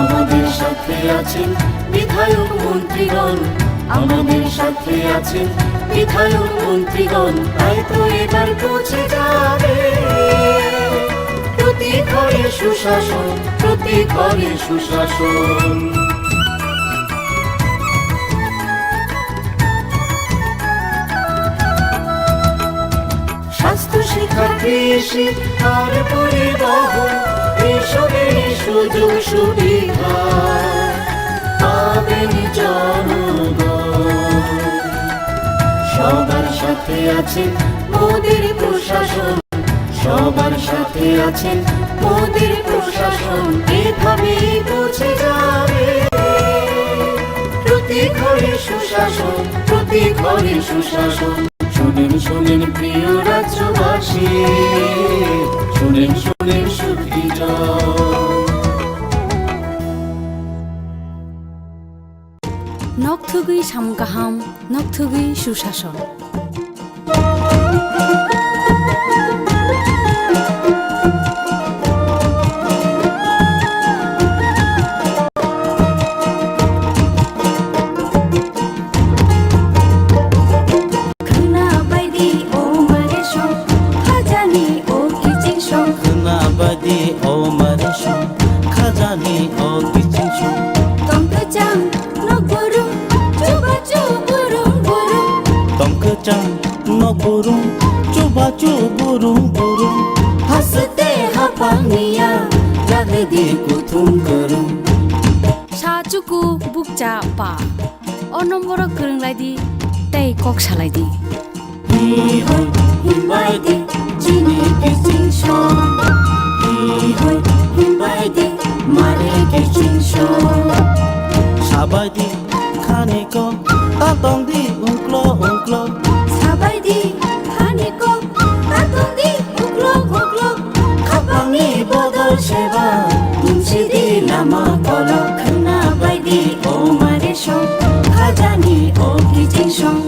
আমাদের সাথে আছেন বিধায়ক মন্ত্রীগণ, আমাদের সাথে আছেন বিধায়ক মন্ত্রীগণ, তাই তো এবার পৌঁছে যাবে প্রতি ঘরে সুশাসন, প্রতি ঘরে সুশাসন। স্বাস্থ্য শিক্ষা কৃষি আর পরিবহন এসবের সুযোগ সুবিধা পাবেন জনগণ। সবার সাথে আছেন মোদের প্রশাসন, সবার সাথে আছেন মোদের প্রশাসন, এভাবেই পৌঁছে যাবে প্রতি ঘরে সুশাসন, প্রতি ঘরে সুশাসন। শুনেন শুনেন প্রিয় রাজ্যবাসী, শুনেন শুনেন সুখীজন। নকথুগুই সামগাহাম, নকথুগুই সুশাসন। হাসতে হাঁপানিয়া লাগে দিয়ে কুথুম করুম সাচুকু বুকচা পা o nomboro kwrwnglaidi tei kok salaidi hoi himbai di chini kissing show hoi himbai di mare kissing show sabai di khani ko tatong di ungklo sabai di khani ko tatong di ungklo khapangni bodol seba tumsi di lama kolo khna bai di o mare show khajani o kissing show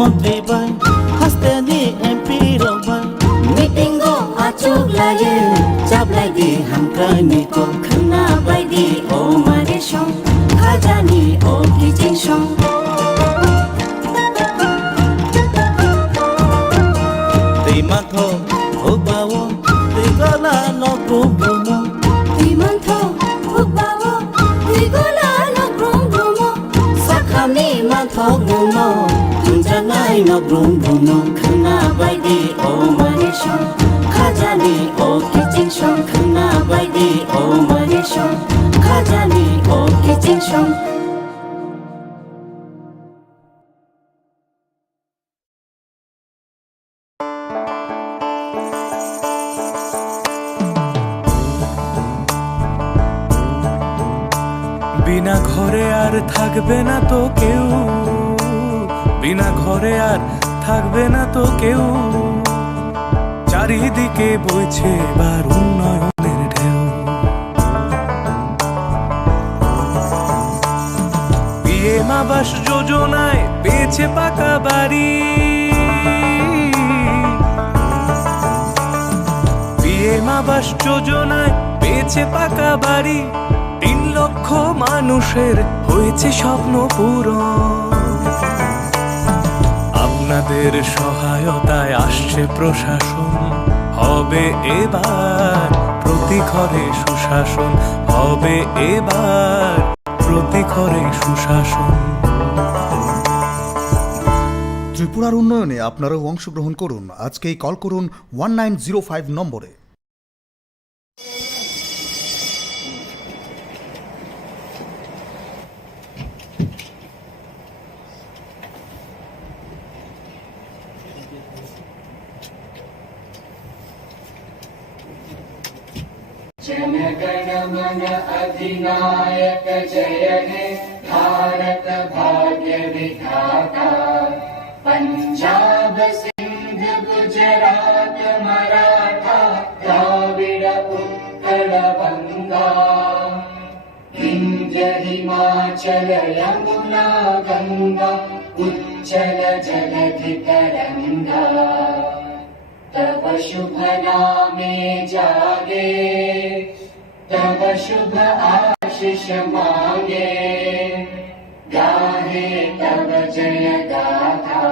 Montri bai haste ni MP ro bai meeting go achuk lage chap lagi hamkai ni ko khna bai di o mare shong khajani o kissing shong tei matho hobawo tei gala no grumo tei matho hobawo tei gala no grumo sakhami matho gumo jangai no grumo khna bai di o mare shong khajani o kissing shong khna bai di o mare shong khajani o kissing shong বিনা ঘরে আর থাকবে না তো কেউ বিনা ঘরে আর থাকবে না তো কেউ চারিদিকে বইছে এবার উন্নয়নের ঢেউ পিএম আবাস যোজনায় পেয়েছে পাকা বাড়ি পিএম আবাস যোজনায় পেয়েছে পাকা বাড়ি 3 লক্ষ মানুষের হয়েছে স্বপ্ন পূরণ আপনাদের সহায়তায় আসছে প্রশাসন হবে এবার প্রতি ঘরে সুশাসন হবে এবার প্রতি ঘরে সুশাসন ত্রিপুরার উন্নয়নে আপনারাও অংশগ্রহণ করুন আজকেই কল করুন 1905 নম্বরে जनगणमन अधिनायक जय हे भारत भाग्य विधाता पंजाब सिंध गुजरात मराठा द्राविड उत्कल बंगा विंध्य हिमाचल यमुना गंगा उच्चल जलधि तरंगा तव शुभ नामे जागे तव शुभ आशीष मांगे गाहे तव जय गाथा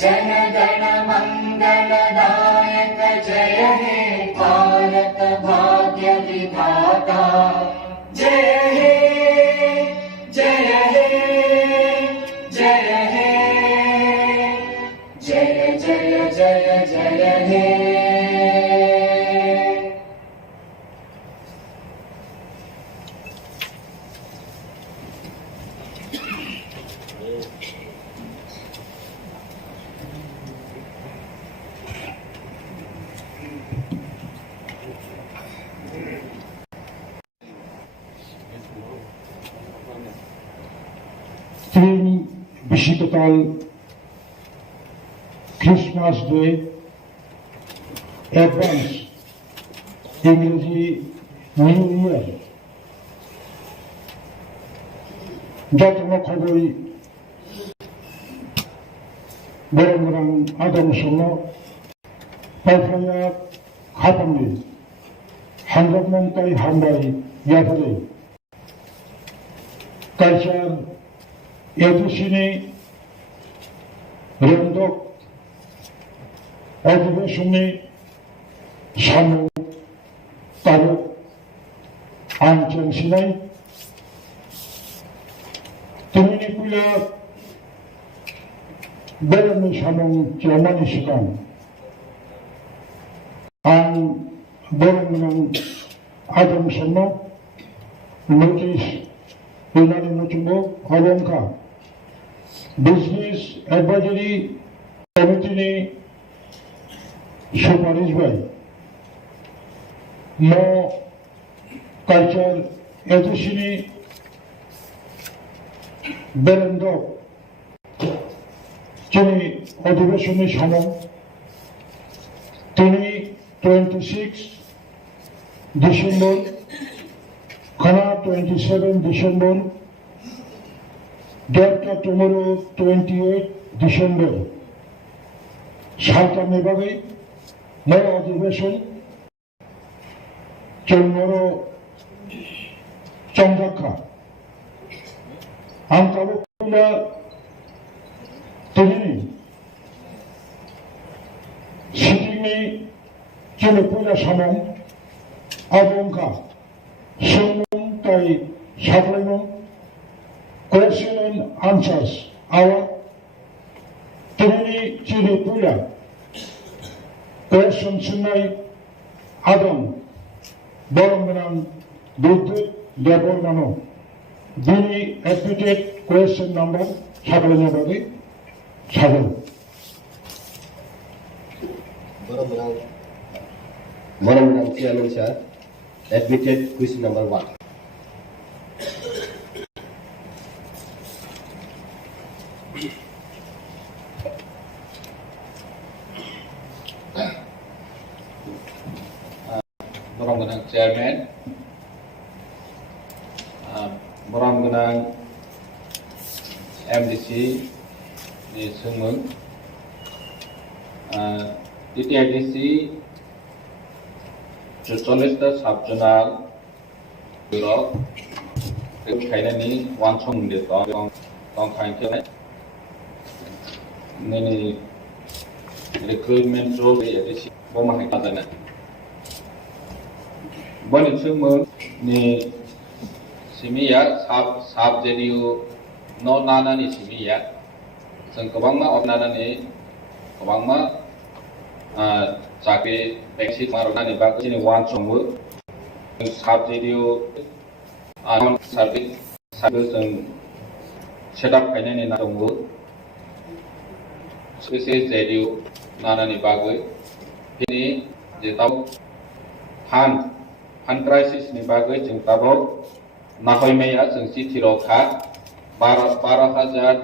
जन गण मंगल दायक जय हे भारत भाग्य विधाता जय हे जय हे जय हे जय जय जय जय हे তিন বিশ্বকাল ক্রিসমাস ডে অ্যাডভান্স ইংরেজি নিউ ইয়ার যত্ন খবরই गोरान गोरान आदाम समाव पायफाया खापांनि हांगाबनांथाय हामबाय याफोरै कालचार एडुकेशननि रोंदक अधिवेशननि सामु तालुक आं चेंसिनाय Tumini pula berani samong ciamani sekan. Ang berani adam sama notice Pilani Muchumbo Khumulwng Business Advisory Committee ni সুপারিশ ভাই নো কালচার এজেন্সি বেরেন্দ্র যিনি অধিবেশনে সময় তিনি 26 ডিসেম্বর খানা 27 ডিসেম্বর ডেটটা টুমোরো 28 ডিসেম্বর সালটা বিভাগে নয় অধিবেশন চন্দ্র চন্দ্রাক্ষা আন্তর্জাতিক তিনি সিটিংনি চুলপুরা সামং আবংকা সুমং তাই সাফলাইমং question and answers our তিনি চুলপুরা question sunai adam borongran buddha debormano dini admitted question number সাফলাইমং বাকি সাগর borongran chairman sir admitted question number 1. Borongran chairman, Borongran MDC ni Khumulwng, T.T.A.A.D.C 40টা সাবজোনাল ব্লক খাইনানি ওয়ান সংদে তং খাইকে নেনি রিক্রুটমেন্ট রোল এডিসি বমা হাই কাদানা বনি Khumulwng ni simiya sab jediu no nana ni simiya जों गोबांमा अपनानानै गोबांमा चाकरि बेक्सि मारनानै बा जोंनि वान समबो साबजेक्टिव आन सार्भिस जों सेटआप खालामनानै दंबो स्पेसियेल जेडिउ नानानै बागै बिनि जेताव फान क्राइसिसनि बागै जों दाबाव नाहयनाया जों चिठिरखा 12,000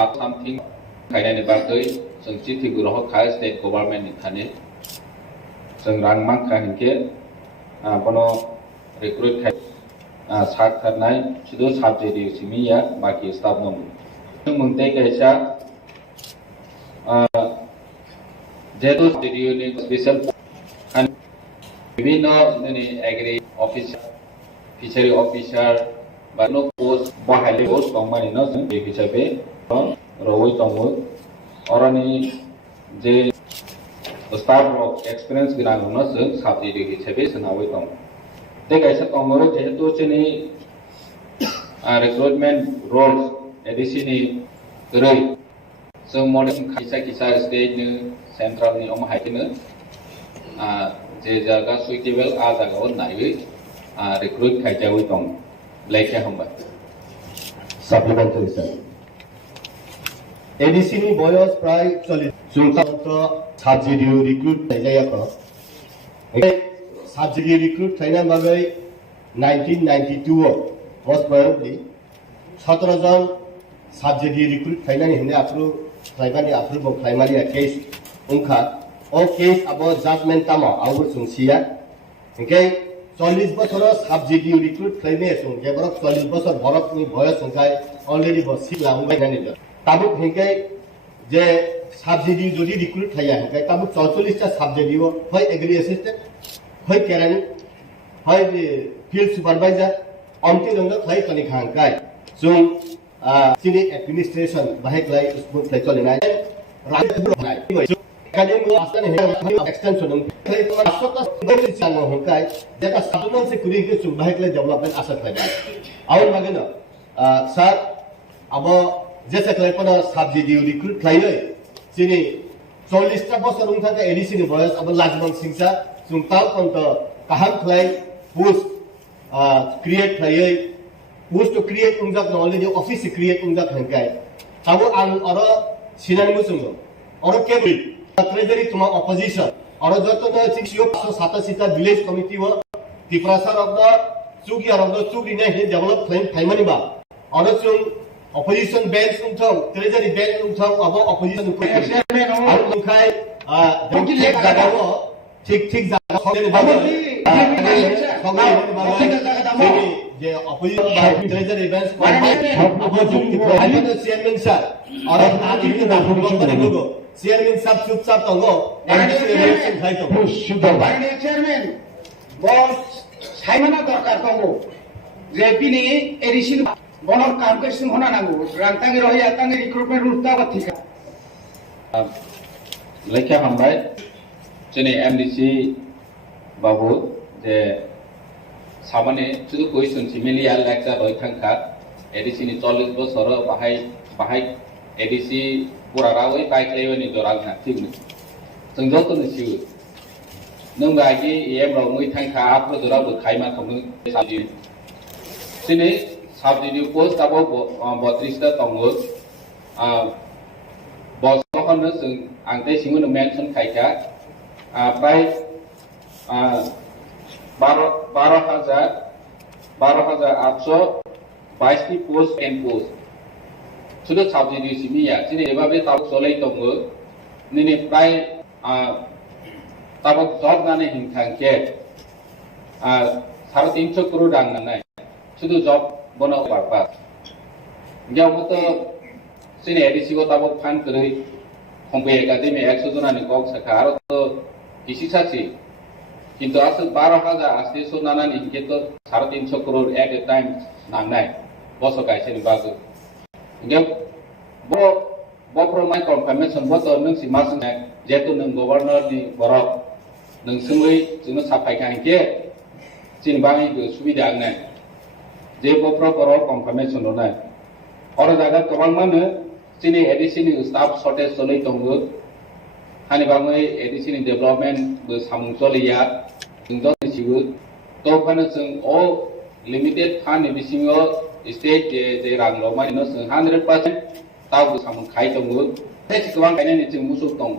आठ सामथिं खायनायनि बागै जों चिठि गुरह खाय स्टेट गभर्नमेन्टनि थाने जों रां मांखा हिनके बनो रिक्रुट खाय सात खारनाय सुदु साबजेक्टि सिमिया बाकी स्टाफ नम जों मोनते कैसा जेतु स्टुडियोनि स्पेशल विभिन्न जोंनि एग्री अफिसार फिसारि अफिसार बानो पोस्ट बाहायले पोस्ट दंमानि न जों बे हिसाबै रवै दङ अरानि जे स्टाफ अफ एक्सपिरियेन्स गोनां न जों साबजेक्ट हिसाबै सोनावै दं ते कैसा दंमरो जेहेतु जोंनि रिक्रुटमेन्ट रोल्स एडिसि नि गरै जों मडेल किसा स्टेटनो सेन्ट्रेलनि अमहायनो जे जागा सुइटेबल आ जागाव नायै रिक्रुट खायजावै दं लाइके हमबाय supplementary sir ADC ni boyos pray 40 jungtanta subsidiary recruit thayako subsidiary recruit thaina bagai 1992 was probably 17 John subsidiary recruit thaina ni hine approve thaibani approve thaimani case ungkha o case abo judgment tama awur sungsia okay 40 বছর subjective recruit খাইনে song যেবরক 40 বছর বরকনি বয়স সংখ্যায় already বসি লাংবাই নানি তাবুক হেকাই যে subjective যদি recruit খাইয়া হেকাই তাবুক 44 টা সাবজেক্টিভ হয় এগ্রি অ্যাসিস্ট্যান্ট হয় কেরানি হয় ফিল্ড সুপারভাইজার অন্তি রঙ খাই কনি খাংকাই जों सिनि एडमिनिस्ट्रेशन बाहेक्लाय स्कुल खाय चलिनाय रायजो नाय Academy asan extension asota sango hongkai jaka sabun se kuri ke sumbahekle development asat lagi awal bagena sir abo jesa klepono subsidy recruit khlaioi chini 40 ta bosor ungthaka ADC ni boyas abo lajman singsa jungtal konto kaham khlai post create khlaioi post to create ungjak no already office create ungjak hangkai tabo ang oro sinani musungo oro kebri treasury tuma opposition oro joto no 687 ta village committee wo Tripura of the Sugi of the Sugi develop Taimani ba oro chung opposition bank unthong treasury bank unthong abo opposition ar unkhai jagawo ঠিক জায়গা হবে যে opposition treasury bank abo chung আমি তো chairman sir আর না দিলে না করে গো চেয়ারম্যান সাহেব চুপচাপ তঙ্গো ইলেকশন খাইতো চেয়ারম্যান বস সাইমানা দরকার তঙ্গো যে বিনি এডিশন বনর কামকেশন হনা নাঙ্গো রাংতাঙ্গি রহি আতাঙ্গি রিক্রুটমেন্ট রুস্তা বাথিকা লেখা হামবাই জেনে এমডিসি বাবু যে সামনে শুধু কোয়েশ্চন সিমিলিয়া লেকচার রই থাকা এডিসি নি 40 বছর বাহাই এডিসি পুরা রাওই বাইক্লেও নি জরাং না ঠিক নি जों जतन सिउ नों बागि एम राव मै थांखा आपरो जरा बो खाइमा खमनो साबदि सिनि साबदि पोस्ट आबो 32 ता तंगो बस खनो जों आंते सिङो मेंशन खाइका प्राय 12,822 টি পোস্ট এন্ড পোস্ট শুধু সাবজেক্ট সিমিয়া সিনি এভাবে তাও চলাই তঙ্গো নিনি প্রায় তাবক জব নানে হিংখাংকে 350 crore রাং নানাই শুধু জব বনাও পারপাস গিয়াও মতো সিনি এডিসি গো তাবক ফান করে কম্পে একাডেমি 100 জনানি কক সাকা আর তো কিসি সাসি কিন্তু আসল 12,800 নানানি হিংকে তো 350 crore এট এ টাইম নাংনাই বসো কাইছেনি বাগো গিয়াও bo promain confirmation bo to nung si masung jetu nung governor ni borok nung sumui jino sapai kan ke chin bangi go subida ngai je bo borok confirmation no nai oro jaga tobang mane chini ADC ni staff shortage solei tongo hani bangai ADC ni development bo samung soliya jung do siu to phane jung o limited fund ni bisingo state je rang lo mai no 100% ताव सामन खाइ दंगो तेसि गोबां गायनायनि जों मुसुक दं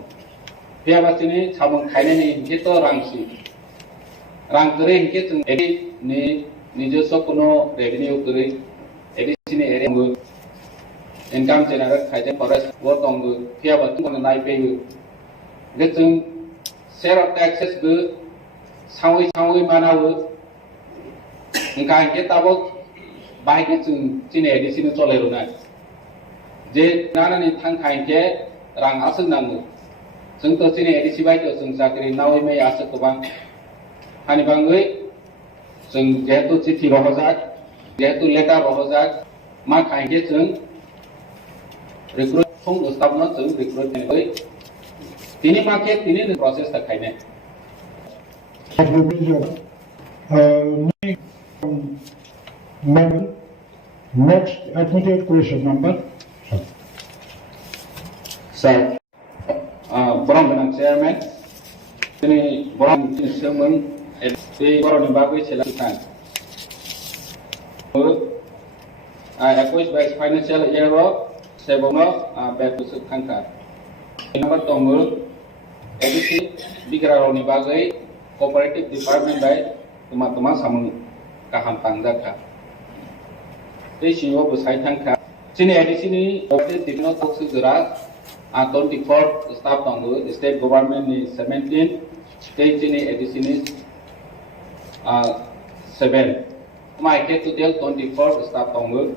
बेयाबासिनि सामन खायनायनि हिंके तो रांसि रां करे हिंके जों एदि नि নিজস্ব কোনো রেভিনিউ করে এডিসিনি এরিয়াঙ্গো ইনকাম জেনারেট খাইতে ফরেস্ট ও দंगो बेयाबा जों नायपेयो गे जों शेयर अफ टैक्सेस बो सावै मानावो इंका हिंके ताबो बाइके जों जिनि एडिसिनि चलायरोना जे नानानि थांखायके रां आसो नांगो जों तो जिनि एडिसि बायतो जों साख्रि नावै मै आसो गोबां हानि बाङै जों जेहेतु चिठि रहजाक जेहेतु लेटार रहजाक मा खायके जों रिक्रुट फुं स्टाफनो जों रिक्रुट नै तिनि माके तिनि process थाखायने Next admitted question number. Sir, Borong Benang Chairman, ini Borong Chairman, di Borong Bagui silakan. Acquired by financial year sebono betu sekangka. Nomor tongul, edisi bicara ni bagai cooperative department by teman-teman samun kaham tanggaka. Di sini besai tangka. Sini edisi ni operative dipno toksu gerak. 24 staff tanggo state government ni 17 state ni edisi ni 7 mai ke total 24 staff tanggo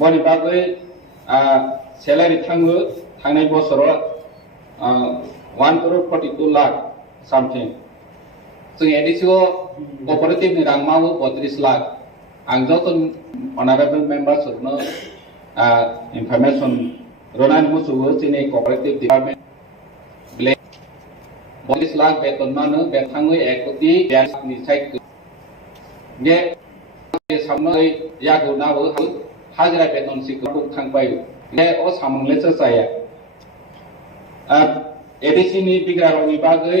boni bagai salary tanggo thangnai bosoro 1.42 lakh something so edisi go cooperative ni rangmau 32 lakh ang joton honorable members no information Ronan Musugo sini cooperative department blank 22 lakh beton mana betangui equity dan ni site ge samnoi ya guna bo हाजिरा बेतन सिखौ थांबाय बे अ सामंलेसो जाया ADC नि बिग्रारावनि बागै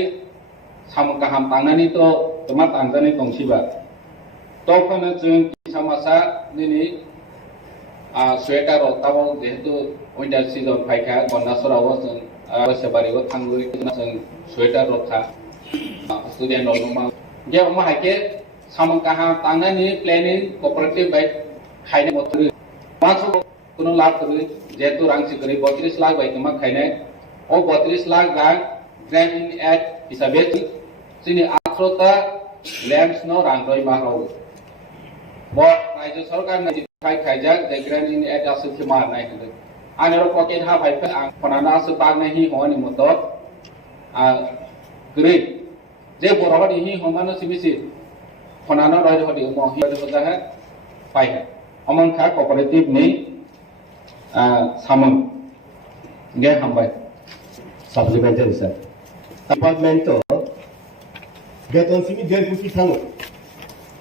सामं गाहाम थांनानै तो तमा थांजानाय दंसिबा तखनो जों समाजा दिनै स्वेटार अताबाव जेहेतु उइन्टार सिजन फायखा गन्नासराव जों बैसाबारियाव थांगो जों स्वेटार रथा स्टुडेन्ट रलमा गे माहाके सामं गाहाम थांनानै प्लेनिं कोऑपरेटिव बाय खायने मथर मासो कोनो लाभ करे जेहेतु रांसि करे 32 लाख बाय तमा खायने ओ 32 लाख रां ग्रान्ट इन एड हिसाबै जोंनि 18टा लैंड्स नो रां रय माराव बो राज्य सरकार नि थाखाय खायजाक जे ग्रान्ट इन एड आसो थिमा नायखो आनेर पकेट हा फाइफे आं फनाना आसो तागने हि होनि मदद ग्रे जे बरहदि हि हमानो सिबिसि फनाना रय हदि मो हि हदि बजा है पाइ है अमनखा कोऑपरेटिव नि सामन गे हमबाय सप्लीमेंटरी सर डिपार्टमेंट तो बेतन सिमी 1.5 कोटी थांगो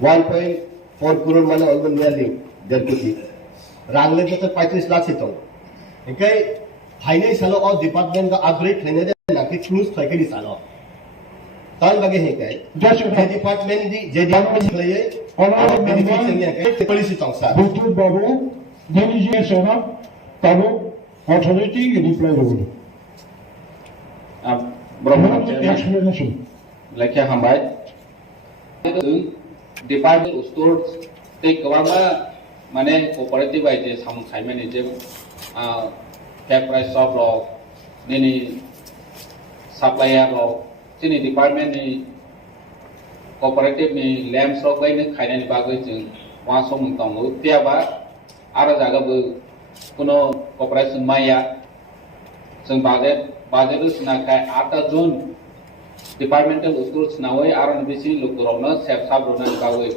1.4 करोड़ माने अलगन नियरली 1.5 कोटी रांगले तो 35 लाख से तो इनके फाइने सालो और डिपार्टमेंट का अपग्रेड लेने दे ना कि चूज फाइके सालो तान लगे है काय जे डिपार्टमेंट दी जे डिपार्टमेंट लिए और बेनिफिट नहीं है के पॉलिसी तंगसा बुतु बाबू डेलीजे सेना ताबो अथॉरिटी की रिप्लाई रोल ब्रह्म एक्सप्लेनेशन लेखे हमबाय डिपार्टमेंट स्टोर ते गवामा माने कोऑपरेटिव आइजे साम खायमानि जे फेयर प्राइस शॉप रो दिनि सप्लायर रो दिनि डिपार्टमेंट नि कोऑपरेटिव नि लैम्स रो गायनो खायनानि बागै जों वासो मोनतांगो त्याबा आरो जागाबो कोनो कॉर्पोरेशन माया जों बाजेट सुना काय 8 जून डिपार्टमेंटल स्टोर सुनावै आरो बिसि लोकरनो सेफ साब रोनानि बागै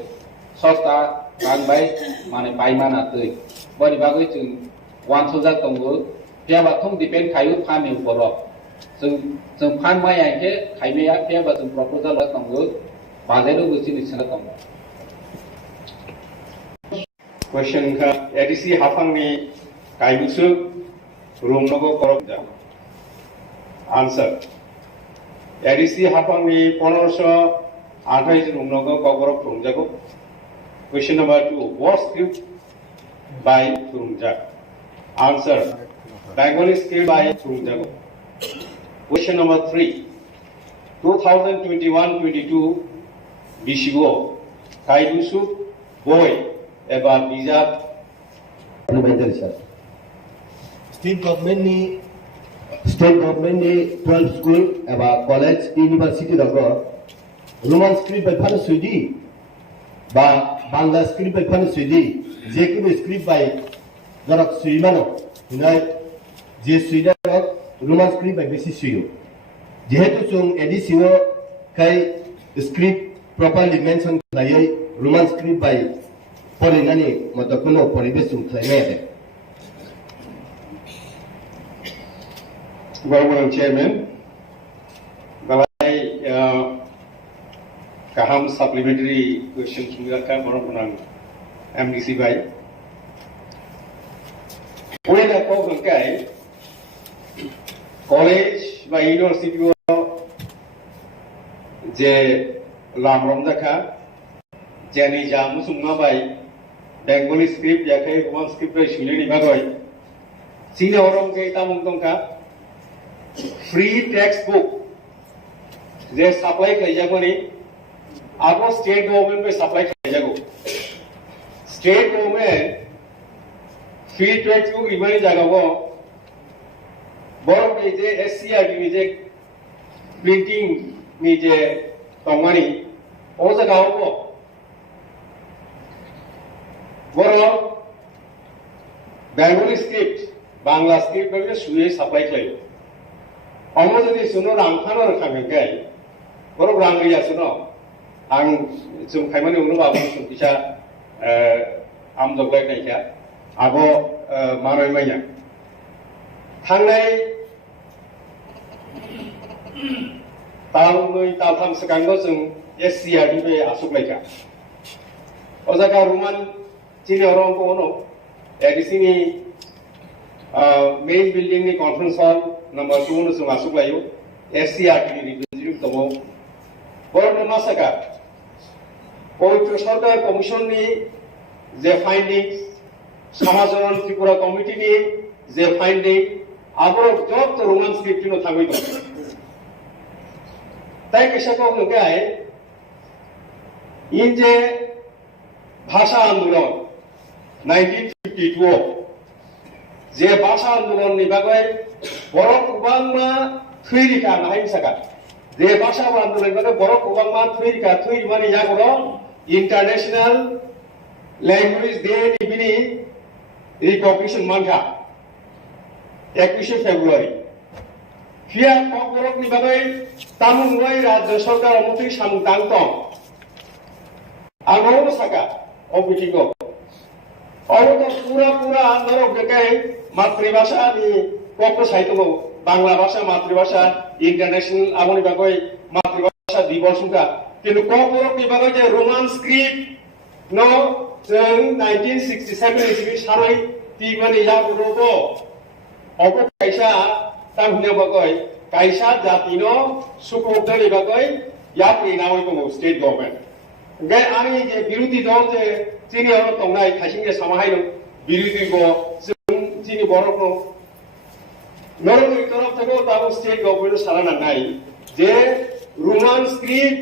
सस्ता रांबाय माने बायमाना तै बनि बागै जों 100 जा दंगो त्याबा थं डिपेंड खायो फाननि उपर जों फान माया के खायमेया त्याबा जों प्रपोजल दंगो बाजेटो बिसि निसना दं क्वेश्चन का एडीसी हाफांनि कायबुसु रुमनगो करब जा आंसर एडीसी हाफांनि 1528 रुमनगो कबरक रुमजागो question number 2 what script by रुमजा आंसर बेंगली स्क्रिप्ट by रुमजागो क्वेश्चन नंबर 3 2021-22 बिसिगो कायबुसु बय एबा बिजाब सप्लीमेंटरी सर स्टेट गवर्नमेंट नि 12 स्कूल एबा कॉलेज यूनिवर्सिटी दगो रोमान स्क्रिप्ट बाय फानो सुइदि बा बांला स्क्रिप्ट बाय फानो सुइदि जेकुनु स्क्रिप्ट बाय जरक सुइमानो हिनाय जे सुइदा रोमान स्क्रिप्ट बाय बेसि सुइयो जेहेतु जों एडिसिओ काय स्क्रिप्ट प्रॉपर्ली मेंशन खालायै रोमान स्क्रिप्ट बाय फरायनानै मतलब कोनो परिबेश जों खालायनाय आरो Government Chairman, balai kaham supplementary question sungilakan orang punang MDC by. Oleh nak kau bangkai college by university je lamrom dakha jani jamu sungma by Bengali script ya kai Roman script by shule ni bagoi. Sini orang ke tamung tongka free textbook जे supply कर जागो नहीं आपको state government पे supply कर जागो state government free textbook revise जागो बरं में जे एससीआरटी में जे प्रिंटिंग में जे तंगमानी ओ जगह हो बरं बेंगली स्क्रिप्ट बांग्ला स्क्रिप्ट में सुये सप्लाई कर अमो जदि सुनो रांखानो रखांगै बर रांगैया सुनो आं जों खायमानि उनो बाबु सुन फिसा आम जगलाय नायखा आबो मानय माया थांनाय तालनै तालथाम सिगांनो जों एससीआरटी बे आसुगलायखा अजागा रुमान जिनि रंको उनो A.D.C ni main building ni conference hall number 2 no sung asuk layo SCRT ni representative tomo borok masaka পবিত্র সরকার কমিশন নিয়ে যে ফাইন্ডিংস সমাজরণ ত্রিপুরা কমিটি নিয়ে যে ফাইন্ডিং আবার যত রোমান স্ক্রিপ্ট থাকবে তাই কৃষক গায়ে ইন যে ভাষা আন্দোলন 1952 যে ভাষা আন্দোলন নিবাগৈ বড় কুবাংমা থুইরিকা নাহাই সাকা যে ভাষা আন্দোলন নিবাগৈ বড় কুবাংমা থুইরিকা থুই মানে Yegor international language day নিবিনি recognition মানথা 21 ফেব্রুয়ারি ফিয়া ককবরক নিবাগৈ তামুংৱাই রাজ্য সরকার মন্ত্রী সামতাংতং আগো সাকা অবিটিগো অবতো পুরা নরক দেখাই মাতৃভাষা নি কক্ষ সাহিত্য বাংলা ভাষা মাতৃভাষা ইন্টারন্যাশনাল আমনি বাগৈ মাতৃভাষা দিবস কা কিন্তু ককবরক নিবাগৈ যে রোমান স্ক্রিপ্ট নো जों 1967 ইসবি সারাই তিমানি ইয়াগরবো অব কাইসা তাহনে বাগৈ কাইসা জাতিনো সুকোদলি বাগৈ ইয়াপি নাওই দङ স্টেট গভর্নমেন্ট গে আমি যে বিরোধী দল যে চিনি হল তংনাই খাইসিংগে সামাহাই দं বিরোধী গো जों চিনি বরক নরনি তরফ থেকে তাও স্টেট গভর্নমেন্ট সারানা নাই যে Roman script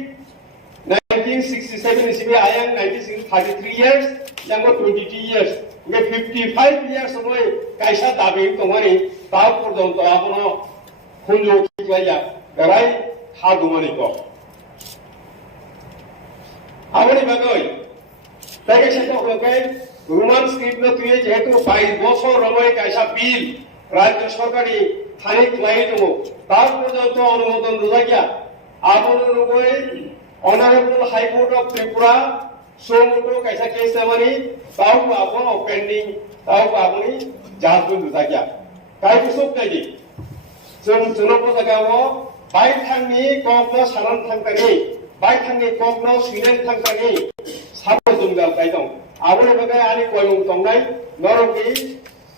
1967 ইসবি আয়াং 1933 years yango 22 years nge 55 years সময় কাইসা দাবি তোমারি তাও পর্যন্ত আপনো খুঁজো কিলাইয়া গারাই হাদুমানি কো আমনি বাগৈ তাকে সেটা হলকে রোমান স্ক্রিপ্ট ন তুই যেহেতু 22 বছর রময় কাইসা বিল রাজ্য সরকারি থানিক লাই দङ তার পর্যন্ত অনুমোদন দুজাগিয়া আপনো রুগৈ honourable high court of Tripura সোমটো কাইসা কেস নামানি তাও আপন পেন্ডিং তাও আপনি জাজমেন্ট দুজাগিয়া কাই কুসুক নাইদি जों जोनोबो जागावो बाइ थांनि ककनो सानान थांतानि बाइ थांनि ककनो सुइनान थांतानि साबो जोंगाल काइ दं आबोले बागै आनि कयमुं दंनाय नरकनि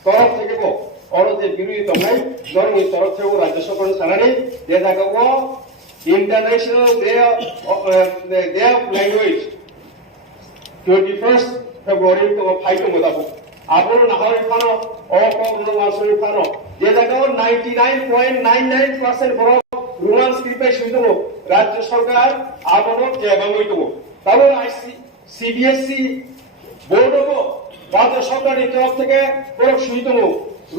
तरफ थेकेबो अरो जे बिरुदि दंनाय नरकनि तरफ थेकेबो राज्य सरकार सानानि जे जागावो इंटरनेशनल डे ऑफ लैंग्वेज 21 फेब्रुआरी तो फाइटो मोदाबो आबोले नाहारि फानो अ ककनो वासरि फानो যে জায়গাও 99.99% বড় রোমান স্ক্রিপ্টে শুনতো রাজ্য সরকার আবরক জেবাঙ্গই দङ তাহলে সিবিএসসি বোর্ডও রাজ্য সরকারের তরফ থেকে বড় শুনতো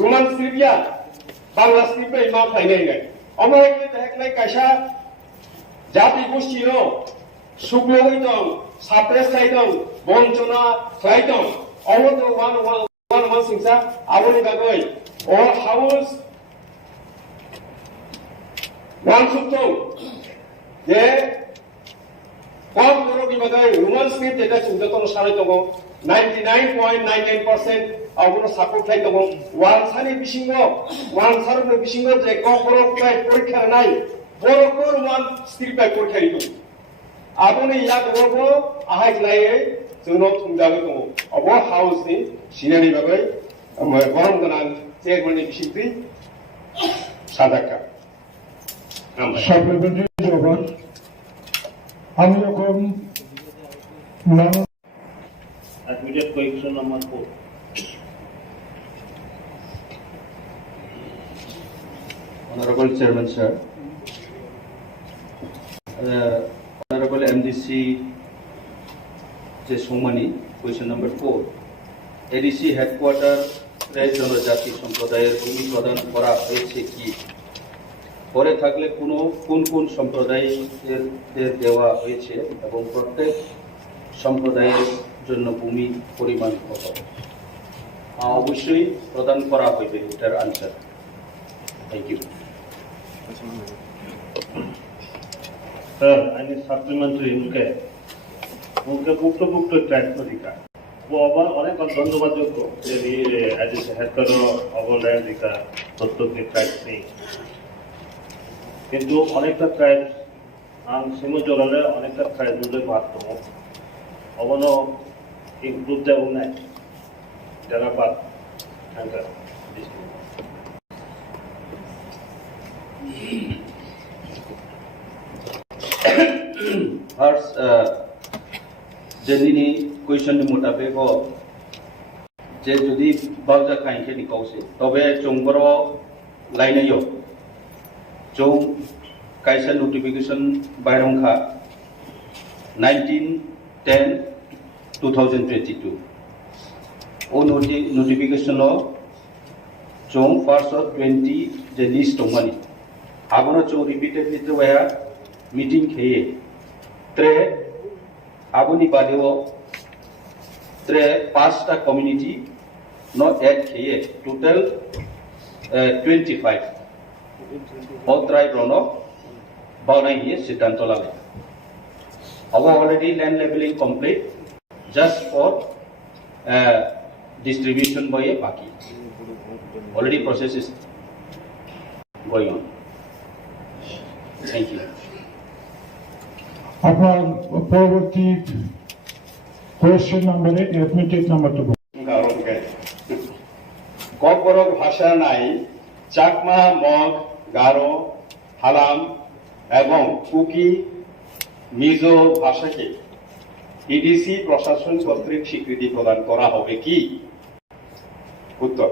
রোমান স্ক্রিপ্টিয়া বাংলা স্ক্রিপ্টে মা ফাইনাই নাই আমরা এখানে দেখলাই কাইসা জাতি গোষ্ঠী ন শুক্লই দং সাপ্রেস খাই দং বঞ্চনা খাই দং অবত ওয়ান সিংসা আবনি বাগৈ or house one sutto je কম বড় বিভাগে রোমান স্ক্রিপ্ট যেটা চিন্তাতন সারাই দङ 99.99% আবনো সাপোর্ট খাই দङ ওয়ান সানি বিসিঙ্গ ওয়ান সারনে বিসিঙ্গ যে কম বড় পরীক্ষা নাই বড় বড় ওয়ান স্ক্রিপ্ট পরীক্ষা দিত আবনো ইয়া বড় আহাই লাইয়ে जोंनो थुंजागै दङ अब हाउसनि सिनारि बागै गरम गोनां চেয়ারম্যানের বিশিষ্টি সাদাকা সাপ্লিমেন্টারি জবাব আমি যখন Immediate question number 4. Honorable Chairman, sir. Honorable MDC Somani, question number 4. ADC headquarter জনজাতি সম্প্রদায়ের ভূমি প্রদান করা হয়েছে কি পরে থাকলে কোন কোন সম্প্রদায়ের দেওয়া হয়েছে এবং প্রত্যেক সম্প্রদায়ের জন্য ভূমি পরিমাণ কত অবশ্যই প্রদান করা হইবে এটার answer thank you Sir, I need supplementary उनके पुख्त ট্যাক্স অধিকার वो আবার অনেক ধন্যবাদযোগ্য যে এজেন্সি হেড করো অবলয়ন দিকা প্রত্যেকটি ট্র্যাক নেই কিন্তু অনেকটা ট্র্যাক আং সিমো জোরালে অনেকটা ট্র্যাক দুলে মাধ্যম অবনো ইনক্লুড দেও নাই যারা বাদ Thanka. First, जेनिनि कुइसननि मुताबिक हो जे जुदि बावजा काइनके निकाउसे तबे चोंबरो लाइनयो चों काइसा नोटिफिकेशन बायरंखा 19/10/2022 ओ नोटिफिकेशन चों फर्स्ट 20 जे लिस्ट दंमानि आबनो चों रिपीटेडली त्रेया मीटिंग खेये त्रे आबुनि बादेव त्रे 5टा कम्युनिटी नो एड खेये टोटल 25 ट्राइब रनो बावनाय हिये सिद्धांत लागे अब already land levelling complete just for distribution बये बाकी already process is going on thank you আপনার পরবর্তী question number 8 admitted number 2 Kokborok ভাষা নাই চাকমা মগ গারো হালাম এবং কুকি মিজো ভাষাকে ইডিসি প্রশাসন কর্তৃক স্বীকৃতি প্রদান করা হবে কি উত্তর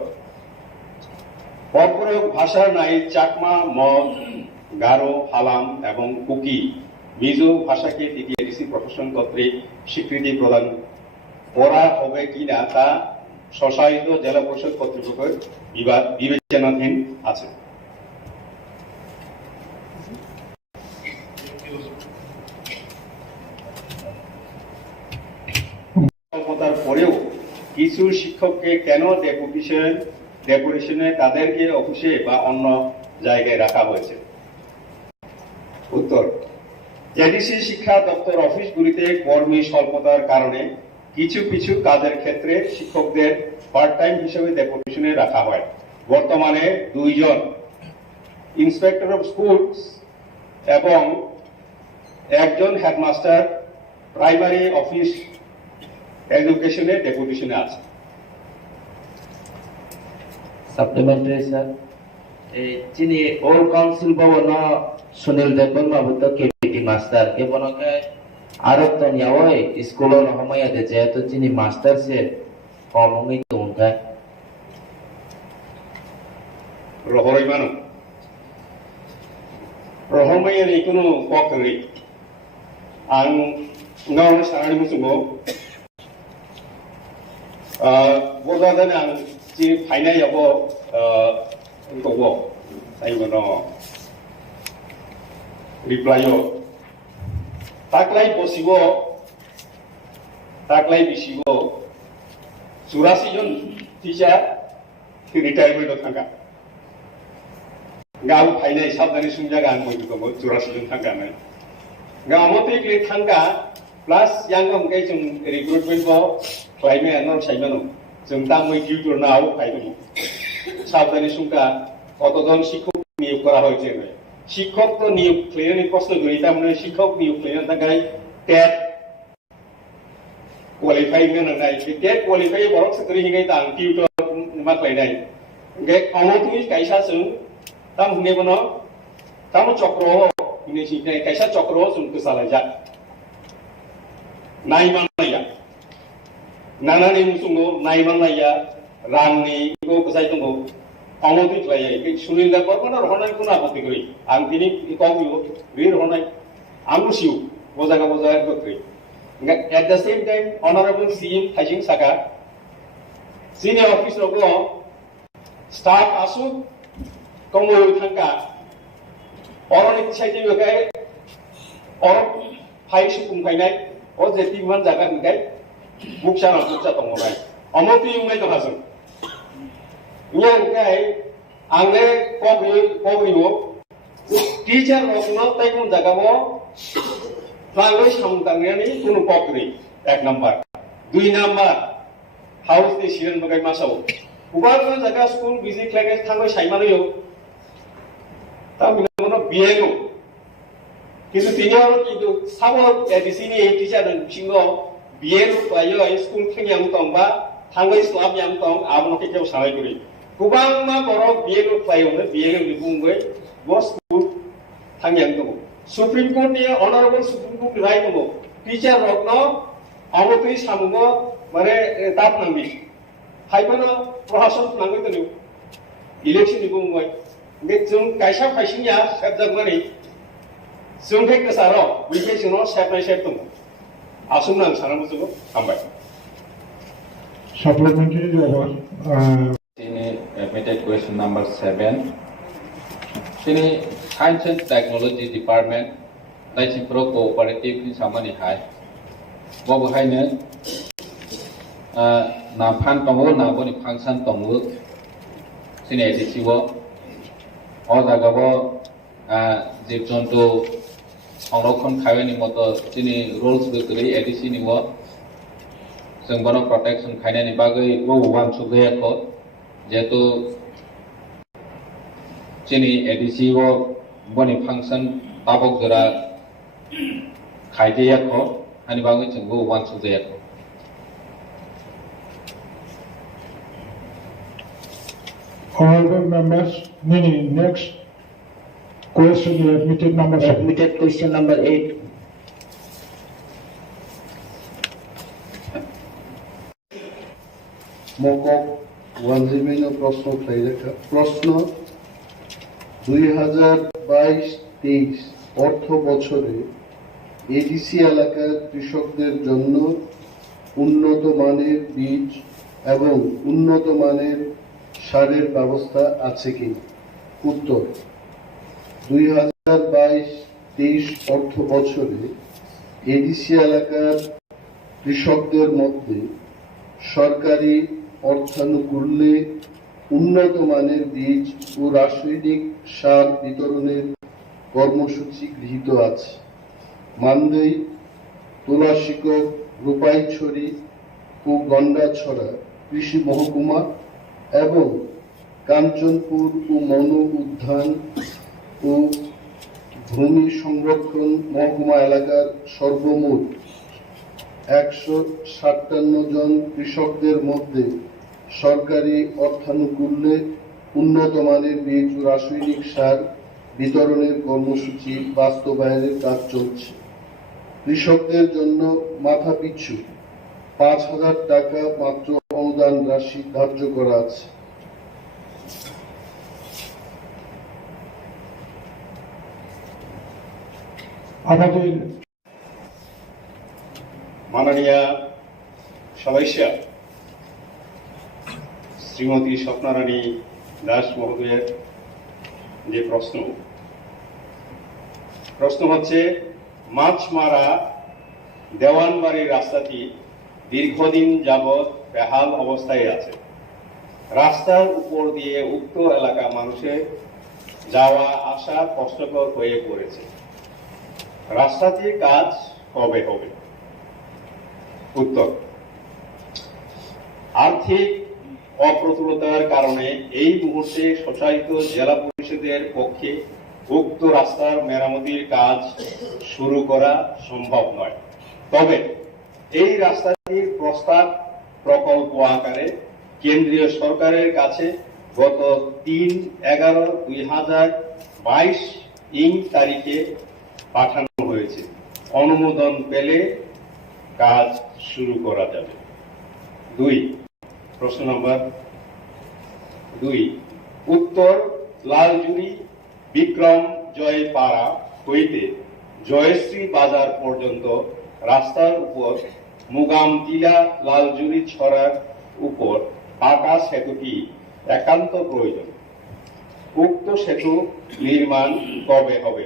ককবরক ভাষা নাই চাকমা মগ গারো হালাম এবং কুকি মিজো ভাষাকে টিটিএডিসি প্রশাসন কর্তৃক স্বীকৃতি প্রদান করা হবে কিনা তা স্বশাসিত জেলা পরিষদ কর্তৃপক্ষের বিবেচনাধীন আছে স্বল্পতার পরেও কিছু শিক্ষককে কেন ডেপুটেশনে তাদেরকে অফিসে বা অন্য জায়গায় রাখা হয়েছে উত্তর এডিসি শিক্ষা দপ্তর অফিসগুলিতে কর্মী স্বল্পতার কারণে কিছু কিছু কাজের ক্ষেত্রে শিক্ষকদের পার্ট টাইম হিসেবে ডেপুটেশনে রাখা হয় বর্তমানে 2 জন ইন্সপেক্টর অফ স্কুলস এবং একজন হেডমাস্টার প্রাইমারি অফিস এডুকেশনে ডেপুটেশনে আছে সাপ্লিমেন্টারি স্যার চিনি ওর কাউন্সিল ভবন সুনীল দেবন বাবু তো কেপিটি মাস্টার কে বনকে আরো তো নিয়াওই স্কুলের রহমাইয়া দে যেহেতু চিনি মাস্টার সে কমই তো উনকা রহরই মানো রহমাইয়া ni কোনো ককরি আং ngaw sarani musungo bodadan ang ji phaina yabo ngko saimono reply yo taklai bosibo taklai bisibo 84 জন টিচার রিটায়ারমেন্ট থাকা গাও ফাইনাই সাবধানে সুমজাगा आं बयबो 84 জন থাকা নাই गामते क्लिक थांगा प्लस यांग हमके जों रिक्रुटमेंट को क्लाइमे एनर साइमानो जों तामै टिउटर नाव फाइदो साबधाने सुंका কতজন শিক্ষক নিয়োগ করা হয়েছে শিক্ষক তো নিয়োগ ক্লিয়ারলি প্রশ্ন করি তার মানে শিক্ষক নিয়োগ ক্লিয়ার থাকায় টেট কোয়ালিফাই না নাই টেট কোয়ালিফাই বরক সেক্রেটারি হিগাই তাং টিউটর मा ক্লাইনাই গে অমতুই কাইসা जों তাম হুনে বনো তাম চক্র ini sih kaisa cokro sum kesalaja naiman ya nana ni musungo naiman ya rangni ko kesai tunggu amoti klaya ke suninda korban rohonai kuna apoti koi ang tini ko wir rohonai amu siu bojaga gotri at the same time honorable CM Thajing Saka senior officer ko staff asu komo thangka orang itu saya juga kayak orang hai sukum kainai, oh jadi mana jaga kayak buksa tongolai, amot itu yang itu hasil. Yang kayak angge kogriwo, teacher orang tay pun jaga mo, lalu samtangnya ni kuno kogri, 1 number, 2 number, house di siren bagai masau, ubah tu jaga school busy lagi tanggai saya mana yo. Tapi mana biaya, kita tinggal itu sama di sini teacher dan singo biaya bayar school kena yang utama थांबाय slab याम तंग आबनो के केव सानाय गुरि गोबां मा बरक बिएग फ्लाइयावनो बिएग बिबुंगै बस थांयां दङ supreme court नि honourable supreme court राय दङ टीचर रकनो अबतै सामुङो माने ताप नांबि हाइबानो प्रशासन नांगै दनु इलेक्शन नि बुंबाय बे जों कायसा फाइसिनिया सेबजागमानि जों हे गोसारो बिखे जोंनो सेबनाय सेब दङ आसुम नां सानांगौ जोङो हामबाय Supplementary Admitted question number 7. Sini Science and Technology Department, TRIPURA cooperative ni samani hai. Babu hai ne na phan tongo na boni function tongo. Sini ADC wo. O jaga wo jib jonto সংরক্ষণ খাইনি মতো sini rules begri ADC ni wo. जों बनो protection खायनायनि बागै वान सुगैयाखौ जेहेतु जोंनि ADC वो बनि फांसन ताबक जरा खायदैयाखौ आनि बागै जों वान सुगैयाखौ Honorable members, next question is admitted number 7. Admitted question number 8. মকক ওয়ানজিমেন প্রশ্ন উঠাই রেখা প্রশ্ন 2022-23 অর্থ বছরে এডিসি এলাকার কৃষকদের জন্য উন্নত মানের বীজ এবং উন্নত মানের সারের ব্যবস্থা আছে কি উত্তর 2022-23 অর্থ বছরে এডিসি এলাকার কৃষকদের মধ্যে সরকারি অর্থানুকূল্যে উন্নত মানের বীজ ও রাসায়নিক সার বিতরণের কর্মসূচি গৃহীত আছে মানদেই তুলাশিকক রূপাইছড়ি ও গন্ডাছড়া কৃষি মহকুমা এবং কাঞ্চনপুর ও মনো উদ্যান ও ভূমি সংরক্ষণ মহকুমা এলাকার সর্বমোট 157 জন কৃষকদের মধ্যে সরকারি অর্থানুকূল্যে উন্নত মানের বীজ ও রাসায়নিক সার বিতরণের কর্মসূচি বাস্তবায়নের কাজ চলছে কৃষকদের জন্য মাথাপিছু 5,000 টাকা মাত্র অনুদান রাশি ধার্য করা আছে আমাদের মাননীয় সদস্য শ্রীমতী স্বপ্নারানী দাস মহোদয়ের যে প্রশ্ন হচ্ছে মাছমারা দেওয়ানবাড়ির রাস্তাটি দীর্ঘদিন যাবৎ বেহাল অবস্থায় আছে রাস্তার উপর দিয়ে উক্ত এলাকা মানুষের যাওয়া আসা কষ্টকর হয়ে পড়েছে রাস্তাটির কাজ কবে হবে উত্তর আর্থিক অপ্রতুলতার কারণে এই মুহূর্তে স্বশাসিত জেলা পরিষদের পক্ষে উক্ত রাস্তার মেরামতির কাজ শুরু করা সম্ভব নয় তবে এই রাস্তাটির প্রস্তাব প্রকল্প আকারে কেন্দ্রীয় সরকারের কাছে গত 3/11/2022 তারিখে পাঠানো হয়েছে অনুমোদন পেলে কাজ শুরু করা যাবে প্রশ্ন নম্বর 2 উত্তর লালজুরি বিক্রম জয় পাড়া হইতে জয়শ্রী বাজার পর্যন্ত রাস্তার উপর মুগামটিলা লালজুরি ছড়ার উপর পাকা সেতুটি একান্ত প্রয়োজন উক্ত সেতু নির্মাণ কবে হবে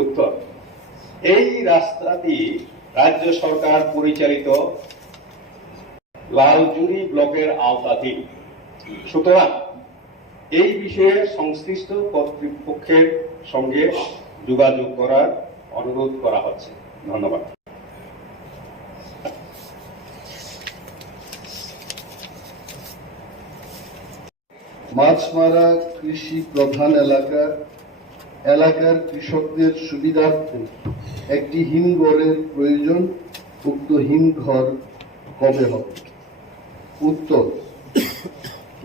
উত্তর এই রাস্তাটি রাজ্য সরকার পরিচালিত লালজুরি ব্লকের আওতাধীন সুতরাং এই বিষয়ে সংশ্লিষ্ট কর্তৃপক্ষের সঙ্গে যোগাযোগ করার অনুরোধ করা হচ্ছে ধন্যবাদ মাছমারা কৃষি প্রধান এলাকার কৃষকদের সুবিধার্থে একটি হিমঘরের প্রয়োজন উক্ত হিমঘর কবে হবে উত্তর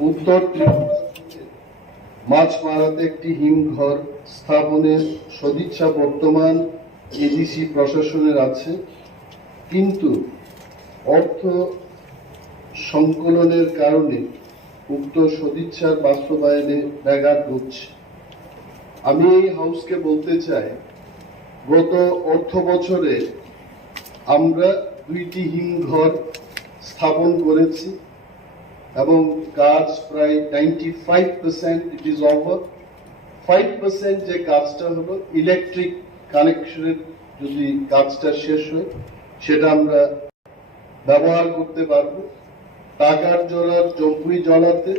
উত্তর ত্রিপুরা মাছমারাতে একটি হিমঘর স্থাপনের সদিচ্ছা বর্তমান এডিসি প্রশাসনের আছে, কিন্তু অর্থ সংকলনের কারণে উক্ত সদিচ্ছার বাস্তবায়নে ব্যাঘাত ঘটছে। আমি এই হাউসকে বলতে চাই, গত অর্থ বছরে আমরা 2টি হিমঘর স্থাপন করেছি এবং কাজ প্রায় 95% ইট ইজ ওভার। 5% যে কাজটা হলো ইলেকট্রিক কানেকশনের, যদি কাজটা শেষ হয় সেটা আমরা ব্যবহার করতে পারবো। টাকার জোড়ার জম্পুই জলাতে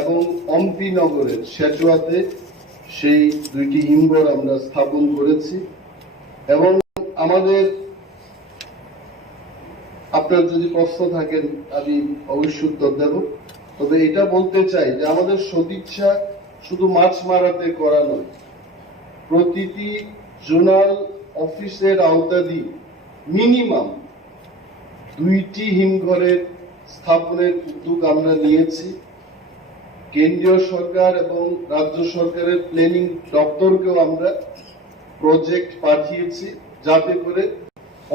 এবং অম্পি নগরের সেচুয়াতে সেই 2টি হিমঘর আমরা স্থাপন করেছি। এবং আমাদের, আপনার যদি প্রশ্ন থাকেন আমি অবশ্যই উত্তর দেব, তবে এটা বলতে চাই যে আমাদের সদিচ্ছা শুধু মাছ মারাতে করা নয়, প্রতিটি জোনাল অফিসের আওতাধীন মিনিমাম 2টি হিমঘরের স্থাপনের উদ্যোগ আমরা নিয়েছি। কেন্দ্রীয় সরকার এবং রাজ্য সরকারের প্ল্যানিং দপ্তরকেও আমরা প্রজেক্ট পাঠিয়েছি, যাতে করে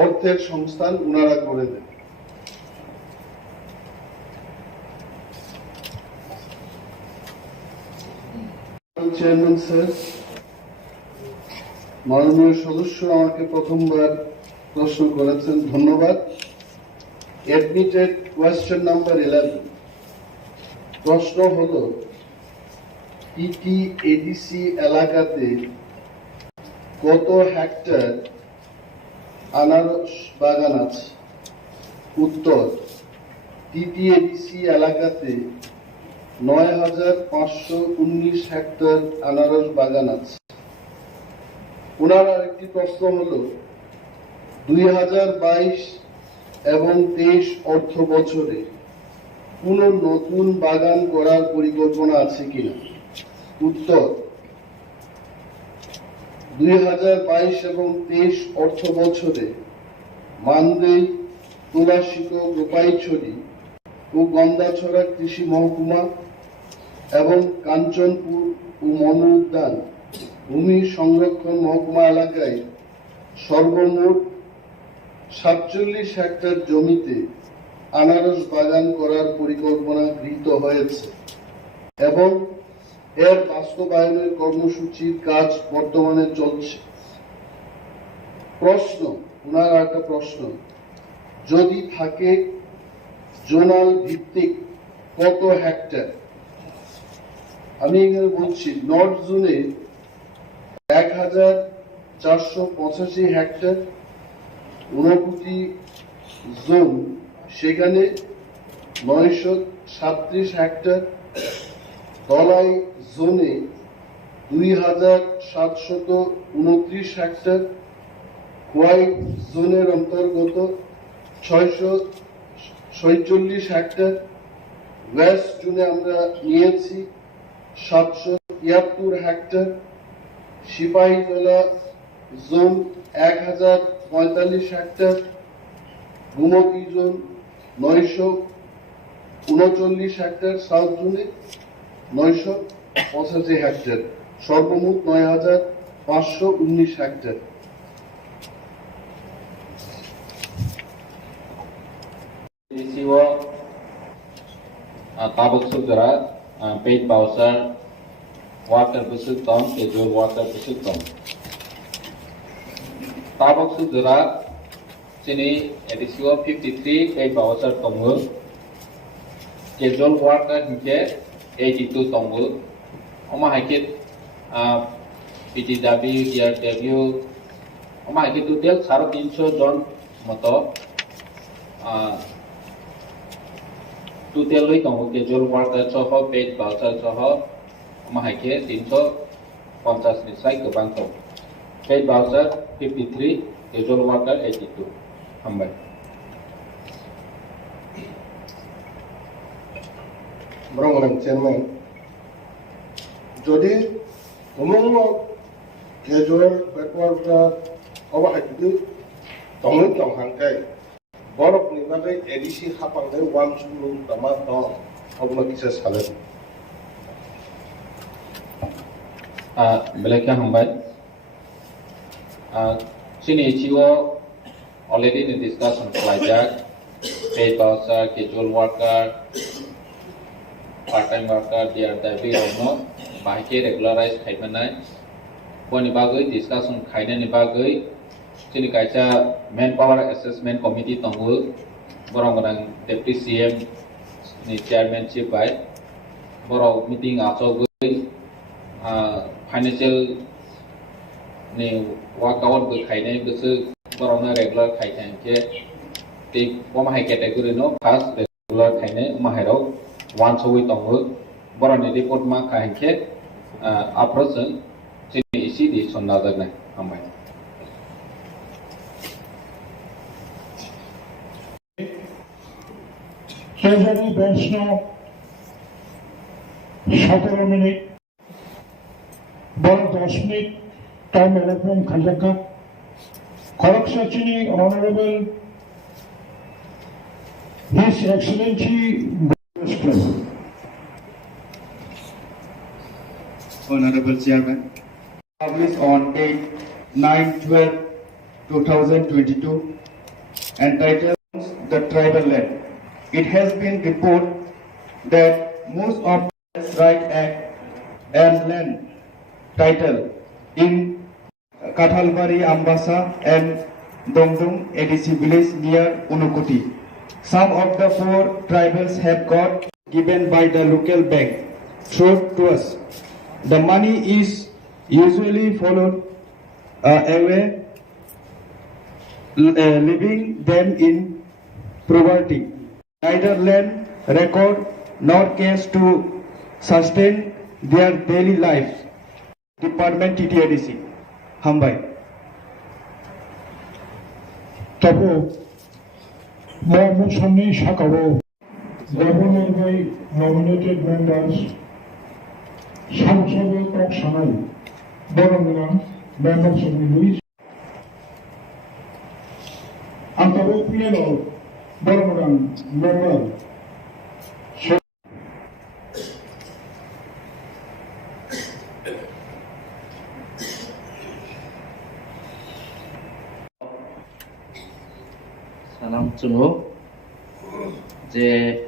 অর্থের সংস্থান উনারা করে দেন। চেয়ারম্যান স্যার, মাননীয় সদস্য আমাকে প্রথমবার প্রশ্ন করেছেন, ধন্যবাদ। Admitted question number 11। প্রশ্ন হলো, T.T.A.A.D.C এলাকাতে কত হেক্টর আনারস বাগান আছে? উত্তর, T.T.A.A.D.C এলাকাতে 9,519 হেক্টর আনারস বাগান আছে। ওনার আরেকটি প্রশ্ন হলো, 2022 এবং 23 অর্থ বছরে কোন নতুন বাগান করার পরিকল্পনা আছে কিনা? উত্তর, 2022 এবং 23 অর্থ বছরে মানদেই, তুলাশিক, গোপাইছড়ি ও গন্দাছড়া কৃষি মহকুমা এবং কাঞ্চনপুর ও মনু উদ্যান ভূমি সংরক্ষণ মহকুমা এলাকায় সর্বমোট 47 হেক্টর জমিতে আনারস বাগান করার পরিকল্পনা গৃহীত হয়েছে এবং এর বাস্তবায়নের কর্মসূচির কাজ বর্তমানে চলছে। প্রশ্ন, ওনার একটা প্রশ্ন, যদি থাকে জোনাল ভিত্তিক কত হেক্টর? আমি এখানে বলছি, নর্থ জোনে 1,485 হেক্টর, ঊনকোটি জোন সেখানে 937 হেক্টর, ধলাই জোনে 2,729 হেক্টর, হোয়াইট জোনের অন্তর্গত 646 হেক্টর, ওয়েস্ট জোনে আমরা নিয়েছি 773 hectare, Sepahijala zone 1,045 hectare, Gomati zone 939 hectare, south জোনে 985 হেক্টর, সর্বমোট 9,519 hectare. Tabuk Sudra, paid Bowser, water busuk tom, casual water busuk tom. Tabuk Sudra, sini edisi 53, paid Bowser tomul, casual water hingga 82 tomul. Oma hakit PTW, DRW, oma hakit total 350 জন মতো total দङ casual वार्कार सह paid भाउचार सह माहाइके 350 निफ्राय गोबां दं। Paid voucher 53, casual worker 82। हामबाय। ব্রহ্মণ chairman, যদি খুমুলুং casual backward অবহাইতে তমুক তংহাংকাই borok ni nanai ADC hapang dai wan chulung tama to obna kisa salen Belakang hambat. Sini ciwo already in discussion pelajar, paid worker, casual worker, part-time worker, dia tapi orang bahkan regularize kaitannya. Poni bagai discussion kaitannya bagai. Sini kaca manpower assessment committee tangguh, orang-orang deputy CM ni chairmanship baik, orang meeting atau financial ni workout berkaitan dengan orang regular kaitan ke, di pemakai kategori no first regular kaitan mahirau once a week tangguh, orang ni report mak kaitan ke approach sini isi di sondaga ni amai. Treasury bench no 17 minute, ball 10 minute, time allotment khajaka. Correction chini honorable His Excellency Honorable Chairman, published on 8/9/12/2022, entitled "The Tribal Land." It has been reported that most of the right act and land title in Kathalbari, Ambasa and Dongdong ADC village near Unukoti. Some of the 4 tribals have got given by the local bank through to us. The money is usually followed away, leaving them in poverty. Neither land record nor cash to sustain their daily lives. Department T.T.A.A.D.C. Hambai. Tapo, more Musani Shakabo, governor by nominated members, Samsabo Tok Sanai, Borongan, members of the Luis, Antabo Piano, Borongan, member. Salam Chunho je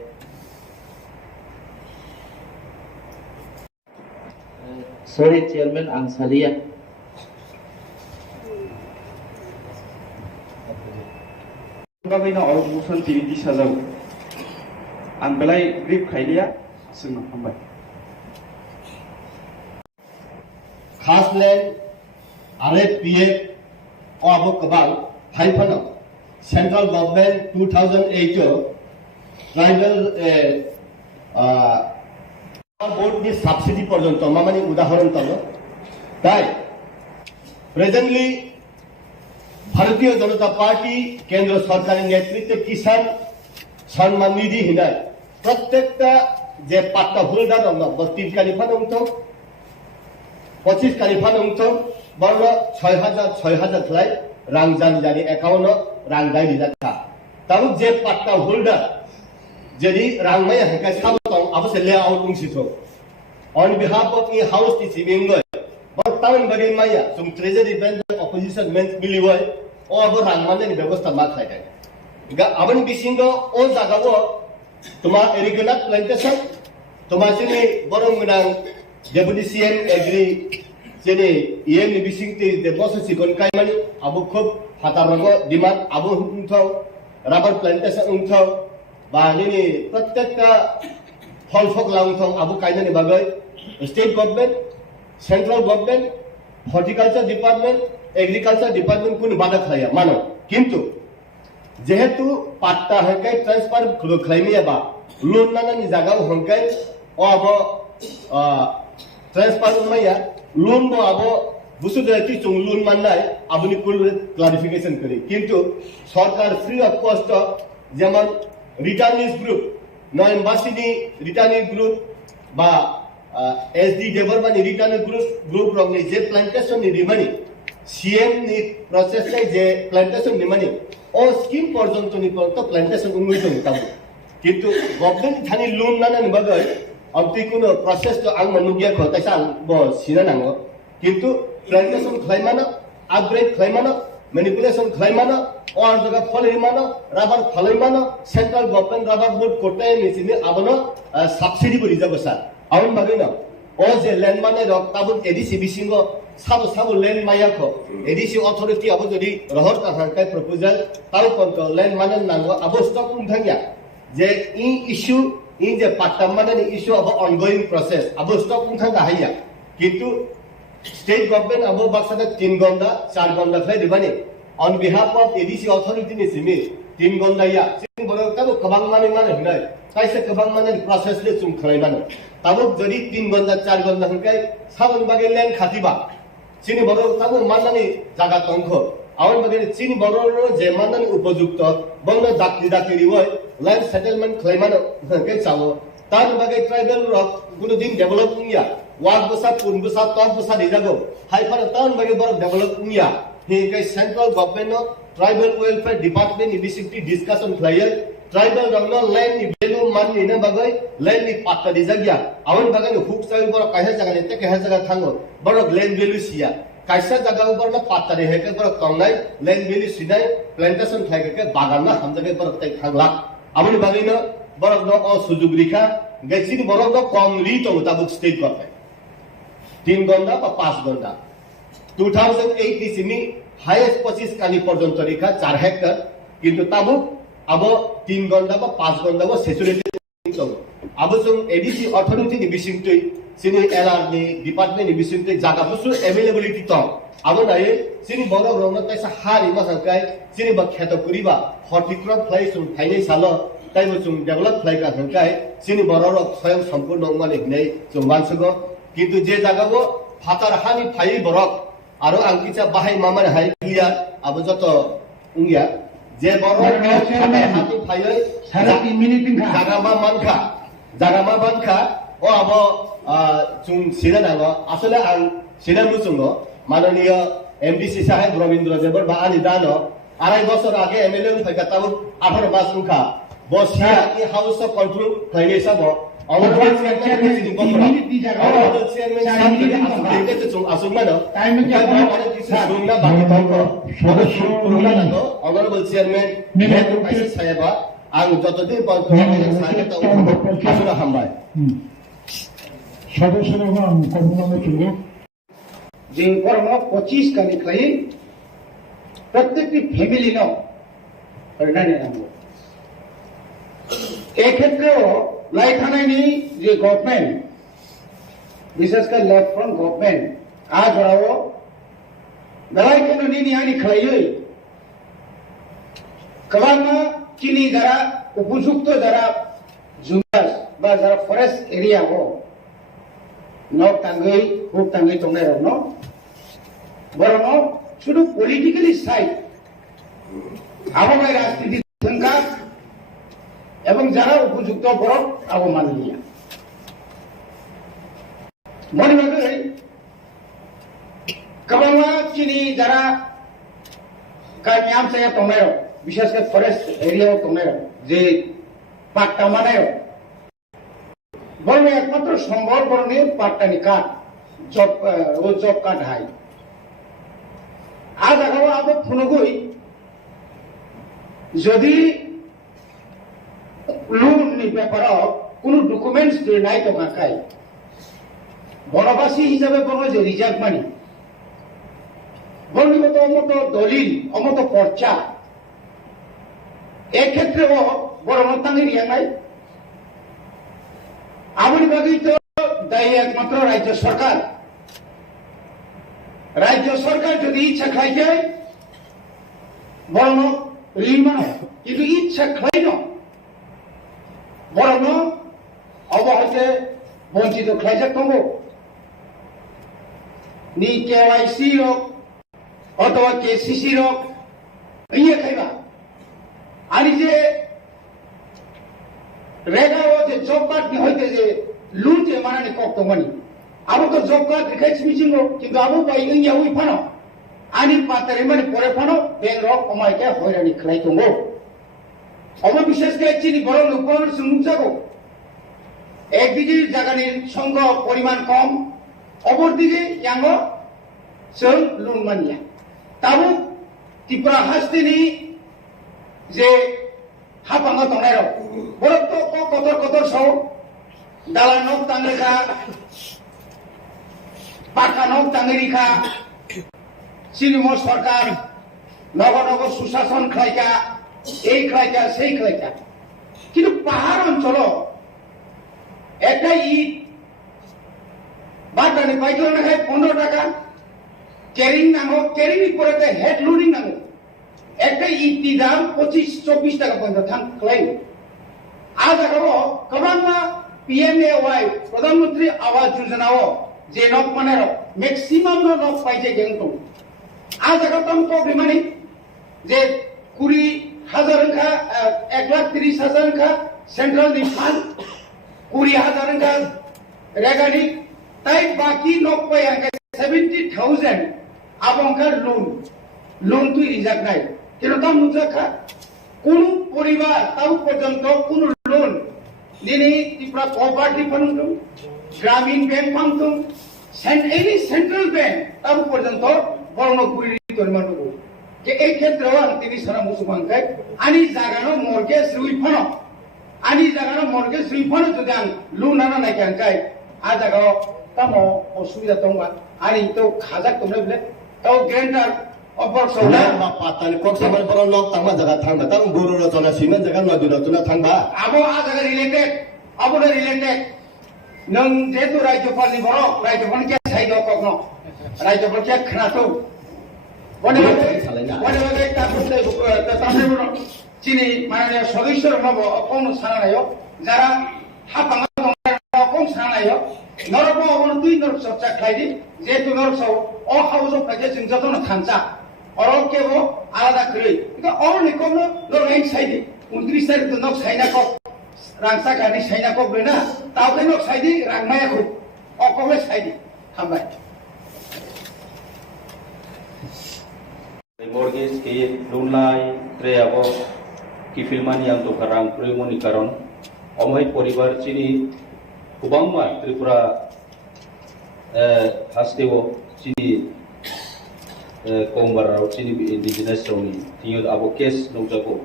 sorry chairman ang salia Bagay na aubusan tiniti sajaw ang belai grip khailia sing hambai खास land RFPA और अब कबाल हाइफन central government 2008 tribal board की subsidy पर्यंत मामानी उदाहरण तलो ताई प्रेजेंटली भारतीय जनता पार्टी केंद्र सरकार नेतृत्व किसान सम्मान निधि हिनाय प्रत्येकटा जे पाट्टा होल्डर हमना 32 कालिफान उंथो 25 कालिफान उंथो बर्न 6000 खलाई रां जानि एकाउन्ट रां दाइरि जाता ताउ जे पाट्टा होल्डर जदि रां मै हका साबत अब से ले आउट उंसिथो ऑन बिहाफ ऑफ इ हाउस ति सिबिंग बर टाउन बगे माया सुम ट्रेजरी बेंच अपोजिशन मेंस मिलिवय ओ अब रां माने नि व्यवस्था मा खाइदै गा अबन बिसिंग ओ जागावो तुमा एरिगेनाट प्लांटेशन तुमा सिनि बरम गनां डेपुटी सीएम एग्री जेने इएम नि बिसिंग ति दे बस सिकन कायमानि अब खूब हातारगो डिमांड अब उंथौ रबर प्लांटेशन उंथौ बानि प्रत्येकटा फल फकला उंथौ अब कायनानि बागै state government central government horticulture department agriculture department कुन बाधा खाया मानो किंतु जेहेतु पाट्टा हकै ट्रांसफर खलाइमियाबा लोन नानानि जागाव हंकै ओ अब ट्रांसफर उमाया लोन बो अब बुसुदति चुं लोन माननाय आबुनि कुल क्लारिफिकेशन करी किंतु सरकार फ्री ऑफ कॉस्ट जेमन रिटर्निस ग्रुप नॉन एम्बासीनि रिटर्निस ग्रुप बा एसडी डेवलपमेंट रिटर्निस ग्रुप रंगनि जे प्लांटेशन नि रिमानि সিএম নি প্রসেস যে প্ল্যান্টেশন নি মানে ও স্কিম পর্যন্ত নি পর্যন্ত প্ল্যান্টেশন উন্নতি নিতাম কিন্তু গভর্নমেন্ট থানি লোন না না বাগৈ অন্তি কোনো প্রসেস তো আং মনুগিয়া খতাইসা আং ব সিনা নাঙ্গো কিন্তু প্ল্যান্টেশন খাইমানো আপগ্রেড খাইমানো ম্যানিপুলেশন খাইমানো और जगह फल हिमानो रबर फल हिमानो सेंट्रल गवर्नमेंट रबर बोर्ड कोटे निसिनि आबनो सब्सिडी बरि जाबो सर आउन बागैनो ओ जे लैंड माने रक ताबुन एडीसी बिसिंगो साबो लैंड मायाखो एडीसी अथॉरिटी आबो जदि रहर काहांकाय प्रपोजल ताउ कंट्रोल लैंड माने नांगो आबो स्टॉक उंथांगिया जे इ इश्यू इ जे पाट्टा माने इश्यू आबो ऑनगोइंग प्रोसेस आबो स्टॉक उंथांगा हाइया किंतु स्टेट गवर्नमेंट आबो बाक्सादा 3 गंदा 4 गंदा fly दिबानि on behalf of ADC authority ni simi 3 ganda ya sing borok tabu kabang mane hunai kaise kabang mane process le chung khlai mane tabu jodi 3 ganda 4 ganda hunkai sabon bage land khatiba sini borok tabu manani jaga tongkho awon bage sini borok je manani upojukto bangna dakti riwai land settlement khlai mane hunkai chabo tan bage tribal rock kuno din developing ya ward bosa pun bosa ton bosa dijago hai par tan bage borok developing ya Hinkai central government no tribal welfare department initiative discussion flyer tribal rangno land ni value man ni na bagai land ni patta di jagya awon bagai hook sai bor kaisa jaga ni te kaisa jaga thango bor land value sia kaisa jaga bor na patta de heke bor tongnai land value sinai plantation khai ke bagan na hamjage bor tai thangla awon bagai no bor no o sujug rikha gaisi ni bor no kom ri to tabuk state government 3 ganda ba 5 ganda 2008 ni sini highest 25 kali পর্যন্ত রেখা 4 hectare কিন্তু তাবু আবো 3 গন্ডা বা 5 গন্ডা বা saturated তো আবো song ADC authority নি বিসিংতৈ সিনি LR নি ডিপার্টমেন্ট নি বিসিংতৈ জায়গা বুসু अवेलेबिलिटी তো আবো নাই সিনি বড় রং তাইসা হারি মা সংকাই সিনি বা খেত করিবা হর্টিক্রপ ফ্লাই সং ফাইনাই সালো তাই বসুং ডেভেলপ ফ্লাই কা সংকাই সিনি বড় রক স্বয়ং সম্পূর্ণ মানে নাই সং মানসগো কিন্তু যে জায়গাবো ফাতার হানি ফাই বরক आरो आं किसा बाहाय मामार हाय गैया आबो जत उंगिया जे बरो हाति फायै सारा 3 मिनिट दिनखा जागामा मानखा ओ आबो जुं सिना नांगो आसले आं सिना मुसुंगो माननीय एमडीसी साहेब रविंद्र देवर बा आनि दानो आराय बছর आगे एमएलए फायका ताबो 18 मास उंखा बसिया इ हाउस अफ कंट्रोल फायनै साबो Honorable Chairman, Honorable Chairman, Honorable Chairman, Sayaba, ang যতদিন আসলে হামবাই সদস্যরা কর্মনামে ছিল যে কর্ম 25 কালি খাই প্রত্যেকটি ফ্যামিলি ন পরিণামে নাম এই ক্ষেত্রেও লাইখানাইনি যে গভর্নমেন্ট বিশেষ করে লেফট ফ্রন্ট গভর্নমেন্ট আজ রাও বেলাই কেন নিনি আনি খাইই কবানা চিনি যারা উপযুক্ত যারা জুনিয়র বা যারা ফরেস্ট এরিয়া হো নক টাঙ্গই হুক টাঙ্গই তোমরা ন বরং শুধু পলিটিক্যালি সাইড আবহাওয়ার রাজনীতি সংখ্যা এবং যারা উপযুক্ত বরফ অবমাননীয় মনে রাখবে কবাংলা চিনি যারা কামিয়াম সায়া তোমরা বিশেষ করে ফরেস্ট এরিয়া তোমরা যে পাট্টা মানায় বরং একমাত্র সম্ভব বরণে পাট্টানি কাঠ জব কাঠ হাই আজ আগাও আবার ফোনগই যদি লোন নি ব্যাপার কোন ডকুমেন্টস দিয়ে নাই তো কাকাই বনবাসী হিসাবে কোনো যে রিজার্ভ মানি বর্ণিগত অমত দলিল অমত পর্চা এক্ষেত্রেও বড় মতাঙ্গের ইয়ে নাই আমার বাকি তো দায়ী একমাত্র রাজ্য সরকার যদি ইচ্ছা খাই যায় বরং ঋণ কিন্তু ইচ্ছা খাই না বরং অবহতে বঞ্চিত খাইছে কমো নি কেওয়াইসি রক অথবা কেসিসি রক ইয়ে খাইবা আর যে রেগাও যে জব কার্ড নি হইতে যে লুন যে মানানি কক্ত মানি আবো তো জব কার্ড দেখাইছি মিছিঙ্গো কিন্তু আবো পাই ইয়া উই ফানো ani patari mani pore phano bank rok komai ke hoirani khlai tongo obo bishesh kore chini borong lukon sumukjago একদিকে জায়গানির সংখ্যা পরিমাণ কম অপরদিকে ইয়াঙ্গো সব লোন মানিয়া তাবু ত্রিপুরা হাসতিনি যে হাপাঙ্গা তংনাই রক বরক তো কতর কতর সব দালানক তাংরেখা পাকানক তাংরেখা সিনিম সরকার নগর নগর সুশাসন খাইকা এই খাইকা সেই খাইকা কিন্তু পাহাড় অঞ্চল একটা ইট বাটানে পাইকারি না খায় 15 টাকা ক্যারিং নামো ক্যারিং পরেতে হেড লোডিং নামো একটা ইট দাম 25-24 টাকা পর্যন্ত থাম ক্লেম আজ আগাবো কমান্না পিএমএওয়াই প্রধানমন্ত্রী আবাস যোজনাও যে নক মানে ম্যাক্সিমাম নক পাইছে কিন্তু আজ আগাতাম তো বিমানি যে 20,000 কা 1,30,000 কা সেন্ট্রাল ডিফান্ড 20,000 का रेगानी ताई बाकी नोक पे आगे 70,000 अब उनका लोन तो रिजर्व नहीं किंतु तब मुझे का कुल परिवार तब पर्यंत कुल लोन निनी त्रिपुरा कोऑपरेटिव फंड ग्रामीण bank fund any central bank तब पर्यंत बरन गुरी तोरमानुगो के এই ক্ষেত্রেও তিনি সারা মুসুমানকাই আনি জাগানো mortgage refund ani jagano mortgage refund যদি আন লোন আনা নাই কাই আ জাগাও তামো অসুবিধা তংবা ani তো খাজা তোমরা বলে তাও গ্যারান্টার অফার সৌলা বা পাতানি কক সামান বড় লোক তামা জায়গা থাকবা তাম গরু রচনা সিমেন্ট জায়গা নদী রচনা থাকবা আবো আ জায়গা রিলেটেড আবো রিলেটেড নং যেহেতু রাজ্যপালনি বড় রাজ্যপাল কে সাইড কখনো রাজ্যপাল কে খানাতো বনে বনে তারপরে চিনি মানে সদস্যর হব কোন সানানায় যারা হাপাঙ্গা কোন সানানায় নরব অবন দুই নরব চর্চা খাইদি যেহেতু নরব সব অহাউজ কাজে जों যতন থানচা অরব কেব আলাদা করে কিন্তু অরনি কোন নরই সাইদি 29 তারিখ তো নক সাইনা ক রাংসা গানি সাইনা ক বলেনা তাও কে নক সাইদি রাংমায়া খুব অকবে Sayeedi হামবাই mortgage ke loan lai tre abo kifilmani yang to karang premoni karon omoi poribar chini kubangma tripura hastewo chini kombarao chini indigenous roni tiyo abo case nongjago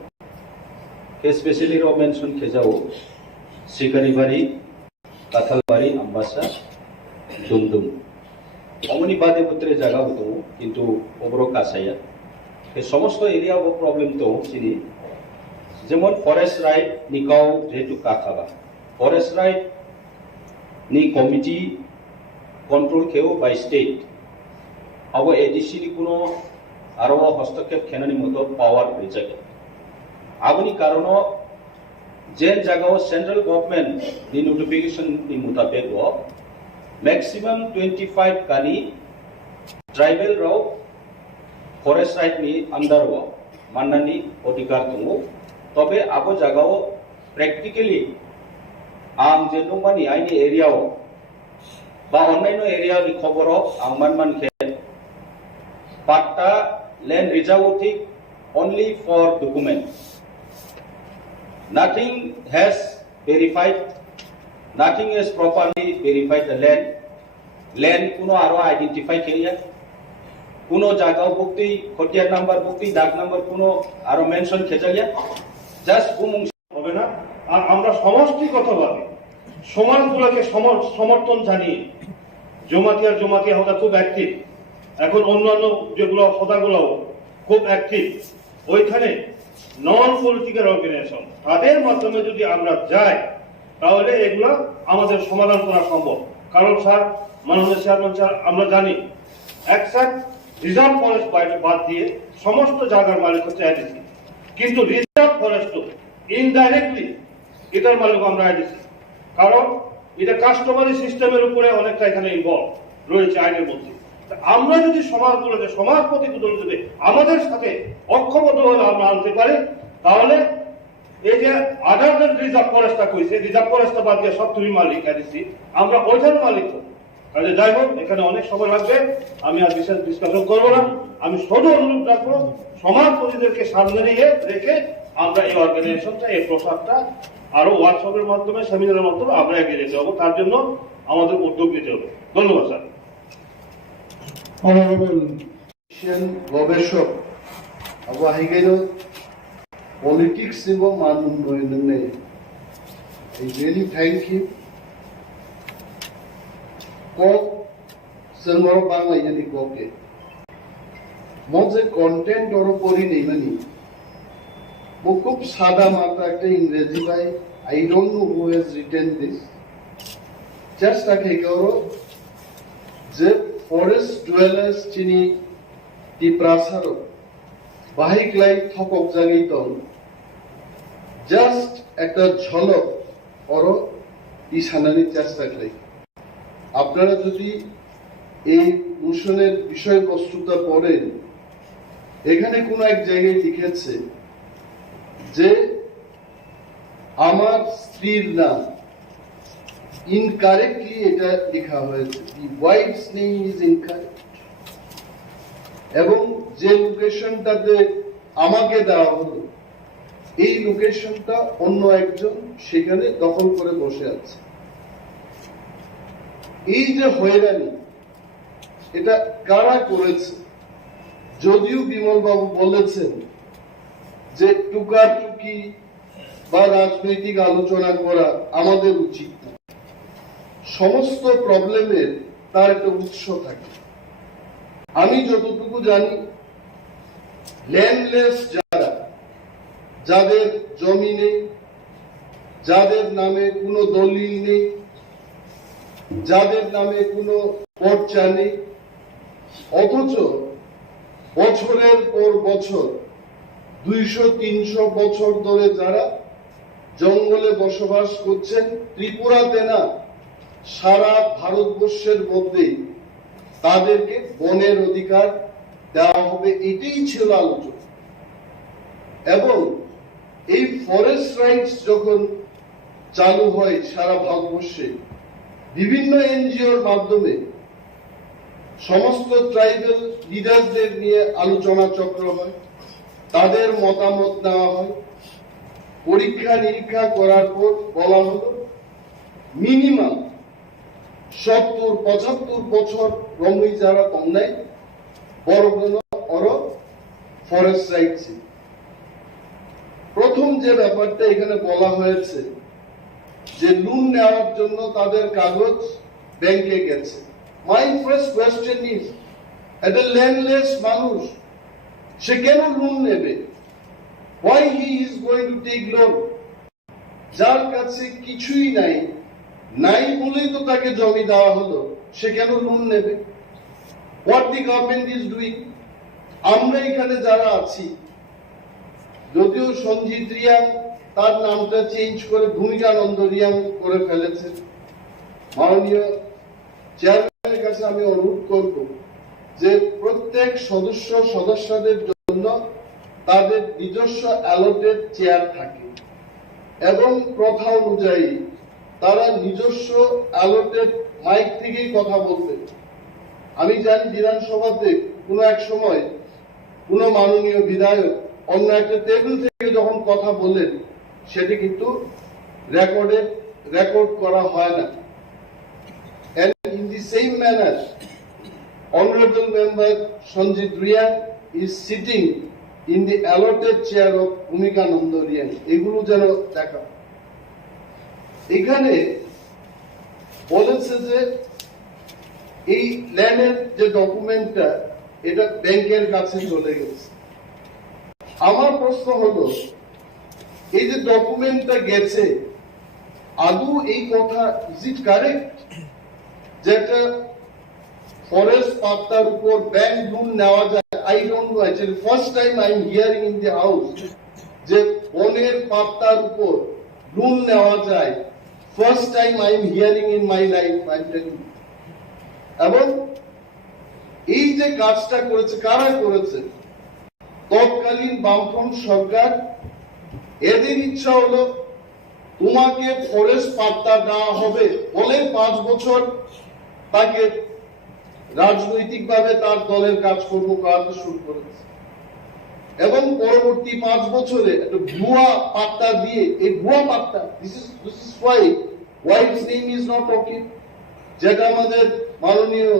case specially ro mention khejao sikaribari kathalbari ambasa dumdum omoni bade putre jaga hoto kintu obro kasaya ke সমস্ত area ও problem তো চিনি যেমন forest right নিকাও যেহেতু কাখাবা forest right নি committee control খেও by state আবো ADC নি কোনো আরো হস্তক্ষেপ খেনানি মতো পাওয়ার হয়েছে আবনি কারণ যে জায়গাও সেন্ট্রাল গভর্নমেন্ট নি নোটিফিকেশন নি মোতাবেক ম্যাক্সিমাম 25 কানি ট্রাইবাল রাও ফরেস্ট রাইট নি আন্ডার মান্নানি অধিকার দङ তবে আবো জায়গাও প্র্যাকটিক্যালি আম যে নমানি আইনি এরিয়াও বা অন্যান্য এরিয়ার খবরও আমান মানকে পাট্টা ল্যান্ড রিজার্ভ ঠিক only for document nothing has verified nothing has properly verified the land কোনো আরো আইডেন্টিফাই করিয়া কোনো জায়গাও বুকতি খতিয়ার নাম্বার বুকতি দাগ নাম্বার কোনো আরো মেনশন খেজালিয়া জাস্ট গুমুং হবে না আর আমরা সমষ্টিগতভাবে সমাজগুলোকে সমর্থন জানিয়ে জমাতিয়া হতা খুব অ্যাক্টিভ এখন অন্যান্য যেগুলো হতাগুলো খুব অ্যাক্টিভ ওইখানে নন পলিটিক্যাল অর্গানাইজেশন তাদের মাধ্যমে যদি আমরা যাই তাহলে এগুলো আমাদের সমাধান করা সম্ভব কারণ স্যার মাননীয় চেয়ারম্যান স্যার আমরা জানি একসাথে রিজার্ভ ফরেস্ট বাদ দিয়ে সমস্ত জায়গার মালিক হচ্ছে এডিসি কিন্তু রিজার্ভ ফরেস্ট ইনডাইরেক্টলি এটার মালিক আমরা এডিসি কারণ এটা কাস্টমারি সিস্টেমের উপরে অনেকটা এখানে ইনভলভ রয়েছে আইনের মধ্যে আমরা যদি সমাজগুলোকে সমাজ প্রতিগুলোকে আমাদের সাথে ঐক্যবদ্ধ হলে আমরা আনতে পারি তাহলে এই যে আদার দেন রিজার্ভ ফরেস্টটা কইছে রিজার্ভ ফরেস্টটা বাদ দিয়ে সব তুমি মালিক এডিসি আমরা ওইখানে মালিক কাজে যাই হোক, এখানে অনেক সময় লাগবে, আমি আর বিশেষ ডিসকাশন করবো না। আমি শুধু অনুরোধ রাখবো, সমাজপতিদেরকে সামনে রেখে আমরা এই অর্গানাইজেশনটা, এই প্রসাদটা আরো ওয়ার্কশপের মাধ্যমে, সেমিনারের মাধ্যমে আমরা এগিয়ে যেতে হবে। তার জন্য আমাদের উদ্যোগ নিতে হবে। ধন্যবাদ স্যার। গবেষক আবু হাইগেনো পলিটিক্স এবং মান উন্নয়নে I really thank you. Kok sengor bangla jadi koke. Mose content or pori nei mani. Wo khub sada matra ekta इंग्रेजी by I don't know who has written this. Just take koro je forest dwellers chini T.T.A.A.D.C bahik lai thokok jagi ton. Just একটা ঝলক অরো ইশানানির চেষ্টা করি। আপনারা যদি এই মোশনের বিষয়বস্তুটা পড়েন, এখানে কোন এক জায়গায় লিখেছে যে আমার স্ত্রীর নাম, ইনকারেক্টলি এটা লেখা হয়েছে, দি ওয়াইফস নেম ইজ ইনকারেক্ট, এবং যে লোকেশনটাতে আমাকে দেওয়া হলো এই লোকেশনটা অন্য একজন সেখানে দখল করে বসে আছে। এই যে হয়রানি, এটা কারা করেছে? যদিও বিমল বাবু বলেছেন যে টুকাটুকি বা রাজনৈতিক আলোচনা করা আমাদের উচিত না, সমস্ত প্রবলেমের তার একটা উৎস থাকে। আমি যতটুকু জানি, ল্যান্ডলেস যারা, যাদের জমি নেই, যাদের নামে কোনো দলিল নেই, যাদের নামে কোনো পর্চা নেই, অথচ বছরের পর বছর 200-300 বছর ধরে যারা জঙ্গলে বসবাস করছেন, ত্রিপুরাতে না সারা ভারতবর্ষের মধ্যে তাদেরকে বনের অধিকার দেওয়া হবে, এটাই ছিল আলোচনা। এবং এই ফরেস্ট রাইটস যখন চালু হয় সারা ভারতবর্ষে, বিভিন্ন এনজিওর মাধ্যমে সমস্ত ট্রাইবাল লিডারদের নিয়ে আলোচনা চক্র হয়, তাদের মতামত নেওয়া হয়, পরীক্ষা নিরীক্ষা করার পর বলা হলো মিনিমাম 70-75 বছর রমই যারা কম নাই বড় কোন ফরেস্ট রাইটস। প্রথম যে ব্যাপারটা এখানে বলা হয়েছে যে লোন নেওয়ার জন্য তাদের কাগজ ব্যাংকে গেছে। মাই ফার্স্ট কোয়েশ্চেন ইজ, একটা ল্যান্ডলেস মানুষ সে কেন লোন নেবে? Why he is going to take loan? যার কাছে কিছুই নাই বলেই তো তাকে জমি দেওয়া হলো, সে কেন লোন নেবে? What the government is doing? আমরা এখানে যারা আছি, যদিও সঞ্জিত রিয়াং তার নামটা চেঞ্জ করে ভূমিকানন্দ রিয়াং করে ফেলেছেন, মাননীয় চেয়ারম্যানের কাছে আমি অনুরোধ করব যে প্রত্যেক সদস্যদের জন্য তাদের নিজস্ব অ্যালটেড চেয়ার থাকে এবং প্রথা অনুযায়ী তারা নিজস্ব অ্যালটেড মাইক থেকেই কথা বলবেন। আমি জানি বিধানসভাতে কোনো এক সময় কোন মাননীয় বিধায়ক অন্য একটা টেবিল থেকে যখন কথা বলেন, সেটি কিন্তু রেকর্ড করা হয় না। And in the same manner, Honorable Member Sanjit Riyan is sitting in the allotted chair of Bhumikananda Riyan. এগুলো যেন দেখা। এখানে বলেছে যে এই ল্যান্ডের যে ডকুমেন্টটা, এটা ব্যাংকের কাছে চলে গেছে। আমার প্রশ্ন হলো, এই যে ডকুমেন্টটা গেছে, আদৌ এই কথা ইজ ইট কারেক্ট যে একটা ফরেস্ট পাত্তার উপর ব্যাংক লোন নেওয়া যায়? I don't know, actually first time I am hearing in the house যে বনের পাত্তার উপর লোন নেওয়া যায়। First time I am hearing in my life, I am telling. এবং এই যে কাজটা করেছে, কারা করেছে? তৎকালীন বামফ্রন্ট সরকার। এদের ইচ্ছা হলো তোমাকে ফরেস্ট পাত্তা দেওয়া হবে বলে 5 বছর তাকে রাজনৈতিকভাবে তার দলের কাজকর্ম করাতে শুরু করেছে এবং পরবর্তী 5 বছরে একটা ভুয়া পাত্তা দিয়ে, এই ভুয়া পাত্তা, this is why its name is not okay, যেটা আমাদের মাননীয়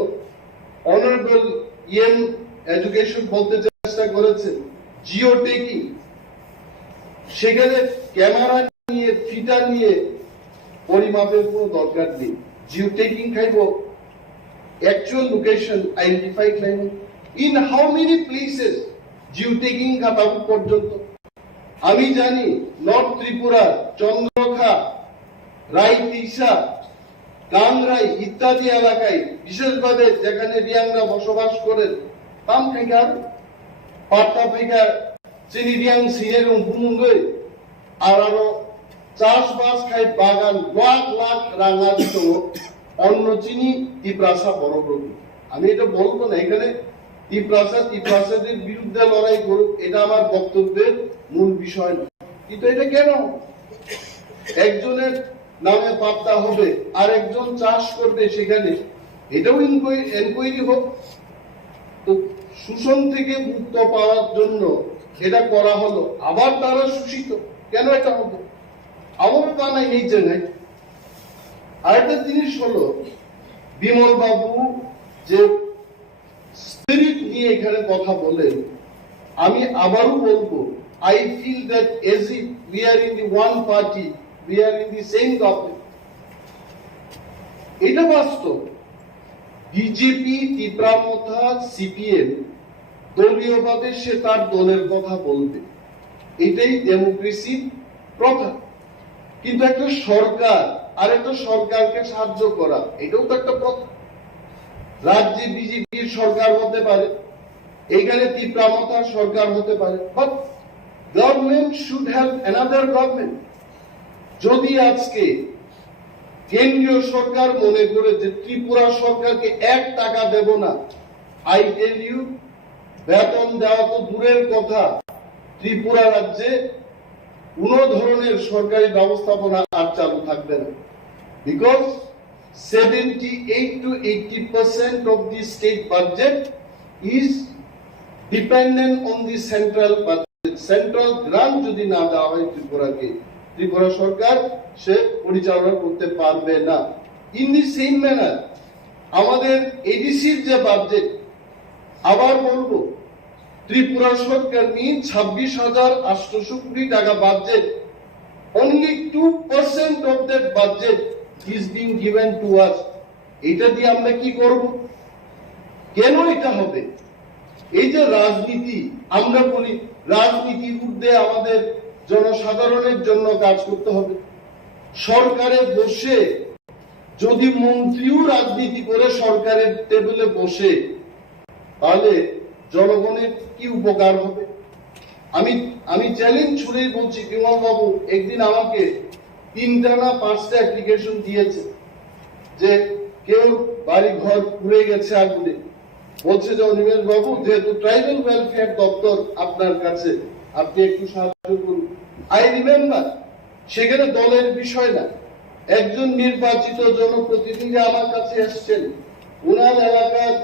অনারেবল এডুকেশন বলতে চেষ্টা করেছে, জিও টেকিং। সেখানে ক্যামেরা নিয়ে, ফিটার নিয়ে পরিমাপের কোনো দরকার নেই। জিও টেকিং খাইব, actual location identified claim in how many places geo taking খাতা পর্যন্ত। আমি জানি নর্থ ত্রিপুরা, চন্দ্রখা, রাইতিসা, কাংরাই ইত্যাদি এলাকায়, বিশেষভাবে যেখানে রিয়াংরা বসবাস করেন, তাম খাইকার পার্তা ফাইকার চিনি রিয়াং সিনের উঙ্গুমুঙ্গই আর আরো চাষবাস খাই বাগান লাখ লাখ রাঙা দিত অন্য চিনি ত্রিপুরা বড় প্রভু। আমি এটা বলবো না এখানে ত্রিপুরাদের বিরুদ্ধে লড়াই করুক, এটা আমার বক্তব্যের মূল বিষয় না। কিন্তু এটা কেন একজনের নামে পাত্তা হবে আর একজন চাষ করবে সেখানে, এটাও এনকোয়ারি হোক। তো শোষণ থেকে মুক্ত পাওয়ার জন্য এটা করা হলো, আবার তারা শোষিত কেন এটা হবে? আমার বানাই এই জায়গায় আরেকটা জিনিস হলো, বিমল বাবু যে স্পিরিট নিয়ে এখানে কথা বলেন, আমি আবারও বলবো, I feel that as if we are in the one party, we are in the same government. এটা বাস্তব। বিজেপি, ত্রিপুরা, সিপিএম দলীয়ভাবে সে তার দলের কথা বলবে, এটাই ডেমোক্রেসির প্রথা। কিন্তু একটা সরকার আর একটা সরকারকে সাহায্য করা, এটাও তো একটা প্রথা। রাজ্যে বিজেপির সরকার হতে পারে, এখানে ত্রিপুরা সরকার হতে পারে, but government should have another government. যদি আজকে কেন্দ্রীয় সরকার মনে করে যে ত্রিপুরা সরকারকে 1 টাকা দেব না, আই টেল ইউ, বেতন দেওয়া তো দূরের কথা, ত্রিপুরা রাজ্যে কোন ধরনের সরকারি ব্যবস্থাপনা আর চালু থাকবে না। Because 78 to 80% of the state budget is dependent on the central budget. Central grant যদি না দেওয়া হয় ত্রিপুরাকে, ত্রিপুরা সরকার সে পরিচালনা করতে পারবে না। ইন দি সেম ম্যানার আমাদের এডিসির যে বাজেট, আবার বলবো, ত্রিপুরা সরকার নিয়ে 26,800 কোটি টাকা budget, only 2% of that budget is being given to us. এটা দিয়ে আমরা কি করব? কেন এটা হবে? এই যে রাজনীতি, আমরা বলি রাজনীতির ঊর্ধ্বে আমাদের জনসাধারণের জন্য কাজ করতে হবে। সরকারে বসে যদি মন্ত্রীও রাজনীতি করে সরকারের টেবিলে বসে, তাহলে জনগণের কি উপকার হবে? আমি চ্যালেঞ্জ ছুড়েই বলছি, বিমল বাবু একদিন আমাকে 3টা না 5টা অ্যাপ্লিকেশন দিয়েছে যে কেউ বাড়ি ঘর পুড়ে গেছে আগুনে, বলছে যে অনিমেষ বাবু, যেহেতু ট্রাইবাল ওয়েলফেয়ার দপ্তর আপনার কাছে, আপনি একটু সাহায্য করুন। আই রিমেম্বার, সেখানে দলের বিষয় না, একজন নির্বাচিত জনপ্রতিনিধি আমার কাছে এসছেন, উনার এলাকার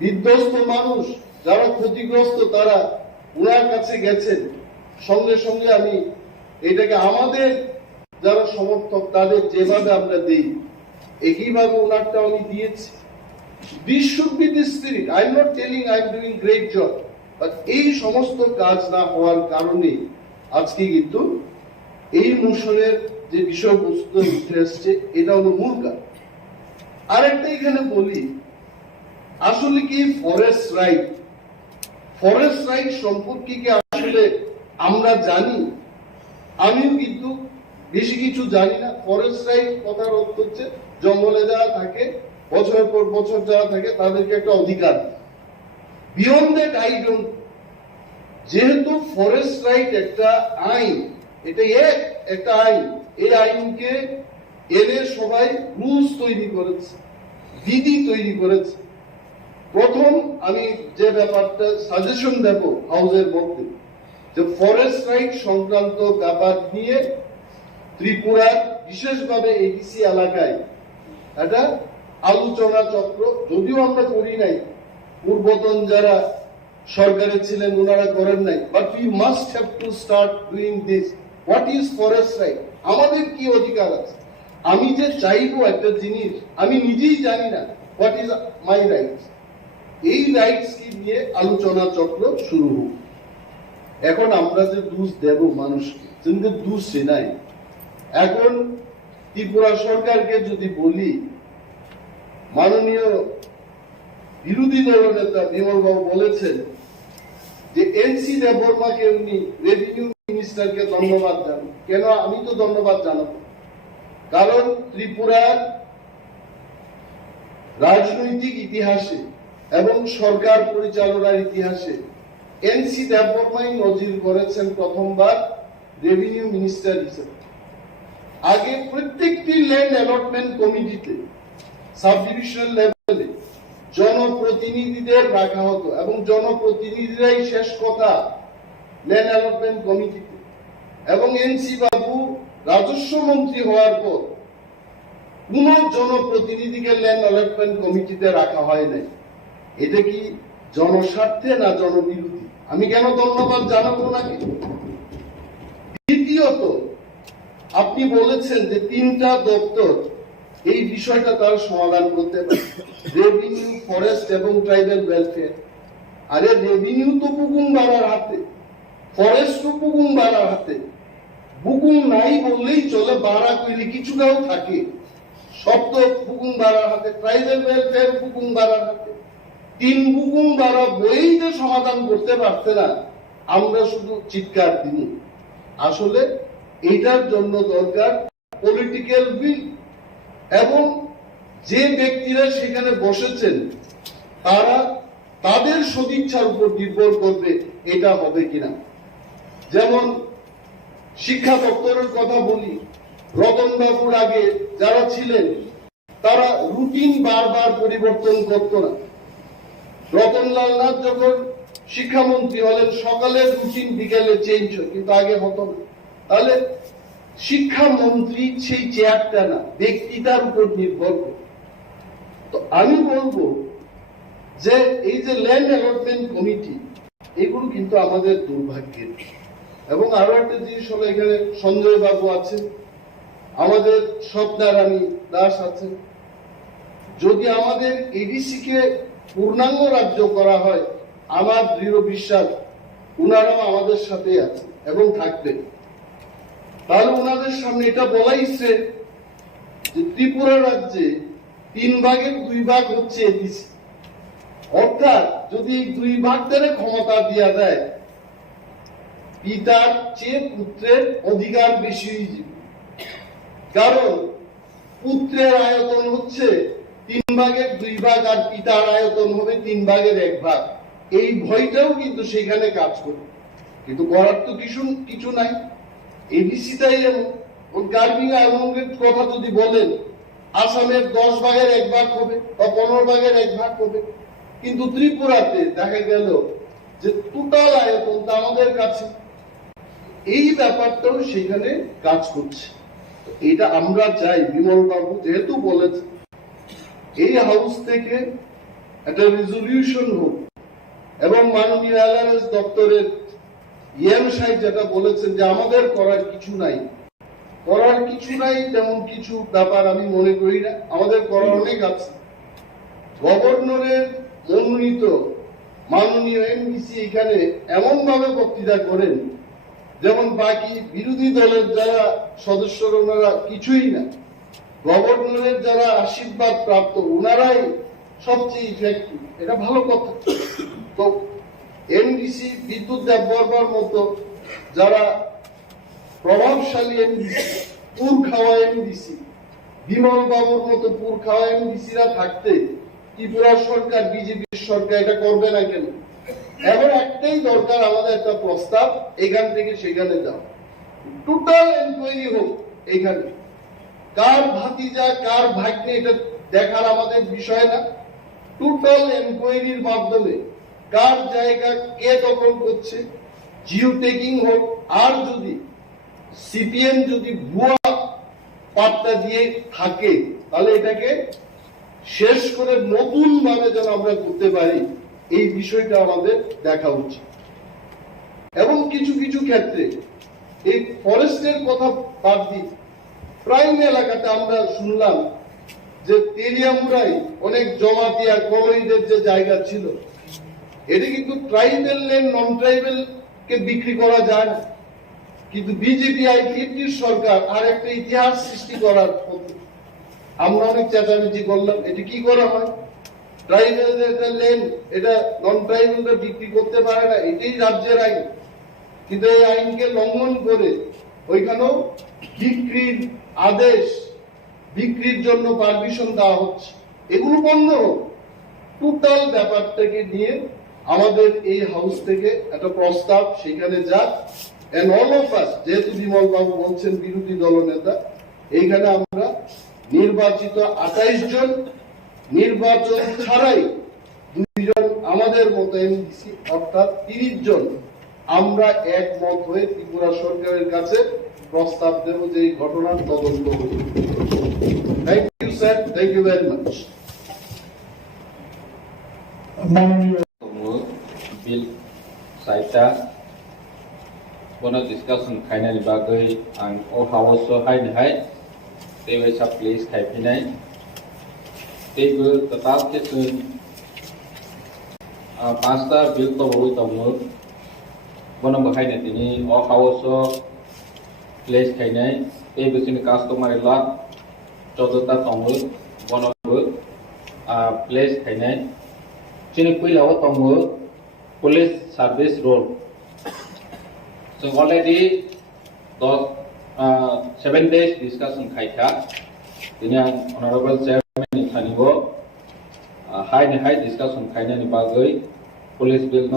বিধ্বস্ত মানুষ যারা ক্ষতিগ্রস্ত, তারা উনার কাছে গেছেন। সঙ্গে সঙ্গে আমি এটাকে আমাদের যারা সমর্থক তাদের যেভাবে আমরা দেই, একইভাবে উনারটা আমি দিয়েছি। This should be the spirit. I'm not telling I'm doing great job, but এই সমস্ত কাজ না হওয়ার কারণে আজকে কিন্তু এই মোশনের যে বিষয়বস্তু উঠে আসছে, এটা হলো মূল কারণ। আরেকটা এখানে বলি, আসলে কি ফরেস্ট রাইট সম্পর্কে কি আসলে আমরা জানি? আমিও কিন্তু বেশি কিছু জানি না। ফরেস্ট রাইট কথার অর্থ হচ্ছে জঙ্গলে যারা থাকে, বছরের পর বছর যারা থাকে, তাদেরকে একটা অধিকার। Beyond that I don't. যেহেতু ফরেস্ট রাইট একটা আইন, এটা একটা আইন, এই আইনকে এনে সবাই রুলস তৈরি করেছে, বিধি তৈরি করেছে। প্রথম আমি যে ব্যাপারটা সাজেশন দেব হাউসের মধ্যে, যে ফরেস্ট রাইট সংক্রান্ত ব্যাপার নিয়ে ত্রিপুরার বিশেষভাবে এডিসি এলাকায় একটা আলোচনা চক্র যদিও আমরা করি নাই, পূর্বতন যারা সরকারে ছিলেন ওনারা করেন নাই, but we must have to start doing this. What is forest right? আমাদের কি অধিকার আছে? আমি যে চাইবো একটা জিনিস আমি নিজেই জানি না, হোয়াট ইজ মাই রাইটস। এই রাইটস কি নিয়ে আলোচনা চক্র শুরু হোক। এখন আমরা যে দোষ দেব মানুষকে, কিন্তু দোষ নাই। এখন ত্রিপুরা সরকারকে যদি বলি, মাননীয় বিরোধী দলনেতা বিমল বাবু বলেছেন যে এনসি দেববর্মাকে উনি রেভিনিউ মিনিস্টারকে ধন্যবাদ জানান। কেন আমি তো ধন্যবাদ জানাবো? কারণ ত্রিপুরার রাজনৈতিক ইতিহাসে এবং সরকার পরিচালনার ইতিহাসে এনসি দেববর্মাই নজির করেছেন প্রথমবার রেভিনিউ মিনিস্টার হিসেবে। আগে প্রত্যেকটি ল্যান্ড অ্যালটমেন্ট কমিটিতে সাব ডিভিশনাল লেভেলে জনপ্রতিনিধিদের রাখা হতো এবং জনপ্রতিনিধিরাই শেষ কথা ল্যান্ড অ্যালটমেন্ট কমিটিতে। এবং এনসি বাবু রাজস্ব মন্ত্রী হওয়ার পর কোন জনপ্রতিনিধিকে ল্যান্ড অ্যালটমেন্ট কমিটিতে রাখা হয় নাই। এটা কি জনস্বার্থে না জনবিরোধী? আমি কেন ধন্যবাদ জানাবো নাকি? দ্বিতীয়ত, আপনি বলেছেন যে 3টা দপ্তর এই বিষয়টা তার সমাধান করতে পারে, রেভিনিউ, ফরেস্ট এবং ট্রাইবাল ওয়েলফেয়ার। আরে রেভিনিউ তো বুকুং বাড়ার হাতে, ফরেস্ট তো বুকুং বাড়ার হাতে। বুকুং নাই বললেই চলে, বাড়া কইলে কিছুটাও থাকে। সব তো বুকুং বাড়ার হাতে, ট্রাইবাল ওয়েলফেয়ার বুকুং বাড়ার হাতে। 3 বুকুং বাড়া বই যে সমাধান করতে পারছে না, আমরা শুধু চিৎকার দিই। আসলে এটার জন্য দরকার পলিটিক্যাল উইল, এবং যে ব্যক্তিরা সেখানে বসেছেন তারা তাদের সদিচ্ছার উপর নির্ভর করবে এটা হবে কিনা। যেমন শিক্ষা দপ্তরের কথা বলি, রতন বাবুর আগে যারা ছিলেন তারা রুটিন বারবার পরিবর্তন করত না। রতনলাল নাথ যখন শিক্ষামন্ত্রী হলেন, সকালের রুটিন বিকেলে চেঞ্জ হয়, কিন্তু আগে হতো না। তাহলে শিক্ষামন্ত্রী সেই চেয়ারটা না, ব্যক্তিটার উপর নির্ভর করে। তো আমি বলবো যে এই যে ল্যান্ড অ্যালটমেন্ট কমিটি, এগুলো কিন্তু আমাদের দুর্ভাগ্যের। এবং আরো একটা জিনিস হলো, এখানে সঞ্জয় বাবু আছেন, আমাদের স্বপ্নারানী দাস আছেন। যদি আমাদের এডিসি কে পূর্ণাঙ্গ রাজ্য করা হয়, আমার দৃঢ় বিশ্বাস উনারাও আমাদের সাথে আছে এবং থাকবেন। তাহলে ওনাদের সামনে এটা বলাইছে যে ত্রিপুরা রাজ্যে 3 ভাগের 2 ভাগ হচ্ছে এডিসি। অর্থাৎ যদি 2 ভাগ ধরে ক্ষমতা দিয়া দেয়, পিতার চেয়ে পুত্রের অধিকার বেশি হয়ে যাবে। কারণ পুত্রের আয়তন হচ্ছে 3 ভাগের 2 ভাগ, আর পিতার আয়তন হবে 3 ভাগের 1 ভাগ। এই ভয়টাও কিন্তু সেখানে কাজ করবে, কিন্তু করার তো কিছু নাই। এডিসিটাই এমন। গার্বিং আইল্যান্ডের কথা যদি বলেন, আসামের 10 ভাগের 1 ভাগ হবে বা 15 ভাগের 1 ভাগ হবে, কিন্তু ত্রিপুরাতে দেখা গেল যে টোটাল আয়তনটা আমাদের কাছে। এই ব্যাপারটাও সেখানে কাজ করছে। এটা আমরা চাই, বিমল বাবু যেহেতু বলেছে, এই হাউস থেকে একটা রেজলিউশন হোক, এবং মাননীয় এলআরএস দপ্তরের ইএম সাহেব যেটা বলেছেন যে আমাদের করার কিছু নাই, তেমন কিছু ব্যাপার আমি মনে করি না। আমাদের করার অনেক আছে। গভর্নরের মনোনীত মাননীয় এমডিসি এখানে এমন ভাবে বক্তৃতা করেন যেমন বাকি বিরোধী দলের যারা সদস্যরা ওনারা কিছুই না। গভর্নরের যারা আশীর্বাদ প্রাপ্ত ওনারাই সবচেয়ে ইফেক্টিভ। এটা ভালো কথা। তো এমডিসি বিদ্যুৎ দেববর্মার মতো যারা প্রভাবশালী এমডিসি, পুর খাওয়া এমডিসি, বিমল বাবুর মতো পুর খাওয়া এমডিসিরা থাকতে ত্রিপুরা সরকার, বিজেপির সরকার এটা করবে না কেন? এখন একটাই দরকার, আমাদের একটা প্রস্তাব, এখান থেকে সেখানে যাও, টোটাল এনকোয়ারি হোক। এখানে কার ভাতিজা কার ভাগ্নে এটা দেখার আমাদের বিষয় না। টোটাল এনকোয়ারির মাধ্যমে কার জায়গা কে দখল করছে, জিও টেকিং হোক। আর যদি সিপিএম যদি ভুয়া পাত্তা দিয়ে থাকে, তাহলে এটাকে শেষ করে নতুন ভাবে যেন আমরা করতে পারি, এই বিষয়টা আমাদের দেখা উচিত। এবং কিছু কিছু ক্ষেত্রে এই ফরেস্টের কথা বাদ দিই, প্রাইম এলাকাতে আমরা শুনলাম যে তেলিয়ামুড়ায় অনেক জমাতিয়া কলোনিদের যে জায়গা ছিল, এটা কিন্তু ট্রাইবেল ল্যান্ড নন ট্রাইবেল কে বিক্রি করা যায় না, কিন্তু বিজেপি আইপিএফটির সরকার আর একটা ইতিহাস সৃষ্টি করার আমরা অনেক চেঁচামেচি করলাম। এটা কি করা হয়? ট্রাইবেলদের ল্যান্ড এটা নন ট্রাইবেলরা বিক্রি করতে পারে না, এটাই রাজ্যের আইন। কিন্তু এই আইনকে লঙ্ঘন করে ওইখানেও বিক্রির আদেশ, বিক্রির জন্য পারমিশন দেওয়া হচ্ছে। এগুলো বন্ধ হোক। টোটাল ব্যাপারটাকে নিয়ে আমাদের এই হাউস থেকে একটা প্রস্তাব সেখানে যাক, এন্ড অল অফ আস, যেহেতু বিমল বাবু বলছেন বিরোধী দলনেতা, এইখানে আমরা নির্বাচিত 28 জন, নির্বাচন ছাড়াই 2 জন আমাদের মতো এমডিসি, অর্থাৎ 30 জন আমরা একমত হয়ে ত্রিপুরা সরকারের কাছে প্রস্তাব দেব যে এই ঘটনার তদন্ত হবে। Thank you sir, thank you very much. Bill साइटा बोनो डिस्कशन खाइनानि बागै आं ओ हाउस हायनहाय देबे सा प्लेस खाइफिनाय देबो टोटाल के जों 5टा बिल तो बय दङो बोनो बाहायनो दिनि ओ हाउस प्लेस खाइनाय देबो जों कास्टमार ला 14टा दङो बोनो प्लेस खाइनाय जोंनि पहिलाव दङो पुलिस सर्विस रोल। जों अलरेडी 7 days डिस्कशन खायखा दिनै आं अनारेबल चेयारमेन थानिबो हाय डिस्कशन खायनायनि बागै पुलिस बिल न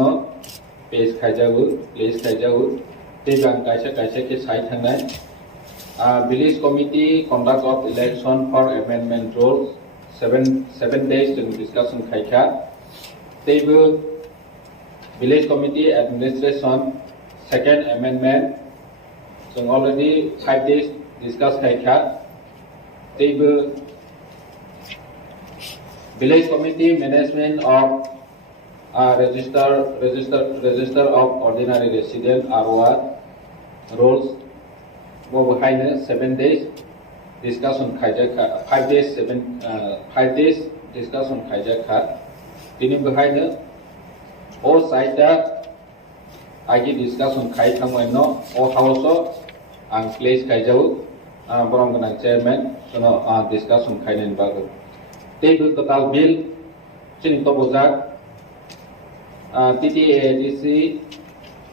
पेज खायजागो प्लेस खायजागो तेगां कायसे के साइ थांनाय village committee conduct of election for amendment rules 7 days जों discussion खायखा तेबो Village Committee Administration Second Amendment जों already 5 days discuss खायखा तेबो Village Committee Management of Register of Ordinary Resident ROR Rules वो बहायनो 7 days discussion खायजाखा 5 days discussion खायजाखा दिनै बहायनो ओ साइटा आगे discussion खायखांबायनो ओ house आं place खायजाव बरं गोनां chairman जोंनो discussion खायनायनि बागै तेबो टोटाल बिल जोंनि तबजाक T.T.A.A.D.C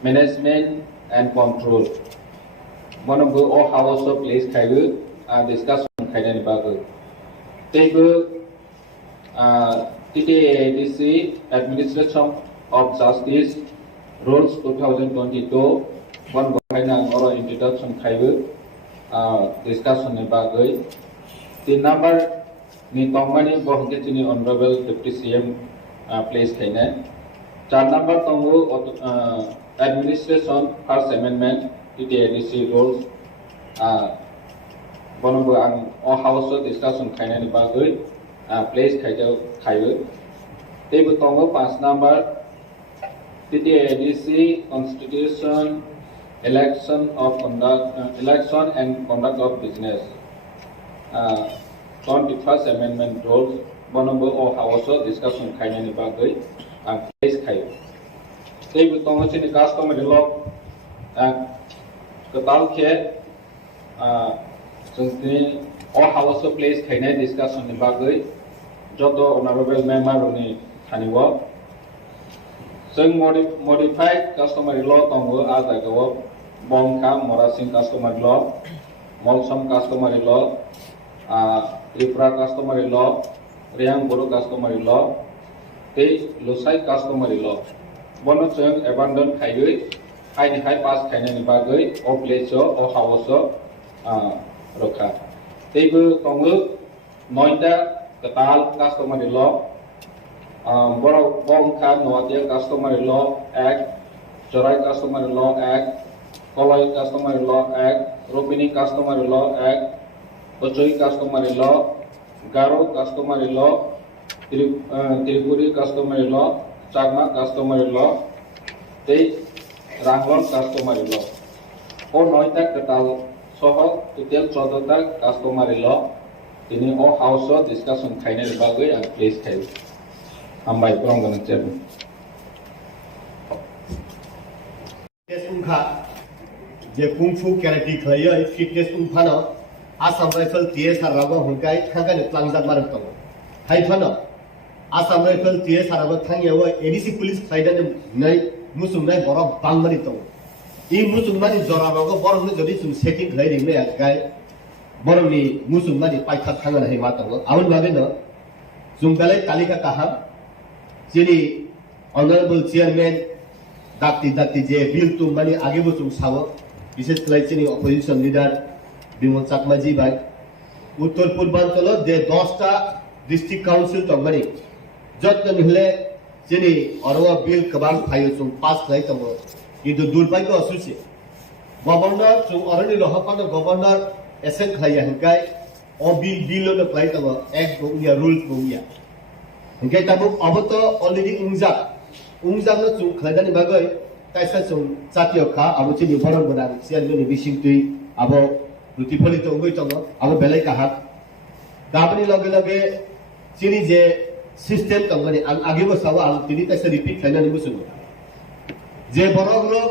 मैनेजमेंट एंड कंट्रोल बनबो ओ हाउस प्लेस खायबो डिस्कशन खायनायनि बागै तेबो T.T.A.A.D.C Administration of Justice Rules 2022 one bahayna oro introduction khaibu discussion ni bagai the number ni tongmani bohke chini honorable deputy CM place khaina 4 number tongu administration first amendment T.T.A.A.D.C rules bonobo ang o house discussion khaina ni bagai place khaibu tebu tongu 5 number T.T.A.A.D.C Constitution, election and conduct of business. 21st Amendment rules. Bonobo or House discussion kainani bagai place kayo. They will come to the customary law. Ketal ke since or House place kainani discussion ni bagai. Joto honorable member ni thaniwa. जों modified customary law tongo आजागाव बंखा मोरासिं customary law मलसम customary law Tripura customary law रियां बोरो customary law ते Lushai customary law बनो जों abandon खायै हायनि हाय पास खायनायनि बागै ओ प्लेसो ओ हाउसो रखा तेबो tongo 9टा कताल customary law Bongka Noadia Customary Law Act, Jorai Customary Law Act, Kolai Customary Law Act, Ropini Customary Law Act, Ochoi Customary Law, Garo customary law, Tripuri customary law, Chagma customary law, Tei Ranglon customary law. O noita total soho total 14 customary law. Tini o house of discussion kainer bagay and place kai. Ambai pronggan chairman. जे kung fu karate खलायो fitness उनफानो Assam rifle TSR रागो हुनकाय थांगानि प्लांजात मारक दङ हाइफानो आसाम राइफल टीएसआर रागो थांगियाव एडीसी पुलिस खायदानि नै मुसुमनाय बरफ बांमानि दङ इ मुसुमनानि जरा रागो बरफनि जदि जों सेटिं खालायरिंनाय आगाय बरफनि मुसुमनानि पाइखा थांगानि हाय मा दङ आउन बागैनो जों दालाय तालिका काहा जेनि ऑनरेबल चेयरमैन दाक्ति जे बिल तुम माने आगे बुसुम सावो विशेष कलेक्शनी ऑपोजिशन लीडर बिमल चाकमा जी भाई उत्तर पूर्वांचल जे 10टा डिस्ट्रिक्ट काउंसिल तो माने जत्न मिले जेनी अरवा बिल कबाल फायो सुम पास खाइ तमो किन्तु दुर्भाग्य असुसे गवर्नर सुम अरनि लहपान गवर्नर एसेन खाइ हंकाय ओ बिल नो खाइ तमो एक बुया रूल्स बुया हंकाय तमो अब तो ऑलरेडी उंजानो सुम खायदानि बागै ताइसा सुम जातिय खा आबो चिनि भरन गोनां चेयरमेन बिसिंतुइ आबो प्रतिफलित उगै तङ आबो बेलाय काहा दाबनि लगे लगे चिनि जे सिस्टेम तंगनि आं आगे बसाव आं तिनि ताइसा रिपीट खायनानि बुसुङ जे बरगलो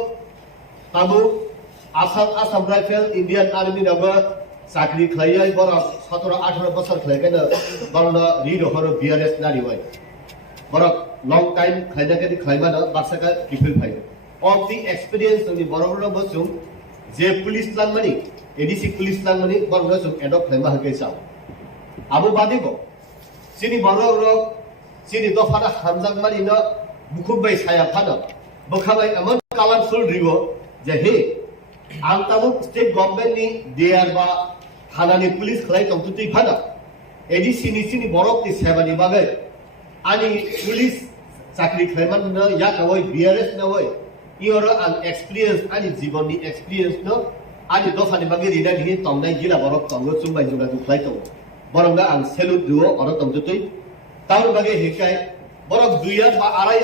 आबो आसाम राइफल इंडियन आर्मी राबो साख्रि खायय बर 17-18 बोसोर खायखायनो बरन रिड हरो बीआरएस नारि वय बरक long time खायदा के खायमा न बाक्साका किफिल फाय of the experience of the बरगलो बसुम जे पुलिस लांगमानि एडीसी पुलिस लांगमानि बरगलो सुम एडॉप्ट खायमा हकै साव आबो बादिबो सिनि बरगलो सिनि दफाना हामजांमानि न बुखुबाय साया फानो बखाबाय अमन कलरफुल रिगो जे हे आं तामु स्टेट गवर्नमेंट नि देयार बा थानानि पुलिस खलाय तंतुति फानो एडीसी नि सिनि बरक नि सेवानि बागै ani police चाकरी खायमान न या कवय बीआरएस न वय इयर आन एक्सपीरियंस ani जीवन नि एक्सपीरियंस न ani दफानि बागे रिदा नि तंनाय गिला बरक तंग चुंबाय जुगा जुख्लाय तो बरंगा आं सेलुट दुओ अर तंजतै ताउर बागे हेकाय बरक दुइया बा आराय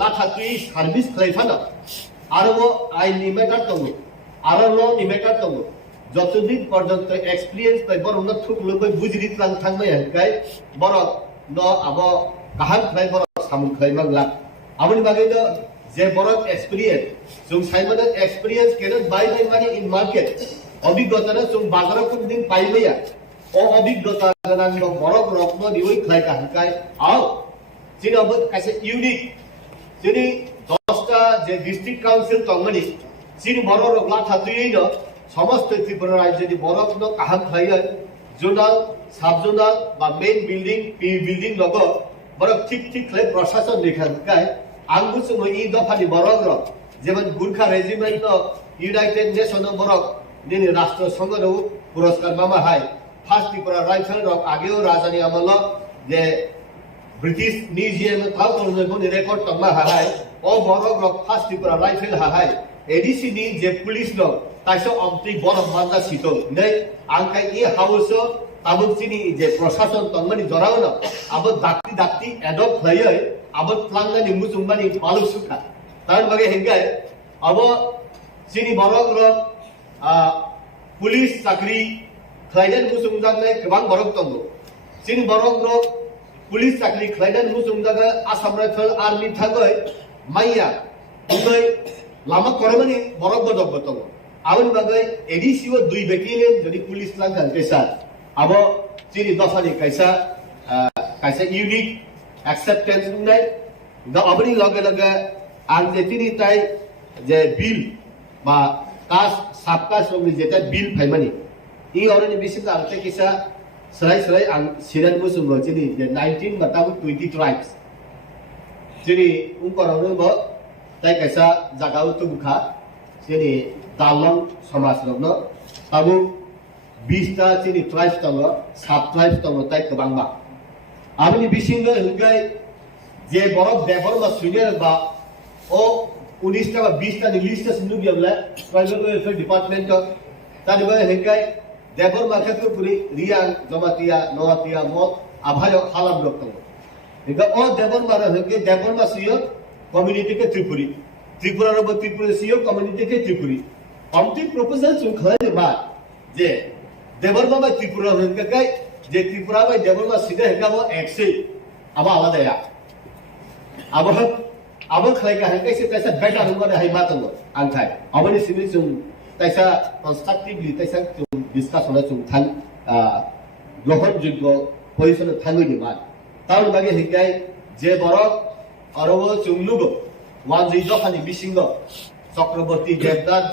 लाथा तुइ सार्भिस खायफाना आरो आइन नि मेटार तंग आरो ल नि मेटार तंग जतदिन पर्यंत एक्सपीरियंस बाय बरंग थुकलबय बुजिरि त्रां थांबाय हेकाय बरक न आबो काहां खाय बरक सामुन खायमांला आबनि बागैनो जे बरक एक्सपीरियंस जों साइमन एक्सपीरियंस केन बाय मानि इन मार्केट अभिज्ञता जों बाजाराव कोन दिन पाइलैया ओ अभिज्ञता गोनां बरक रत्न दिवै खाय काहांकाय आव जिनबो कासे यूनिक जिनि 10टा जे डिस्ट्रिक्ट काउंसिल तंगनि जिनि बरक रगला थाथुयैनो समस्त त्रिपुरा राज्यनि बरक न काहां खाय जोनाल सब जोनाल बा मेन बिल्डिंग पी बिल्डिंग लगो बरक ठीक खाय प्रशासन लेखाय आंबो जों इ दफानि बरक र जेमन गुरखा रेजिमेंट यूनाइटेड नेशन बरक दिनै राष्ट्र संघनो पुरस्कार मामा हाय फार्स्ट त्रिपुरा राइफल रक आगेओ राजानि आमल जे ब्रिटिश म्यूजियम थाव करनो रेकर्ड तंमा हाय ओ बरक रक फार्स्ट त्रिपुरा राइफल हाय एडीसी नि जे पुलिस न ताइसो अमति बरक मानदा सितो नै आंखाय इ हाउस आबो चिनि जे प्रशासन तंगनि जरावनो आबो दाक्ति एडॉप्ट खायय आबो प्लांगानि मुजुंबानि पालु सुखा तार बागे हेंगाय आबो चिनि बरक र पुलिस चाकरी खायनाय मुजुंजानाय गोबां बरक दङ चिनि बरक र पुलिस चाकरी खायनाय मुजुंजागा आसाम राइफल आर्मी थागय माइया उदै लामा करमानि बरक बदक दङ आबनि बागै एडीसीओ 2 बेटेलियन जदि पुलिस लांगान केसा आबो चिनि दफानि कायसा यूनिक एक्सेप्टेंस नै द अबनि लगे लगे आं जे तिनि ताइ जे बिल बा कास साबका समनि जेता बिल फाइमानि इ अरनि बिसिन आंते किसा सराय आं सिरान मुसुंगो चिनि जे 19 बताबु 20 ट्राइब्स चिनि उनकरावनो ब ताइ कायसा जागाउ तुबखा चिनि दालं समाज रनो ताबु 20टा चिनि ट्राइब्स दङ साब ट्राइब्स दङ ताइ गोबांबा आबनि बिसिंगो हंगाय जे बरक देबरमा सुनियर बा ओ 19टा बा 20टा नि लिस्ट सिनु बियाबला ट्राइबल वेलफेयर डिपार्टमेंट तानिबा हंगाय देबरमा त्रिपुरी रियां जमातिया नवातिया मत आभाय हालाम दङ इका ओ देबरमा रहे देबरमा सियो कम्युनिटी के त्रिपुरा रो त्रिपुरा सियो कम्युनिटी के त्रिपुरी हमति प्रपोजल सुन खले बा जे देबरमा बाय त्रिपुरा रहे के जे त्रिपुरा बाय देबरमा सिदे हेका वो एक्से अब आलादा या अब खले का हेका से तैसा बेटा हुआ है बात नो आंखाय अबनि सिनि सुन तैसा कंस्ट्रक्टिवली तैसा डिस्कसन सुन थान ग्रहण योग्य पोजिशन थांगनि बा ताउन बागे हेकाय जे बरक अरबो चुंगलुगो वान जि जखानि बिसिंग चक्रवर्ती देवदास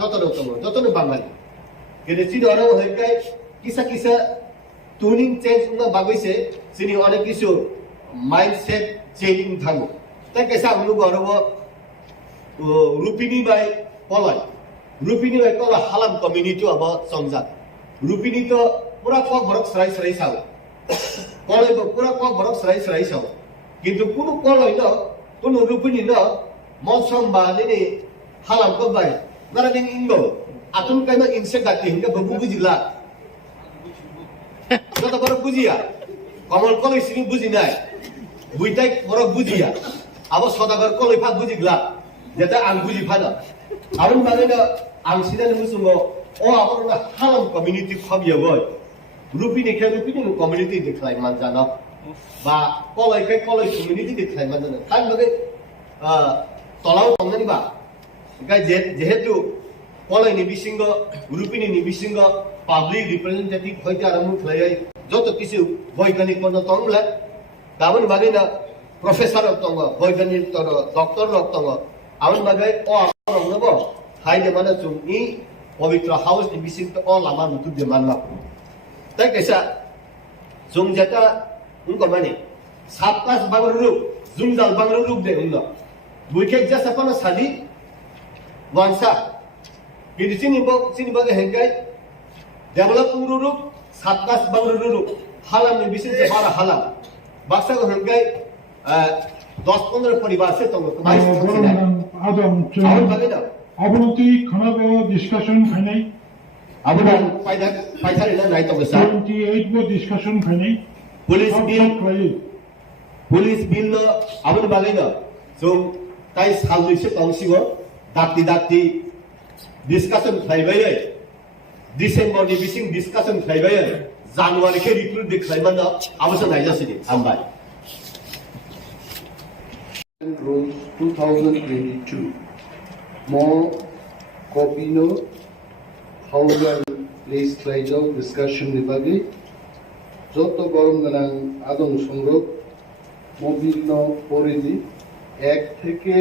जतनो बांगाली केने चिद अरबो हेकाय किसा किसा ट्यूनिंग चेंज न बागैसे सिनि अनेक किसु माइंडसेट चेंजिंग थांगो ता कैसा उलुगो अरबो रुपिनी बाय पलाय हालाम कम्युनिटी अब संजात रुपिनी तो पूरा क भरक सराय सराय साव कलय पूरा क भरक सराय सराय साव किंतु कुनु कलय न कुनु रुपिनी न मौसम बाने हालाम को बाय नारा दिन इंगो आतुन कायमा इनसे गाति हिंगा बबु बुजिला जत बर बुजिया कमल कलय सिनि बुजिनाय बुइताय बर बुजिया अब सदागर कलय फा बुजिगला जेता आं बुजि फाना आबन बागैनो आं सिदानि मुसुंगो ओ आबन हालाम कम्युनिटी खबियो गय रुपिनि कम्युनिटी देखलाय मानजानो बा कलय कम्युनिटी देखलाय मानजानो थान बागै तलाव थांनानि बा गाय जेहेतु कलयनि बिसिंग रुपिनि बिसिंग पाब्लिक रिप्रेजेंटेटिभ होइते आराम खलाय जत किसु वैज्ञानिक पन तंगला गाबन बागैनो प्रोफेसर तंग वैज्ञानिक डॉक्टर तंग आबन बागै ओ आबन हाय दे माने जोंनि पवित्र हाउस नि बिसिं तो अ लामा नुतु दे मानला ता कैसा जों जेता उनको माने सातकास बांगरु जुंजाल बांगरु दे उनो बुइके जसा पन साली वांसा किदिसिनि बगे हेंगाय डेभलपिंग रु सातकास बांगरु हालाम नि बिसिं से बारा हालाम बाक्सा को हेंगाय 10-15 परिवार से तो अवनति खनाबो डिस्कशन फाइनाइ अबना पाइथारिला नाइ तो सा 28 बो डिस्कशन फाइनाइ पुलिस बिल न अबन बागै न जों ताइ सालुइसे तंसिगो दाक्ति डिस्कशन फाइबाय डिसेम्बर नि बिसिं डिस्कशन फाइबाय जानुवारि के रिक्रुट देखलायमान न अबसो नाइजासिदि आमबाय Rules 2022 more KOKPIN Khumulwng legislative discussion নিবাগে যত গরম গানাং আদম সংগ্রহ মবিন্ন পরিধি 1 থেকে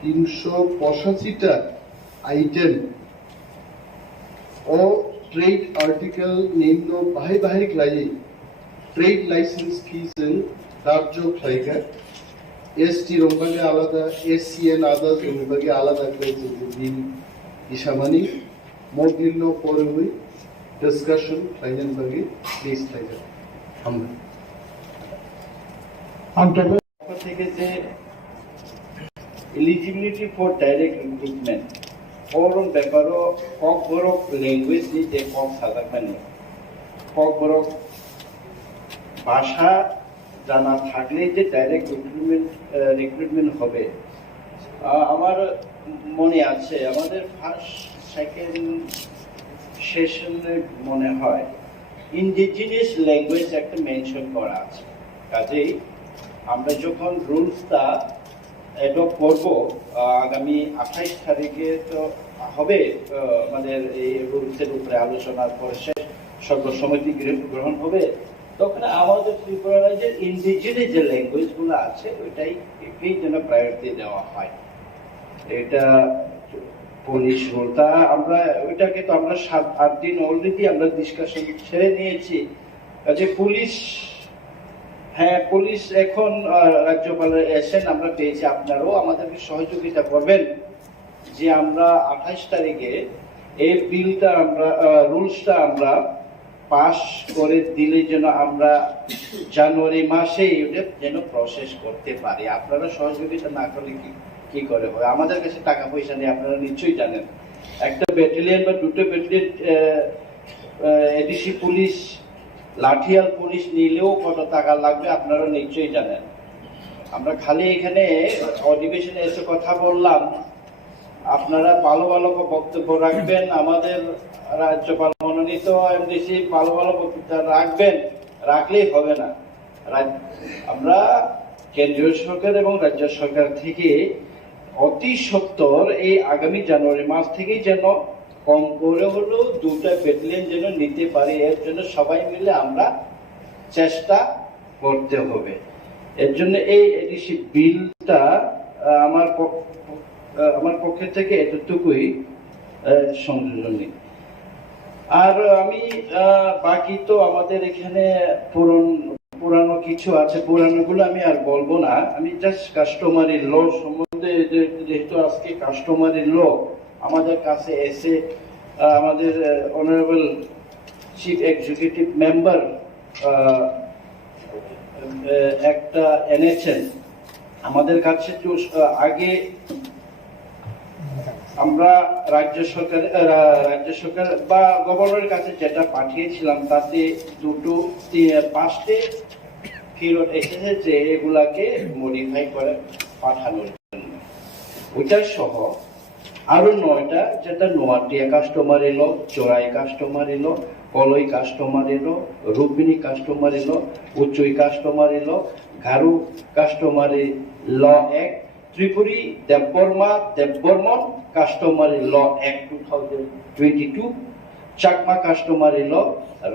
385টা আইটেম ও ট্রেড আর্টিকেল নিম্ন বাহিক লাই ট্রেড লাইসেন্স ফিজেন ধার্য খাইকা एसटी रोमबागे आलादा एससीएन आदार्स रोमबागे आलादा क्लाइज बिल इसामानि मोबिलनो परेवै डिस्कशन फाइनल बागे प्लीज लाइजा আমরা থেকে যে eligibility for direct recruitment form ব্যাপারও ককবরক ল্যাঙ্গুয়েজ নি যে কক সাদা মানে ককবরক ভাষা জানা থাকলে যে ডাইরেক্ট রিক্রুটমেন্ট হবে আমার মনে আছে আমাদের ফার্স্ট সেকেন্ড সেশনে মনে হয় ইন্ডিজিনিয়াস ল্যাঙ্গুয়েজ একটা মেনশন করা আছে কাজেই আমরা যখন রুলসটা অ্যাডপ্ট করব আগামী 28 তারিখে তো হবে আমাদের এই রুলসের উপরে আলোচনার পরে সর্বসম্মতি গ্রহণ হবে তখন আমাদের ত্রিপুরা রাজ্যের ইন্ডিজিনিয়াস যে ল্যাঙ্গুয়েজগুলো আছে ওইটাই যেন প্রায়োরিটি দেওয়া হয় এটা পুলিশ রুলটা আমরা ওইটাকে তো আমরা 7-8 দিন অলরেডি আমরা ডিসকাশন ছেড়ে নিয়েছি যে পুলিশ পুলিশ এখন রাজ্যপালের এসেন আমরা পেয়েছি আপনারাও আমাদেরকে সহযোগিতা করবেন যে আমরা 28 তারিখে এই বিলটা আমরা রুলসটা আমরা পাস করে দিলে যেন আমরা জানুয়ারি মাসে যেন প্রসেস করতে পারি আপনারা সহযোগিতা না করলে কি করে হয় আমাদের কাছে টাকা পয়সা নেই আপনারা নিশ্চয়ই জানেন একটা ব্যাটালিয়ন বা দুটো ব্যাটালিয়ন এডিসি পুলিশ লাঠিয়াল পুলিশ নিলেও কত টাকা লাগবে আপনারা নিশ্চয়ই জানেন। আমরা খালি এখানে অধিবেশনে এসে কথা বললাম, আপনারা ভালো ভালো বক্তব্য রাখবেন, আমাদের রাজ্যপাল মনোনীত এমডিসি ভালো ভালো বক্তৃতা রাখবেন, রাখলেই হবে না। আমরা কেন্দ্রীয় সরকার এবং রাজ্য সরকার থেকে অতি সত্বর এই আগামী জানুয়ারি মাস থেকেই যেন কম করে হলেও 2টা ব্যাটালিয়ন যেন নিতে পারি, এর জন্য সবাই মিলে আমরা চেষ্টা করতে হবে। এর জন্য এই এডিসি বিলটা আমার পক্ষে থেকে এতটুকুই সংযোজনী। আর আমি বাকি তো আমাদের এখানে পুরানো কিছু আছে, পুরানোগুলো আমি আর বলবো না। আমি জাস্ট কাস্টমারি ল সম্বন্ধে, যেহেতু আজকে কাস্টমারি ল আমাদের কাছে এসে আমাদের অনারেবল চিফ এক্সিকিউটিভ মেম্বার একটা এনেছেন আমাদের কাছে। তো আগে আমরা রাজ্য সরকার বা গভর্নরের কাছে যেটা পাঠিয়েছিলাম তাতে 5টে ফেরত এসেছে যে এগুলাকে মডিফাই করে পাঠানোর জন্য। ওইটা সহ আরো 9টা, যেটা নোয়াটিয়া কাস্টমার এলো, চোরাই কাস্টমার এলো, কলই কাস্টমার এলো, রূপিনী কাস্টমার এলো, উচ্চই কাস্টমার এলো, ঘারু কাস্টমারি ল অ্যাক্ট, ত্রিপুরী দেববর্মন কাস্টমারি ল অ্যাক্ট 2022, চাকমা কাস্টমারি ল,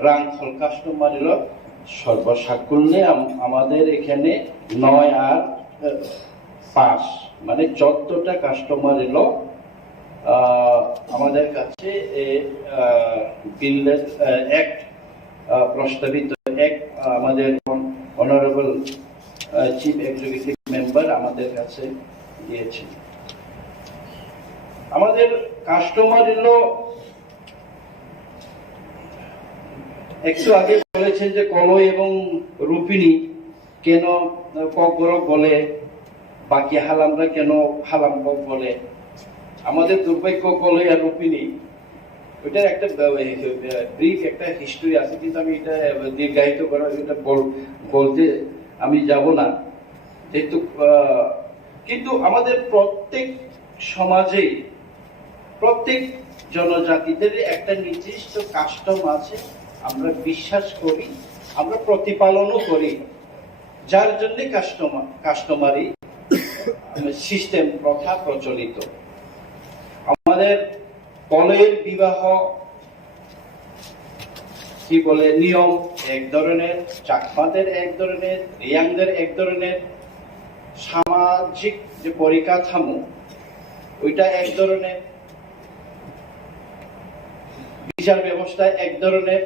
রাংখল কাস্টমারি ল, সর্বসাকুল্যে আমাদের এখানে 9 আর 5 মানে 14টা কাস্টমারি ল আমাদের কাছে বিলের অ্যাক্ট প্রস্তাবিত অ্যাক্ট আমাদের অনারেবল চিফ এক্সিকিউটিভ মেম্বার আমাদের কাছে দিয়েছে। আমাদের কাস্টমার এলো একটু আগে বলেছেন যে কলই এবং রূপিনী কেন ককবরক বলে, বাকি হালামরা কেন হালাম কক বলে। আমাদের দুর্ভাগ্য কলই আর রূপিনী ওইটার একটা ব্রিফ একটা হিস্ট্রি আছে, কিন্তু আমি এটা দীর্ঘায়িত করা এটা বলতে আমি যাব না যেহেতু। কিন্তু আমাদের প্রত্যেক সমাজে প্রত্যেক জনজাতিদের একটা নির্দিষ্ট কাস্টম আছে, আমরা বিশ্বাস করি, আমরা প্রতিপালনও করি, যার জন্য কাস্টমারি সিস্টেম প্রথা প্রচলিত। আমাদের কলের বিবাহ কি বলে নিয়ম এক ধরনের, চাকমাদের এক ধরনের, রিয়াংদের এক ধরনের, সামাজিক যে পরিকাঠামো ওইটা এক ধরনের, বিচার ব্যবস্থা এক ধরনের,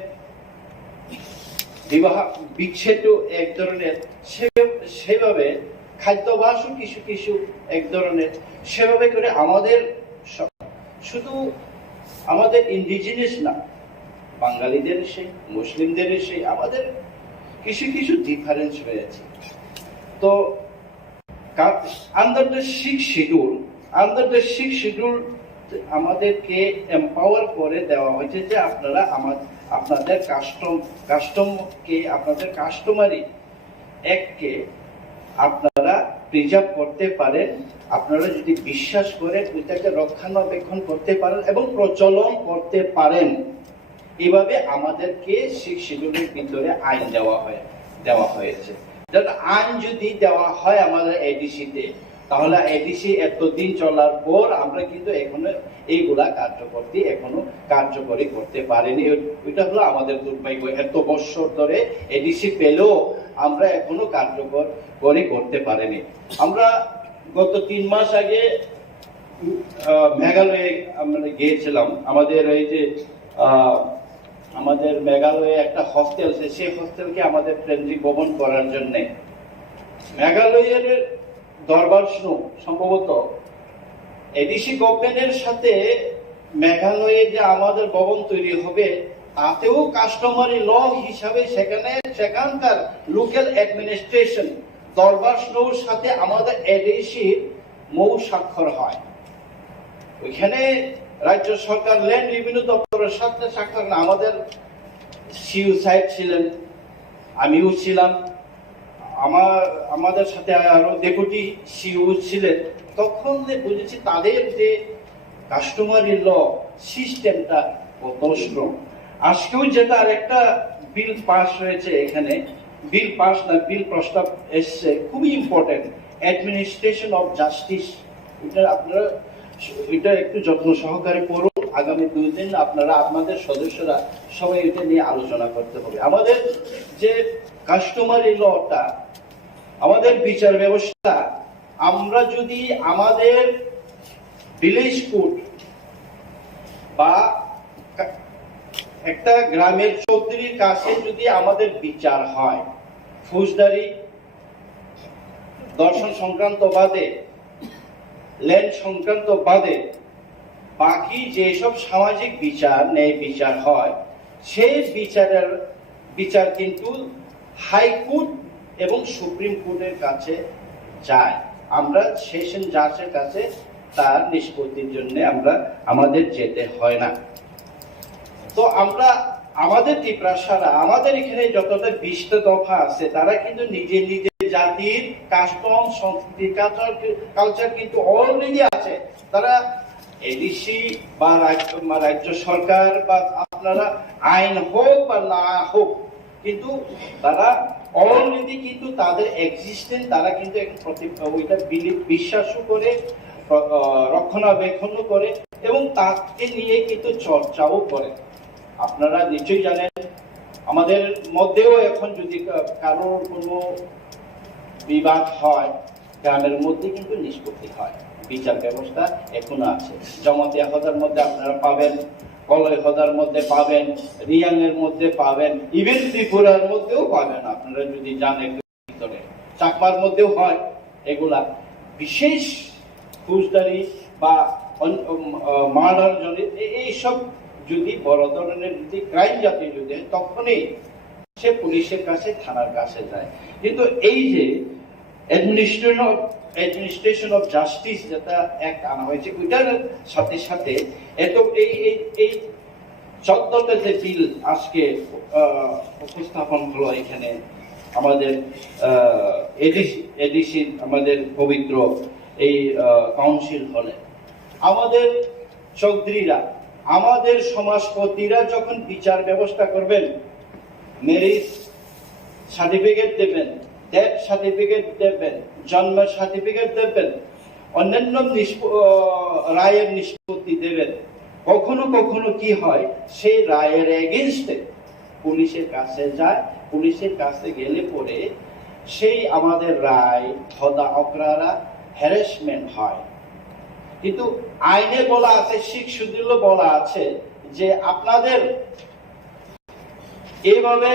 বিবাহ বিচ্ছেদ এক ধরনের, সেভাবে খাদ্যাভ্যাসও কিছু কিছু এক ধরনের। সেভাবে করে আমাদের শুধু আমাদের ইন্ডিজিনিয়াস না, বাঙালিদের সেই, মুসলিমদের সেই, আমাদের কিছু কিছু ডিফারেন্স রয়েছে। তো আন্ডার দ্য 6th শিডিউল আমাদেরকে এম্পাওয়ার করে দেওয়া হয়েছে যে আপনারা আপনাদের কাস্টমকে, আপনাদের কাস্টমারি অ্যাক্টকে আপনারা প্রিজার্ভ করতে পারেন, আপনারা যদি বিশ্বাস করেন ওইটাকে রক্ষণাবেক্ষণ করতে পারেন এবং প্রচলন করতে পারেন। এভাবে আমাদেরকে 6th শিডিউলের ভিতরে আইন দেওয়া হয়েছে। আইন যদি দেওয়া হয় আমাদের এডিসিতে, তাহলে এডিসি এতদিন চলার পর আমরা কিন্তু এখনো এইগুলা কার্যকরী করতে পারিনি। ওইটা হলো আমাদের দুর্ভাগ্য। এত বছর ধরে এডিসি পেলেও আমরা এখনো কার্যকরী করতে পারিনি। আমরা গত 3 মাস আগে মেঘালয়ে আমরা গিয়েছিলাম। আমাদের এই যে আমাদের মেঘালয়ে একটা হস্টেল আছে, সেই হস্টেলকে আমাদের কেন্দ্রিক ভবন করার জন্য মেঘালয়ের দরবার সম্ভবত এডিসি গভর্নমেন্টের সাথে মেঘালয়ে যে আমাদের ভবন তৈরি হবে তাতেও কাস্টমারি ল হিসাবে সেখানকার লোকাল অ্যাডমিনিস্ট্রেশন দরবার সাথে আমাদের এডিসির মৌ স্বাক্ষর হয়। ওইখানে রাজ্য সরকার ল্যান্ড রেভিনিউ দপ্তরের সাথে স্বাক্ষর না, আমাদের সিইউ সাহেব ছিলেন, আমিও ছিলাম, আমাদের সাথে আরো ডেপুটি সিইউ ছিলেন। তখন বুঝেছি তাদের যে কাস্টমারি ল সিস্টেমটা কত স্ট্রং। আজকেও যেটা আরেকটা বিল পাস হয়েছে, এখানে বিল পাস না বিল প্রস্তাব এসছে, খুবই ইম্পর্টেন্ট, অ্যাডমিনিস্ট্রেশন অফ জাস্টিস। এটা আপনারা এটা একটু যত্ন সহকারে পড়ুন। আগামী 2 দিন আপনারা আপনাদের সদস্যরা সবাই এটা নিয়ে আলোচনা করতে হবে। আমাদের যে কাস্টমারি লটা, আমাদের বিচার ব্যবস্থা, আমরা যদি আমাদের ভিলেজ কোর্ট বা একটা গ্রামের চৌধুরীর কাছে যদি আমাদের বিচার হয়, ফৌজদারি দর্শন সংক্রান্ত বাদে, ল্যান্ড সংক্রান্ত বাদে বাকি যেসব সামাজিক বিচার, ন্যায় বিচার হয়, সেই বিচার কিন্তু হাইকোর্ট এবং সুপ্রিম কোর্টের কাছে যায়। আমরা সেশন জাজের কাছে তার নিষ্পত্তির জন্য আমাদের যেতে হয় না। তো আমরা আমাদের ত্রিপুরা সারা, আমাদের এখানে যতটা 20টা দফা আছে, তারা কিন্তু নিজে নিজে জাতির কাস্টম, সংস্কৃতি, কালচার কিন্তু অলরেডি আছে। তারা এডিসি বা রাজ্য সরকার বা আপনারা আইন হোক বা না হোক, কিন্তু তারা অলরেডি কিন্তু তাদের এক্সিস্টেন্স, তারা কিন্তু ওইটা বিশ্বাসও করে, রক্ষণাবেক্ষণ করে এবং তাকে নিয়ে কিন্তু চর্চাও করে। আপনারা নিশ্চয়ই জানেন, আমাদের মধ্যেও এখন যদি কারোর কোনো বিবাদ হয়, গ্রামের মধ্যে কিন্তু নিষ্পত্তি হয়। বিচার ব্যবস্থা এখনো আছে। জমাতিয়া হদার মধ্যে আপনারা পাবেন, কলয় হদার মধ্যে পাবেন, রিয়াং এর মধ্যে পাবেন, ইভেন ত্রিপুরার মধ্যেও পাবেন। আপনারা যদি জানেন, ভিতরে চাকমার মধ্যেও হয়। এগুলা বিশেষ ফৌজদারি বা মার্ডার এইসব যদি বড় ধরনের যদি ক্রাইম জাতীয় যদি, তখনই সে পুলিশের কাছে, থানার কাছে যায়। কিন্তু এই যে অ্যাডমিনিস্ট্রেশন অফ জাস্টিস যেটা অ্যাক্ট আনা হয়েছে, ওইটার সাথে সাথে এত এই 14টা যে বিল আজকে উপস্থাপন হলো এখানে আমাদের এডিসি আমাদের পবিত্র এই কাউন্সিল হলে, আমাদের চৌধুরীরা, আমাদের সমাজপতিরা যখন বিচার ব্যবস্থা করবেন, ম্যারেজ সার্টিফিকেট দেবেন, ডেথ সার্টিফিকেট দেবেন, জন্মের সার্টিফিকেট দেবেন, অন্যান্য রায়ের নিষ্পত্তি দেবেন, কখনো কখনো কি হয়, সেই রায়ের এগেইনস্টে পুলিশের কাছে যায়। পুলিশের কাছে গেলে পরে সেই আমাদের রায় হদা অকরারা হ্যারাসমেন্ট হয়। কিন্তু আইনে বলা আছে, শিখ সুদৃঢ় বলা আছে যে আপনাদের এইভাবে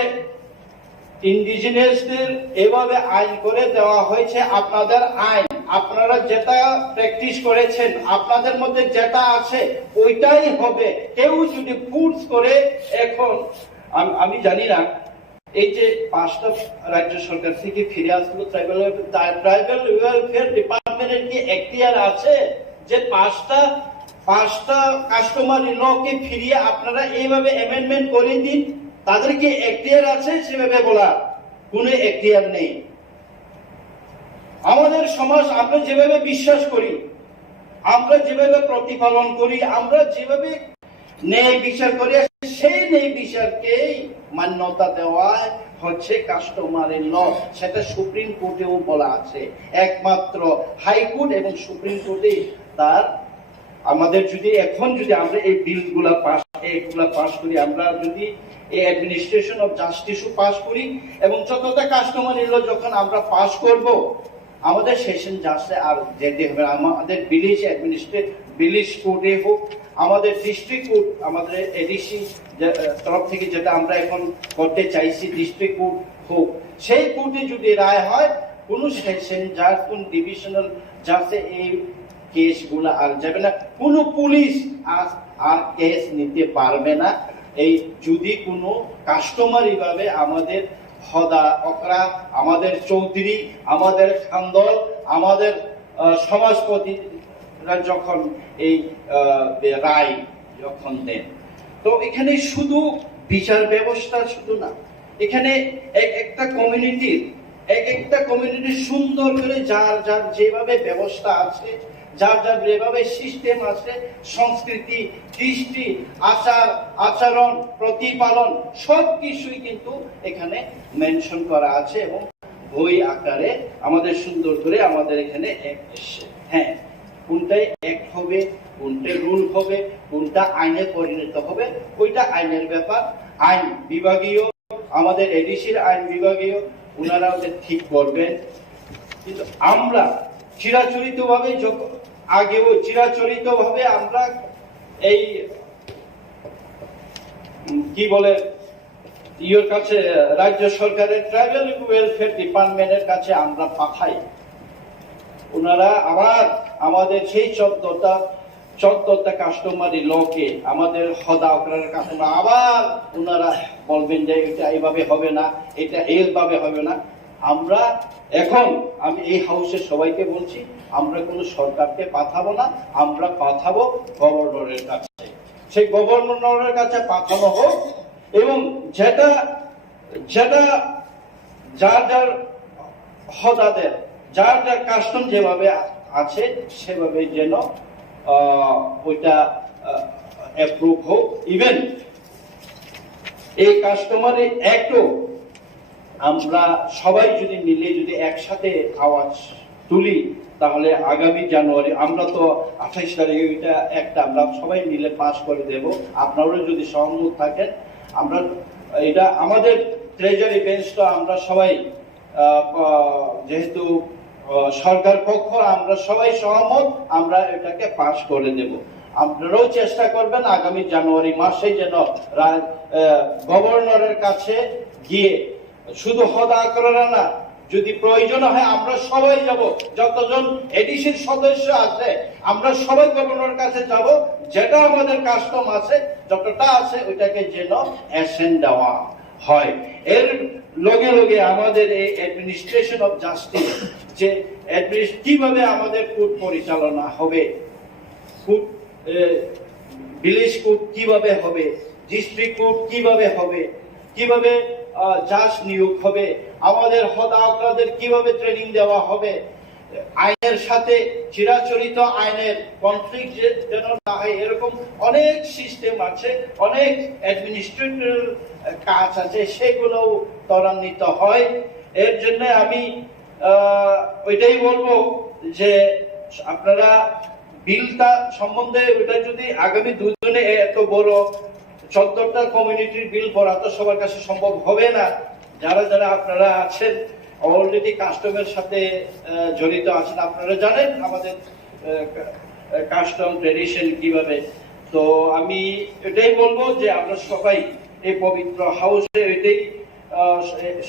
ইন্ডিজিনিয়াসদের এভাবে আইন করে দেওয়া হয়েছে, আপনাদের আইন, আপনারা যেটা প্র্যাকটিস করেছেন, আপনাদের মধ্যে যেটা আছে ওইটাই হবে। কেউ যদি ফোর্স করে, এখন আমি জানি না, এই যে 5টা রাজ্য সরকার থেকে ফিরে আসলো, ট্রাইবাল ওয়েলফেয়ার ডিপার্টমেন্টের কি এখতিয়ার আছে যে 5টা কাস্টমারি লকে ফিরিয়ে আপনারা এইভাবে অ্যামেন্ডমেন্ট করে দিন? তাদের কি এখতিয়ার আছে সেভাবে বলা? কোনো এখতিয়ার নেই। আমাদের সমাজ আমরা যেভাবে বিশ্বাস করি, আমরা যেভাবে প্রতিপালন করি, আমরা যেভাবে ন্যায় বিচার করি, সেই ন্যায় বিচারকেই মান্যতা দেওয়া হচ্ছে কাস্টমারি ল। সেটা সুপ্রিম কোর্টেও বলা আছে। একমাত্র হাইকোর্ট এবং সুপ্রিম কোর্টে তার আমাদের যদি এখন যদি আমরা এই বিলগুলা পাস করি, আমরা যদি এই অ্যাডমিনিস্ট্রেশন অফ জাস্টিসও পাস করি এবং যতটা কাস্টমারি ল যখন আমরা পাস করব, আমাদের সেশন জাজে আর যেতে হবে। আমাদের ভিলেজ কোর্টে হোক, আমাদের ডিস্ট্রিক্ট কোর্ট, আমাদের এডিসি তরফ থেকে যেটা আমরা এখন করতে চাইছি, ডিস্ট্রিক্ট কোর্ট হোক, সেই কোর্টে যদি রায় হয়, কোন সেশন জাজ, কোন ডিভিশনাল জাজে এই কেসগুলো আর যাবে না। কোন পুলিশ আর কেস নিতে পারবে না এই যদি কোনো কাস্টমারি ভাবে আমাদের হদা অকরা, আমাদের চৌধুরী, আমাদের খানদল, আমাদের সমাজপতিরা যখন এই রায় যখন দেন। তো এখানে শুধু বিচার ব্যবস্থা শুধু না, এখানে একটা কমিউনিটির সুন্দর করে যার যার যেভাবে ব্যবস্থা আছে, যার যার যেভাবে সিস্টেম আছে, সংস্কৃতি, কৃষ্টি, আচরণ, প্রতিপালন সবকিছুই কিন্তু এখানে মেনশন করা আছে এবং বই আকারে আমাদের সুন্দর করে আমাদের এখানে এসছে। হ্যাঁ, কোনটাই অ্যাক্ট হবে, কোনটা রুল হবে, কোনটা আইনে পরিণত হবে, ওইটা আইনের ব্যাপার। আইন বিভাগীয়, আমাদের এডিসির আইন বিভাগীয়, ওনারা ওদের ঠিক করবেন। কিন্তু আমরা চিরাচরিতভাবে আমরা এই কি বলে ইয়োর কাছে রাজ্য সরকারের ট্রাইবাল ওয়েলফেয়ার ডিপার্টমেন্টের কাছে আমরা পাঠাই। ওনারা আবার আমাদের সেই 14টা কাস্টমারি লকে আমাদের হদা অকরারের কাস্টমার আবার ওনারা বলবেন যে এটা এইভাবে হবে না, এটা এইভাবে হবে না। আমরা এখন আমি এই হাউসের সবাইকে বলছি, আমরা কোনো সরকারকে পাঠাবো না, আমরা পাঠাবো গভর্নরের কাছে। সেই গভর্নরের কাছে পাঠানো হোক এবং যেটা যার যার হদাদের, যার যার কাস্টম যেভাবে আছে সেভাবে যেন ওইটা অ্যাপ্রুভ হোক। ইভেন এই কাস্টমারি অ্যাক্টও আমরা সবাই যদি মিলে যদি একসাথে আওয়াজ তুলি, তাহলে আগামী জানুয়ারি, আমরা তো 28 তারিখে এটা একটা আমরা সবাই মিলে পাস করে দেব। আপনারাও যদি সহমত থাকেন, আমরা এটা আমাদের ট্রেজারি বেঞ্চটা আমরা সবাই যেহেতু সরকার পক্ষ, আমরা সবাই সহমত, আমরা এটাকে পাস করে দেব। আপনারাও চেষ্টা করবেন আগামী জানুয়ারি মাসে যেন গভর্নরের কাছে গিয়ে শুধু হদা করা না, যদি প্রয়োজন হয় আমরা সবাই যাব, যতজন এডিসির সদস্য আছে আমরা সবাই গভর্নরের কাছে যাব, যেটা আমাদের কাস্টম আছে যতটা আছে ওইটাকে যেন অ্যাসেন্ট দেওয়া হয়। এর লগে লগে আমাদের এই অ্যাডমিনিস্ট্রেশন অফ জাস্টিস, যে কিভাবে আমাদের কোর্ট পরিচালনা হবে, ভিলেজ কোর্ট কিভাবে হবে, ডিস্ট্রিক্ট কোর্ট কিভাবে হবে, কিভাবে জাজ নিয়োগ হবে, আমাদের হদা অকরাদের কিভাবে ট্রেনিং দেওয়া হবে, আইনের সাথে চিরাচরিত আইনের কনফ্লিক্ট যেন না হয়, এরকম অনেক সিস্টেম আছে, অনেক অ্যাডমিনিস্ট্রেটিভ কাজ আছে, সেগুলোও ত্বরান্বিত হয়। এর জন্য আমি ওইটাই বলবো যে আপনারা বিলটা সম্বন্ধে ওইটা যদি আগামী দুজনে এত বড় 14টা কমিউনিটির বিল পড়া তো সবার কাছে সম্ভব হবে না। যারা যারা আপনারা আছেন অলরেডি কাস্টমের সাথে জড়িত আছেন, আপনারা জানেন আমাদের কাস্টম ট্রেডিশন কিভাবে। তো আমি এটাই বলবো যে আমরা সবাই এই পবিত্র হাউসে এটাই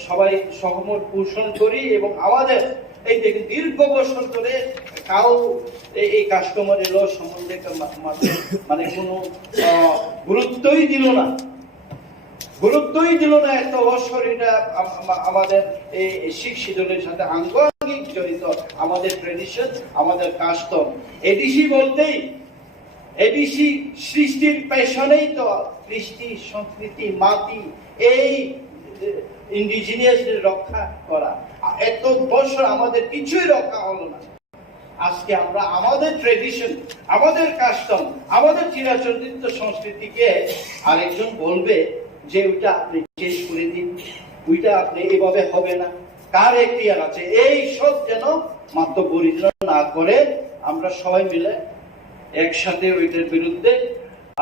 সবাই সহমত পোষণ করি এবং আমাদের এই দেখুন দীর্ঘ বছর ধরে কাউ এই কাস্টমার ল সম্বন্ধে মানে কোনো গুরুত্বই দিল না এত বছর। এটা আমাদের এই শিখ শিডিউলের সাথে আঙ্গিক জড়িত, আমাদের ট্রেডিশন, আমাদের কাস্টম। এডিসি বলতেই এডিসি সৃষ্টির পেছনেই তো কৃষ্টি, সংস্কৃতি, মাটি, এই ইন্ডিজিনিয়াস রক্ষা করা। এত বছর আমাদের কিছুই রক্ষা হলো না। আজকে আমরা আমাদের ট্রেডিশন, আমাদের কাস্টম, আমাদের চিরাচরিত সংস্কৃতিকে আরেকজন বলবে যে ওইটা আপনি চেঞ্জ করে দিন, ওইটা আপনি এভাবে হবে না, কার এখতিয়ার আছে, এই সব যেন মাত্র পরিচালনা না করে আমরা সবাই মিলে একসাথে ওইটার বিরুদ্ধে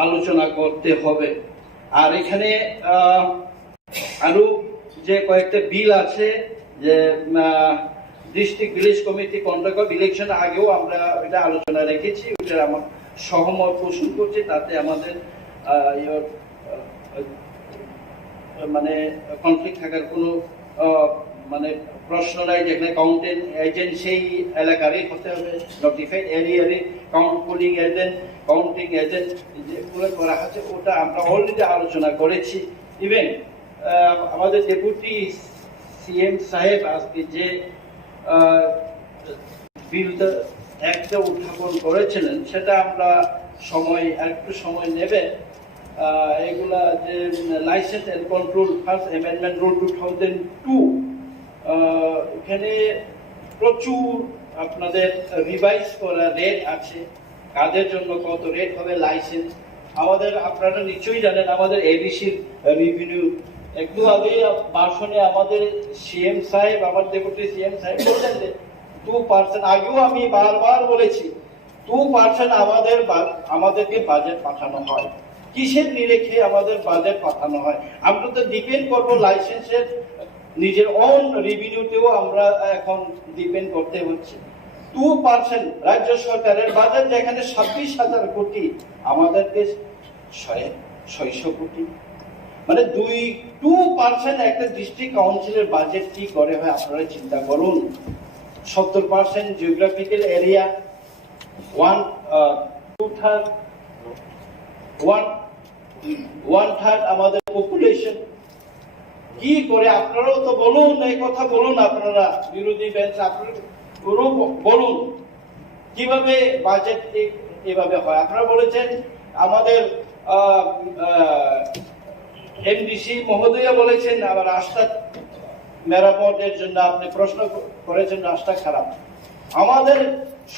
আলোচনা করতে হবে। আর এখানে আরো যে কয়েকটা বিল আছে, যে district village committee conduct of election, আগেও আমরা এটা আলোচনা রেখেছি, ওইটা আমার সহমত পোষণ করছে। তাতে আমাদের মানে কনফ্লিক্ট থাকার কোনো মানে প্রশ্ন নাই। যেখানে কাউন্টেন্ট এজেন্ট সেই এলাকারই হতে হবে, নোটিফাইড এরিয়ারই পুলিং এজেন্ট, কাউন্টিং এজেন্ট যেগুলো করা আছে ওটা আমরা অলরেডি আলোচনা করেছি। ইভেন আমাদের ডেপুটি সিএম সাহেব আজকে যে বিলটা একটা উত্থাপন করেছিলেন, সেটা আমরা একটু সময় নেবে এগুলা যে licence and control first amendment rule 2002 এখানে প্রচুর আপনাদের রিভাইজ করা রেট আছে, কাদের জন্য কত রেট হবে লাইসেন্স। আমাদের আপনারা নিশ্চয়ই জানেন আমাদের এডিসির রেভিনিউ একটু আগে ভাষণে আমাদের সিএম সাহেব, আমার ডেপুটি সিএম সাহেব বললেন যে 2%, আগেও আমি বারবার বলেছি 2% আমাদেরকে বাজেট পাঠানো হয়। কিসের নিরেখে আমাদের বাজেট পাঠানো হয়? আমরা তো ডিপেন্ড করবো লাইসেন্সের নিজের অন রেভিনিউতেও আমরা এখন ডিপেন্ড করতে হচ্ছে। 2% রাজ্য সরকারের বাজেট যেখানে 26,000 কোটি, আমাদেরকে 600 কোটি, মানে 2% একটা ডিস্ট্রিক্ট কাউন্সিলের বাজেট কি করে হয় আপনারা চিন্তা করুন। 70% জিওগ্রাফিক্যাল এরিয়া, 1/3 আমাদের পপুলেশন। কি করে আপনারাও তো বলুন, এই কথা বলুন, আপনারা বিরোধী বেঞ্চ আপনারা বলুন কিভাবে বাজেট এভাবে হয়। আপনারা বলেছেন আমাদের এমডিসি মহোদয়া বলেছেন আবার রাস্তা মেরামতের জন্য আপনি প্রশ্ন করেছেন রাস্তা খারাপ। আমাদের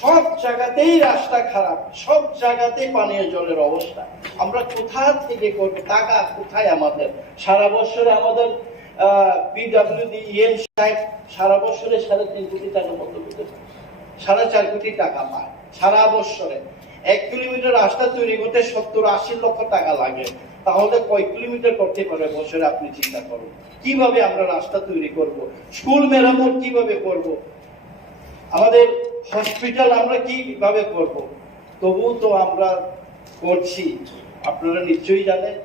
সব জায়গাতেই রাস্তা খারাপ, সব জায়গাতেই পানীয় জলের অবস্থা। আমরা কোথা থেকে করব? টাকা কোথায় আমাদের? সারা বছরে আমাদের পিডব্লিউডি ইএম সাহেব সারা বছরে 3.5 কোটি টাকা মতো পেতে, 4.5 কোটি টাকা পায় সারা বছরে। 1 কিলোমিটার রাস্তা তৈরি করতে 70-80 লক্ষ টাকা লাগে। তাহলে কয় কিলোমিটার করতে পারে বছরে আপনি চিন্তা করুন। কিভাবে আমরা রাস্তা তৈরি করব? স্কুল মেরামত কিভাবে করব? আমাদের হসপিটাল আমরা কিভাবে করব? তবু তো আমরা করছি, আপনারা নিশ্চয়ই জানেন।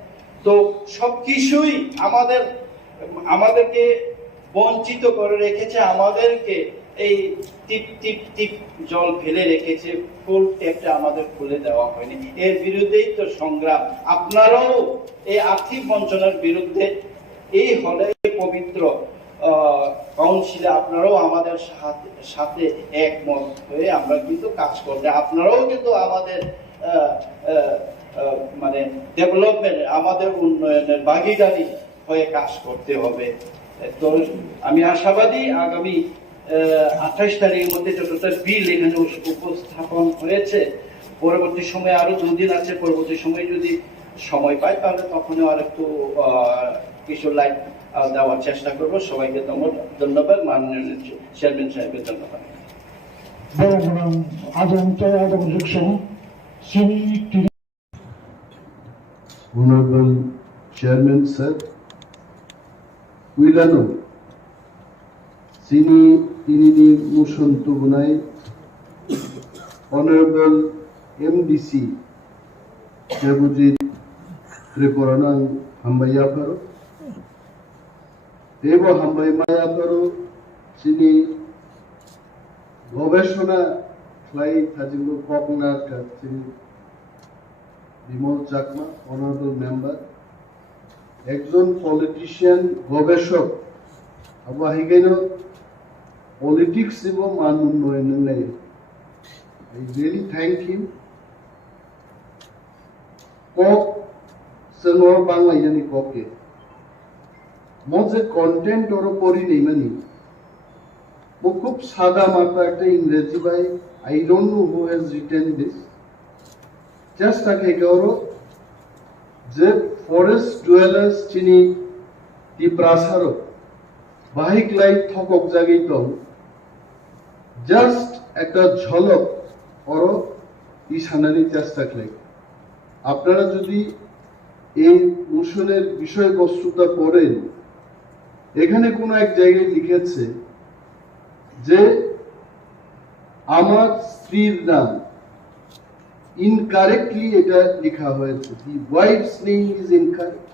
তো সবকিছুই আমাদেরকে বঞ্চিত করে রেখেছে, আমাদেরকে এই টিপ টিপ টিপ জল ফেলে রেখেছে, ফুল ট্যাপটা আমাদের খুলে দেওয়া হয়নি। এর বিরুদ্ধেই তো সংগ্রাম। আপনারাও এই আর্থিক বঞ্চনার বিরুদ্ধে এই হলে পবিত্র কাউন্সিলে আপনারাও আমাদের সাথে একমত হয়ে আমরা কিন্তু কাজ করতে, আপনারাও কিন্তু আমাদের মানে ডেভেলপমেন্ট, আমাদের উন্নয়নের ভাগিদারি হয়ে কাজ করতে হবে। তো আমি আশাবাদী আগামী 28 তারিখের মধ্যে যতটা বিল এখানে উপস্থাপন হয়েছে, পরবর্তী সময়ে আরো 2 দিন আছে, পরবর্তী সময় যদি সময় পাই তাহলে তখনও আর একটু কিছু লাইট দেওয়ার চেষ্টা করবো। সবাইকে ধন্যবাদ, মাননীয় চেয়ারম্যান সাহেবকে ধন্যবাদ। Honorable Chairman Sir, Wilano, Sini Tinini Mushon Tubunai, Honorable MDC, Jabujit Tripuranang Hambayaparo, Deva Hambayaparo, Sini Goveshona, Clay Tajilu Koknar Sini Bimal Chakma, honourable member, একজন পলিটিশিয়ান, গবেষক, আবাহিগেন পলিটিক্স এবং মান উন্নয়নের নেই। I really thank him. কক সেনর বাংলা জানি ককে মজে কন্টেন্ট ওর পড়ি নেই মানি ও খুব সাদা মাত্রা একটা ইংরেজি ভাই। I don't know who has written this. Just like যে ফরেস্ট ডুয়েলার্স চিনি দি প্রাসারো বাহিক লাইট থকক জাগি তো জাস্ট একটা ঝলক ওর ইশানারি চেষ্টা করে। আপনারা যদি এই মোশনের বিষয়বস্তুটা পড়েন, এখানে কোন এক জায়গায় লিখেছে যে আমার স্ত্রীর নাম ইনকারেক্টলি এটা লেখা হয়েছে, দি ওয়াইফস নেম ইজ ইনকারেক্ট,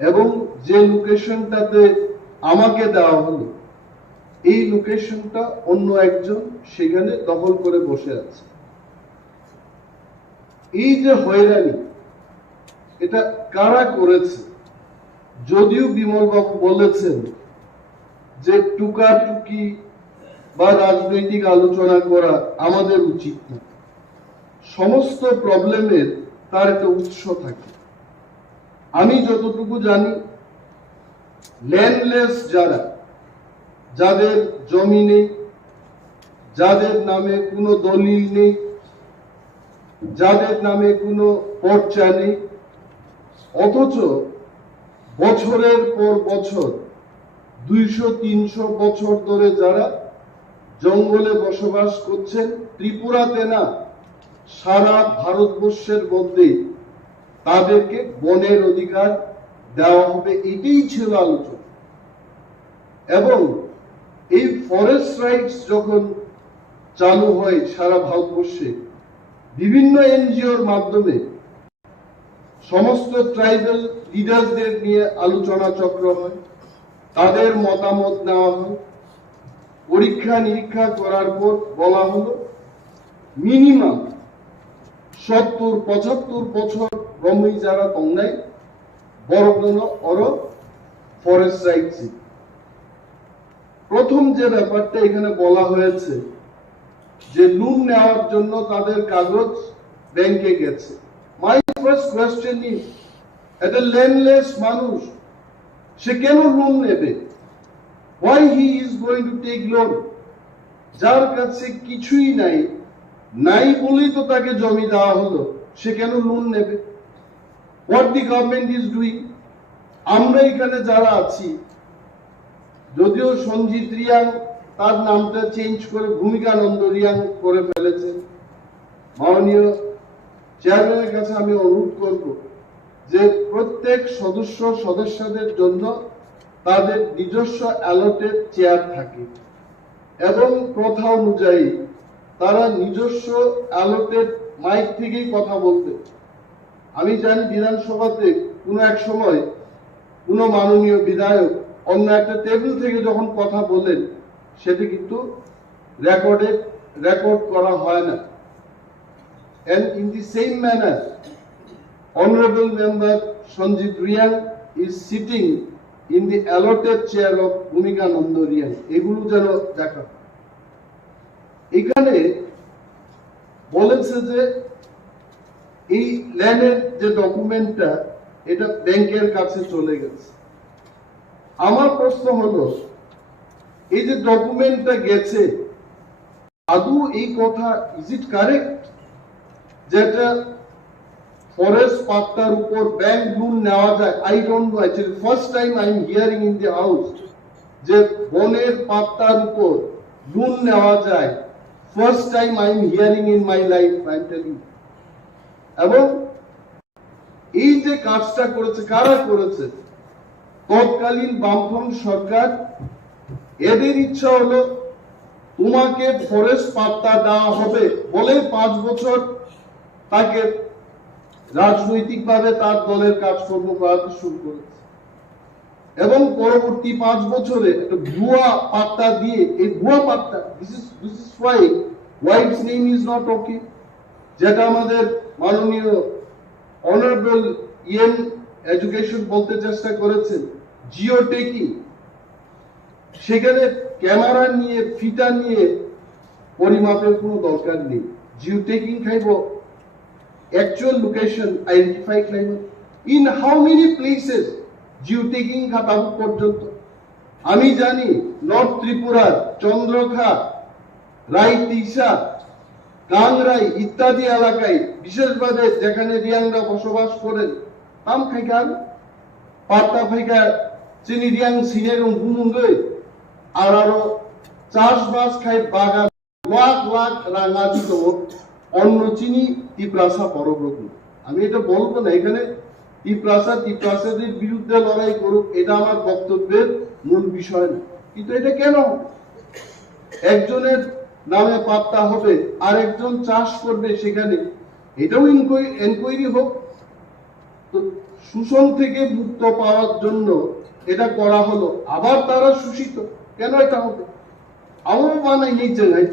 এবং যে লোকেশনটাতে আমাকে দেওয়া হলো এই লোকেশনটা অন্য একজন সেখানে দখল করে বসে আছে। এই যে হয়রানি, এটা কারা করেছে? যদিও বিমল বাবু বলেছেন যে টুকাটুকি বা রাজনৈতিক আলোচনা করা আমাদের উচিত না, সমস্ত প্রবলেমের তার একটা উৎস থাকে। আমি যতটুকু জানি, ল্যান্ডলেস যাদের জমি নেই, যাদের নামে কোনো দলিল নেই, যাদের নামে কোনো পর্চা নেই, অথচ বছরের পর বছর 200-300 বছর ধরে যারা জঙ্গলে বসবাস করছেন, ত্রিপুরাতে না সারা ভারতবর্ষের মধ্যে তাদেরকে বনের অধিকার দেওয়া হবে, এটাই ছিল আলোচনা। এবং এই ফরেস্ট রাইটস যখন চালু হয় সারা ভারতবর্ষে, বিভিন্ন এনজিওর মাধ্যমে সমস্ত ট্রাইবাল লিডারদের নিয়ে আলোচনা চক্র হয়, তাদের মতামত নেওয়া হয়, পরীক্ষা নিরীক্ষা করার পর বলা হলো মিনিমাম 70-75 বছর ব্রহ্মী যারা তংনাই বড় অর ফরেস্ট রাইটস। প্রথম যে ব্যাপারটা এখানে বলা হয়েছে যে লোন নেওয়ার জন্য তাদের কাগজ ব্যাংকে গেছে। মাই ফার্স্ট কোয়েশ্চেন ইজ, একটা ল্যান্ডলেস মানুষ সে কেন লোন নেবে? Why he is going to take loan? যার কাছে কিছুই নাই বলেই তো তাকে জমি দেওয়া হলো, সে কেন লোন নেবে? What the government is doing? আমরা এখানে যারা আছি, যদিও সঞ্জিত রিয়াং তার নামটা চেঞ্জ করে ভূমিকানন্দ রিয়াং করে ফেলেছেন, মাননীয় চেয়ারম্যানের কাছে আমি অনুরোধ করব যে প্রত্যেক সদস্যদের জন্য তাদের নিজস্ব অ্যালটেড চেয়ার থাকে এবং প্রথা অনুযায়ী তারা নিজস্ব অ্যালটেড মাইক থেকেই কথা বলতে। আমি জানি বিধানসভাতে কোনো এক সময় কোনো মাননীয় বিধায়ক অন্য একটা টেবিল থেকে যখন কথা বলেন, সেটা কিন্তু রেকর্ড করা হয় না। And in the same manner, Honorable Member Sanjit Riyang is sitting in the allotted chair of Bhumika Nando Riyang. এগুলো যেন দেখা। এখানে বলেছে যে এই ল্যান্ডের যে ডকুমেন্টটা এটা ব্যাংকের কাছে চলে গেছে। আমার প্রশ্ন হলো, এই যে ডকুমেন্টটা গেছে, আদৌ এই কথা ইজ ইট কারেক্ট যেটা ফরেস্ট পাত্তার উপর ব্যাংক লোন নেওয়া যায়? I don't know, actually first time I am hearing in the house যে বনের পাত্তার উপর লোন নেওয়া যায়। First time I am hearing in my life, I am telling. এবং এই যে কাজটা করেছে, কারা করেছে? তৎকালীন বামফ্রন্ট সরকার। এদের ইচ্ছা হলো তোমাকে ফরেস্ট পাত্তা দেওয়া হবে বলে 5 বছর তাকে রাজনৈতিকভাবে তার দলের কাজকর্ম করাতে শুরু করেছে এবং পরবর্তী 5 বছরে একটা ভুয়া পাত্তা দিয়ে, এই ভুয়া পাত্তা, this is why its name is not okay, যেটা আমাদের মাননীয় অনারেবল এডুকেশন বলতে চেষ্টা করেছেন, জিও টেকিং। সেখানে ক্যামেরা নিয়ে ফিটা নিয়ে পরিমাপের কোনো দরকার নেই। জিও টেকিং খাইব actual location identify climate in how many places geotagging খাতাবু পর্যন্ত। আমি জানি নর্থ ত্রিপুরার চন্দ্রখা, রাইতিসা, কাংরাই ইত্যাদি এলাকায়, বিশেষভাবে যেখানে রিয়াংরা বসবাস করেন, আম খাইকার পাত্তা ফাইকা চিনি রিয়াং সিনের হুমুঙ্গে আর আরো চাষবাস খাই বাগান লাখ রাঙা দিত অন্য চিনি ত্রিপুরা পরব্রত। আমি এটা বলবো না এখানে ত্রিপুরাদের বিরুদ্ধে লড়াই করুক, এটা আমার বক্তব্যের মূল বিষয় না। কিন্তু এটা কেন একজনের নামে পাত্তা হবে আর একজন চাষ করবে সেখানে? এটাও এনকোয়ারি হোক। তো শোষণ থেকে মুক্ত পাওয়ার জন্য এটা করা হলো, আবার তারা শোষিত কেন? এটা হবে আমার মানাই নেই জায়গায়।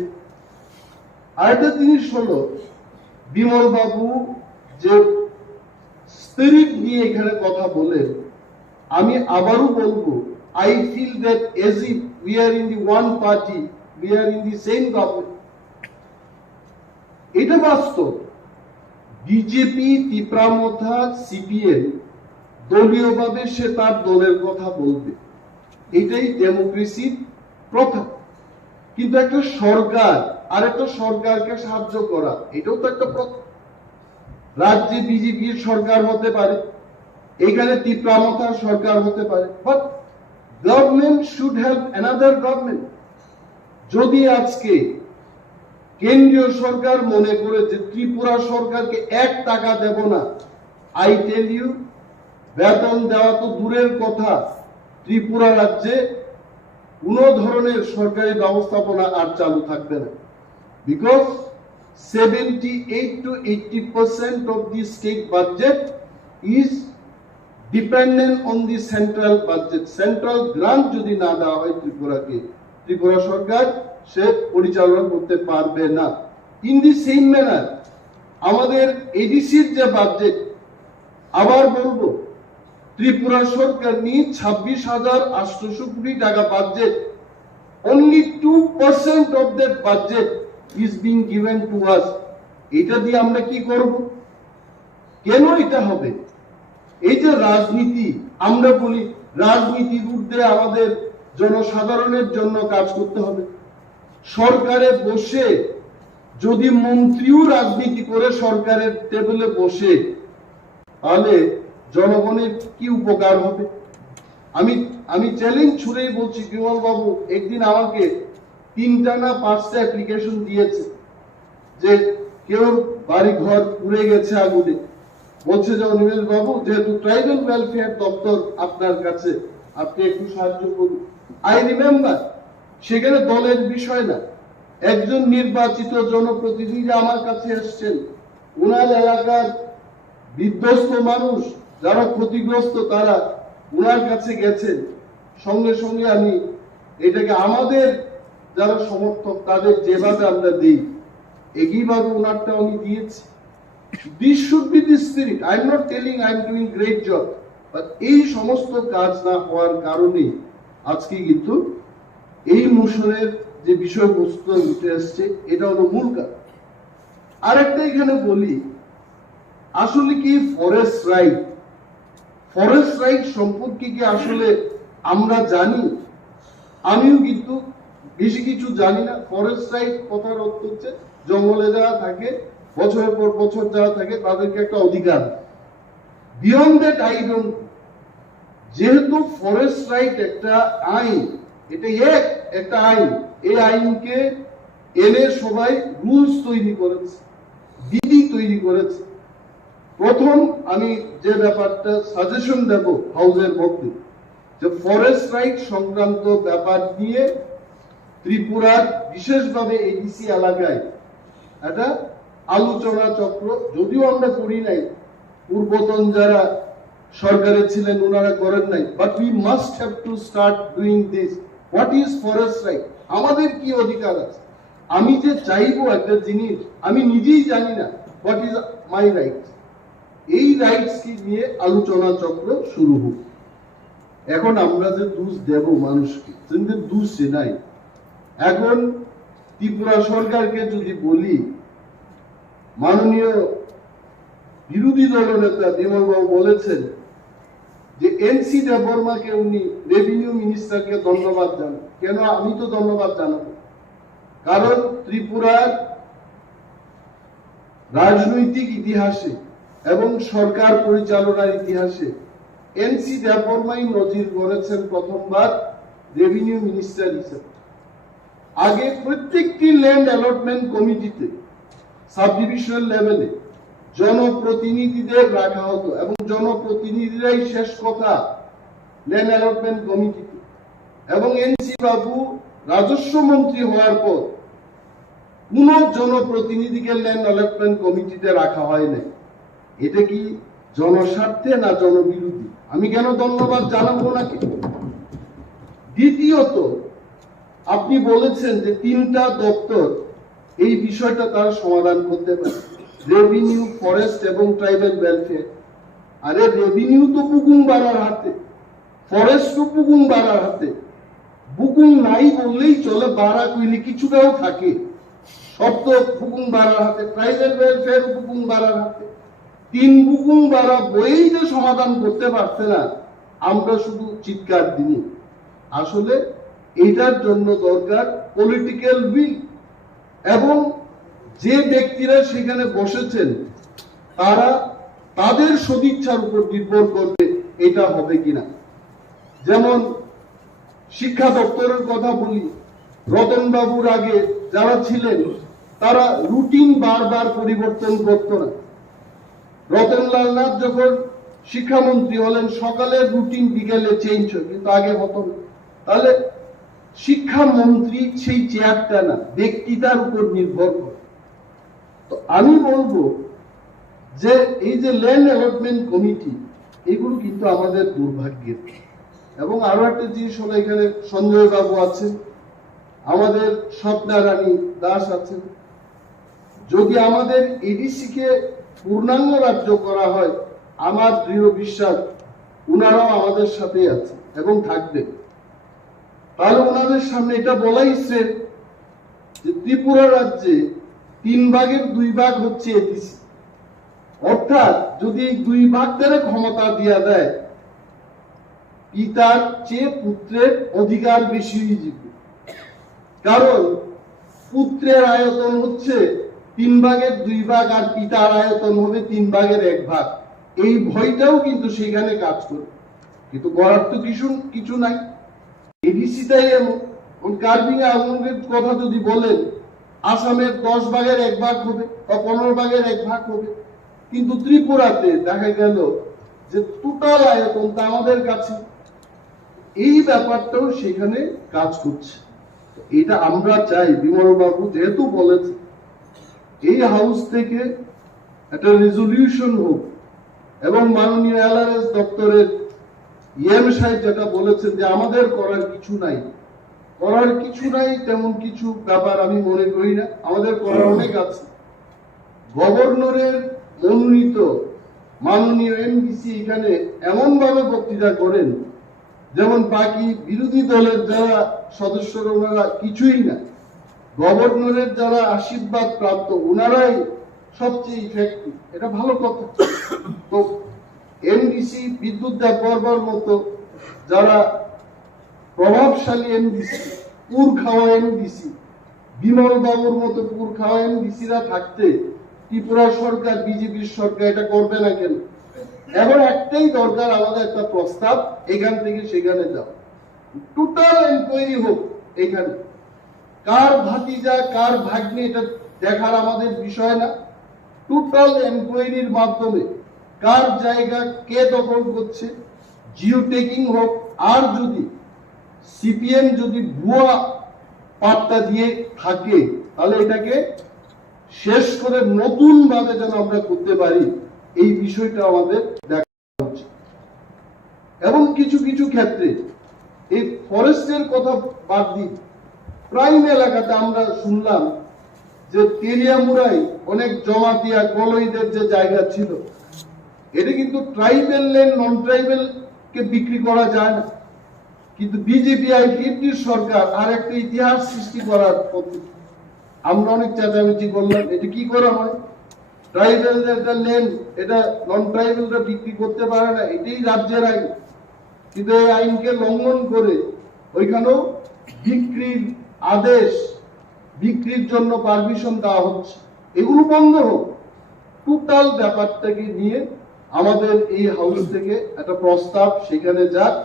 আরেকটা জিনিস হলো, বিমল বাবু যে স্পিরিট নিয়ে এখানে কথা বলেন, আমি আবারও বলবো, I feel that as if we are in the one party, we are in the same government. এটা বাস্তব। বিজেপি, ত্রিপুরা, সিপিএম দলীয়ভাবে সে তার দলের কথা বলবে, এটাই ডেমোক্রেসির প্রথা। কিন্তু একটা সরকার আর একটা সরকারকে সাহায্য করা, এটাও তো একটা প্রথা। রাজ্যে বিজেপির সরকার হতে পারে, এখানে ত্রিপুরা সরকার হতে পারে, but government should have another government. যদি আজকে কেন্দ্রীয় সরকার মনে করে যে ত্রিপুরা সরকারকে 1 টাকা দেব না, আই টেল ইউ, বেতন দেওয়া তো দূরের কথা, ত্রিপুরা রাজ্যে কোন ধরনের সরকারি ব্যবস্থাপনা আর চালু থাকবে না। Because 78 to 80% of the state budget is dependent on the central budget. Central grant যদি না দেওয়া হয় ত্রিপুরাকে, ত্রিপুরা সরকার সে পরিচালনা করতে পারবে না। ইন দি সেম ম্যানার আমাদের এডিসির যে বাজেট, আবার বলবো, ত্রিপুরা সরকার নিয়ে 26,800 কোটি টাকা budget, only 2% of that budget is being given to us. এটা দিয়ে আমরা কি করব? কেন এটা হবে? এই যে রাজনীতি, আমরা বলি রাজনীতির ঊর্ধ্বে আমাদের জনসাধারণের জন্য কাজ করতে হবে। সরকারে বসে যদি মন্ত্রীও রাজনীতি করে সরকারের টেবিলে বসে, তাহলে জনগণের কি উপকার হবে? আমি চ্যালেঞ্জ ছুড়েই বলছি, বিমল বাবু একদিন আমাকে 3টা না 5টা অ্যাপ্লিকেশন দিয়েছে যে কেউ বাড়ি ঘর পুড়ে গেছে আগুনে, বলছে যে অনিমেষ বাবু, যেহেতু ট্রাইবাল ওয়েলফেয়ার দপ্তর আপনার কাছে, আপনি একটু সাহায্য করুন। আই রিমেম্বার, সেখানে দলের বিষয় না, একজন নির্বাচিত জনপ্রতিনিধি আমার কাছে এসছেন, উনার এলাকার বিধ্বস্ত মানুষ যারা ক্ষতিগ্রস্ত তারা উনার কাছে গেছেন, সঙ্গে সঙ্গে আমি এটাকে আমাদের যারা সমর্থক তাদের যেভাবে আমরা দিই একইভাবে উনারটা আমি দিয়েছি। This should be the spirit. I'm not telling I'm doing great job, but এই সমস্ত কাজ না হওয়ার কারণে আজকে কিন্তু এই মোশনের যে বিষয়বস্তু উঠে আসছে, এটা হলো মূল কারণ। আরেকটা এখানে বলি, আসলে কি ফরেস্ট রাইট সম্পর্কে কি আসলে আমরা জানি? আমিও কিন্তু বেশি কিছু জানি না। ফরেস্ট রাইট কথার অর্থ হচ্ছে জঙ্গলে যারা থাকে, বছরের পর বছর যারা থাকে, তাদেরকে একটা অধিকার। Beyond that I don't. যেহেতু ফরেস্ট রাইট একটা আইন, এটা একটা আইন, এই আইনকে এনে সবাই রুলস তৈরি করেছে, বিধি তৈরি করেছে। প্রথম আমি যে ব্যাপারটা সাজেশন দেব হাউসের মধ্যে, যে ফরেস্ট রাইট সংক্রান্ত ব্যাপার নিয়ে ত্রিপুরার বিশেষভাবে এডিসি এলাকায় একটা আলোচনা চক্র, যদিও আমরা করি নাই, পূর্বতন যারা সরকারে ছিলেন ওনারা করেন নাই, but we must have to start doing this. What is forest right? আমাদের কি অধিকার আছে? আমি যে চাইবো একটা জিনিস, আমি নিজেই জানি না হোয়াট ইজ মাই রাইট। এই রাইটস কি নিয়ে আলোচনা চক্র শুরু হোক। এখন আমরা যে দোষ দেব মানুষকে, দোষ নাই। এখন ত্রিপুরা সরকারকে যদি বলি, মাননীয় বিরোধী দলনেতা বিমল বাবু বলেছেন যে এনসি দেববর্মাকে উনি রেভিনিউ মিনিস্টারকে ধন্যবাদ জানান। কেন আমি তো ধন্যবাদ জানাবো? কারণ ত্রিপুরার রাজনৈতিক ইতিহাসে এবং সরকার পরিচালনার ইতিহাসে এনসি দেববর্মাই নজির গড়েছেন প্রথমবার রেভিনিউ মিনিস্টার হিসেবে। আগে প্রত্যেকটি ল্যান্ড অ্যালটমেন্ট কমিটিতে সাব ডিভিশনাল লেভেলে জনপ্রতিনিধিদের রাখা হতো এবং জনপ্রতিনিধিরাই শেষ কথা ল্যান্ড অ্যালটমেন্ট কমিটিতে। এবং এনসি বাবু রাজস্ব মন্ত্রী হওয়ার পর কোন জনপ্রতিনিধিকে ল্যান্ড অ্যালটমেন্ট কমিটিতে রাখা হয় নাই। এটা কি জনস্বার্থে না জনবিরোধী? আমি কেন ধন্যবাদ জানাবো নাকি? দ্বিতীয়ত, আপনি বলেছেন যে 3টা দপ্তর এই বিষয়টা তারা সমাধান করতে পারে, রেভিনিউ, ফরেস্ট এবং ট্রাইবাল ওয়েলফেয়ার। আরে রেভিনিউ তো বুকুং বাড়ার হাতে, ফরেস্ট তো বুকুং বাড়ার হাতে। বুকুং নাই বললেই চলে, বাড়া কইলে কিছুটাও থাকে। সব তো বুকুং বাড়ার হাতে, ট্রাইবাল ওয়েলফেয়ার বুকুং বাড়ার হাতে। তিন বুকুম বাড়া বই যে সমাধান করতে পারছে না, আমরা শুধু চিৎকার দিই। আসলে এটার জন্য দরকার পলিটিক্যাল উইল, এবং যে ব্যক্তিরা সেখানে বসেছেন তারা তাদের সদিচ্ছার উপর নির্ভর করবে এটা হবে কিনা। যেমন শিক্ষা দপ্তরের কথা বলি, রতন বাবুর আগে যারা ছিলেন তারা রুটিন বারবার পরিবর্তন করত না। রতনলাল নাথ যখন শিক্ষামন্ত্রী হলেন, সকালের রুটিন বিকেলে চেঞ্জ হয়, কিন্তু আগে হতো না। তাহলে শিক্ষামন্ত্রী সেই চেয়ারটা না, ব্যক্তিতার উপর নির্ভর করে। তো আমি বলবো যে এই যে ল্যান্ড অ্যালটমেন্ট কমিটি, এগুলো কিন্তু আমাদের দুর্ভাগ্যের। এবং আরো একটা জিনিস হলো, এখানে সঞ্জয় বাবু আছেন, আমাদের সত্যনারায়ণ দাস আছেন। যদি আমাদের এডিসি কে পূর্ণাঙ্গ রাজ্য করা হয়, আমার দৃঢ় বিশ্বাস উনারাও আমাদের সাথে আছে এবং থাকবে। তাহলে ওনাদের সামনে এটা বলাই শ্রেয় যে ত্রিপুরা রাজ্যে 3 ভাগের 2 ভাগ হচ্ছে এডিসি। অর্থাৎ যদি 2 ভাগ ধরে ক্ষমতা দিয়া দেয়, পিতার চেয়ে পুত্রের অধিকার বেশি হয়ে যাবে। কারণ পুত্রের আয়তন হচ্ছে 3 ভাগের 2 ভাগ, আর পিতার আয়তন হবে 3 ভাগের 1 ভাগ। এই ভয়টাও কিন্তু সেখানে কাজ করে, কিন্তু করার তো কিছু নাই। এডিসিটাই এমন। কার্বিং আঙ্গের কথা যদি বলেন, আসামের 10 ভাগের 1 ভাগ হবে বা 15 ভাগের 1 ভাগ হবে, কিন্তু ত্রিপুরাতে দেখা গেল যে টোটাল আয়তনটা আমাদের কাছে। এই ব্যাপারটাও সেখানে কাজ করছে। এটা আমরা চাই, বিমল বাবু যেহেতু বলেছে, এই হাউস থেকে একটা রেজলিউশন হোক, এবং মাননীয় এলআরএস দপ্তরের ইএম সাহেব যেটা বলেছেন যে আমাদের করার কিছু নাই, তেমন কিছু ব্যাপার আমি মনে করি না। আমাদের করার অনেক আছে। গভর্নরের মনোনীত মাননীয় এমডিসি এখানে এমন ভাবে বক্তৃতা করেন যেমন বাকি বিরোধী দলের যারা সদস্যরা ওনারা কিছুই না, গভর্নরের যারা আশীর্বাদ প্রাপ্ত ওনারাই সবচেয়ে ইফেক্টিভ। এটা ভালো কথা। তো এমডিসি বিদ্যুৎ দেব বর্মার মতো যারা প্রভাবশালী এমডিসি, পুর খাওয়া এমডিসি, বিমল বাবুর মতো পুর খাওয়া এমডিসিরা থাকতে ত্রিপুরা সরকার, বিজেপির সরকার এটা করবে না কেন? এখন একটাই দরকার, আমাদের একটা প্রস্তাব, এখান থেকে সেখানে যাও, টোটাল এনকোয়ারি হোক। এখানে কার ভাতিজা কার ভাগ্নে এটা দেখার আমাদের বিষয় না। টোটাল এনকোয়ারির মাধ্যমে কার জায়গা কে দখল করছে, জিও টেকিং হোক। আর যদি সিপিএম যদি ভুয়া পাট্টা দিয়ে থাকে, তাহলে এটাকে শেষ করে নতুন ভাবে যেন আমরা করতে পারি, এই বিষয়টা আমাদের দেখা উচিত। এবং কিছু কিছু ক্ষেত্রে এই ফরেস্টের কথা বাদ দিই, প্রাইম এলাকাতে আমরা শুনলাম যে তেলিয়ামুড়াই অনেক জমাতিয়া কলইদের যে জায়গা ছিল, এটা কিন্তু ট্রাইবেল ল্যান্ড নন ট্রাইবেল কে বিক্রি করা যায় না। কিন্তু বিজেপি আর টিএমসি সরকার আর একটা ইতিহাস সৃষ্টি করার পদ্ধতি। আমরা অনেক চেঁচামেচি করলাম, এটা কি করা হয়? ট্রাইবেলদের ল্যান্ড এটা নন ট্রাইবেলরা বিক্রি করতে পারে না, এটাই রাজ্যের আইন। কিন্তু এই আইনকে লঙ্ঘন করে ওইখানেও বিক্রির আদেশ, বিক্রির জন্য পারমিশন দেওয়া হচ্ছে। এগুলো বন্ধ হোক। টোটাল ব্যাপারটাকে নিয়ে আমাদের এই হাউস থেকে একটা প্রস্তাব সেখানে যাক।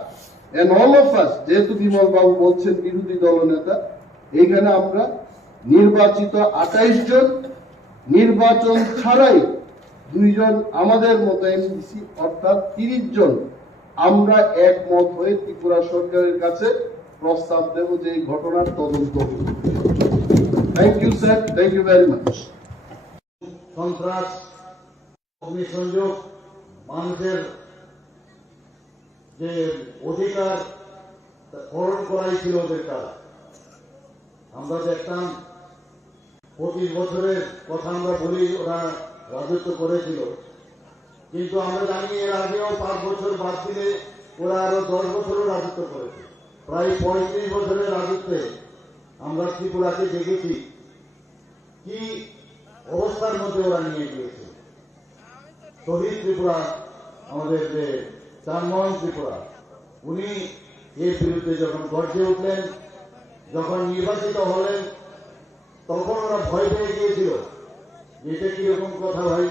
এন্ড অল অফ আস, যেহেতু বিমল বাবু বলছেন বিরোধী দলনেতা, এইখানে আমরা নির্বাচিত 28 জন, নির্বাচন ছাড়াই 2 জন আমাদের মতো এমডিসি, অর্থাৎ 30 জন আমরা একমত হয়ে ত্রিপুরা সরকারের কাছে প্রস্তাব দেব যে এই ঘটনার তদন্ত। Thank you sir, thank you very much. সন্ত্রাস, অগ্নিসংযোগ, মানুষের যে অধিকার হরণ করাই ছিল ওদের কাজ। আমরা দেখতাম 25 বছরের কথা আমরা বলি ওরা রাজত্ব করেছিল, কিন্তু আমরা জানি এর আগেও 5 বছর বাদ দিলে ওরা আরো 10 বছরও রাজত্ব করেছে। প্রায় 35 বছরের রাজত্বে আমরা ত্রিপুরাকে দেখেছি কি অবস্থার মধ্যে ওরা নিয়ে গিয়েছে। শহীদ ত্রিপুরা, আমাদের যে চানমোহন ত্রিপুরা, উনি এর বিরুদ্ধে যখন গর্জে উঠলেন, যখন নির্বাচিত হলেন, তখন ওরা ভয় পেয়ে গিয়েছিল। এটা কিরকম কথা ভাই,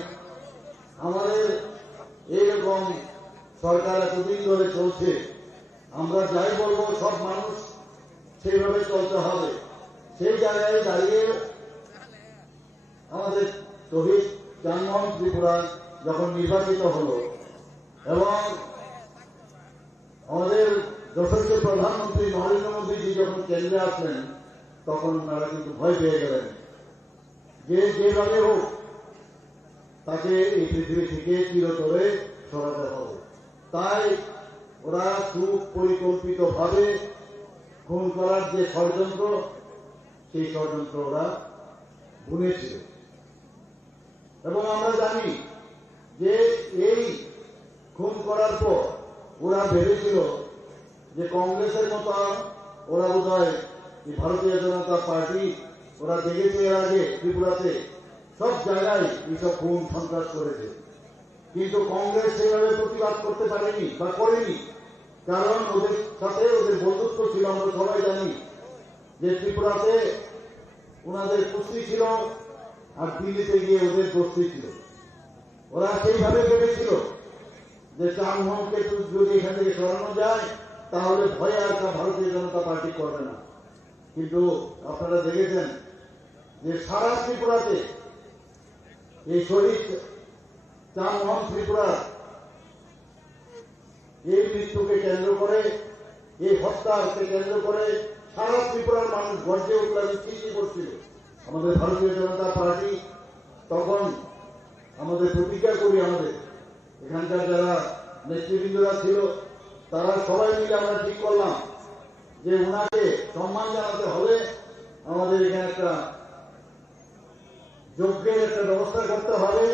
আমাদের এইরকম সরকার এতদিন ধরে চলছে, আমরা যাই বলবো সব মানুষ সেইভাবে চলতে হবে। সেই জায়গায় দাঁড়িয়ে আমাদের শহীদ চানমোহন ত্রিপুরা যখন নির্বাচিত হল এবং আমাদের যশস্বী প্রধানমন্ত্রী নরেন্দ্র মোদীজি যখন কেন্দ্রে আসলেন, তখন ওনারা কিন্তু ভয় পেয়ে গেলেন যে যেভাবে হোক তাকে এই পৃথিবী থেকে চিরতরে সরাতে হবে। তাই ওরা সুপরিকল্পিত ভাবে খুন করার যে ষড়যন্ত্র, সেই ষড়যন্ত্র ওরা বুনেছিল। এবং আমরা জানি যে এই খুন করার পর ওরা ভেবেছিল যে কংগ্রেসের মতো ওরা বোধহয় ভারতীয় জনতা পার্টি, ওরা দেখেছে এর আগে ত্রিপুরাতে সব জায়গায় এইসব খুন সন্ত্রাস করেছে, কিন্তু কংগ্রেস সেভাবে প্রতিবাদ করতে পারেনি বা করেনি, কারণ ওদের সাথে ওদের বন্ধুত্ব ছিল। আমরা সবাই জানি যে ত্রিপুরাতে ওনাদের কুস্তি ছিল আর দিল্লিতে গিয়ে ওদের দোস্তি ছিল। ওরা সেইভাবে ভেবেছিল যে চানমোহনকে যদি এখান থেকে সরানো যায় তাহলে ভয়ে আর ভারতীয় জনতা পার্টি করবে না। কিন্তু আপনারা দেখেছেন যে সারা ত্রিপুরাতে এই শহীদ চানমোহন ত্রিপুরা এই মৃত্যুকে কেন্দ্র করে, এই হত্যাকে কেন্দ্র করে সারা ত্রিপুরার মানুষ গর্জে উঠলেন, সৃষ্টি করছিল। আমাদের ভারতীয় জনতা পার্টি তখন আমাদের প্রতিজ্ঞা করি, আমাদের এখানকার যারা নেতৃবৃন্দরা ছিল তারা সবাই মিলে আমরা ঠিক করলাম যে ওনাকে সম্মান জানাতে হবে, আমাদের এখানে একটা যজ্ঞের একটা ব্যবস্থা করতে হবে।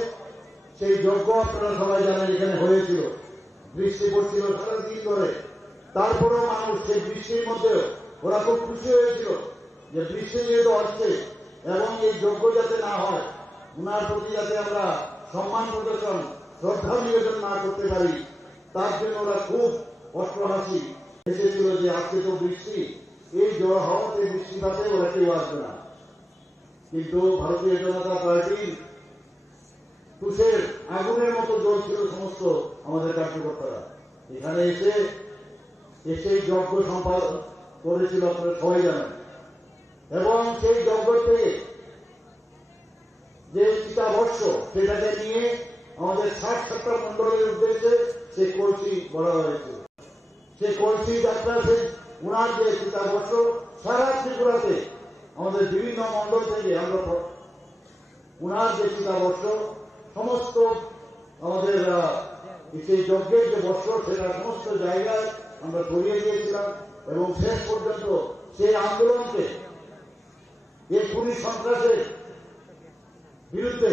সেই যজ্ঞ আপনারা সবাই জানেন এখানে হয়েছিল, বৃষ্টি পড়ছিল সারাদিন ধরে, তারপরেও মানুষ সেই বৃষ্টির মধ্যে ওরা খুব খুশি হয়েছিল যে বৃষ্টি যেহেতু আসছে এবং এই যজ্ঞ যাতে না হয়, উনার প্রতি যাতে আমরা সম্মান প্রদর্শন, শ্রদ্ধা নিবেদন না করতে পারি, তার জন্য ওরা খুব অষ্টহাসি এসেছিল যে আজকে তো বৃষ্টি, এই জ্বর হওয়াতে বৃষ্টিপাতে ওরা কেউ আসবে না। কিন্তু ভারতীয় জনতা পার্টির তুষের আগুনের মতো জ্বলছিল সমস্ত আমাদের কার্যকর্তারা। এখানে এসে যজ্ঞ সম্পাদন করেছিল, আপনারা সবাই জানেন। এবং সেই যজ্ঞ থেকে যে চিতাবর্ষ সেটাকে নিয়ে আমাদের 60-70 মন্ডলের উদ্দেশ্যে সেই কলসি বলা হয়েছে। সেই কলসি যাত্রা, সেই উনার যে চিতাবর্ষ সারা ত্রিপুরাতে আমাদের বিভিন্ন মন্ডল থেকে আমরা উনার যে চিতাবর্ষ সমস্ত আমাদের সেই যজ্ঞের যে বর্ষ সেটা সমস্ত জায়গায় আমরা ছড়িয়ে দিয়েছিলাম। এবং শেষ পর্যন্ত সেই আন্দোলনকে, এই খুনি সন্ত্রাসের বিরুদ্ধে,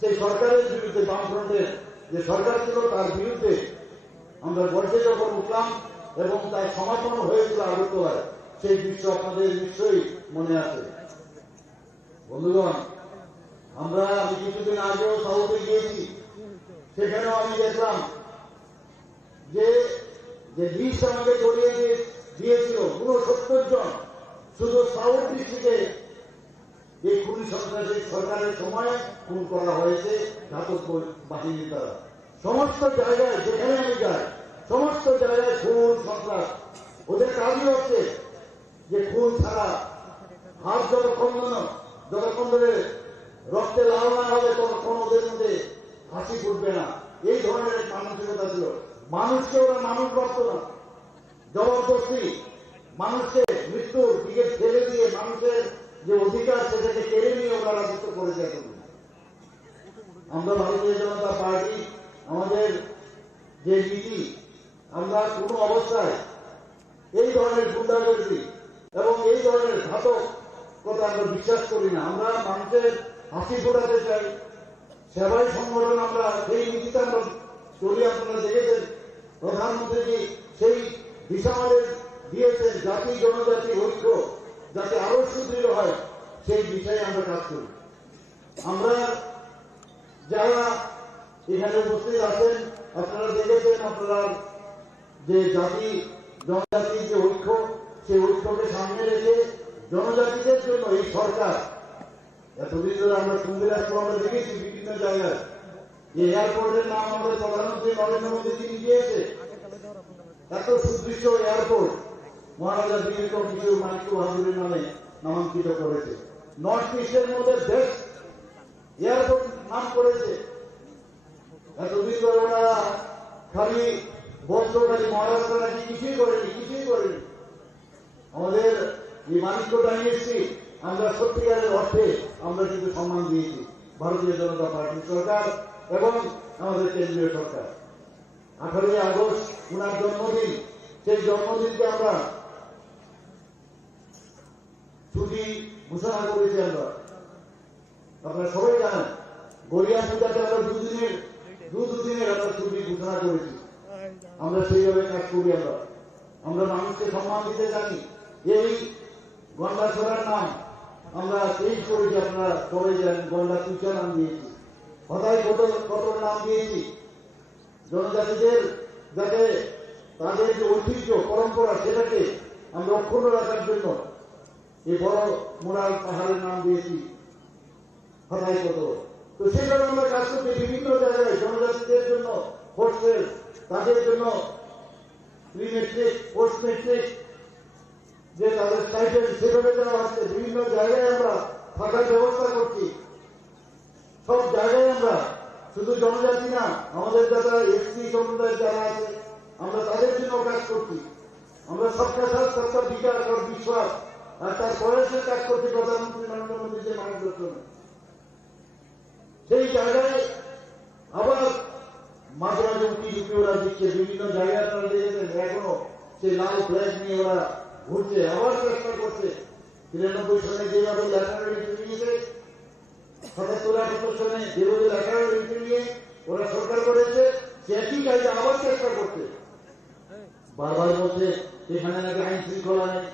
সেই সরকারের বিরুদ্ধে, বামফ্রন্টের যে সরকার ছিল তার বিরুদ্ধে আমরা গর্জে যখন উঠলাম এবং তার সমাপন হয়েছিল আগরতলায়, সেই দৃশ্য আপনাদের নিশ্চয়ই মনে আছে। বন্ধুগণ, আমি কিছুদিন আগেও সাউথে গিয়েছি, সেখানেও আমি দেখলাম যে লিস্ট আমাকে জড়িয়ে দিয়েছিল 69 জন শুধু সাউথ ডিস্ট্রিক্টে এই খুনি সন্ত্রাসী সরকারের সময় খুন করা হয়েছে ঘাতক বাহিনীর দ্বারা। সমস্ত জায়গায় যেখানে আমি যাই, সমস্ত জায়গায় খুন সন্ত্রাস। ওদের কাজই হচ্ছে যে খুন ছাড়া হাত যতক্ষণ ধরে রক্তে লাল না হবে ততক্ষণ ওদের মধ্যে হাসি ফুটবে না, এই ধরনের মানসিকতা ছিল। মানুষকে ওরা মানুষ ভাবত না, জবরদস্তি মানুষকে মৃত্যুর দিকে ঠেলে দিয়ে মানুষের যে অধিকার সেটাকে কেড়ে নিয়ে ওরা রাজত্ব করেছে। আমরা ভারতীয় জনতা পার্টি আমাদের যে নীতি, আমরা কোনো অবস্থায় এই ধরনের গুন্ডাগর্দি এবং এই ধরনের ঘাতক কথা আমরা বিশ্বাস করি না। আমরা মানুষের হাসি ফোটাতে চাই, সেবাই সংগঠন, আমরা সেই নীতিতে আমরা চলি। আপনারা দেখেছেন প্রধানমন্ত্রী সেই দিশা আমাদের দিয়েছেন, জাতি জনজাতি ঐক্য যাতে আরো সুদৃঢ় হয়, সেই বিষয়ে আমরা কাজ করি। আমরা যারা এখানে উপস্থিত আছেন, আপনারা দেখেছেন আপনারা যে জাতি জনজাতির যে ঐক্য, সেই ঐক্যকে সামনে রেখে জনজাতিদের জন্য এই সরকার এতদিন ধরে আমরা কুম্ভীরাজপুর আমরা দেখেছি বিভিন্ন জায়গায় যে এয়ারপোর্টের নাম আমাদের প্রধানমন্ত্রী নরেন্দ্র মোদী তিনি দিয়েছে। এত সুদৃশ্য এয়ারপোর্ট মহারাজা দিলীপ কিছু মানিক বাহাদুরের নামে নামাঙ্কিত করেছে। নর্থ ইস্টের মধ্যে বেস্ট এয়ারপোর্ট নাম করেছে। এতদিন ধরে ওনারা খালি বলতো খালি মহারাষ্ট্র নাকি কিছুই করেনি। আমাদের এই মানিক্য ডাইনেস্টি আমরা সত্যিকারের অর্থে আমরা কিন্তু সম্মান দিয়েছি ভারতীয় জনতা পার্টির সরকার এবং আমাদের কেন্দ্রীয় সরকার। 18ই আগস্ট ওনার জন্মদিন, সেই জন্মদিনকে আমরা ছুটি ঘোষণা করেছি। আমরা আপনারা সবাই জানেন গড়িয়া পূজাতে আমরা দুদিনের আমরা ছুটি ঘোষণা করেছি। আমরা সেইভাবে কাজ করি। আমরা মানুষকে সম্মান দিতে জানি। এই গন্ডাছড়ার নাম আমরা চেঞ্জ করেছি, আপনারা সবাই জানেন, গন্ডা তুচা নাম দিয়েছি। হঠাৎ কত নাম দিয়েছি জনজাতিদের, যাতে তাদের যে ঐতিহ্য পরম্পরা সেটাকে আমরা অক্ষুণ্ণ রাখার জন্য এই বড় মোড়াল পাহাড়ের নাম দিয়েছি হঠাৎ কত। তো সেভাবে আমরা কাজ করছি বিভিন্ন জায়গায় জনজাতিদের জন্য ফোর্সেস, তাদের জন্য প্রি মেট্রিক, পোস্ট মেট্রিক যে তাদের স্টাইপেন্ড সেভাবে দেওয়া হচ্ছে। বিভিন্ন জায়গায় আমরা থাকার ব্যবস্থা করছি। সব জায়গায় আমরা শুধু জনজাতি না, আমাদের যারা এসসি সম্প্রদায়ের যারা আছে আমরা তাদের জন্য কাজ করছি। আমরা সবকা সাথ সবকা বিকাশ আর বিশ্বাস আর তার প্রয়াসের কাজ করছি প্রধানমন্ত্রী নরেন্দ্র মোদীর যে মার্গদর্শনে। সেই জায়গায় আবার মাঝে মাঝে উঁকি ঝুঁকি ওরা দিচ্ছে বিভিন্ন জায়গায়। আপনারা দেখেছেন এখনো সেই লাল ফ্ল্যাগ নিয়ে ওরা ঘুরছে, আবার চেষ্টা করছে। 93 সনে যেভাবে ল্যাটারাল এন্ট্রি নিয়েছে, 77-78 সনে যেভাবে ল্যাটারাল এন্ট্রি নিয়ে ওরা সরকার করেছে, সে একই কাজে আবার চেষ্টা করছে। বারবার বলছে এখানে নাকি আইন শৃঙ্খলা নেই।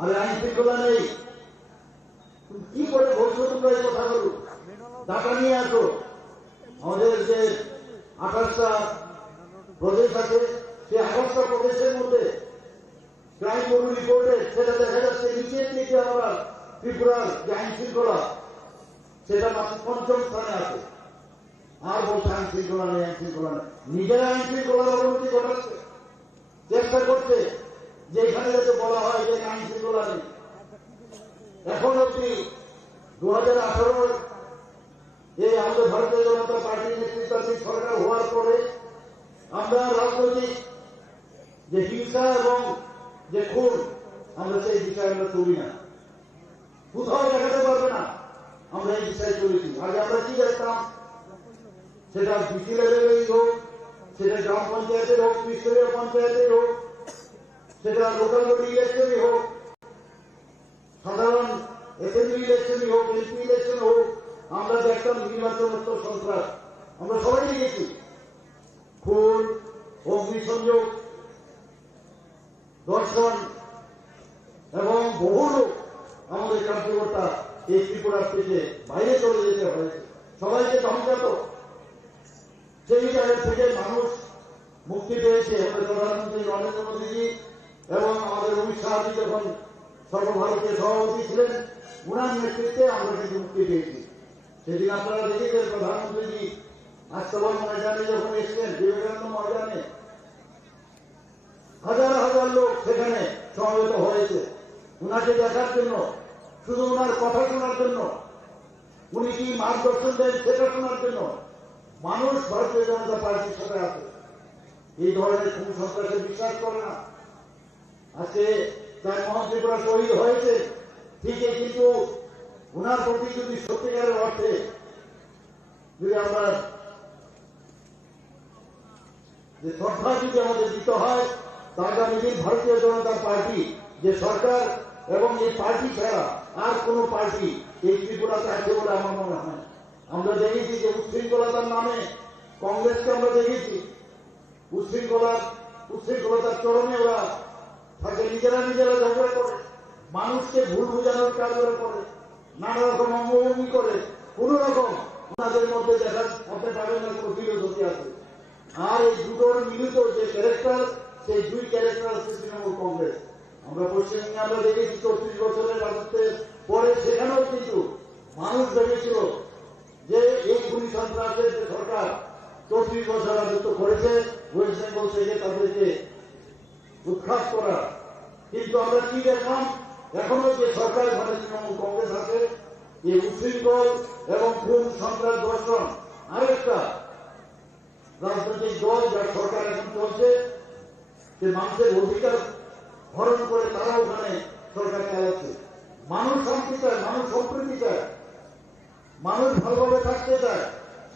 আরে আইন শৃঙ্খলা নেই কি করে বলছো তোমরা? এই কথাগুলো ডাটা নিয়ে আসো। আমাদের যে 28টা প্রদেশ আছে, সেই 28টা প্রদেশের মধ্যে ক্রাইম ব্যুরো রিপোর্টে সেটা দেখা যাচ্ছে নিচের দিকে আমরা ত্রিপুরার যে আইন শৃঙ্খলা সেটা মাত্র 5ম স্থানে আছে। আর বলছে আইন শৃঙ্খলা নেই। নিজেরা আইন শৃঙ্খলার অবনতি ঘটাচ্ছে, চেষ্টা করছে যে এখানে যাতে বলা হয় যে আইন শৃঙ্খলা নেই। এখন অব্দি 2018 এই আমাদের ভারতীয় জনতা পার্টির নেতৃত্বাধীন সরকার হওয়ার পরে আমরা রাজনৈতিক যে হিংসা এবং যে খুন আমরা সেই বিষয়ে আমরা চলি না। কোথাও দেখাতে পারবে না আমরা এই বিষয়ে চলেছি। আগে আমরা কি দেখতাম, সেটা ডিসি লেভেলেই হোক, সেটা গ্রাম পঞ্চায়েতের হোক, ত্রিস্তরীয় পঞ্চায়েতের হোক, সেটা লোকাল বডি ইলেকশনই হোক, সাধারণ অ্যাসেম্বলি ইলেকশনই হোক, এমপি ইলেকশন হোক, আমরা দেখতাম নির্বাচনত্ব সন্ত্রাস। আমরা সবাই দেখেছি খুন, অগ্নিসংযোগ, দর্শন এবং বহু লোক আমাদের কার্যকর্তা এই ত্রিপুরার থেকে বাইরে চলে যেতে হয়েছে, সবাইকে ধমকাত। সেই জায়গা থেকে মানুষ মুক্তি পেয়েছে। আমাদের প্রধানমন্ত্রী নরেন্দ্র মোদীজি এবং আমাদের অমিত শাহজি যখন সর্বভারতীয় সভাপতি ছিলেন, উনার নেতৃত্বে আমরা কিন্তু মুক্তি পেয়েছি। সেদিন আপনারা দেখেছেন প্রধানমন্ত্রীজি আস্তবান ময়দানে যখন এসেছেন, বিবেকানন্দ ময়দানে হাজার হাজার লোক সেখানে সমবেত হয়েছে উনাকে দেখার জন্য, শুধু উনার কথা শোনার জন্য, উনি কি মার্গদর্শন দেন সেটা শোনার জন্য। মানুষ ভারতীয় জনতা পার্টির সাথে আছে, এই ধরনের কোন সন্ত্রাসে বিশ্বাস করে না। আজকে তার মহাত্রিপুরা শহীদ হয়েছে ঠিকই, কিন্তু উনার প্রতি যদি সত্যিকারের অর্থে যদি আমরা যে শ্রদ্ধা যদি আমাদের দিতে হয়, আগামী দিন ভারতীয় জনতা পার্টি যে সরকার এবং এই পার্টি ছাড়া আর কোন পার্টি এই ত্রিপুরাতে আছে বলে আমার মনে হয়। আমরা দেখেছি যে উচ্ছৃঙ্খলতার নামে কংগ্রেসকে আমরা দেখেছি উচ্ছৃঙ্খলতার চরমে ওরা থাকে, নিজেরা ঝগড়া করে, মানুষকে ভুল বোঝানোর কাজ করে, নানা রকম অঙ্গভঙ্গি করে, কোন রকম আপনাদের মধ্যে দেখা আপনি পাবেন না কোনো ফিলোসফি আছে। আর এই দুটোর মিলিত যে ক্যারেক্টার, সেই দুই ক্যারেক্টার হচ্ছে তৃণমূল কংগ্রেস। আমরা পশ্চিমবঙ্গে আমরা দেখেছি 34 বছরের রাজত্বের পরে সেখানেও কিন্তু মানুষ ভেবেছিল যে এই খুনি সন্ত্রাসের যে সরকার 34 বছর রাজত্ব করেছে ওয়েস্ট বেঙ্গল থেকে তাদেরকে উৎখাত করা, কিন্তু আমরা কি দেখলাম এখনো যে সরকার মানে তৃণমূল কংগ্রেস আছে, এই উচ্ছৃঙ্খল এবং খুন সন্ত্রাস ধর্ষণ আরেকটা রাজনৈতিক দল যার সরকার এখন চলছে, যে মানুষের অধিকার হরণ করে তারা ওখানে সরকার চালাচ্ছে। মানুষ শান্তি চায়, মানুষ সম্প্রীতি চায়, মানুষ ভালোভাবে থাকতে চায়,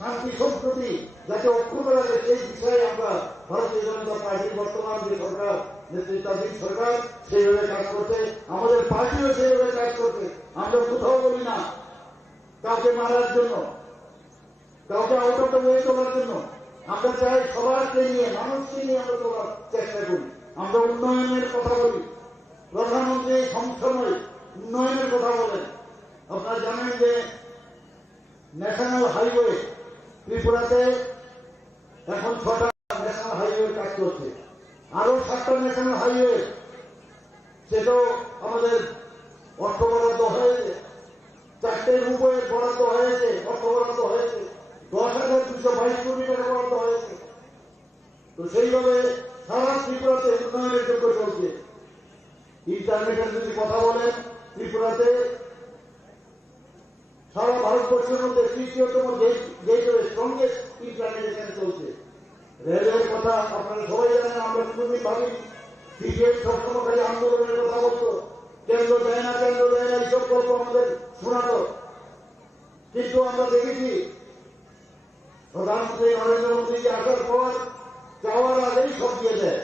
শান্তি সম্প্রীতি যাতে অক্ষুণ্ণ রাখে সেই বিষয়ে আমরা ভারতীয় জনতা পার্টির বর্তমান যে সরকার নেতৃত্বাধীন সরকার সেইভাবে কাজ করছে, আমাদের পার্টিও সেইভাবে কাজ করছে। আমরা কোথাও বলি না কাউকে মারার জন্য, কাউকে আউট অফ দ্য ওয়ে তোলার জন্য। আমরা চাই সবাইকে নিয়ে, মানুষকে নিয়ে আমরা তোলার চেষ্টা করি। আমরা উন্নয়নের কথা বলি, প্রধানমন্ত্রী সমসময় উন্নয়নের কথা বলেন। আপনারা জানেন যে ন্যাশনাল হাইওয়ে ত্রিপুরাতে এখন 6টা ন্যাশনাল হাইওয়ের কাজ চলছে, আরো 7টা ন্যাশনাল হাইওয়ে সেটাও আমাদের অর্থ বরাদ্দ হয়েছে, 4টে রূপের বরাদ্দ হয়েছে, অর্থ বরাদ্দ হয়েছে, 10,222 কোটি টাকা বরাদ্দ হয়েছে। তো সেইভাবে সারা ত্রিপুরাতে উন্নয়নের জন্য চলছে। ইন্টারনেটের যদি কথা বলেন, ত্রিপুরাতে সারা ভারতবর্ষের মধ্যে তৃতীয়তম গেটওয়ে স্ট্রংগেস্ট ইন্টারনেট এখানে চলছে। রেলের কথা আপনারা সবাই জানেন, আমরা কোনোদিন ভাবিনি। সিপিএম সবসময় খালি আন্দোলনের কথা বলতো, কেন্দ্র দেয় না, কেন্দ্র দেয় না, এইসব গল্প আমাদের শোনাতো। কিন্তু আমরা দেখেছি প্রধানমন্ত্রী নরেন্দ্র মোদীজি আসার পর চাওয়ার আগেই সব দিয়ে দেয়।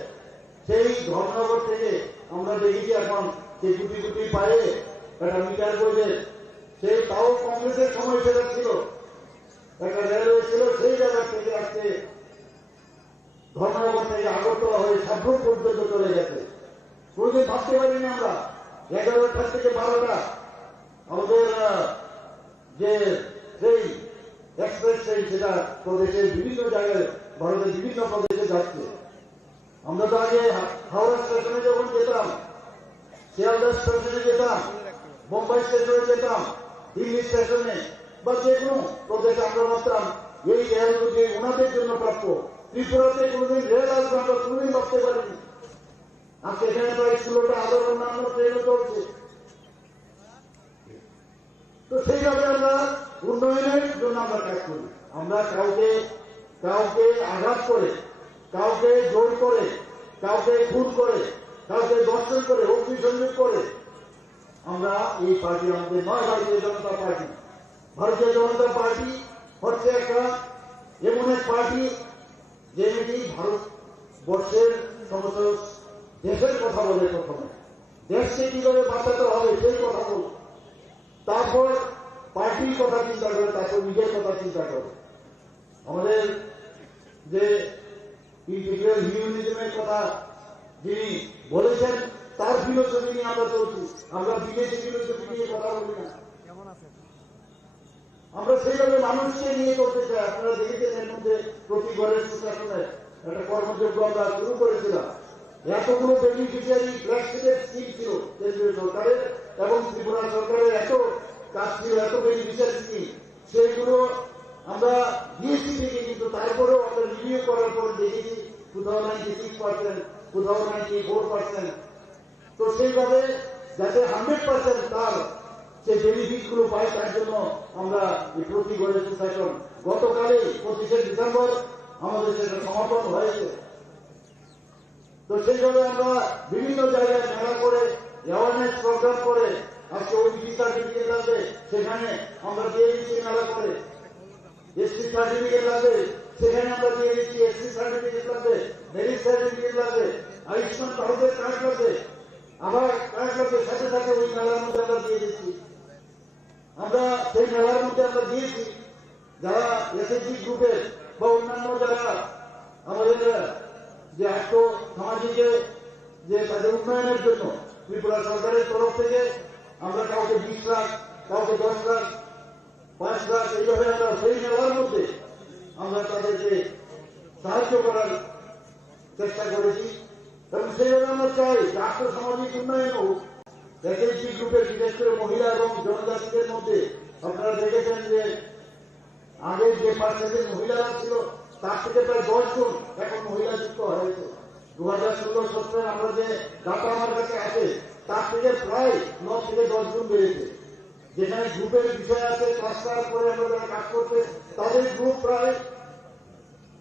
সেই ধর্মনগর থেকে আমরা দেখেছি এখন সেই গুটি গুটি পায়ে একটা মিটার বইলে, সেই তাও কংগ্রেসের সময় সেটা ছিল, একটা রেলওয়ে ছিল, সেই জায়গা থেকে আজকে ধর্মনগর থেকে আগরতলা হয়ে সাবরুম পর্যন্ত চলে গেছে। কোনদিন ভাবতে পারিনি আমরা 11টা থেকে 12টা আমাদের যে সেই এক্সপ্রেস ট্রেন সেটা প্রদেশের বিভিন্ন জায়গায়, ভারতের বিভিন্ন প্রদেশে যাচ্ছে। আমরা তো আগে হাওড়া স্টেশনে যখন যেতাম, শিয়ালদা স্টেশনে যেতাম, বোম্বাই স্টেশনে যেতাম, দিল্লি স্টেশনে বা যে কোনো প্রদেশে আমরা ভাবতাম এই রেলগুলি ওনাদের জন্য প্রাপ্য। ত্রিপুরাতে কোনোদিন রেল আসবে আমরা কোনোদিন ভাবতে পারিনি। আজকে এখানে প্রায় 16টা আদার অন্যান্য ট্রেনও চলছে। তো সেইভাবে আমরা উন্নয়নের জন্য আমরা কাজ করি। আমরা কাউকে আঘাত করে, কাউকে জোর করে, কাউকে খুন করে, কাউকে দর্শন করে, অগ্নিসংযোগ করে আমরা এই পার্টি আমাদের নয়। ভারতীয় জনতা পার্টি, ভারতীয় জনতা পার্টি হচ্ছে একটা এমন এক পার্টি যে নাকি ভারতবর্ষের সমস্ত দেশের কথা বলে, প্রথমে দেশকে কিভাবে বাঁচাতে হবে সেই কথা বল, তারপর পার্টির কথা চিন্তা করে, তারপর নিজের কথা চিন্তা করে। আমাদের যে ইন্টিগ্রাল হিউম্যানিজমের কথা যিনি বলেছেন তার ফিলোসফি নিয়ে আমরা চলছি। আমরা বিদেশি ফিলোসফি নিয়ে কথা বলি না, আমরা সেইভাবে মানুষকে নিয়ে করতে চাই। আপনারা দেখেছেন এর মধ্যে প্রতি ঘরের সুশাসনের একটা কর্মযোগ্য আমরা শুরু করেছিলাম। এতগুলো বেনিফিশিয়ারি ফ্ল্যাগশিপের স্কিম ছিল কেন্দ্রীয় সরকারের এবং ত্রিপুরা সরকারের, এত কাজ ছিল, এত বেনিফিশিয়ারি স্কিম, সেইগুলো আমরা দিয়েছি ঠিকই, কিন্তু তারপরেও আমরা রিভিউ করার পরে দেখেছি 96%, 94%। তো সেইভাবে যাতে 100% তার সেই বেনিফিট গুলো পায়, তার জন্য আমরা এই প্রতি ঘরের সুশাসন গতকালে 25শে ডিসেম্বর আমাদের সেটা সমাপন হয়েছে। তো সেইভাবে আমরা বিভিন্ন জায়গায় মেলা করে, অ্যাওয়ারনেস প্রোগ্রাম করে, আজকে ওবিসি সার্টিফিকেট লাগবে সেখানে আমরা দিয়ে দিচ্ছি মেলা করে, এসসি সার্টিফিকেট লাগবে সেখানে আমরা দিয়ে দিচ্ছি, এসসি সার্টিফিকেট লাগবে, মেরিট সার্টিফিকেট লাগবে, আয়ুষ্মান ভারতের কার্ড লাগবে, আবার কার্ড লাগবে, সাথে সাথে ওই মেলার মধ্যে আমরা দিয়ে দিচ্ছি। আমরা সেই মেলার মধ্যে আমরা দিয়েছি যারা এসএসজি গ্রুপের বা অন্যান্য যারা আমাদের যে আর্থ সামাজিক যে তাদের উন্নয়নের জন্য ত্রিপুরা সরকারের তরফ থেকে আমরা কাউকে 20 লাখ, কাউকে 10 লাখ, 5 লাখ এইভাবে আমরা সেই নেওয়ার মধ্যে আমরা তাদেরকে সাহায্য করার চেষ্টা করেছি এবং সেইভাবে আমরা চাই রাষ্ট্র সামাজিক উন্নয়ন হোক। এসএসজি গ্রুপের বিশেষ করে মহিলা এবং জনজাতিদের মধ্যে আপনারা দেখেছেন যে আগে যে পার্সেন্টেজ মহিলারা ছিল তার থেকে প্রায় 10 গুণ এখন মহিলা যুক্ত হয়েছে। 2016-17 আমরা যে ডাটা আমার কাছে আছে তার থেকে প্রায় 9 থেকে 10 গুণ বেড়েছে। যেখানে গ্রুপের বিষয় আছে ক্লাস্টার করে আমরা যারা কাজ করছে তাদের গ্রুপ প্রায়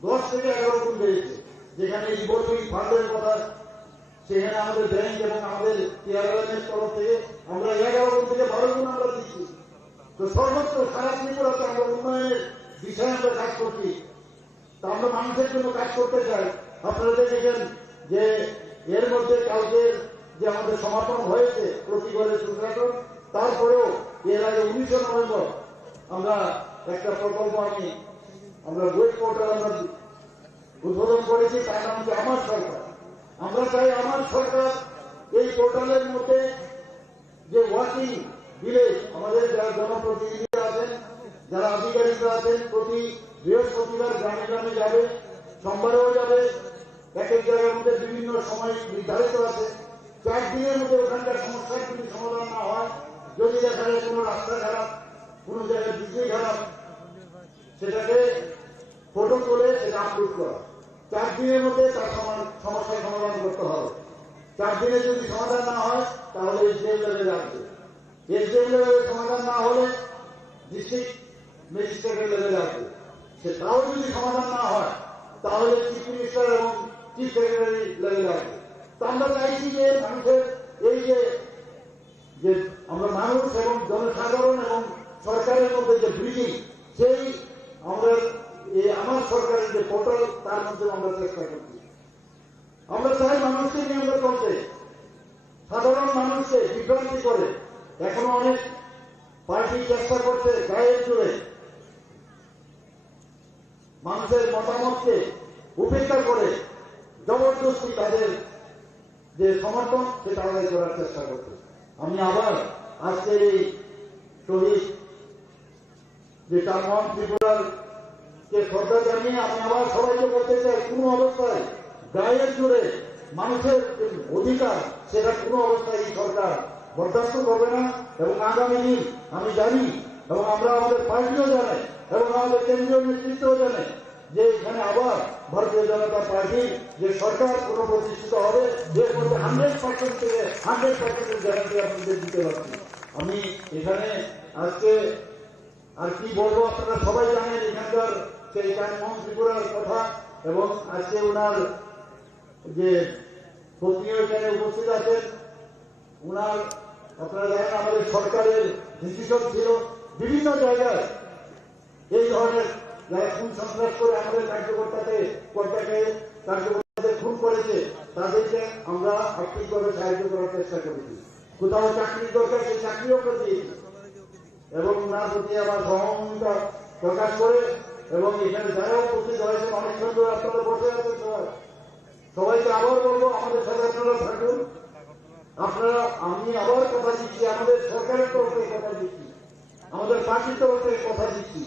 10 থেকে 11 গুণ বেড়েছে। যেখানে রিভলভিং ফান্ডের কথা সেখানে আমাদের ব্যাংক এবং আমাদের টিআরএল তরফ থেকে আমরা 11 গুণ থেকে 12 গুণ আমরা দিচ্ছি। তো সর্বোচ্চ সারা ত্রিপুরাতে আমরা উন্নয়নের বিষয়ে আমরা কাজ করছি। তা আমরা মানুষের জন্য কাজ করতে চাই। আপনারা দেখেছেন যে এর মধ্যে কালকে যে আমাদের সমাপন হয়েছে প্রতি ঘরে সুশাসন, তারপরেও এর আগে 19 নভেম্বর আমরা একটা প্রকল্প আমরা ওয়েব পোর্টাল আমরা উদ্বোধন করেছি, তার নাম হচ্ছে আমার সরকার। আমরা চাই আমার সরকার এই পোর্টালের মধ্যে যে ওয়ার্কিং ভিলেজ আমাদের যারা জনপ্রতিনিধিরা আছেন, যারা আধিকারিকরা আছেন, প্রতি বৃহস্পতিবার গ্রামে গ্রামে যাবে, সোমবারেও যাবে। এক এক জায়গার মধ্যে বিভিন্ন সময় নির্ধারিত আছে। 4 দিনের মধ্যে ওখানকার সমস্যার যদি সমাধান না হয়, যদি দেখা যায় কোনো রাস্তা খারাপ, কোনো জায়গায় বিজলি খারাপ, সেটাকে ফটো তুলে সেটা আপলোড করা। 4 দিনের মধ্যে তার সমস্যার সমাধান করতে হবে। 4 দিনে যদি সমাধান না হয় তাহলে এসডিএম লেভেলে আসবে। এসডিএম লেভেলে সমাধান না হলে ডিস্ট্রিক্ট ম্যাজিস্ট্রেটের লেভেলে আসবে। সেটাও যদি সমাধান না হয় তাহলে চিফ মিনিস্টার এবং চিফ সেক্রেটারি লেভেলে আসবে। তো আমরা চাইছি যে মানুষের এই যে আমরা মানুষ এবং জনসাধারণ এবং সরকারের মধ্যে যে ব্রিজিং, সেই আমরা এই আমার সরকারের যে পোর্টাল তার মধ্যে আমরা চেষ্টা করছি। আমরা চাই মানুষকে নিয়ে আমরা করতে, সাধারণ মানুষকে বিভ্রান্তি করে এখনো অনেক পার্টি চেষ্টা করছে গায়ের জুড়ে মানুষের মতামতকে উপেক্ষা করে জবরদস্তি তাদের যে সমর্থন সেটা আদায় করার চেষ্টা করছে। আমি আবার আজকের এই শহীদ যে টার্মন ত্রিপুরার কে শ্রদ্ধা জানিয়ে আমি আবার সবাইকে বলতে চাই, কোন অবস্থায় গায়ের জুড়ে মানুষের অধিকার সেটা কোন অবস্থায় এই সরকার বরদাস্ত করবে না। এবং আগামী দিন আমি জানি এবং আমরা আমাদের পার্টিও জানে এবং আমাদের কেন্দ্রীয় নেতৃত্বও জানে যে এখানে আবার ভারতীয় জনতা পার্টির যে সরকার পুনঃপ্রতিষ্ঠিত হবে, এর মধ্যে 100% থেকে 100% গ্যারান্টি আপনাদের দিতে পারছি। আমি এখানে আজকে আর কি বলবো, আপনারা সবাই জানেন এখানকার সেই টাইমন ত্রিপুরার কথা এবং আজকে ওনার যে পত্নীও এখানে উপস্থিত আছেন। ওনার আপনারা জানেন আমাদের সরকারের ডিসিশন ছিল বিভিন্ন জায়গায় এই ধরনের যারা খুন সন্ত্রাস করে আমাদের কার্যকর্তাদের খুন করেছে তাদেরকে আমরা আর্থিকভাবে সাহায্য করার চেষ্টা করেছি। কোথাও চাকরির দরকার সেই চাকরিও আমরা দিয়েছি এবং ওনার প্রতি আবার সহমর্মিতা প্রকাশ করে এবং এখানে যারাও উপস্থিত হয়েছে অনেক সুন্দর আপনারা বসে আছেন সবাইকে আবার বলবো আমাদের সাথে আপনারা থাকুন। আপনারা আমি আবার কথা দিচ্ছি, আমাদের সরকারের তরফ থেকে কথা দিচ্ছি, আমাদের পার্টির তরফ থেকে কথা দিচ্ছি,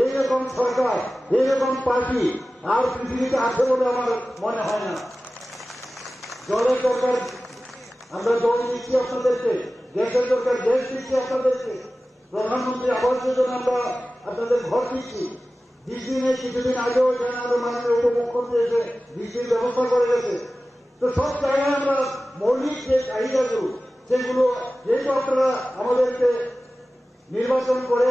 এইরকম সরকার এইরকম পার্টি আর পৃথিবীতে আছে বলে আমার মনে হয় না। জলের দরকার আমরা জল দিচ্ছি আপনাদেরকে, গ্যাসের দরকার গ্যাস দিচ্ছি আপনাদেরকে, প্রধানমন্ত্রী আবাস যোজনা আমরা আপনাদের ঘর দিচ্ছি। 20 দিনে কিছুদিন আগেও এখানে আমাদের মাননীয় উপমুখ্যমন্ত্রী এসে 20 দিন ব্যবস্থা করে গেছে। তো সব জায়গায় আমরা মৌলিক যে চাহিদাগুলো সেগুলো যেহেতু আপনারা আমাদেরকে নির্বাচন করে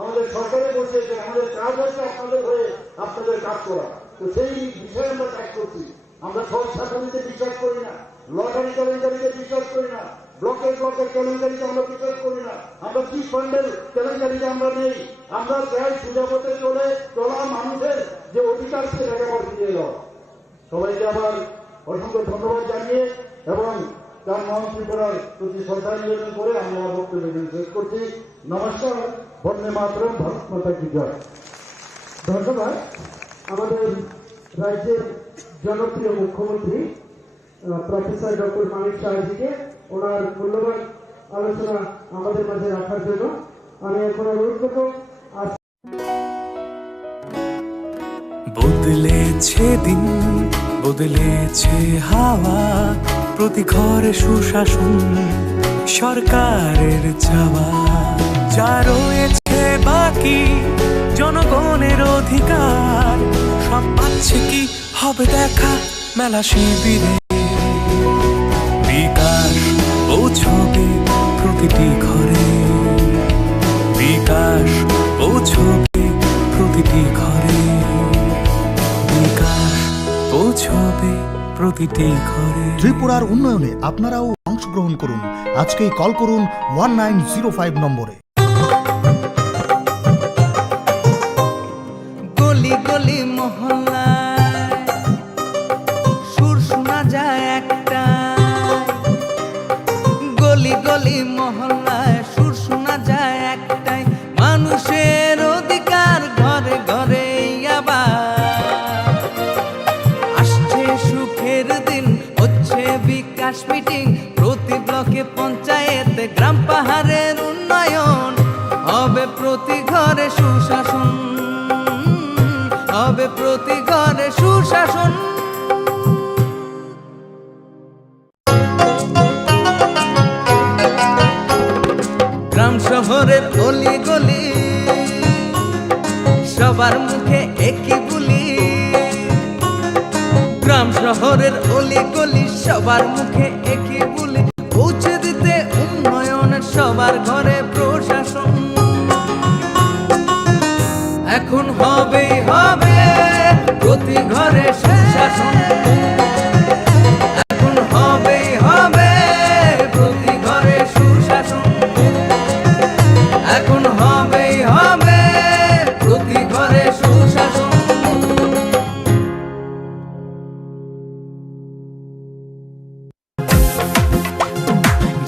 আমাদের সরকারে বসেছে, আমাদের কাজ হচ্ছে আপনাদের হয়ে আপনাদের কাজ করা। তো সেই বিষয়ে আমরা কাজ করছি। আমরা সব চাকরিতে বিশ্বাস করি না, লটারি কেলেঙ্কারিতে বিশ্বাস করি না, ব্লকের কেলেঙ্কারিতে আমরা বিশ্বাস করি না, আমরা চিট ফান্ডের কেলেঙ্কারিতে আমরা নেই। আমরা চাই সুজাপথে চলা মানুষের যে অধিকার সেটাকে আবার ফিরিয়ে দেওয়া। সবাইকে আবার অসংখ্য ধন্যবাদ জানিয়ে এবং তার মন্ত্রী করার প্রতি শ্রদ্ধা নিবেদন করে আমি আমার বক্তব্য শেষ করছি। নমস্কার, বন্দে মাতরম, ভারত মাতা কি জয়। ধন্যবাদ আমাদের রাজ্যের জনপ্রিয় মুখ্যমন্ত্রী প্রফেসর ডক্টর মানিক সাহাজিকে ওনার মূল্যবান আলোচনা আমাদের মাঝে রাখার জন্য। আমি এখন অনুরোধ করবো বদলেছে দিন, বদলেছে হাওয়া, প্রতি ঘরে সুশাসন সরকারের চাওয়া। যা রয়েছে বাকি জনগণের অধিকার, সব পাচ্ছে কি হবে দেখা মেলা শিবিরে। বিকাশ পৌঁছবে প্রতিটি ঘরে, বিকাশ পৌঁছবে প্রতিটি ঘরে, বিকাশ পৌঁছবে প্রতিটি ঘরে। ত্রিপুরার উন্নয়নে আপনারাও অংশগ্রহণ করুন। আজকেই কল করুন 1905 নম্বরে। গলি গলি মহল্লায় সুর শোনা যায় একটা, গলি গলি মহল্লায় সুর শোনা যায় একটাই, মানুষের অধিকার ঘরে ঘরে আবার আসছে সুখের দিন, হচ্ছে বিকাশ মিটিং, প্রতি ব্লকে পঞ্চায়েতে গ্রাম পাহাড়ের উন্নয়ন হবে, প্রতি ঘরে সুশাসন হবে, প্রতি ঘরে সুশাসন। গ্রাম শহরের অলি গলি সবার মুখে একই বুলি, গ্রাম শহরের অলি গলি সবার মুখে একই বুলি, পৌঁছে দিতে উন্নয়নের সবার ঘরে প্রশাসন। এখন হবেই হবে প্রতি ঘরে সুশাসন, এখন হবেই হবে প্রতি ঘরে সুশাসন, এখন হবেই হবে প্রতি ঘরে সুশাসন।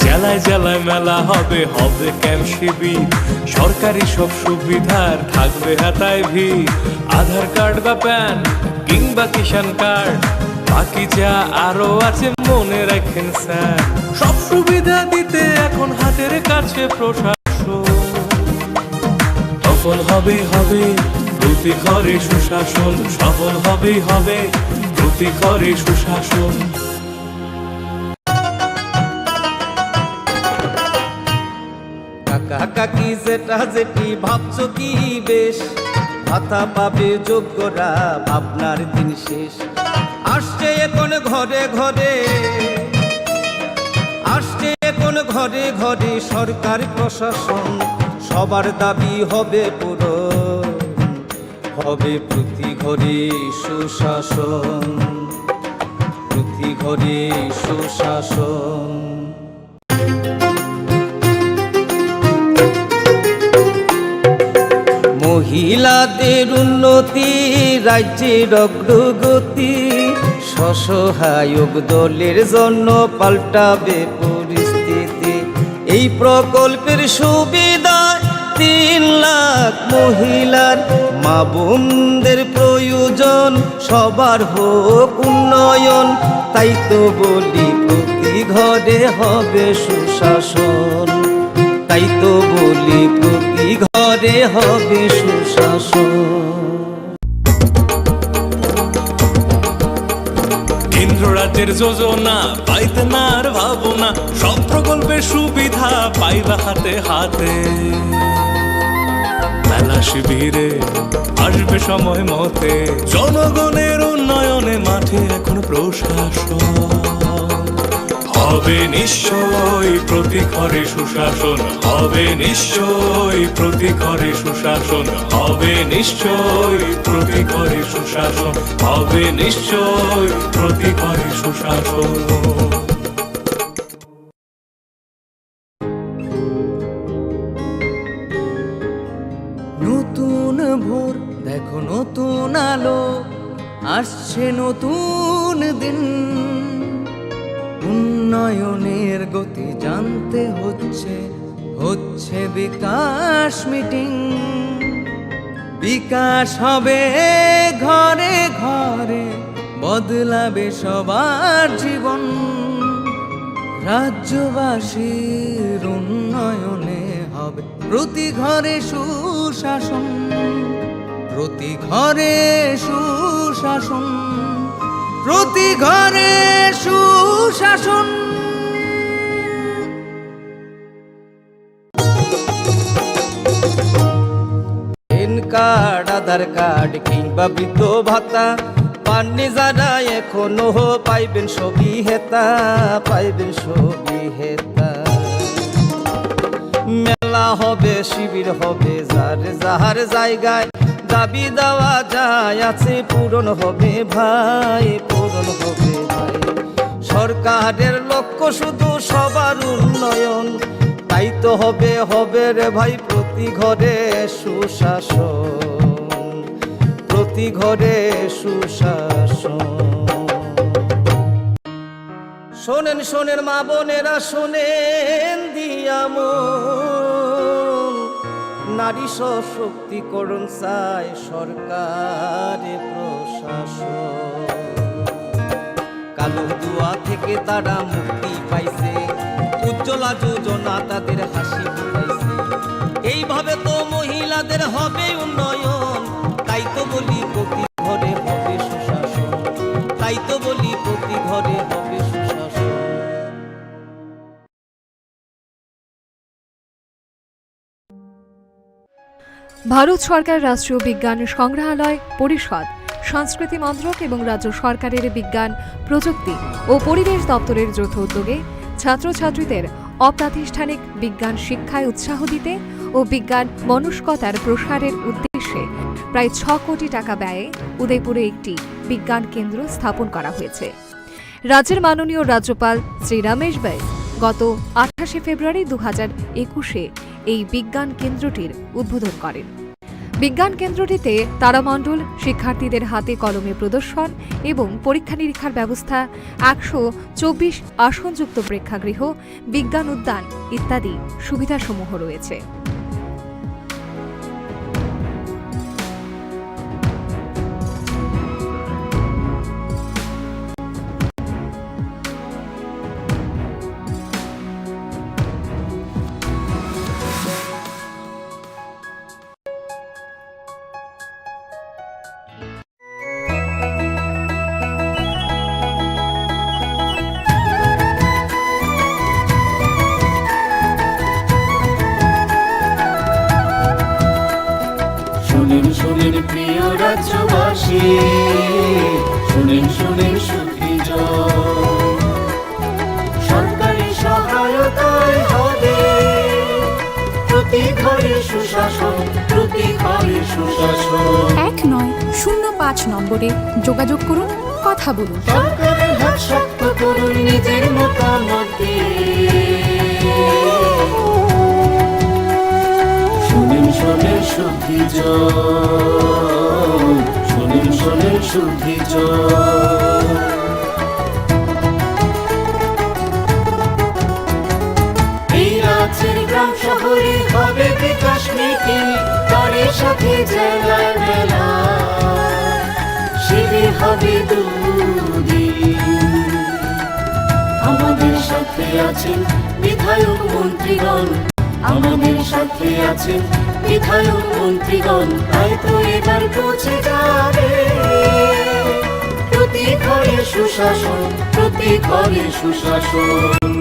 জেলায় জেলায় মেলা হবে, হবে ক্যাম্প শিবির, সরকারি সব সুবিধার থাকবে হাতায় ভিড়। আধার কার্ড বা প্যান কিংবা কিষাণ কার্ড, বাকি যা আরো আছে মনে রাখেন স্যার, সব সুবিধা দিতে এখন হাতের কাছে প্রশাসন। সফল হবেই হবে প্রতি ঘরে সুশাসন, সফল হবেই হবে প্রতি ঘরে সুশাসন। কাকা কাকি যেটা যেটি ভাবছো কি বেশ, ভাতা পাবে যোগ্যরা ভাবনার দিন শেষ। আসছে এখন ঘরে ঘরে, আসছে এখন ঘরে ঘরে সরকার প্রশাসন, সবার দাবি হবে পূরণ, হবে প্রতি ঘরে সুশাসন, প্রতি ঘরে সুশাসন। মহিলাদের উন্নতি, রাজ্যের অগ্রগতি, স্বসহায়ক দলের জন্য পাল্টাবে পরিস্থিতি। এই প্রকল্পের সুবিধা 3 লাখ মহিলার, মা বোনদের প্রয়োজন সবার হোক উন্নয়ন, তাই তো বলি প্রতি ঘরে হবে সুশাসন, তাই তো বলি প্রতি ঘরে হবে সুশাসন। কেন্দ্র রাজ্যের যোজনা পাইতে না আর ভাবনা, সব প্রকল্পের সুবিধা পাইবা হাতে হাতে। মেলা শিবিরে আসবে সময় মতে, জনগণের উন্নয়নে মাঠে এখন প্রশাসন। হবে নিশ্চয়ই প্রতি ঘরে সুশাসন, হবে নিশ্চয়ই প্রতি ঘরে সুশাসন, হবে নিশ্চয়ই প্রতি ঘরে সুশাসন, হবে নিশ্চয়ই প্রতি ঘরে সুশাসন। নতুন ভোর দেখো নতুন আলো, আসছে নতুন দিন, উন্নয়নের গতি জানতে হচ্ছে, হচ্ছে বিকাশ মিটিং। বিকাশ হবে ঘরে ঘরে, বদলাবে সবার জীবন, রাজ্যবাসীর উন্নয়নে হবে প্রতি ঘরে সুশাসন, প্রতি ঘরে সুশাসন, প্রতি ঘরে সুশাসন। প্যান কার্ড, আধার কার্ড কিংবা বৃদ্ধ ভাতা পাননি যারা এখনো পাইবেন সবই হেতা, পাইবেন সবই হেতা। মেলা হবে, শিবির হবে, যার যাহার জায়গায় দাবি দেওয়া যায় আছে পূরণ হবে ভাই, পূরণ হবে ভাই। সরকারের লক্ষ্য শুধু সবার উন্নয়ন, তাই তো হবে হবে রে ভাই প্রতি ঘরে সুশাসন, প্রতি ঘরে সুশাসন। শোনেন শোনেন মা বোনেরা শোনেন দিয়া মন, নারী সশক্তিকরণ চায় সরকারে প্রশাসন। কালো দুয়া থেকে তারা মুক্তি পাইছে, উজ্জ্বলা যোজনা তাদের হাসি ফুটাইছে। এইভাবে তো মহিলাদের হবে উন্নয়ন, তাই তো বলি প্রতি ঘরে হবে সুশাসন, তাই তো বলি প্রতি ঘরে হবে সুশাসন। ভারত সরকার রাষ্ট্রীয় বিজ্ঞান সংগ্রহালয় পরিষদ, সংস্কৃতি মন্ত্রক এবং রাজ্য সরকারের বিজ্ঞান প্রযুক্তি ও পরিবেশ দপ্তরের যৌথ উদ্যোগে ছাত্রছাত্রীদের অপ্রাতিষ্ঠানিক বিজ্ঞান শিক্ষায় উৎসাহ দিতে ও বিজ্ঞান মনস্কতার প্রসারের উদ্দেশ্যে প্রায় 6 কোটি টাকা ব্যয়ে উদয়পুরে একটি বিজ্ঞান কেন্দ্র স্থাপন করা হয়েছে। রাজ্যের মাননীয় রাজ্যপাল শ্রী রমেশ বাইস গত 28 ফেব্রুয়ারি 2021-এ এই বিজ্ঞান কেন্দ্রটির উদ্বোধন করেন। বিজ্ঞান কেন্দ্রটিতে তারামণ্ডল, শিক্ষার্থীদের হাতে কলমে প্রদর্শন এবং পরীক্ষা নিরীক্ষার ব্যবস্থা, 124 আসনযুক্ত প্রেক্ষাগৃহ, বিজ্ঞান উদ্যান ইত্যাদি সুবিধাসমূহ রয়েছে। শুনেন শুনেন প্রিয় রাজ্যবাসী, শুনেন শুনেন সুখী জন, সরকারি সহায়তায় হবে প্রতি ঘরে সুশাসন, প্রতি ঘরে সুশাসন। 1905 নম্বরে যোগাযোগ করুন, কথা বলুন। সরকারের হাত শক্ত করুন নিজের মতামত দিয়ে। শুনেন শোনেন সুখী জন, শোনেন শোনেন সুখী জন। এই রাজ্যের গ্রাম শহরে হবে বিকাশ নীতি, তারই সাথে জেলায় মেলা শিবির হবে দুদিন। আমাদের সাথে আছেন বিধায়ক মন্ত্রীগণ, আমাদের সাথে আছেন বিধায়ক মন্ত্রীগণ, তাই তো এবার পৌঁছে যাবে প্রতি ঘরে সুশাসন, প্রতি ঘরে সুশাসন।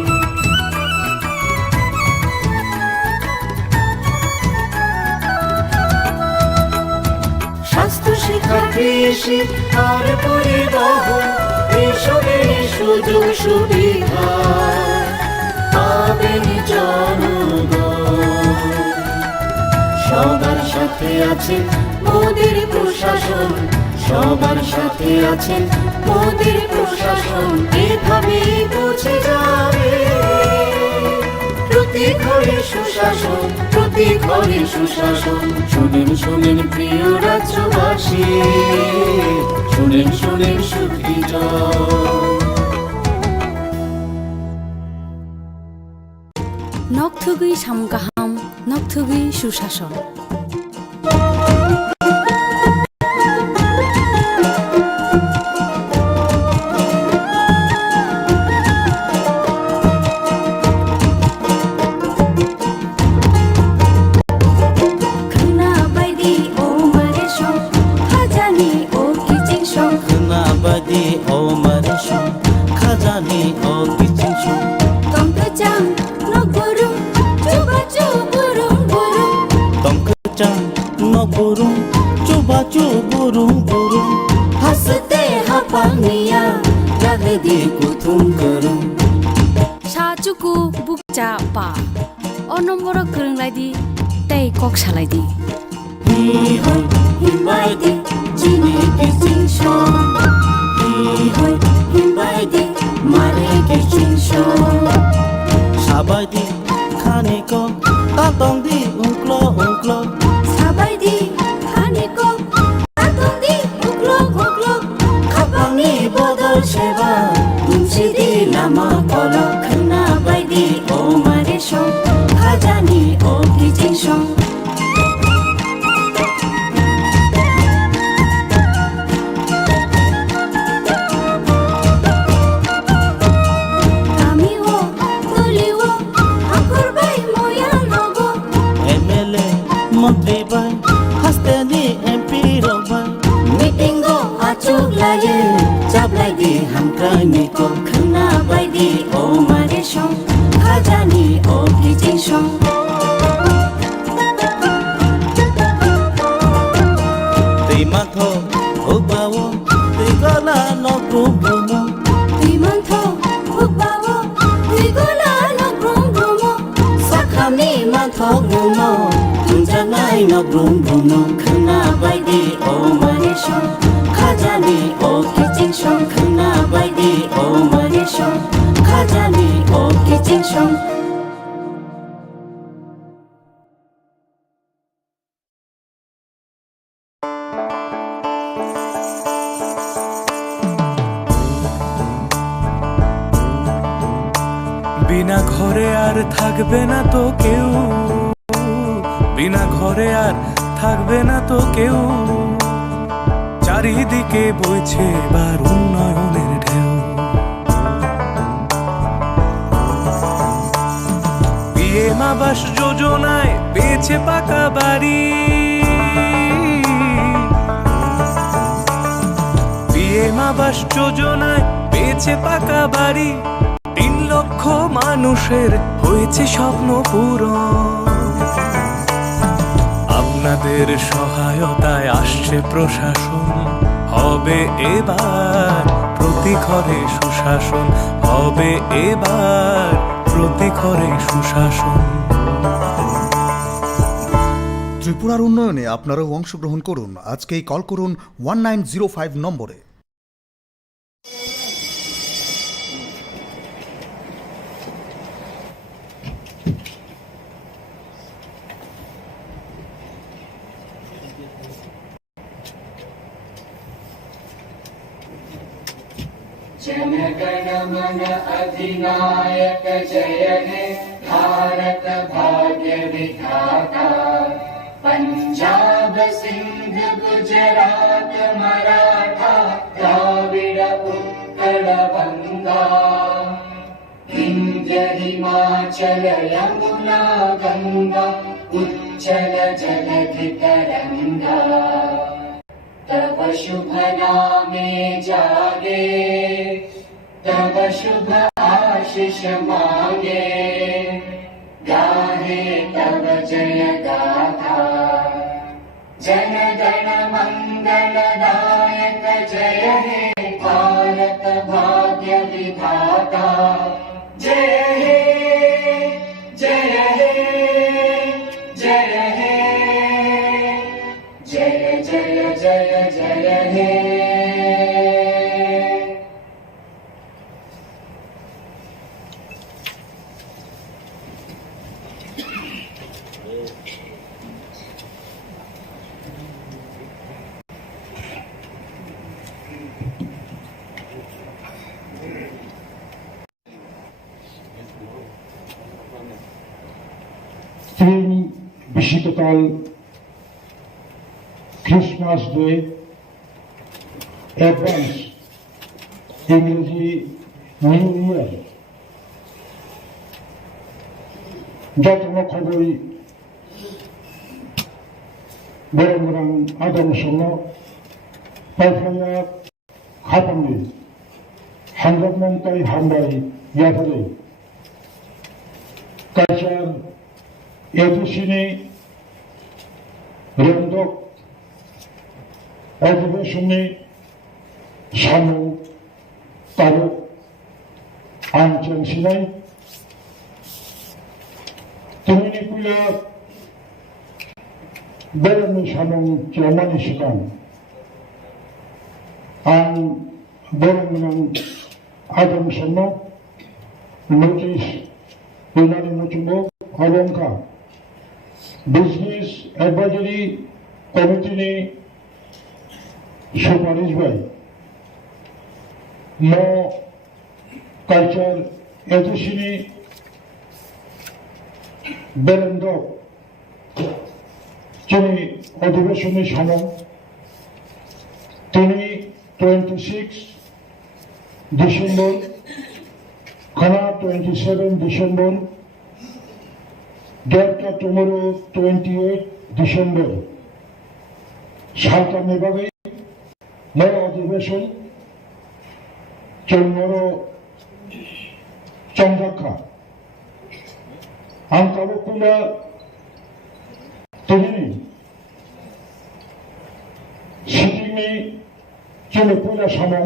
স্বাস্থ্য শিক্ষা কৃষি আর পরিবহন এসবের সুযোগ সুবিধা পাবেন জনগণ। সবার সাথে আছেন মোদের প্রশাসন, সবার সাথে আছেন মোদের প্রশাসন, এভাবেই পৌঁছে যাবে প্রতি ঘরে সুশাসন, প্রতি ঘরে সুশাসন। শুনেন শুনেন প্রিয় রাজ্যবাসী, শুনেন শুনেন সুখী জন। নকথুগুই সামগাহাম, নকথুগুই সুশাসন। tongkecang no burung coba burung hasute hapangnia ragdi kutum kerung sacuku bukca pa o nomboro kerunglai di tei kok salai di hi hoi himbai di chini kichin shong hi hoi himbai di mare kichin shong sabai di khani ko tatong di ungklo sabai di khani ko tatong di ungklo khapangni bodol seba dumsi di lama kolo khna bai di o mare shong khajani o kichin shong Jablai di hamkani ko khna bai di o mare shong khajani o kichin shong Tei matho hukbawo tei gola no brumo Tei matho hukbawo tei gola no brumo Sakhami matho gumo tunjangai no brumo khna bai di o mare shong khajani o kichin shong khna bai di o mare shong khajani o kichin shong বিনা ঘরে আর থাকবে না তো কেউ বিনা ঘরে আর থাকবে না তো কেউ চারিদিকে বইছে এবার উন্নয়নের ঢেউ পিএম আবাস যোজনায় পেয়েছে পাকা বাড়ি পিএম আবাস যোজনায় পেয়েছে পাকা বাড়ি 3 লক্ষ মানুষের হয়েছে স্বপ্ন পূরণ আপনাদের সহায়তায় আসছে প্রশাসন হবে এবার প্রতি ঘরে সুশাসন হবে এবার প্রতি ঘরে সুশাসন ত্রিপুরার উন্নয়নে আপনারাও অংশগ্রহণ করুন আজকেই কল করুন 1905 নম্বরে जनगण मन अधिनायक जय हे भारत भाग्य विधाता पंजाब सिंध गुजरात मराठा द्राविड उत्कल गंगा विंध्य हिमाचल यमुना गंगा उच्चल जलधि तरंगा तब शुभ नामे जागे तब शुभ आशीष मांगे गाहे तब जय गाथा जन गण मंगल दायक जय हे भारत भाग्य विधाता जय हे जय हे जय हे जय जय जय जय हे শীতকাল ক্রিসমাস ডে অ্যাডভান্স ইংরেজি নিউ ইয়ার যত্ন খবরই বেরোগ্রাম আদান সঙ্গ পাইফাইয়া খাপাঙ্গি হাঙ্গামন্তাই হামবাই ইয়াফারে কালচার এদুসিনি রেন্দক অধিবেশনে সামু তারক আনচেন সিনাই তিনি কুলা বেরমি সামু চেয়ারম্যান সিকান আন বেরমিনাং আদম সন্ন নোটিশ পেনারি মুচুমো হরংকা বিজনেস অ্যাডভাইজারি কমিটিनि সুপারিশ বাই म कालचार एजेंसीनि बेरेंदक जोंनि अधिवेशननि समाव दिनै 26 डिसेम्बर खाना 27 डिसेम्बर डेटका टुमरो 28 डिसेम्बर सालनि बागै म अधिवेशन जोंनो चंद्रखा आं KOKPIN दिनैनि सिटिंनि जोंनि पुजा समाव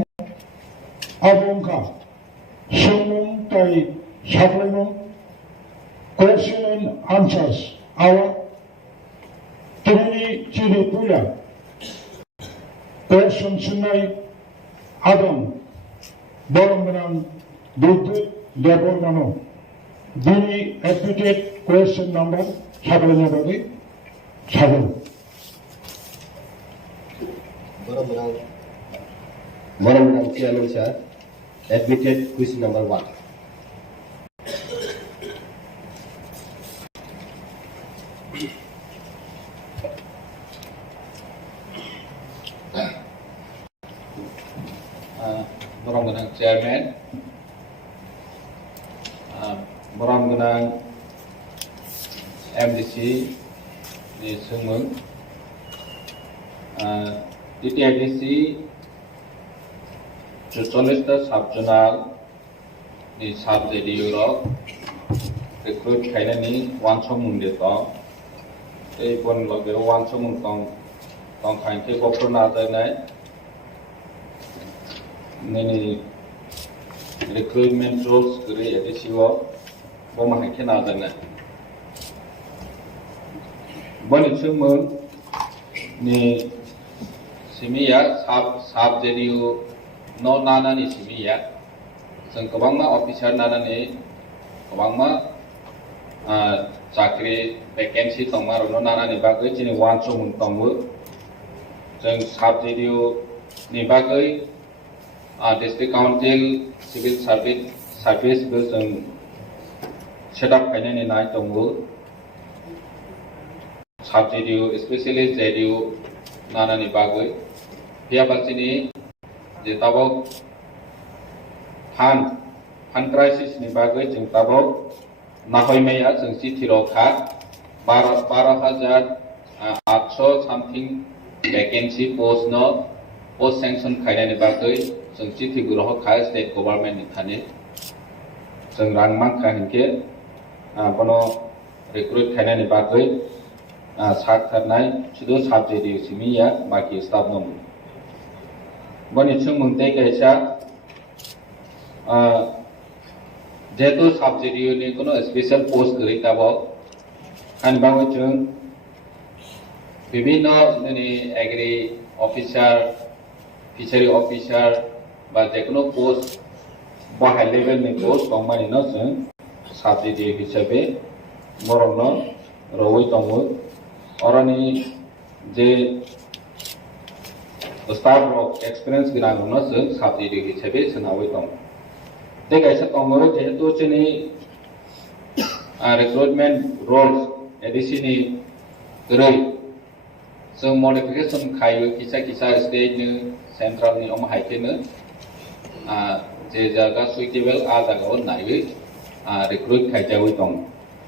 आबुंखा सोंमुं ताइ साफ्लायमुं question and answers आवा दिनैनि जोंनि पुजा question सोंनाय आदम बरंगनां विद्युत देवबर्मनो दिनै एडमिटेड क्वेश्चन नम्बर सागरनि बागै सागोन बरंगनां chairman sir admitted question number 1 Borong Chairman, Borong MDC di Khumulwng, T.T.A.A.D.C, Judicial Subjournal di Subjudicial, recruit kainani wansomung dito, pon loge wansomung tong kain ke kopro najanai. Nini recruitment roles kiri ADC wo boma hakin adana. Boni Khumulwng ni simiya sab jadi no nana ni simiya. Seng kebangma officer nana ni kebangma chakri vacancy tongmar no nana ni bagai jini wansomung tongmu. Seng sab jadi ni bagai District Council Civil Service जों setup खालामनानै नाय दंबो साबजेक्टिव specially जेडिउ नानानि बागै बेयाबासिनि जे ताबाव फान क्राइसिसनि बागै जों ताबाव नाहयनाया जों चिठिरखा 12,800 सामथिं vacancy post sanction खालामनायनि बागै जों चिठी गुरह खा स्टेट गवर्नमेंट नि थाने जों रांमांखा हिनके बनो रिक्रुट खालामनायनि बागै साथारनाय सुदु साबजेक्टिव सिमिया बाकी स्टाफ दं बनि Khumulwng ते कैसा जेतु साबजेक्टिव नि कोनो स्पेशल पोस्ट गरि ताबो आन बागै जों विभिन्न नि एग्री ऑफिसर फिशरी ऑफिसर बा जेकुनु पोस्ट बाहाय लेभेलनि पोस्ट दंमानिनो जों साबजेक्टिव हिसाबै बरनो रवै दंमो अरनि जे स्टाफ रक एक्सपीरियंस गोनांनो जों साबजेक्टिव हिसाबै सोनावै दं ते गायसा दंमो जेहेतु जोंनि रिक्रुटमेंट रोल्स एडिसी नि गरै जों मडिफिकेशन खायो किसा स्टेट नि सेंट्रल नि अम हाइकेनो जे जागा सुइटेबल आ जागाव नायै रिक्रुट खायजावै दं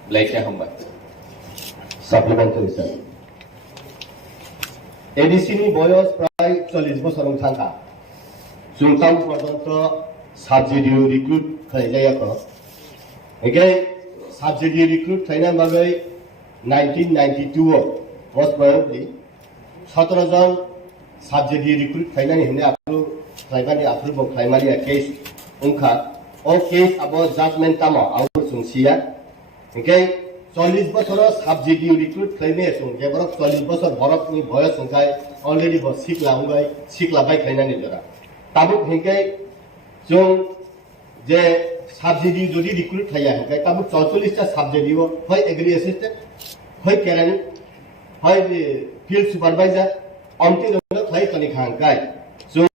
ब्लेके हमबाय साप्लिमेंटारि सर एडिसी नि बयस प्राय 40 बोसोरनि थांखा जुंताम पर्यन्त साबजेक्टिव रिक्रुट खायजायाखो एगे साबजेक्टिव रिक्रुट खायना बागै 1992 आव most probably 17 জন সাবজেক্ট রিক্রুট খাইনানি হিনে আপরু খাইবানি আপ্রুভ খাইমারিয়া কেস উনখা ও কেস আবো জাজমেন্ট তামা আউর সুংসিয়া ওকে 40 বছর সাবজেক্ট রিক্রুট খাইনে সুং যেবরক 40 বছর বরকনি বয়স সংখাই অলরেডি ব শিখলাবাই খাইনানি জরা তাবুক হিকে जों जे साबजेक्ट যদি রিক্রুট খাইয়া হয় তাবু 44টা সাবজেক্ট দিব হয় এগ্রি অ্যাসিস্ট্যান্ট হয় কেরানি হয় ফিল্ড সুপারভাইজার অমতি রঙ খাই তনি খাংকাই जों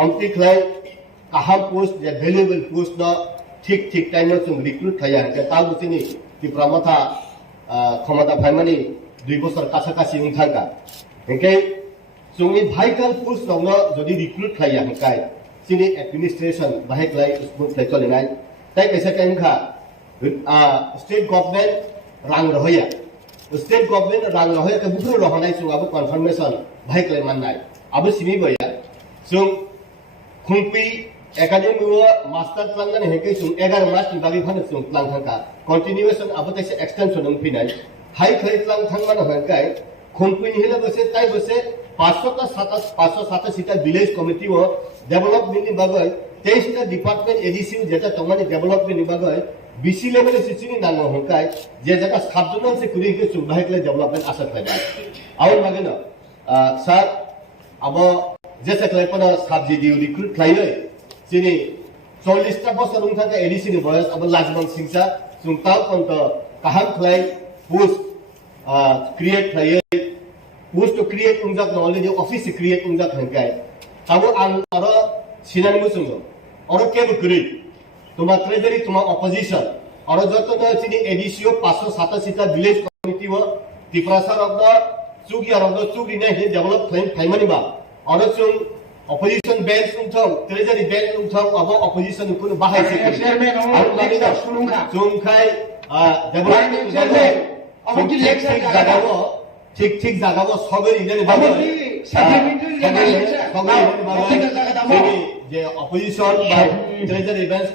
অমতি খাই কাহাম পোস্ট যে ভ্যালুয়েবল পোস্ট ন ঠিক টাইমে जों রিক্রুট খাইয়া হয় তাবু তিনি ত্রিপুরা মাথা ক্ষমতা ফাইমানি 2 বছর কাছাকাছি থাকা একে जोंनि ভাইটাল পোস্ট রঙ যদি রিক্রুট খাইয়া হয় sini administration bahik lai smooth lai cholinai tai kaisa kaim kha state government rang rohoya state government rang rohoya ka bukru rohanai chung abu confirmation bahik lai mannai abu simi boya chung khungpi academy master plan nan hekai chung 11 mas ni bagi phane chung plan thangka continuation abu kaisa extension ng pinai hai khai plan thangman hankai khungpi ni hela bose tai bose 587 village committee ও development নিবাগয় 23টা department ADC যেটা তোমানি development নিবাগয় BC লেভেলে সিসিনি নাঙ্গ হকাই যে জায়গা subzonal সে কুরি কে সুবাহিকলে development আশা থাকবে our লাগে না স্যার আব যে সেক্লেপনা সাবজেক্ট রিক্রুট খাইলে সিনি 40টা বছর উনথাকা এডিসি নি বয়স আব লাজমান সিংসা সুংতাও কন্ত কাহাম খাই পোস্ট ক্রিয়েট খাইয়ে post to create unjak na already office create unjak hangkai tabo ang aro sinan musungo aro kebe kuri tuma treasury tuma opposition aro joto na chini edisio 587 ta village committee wo tiprasar of the chugi aro the chugi na he develop thaimani ba aro chung opposition bank sungthong treasury bank sungthong abo opposition kun bahai se chairman aro lagi da sulungkha chungkhai development abo lecture jagawo ঠিক জায়গাবো সবে ইদানি বাবা যে opposition বা treasury events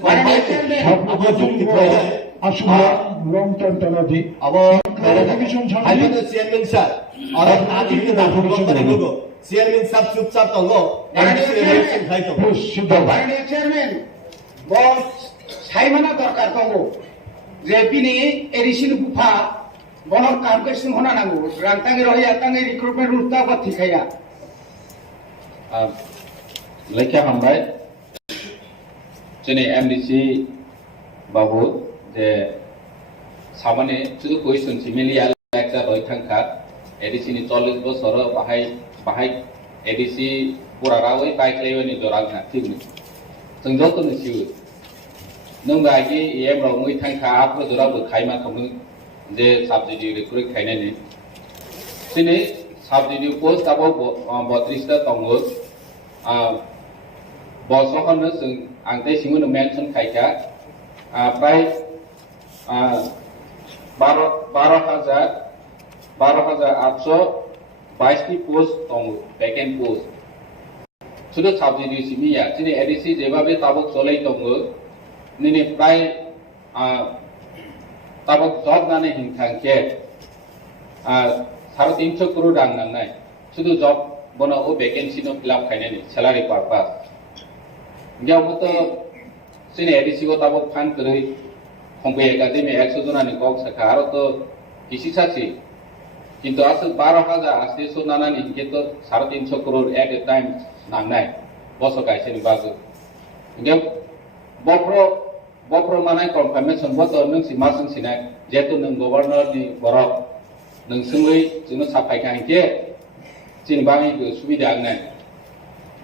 আবো যুক্তি করে আসলে long term টানাদি আবো আইনো চেয়ারম্যান স্যার আর আদি কি না ভুল করে গো চেয়ারম্যান সাহেব চুপচাপ তঙ্গো ইলেকশন খাইতো শুদ্ধ বাইরে চেয়ারম্যান বস সাইমানা দরকার তঙ্গো যে বিনি এডিশন গুফা বনর কাম কে সিংহনা নাঙ্গু রাংতাঙ্গে রহিয়া তাঙ্গে রিক্রুটমেন্ট রুস্তা বা ঠিকাইয়া লেখা হামবাই জেনে এমডিসি বাবু যে সামানে শুধু কোয়েশ্চন সিমিলিয়া লেকচার রই থাকা এডিসি নি 40 বছর বাহাই এডিসি পুরা রাওই বাইক লেওনি জরাগনা ঠিক নি जों যত নিছিউ নং বাগি এম রাও মুই থাকা আপলো জরাবো খাইমা খমু যে সাবজেক্ট রিক্রুট খাইনানি সিনি সাবজেক্ট পোস্ট আবো 32টা তঙ্গ বসখনো जों आंते सिंगुनो मेंशन खाइका प्राय 12,822 টি পোস্ট তঙ্গ ভ্যাকেন্ট পোস্ট শুধু সাবজেক্ট সিমিয়া সিনি এডিসি যেভাবে তাবক চলাই তঙ্গ নিনি প্রায় তাবক জব নানে হিংখাংকে 350 crore রাং নাंनाय শুধু জব বনা ও ভ্যাকেন্সি নো ফিল আপ খাইনানি স্যালারি পারপাস গেমতো সিনি এডিসি গো তাবক ফান করে কম্পে একাডেমি 100 জনানি কক শাখা আর তো কিসি সাচি কিন্তু আসল 12,800 নানানি হিংকে তো 350 crore এট এ টাইম নাंनाय বসকাইছেনি বাগো গেম বপ্র মানাय কনফার্মেশন বতো নং সিমাসং সিনাय जेतु नों गवर्नर नि बरक नों सुंगै जोंनो साफायखांके चिनबाङि सुबिदा आंनाय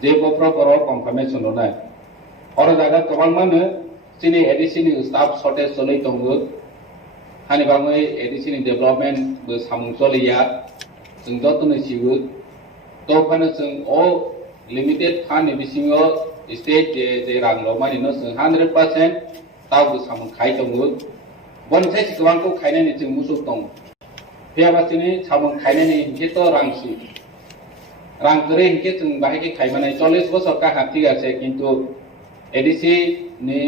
जे बप्र बरक कनफार्मेशन होनाय और जागा गोबां माने चिनि एडिसि नि स्टाफ शॉर्टेज चलै दंगो हानि बाङै एडिसि नि डेभलपमेंट बो सामुं चलिया जों जतनो सिबो तो फानो जों ओ लिमिटेड फान्ड नि बिसिङो स्टेट जे रां लमानि न जों 100% तावबो सामुं खाइ दंगो बनसे सिगांखौ खायनायनि जों मुसुक दं बेबादिनो सामुं खायनायनि हिंके तो रांसि रां करे हिंके जों बाहायके खायमानाय 40 বছর কাহা ঠিক আছে কিন্তু এডিসি नि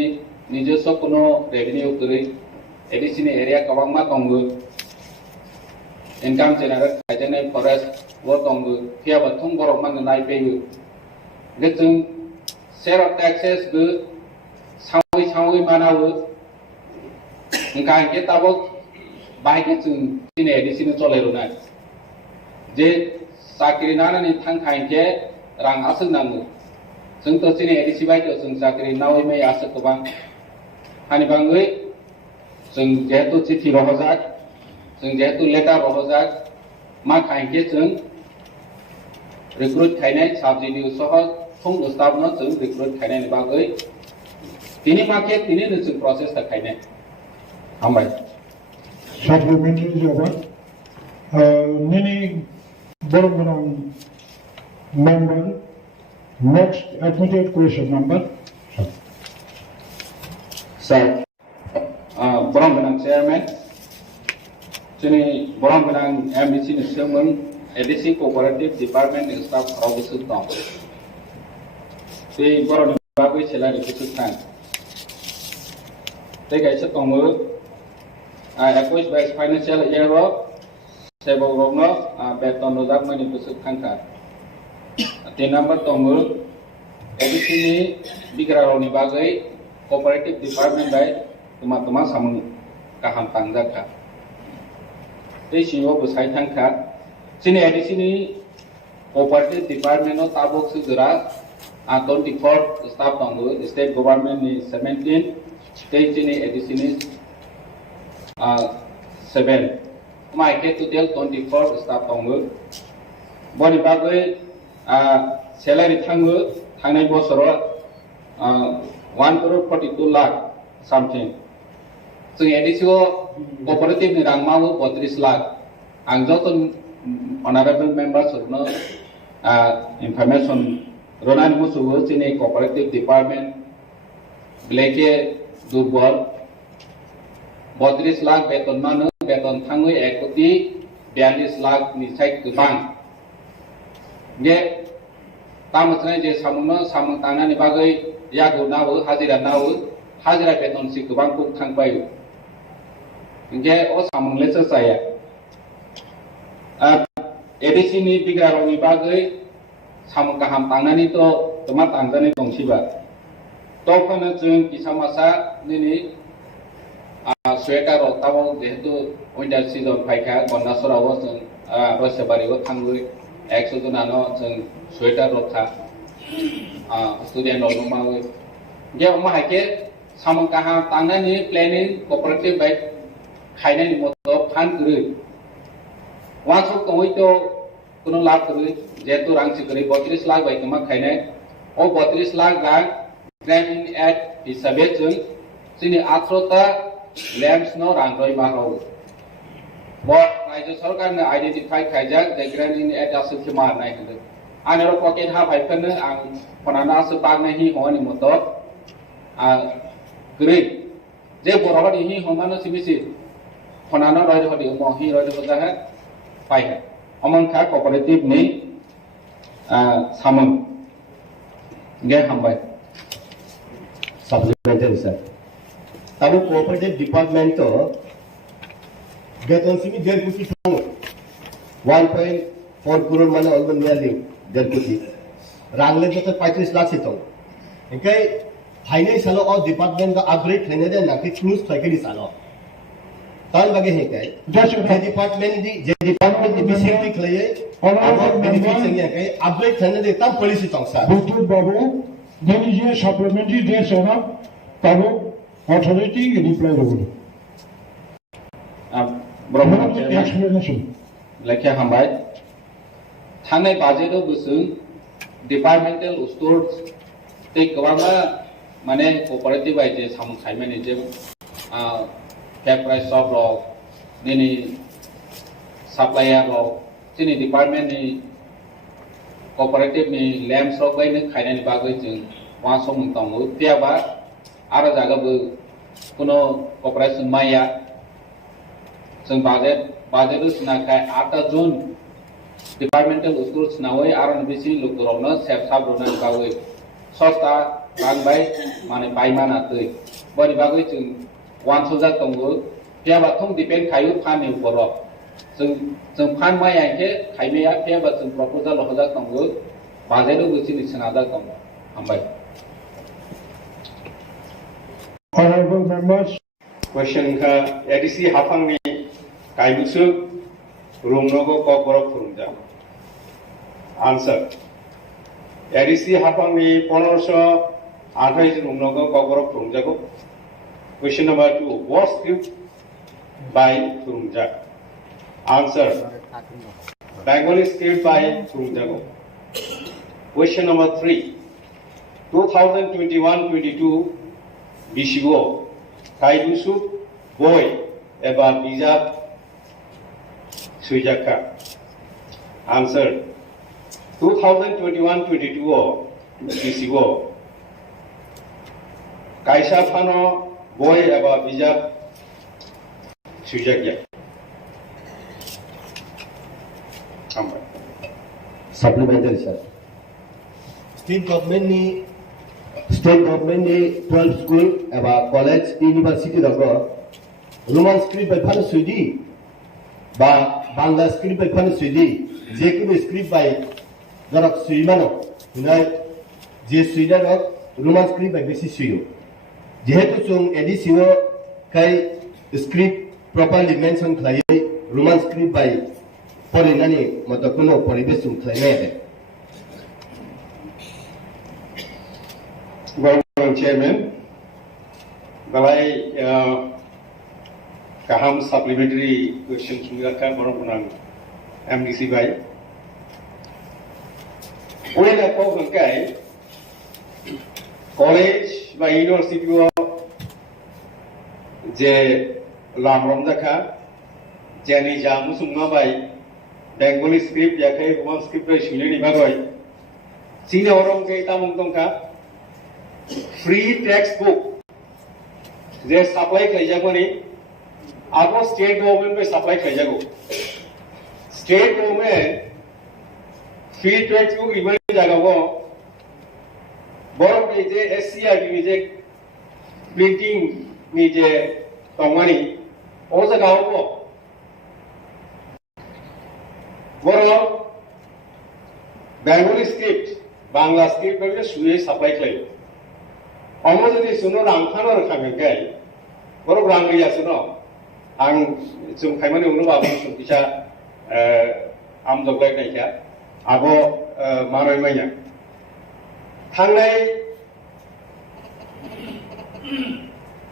নিজস্ব কোনো রেভিনিউ করে এডিসি नि एरिया गोबां मा दंगो इनकाम जेनेरेट खायजानाय फरेस्ट वो दंबो फैयाबा थं बरफ मानो नायफैयो बे जों शेयर अफ टैक्सेस बो सावै मानावो ओंखा इनके ताबो बाहायके जों दिनै एडिसि नो चलायरोना जे साख्रि नानानै थांखा इनके रां आसो नांगो जों तो दिनै एडिसि बायदियाव जों साख्रि नावै मै आसो गोबां हानिबाङै जों जेहेतु चिठि रहजाक जों जेहेतु लेटार रहजाक मा खायके जों रिक्रुट खायनाय साबजेक्टनि सह थं स्टाफनो जों रिक्रुट खायनायनि बागै तिनि माके तिनि जों प्रसेस खायनाय हामबाय Supplementary जबाब Nini Borombaran member. Next admitted question number. Sir, Borombaran chairman. Sini Borombaran MDC ni Sherman ADC Cooperative Department staff officer tong. Si Borombaran bagui selari kesutan. Tegai setongmu. Aquis by financial year several rono beton rodak mani besuk kanka. Tin number tongu edisi bigra roni bagai cooperative department by teman-teman samun kaham tanggaka. Desi wo besai tangka. Sini edisi ni cooperative department no tabuk segera 24 staff tongu state government ni 17 state ni edisi ni 7. My get to deal 24 staff tongu. Boni bagai salary tangu tangai bosoro 1.42 lakh something. So edisio cooperative ni rang mau 32 lakh. Ang joton honorable members no information ronan musu sini cooperative department bleke durbol 32 lakh बेतन मानो बेतन थांगै 1.42 लाख नि side गोबां जे तामसनाय जे सामुं तांनानै बागै यागौ नावो हाजिरा बेतन सि गोबां cook थांबाय जे अ सामुंलेसो जाया एडिसि नि बिग्रारनि बागै सामुं गाहाम तांनानै तो तमा तांजानाय दंसिबा तखनो जों किसामासा नि स्वेटार ताबाव जेहेतु विंटार सीजन फायखा गन्नासराव जों रसबारियाव थांगो 100 जनानो जों स्वेटार रथा स्टुडेन्ट रनो मावो जे माहायके सामु काहा तांनानि प्लेनिं कोऑपरेटिव बाय खायनायनि मतो फान गरै वासो तंगै तो कुनो लाभ गरै जेहेतु रांसि गरै 32 लाख बाय तमा खायनाय ओ 32 लाख रां ग्रान्ट इन एड हिसाबै जों जोंनि 18टा लैंड्स नो रांगोय मारो बो राज्य सरकार ने आइडेंटिफाई खायजाक द ग्रान्ट इन एड आसो मार नाय हदो आनेरो पकेट हा फाइफनो आं फनाना आसो बागनाय हि होनि मतो ग्रे जे बरहदि हि होमानो सिबिसि फनाना रय हदि मोहि रय होजा है पाइ है अमनखा कोऑपरेटिव नि सामन गे हमबाय supplementary sir Tabo cooperative department तो बेतन सिमी 1.5 कोटी थांगो 1.4 करोड़ माने अलबन नियरलि 1.5 कोटी रांगले तो 35 लाख से तो इनके फाइनल सालो और डिपार्टमेंट का अपग्रेड लेने दे ना कि क्रूज फैक्ट्री सालो ताल बगे है के जे डिपार्टमेंट दी बिसेक्टी खले और बेनिफिट संगे के अपग्रेड लेने दे तब पॉलिसी तंगसा बुतु बाबू देनिजे सप्लीमेंटरी देश होना Tabo authority reply role explanation लेखे हमबाय थांनाय बाजेटआव बोसों डिपार्टमेंटल स्टोर्स ते गोबाङा माने कोऑपरेटिव आइजे सामु खायमानि जे कैप प्राइस शॉप रो निनि सप्लायर रो जोंनि डिपार्टमेंट नि कोऑपरेटिव नि लैम्स रो बायनो खायनायनि बागै जों वा सम दङो त्याबा आरो जागाबो कुनो कॉर्पोरेशन माया जों बाजेट सुनाखाय 8 जून डिपार्टमेंटल स्टोर सुनावै आरो बेसि लोगोरावनो सेफ साब रोनानै बावै सस्ता रांबाय माने बायमाना तै बनि बागै जों 1 सोजा दङो त्याबा थं डिपेंड खायो फानि बर जों फान माइ आइके खायमेया फेबा जों प्रपोजाल हजा दंगो बाजेरो गुचिनि सोनादा दं हामबाय Honorable members, question ka ADC hafang ni kaibusu rumnogo kokborok furumja. Answer. ADC hafang ni 1528 rumnogo kokborok furumjago. Question number 2. What script by furumja? Answer. Bengali script by furumjago. Question number 3. 2021-22 Bishigo Kaibusu Boy Eba Bijak Sujaka. Answer. 2021-22 Bishigo Kaisa Pano Boy Eba Bijak Sujaka. Supplementary sir. State government ni 12 school eba college university dago Roman script by phane suidi ba Bangla script by phane suidi je কোনো script by jarok suimano hunai je suida rok Roman script by besi suiyo jehetu chung ADC o kai script properly mention khlai Roman script by porinani mato kuno poribesh chung khlai nai Chairman, balai kaham supplementary question sungirakha borong punang MDC by. Oleh nak kau bangkai college by university o je lamrom dakha jani jamu sungma by Bengali script yakai Roman script by shuleni bagoi. Sini orang ke tamung tongka free textbook जे supply खाइजागो नि आगो state government पे supply खाइजागो state government free textbook revise जागागो बरं नि जे SCRT नि जे प्रिंटिंग नि जे तंगानि ओ जागागो बरं बेंगली स्क्रिप्ट बांग्ला स्क्रिप्ट पे सुये सप्लाई खाइयो Omo jadi suno rangkano rekamen kai, baru rangi ya suno, ang zum kaimani unu babu sum bisa am doglek nai ya, abo marai maya. Tangnai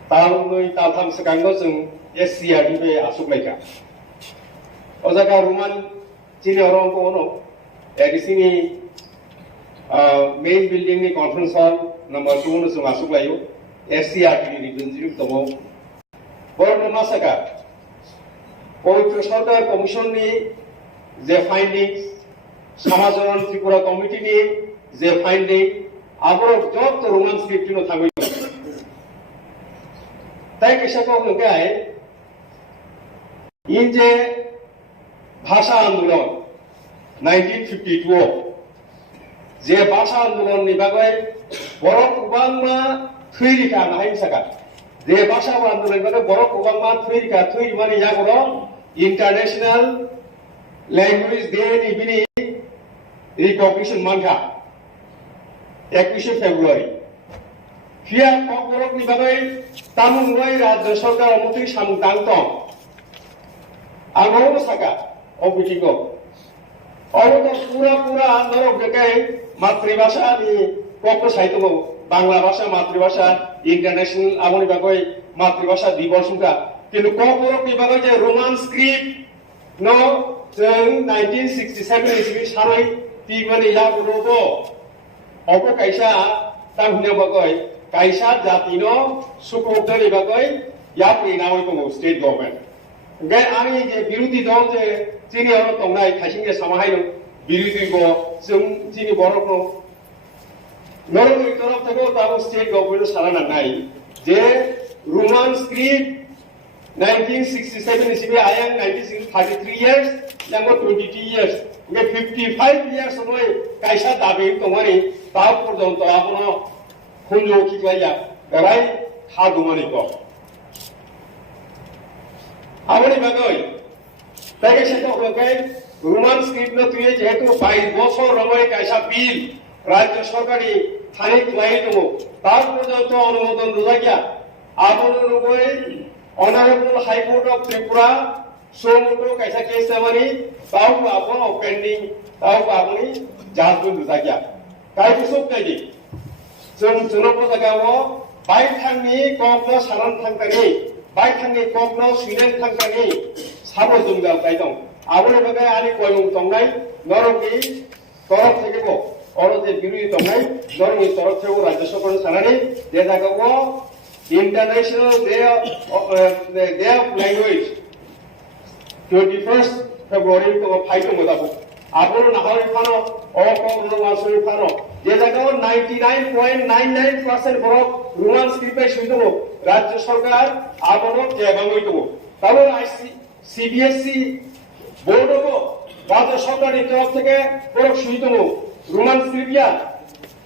tahun sekarang tu zum SCRD be asuk mereka. Ozaga Roman Cina orang ko ono, di sini main building ni conference hall Number 2 nu masuk layu SCRT ni dibenjiri tomo borno masaka Pavitra Sarkar Commission ni je findings Samajaran Tripura Committee ni je finding abor job to Roman script no thangoi tai kisa ko ngai in je bhasha andolon 1952 je bhasha andolon ni bagai borok ubangma thuirika nahi saka je bhasha andolon bagai borok ubangma thuirika thuiri mani jagoro international language day ni bini recognition mangka 21 February Fia KOKBOROK ni bagai tamung wai rajya sarkar mantri samtang tong amo saka obitingo Orang pura-pura norok dekai matribhasha ni kok saito Bangla bhasha matribhasha international amoni bagoi matribhasha divos sungka kintu KOKBOROK ni bagai je Roman script no 1967 ismi sanai tigmani ya robo opo kaisa tanghunya bagoi kaisa jati no supporteri bagoi ya prinawai ko state government gai ami je birudi dol je chini oro tongnai khaisingge samahai no birudi go jung chini borok no noroi torok theko tabo state government sarana nai je Roman script 1967 ismi ayang 1933 years yango 22 years nge 55 years সময় কাইসা দাবি তোমারি তাও পর্যন্ত আপনো খুঁজো কি কইয়া রাই হাদুমানি কো আমনি বাগই তাই সেটা ওকে রোমান স্ক্রিপ্ট তুই যেহেতু 22 বছর রময় কাইসা বিল রাজ্য সরকারি খানিক লাই দङ তার পর্যন্ত অনুমোদন রোজাগিয়া আবনো রুগৈ অনারেবল হাইকোর্ট অফ ত্রিপুরা সোমটো কাইসা কেস নামানি তাও আপন পেন্ডিং তাও আপনি জাজমেন্ট রোজাগিয়া কাই বুসুক কাইদি जों जोंनाव जायगायाव बाइक थांनि ककनो सानान थांतानि बाइक थांनि ककनो सुइनान थांतानि साबो जोंगाल गाय दं आबोनि बागै आनि कयं दंनाय नरगि तरफ थेकेबो अरो जे बिरुइ दंनाय नरगि तरफ थेकेबो राज्य सरकार सानानि जे जायगायाव international day of language 21st February को फाइट मोदाबो आबोनो नाहरि फानो अ ककनो वासुरि फानो যে জায়গায় 99.99% বরফ রোমান স্ক্রিপ্টে শুই দেবো রাজ্য সরকার আবনো জেবাঙ্গই দেবো তাহলে সিবিএসসি বোর্ড হবো রাজ্য সরকারের তরফ থেকে বরফ শুই দেবো রোমান স্ক্রিপ্টিয়া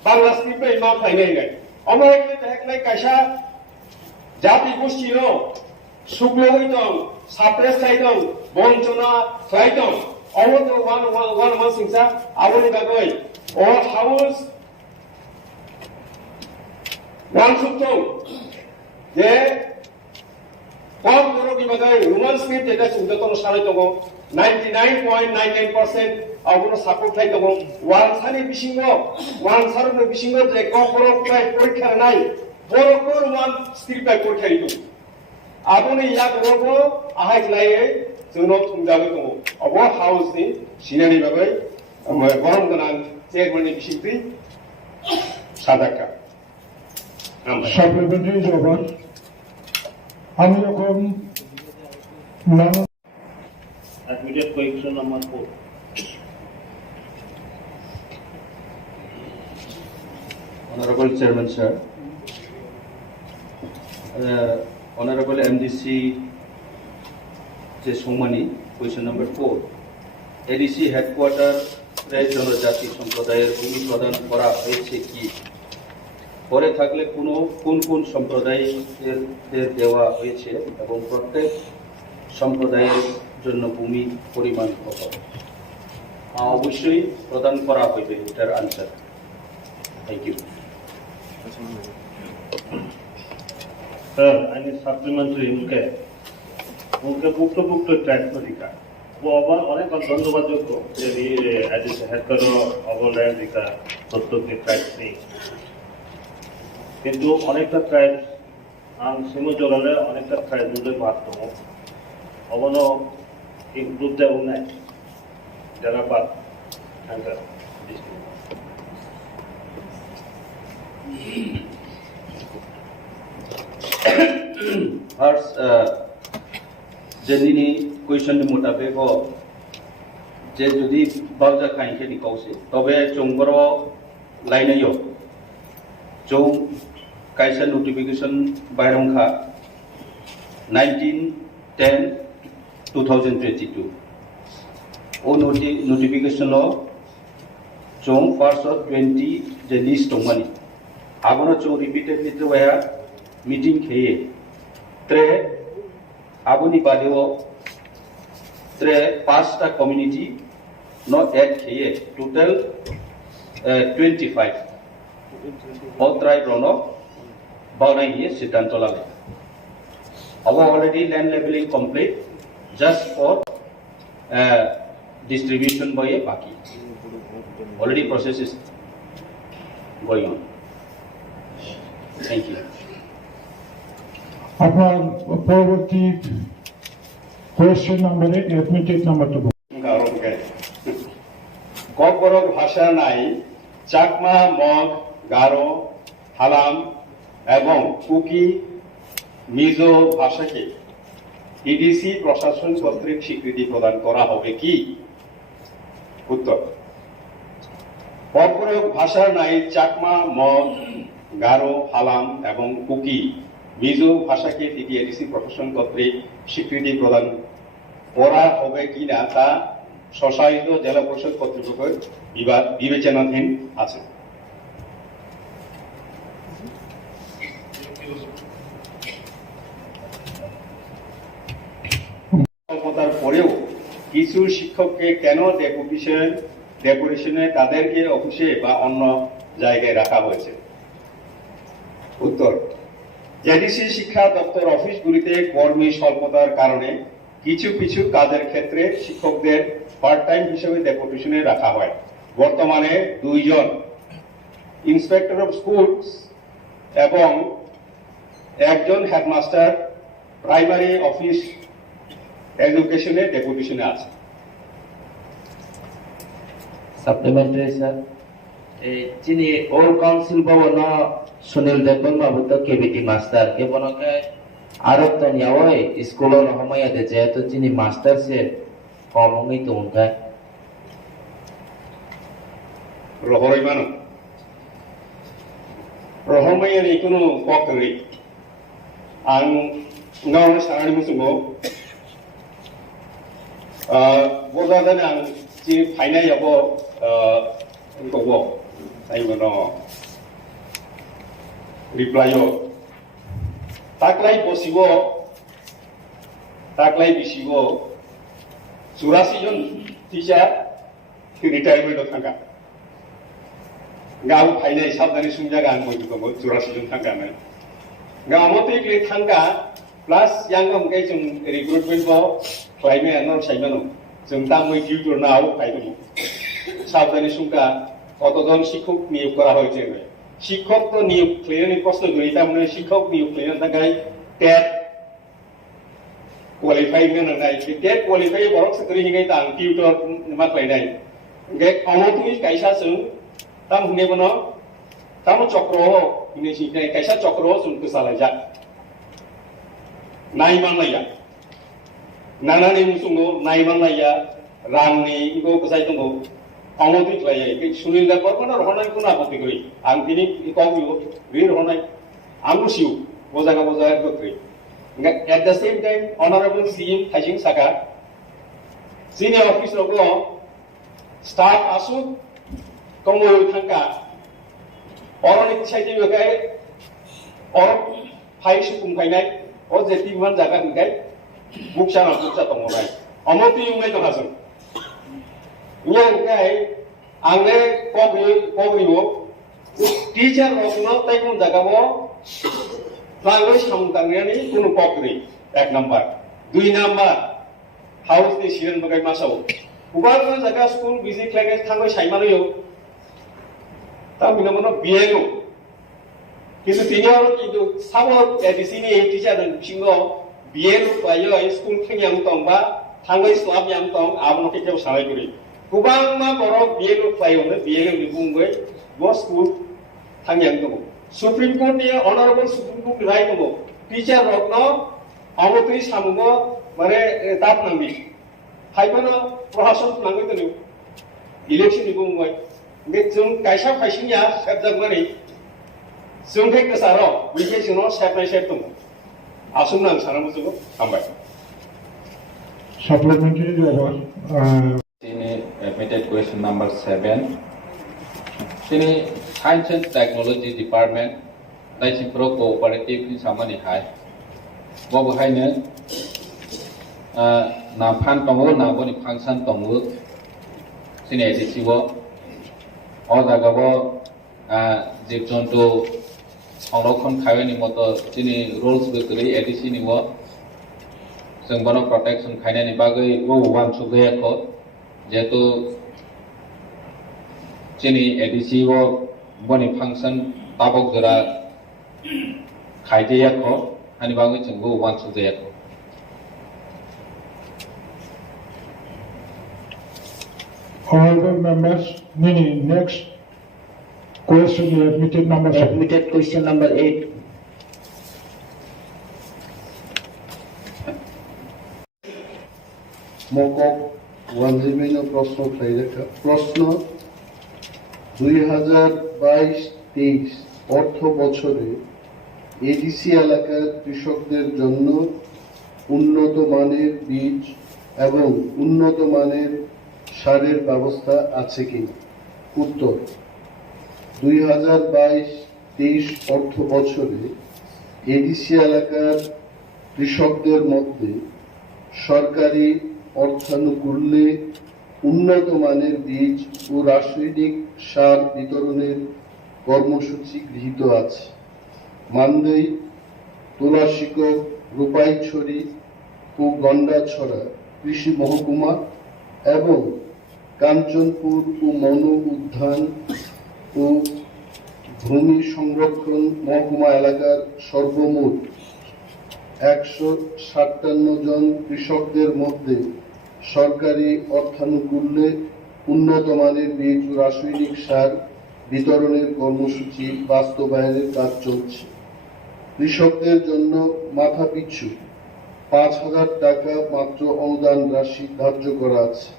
বাংলা স্ক্রিপ্টে মা ফাইনাই নাই অময় দেখলাই কাইসা জাতি গোষ্ঠীর শুক্লই দং সাপ্রেস চাইদং বঞ্চনা চাইদং অমত ওয়ান সিংসা আবনি বাগৈ or house one sutong je KOKBOROK ni bagai Roman script jeta sungjaton sare tongo 99.99% abono support thai tongo one sani bisingo je KOKBOROK kai porikha nai borokor one script kai porikha ri tongo aboni ya boroko ahai laye jono thungjago tongo abo house ni sinani bagai borom gonan chairman বিশিষ্টি সাদাকা supplementary জবাব আমি যখন Admitted question number 4. Honorable Chairman, sir. Honorable MDC Jesumani, question number 4. ADC headquarter জনজাতি সম্প্রদায়ের ভূমি প্রদান করা হয়েছে কি পরে থাকলে কোন কোন সম্প্রদায়ের দেওয়া হয়েছে এবং প্রত্যেক সম্প্রদায়ের জন্য ভূমি পরিমাণ কত অবশ্যই প্রদান করা হইবে এটার answer thank you Sir, I need supplementary उनके पुख्त ट्रैक्स अधिकार वो আবার অনেক ধন্যবাদযোগ্য যে হেডকার অবলয়ন দিকা প্রত্যেকটি ট্রাইবস নেই কিন্তু অনেকটা ট্রাইব আং সিমো জলালে অনেকটা ট্রাইব দুধে পারত অবন এই দুধে উন্নয় যারা পাত আঙ্কার First, जनिनी क्वेश्चन मुताबिक जे जुदी बावजा खाइखे निकाउसे तबे चोंगरो लाइनायो चों काइसा नोटिफिकेशन बायरंखा 19/10/2022 ओ नोटिफिकेशन चों फर्स्ट ऑफ 20 जे लिस्ट दंमानि आबनो चों रिपीटेडली तो वया मीटिंग खेये त्रे आबुनि बादेव त्रे 5टा कम्युनिटी नॉट एड खेये total 25 all tribe rono baunai ye siddhanto lage our already land leveling complete just for distribution by a baki already process is going on thank you আপনার পরবর্তী question number 8 admitted number 2 KOKBOROK ভাষা নাই Chakma mug Garo Halam এবং cookie Mizo ভাষাকে EDC প্রশাসন কর্তৃক স্বীকৃতি প্রদান করা হবে কি উত্তর KOKBOROK ভাষা নাই চাকমা মগ গারো হালাম এবং কুকি মিজো ভাষাকে টিটিএডিসি প্রশাসন কর্তৃক স্বীকৃতি প্রদান করা হবে কিনা তা স্বশাসিত জেলা পরিষদ কর্তৃপক্ষের বিবেচনাধীন আছে ক্ষমতার পরেও কিছু শিক্ষককে কেন ডেপুটেশনে তাদেরকে অফিসে বা অন্য জায়গায় রাখা হয়েছে? উত্তর, এডিসি শিক্ষা দপ্তর অফিসগুলিতে কর্মী স্বল্পতার কারণে কিছু কিছু কাজের ক্ষেত্রে শিক্ষকদের পার্ট টাইম হিসেবে ডেপুটেশনে রাখা হয়। বর্তমানে 2 জন ইন্সপেক্টর অফ স্কুলস এবং 1 জন হেডমাস্টার প্রাইমারি অফিস এডুকেশনে ডেপুটেশনে আছে। সাপ্লিমেন্টারি স্যার, যিনি ওল্ড কাউন্সিল ভবন সুনীল দেববর্মা বাবুত কেবিটি মাস্টার কে বনকে আরত নিয়াওই স্কুলের রহমায়াদে যেহেতু যিনি মাস্টার সে কমই তো উনকা রহরই মানো রহমায়ানি কোনো পকরি আং গাঁव সারানি মুসুঙ্গো বজাদানে আং জি ফাইনাল यावो गबो आइबो रिप्लायो ताकलाय बसिबो ताकलाय बिसिबो 84 जन टीचार रिटायरमेंट थांगा गाव फाइनाल साबदानि सुंजागा आं बयबो 84 जन थांगानो गाव मते ग्ले थांगा प्लस यांगम गे जों रिक्रुटमेंट बो क्लाइमे आनर साइमानो जों तामै टिउटर नाव फाइदो साबदानि सुंगा কতজন শিক্ষক নিয়োগ করা হয়েছে শিক্ষক তো নিয়োগ ক্লিয়ারলি প্রশ্ন করি তার মানে শিক্ষক নিয়োগ ক্লিয়ার থাকায় টেট কোয়ালিফাই মেন নাই টেট কোয়ালিফাই বরক সকরি হিগাই তাং টিউটর मा ক্লাইনাই গে অমতুই কাইসা जों তাম হুনে বনো তাম চক্র হুনে সিনাই কাইসা চক্র जों কসালাই যা নাইমানলাইয়া নানানি মুসুঙ্গো নাইমানলাইয়া রাংনি ইগো কসাই দंगो অমতি ক্লাইয়া সুনীল দেববর্মা রহনাই কোন আপত্তি করি আং তিনি কবিও রির রহনাই আংগুসিউ বজাগা বজাগা গত্রি at the same time honorable CM Thajing Saka senior officer ko staff asu komo thangka oroni saiti bekai or phai sukum kainai o jeti man jaga ngai buksa tongonai amoti yumai to hasun yang kai angle kogribo teacher rokno taikun jagabo language samtangani kono pokri 1 number 2 number house ni siren bagai masau ubar ko jaga school visit lage thangoi saimano yo ta minamono bieno কিন্তু তিনি আর কিন্তু সাবো এডিসিনি teacher Singh বিএন পাইयो school thing তংবা থাঙ্গই slab याम তং আবনো কে কেউ সারাই করি কুবাংমা বড় বিএন পাইयो বিএন বিবুঙ্গই বো স্কুল থাং याम দং সুপ্রিম কোর্ট नि অনারেবল সুপ্রিম কোর্ট রায় দং টিচার রত্ন অমতই সামুগো মানে তাপ নামি ফাইবানো প্রশাসন নাঙ্গই তনি ইলেকশন বিবুঙ্গই গে जों কাইসা ফাইसिनिया সেবজাগমানি जों थे कसारो विकेशनो सेपनाय सेप दं आसुम नां साना मुजुगो हामबाय supplementary jawab তিনি admitted question number 7 তিনি science and technology department TRIPURA cooperative ni samani hai bo bahaina na phan tongo na boni function tongo sini ADC wo o jaga bo জীব জন্তু সংরক্ষণ খাইনি মতো তিনি রুলস বেকরি এডিসি নিব जों बनो प्रोटेक्शन खाइनानि बागै वो वान सुगैयाखौ जेहेतु चिनि एडिसि वो बनि फांक्शन ताबक जरा खाइदैयाखौ हानि बागै जों वो वान सुगैयाखौ honorable members next question is admitted number 7 admitted question number 8 মকক ওয়ানজিমিনো প্রশ্ন প্রশ্ন 2022-23 অর্থ বছরে এডিসি এলাকার কৃষকদের জন্য উন্নত মানের বীজ এবং উন্নত মানের সারের ব্যবস্থা আছে কিনা উত্তর 2022-23 অর্থ বছরে এডিসি এলাকার কৃষকদের মধ্যে সরকারি অর্থানুকূল্যে উন্নত মানের বীজ ও রাসায়নিক সার বিতরণের কর্মসূচি গৃহীত আছে। মানদেই, তুলাশিকর, রূপাইছড়ি ও গন্ডাছড়া কৃষি মহকুমা এবং কাঞ্চনপুর ও মনু উদ্যান ও ভূমি সংরক্ষণ মহকুমা এলাকার সর্বমোট 157 জন কৃষকদের মধ্যে সরকারি অর্থানুকূল্যে উন্নত মানের বীজ ও রাসায়নিক সার বিতরণের কর্মসূচি বাস্তবায়নের কাজ চলছে। কৃষকদের জন্য মাথাপিছু 5,000 টাকা মাত্র অনুদান রাশি ধার্য করা আছে।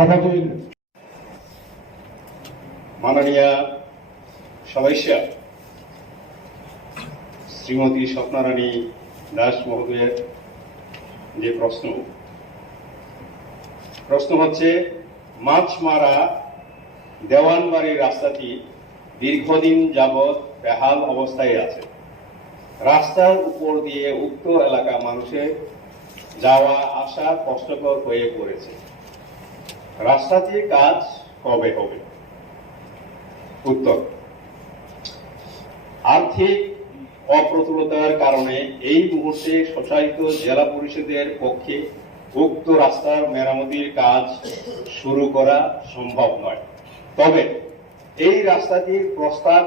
আমাদের মাননীয় সদস্য শ্রীমতী স্বপ্নারানী দাস মহোদয়ের যে প্রশ্ন হচ্ছে, মাছমারা দেওয়ানবাড়ির রাস্তাটি দীর্ঘদিন যাবৎ বেহাল অবস্থায় আছে। রাস্তার উপর দিয়ে উক্ত এলাকা মানুষের যাওয়া আসা কষ্টকর হয়ে পড়েছে। রাস্তাটির কাজ কবে হবে? উত্তর, আর্থিক অপ্রতুলতার কারণে এই মুহূর্তে স্বশাসিত জেলা পরিষদের পক্ষে উক্ত রাস্তার মেরামতির কাজ শুরু করা সম্ভব নয়। তবে এই রাস্তাটির প্রস্তাব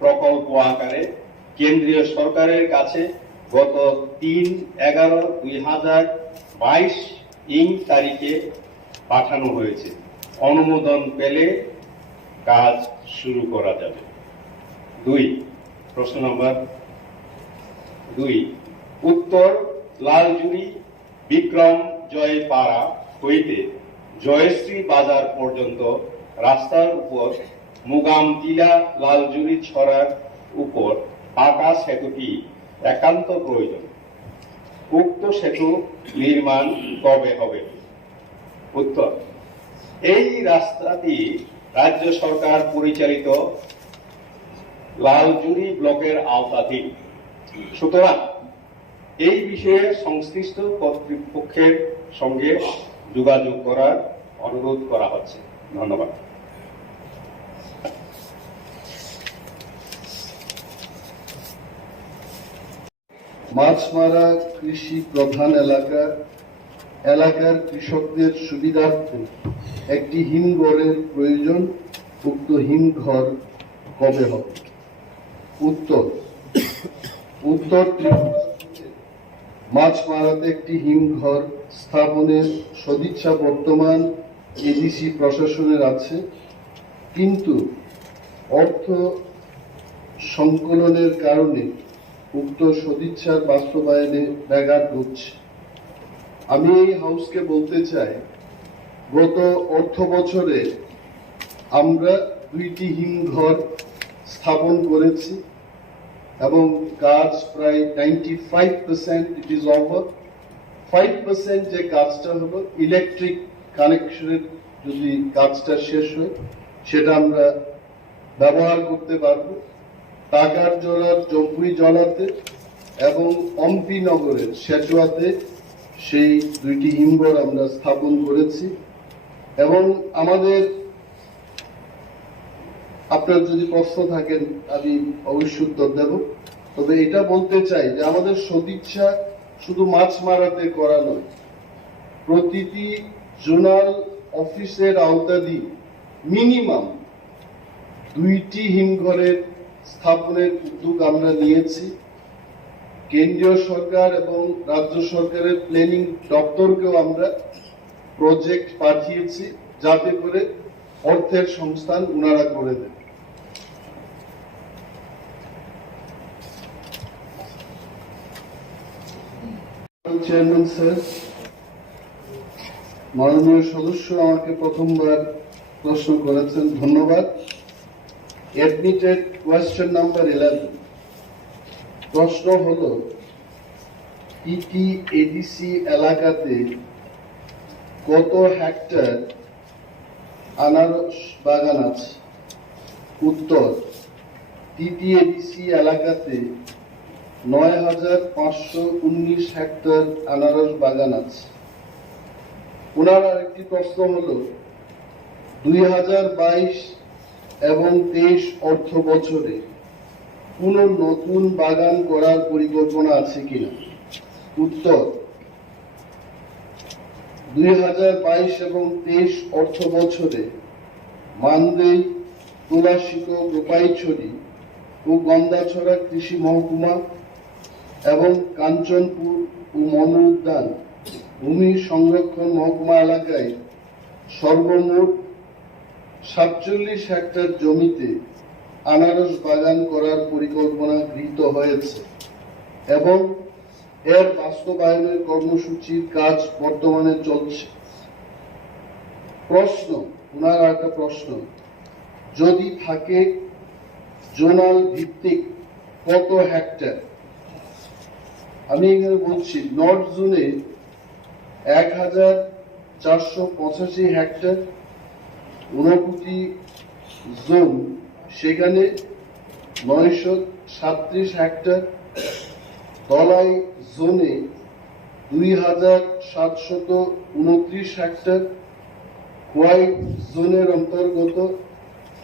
প্রকল্প আকারে কেন্দ্রীয় সরকারের কাছে গত 3/11/2022 তারিখে পাঠানো হয়েছে। অনুমোদন পেলে কাজ শুরু করা যাবে। প্রশ্ন নম্বর 2, উত্তর লালজুড়ি বিক্রম জয় পাড়া হইতে জয়শ্রী বাজার পর্যন্ত রাস্তার উপর মুগামটিলা লালজুড়ি ছড়ার উপর পাকা সেতুটি একান্ত প্রয়োজন। উক্ত সেতু নির্মাণ কবে হবে? উত্তর, এই রাস্তাটি রাজ্য সরকার পরিচালিত লালজুড়ি ব্লকের আওতাধীন। সুতরাং এই বিষয়ে সংশ্লিষ্ট কর্তৃপক্ষের সঙ্গে যোগাযোগ করার অনুরোধ করা হচ্ছে। ধন্যবাদ। মাছমারা কৃষি প্রধান এলাকার কৃষকদের সুবিধার্থে একটি হিমঘরের প্রয়োজন। উক্ত হিমঘর কবে হবে? উত্তর, মাছমারাতে একটি হিমঘর স্থাপনের সদিচ্ছা বর্তমান এডিসি প্রশাসনের আছে, কিন্তু অর্থ সংকলনের কারণে উক্ত সদিচ্ছার বাস্তবায়নে ব্যাঘাত ঘটছে। আমি এই হাউসকে বলতে চাই, গত অর্থ বছরে আমরা 2টি হিমঘর স্থাপন করেছি এবং কাজ প্রায় 95% ইট ইজ ওভার। 5% যে কাজটা হলো ইলেকট্রিক কানেকশনের, যদি কাজটা শেষ হয় সেটা আমরা ব্যবহার করতে পারবো। টাকার জোড়ার জম্পুই জলাতে এবং অম্পি নগরের সেচুয়াতে সেই 2টি হিমঘর আমরা স্থাপন করেছি। এবং আমাদের, আপনার যদি প্রশ্ন থাকেন আমি অবশ্যই উত্তর দেব। তবে এটা বলতে চাই যে আমাদের সদিচ্ছা শুধু মাছ মারাতে করা নয়, প্রতিটি জোনাল অফিসের আওতাধীন মিনিমাম 2টি হিমঘরের স্থাপনের উদ্যোগ আমরা নিয়েছি। কেন্দ্রীয় সরকার এবং রাজ্য সরকারের প্ল্যানিং দপ্তরকেও আমরা প্রজেক্ট পাঠিয়েছি, যাতে করে অর্থের সংস্থান ওনারা করে দেন। চেয়ারম্যান স্যার, মাননীয় সদস্য আমাকে প্রথমবার প্রশ্ন করেছেন, ধন্যবাদ। Admitted question number 11। প্রশ্ন হলো, T.T.A.A.D.C এলাকাতে কত হেক্টর আনারস বাগান আছে? উত্তর, T.T.A.A.D.C এলাকাতে 9,519 হেক্টর আনারস বাগান আছে। ওনার আরেকটি প্রশ্ন হলো 2022 এবং 23 অর্থ বছরে কোন নতুন বাগান করার পরিকল্পনা আছে কিনা। উত্তর, 2022 এবং 23 অর্থ বছরে মানদেই, তুলাশিকো, গোপাইছড়ি ও গন্দাছড়া কৃষি মহকুমা এবং কাঞ্চনপুর ও মন উদ্যান ভূমি সংরক্ষণ মহকুমা এলাকায় সর্বমোট 47 হেক্টর জমিতে আনারস বাগান করার পরিকল্পনা গৃহীত হয়েছে এবং এর বাস্তবায়নের কর্মসূচির কাজ বর্তমানে চলছে। প্রশ্ন, ওনার একটা প্রশ্ন, যদি থাকে জোনাল ভিত্তিক কত হেক্টর? আমি এখানে বলছি নর্থ জোনে 1,485 হেক্টর, ঊনকোটি জোন সেখানে 937 হেক্টর, তলাই জোনে 2,729 হেক্টর, হোয়াইট জোনের অন্তর্গত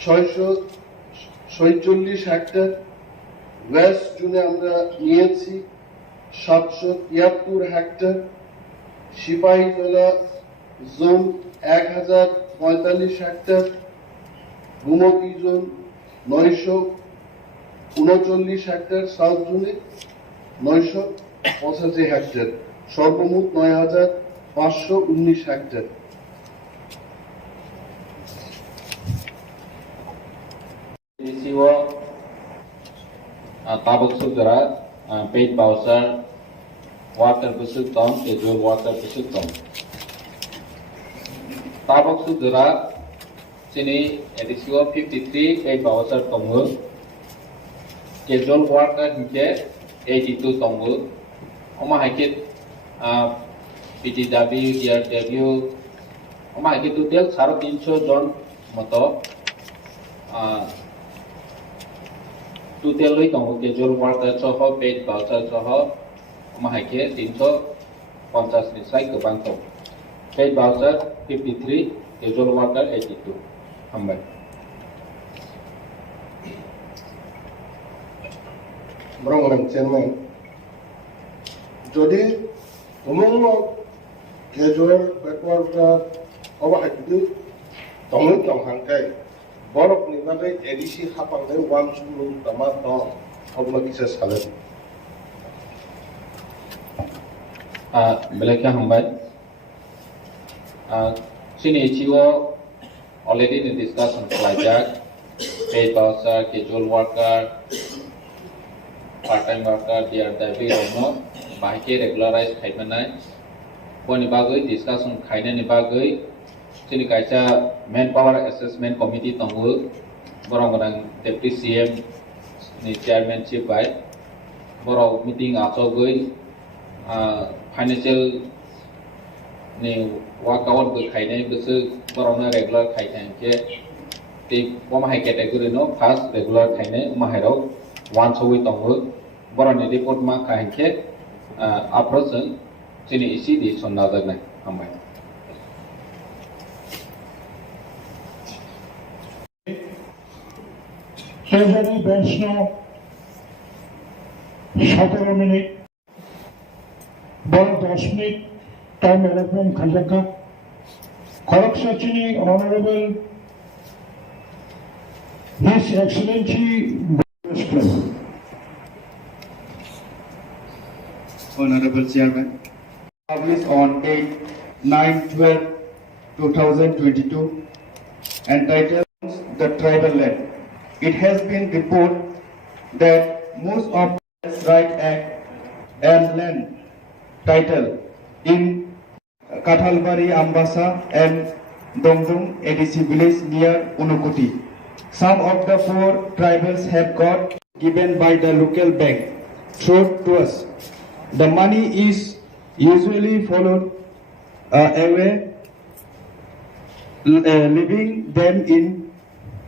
646 হেক্টর, ওয়েস্ট জোনে আমরা নিয়েছি 773 hectare, Sepahijala zone 1,045 hectare, Gomati zone 939 hectare, south জোনে 985 হেক্টর, সর্বমোট 9,519 hectare. tabak sudara paid voucher water busuk tom schedule water busuk tom tabak sudara sini edisio 53 paid voucher tomu schedule water hingke 82 tomu oma hakit PTW DRW oma hakit total 350 জন মতো total dong casual worker soho paid voucher soho mahake 350 ni sai kebang tong paid voucher 53 casual worker 82 hambai Bro chairman যদি Khumulwng casual worker oba hakdu tong tong hangkai borok ni bagai edisi hapangde 1 tama dong obla kisa salet belakya hambai sini chiwo already in discussion project paid voucher casual worker part time worker DRW no bahike regularize khaimanai poni bagai discussion khainani bagai sini kaisa manpower assessment committee tongu borong deputy CM ni chairmanship by borong meeting achogoi financial ni workout bo khainai busu borong regular khainai ke ti pomahai category no first regular khainai mahairo one choi tongu borong ni report ma khainke approach sini isi di sonna dagnai ambai Treasury bench no 17 minute, ball 10 minute, time allotment Khanjaka. Korok Sachini, Honorable His Excellency Honorable Chairman, published on 8/9/12/2022, entitled The Tribal Land. It has been reported that most of the right act and land title in Kathalbari, Ambasa and Dongdong ADC village near Unukoti. Some of the 4 tribals have got given by the local bank through to us. The money is usually followed away, leaving them in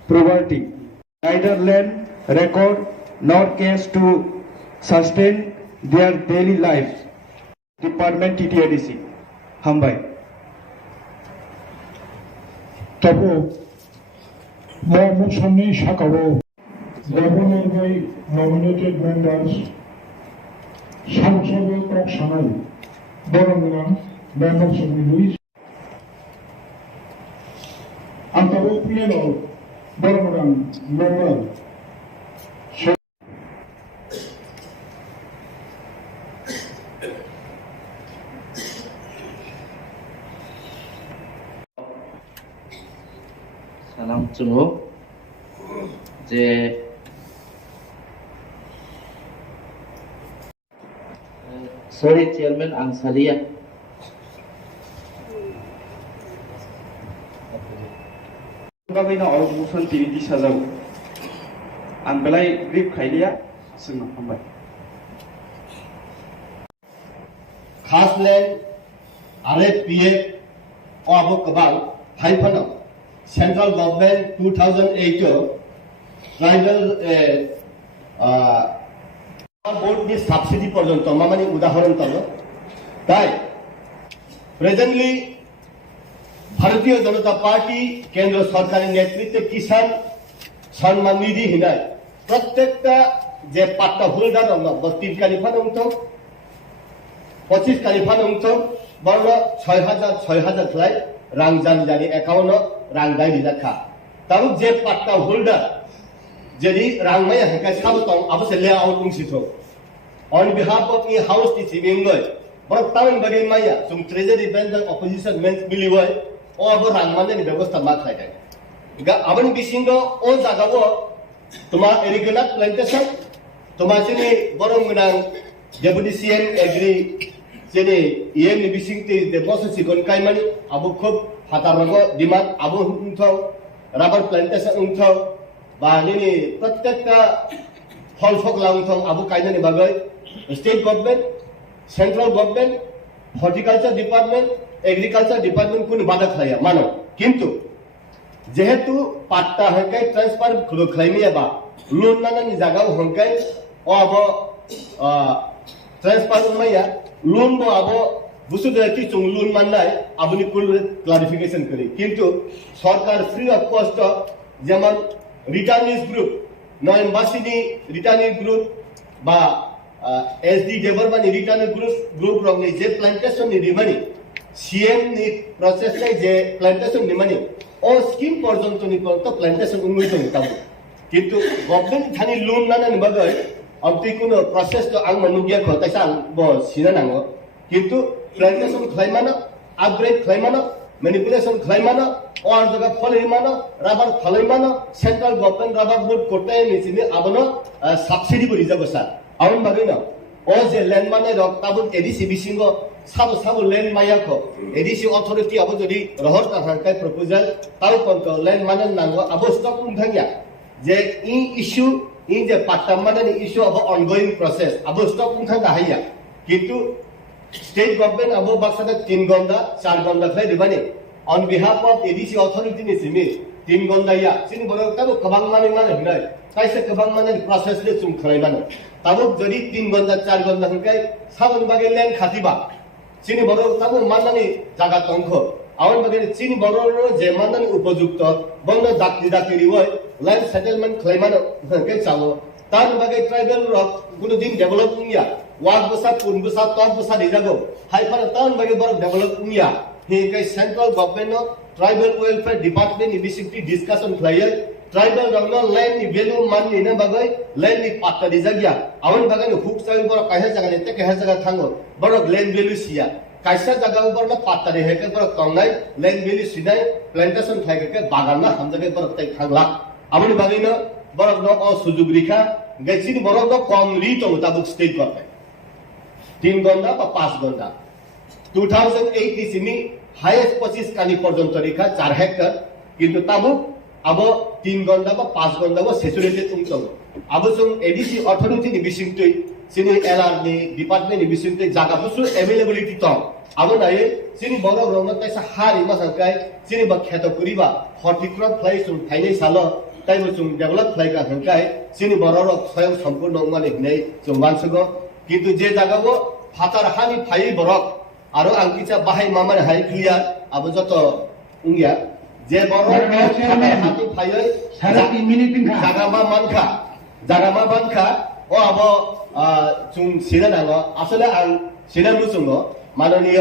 poverty. Neither land record nor cash to sustain their daily lives. Department T.T.A.A.D.C. Hambai. তবে মোহাম্মদ সামনেই শাখাবো governor by nominated members সাংসদ কক সানাই বরংরাম members of লুইস আন্তর প্লেনো বরংরাম member Salam Chungo je sorry chairman ang salia Gabina organisation tiniti sajau ang belai grip khailia sungna hambai खास लैंड RFPF और अब कबाल हाइफन सेंट्रल गवर्नमेंट 2008 ट्राइबल बोर्ड नि सब्सिडी पर्यंत मामानी उदाहरण तलो ताई प्रेजेंटली भारतीय जनता पार्टी केंद्र सरकार नेतृत्व किसान सम्मान निधि हिनाय प्रत्येकटा जे पाट्टा होल्डर हम 32 कालिफान उंथो 25 कालिफान उंथो बर्न 6000 खलाई रां जानि एकाउंट रां दाइ रखा तब जे पाट्टा होल्डर जदि रां मै हका साब तंग अब से ले आउट उंसिथो on behalf of the house टी सिमिंगय बर टाउन बगे माया सुम ट्रेजरी बैंक ऑपोजिशन मेंस मिलिवय ओ अब रां माने व्यवस्था मा खायदे गा अबन बिसिंगो ओ जागाबो तुमा एरिगेना प्लांटेशन तुमा सिनि बरंगना डेपुटी सीएम एग्री जेने ईएम नि बिसिंगति डेपोसिट सिकन कायमानि अब खूब हातारगो डिमांड अब उंथौ रबर प्लांटेशन उंथौ बानिनि प्रत्येकटा फल फकला उंथौ अब कायनानि बागै state government central government horticulture department agriculture department कुन बाधा खाया मानो किंतु जेहेतु पाट्टा हंकाय ट्रांसफर खलायनियाबा लोन नानानि जागाव हंकाय ओ अब ट्रांसफर उमाया लोन बो अब बुसु देती चुं लोन माननाय आबुनि कुल क्लारिफिकेशन करी किंतु सरकार फ्री ऑफ कॉस्ट जेमन रिटर्निस ग्रुप नय एम्बासीनि रिटर्निस ग्रुप बा एसडी डेवलपमेंट रिटर्निस ग्रुप रंगनि जे प्लांटेशन नि रिमानि सीएम नि प्रोसेस नै जे प्लांटेशन निमानि ओ स्कीम पर्यंत नि तो प्लांटेशन उन्मुख होताबो किंतु गवर्नमेंट थानि लोन नानानि बगै अंति कुनो प्रोसेस तो आं मनुगिया खतायसा बो सिना नांगो किंतु प्लांटेशन खायमानो अपग्रेड खायमानो मैनिपुलेशन खायमानो और जगह फलैमानो रबर फलैमानो सेंट्रल गवर्नमेंट रबर बोर्ड कोटाय निसिनि आबनो सब्सिडी बरि जाबो सर आउन बागैनो ओ जे लैंड माने रक्ताबो एडीसी बिसिंगो साबो लैंड मायाखो एडीसी अथॉरिटी अब जदि रहर काहांकाय प्रपोजल ताउ पंतो लैंड माने नांगो अब स्टॉक उंथांगिया जे इ इश्यू इन जे पाट्टा माने इश्यू अब ऑनगोइंग प्रोसेस अब स्टॉक उंथांगा हाया किंतु स्टेट गवर्नमेंट अब बाक्सादा 3 गंदा 4 गंदा खाय दिबानि on behalf of ADC authority नि सिमि 3 गंदा या सिनि बरो ताबो कबां माने हिनाय कायसे कबां माने प्रोसेस ले सुम खलायमानो ताबो जदि 3 गंदा 4 गंदा हंकाय साबन बागे लैंड खातिबा सिनि बरो ताबो माननानि जागा तंखो आवन बागे सिनि बरो जे माननानि उपयुक्त बंद दाति रिवय लैंड सेटलमेंट खलायमानो हंकाय चावो तान बागे ट्राइबल रक गुनो दिन डेवलपिंग या वाक बसा पुन बसा टॉप बसा दिजागो हाइफार तान बागे बर डेवलपिंग या हे central government tribal welfare department initiative discussion फ्लायर ट्राइबल रंगनो लैंड नि वैल्यू मान नि न बागै लैंड नि पाट्टा दिजागिया आवन बागे हुक साइ बर काहे जगह ने ते काहे जगह थांगो बर लैंड वैल्यू सिया कायसा जगह बर न पाट्टा रे हेके बर तंगाय लैंड वैल्यू सिनाय प्लांटेशन थाइके बागान ना हम जगह बर तै थांगला आवन बागे न बर न अ सुजुग रिखा गैसिन बर न कम रि तो मुताबिक स्टेट गवर्नमेंट 3 गंदा बा 5 गंदा 2008 नि सिमी हाईएस्ट 25 काली पर्यंत रेखा 4 हेक्टर किंतु ताबु अब 3 गंदा बा 5 गंदा बा सेचुरेटेड उंतो अब जों एडीसी अथॉरिटी नि बिसिंगतै सिनि एलआर नि डिपार्टमेंट नि बिसिंगतै जागा बुसु अवेलेबिलिटी त अब नाय सिनि बर रंग तैसा हारि मा संकाय सिनि बा खेत कुरिबा हर्टिक्रप फ्लाई सुन थाइनै साल তাইবো जों डेभेलप खालायगा हंखाय जोंनि बर'रक स्वयं सम्पूर्ण नंमानि होननाय जों मानसिखौ किन्तु जे जागावो फातार हानि फायै बरक आरो आं किसा बाहाय मामानि हाय क्लियार आबो जत उंगिया जे बरक हानि फायै जागामा मानखा ओ आबो जों सिना नांगो आसले आं सिना मुसुंगो माननीय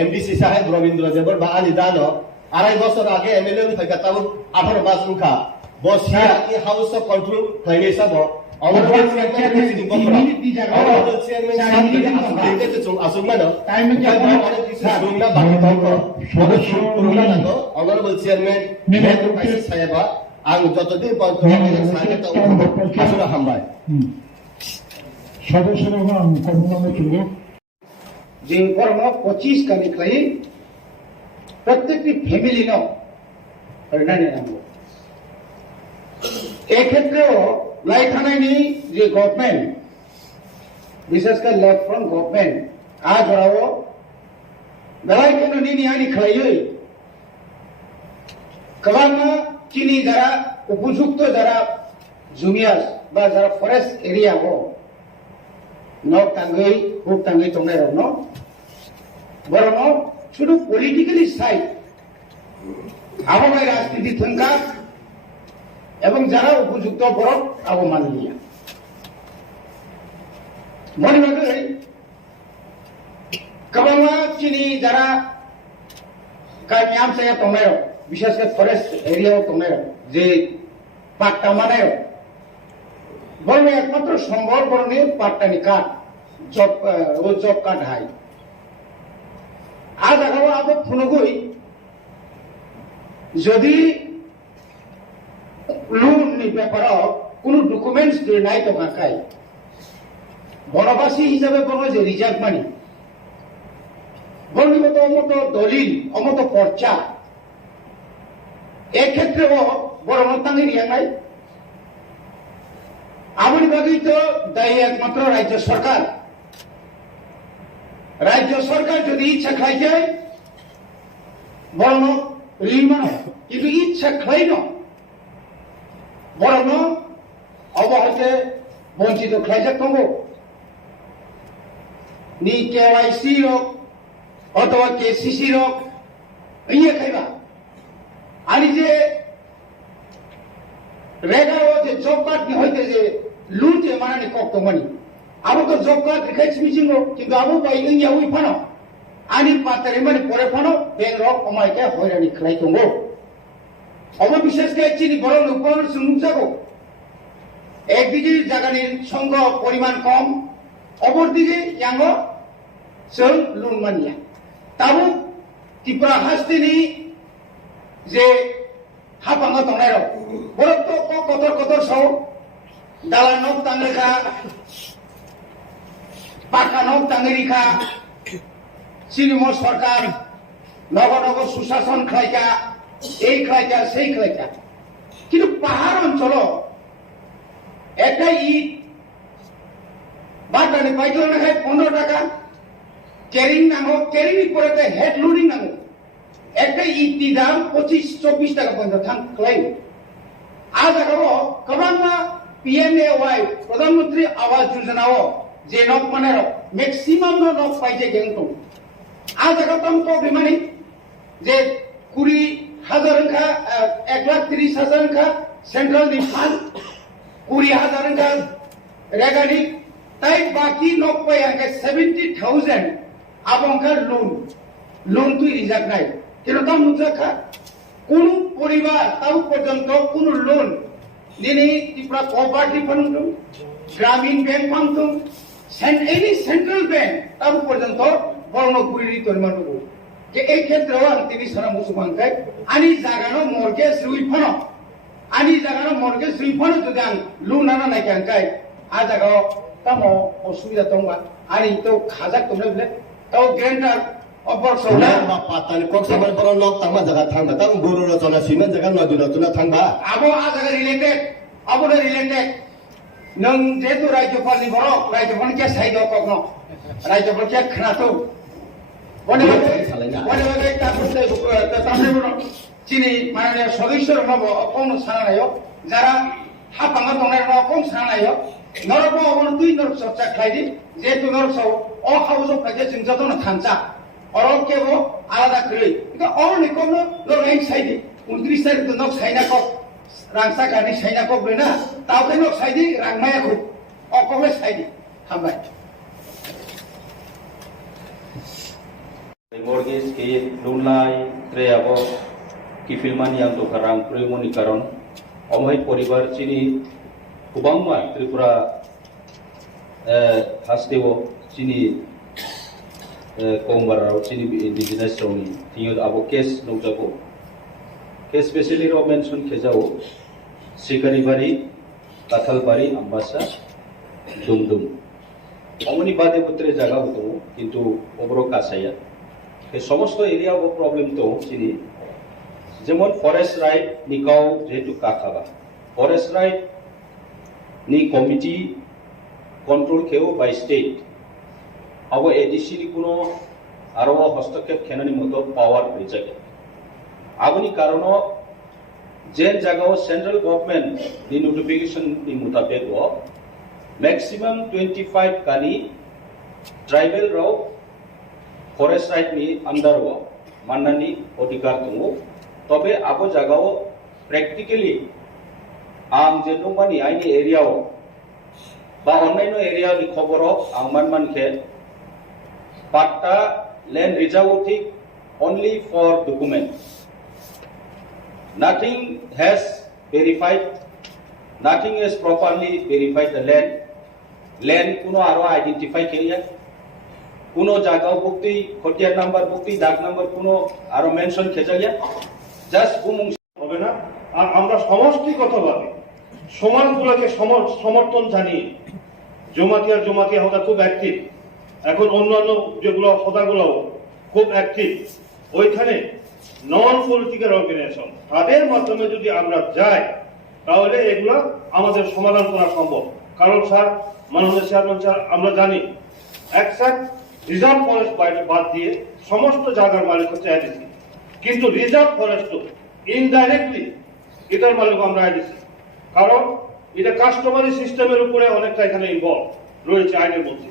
एमडीसी साहेब रवीन्द्र देवर बा आनि दानो 2.5 বছর আগে এমএলএ ফাইকা তাবো 18 মাস উনখা বসিয়া ই হাউস অফ কন্ট্রোল খাইনে সাব অনারেবল চেয়ারম্যান जों আসুমানো जोंना बाथौ सदस्य पुरुना नांगो অনারেবল চেয়ারম্যান মেয়র কাইসি সাহেবা आं যতদিন পর্যন্ত সাহেবটা আসলে হামবাই সদস্যরা কর্মনামে চলবে যে কর্ম 25 কানি খাই প্রত্যেকটি ফ্যামিলি ন হরিণানি নামবো এক্ষেত্রেও লাইথানাইনি যে গভর্নমেন্ট বিশেষ করে লেফট ফ্রন্ট গভর্নমেন্ট আজ ওরাও বেলায় কেন নিনি আনি খাইয়ে কবানা চিনি যারা উপযুক্ত যারা জুমিয়াস বা যারা ফরেস্ট এরিয়া হো নক টাঙ্গই হুক টাঙ্গই তোমরা ন বরং শুধু পলিটিক্যালি সাইড আবহাওয়ার রাজনীতি থাকা এবং যারা উপযুক্ত বরফ আবমাননীয় মনে মনে কবামা চিনি যারা কামিয়াম সায়া তোমরা বিশেষ করে ফরেস্ট এরিয়াও তোমরা যে পাট্টা মানায় বরং একমাত্র সম্ভব বরণের পাট্টানি কাঠ জব কাঠ হাই আজ আগামী আবো ফুনগুই যদি লোন ব্যাপার কোন ডকুমেন্টস দিয়ে নাই তো কাকাই বনবাসী হিসাবে বলো যে রিজার্ভ মানি বর্ণিগত অমত দলিল অমত পর্চা এক্ষেত্রেও বড় মতাঙ্গি নিয়ে নাই আমার বাগেই তো দায়ী একমাত্র রাজ্য সরকার রাজ্য সরকার যদি ইচ্ছা খাই যায় বরং রিমান কিন্তু ইচ্ছা খাই ন বরং অবহতে বঞ্চিত খাই যা তঙ্গ নি কেওয়াইসি রক অথবা কেসিসি রক ইয়ে খাইবা আনি যে রেগাও যে জব কার্ড নি হইতে যে লুন যে মানানি কক তঙ্গনি আবো তো জব কার্ড রেখাইছি মিছিঙ্গো কিন্তু আবো বাই ইয়া উই ফানো আনি পাতারে মানে পরে ফানো বেং রক কমাইকে হয়রানি খাই তঙ্গো অব বিশেষ করে চিনি বড় লোকন সুনুজাগো একদিকে জায়গানির সংঘ পরিমাণ কম অপরদিকে ইয়াঙ্গ সং লুন মানিয়া তাবো ত্রিপুরা হাসতেনি যে হাপাঙ্গ তংনাই রক বড় তো কতর কতর সহ দালানক তাংরেখা পাকানক তাংরিখা সিনিম সরকার নগর নগর সুশাসন খাইকা এই খাইকা সেই খাইকা কিন্তু পাহাড় অঞ্চল একটা ইট বাটানে পাইছিল না 15 টাকা ক্যারিং নামো ক্যারিং পরে হেড লোডিং নামো একটা ইট দাম 25-24 টাকা পর্যন্ত থাম ক্লেম আজ আগাবো কবান্না পিএমএওয়াই প্রধানমন্ত্রী আবাস যোজনাও যে নক মানে ম্যাক্সিমাম নক পাইছে কিন্তু আজ আগাতাম তো বিমানি যে 20,000 কা 1,30,000 কা সেন্ট্রাল নিফান 20,000 কা রেগানি তাই বাকি নক পাই আগে 70,000 আবংকার লোন তুই রিজার্ভ নাই কিন্তু তাম নুজাখা কোন পরিবার তাও পর্যন্ত কোন লোন দিনে ত্রিপুরা কোঅপারেটিভ ফান্ড গ্রামীণ bank fund any central bank তাও পর্যন্ত বর্ণগুড়ি তৈরি যে এই ক্ষেত্রেও তিনি সারা মুসলমানকে আনি জাগানো মর্গেজ রিফান্ড আনি জাগানো মর্গেজ রিফান্ড যদি আন লোন আনা নাই কাঙ্কাই আ জাগাও তামো অসুবিধা তংবা আনি তো খাজাক তোমরা বলে তাও গ্যারান্টার অপর সৌলা বা পাতানি কক সামান বড় লোক তামা জায়গা থাকবা তাম গরু রচনা সিমেন্ট জায়গা নদী রচনা থাকবা আবো আ জায়গা রিলেটেড আবো রিলেটেড নং যেহেতু রাজ্যপালনি বড় রাজ্যপাল কে সাইড কখনো রাজ্যপাল কে খানাতো বনে তারপরে চিনি মাননীয় সদস্যর নব কোন সানায় যারা হাফাঙ্গা দনের কম সানাयो নরক অবন দুই নরক চর্চা খাইদি যেহেতু নরক সব অখাউজ ফাইতে जों যতন থানচা অরক কেবো আলাদা করে কিন্তু অরনি কোন লরাই সাইদি 29 তারিখ knock Saina cock রাংসা Ghani Saina cock বেনা তাওকে নক সাইদি রাংমায়া খুব অকলে Sayeedi হামবাই mortgage ke lunlai treabo kifilman yang to karang primoni karon omai poribar chini kubangma tripura hastewo chini kombarao chini indigenous roni tinyo abo case nokjago case specially ro mention khejao sikari bari kathal bari ambasa dumdum omoni bade putre jaga hoto kintu obro kasaya এই সমস্ত area ও problem তো চিনি যেমন forest right নিকাও যেহেতু কাথাবা forest right নি committee control খেও by state আব ADC নি কোনো আরো হস্তক্ষেপ খেনানি মতো পাওয়ার হয়ে যাবে আবনি কারণ যেন জায়গাও সেন্ট্রাল গভর্নমেন্ট নি নোটিফিকেশন নি মোতাবেক ম্যাক্সিমাম 25 কানি ট্রাইবাল রাও फरेस्ट राइट नि अंडर माननानि अधिकार दङ तबे आबो जागाव प्रेक्टिकली आं जे दंबानि आइनि एरियाव बा अन्नायन एरियानि खबराव आं मानखे पाट्टा लैंड रिजर्व थिक only for document nothing has verified nothing is properly verified the land kuno aro identify keriya কোনো জায়গাও বুকতি খতিয়ার নাম্বার বুকতি দাগ নাম্বার কোনো আরো মেনশন খেজা গিয়া জাস্ট বুমুং হবে না আর আমরা সমষ্টিগতভাবে সমাজগুলোকে সমর্থন জানিয়ে জমাতিয়া হতা খুব অ্যাক্টিভ এখন অন্যান্য যেগুলো হতাগুলো খুব অ্যাক্টিভ ওইখানে নন পলিটিক্যাল অর্গানাইজেশন তাদের মাধ্যমে যদি আমরা যাই তাহলে এগুলো আমাদের সমাধান করা সম্ভব কারণ স্যার মাননীয় চেয়ারম্যান স্যার আমরা জানি একসাথে রিজার্ভ ফরেস্ট বাদ দিয়ে সমস্ত জায়গার মালিক হচ্ছে আইডিসি কিন্তু রিজার্ভ ফরেস্ট ইনডাইরেক্টলি এটার মালিক আমরা আইডিসি কারণ এটা কাস্টমারি সিস্টেমের উপরে অনেকটা এখানে ইনভলভ রয়েছে আইনের মধ্যে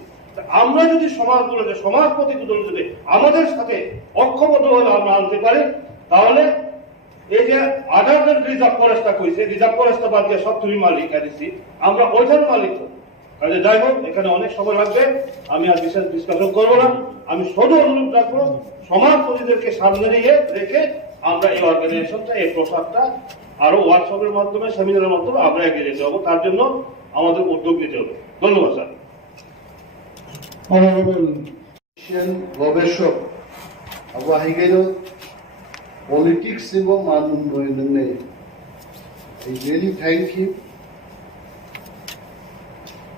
আমরা যদি সমাজগুলোকে সমাজ প্রতিগুলো যদি আমাদের সাথে ঐক্যবদ্ধভাবে আমরা আনতে পারি তাহলে এই যে আদার রিজার্ভ ফরেস্টটা কইছে রিজার্ভ ফরেস্টটা বাদ দিয়ে সব তুমি মালিক আইডিসি আমরা ওইটার মালিক কাজে যাই হোক এখানে অনেক সময় লাগবে আমি আর বিশেষ ডিসকাশন করবো না আমি শুধু অনুরোধ রাখবো সমাজপতিদেরকে সামনে রেখে আমরা এই অর্গানাইজেশনটা এই প্রসাদটা আরো ওয়ার্কশপের মাধ্যমে সেমিনারের মাধ্যমে আমরা এগিয়ে যেতে হবে তার জন্য আমাদের উদ্যোগ নিতে হবে ধন্যবাদ স্যার গবেষক আবু হাইগাইল পলিটিক্স এবং মান উন্নয়ন নেই I really thank you.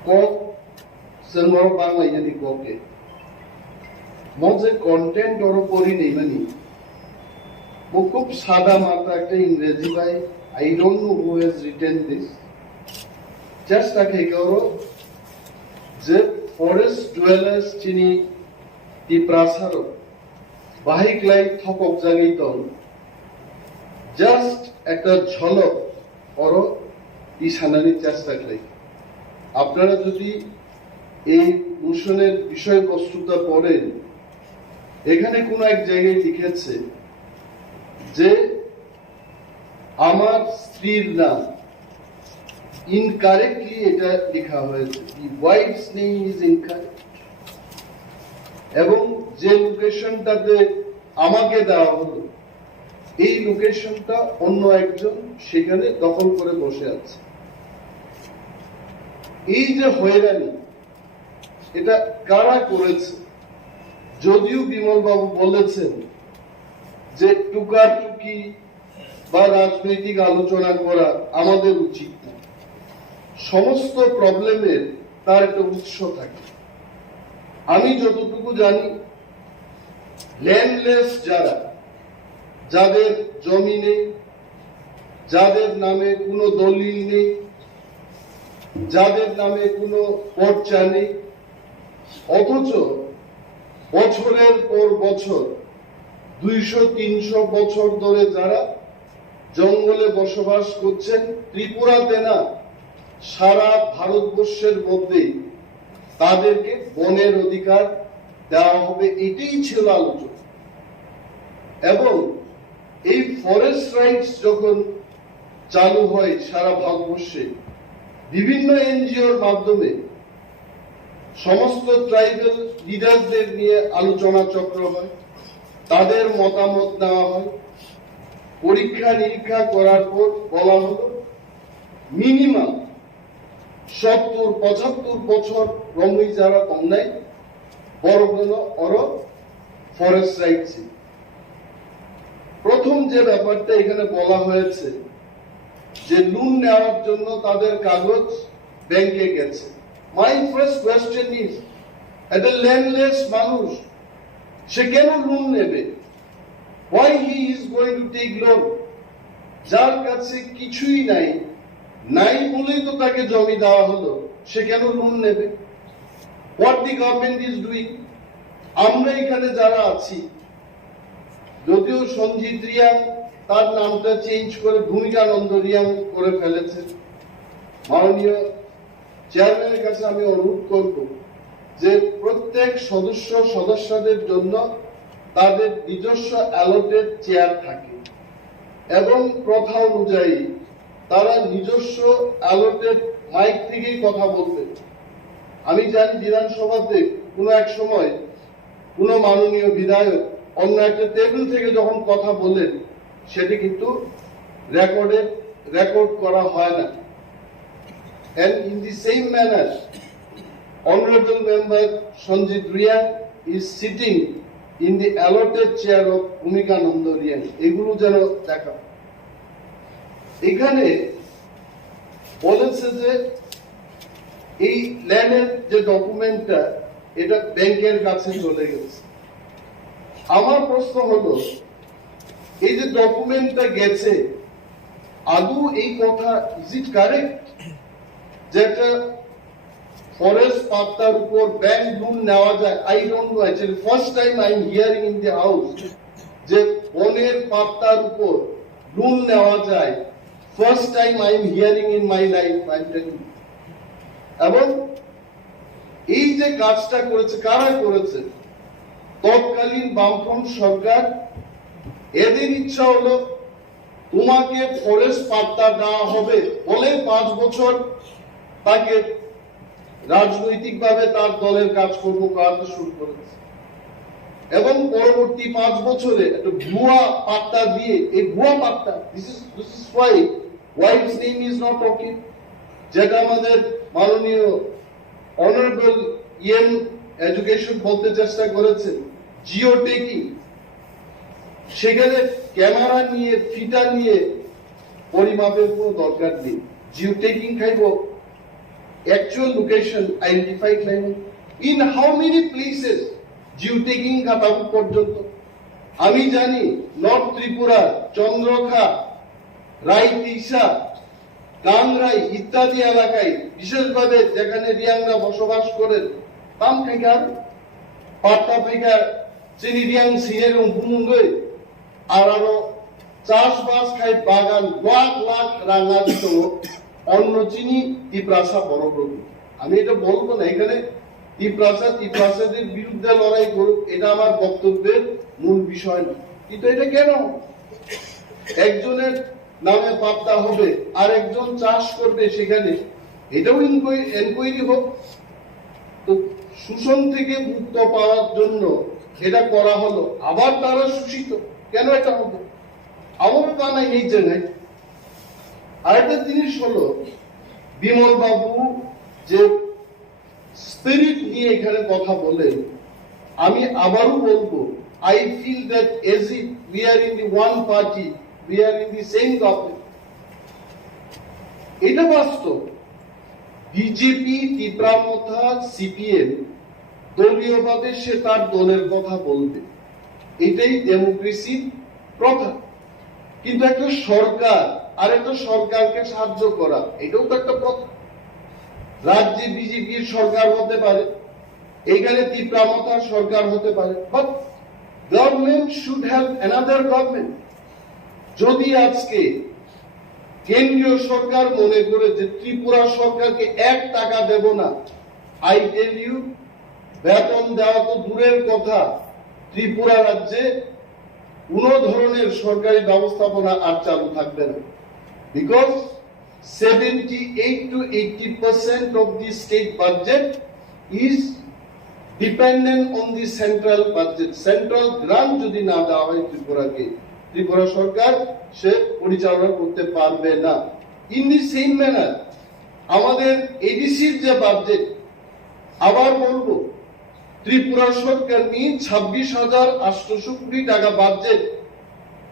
Kok selmor bangla jadi koke. Moje content oro pori nei mani. Wo খুব সাদা মাত্রা একটা ইংরেজি ভাই I don't know who has written this. Just আগে করো যে ফরেস্ট ডুয়েলার্স চিনি তি প্রাসারো বাহিক লাই থকক জাগিত জাস্ট একটা ঝলক অরো ইসানানি চেষ্টা করি আপনারা যদি এই মোশনের বিষয়বস্তুটা পড়েন এখানে কোন এক জায়গায় লিখেছে যে আমার স্ত্রীর নাম ইনকারেক্টলি এটা লেখা হয়েছে দি ওয়াইফস নেম ইজ ইনকারেক্ট এবং যে লোকেশনটাতে আমাকে দেওয়া হলো এই লোকেশনটা অন্য একজন সেখানে দখল করে বসে আছে এই যে হয়রানি এটা কারা করেছে যদিও বিমল বাবু বলেছেন যে টুকাটুকি বা রাজনৈতিক আলোচনা করা আমাদের উচিত না সমস্ত প্রবলেমের তার একটা উৎস থাকে আমি যতটুকু জানি ল্যান্ডলেস যারা যাদের জমি নেই যাদের নামে কোনো দলিল নেই যাদের নামে কোনো পর্চা নেই অথচ বছরের পর বছর 200-300 বছর ধরে যারা জঙ্গলে বসবাস করছেন, ত্রিপুরাতে না সারা ভারতবর্ষের মধ্যে তাদেরকে বনের অধিকার দেওয়া হবে, এটাই ছিল আলোচনা। এবং এই ফরেস্ট রাইটস যখন চালু হয় সারা ভারতবর্ষে, বিভিন্ন এনজিওর মাধ্যমে সমস্ত ট্রাইবাল লিডারদের নিয়ে আলোচনা চক্র হয়, তাদের মতামত নেওয়া হয়, পরীক্ষা নিরীক্ষা করার পর বলা হলো মিনিমাম 70-75 বছর রঙই যারা কম নাই বড় অর ফরেস্ট রাইটস। প্রথম যে ব্যাপারটা এখানে বলা হয়েছে যে লোন নেওয়ার জন্য তাদের কাগজ ব্যাংকে গেছে। মাই ফার্স্ট কোয়েশ্চেন ইজ, একটা ল্যান্ডলেস মানুষ সে কেন লোন নেবে? Why he is going to take loan? যার কাছে কিছুই নাই বলেই তো তাকে জমি দেওয়া হলো, সে কেন লোন নেবে? What the government is doing? আমরা এখানে যারা আছি, যদিও সঞ্জিত রিয়াং তার নামটা চেঞ্জ করে ভূমিকানন্দ রিয়াং করে ফেলেছে, মাননীয় চেয়ারম্যানের কাছে আমি অনুরোধ করব যে প্রত্যেক সদস্যদের জন্য তাদের নিজস্ব অ্যালোটেড চেয়ার থাকে এবং প্রথা অনুযায়ী তারা নিজস্ব অ্যালোটেড মাইক থেকেই কথা বলবেন। আমি জানি বিধানসভাতে কোনো এক সময় কোনো মাননীয় বিধায়ক অন্য একটা টেবিল থেকে যখন কথা বলেন সেটি কিন্তু রেকর্ড করা হয় না। And in the same manner, Honorable Member Sanjit Riya is sitting in the allotted chair of Bhumikananda Riyan. এগুলো যেন দেখা। এখানে বলেছে যে এই ল্যান্ডের যে ডকুমেন্টটা এটা ব্যাংকের কাছে চলে গেছে। আমার প্রশ্ন হলো, এই যে ডকুমেন্টটা গেছে আদৌ এই কথা ইজ ইট কারেক্ট যেটা ফরেস্ট পাত্তার উপর ব্যাংক লোন নেওয়া যায়? I don't know, actually first time I am hearing in the house যে বনের পাত্তার উপর লোন নেওয়া যায়। First time I am hearing in my life, I am telling. এবং এই যে কাজটা করেছে, কারা করেছে? তৎকালীন বামফ্রন্ট সরকার। এদের ইচ্ছা হলো তোমাকে ফরেস্ট পাত্তা দেওয়া হবে বলে 5 বছর তাকে রাজনৈতিকভাবে তার দলের কাজকর্ম করাতে শুরু করেছে এবং পরবর্তী 5 বছরে একটা ভুয়া পাত্তা দিয়ে, এই ভুয়া পাত্তা, this is why its name is not okay, যেটা আমাদের মাননীয় অনারেবল এডুকেশন বলতে চেষ্টা করেছেন, জিও টেকিং। সেখানে ক্যামেরা নিয়ে ফিটা নিয়ে পরিমাপের কোনো দরকার নেই। জিও টেকিং খাইব actual location identified line in how many places geotagging খাতাবু পর্যন্ত। আমি জানি নর্থ ত্রিপুরা, চন্দ্রখা, রাইতিসা, কাংরাই ইত্যাদি এলাকায়, বিশেষভাবে যেখানে রিয়াংরা বসবাস করেন, তাম খাইকার পাট্টা ফাইকার চিনি রিয়াং সিনের বুমুঙ্গই আর আরো চাষবাস খাই বাগান লাখ লাখ রাঙা দিত অন্য চিনি ত্রিপুরা বড় প্রভু। আমি এটা বলবো না এখানে ত্রিপুরাদের বিরুদ্ধে লড়াই করুক, এটা আমার বক্তব্যের মূল বিষয় না। কিন্তু এটা কেন একজনের নামে পাত্তা হবে আর একজন চাষ করবে সেখানে, এটাও এনকোয়ারি হোক। তো শোষণ থেকে মুক্ত পাওয়ার জন্য এটা করা হলো, আবার তারা শোষিত কেন এটা হবে? আমার বানাই এই জায়গায় আরেকটা জিনিস হলো, বিমল বাবু যে স্পিরিট নিয়ে এখানে কথা বলেন, আমি আবারও বলবো, I feel that as if we are in the one party, we are in the same government. এটা বাস্তব। বিজেপি, ত্রিপুরা, সিপিএম দলীয়ভাবে সে তার দলের কথা বলবে, এটাই ডেমোক্রেসির প্রথা। কিন্তু একটা সরকার আর একটা সরকারকে সাহায্য করা, এটাও তো একটা প্রথা। রাজ্যে বিজেপির সরকার হতে পারে, এখানে ত্রিপুরা সরকার হতে পারে, but government should have another government. যদি আজকে কেন্দ্রীয় সরকার মনে করে যে ত্রিপুরা সরকারকে 1 টাকা দেব না, আই টেল ইউ, বেতন দেওয়া তো দূরের কথা, ত্রিপুরা রাজ্যে কোনো ধরনের সরকারি ব্যবস্থাপনা আর চালু থাকবে না। Because 78 to 80% of the state budget is dependent on the central budget. Central grant যদি না দেওয়া হয় ত্রিপুরাকে, ত্রিপুরা সরকার সে পরিচালনা করতে পারবে না। ইন দি সেম ম্যানার আমাদের এডিসির যে বাজেট, আবার বলবো, ত্রিপুরা সরকার নিয়ে 26,800 কোটি টাকা budget,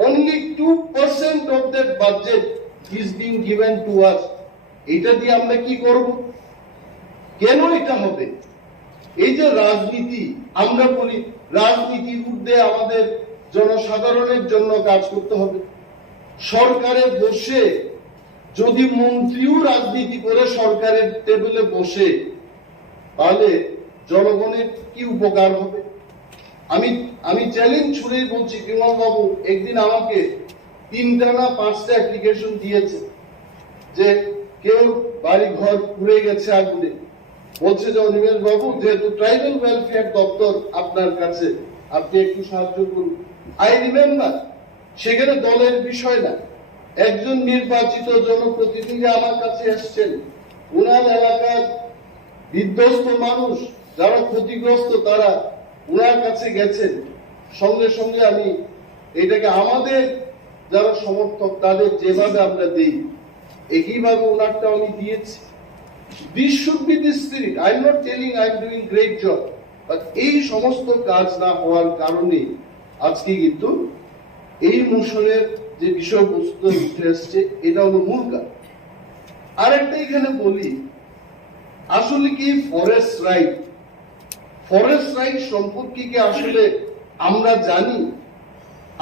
only 2% of that budget is being given to us. এটা দিয়ে আমরা কি করব? কেন এটা হবে? এই যে রাজনীতি, আমরা বলি রাজনীতির ঊর্ধ্বে আমাদের জনসাধারণের জন্য কাজ করতে হবে। সরকারে বসে যদি মন্ত্রীও রাজনীতি করে সরকারের টেবিলে বসে, তাহলে জনগণের কি উপকার হবে? আমি চ্যালেঞ্জ ছুড়েই বলছি, বিমল বাবু একদিন আমাকে 3টা না 5টা অ্যাপ্লিকেশন দিয়েছে যে কেউ বাড়ি ঘর পুড়ে গেছে আগুনে, বলছে যে অনিমেষ বাবু, যেহেতু ট্রাইবাল ওয়েলফেয়ার দপ্তর আপনার কাছে, আপনি একটু সাহায্য করুন। আই রিমেম্বার, সেখানে দলের বিষয় না, একজন নির্বাচিত জনপ্রতিনিধি আমার কাছে এসছেন, উনার এলাকার বিধ্বস্ত মানুষ যারা ক্ষতিগ্রস্ত তারা উনার কাছে গেছেন, সঙ্গে সঙ্গে আমি এটাকে আমাদের যারা সমর্থক তাদের যেভাবে আমরা দেই একইভাবে ওনারটা আমি দিয়েছি। This should be the spirit. I'm not telling I'm doing great job, but এই সমস্ত কাজ না হওয়ার কারণে আজকে কিন্তু এই মোশনের যে বিষয়বস্তু উঠে আসছে, এটা হলো মূল কারণ। আরেকটা এখানে বলি, আসলে কি ফরেস্ট রাইট সম্পর্কে কি আসলে আমরা জানি?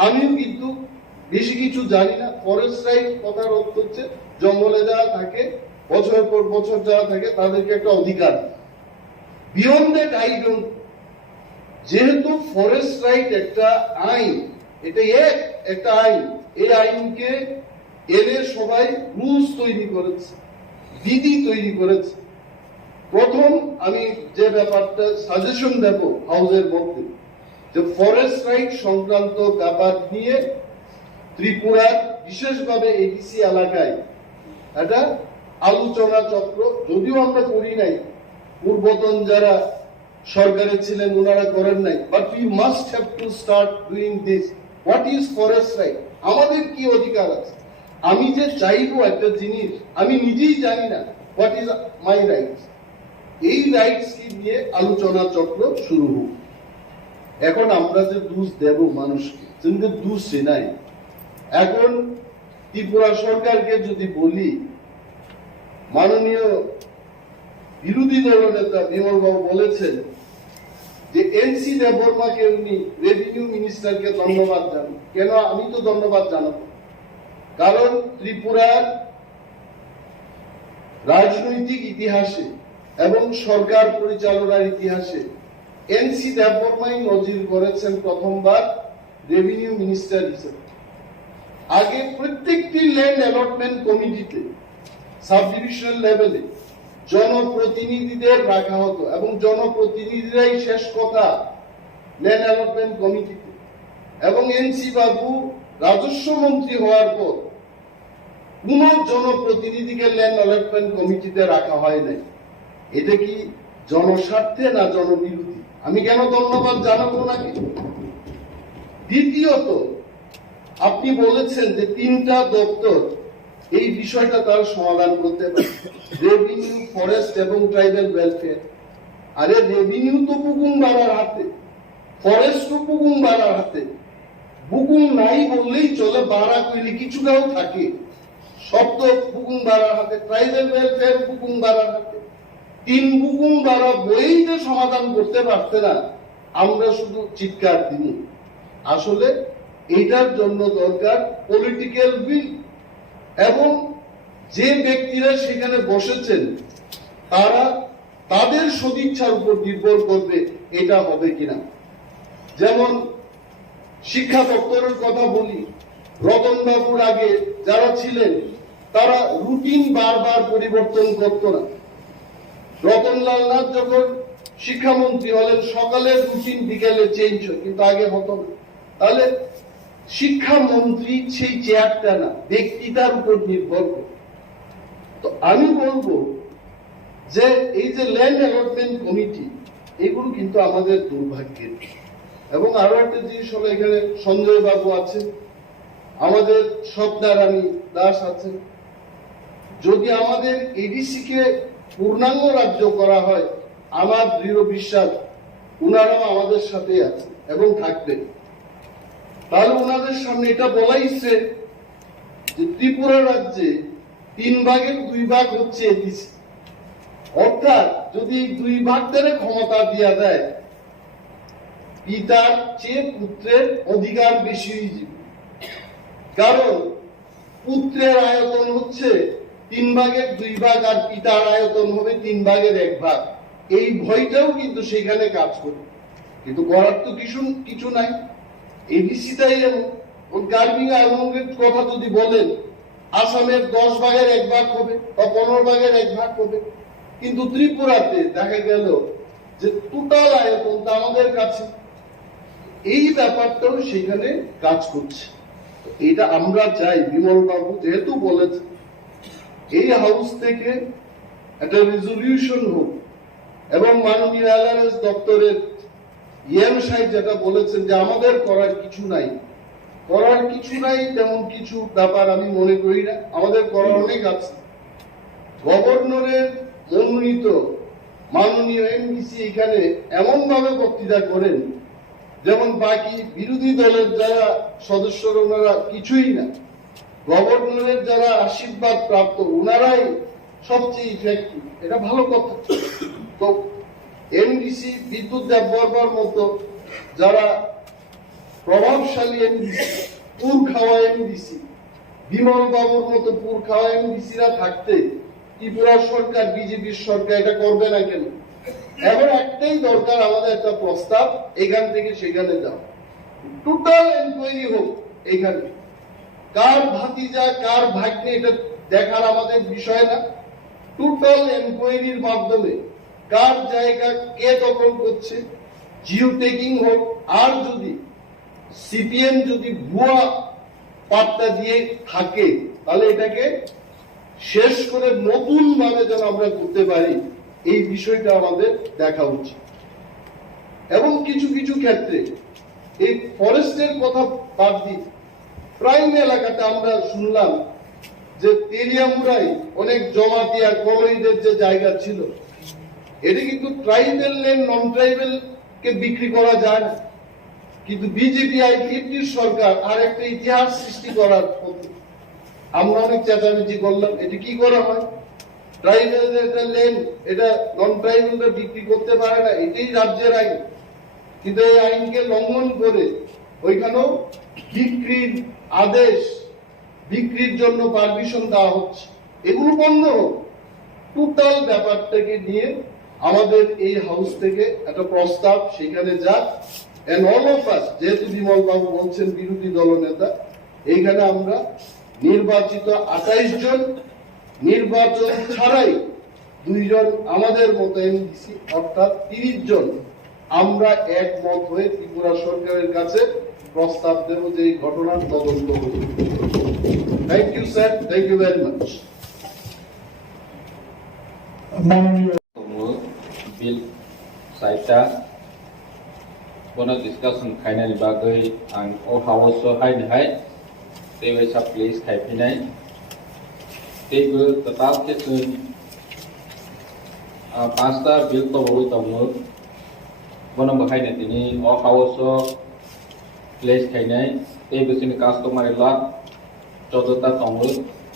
আমিও কিন্তু বেশি কিছু জানি না। ফরেস্ট রাইট কথার অর্থ হচ্ছে জঙ্গলে যারা থাকে, বছর পর বছর যারা থাকে তাদেরকে একটা অধিকার। Beyond that I don't. যেহেতু ফরেস্ট রাইট একটা আইন, এটা একটা আইন, এই আইনকে এনে সবাই রুলস তৈরি করেছে, বিধি তৈরি করেছে। প্রথম আমি যে ব্যাপারটা সাজেশন দেব হাউসের মধ্যে, যে ফরেস্ট রাইট সংক্রান্ত ব্যাপার নিয়ে ত্রিপুরার বিশেষভাবে এডিসি এলাকায় একটা আলোচনা চক্র, যদিও আমরা করি নাই, পূর্বতন যারা সরকারে ছিলেন ওনারা করেন নাই, but we must have to start doing this. What is forest right? আমাদের কি অধিকার আছে? আমি যে চাইবো একটা জিনিস, আমি নিজেই জানি না হোয়াট ইজ মাই রাইটস। এই রাইটস কি নিয়ে আলোচনা চক্র শুরু হোক। এখন আমরা যে দোষ দেব মানুষকে, কিন্তু দোষ নাই। এখন ত্রিপুরা সরকারকে যদি বলি, মাননীয় বিরোধী দলনেতা বিমল বাবু বলেছেন যে এনসি দেববর্মাকে উনি রেভিনিউ মিনিস্টারকে ধন্যবাদ জানান। কেন আমি তো ধন্যবাদ জানাবো? কারণ ত্রিপুরার রাজনৈতিক ইতিহাসে এবং সরকার পরিচালনার ইতিহাসে এনসি দেববর্মাই নজির করেছেন প্রথমবার রেভিনিউ মিনিস্টার হিসেবে। আগে প্রত্যেকটি ল্যান্ড অ্যালটমেন্ট কমিটিতে সাব ডিভিশনাল লেভেলে জনপ্রতিনিধিদের রাখা হতো এবং জনপ্রতিনিধিরাই শেষ কথা ল্যান্ড অ্যালটমেন্ট কমিটিতে। এবং এনসি বাবু রাজস্ব মন্ত্রী হওয়ার পর কোন জনপ্রতিনিধিকে ল্যান্ড অ্যালটমেন্ট কমিটিতে রাখা হয় নাই। এটা কি জনস্বার্থে না জনবিরোধী? আমি কেন ধন্যবাদ জানাবো নাকি? দ্বিতীয়ত, আপনি বলেছেন যে 3টা দপ্তর এই বিষয়টা তার সমাধান করতে পারে, রেভিনিউ, ফরেস্ট এবং ট্রাইবাল ওয়েলফেয়ার। আরে রেভিনিউ তো বুকুম বাড়ার হাতে, ফরেস্ট তো বুকুম বাড়ার হাতে। বুকুম নাই বললেই চলে, বাড়া কইলে কিছুটাও থাকে, সব তো বুকুম বাড়ার হাতে। ট্রাইবাল ওয়েলফেয়ার বুকুম বাড়ার হাতে। 3 বুকুম বাড়া বই যে সমাধান করতে পারছে না, আমরা শুধু চিৎকার দিই। আসলে এটার জন্য দরকার পলিটিক্যাল উইল, এবং যে ব্যক্তিরা সেখানে বসেছেন তারা তাদের সদিচ্ছার উপর নির্ভর করবে এটা হবে কিনা। যেমন শিক্ষা দপ্তরের কথা বলি, রতন বাবুর আগে যারা ছিলেন তারা রুটিন বারবার পরিবর্তন করত না। রতনলাল নাথ যখন শিক্ষামন্ত্রী হলেন সকালের রুটিন বিকেলে চেঞ্জ হয়, কিন্তু আগে হতো না। তাহলে শিক্ষামন্ত্রী সেই চেয়ারটা না, ব্যক্তিটার উপর নির্ভর করে। তো আমি বলবো যে এই যে ল্যান্ড অ্যালটমেন্ট কমিটি, এগুলো কিন্তু আমাদের দুর্ভাগ্যের। এবং আরো একটা জিনিস হলো, এখানে সঞ্জয় বাবু আছে, আমাদের স্বপ্নারানী দাস আছে। যদি আমাদের এডিসি কে পূর্ণাঙ্গ রাজ্য করা হয়, আমার দৃঢ় বিশ্বাস উনারাও আমাদের সাথে আছে এবং থাকবে। তাহলে ওনাদের সামনে এটা বলা ইচ্ছে যে ত্রিপুরা রাজ্যে 3 ভাগের 2 ভাগ হচ্ছে এডিসি, অর্থাৎ যদি 2 ভাগ ধরে ক্ষমতা দিয়া দেয়, পিতার চেয়ে পুত্রের অধিকার বেশি হয়ে যাবে। কারণ পুত্রের আয়তন হচ্ছে 3 ভাগের 2 ভাগ আর পিতার আয়তন হবে 3 ভাগের 1 ভাগ। এই ভয়টাও কিন্তু সেখানে কাজ করে, কিন্তু করার তো কিছু নাই। এডিসিটাই এমন। গার্বিং আর্গুমেন্ট কথা যদি বলেন, আসামের 10 ভাগের 1 ভাগ হবে বা 15 ভাগের 1 ভাগ হবে, কিন্তু ত্রিপুরাতে দেখা গেল যে টোটাল আয়তনটা আমাদের কাছে। এই ব্যাপারটাও সেখানে কাজ করছে। এটা আমরা চাই, বিমল বাবু যেহেতু বলেছে, এই হাউস থেকে একটা রেজলিউশন হোক এবং মাননীয় এলআরএস দপ্তরের ইএম সাহেব যেটা বলেছেন যে আমাদের করার কিছু নাই, তেমন কিছু ব্যাপার আমি মনে করি না। আমাদের করার অনেক আছে। গভর্নরের মনোনীত মাননীয় এমডিসি এখানে এমন ভাবে বক্তৃতা করেন যেমন বাকি বিরোধী দলের যারা সদস্যরা ওনারা কিছুই না, গভর্নরের যারা আশীর্বাদ প্রাপ্ত ওনারাই সবচেয়ে ইফেক্টিভ। এটা ভালো কথা। তো এমডিসি বিদ্যুৎ দেববর্মার মতো যারা প্রভাবশালী এমডিসি, পুর খাওয়া এমডিসি, বিমল বাবুর মতো পুর খাওয়া এমডিসিরা থাকতে ত্রিপুরা সরকার, বিজেপির সরকার এটা করবে না কেন? এখন একটাই দরকার, আমাদের একটা প্রস্তাব, এখান থেকে সেখানে যাও, টোটাল এনকোয়ারি হোক। এখানে কার ভাতিজা কার ভাগ্নে এটা দেখার আমাদের বিষয় না। টোটাল এনকোয়ারির মাধ্যমে কার জায়গা কে দখল করছে, জিও টেকিং হোক। আর যদি সিপিএম যদি ভুয়া পাট্টা দিয়ে থাকে, তাহলে এটাকে শেষ করে নতুন ভাবে যেন আমরা করতে পারি, এই বিষয়টা আমাদের দেখা উচিত। এবং কিছু কিছু ক্ষেত্রে এই ফরেস্টের কথা বাদ দিই, প্রাইম এলাকাতে আমরা শুনলাম যে তেলিয়ামুড়াই অনেক জমাতি আর কলোইদের যে জায়গা ছিল, এটা কিন্তু ট্রাইবেল ল্যান্ড নন ট্রাইবেল কে বিক্রি করা যায় না। কিন্তু বিজেপি আইপিএফটির সরকার আর একটা ইতিহাস সৃষ্টি করার পথে আমরা অনেক চেঁচামেচি করলাম। এটা কি করা হয়? ট্রাইবেলদের একটা ল্যান্ড, এটা নন ট্রাইবেলরা বিক্রি করতে পারে না, এটাই রাজ্যের আইন। কিন্তু এই আইনকে লঙ্ঘন করে ওইখানেও বিক্রির আদেশ, বিক্রির জন্য পারমিশন দেওয়া হচ্ছে। এগুলো বন্ধ হোক। টোটাল ব্যাপারটাকে নিয়ে আমাদের এই হাউস থেকে একটা প্রস্তাব সেখানে যাক। এন্ড অল অফ আস, যেহেতু বিমল বাবু বলছেন বিরোধী দলনেতা, এইখানে আমরা নির্বাচিত 28 জন, নির্বাচন ছাড়াই 2 জন আমাদের মতো এমডিসি, অর্থাৎ 30 জন আমরা একমত হয়ে ত্রিপুরা সরকারের কাছে প্রস্তাব দেব যে এই ঘটনার তদন্ত হবে। Thank you sir, thank you very much. Bill साइटा बोनो डिस्कशन खायनानि बागै आं अ हाउस हायनोहाय देवेसा प्लेस खायफिनाय तेबो टोटाल केसों 5टा बिल तबो दङो बोनो बाहायनो दिनै अ हाउस प्लेस खायनाय तेबो जोंनि कास्टमारि ला 14टा दङो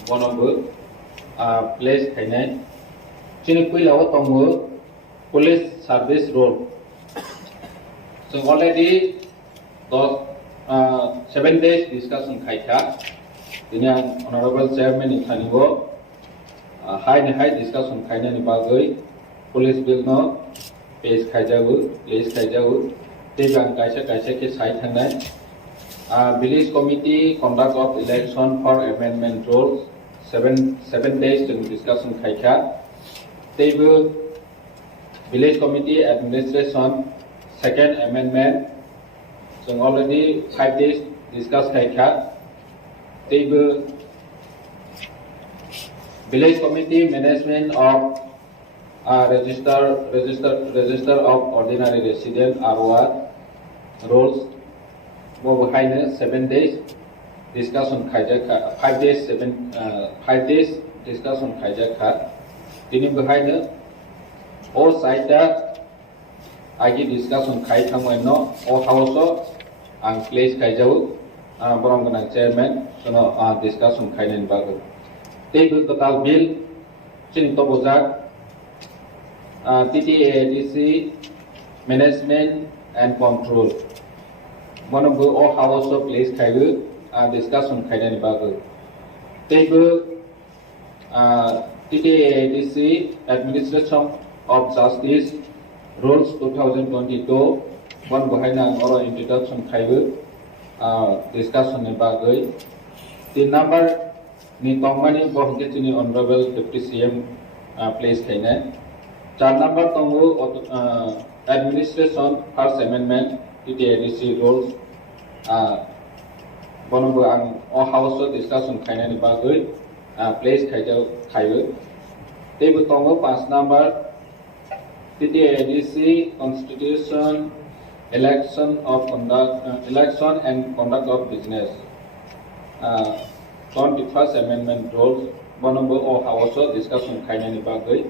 बोनोबो प्लेस खायनाय जोंनि पहिलाव दङो पुलिस सर्विस रोल। जों अलरेडी 7 days डिस्कशन खायखा दिनै आं अनारेबल चेयारमेन थानिबो हाय डिस्कशन खायनायनि बागै पुलिस बिल न पेज खायजाबो प्लेस खायजाबो तेगां गायसा के साइ थांनाय Village committee conduct of election for amendment rules 7 days to discussion khaika. Table village committee administration second amendment. So already 5 days discuss khaika. Table village committee management of register of ordinary resident ROR rules. Behind 7 days discussion khaijaka 5 days discussion khaijaka. Tini behind all side agi discussion khai thamano all house ang place khaijau borong gana chairman sono discussion khainen bago. Table total bill chini to bojak T.T.A.A.D.C management and control. One of the all house of place kaigu discussion kaidan bagu. Table T.T.A.A.D.C administration of justice rules 2022 one behind or introduction kaigu discussion bagu. The number ni tongmani bohke chini honorable deputy CM place kaina. 4 number tongu administration first amendment T.T.A.A.D.C rules bonobo ang all house discussion khainani bagoi place khaijau khaiu. Table tongo 5 number T.T.A.A.D.C constitution election and conduct of business 21st amendment rules bonobo all house discussion khainani bagoi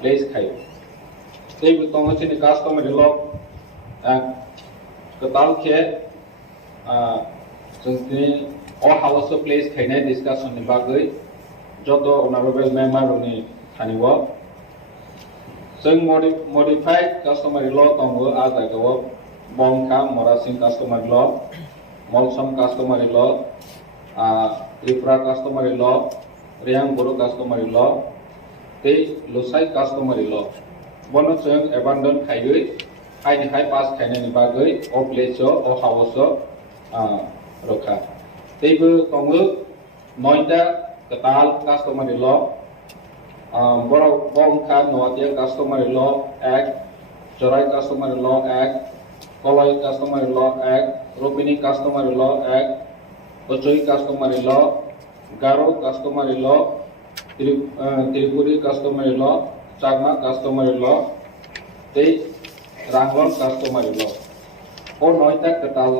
place khaiu. Table tongo chini customary law ketal ke जोंनि all house place खायनाय discussion नि बागै जत honorable member नि थानिव जों modified customary law दंगो आ जायगायाव बंखा मरासिं customary law मलसम customary law Tripura customary law रियां बरो customary law ते Lushai customary law बनो जों abandon खायै हाइनि हाइ पास खायनायनि बागै ओ प्लेस ओ हाउस रखा. तेबो दङो 9टा केटाल कास्टमारि ल बर बंखा नवातिया कास्टमारि ल एक्ट जराय कास्टमारि ल एक्ट कलय कास्टमारि ल एक्ट रोपिनी कास्टमारि ल एक्ट बचई कास्टमारि ल गारो कास्टमारि ल त्रिपुरी कास्टमारि ल चाकमा कास्टमारि ल ते रांगल कास्टमारि ल ओ 9टा केटाल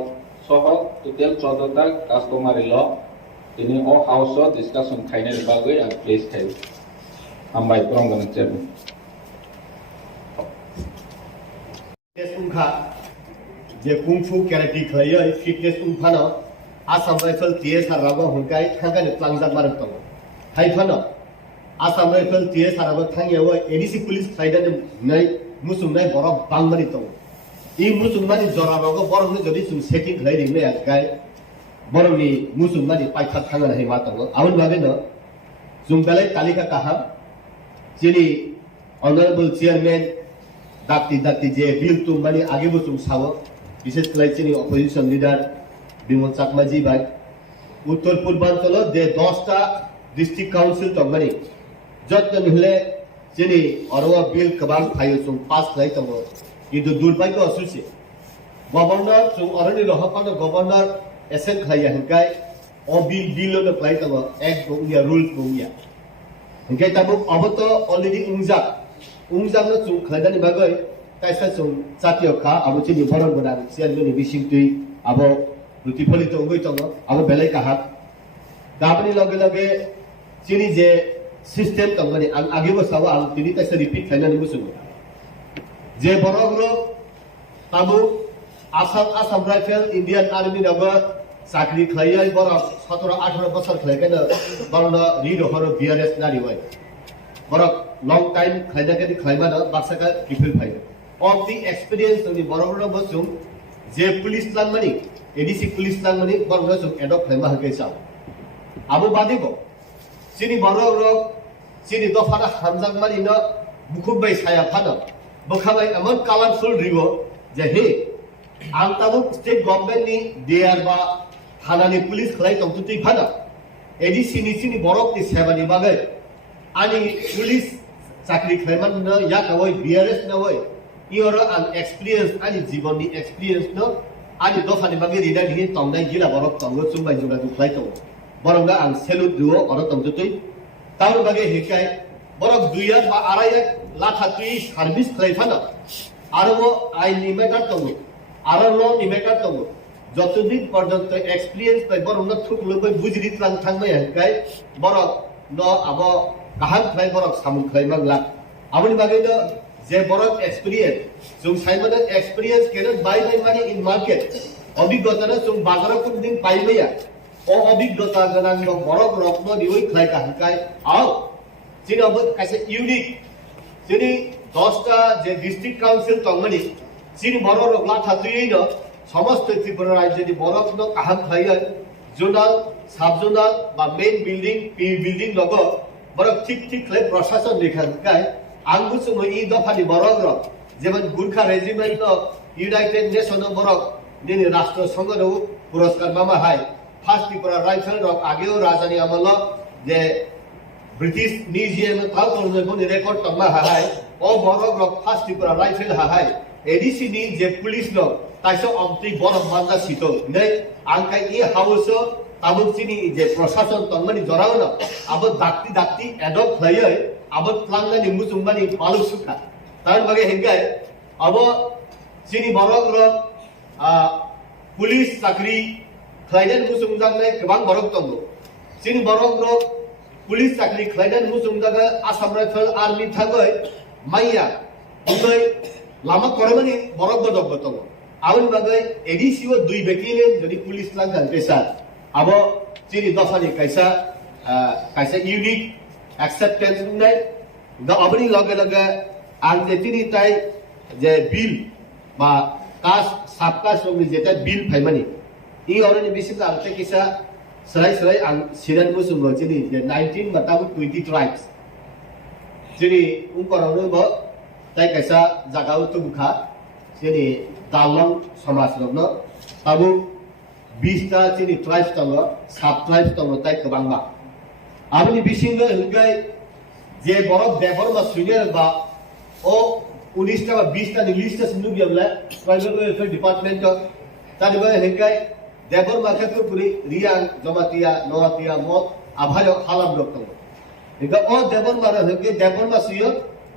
सह टोटल 14टा कास्टमारि ल तिनी ओ हाउस डिस्कशन खाइनाय बागै आं प्लेस खाइ हामबाय प्रंगन चेयरमैन उनखा जे कुंफु केराटि खयो फिटनेस उनफानो आसाम राइफल टीएसआर रागो हुनकाय थांगानि प्लांजाब मारक दङ हाइफानो आसाम राइफल टीएसआर रागो थांगियाव एडीसी पुलिस साइडानि नै मुसुमनाय बरफ बांमारि दङ इ मुसुमनानि जरा रागो बरफनि जदि जों सेटिं खालायदिंनो आगाय बरफनि मुसुमनानि पाइखा थांगानि हाय मा दङ आउन बागैनो जों बेलाय तालिका काहा जेनि ऑनरेबल चेयरमैन दाक्ति जे बिल तुम माने आगे वो तुम सावो विशेष कलेक्शन ऑपोजिशन लीडर बिमल चाकमाजी भाई उत्तर पूर्वांचल दे 10टा डिस्ट्रिक्ट काउंसिल तो माने जत्न मिले जेनि अरवा बिल कबाल फायो तुम पास खाइ तम किन्तु दुर्भाग्य असुसे गवर्नर तुम अरनि लहपान गवर्नर एसेन खाया हंकाय ओ बिल न फ्लाइ तम एक गोया रूल गोया हंकाय तब अब तो ऑलरेडी उंजांनो जों खायदानि बागै कायसा जों जातिय खा आबो चिनि बरन गोनां चेयरमेन बिसिंतुइ आबो प्रतिफलित उगै दङ आबो बेलाय काहा गाबनि लगे लगे चिनि जे सिस्टेम दङनि आं आगे बसाव आं तिनि कायसा रिपिट खायनानि बुसुङो जे बरगरो ताबो आसाम राइफल इंडियन आर्मी नाबो साख्रि खायै बर 17-18 बोसोर खायखायनो बरन रिरो हरो बीआरएस नारि वय बरक long time खायदा के खायमाना बाक्साका रिफिल फाइ of the experience जोंनि बरगरो बसुं जे पुलिस लांमानि एडीसी पुलिस लांमानि बरगरो जों एडप्ट खायमा हकैसा आबो बादिबो सिनि बरगरो सिनि दफाना हामजांमानि न बुखुबाय साया फानो बखाबाय अमन कालारफुल रिवो जे हे आं ताबुक स्टेट गभर्नमेंट नि देयार बा थानानि पुलिस खलाय तंतुति फाना एडिसि नि सिनि बरक नि सेवानि बागै आनि पुलिस चाकरि खलायमान न या कवय बिआरएस न वय इयर आं एक्सपीरियंस आनि जीवननि एक्सपीरियंस न आनि दफानि बागै रिदा नि तंनाय जिला बरक तंगो चुंबाय जुगा दुखलाय तो बरंगा आं सेलुट दुओ अर तंतुति तार बागै हिकाय बरक 2 यार बा आराय लाथा तुइ सार्भिस खलायफाना आरो आइनि मेटार तंगो आरो ल नि मेटार तंगो যতদিন পর্যন্ত এক্সপেরিয়েন্স পাই বরং ন থুকলুबै বুজিरित लां थांबाय हाय बरक न अब गाहाम खाय बरक सामुन खाय मांगला आबनि बागै न जे बरक एक्सपीरियंस जों साइमन एक्सपीरियंस केन बाय माने इन मार्केट अभिज्ञता न जों बाजाराव कोन दिन पाइबैया ओ अभिज्ञता गोनां न बरक रत्न दिवै खाय काहकाय आव जिनाबो कासे इउनिक जिनि 10टा जे डिस्ट्रिक्ट काउन्सिल तंगमनि जिनि बरक लाथा दुयै न समस्त त्रिपुरा राज्यनि बरक न काहाम खाय जोनाल साब जोनाल बा मेन बिल्डिंग पी बिल्डिंग लग बरक ठीक ठीक ले प्रशासन लेखाय आंगु सुमो इ दफानि बरक र जेमन गुरखा रेजिमेंट न यूनाइटेड नेशन बरक दिनि राष्ट्र संघ न पुरस्कार मामा हाय फार्स्ट त्रिपुरा राइफल र आगेओ राजानि अमल जे ब्रिटिश म्यूजियम था को रेकॉर्ड तंगमा हाय ओ बरक र फार्स्ट त्रिपुरा राइफल हाय एडीसी नि जे पुलिस न ताइसो अमति बरक मानदा सितो नै आंखाय इ हाउस ताबुक सिनि जे प्रशासन तंगमनि जराव न अब दाक्ति एडॉप्ट खलाय अब प्लांगनि मुसुंबानि पालु सुखा तार बगे हेंगाय अब सिनि बरक र पुलिस चाकरि खलायन मुसुंजांनाय गोबां बरक दंगो सिनि बरक र पुलिस चाकरि खलायन मुसुंजागा आसाम राइफल आर्मी थागै माइया उदै लामा करमानि बरक बदक दंगो आवन बागै एडीसीओ 2 बेटिलियन जदि पुलिस लांगन पेसा अब चिनि दफानि काइसा यूनिक एक्सेप्टेंस नै द अबनि लगे लगे आं जेतिनि ताइ जे बिल बा कास साबका समनि जेता बिल फाइमानि इ अरनि बिसिम आंते किसा सराय आं सिरान मुसुंगो चिनि जे 19 बताबु 20 ट्राइब्स चिनि उनकरावनो ब ताइ काइसा जागाउ तुबखा चिनि दालं समाज रनो ताबु 20टा चिनि ट्राइब्स दङ साब ट्राइब्स दङ ताइ गोबांबा आबनि बिसिंगो हंगाय जे बरक देबरमा सुइनेर बा ओ 19टा बा 20टा नि लिस्ट सिनु बियाबला ट्राइबल वेलफेयर डिपार्टमेंट तादिबा हंगाय देबरमा खेत्र पुरि रिया जमातिया नवातिया मत आभायो हालाम लोक दङ एगा ओ देबरमा हंगे देबरमा सियो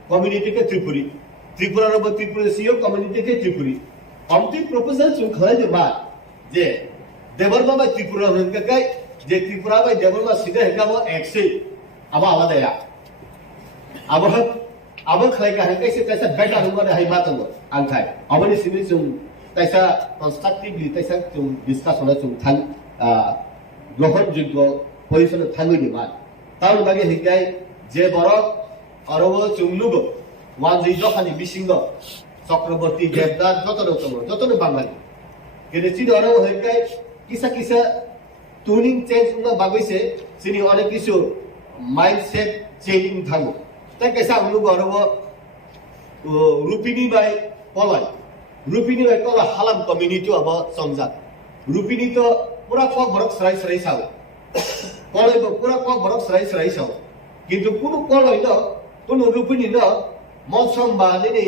कम्युनिटी के त्रिपुरा र त्रिपुरा सियो कम्युनिटी के त्रिपुरी अमति प्रपोजल सुन खलाय जे बा जे देबरमा बाय त्रिपुरा हंगे काय जे त्रिपुरा बाय देबरमा सिदे हंगा मो एक्से अब आलादाया अब खलाय का हंगे से तैसा बेटा हंगा हाय मातंग आंखाय अबनि सिनि सुन तैसा कंस्ट्रक्टिवली तैसा सुन डिस्कसन सुन थां ग्रहण जोग्य पोजिशन थांगै नि बा ताउ बागे हंगाय जे बरक अरबो चुंगनुगो वान जि जखानि बिसिंग चक्रवर्ती देवदास जतन बांगाली केने चिन अरबो हंगाय किसा ट्यूनिंग चेंज न बागैसे सिनि अनेक किसु माइंडसेट चेंजिंग थांगो ता कैसा हमनुगो अरबो रुपिनी बाय कला हालाम कम्युनिटी अब समझा रुपिनी तो पूरा पक बरक सराय साव कलैबो पूरा पक बरक सराय साव किन्तु कुनु कलै न कुनु रुपिनी न मौसम बाने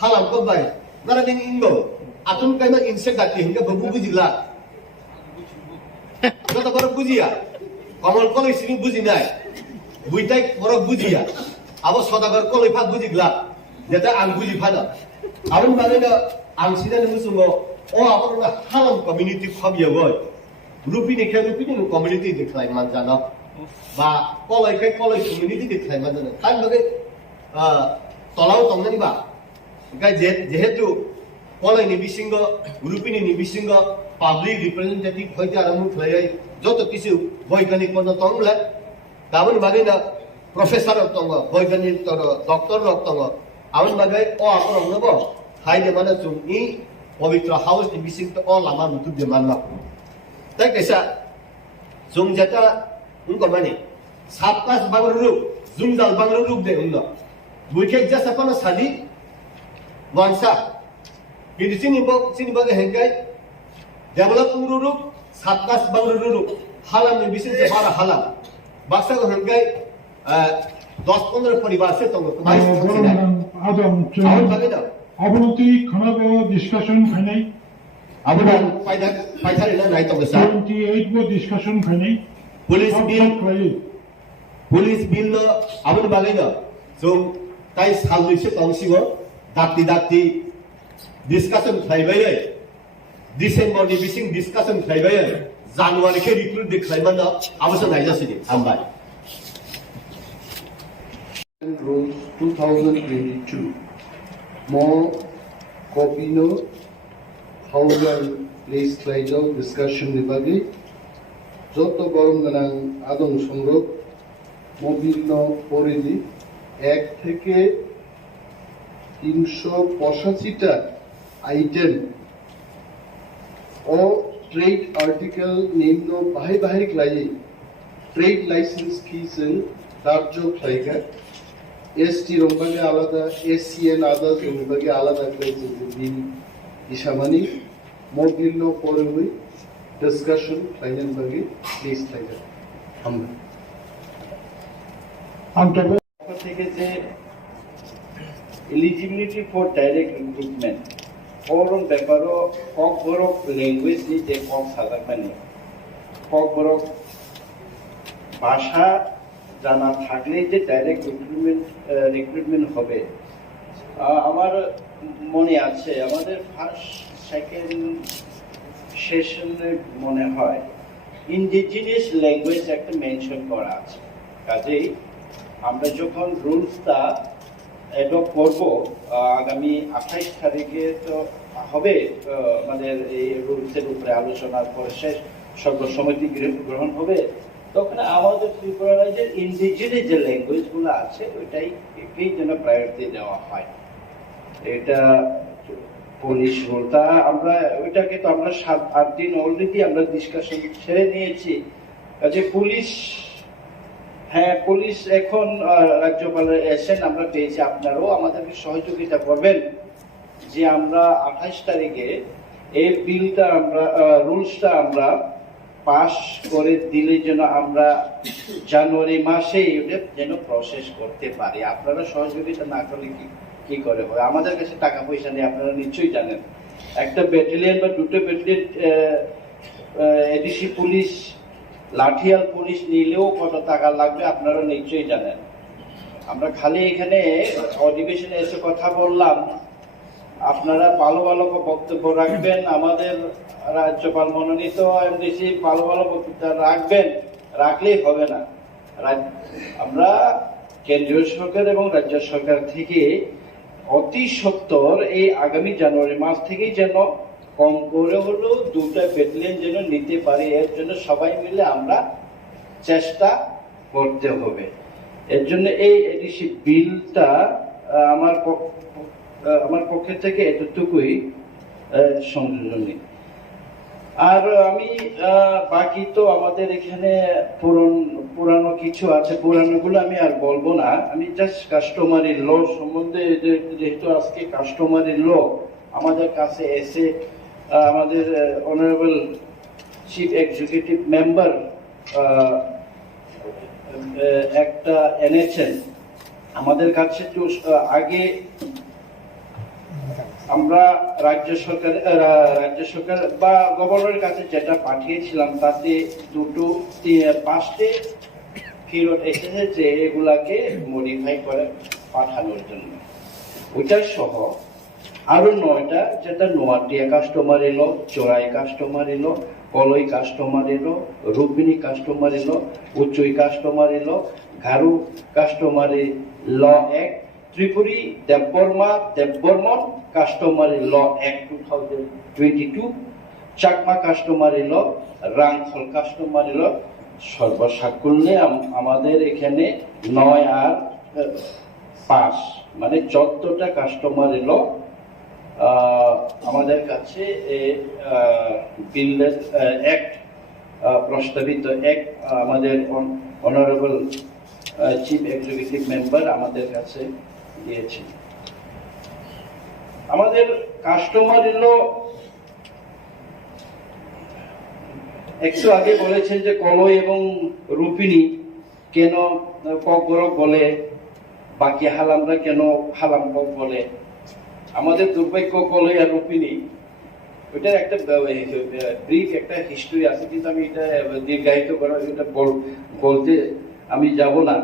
हालाम को बाय नारा दिन इंगो आतुन काइमा इनसे गाति हिंगा बबु बुजिला कता बरक बुजिया कमल कलै सिनि बुजिनाय बुइताय बरक बुजिया अब सदागर कलै फा बुजिगला जेता आं बुजि फाना आबन बागैनो आं सिदानि मुसुंगो ओ आबन हालाम कम्युनिटी खबियो गय रुपिनि कम्युनिटी देखलाय मानजाना बा कलै कम्युनिटी देखलाय मानजाना खान बागै तलाव तंगनि बा गाय जेहेतु कलैनि बिसिंग रुपिनि बिसिंग पाब्लिक रिप्रेजेंटेटिभ होइते आरम्भ खलाय जत किसु वैज्ञानिक मन तंगला गाबन बागैनो प्रोफेसर तंग वैज्ञानिक डॉक्टर तंग आबन बागै ओ आपर नबो हाइदे माने जुं इ पवित्र हाउस नि बिसिंग त ओ लामा मुतु दे मानला ता कैसा जुं जता उनको माने सातकास बांगरु जुंजाल बांगरु दे उंगा बुइखे जसा पन सादी वांसा কিন্তু চিনি বাগে হেঙ্গাই ডেভেলপিং রুরুক সাতকাস বাং রুরুক হালামনি বিশেষ বারা হালাম বাক্সাগো হেঙ্গাই 10-15 পরিবার সে তো অবনতি খনাবো ডিসকাশন খাইনাই আবুদান পাইথারি না নাই তো গেছা 28 বো ডিসকাশন খাইনাই পুলিশ বিল আবুন বাগাই না जों তাই সালুইছে তংসিগো দাতি ডিসকাশন খাইবাই ডিসেম্বরनि बिसिं डिस्काशन खाइबाय जानुवारि के रिक्रुट देखाइमान अवश्य नायजासिदि हामबाय Rules 2022 more KOKPIN Khumulwng place claijaw discussion ni bagi joto gorom ganang adong songrok mobilno poridhi 1 থেকে 385টা আইটেম ও ট্রেড আর্টিকেল নিম্ন বাহির ক্লাই ট্রেড লাইসেন্স কিসেন দার্য ক্লাইকা এসটি রংবাগে আলাদা এসসিএন আদার্স রংবাগে আলাদা ক্লাইছে বিল ইসামানি মোবিলনো পরবই ডিসকাশন ক্লাইনেন বাগে প্লিজ ক্লাইকা আমরা থেকে যে eligibility for direct recruitment form ব্যাপারও KOKBOROK ল্যাঙ্গুয়েজ নি যে কম সাধারণ মানে KOKBOROK ভাষা জানা থাকলে যে ডাইরেক্ট রিক্রুটমেন্ট হবে আমার মনে আছে আমাদের ফার্স্ট সেকেন্ড সেশনে মনে হয় ইন্ডিজিনিয়াস ল্যাঙ্গুয়েজ একটা মেনশন করা আছে কাজেই আমরা যখন রুলসটা অ্যাডপ্ট করব আগামী 28 তারিখে তো হবে আমাদের এই রুলসের উপরে আলোচনার পর শেষ সর্বসম্মতি গ্রহণ হবে তখন আমাদের ত্রিপুরা রাজ্যের ইন্ডিজিনিয়াস যে ল্যাঙ্গুয়েজগুলো আছে ওইটাই যেন প্রায়োরিটি দেওয়া হয় এটা পুলিশ রুলটা আমরা ওইটাকে তো আমরা 7-8 দিন অলরেডি আমরা ডিসকাশন ছেড়ে নিয়েছি কাজে পুলিশ এখন রাজ্যপালের এসেন আমরা পেয়েছি আপনারাও আমাদেরকে সহযোগিতা করবেন যে আমরা 28 তারিখে এই বিলটা আমরা রুলসটা আমরা পাস করে দিলে যেন আমরা জানুয়ারি মাসে এটা যেন প্রসেস করতে পারি আপনারা সহযোগিতা না করলে কি করে হবে আমাদের কাছে টাকা পয়সা নেই আপনারা নিশ্চয়ই জানেন একটা ব্যাটালিয়ন বা দুটো ব্যাটালিয়ন এডিসি পুলিশ লাঠিয়াল পুলিশ নিলেও কত টাকা লাগবে আপনারা নিশ্চয়ই জানেন আমরা খালি এখানে অধিবেশনে এসে কথা বললাম আপনারা ভালো বক্তব্য রাখবেন আমাদের রাজ্যপাল মনোনীত এমডিসি ভালো বক্তব্য রাখলেই হবে না আমরা কেন্দ্রীয় সরকার এবং রাজ্য সরকার থেকে অতি সত্বর এই আগামী জানুয়ারি মাস থেকেই যেন কম করে হলেও 2টা ব্যাটালিয়ন যেন নিতে পারি এর জন্য সবাই মিলে আমরা চেষ্টা করতে হবে এর জন্য এই এডিসি বিলটা আমার পক্ষে থেকে এতটুকুই সংযোজনী আর আমি বাকি তো আমাদের এখানে পুরানো কিছু আছে পুরানোগুলো আমি আর বলবো না আমি জাস্ট কাস্টমারি ল সম্বন্ধে যেহেতু আজকে কাস্টমারি ল আমাদের কাছে এসে আমাদের অনারেবল চিফ এক্সিকিউটিভ মেম্বার একটা এনেছেন আমাদের কাছে তো আগে আমরা রাজ্য সরকার বা গভর্নরের কাছে যেটা পাঠিয়েছিলাম তাতে 5টে ফেরত এসেছে যে এগুলাকে মডিফাই করে পাঠানোর জন্য ওইটা সহ আরো 9টা যেটা নোয়াটিয়া কাস্টমার এলো চোরাই কাস্টমার এলো কলই কাস্টমার এলো রূপিনী কাস্টমার এলো উচ্চই কাস্টমার এলো ঘারু কাস্টমারি ল অ্যাক্ট ত্রিপুরী দেববর্মন কাস্টমারি ল অ্যাক্ট 2022 চাকমা কাস্টমারি ল রাংখল কাস্টমারি ল সর্বসাকুল্যে আমাদের এখানে 9 আর 5 মানে 14টা কাস্টমারি ল আমাদের কাছে বিলের অ্যাক্ট প্রস্তাবিত অ্যাক্ট আমাদের অনারেবল চিফ এক্সিকিউটিভ মেম্বার আমাদের কাছে দিয়েছেন আমাদের কাস্টমার এলো একটু আগে বলেছেন যে কলই এবং রূপিণী কেন ককবরক বলে, বাকি হালামরা কেন হালাম কক বলে। আমাদের দুর্ভাগ্য কলই আর রূপিণী, ওইটার একটা ব্রিফ একটা হিস্ট্রি আছে, কিন্তু আমি এটা দীর্ঘায়িত করা এটা বলতে আমি যাব না।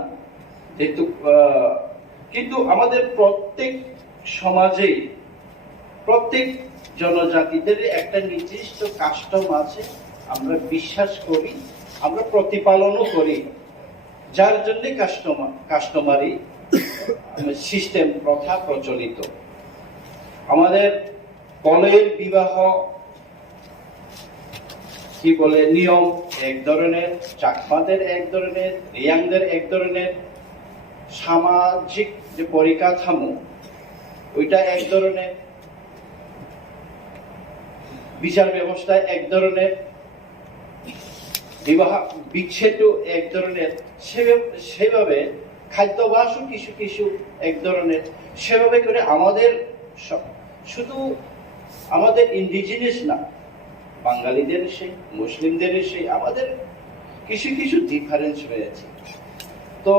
কিন্তু আমাদের প্রত্যেক সমাজে প্রত্যেক জনজাতিদের একটা নির্দিষ্ট কাস্টম আছে, আমরা বিশ্বাস করি, আমরা প্রতিপালনও করি, যার জন্য কাস্টমারি সিস্টেম প্রথা প্রচলিত। আমাদের কলের বিবাহ কি বলে নিয়ম এক ধরনের, চাকমাদের এক ধরনের, রিয়াংদের এক ধরনের, সামাজিক যে পরিকাঠামো ওইটা এক ধরনের, বিচার ব্যবস্থা এক ধরনের, বিবাহ বিচ্ছেদ এক ধরনের, সেভাবে খাদ্যাভ্যাসও কিছু কিছু এক ধরনের। সেভাবে করে আমাদের শুধু আমাদের ইন্ডিজিনিয়াস না, বাঙালিদের সেই, মুসলিমদের সেই, আমাদের কিছু কিছু ডিফারেন্স রয়েছে। তো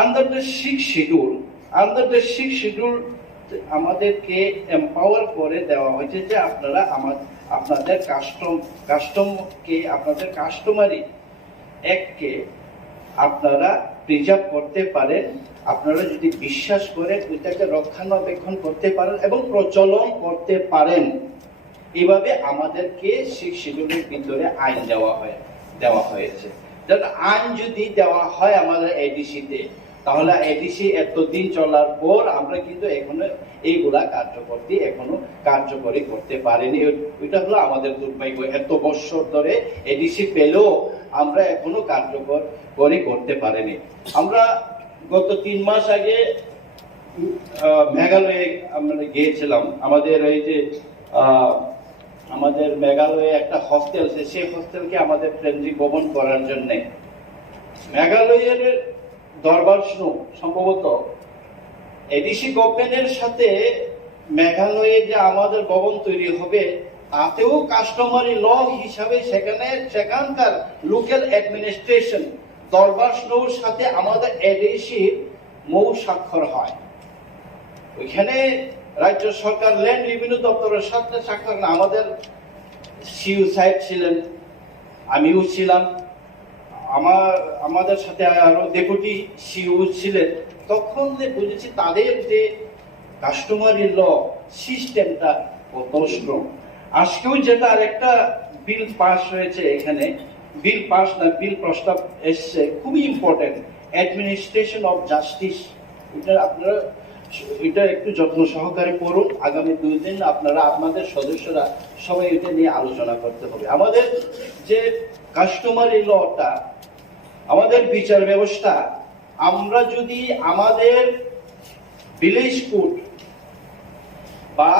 আন্ডার দ্য 6 শিডিউল আমাদেরকে এম্পাওয়ার করে দেওয়া হয়েছে যে আপনারা আপনাদের কাস্টমকে, আপনাদের কাস্টমারি এককে আপনারা প্রিজার্ভ করতে পারেন, আপনারা যদি বিশ্বাস করেন, ওইটাকে রক্ষণাবেক্ষণ করতে পারেন এবং প্রচলন করতে পারেন। এইভাবে আমাদেরকে 6 শিডিউলের ভিতরে আইন দেওয়া হয়েছে। আইন যদি দেওয়া হয় আমাদের এডিসিতে, তাহলে এডিসি এতদিন চলার পর আমরা কিন্তু এখনো এইগুলা কার্যকরী করতে পারিনি। ওইটা হলো আমাদের দুর্ভাগ্য। এত বছর ধরে এডিসি পেলেও আমরা এখনো কার্যকরী করতে পারিনি। আমরা গত 3 মাস আগে মেঘালয়ে আমরা গিয়েছিলাম। আমাদের এই যে আমাদের মেঘালয়ে একটা হস্টেল আছে, সেই হস্টেলকে আমাদের কেন্দ্রিক ভবন করার জন্য মেঘালয়ের দরবার সম্ভবত এডিসি গভর্নমেন্টের সাথে মেঘালয়ে যে আমাদের ভবন তৈরি হবে, তাতেও কাস্টমারি ল হিসাবে সেখানকার লোকাল অ্যাডমিনিস্ট্রেশন দরবার স্নোর সাথে আমাদের এডিসির মৌ স্বাক্ষর হয়। ওইখানে রাজ্য সরকার ল্যান্ড রেভিনিউ দপ্তরের সাথে স্বাক্ষর না। আমাদের সিইও সাহেব ছিলেন, আমিও ছিলাম, আমাদের সাথে আরো ডেপুটি সিইও ছিলেন। তখন বুঝেছি তাদের যে কাস্টমারি ল সিস্টেমটা কত স্ট্রং। আজকেও যেটা আরেকটা বিল পাস হয়েছে, এখানে বিল প্রস্তাব এসছে, খুবই ইম্পর্টেন্ট, অ্যাডমিনিস্ট্রেশন অফ জাস্টিস। আপনারা এটা একটু যত্ন সহকারে পড়ুন। আগামী 2 দিন আপনারা আপনাদের সদস্যরা সবাই এটা নিয়ে আলোচনা করতে হবে। আমাদের যে কাস্টমারি লটা, আমাদের বিচার ব্যবস্থা, আমরা যদি আমাদের ভিলেজ কোর্ট বা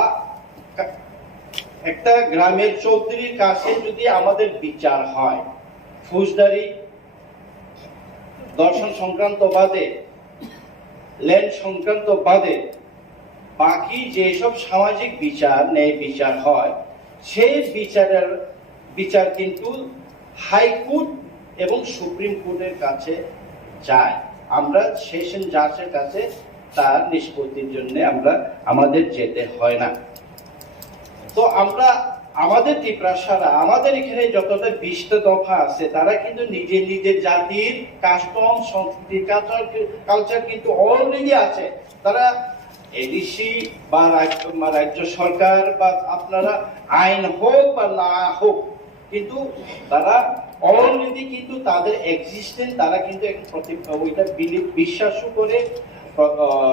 একটা গ্রামের চৌধুরীর কাছে যদি আমাদের বিচার হয়, ফৌজদারি দর্শন সংক্রান্ত বাদে, ল্যান্ড সংক্রান্ত বাদে বাকি যেসব সামাজিক বিচার, ন্যায় বিচার হয়, সেই বিচার কিন্তু হাইকোর্ট এবং সুপ্রিম কোর্টের কাছে যায়। আমরা সেশন জাজের কাছে তার নিষ্পত্তির জন্য আমাদের যেতে হয় না। তো আমাদের ত্রিপুরা, আমাদের এখানে যতটা 20টা দফা আছে, তারা কিন্তু নিজের জাতির কাস্টম, সংস্কৃতি, কালচার কিন্তু অলরেডি আছে। তারা এডিসি বা রাজ্য সরকার বা আপনারা আইন হোক বা না হোক, কিন্তু তারা অলরেডি কিন্তু তাদের এক্সিস্টেন্স, তারা কিন্তু ওইটা বিশ্বাসও করে,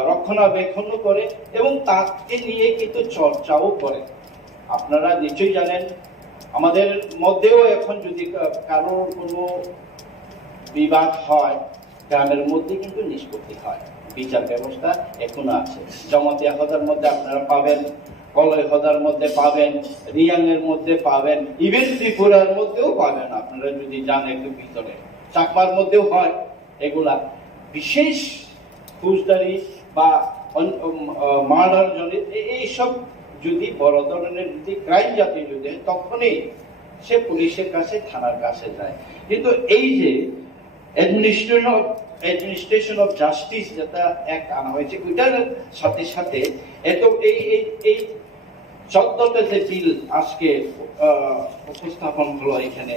রক্ষণাবেক্ষণ করে এবং তাকে নিয়ে কিন্তু চর্চাও করে। আপনারা নিশ্চয়ই জানেন, আমাদের মধ্যেও এখন যদি কারোর কোনো বিবাদ হয়, গ্রামের মধ্যে কিন্তু নিষ্পত্তি হয়। বিচার ব্যবস্থা এখনো আছে। জমাতিয়া হদার মধ্যে আপনারা পাবেন, কলই হদার মধ্যে পাবেন, রিয়াংয়ের মধ্যে পাবেন, ইভেন ত্রিপুরার মধ্যেও পাবেন। আপনারা যদি যান একটু ভিতরে, চাকমার মধ্যেও হয়। এগুলা বিশেষ ফৌজদারি বা মার্ডার যদি এইসব যদি বড় ধরনের যদি ক্রাইম জাতীয় যদি তখনই সে পুলিশের কাছে থানার কাছে যায়। কিন্তু এই যে অ্যাডমিনিস্ট্রেশন অফ জাস্টিস যেটা অ্যাক্ট আনা হয়েছে ওইটার সাথে সাথে এত এই 14টা যে বিল আজকে উপস্থাপন হলো এখানে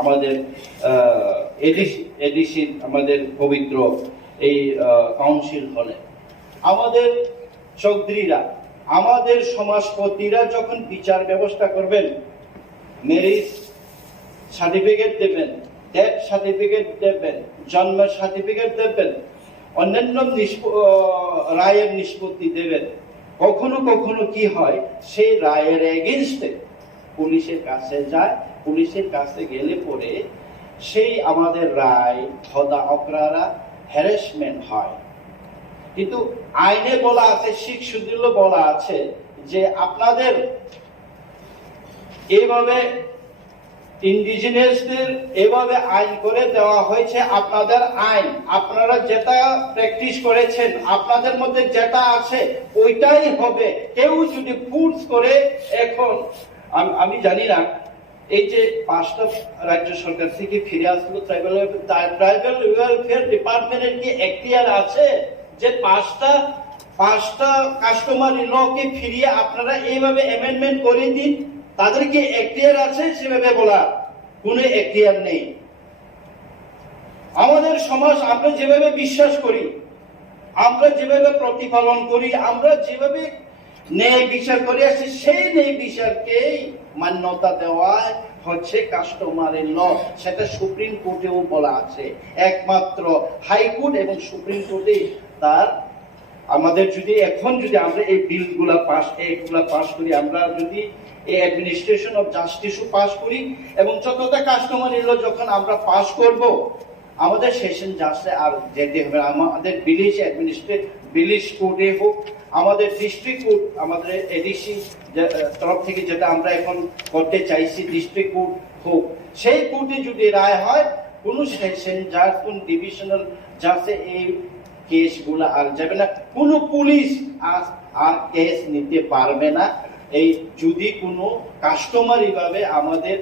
আমাদের এডিসি আমাদের পবিত্র এই কাউন্সিল হলে, আমাদের চৌধুরীরা আমাদের সমাজপতিরা যখন বিচার ব্যবস্থা করবেন, ম্যারেজ সার্টিফিকেট দেবেন, ডেথ সার্টিফিকেট দেবেন, জন্ম সার্টিফিকেট দেবেন, অন্যান্য রায়ের নিষ্পত্তি দেবেন, কখনো কখনো কি হয় সেই রায়ের এগেইনস্টে পুলিশের কাছে যায়। পুলিশের কাছে গেলে পরে সেই আমাদের রায় খোদা অকরারা হ্যারাসমেন্ট হয়। কিন্তু আইনে বলা আছে, শিখ সুদীল বলা আছে যে আপনাদের এইভাবে ইন্ডিজিনিয়াসদের এভাবে আইন করে দেওয়া হয়েছে, আপনাদের আইন আপনারা যেটা প্র্যাকটিস করেছেন আপনাদের মধ্যে যেটা আছে ওইটাই হবে। কেউ যদি ফোর্স করে, এখন আমি জানি না এই যে 5টা রাজ্য সরকার থেকে ফিরে আসলো ট্রাইবাল ওয়েলফেয়ার ডিপার্টমেন্টের কি এখতিয়ার আছে যে 5টা কাস্টমারি লকে ফিরিয়ে আপনারা এইভাবে অ্যামেন্ডমেন্ট করে দিন? তাদের কি এখতিয়ার আছে সেভাবে বলা? কোনো এখতিয়ার নেই। আমাদের সমাজ আমরা যেভাবে বিশ্বাস করি, আমরা যেভাবে প্রতিপালন করি, আমরা যেভাবে ন্যায় বিচার করে আসছি, সেই ন্যায় বিচারকেই মান্যতা দেওয়া হচ্ছে কাস্টমারি ল। সেটা সুপ্রিম কোর্টেও বলা আছে। একমাত্র হাইকোর্ট এবং সুপ্রিম কোর্টে তার আমাদের যদি এখন যদি আমরা এই বিলগুলা পাস করি, আমরা যদি এই অ্যাডমিনিস্ট্রেশন অফ জাস্টিসও পাস করি এবং যতটা কাস্টমারি ল যখন আমরা পাস করব, আমাদের সেশন জাজে আর যেতে হবে। আমাদের ভিলেজ কোর্টে হোক, আমাদের ডিস্ট্রিক্ট কোর্ট, আমাদের এডিসি তরফ থেকে যেটা আমরা এখন করতে চাইছি ডিস্ট্রিক্ট কোর্ট হোক, সেই কোর্টে যদি রায় হয়, কোন সেকশন জাজ, কোন ডিভিশনাল জাজে এই কেসগুলো আর যাবে না। কোন পুলিশ আর কেস নিতে পারবে না এই যদি কোনো কাস্টমারি ভাবে আমাদের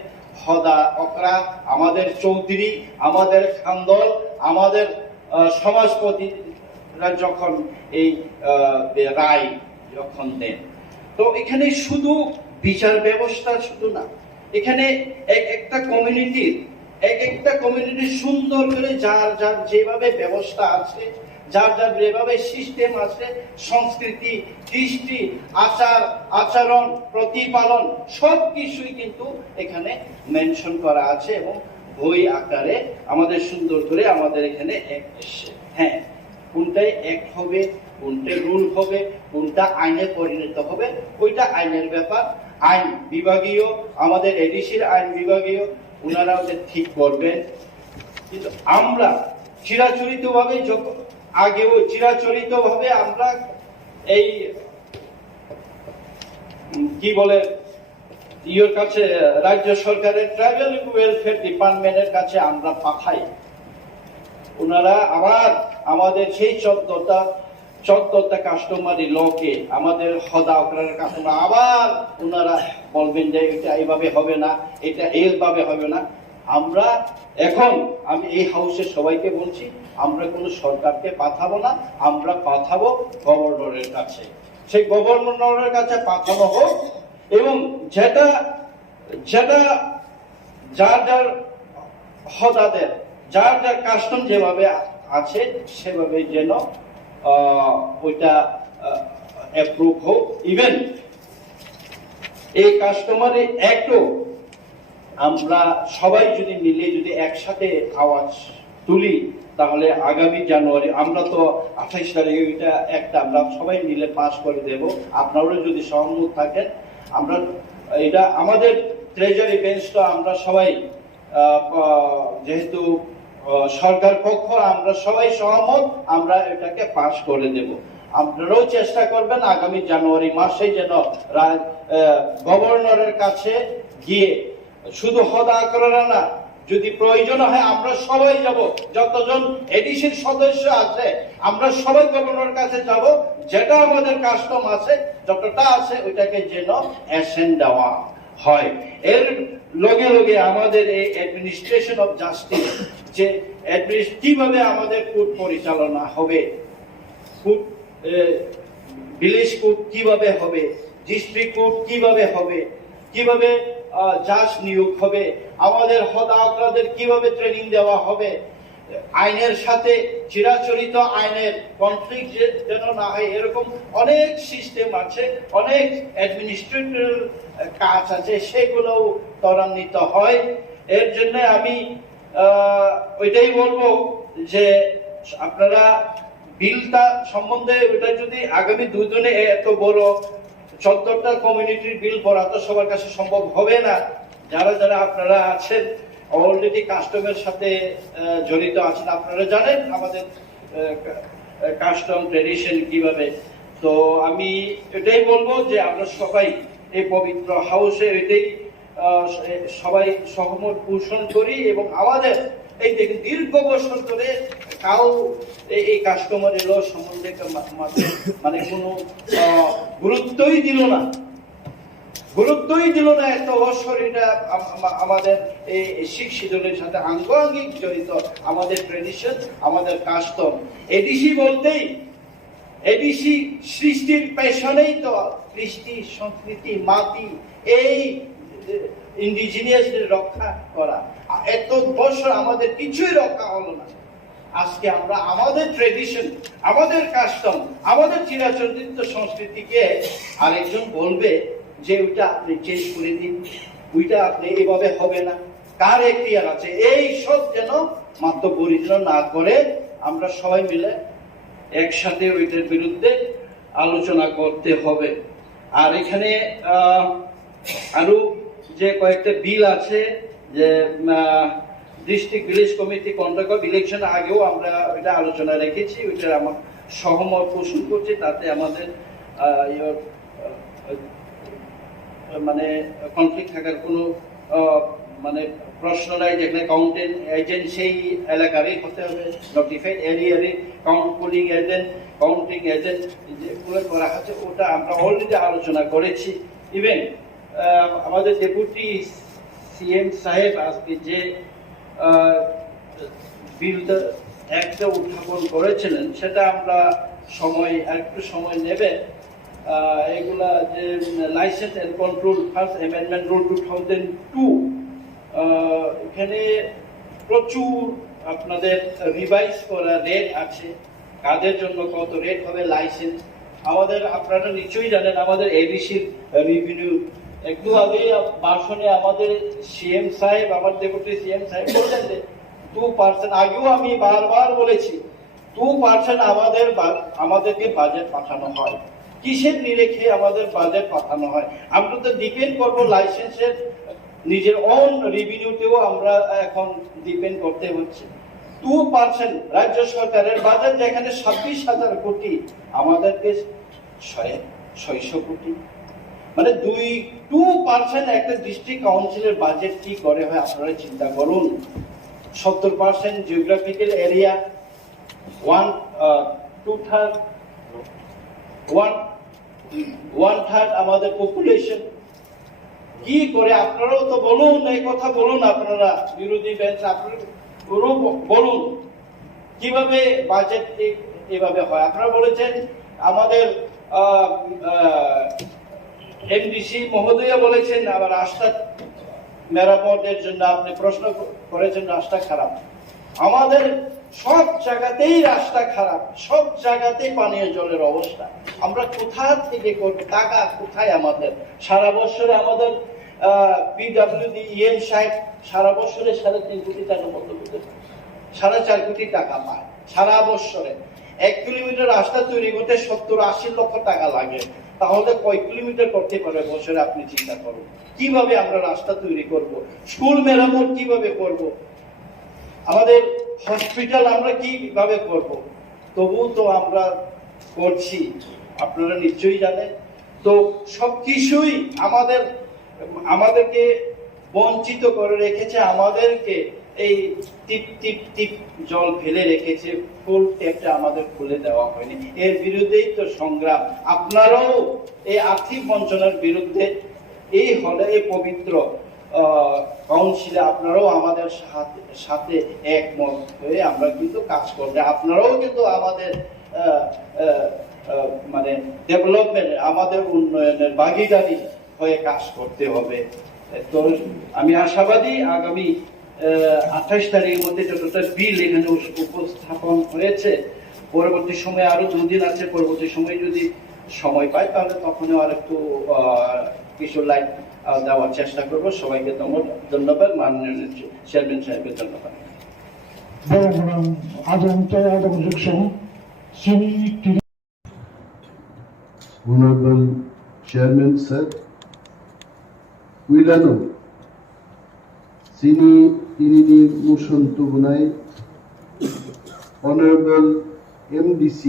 হদা অকরা, আমাদের চৌধুরী, আমাদের খান্দল, আমাদের সমাজপতিরা যখন এই রায় যখন দেন। তো এখানে শুধু বিচার ব্যবস্থা শুধু না, এখানে একটা কমিউনিটি সুন্দর করে যার যার যেভাবে ব্যবস্থা আছে, যার যার যেভাবে সিস্টেম আছে, সংস্কৃতি, কৃষ্টি, আচরণ, প্রতিপালন সবকিছুই কিন্তু এখানে মেনশন করা আছে এবং বই আকারে আমাদের সুন্দর করে আমাদের এখানে এসছে। হ্যাঁ, কোনটাই অ্যাক্ট হবে, কোনটা রুল হবে, কোনটা আইনে পরিণত হবে, ওইটা আইনের ব্যাপার। আইন বিভাগীয়, আমাদের এডিসির আইন বিভাগীয়, ওনারা ওদের ঠিক করবেন। কিন্তু আমরা চিরাচরিতভাবে আগেও চিরাচরিতভাবে আমরা এই কি বলে ইয়ের কাছে রাজ্য সরকারের ট্রাইবাল ওয়েলফেয়ার ডিপার্টমেন্টের কাছে আমরা পাঠাই। ওনারা আবার আমাদের সেই 14টা কাস্টমারি লকে আমাদের হদা অকরার কাস্টমার আবার ওনারা বলবেন যে এটা এইভাবে হবে না, এটা এইভাবে হবে না। আমরা এখন আমি এই হাউসের সবাইকে বলছি, আমরা কোনো সরকারকে পাঠাবো না, আমরা পাঠাবো গভর্নরের কাছে। সেই গভর্নরের কাছে পাঠানো হোক এবং যেটা যার যার হদাদের, যার যার কাস্টম যেভাবে আছে সেভাবে যেন ওইটা অ্যাপ্রুভ হোক। ইভেন এই কাস্টমারি অ্যাক্টও আমরা সবাই যদি মিলে যদি একসাথে আওয়াজ তুলি, তাহলে আগামী জানুয়ারি, আমরা তো 28 তারিখে এটা একটা আমরা সবাই মিলে পাস করে দেব। আপনারাও যদি সহমত থাকেন, আমরা এটা আমাদের ট্রেজারি বেঞ্চটা আমরা সবাই যেহেতু সরকার পক্ষ, আমরা সবাই সহমত, আমরা এটাকে পাস করে দেব। আপনারাও চেষ্টা করবেন আগামী জানুয়ারি মাসে যেন গভর্নরের কাছে গিয়ে শুধু হদা করা না, যদি প্রয়োজন হয় আমরা সবাই যাব, যতজন এডিসির সদস্য আছে আমরা সবাই গভর্নর কাছে যাব, যেটা আমাদের কাস্টম আছে যতটা আছে ওইটাকে যেন অ্যাসেন্ট দেওয়া হয়। এর লগে লগে আমাদের এই অ্যাডমিনিস্ট্রেশন অফ জাস্টিস, যে কিভাবে আমাদের কোর্ট পরিচালনা হবে, কোর্ট ভিলেজ কোর্ট কিভাবে হবে, ডিস্ট্রিক্ট কোর্ট কিভাবে হবে, কিভাবে জাজ নিয়োগ হবে, আমাদের হদ আওতাদের কিভাবে ট্রেনিং দেওয়া হবে, আইনের সাথে চিরাচরিত আইনের কনফ্লিক্ট যেন না হয়, এরকম অনেক সিস্টেম আছে, অনেক অ্যাডমিনিস্ট্রেটিভ কাজ আছে, সেগুলো ত্বরান্বিত হয়। এর জন্য আমি ওইটাই বলবো যে আপনারা বিলটা সম্বন্ধে ওইটা যদি আগামী 2 দিনে এত বড় 14টা কমিউনিটির বিল পড়া তো সবার কাছে সম্ভব হবে না। যারা যারা আপনারা আছেন অলরেডি কাস্টমের সাথে জড়িত আছেন, আপনারা জানেন আমাদের কাস্টম ট্রেডিশন কিভাবে। তো আমি এটাই বলবো যে আমরা সবাই এই পবিত্র হাউসে এটাই সবাই সহমত পোষণ করি এবং আমাদের এই দেখুন দীর্ঘ বছর ধরে কাউ এই কাস্টমার এলো সম্বন্ধে মানে কোনো গুরুত্বই দিল না, এত বছর। এটা আমাদের এই শিখ সিজনের সাথে আঙ্গাঙ্গিক জড়িত আমাদের ট্রেডিশন, আমাদের কাস্টম। এডিসি বলতেই এডিসি সৃষ্টির পেছনেই তো কৃষ্টি সংস্কৃতি মাটি এই ইন্ডিজিনিয়াস রক্ষা করা। এত বছর আমাদের কিছুই রক্ষা হলো না। আজকে আমরা আমাদের ট্রেডিশন, আমাদের কাস্টম, আমাদের চিরাচরিত সংস্কৃতিকে আরেকজন বলবে যে ওইটা আপনি চেঞ্জ করে দিন, ওইটা আপনি এভাবে হবে না, কার এখতিয়ার আছে, এই সব যেন মাতব্বরি যেন না করে আমরা সবাই মিলে একসাথে ওইটার বিরুদ্ধে আলোচনা করতে হবে। আর এখানে আরো যে কয়েকটা বিল আছে, যে district village committee contract of election, আগেও আমরা এটা আলোচনা রেখেছি, ওইটা আমার সহমত পোষণ করছি। তাতে আমাদের মানে কনফ্লিক্ট থাকার কোনো মানে প্রশ্ন নাই। যেখানে কাউন্টিং এজেন্ট সেই এলাকারই হতে হবে, নোটিফাইড এরিয়ারই পুলিং এজেন্ট, কাউন্টিং এজেন্ট যেগুলো করা হচ্ছে ওটা আমরা অলরেডি আলোচনা করেছি। ইভেন আমাদের ডেপুটি সিএম সাহেব আজকে যে বিলটা একটা উত্থাপন করেছিলেন সেটা আমরা একটু সময় নেবে। এগুলা যে licence and control first amendment rule 2002, এখানে প্রচুর আপনাদের রিভাইজ করা রেট আছে, কাদের জন্য কত রেট হবে লাইসেন্স। আমাদের আপনারা নিশ্চয়ই জানেন আমাদের এডিসির রিভিনিউ একটু আগে ভাষণে আমাদের সিএম সাহেব, আমার ডেপুটি সিএম সাহেব বললেন যে 2%, আগেও আমি বারবার বলেছি 2% আমাদেরকে বাজেট পাঠানো হয়। কিসের নিরেখে আমাদের বাজেট পাঠানো হয়? আমরা তো ডিপেন্ড করবো লাইসেন্সের, নিজের অন রেভিনিউতেও আমরা এখন ডিপেন্ড করতে হচ্ছে। 2% রাজ্য সরকারের বাজেট যেখানে 26,000 কোটি, আমাদেরকে 600 কোটি, মানে 2% একটা ডিস্ট্রিক্ট কাউন্সিলের বাজেট কি করে হয় আপনারা চিন্তা করুন। 70% জিওগ্রাফিক্যাল এরিয়া, 1/3 আমাদের পপুলেশন। কি করে আপনারাও তো বলুন, এই কথা বলুন, আপনারা বিরোধী বেঞ্চ আপনারা বলুন কিভাবে বাজেট এভাবে হয়। আপনারা বলেছেন আমাদের এমডিসি মহোদয়া বলেছেন আবার রাস্তা মেরামতের জন্য আপনি প্রশ্ন করেছেন রাস্তা খারাপ। আমাদের সব জায়গাতেই রাস্তা খারাপ, সব জায়গাতেই পানীয় জলের অবস্থা। আমরা কোথা থেকে করবো? টাকা কোথায় আমাদের? সারা বছরে আমাদের পিডব্লিউডি ইএম সাহেব সারা বছরে 3.5 কোটি টাকা মতো পেতে পারে, 4.5 কোটি টাকা পায় সারা বছরে। 1 কিলোমিটার রাস্তা তৈরি করতে 70-80 লক্ষ টাকা লাগে। তাহলে কয় কিলোমিটার করতে পারে বছরে আপনি চিন্তা করুন। কিভাবে আমরা রাস্তা তৈরি করব? স্কুল মেরামত কিভাবে করব? আমাদের হসপিটাল আমরা কিভাবে করব? তবু তো আমরা করছি, আপনারা নিশ্চয়ই জানেন। তো সবকিছুই আমাদেরকে বঞ্চিত করে রেখেছে, আমাদেরকে এই টিপ টিপ টিপ জল ফেলে রেখেছে, ফুল ট্যাপটা আমাদের খুলে দেওয়া হয়নি। এর বিরুদ্ধেই তো সংগ্রাম। আপনারাও এই আর্থিক বঞ্চনার বিরুদ্ধে এই হলে এই পবিত্র কাউন্সিলে আপনারাও আমাদের সাথে একমত হয়ে আমরা কিন্তু কাজ করবে। আপনারাও কিন্তু আমাদের মানে ডেভেলপমেন্ট, আমাদের উন্নয়নের ভাগিদারি হয়ে কাজ করতে হবে। তো আমি আশাবাদী আগামী 28 তারিখের মধ্যে যতটা বিল এখানে উপস্থাপন হয়েছে, পরবর্তী সময়ে আরো 2 দিন আছে, পরবর্তী সময়ে যদি সময় পাই তাহলে তখনও আর একটু কিছু লাইন দেওয়ার চেষ্টা করবো। সবাইকে ধন্যবাদ, মাননীয় চেয়ারম্যান সাহেবকে ধন্যবাদ। Honorable Chairman Sir, Wilano, Sini Tinini Mushan Tubunai, Honorable MDC,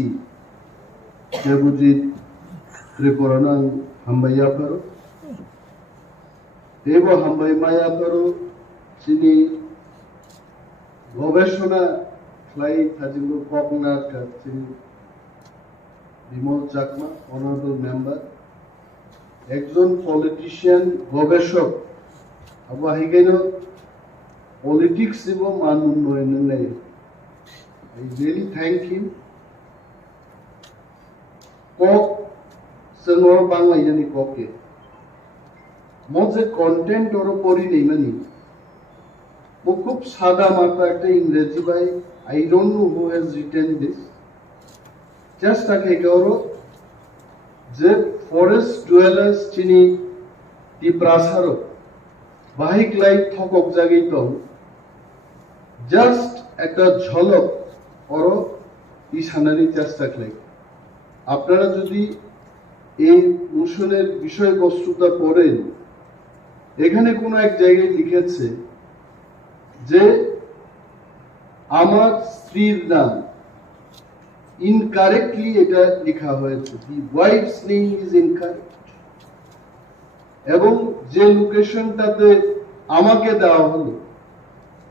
Jabujit Tripuranang Hambayaparo, Deva Hambayaparo, Sini Goveshona, Fly Tajimu Koknar Sini Bimal Chakma, honourable member, একজন পলিটিশিয়ান, গবেষক, আবাহিকেন পলিটিক্স এবং মান উন্নয়নের নাই। I really thank him. কক সঙ্গর বাংলা জানি ককে মজে কন্টেন্ট ওর পড়ি নেই মানে ও খুব সাদা মাথা একটা ইংরেজি ভাই। I don't know who has written this. Just like যে ফরেস্ট ডুয়েলার্স চিনি দি প্রাসারো বাহিক লাইট থকক জাগিত জাস্ট একটা ঝলক অর ইসানানি চেষ্টা খাই। আপনারা যদি এই মোশনের বিষয়বস্তুটা পড়েন, এখানে কোনো এক জায়গায় লিখেছে যে আমার স্ত্রীর নাম ইনকারেক্টলি এটা লেখা হয়েছে, দি ওয়াইফস নেম ইজ ইনকারেক্ট, এবং যে লোকেশনটাতে আমাকে দেওয়া হলো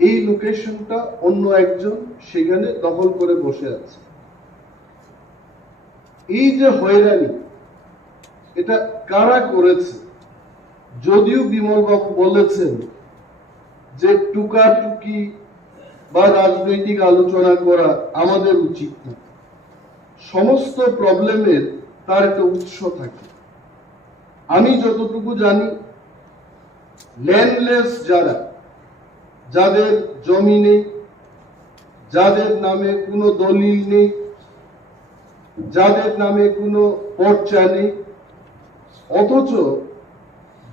এই লোকেশনটা অন্য একজন সেখানে দখল করে বসে আছে। এই যে হয়রানি এটা কারা করেছে? যদিও বিমল বাবু বলেছেন যে টুকাটুকি বা রাজনৈতিক আলোচনা করা আমাদের উচিত না, সমস্ত প্রবলেমের তার একটা উৎস থাকে। আমি যতটুকু জানি ল্যান্ডলেস যারা, যাদের জমি নেই, যাদের নামে কোনো দলিল নেই, যাদের নামে কোনো পর্চা নেই, অথচ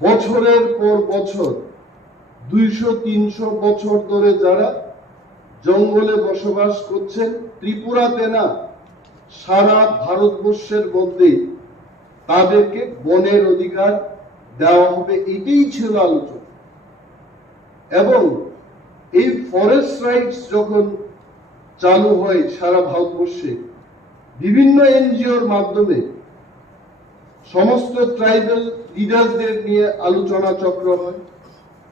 বছরের পর বছর 200-300 বছর ধরে যারা জঙ্গলে বসবাস করছেন, ত্রিপুরাতে না সারা ভারতবর্ষের মধ্যে তাদেরকে বনের অধিকার দেওয়া হবে, এটাই ছিল আলোচনা। এবং এই ফরেস্ট রাইটস যখন চালু হয় সারা ভারতবর্ষে, বিভিন্ন এনজিওর মাধ্যমে সমস্ত ট্রাইবাল লিডারদের নিয়ে আলোচনা চক্র হয়,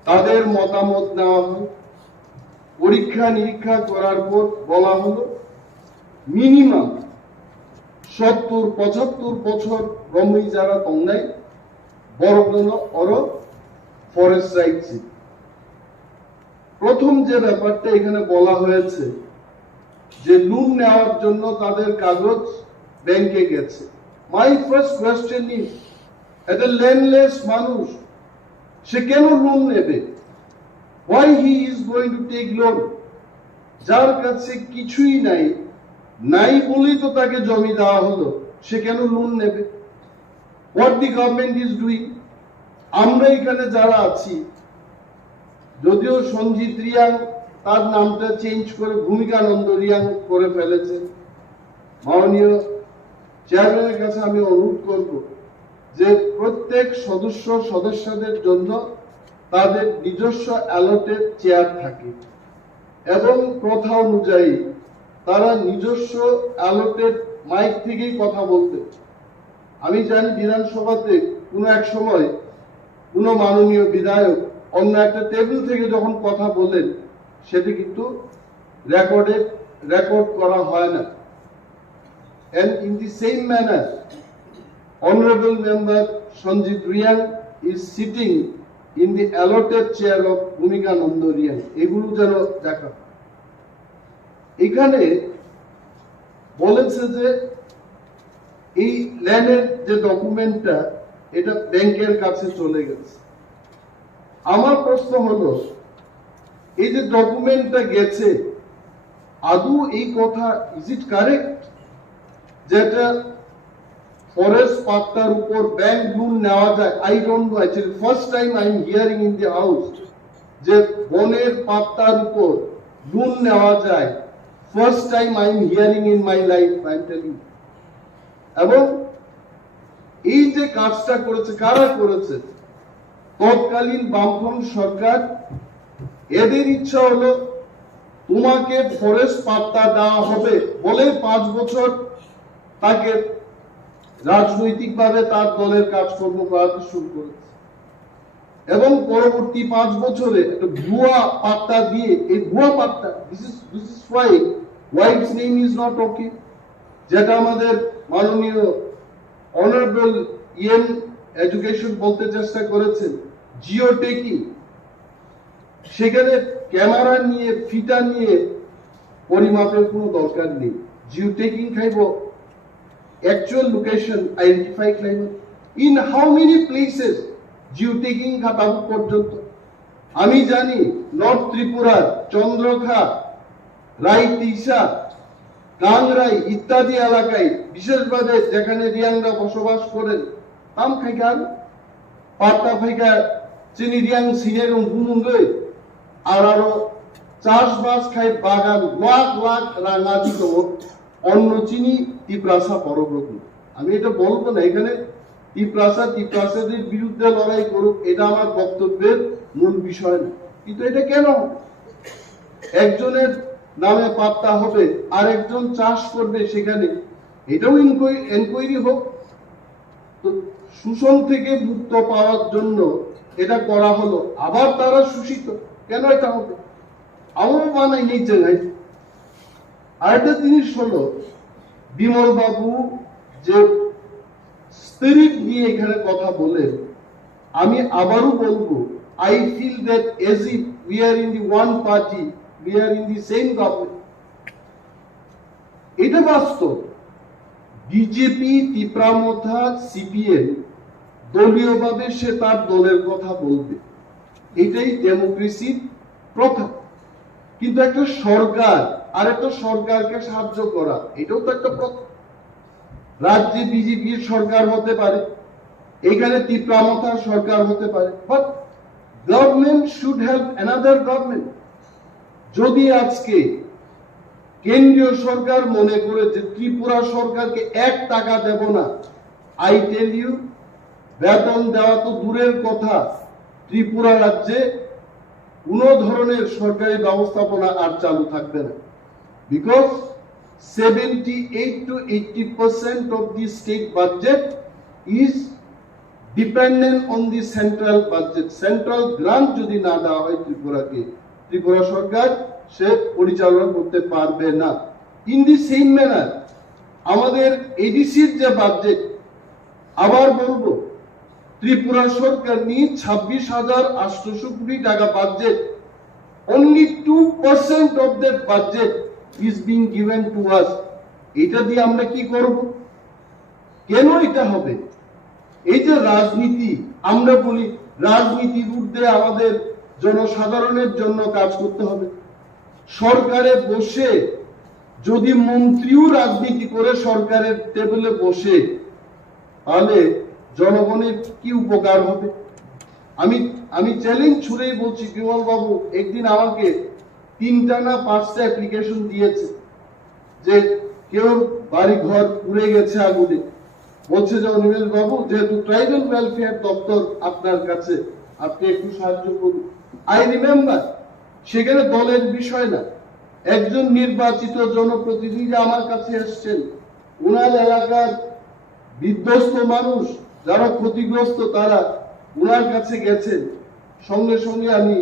তাদের মতামত নেওয়া হয়, পরীক্ষা নিরীক্ষা করার পর বলা হলো মিনিমাম 70-75 বছর ব্রহ্মী যারা তংনাই বড় অর ফরেস্ট রাইটস। প্রথম যে ব্যাপারটা এখানে বলা হয়েছে যে লোন নেওয়ার জন্য তাদের কাগজ ব্যাংকে গেছে। মাই ফার্স্ট কোয়েশ্চেন ইজ, একটা ল্যান্ডলেস মানুষ সে কেন লোন নেবে? Why he is going to take loan? যার কাছে কিছুই নাই, নাই বলেই তো তাকে জমি দেওয়া হলো, সে কেন লোন নেবে? What the government is doing? আমরা এখানে যারা আছি, যদিও সঞ্জিত রিয়াং তার নামটা চেঞ্জ করে ভূমিকানন্দ রিয়াং করে ফেলেছে, মাননীয় চেয়ারম্যানের কাছে আমি অনুরোধ করব যে প্রত্যেক সদস্যদের জন্য তাদের নিজস্ব অ্যালটেড চেয়ার থাকে এবং প্রথা অনুযায়ী তারা নিজস্ব অ্যালটেড মাইক থেকেই কথা বলতে। আমি জানি বিধানসভাতে কোনো এক সময় কোনো মাননীয় বিধায়ক অন্য একটা টেবিল থেকে যখন কথা বলেন সেটা কিন্তু রেকর্ড করা হয় না। And in the same manner, Honorable Member Sanjit Riyang is sitting in the allotted chair of Bhumika Nando Riyang. এগুলো যেন দেখা। এখানে বলেছে যে এই ল্যান্ডের যে ডকুমেন্টটা এটা ব্যাংকের কাছে চলে গেছে। আমার প্রশ্ন হলো এই যে ডকুমেন্টটা গেছে আদৌ এই কথা ইজ ইট কারেক্ট যেটা ফরেস্ট পাত্তার উপর ব্যাংক লোন নেওয়া যায়? I don't know, actually first time I am hearing in the house যে বনের পাত্তার উপর লোন নেওয়া যায়। First time I am hearing in my life, I am telling. এবং এই যে কাজটা করেছে কারা করেছে? তৎকালীন বামফ্রন্ট সরকার। এদের ইচ্ছা হলো তোমাকে ফরেস্ট পাত্তা দেওয়া হবে বলে 5 বছর তাকে রাজনৈতিকভাবে তার দলের কাজকর্ম করাতে শুরু করেছে এবং পরবর্তী 5 বছরে একটা ভুয়া পাত্তা দিয়ে এই ভুয়া পাত্তা this is why its name is not okay, যেটা আমাদের মাননীয় অনারেবল এডুকেশন বলতে চেষ্টা করেছেন জিও টেকিং। সেখানে ক্যামেরা নিয়ে ফিটা নিয়ে পরিমাপের কোনো দরকার নেই। জিও টেকিং খাইব actual location identify খাইব। in how many places geo tagging খাতাবো পর্যন্ত? আমি জানি নর্থ ত্রিপুরার চন্দ্রখা, রাইতিসা, কাংরাই ইত্যাদি এলাকায় বিশেষভাবে যেখানে রিয়াংরা বসবাস করেন তাম খাইকার পাট্টা ফাইকা চিনি রিয়াং সিনের হুমুঙ্গে আর আরো চাষবাস খাই বাগান লাখ লাখ রাঙাদি তো অন্য চিনি তিপ্রাসা পরব্রত। আমি এটা বলবো না এখানে তিপ্রাসাদের বিরুদ্ধে লড়াই করুক, এটা আমার বক্তব্যের মূল বিষয় না। কিন্তু এটা কেন একজনের নামে পাত্তা হবে আর একজন চাষ করবে সেখানে? এটাও এনকোয়ারি হোক। তো শোষণ থেকে মুক্ত পাওয়ার জন্য এটা করা হলো, আবার তারা শোষিত কেন এটা হবে? আমার মানাই নেই জায়গায়। আরেকটা জিনিস হলো বিমল বাবু যে স্পিরিট নিয়ে এখানে কথা বলেন, আমি আবারও বলবো I feel that as if we are in the one party, we are in the same government. এটা বাস্তব। বিজেপি, ত্রিপুরা, সিপিএম দলীয়ভাবে সে তার দলের কথা বলবে, এটাই ডেমোক্রেসির প্রথা। কিন্তু একটা সরকার আর একটা সরকারকে সাহায্য করা এটাও তো একটা প্রথা। রাজ্যে বিজেপির সরকার হতে পারে, এখানে ত্রিপুরা সরকার হতে পারে, but government should help another government. যদি আজকে কেন্দ্রীয় সরকার মনে করে যে ত্রিপুরা সরকারকে 1 টাকা দেব না, আই টেল ইউ বেতন দেওয়া তো দূরের কথা, ত্রিপুরা রাজ্যে কোন ধরনের সরকারি ব্যবস্থাপনা আর চালু থাকবে না। Because 78 to 80% of the state budget is dependent on the central budget. Central grant যদি না দেওয়া হয় ত্রিপুরাকে, ত্রিপুরা সরকার সে পরিচালনা করতে পারবে না। ইন দি সেম ম্যানার আমাদের এডিসির যে বাজেট, আবার বলবো ত্রিপুরা সরকার নিয়ে 26,800 কোটি টাকা budget, only 2% of that budget is being given to us. এটা দিয়ে আমরা কি করব? কেন এটা হবে? এই যে রাজনীতি, আমরা বলি রাজনীতির ঊর্ধ্বে আমাদের জনসাধারণের জন্য কাজ করতে হবে। সরকারে বসে যদি মন্ত্রীও রাজনীতি করে সরকারের টেবিলে বসে, তাহলে জনগণের কি উপকার হবে? আমি চ্যালেঞ্জ ছুড়েই বলছি, বিমল বাবু একদিন আমাকে 3টা না 5টা অ্যাপ্লিকেশন দিয়েছে যে কেউ বাড়ি ঘর পুড়ে গেছে আগুনে, বলছে যে অনিমেষ বাবু যেহেতু ট্রাইবাল ওয়েলফেয়ার দপ্তর আপনার কাছে, আপনি একটু সাহায্য করুন। আই রিমেম্বার সেখানে দলের বিষয় না, একজন নির্বাচিত জনপ্রতিনিধি আমার কাছে এসছেন, ওনার এলাকার বিধ্বস্ত মানুষ যারা ক্ষতিগ্রস্ত তারা ওনার কাছে গেছেন, সঙ্গে সঙ্গে আমি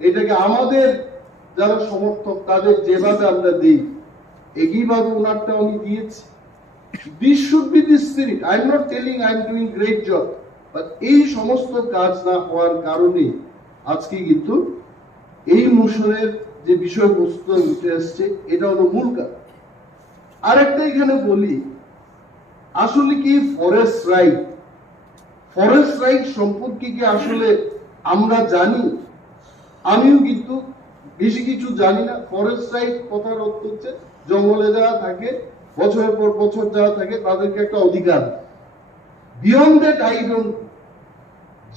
এটাকে আমাদের যারা সমর্থক তাদের যেভাবে আমরা দিই একইভাবে ওনারটা আমি দিয়েছি। This should be the spirit. I'm not telling I'm doing great job, but এই সমস্ত কাজ না হওয়ার কারণে আজকে কিন্তু এই মোশনের যে বিষয়বস্তু উঠে আসছে এটা হলো মূল কারণ। আরেকটা এখানে বলি, আসলে কি ফরেস্ট রাইট সম্পর্কে কি আসলে আমরা জানি? আমিও কিন্তু বেশি কিছু জানি না। ফরেস্ট রাইট কথার অর্থ হচ্ছে জঙ্গলে যারা থাকে, বছরের পর বছর যারা থাকে তাদেরকে একটা অধিকার। Beyond that I don't.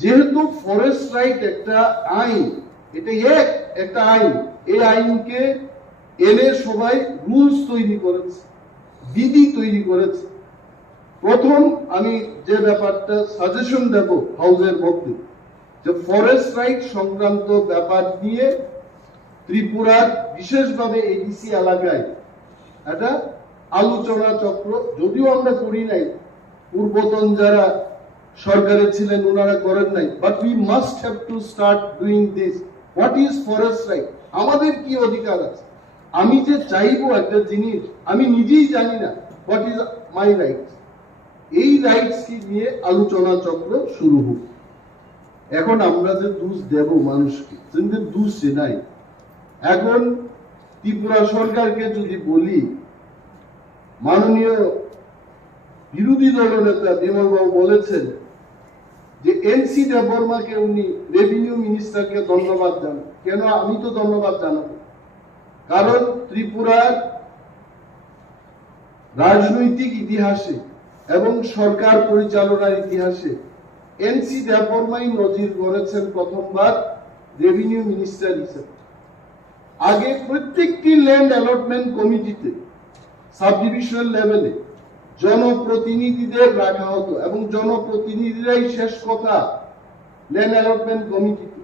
যেহেতু ফরেস্ট রাইট একটা আইন, এটা একটা আইন, এই আইনকে এনে সবাই রুলস তৈরি করেছে, বিধি তৈরি করেছে। প্রথম আমি যে ব্যাপারটা সাজেশন দেব হাউসের মধ্যে, যে ফরেস্ট রাইট সংক্রান্ত ব্যাপার নিয়ে ত্রিপুরার বিশেষভাবে এডিসি এলাকায় একটা আলোচনা চক্র, যদিও আমরা করি নাই, পূর্বতন যারা সরকারে ছিলেন ওনারা করেন নাই, but we must have to start doing this. What is forest right? আমাদের কি অধিকার আছে? আমি যে চাইবো একটা জিনিস আমি নিজেই জানি না, হোয়াট ইজ মাই রাইটস। এই রাইটস কি নিয়ে আলোচনা চক্র শুরু হোক। এখন আমরা যে দোষ দেব মানুষকে, কিন্তু দোষ নাই। এখন ত্রিপুরা সরকারকে যদি বলি, মাননীয় বিরোধী দলনেতা বিমল বাবু বলেছেন যে এনসি দেববর্মাকে উনি রেভিনিউ মিনিস্টারকে ধন্যবাদ জানান। কেন আমি তো ধন্যবাদ জানাবো? কারণ ত্রিপুরার রাজনৈতিক ইতিহাসে এবং সরকার পরিচালনার ইতিহাসে এনসি দেববর্মাই নজির গড়েছেন প্রথমবার রেভিনিউ মিনিস্টার হিসেবে। আগে প্রত্যেকটি ল্যান্ড অ্যালটমেন্ট কমিটিতে সাব ডিভিশনাল লেভেলে জনপ্রতিনিধিদের রাখা হতো এবং জনপ্রতিনিধিরাই শেষ কথা ল্যান্ড অ্যালটমেন্ট কমিটিতে।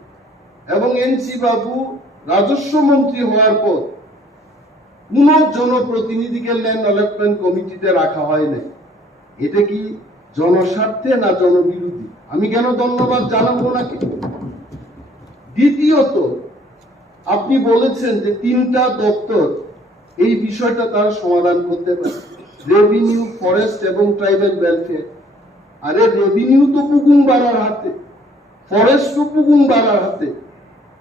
এবং এনসি বাবু রাজস্ব মন্ত্রী হওয়ার পর কোন জনপ্রতিনিধিকে ল্যান্ড অ্যালটমেন্ট কমিটিতে রাখা হয় না। এটা কি জনস্বার্থে না জনবিরোধী? আমি কেন ধন্যবাদ জানাবো নাকি? দ্বিতীয়ত, আপনি বলেছেন যে 3টা দপ্তর এই বিষয়টা তারা সমাধান করতে পারে, রেভিনিউ, ফরেস্ট এবং ট্রাইবাল ওয়েলফেয়ার। আরে রেভিনিউ তো বুকুং বাড়ার হাতে, ফরেস্ট তো বুকুং বাড়ার হাতে।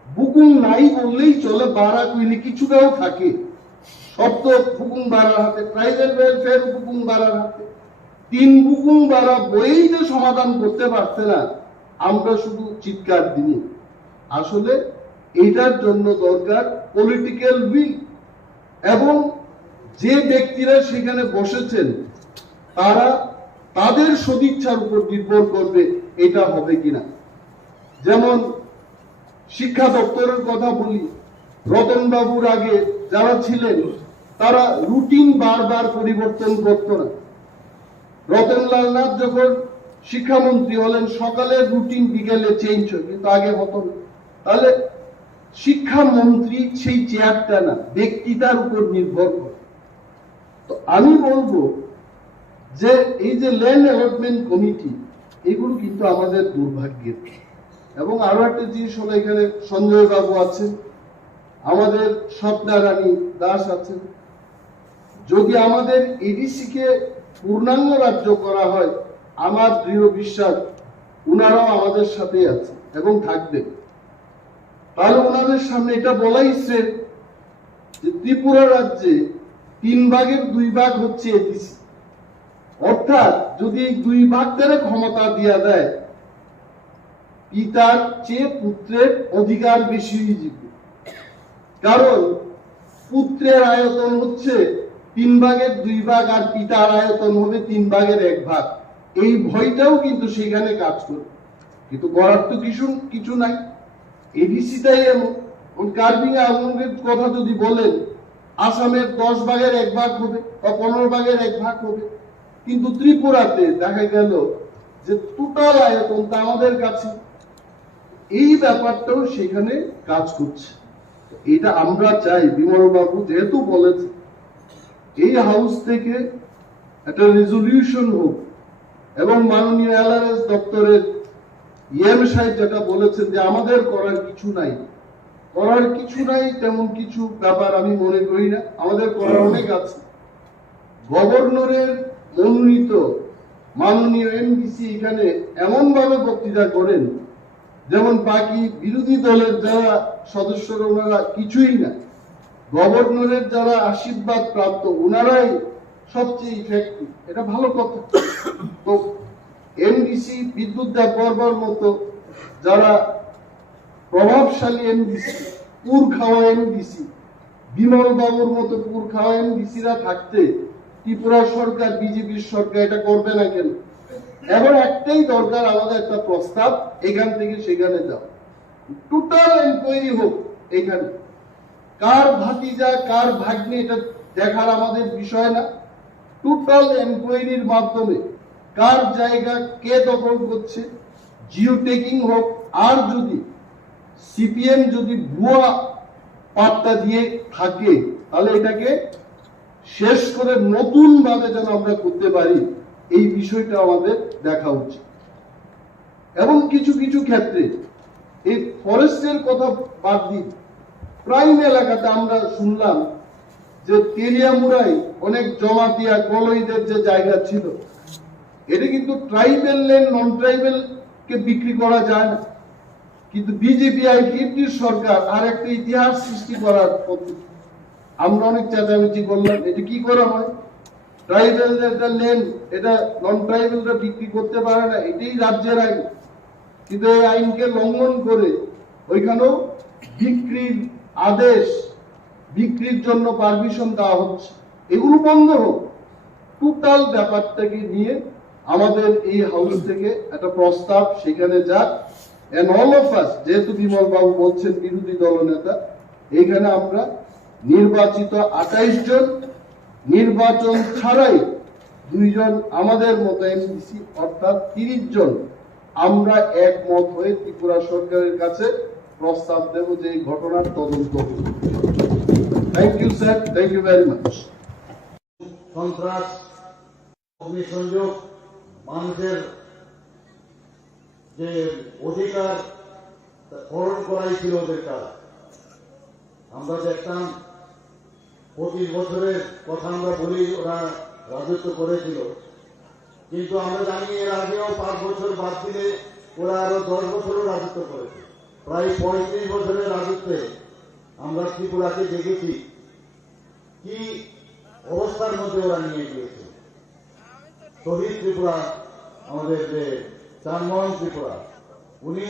বুকুং নাই বললেই চলে, বাড়া কইলে কিছুটাও থাকে। সব তো বুকুং বাড়ার হাতে, ট্রাইবাল ওয়েলফেয়ার বুকুং বাড়ার হাতে। 3 বুকুং বাড়া বইই যে সমাধান করতে পারছে না, আমরা শুধু চিৎকার দিই। আসলে এটার জন্য দরকার পলিটিক্যাল উইল, এবং যে ব্যক্তিরা সেখানে বসেছেন তারা তাদের সদিচ্ছার উপর নির্ভর করবে এটা হবে কিনা। যেমন শিক্ষা দপ্তরের কথা বলি, রতন বাবুর আগে যারা ছিলেন তারা রুটিন বারবার পরিবর্তন করত না। রতনলাল নাথ যখন শিক্ষামন্ত্রী হলেন, সকালের রুটিন বিকেলে চেঞ্জ হয়, কিন্তু আগে হতো না। তাহলে শিক্ষামন্ত্রী সেই চেয়ারটা না, ব্যক্তিতার উপর নির্ভর করে। তো আমি বলবো যে এই যে ল্যান্ড অ্যালটমেন্ট কমিটি, এগুলো কিন্তু আমাদের দুর্ভাগ্যের। এবং আরো একটা জিনিস হলো, এখানে সঞ্জয় বাবু আছেন, আমাদের স্বপ্না রানী দাস আছেন। যদি আমাদের এডিসি কে পূর্ণাঙ্গ রাজ্য করা হয়, আমার দৃঢ় বিশ্বাস উনারাও আমাদের সাথে আছে এবং থাকবেন। তাহলে ওনাদের সামনে এটা বলাই শ্রেয় যে ত্রিপুরা রাজ্যে 3 ভাগের 2 ভাগ হচ্ছে এডিসি। অর্থাৎ যদি এই 2 ভাগ ধরে ক্ষমতা দেওয়া দেয়, পিতার চেয়ে পুত্রের অধিকার বেশি হয়ে যাবে। কারণ পুত্রের আয়তন হচ্ছে 3 ভাগের 2 ভাগ, আর পিতার আয়তন হবে 3 ভাগের 1 ভাগ। এই ভয়টাও কিন্তু সেখানে কাজ করে, কিন্তু করার তো কিছু নাই। এডিসিটাই এমন। কার্বিং আঙ্গের কথা যদি বলেন, আসামের 10 ভাগের 1 ভাগ হবে বা 15 ভাগের 1 ভাগ হবে, কিন্তু ত্রিপুরাতে দেখা গেল যে টোটাল আয়তন তা আমাদের কাছে। এই ব্যাপারটাও সেখানে কাজ করছে। এটা আমরা চাই, বিমল বাবু যেহেতু বলেছে, এই হাউস থেকে একটা রেজলিউশন হোক এবং মাননীয় এলআরএস দপ্তরের ইয়াম সাহেব যেটা বলেছেন যে আমাদের করার কিছু নাই, করার কিছু নাই তেমন কিছু ব্যাপার আমি মনে করি না। আমাদের করার অনেক আছে। গভর্নরের মনোনীত মাননীয় এমডিসি এখানে এমন ভাবে বক্তৃতা করেন যেমন বাকি বিরোধী দলের যারা সদস্যরা ওনারা কিছুই না, গভর্নরের যারা আশীর্বাদ প্রাপ্ত ওনারাই সবচেয়ে ইফেক্টিভ। এটা ভালো কথা। তো এমডিসি বিদ্যুৎ দেব বর্মার মতো যারা প্রভাবশালী এমডিসি, পুর খাওয়া এমডিসি, বিমল বাবুর মতো পুর খাওয়া এমডিসিরা থাকতে ত্রিপুরা সরকার, বিজেপির সরকার এটা করবে না কেন? এখন একটাই দরকার, আমাদের একটা প্রস্তাব, এখান থেকে সেখানে যাও, টোটাল এনকোয়ারি হোক। এখানে কার ভাতিজা কার ভাগ্নে এটা দেখার আমাদের বিষয় না। টোটাল এনকোয়ারির মাধ্যমে কার জায়গা কে দখল করছে, জিও টেকিং হোক। আর যদি সিপিএম যদি ভুয়া পাত্তা দিয়ে থাকে তাহলে এটাকে শেষ করে নতুন ভাবে যেন আমরা করতে পারি, এই বিষয়টা আমাদের দেখা উচিত। এবং কিছু কিছু ক্ষেত্রে এই ফরেস্টের কথা বাদ দিন, প্রাইম এলাকাতে আমরা শুনলাম যে তেলিয়ামুড়াই অনেক জমাতিয়া কলইদের যে জায়গা ছিল, এটা কিন্তু ট্রাইবেল ল্যান্ড নন ট্রাইবেল কে বিক্রি করা যায় না। কিন্তু বিজেপি আইপিএফটির সরকার আর একটা ইতিহাস সৃষ্টি করার পদ্ধতি, আমরা অনেক চেঁচামেচি করলাম, এটা কি করা হয়? ট্রাইবেলদের ল্যান্ড এটা নন ট্রাইবেলরা বিক্রি করতে পারে না, এটাই রাজ্যের আইন। কিন্তু এই আইনকে লঙ্ঘন করে ওইখানেও বিক্রির আদেশ, বিক্রির জন্য পারমিশন দেওয়া হচ্ছে। এগুলো বন্ধ হোক। টোটাল ব্যাপারটাকে নিয়ে আমাদের এই হাউস থেকে একটা প্রস্তাব সেখানে যাক। এন্ড অল অফ আস, যেহেতু বিমল বাবু বলছেন বিরোধী দলনেতা, এইখানে আমরা নির্বাচিত 28 জন, নির্বাচন ছাড়াই 2 জন আমাদের মতো এমডিসি, অর্থাৎ 30 জন আমরা একমত হয়ে ত্রিপুরা সরকারের কাছে প্রস্তাব দেব যে এই ঘটনার তদন্ত হবে। Thank you sir, thank you very much. সন্ত্রাস, অগ্নিসংযোগ, মানুষের যে অধিকার হরণ করাই ছিল ওদের কাজ। আমরা দেখতাম 25 বছরের কথা আমরা বলি ওরা রাজত্ব করেছিল, কিন্তু আমরা জানি এর আগেও 5 বছর বাদ দিলে ওরা আরো 10 বছরও রাজত্ব করেছে। প্রায় 35 বছরের রাজত্বে আমরা ত্রিপুরাকে দেখেছি কি অবস্থার মধ্যে ওরা নিয়ে গিয়েছে। শহীদ ত্রিপুরা, আমাদের যে চানমোহন ত্রিপুরা, উনি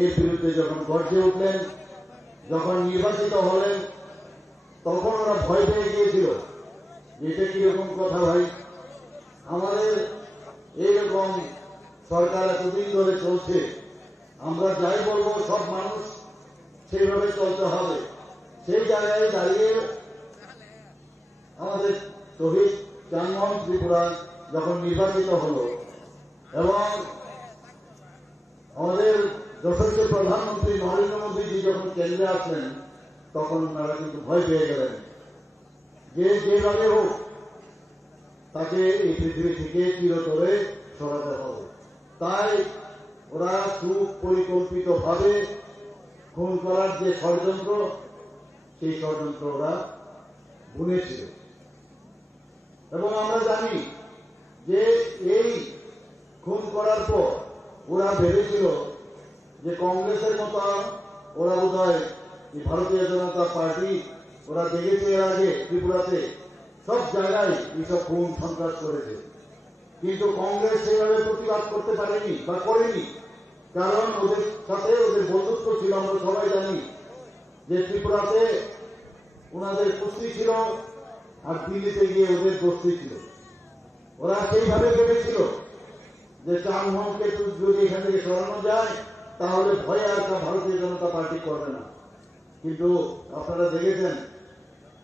এর বিরুদ্ধে যখন গর্জে উঠলেন, যখন নির্বাচিত হলেন, তখন ওরা ভয় পেয়ে গিয়েছিল যে এটা কিরকম কথা ভাই, আমাদের এইরকম সরকার এতদিন ধরে চলছে, আমরা যাই বলবো সব মানুষ সেইভাবে চলতে হবে। সেই জায়গায় দাঁড়িয়ে আমাদের শহীদ চানমোহন ত্রিপুরা যখন নির্বাচিত হলো এবং আমাদের যশস্বী প্রধানমন্ত্রী নরেন্দ্র মোদীজি যখন কেন্দ্রে আসলেন, তখন ওনারা কিন্তু ভয় পেয়ে গেলেন যে যেভাবে হোক তাকে এই পৃথিবী থেকে চিরতরে সরাতে হবে। তাই ওরা সুপরিকল্পিত ভাবে খুন করার যে ষড়যন্ত্র, সেই ষড়যন্ত্র ওরা বুনেছিল। এবং আমরা জানি যে এই খুন করার পর ওরা ভেবেছিল যে কংগ্রেসের মতো ওরা বোধহয় ভারতীয় জনতা পার্টি, ওরা দেখেছে এর আগে ত্রিপুরাতে সব জায়গায় এইসব খুন সন্ত্রাস করেছে, কিন্তু কংগ্রেস সেভাবে প্রতিবাদ করতে পারেনি বা করেনি, কারণ ওদের সাথে ওদের বন্ধুত্ব ছিল। আমরা সবাই জানি যে ত্রিপুরাতে ওনাদের কুস্তি ছিল আর দিল্লিতে গিয়ে ওদের গোষ্ঠী ছিল। ওরা সেইভাবে ভেবেছিল যে চানমোহনকে যদি এখান থেকে সরানো যায় তাহলে ভয়ে আর ভারতীয় জনতা পার্টি করবে না। কিন্তু আপনারা দেখেছেন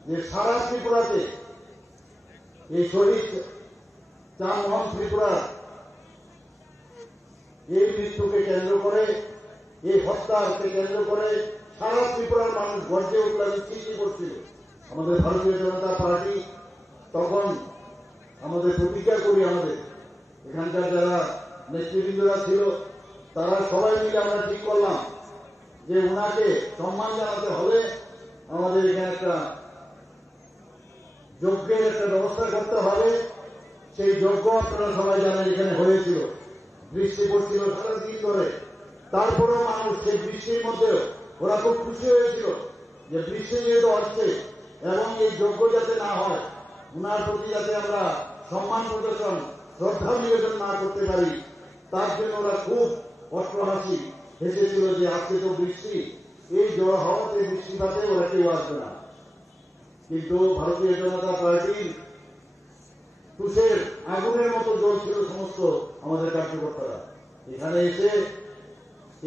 যে সারা ত্রিপুরাতে এই শহীদ চানমোহন ত্রিপুরা এই মৃত্যুকে কেন্দ্র করে, এই হত্যাকে কেন্দ্র করে সারা ত্রিপুরার মানুষ গর্জে উঠলেন, সৃষ্টি করছিল। আমাদের ভারতীয় জনতা পার্টি তখন আমাদের প্রতিজ্ঞা করি, আমাদের এখানকার যারা নেতৃবৃন্দরা ছিল তারা সবাই মিলে আমরা ঠিক করলাম যে ওনাকে সম্মান জানাতে হলে আমাদের এখানে একটা যজ্ঞের একটা ব্যবস্থা করতে হবে। সেই যজ্ঞ আপনারা সবাই জানেন এখানে হয়েছিল, বৃষ্টি পড়ছিল সারাদিন ধরে, তারপরেও মানুষ সেই বৃষ্টির মধ্যেও ওরা খুব খুশি হয়েছিল যে বৃষ্টি যেহেতু আসছে এবং এই যজ্ঞ যাতে না হয়, ওনার প্রতি যাতে আমরা সম্মান প্রদর্শন শ্রদ্ধা নিবেদন না করতে পারি, তার জন্য ওরা খুব অট্টহাসি হেসেছিল যে আজকে তো বৃষ্টি, এই জড় হওয়াতে বৃষ্টিপাতে ওরা কেউ আসবে না। কিন্তু ভারতীয় জনতা পার্টির তুষের আগুনের মতো জ্বলছিল সমস্ত আমাদের কার্যকর্তারা। এখানে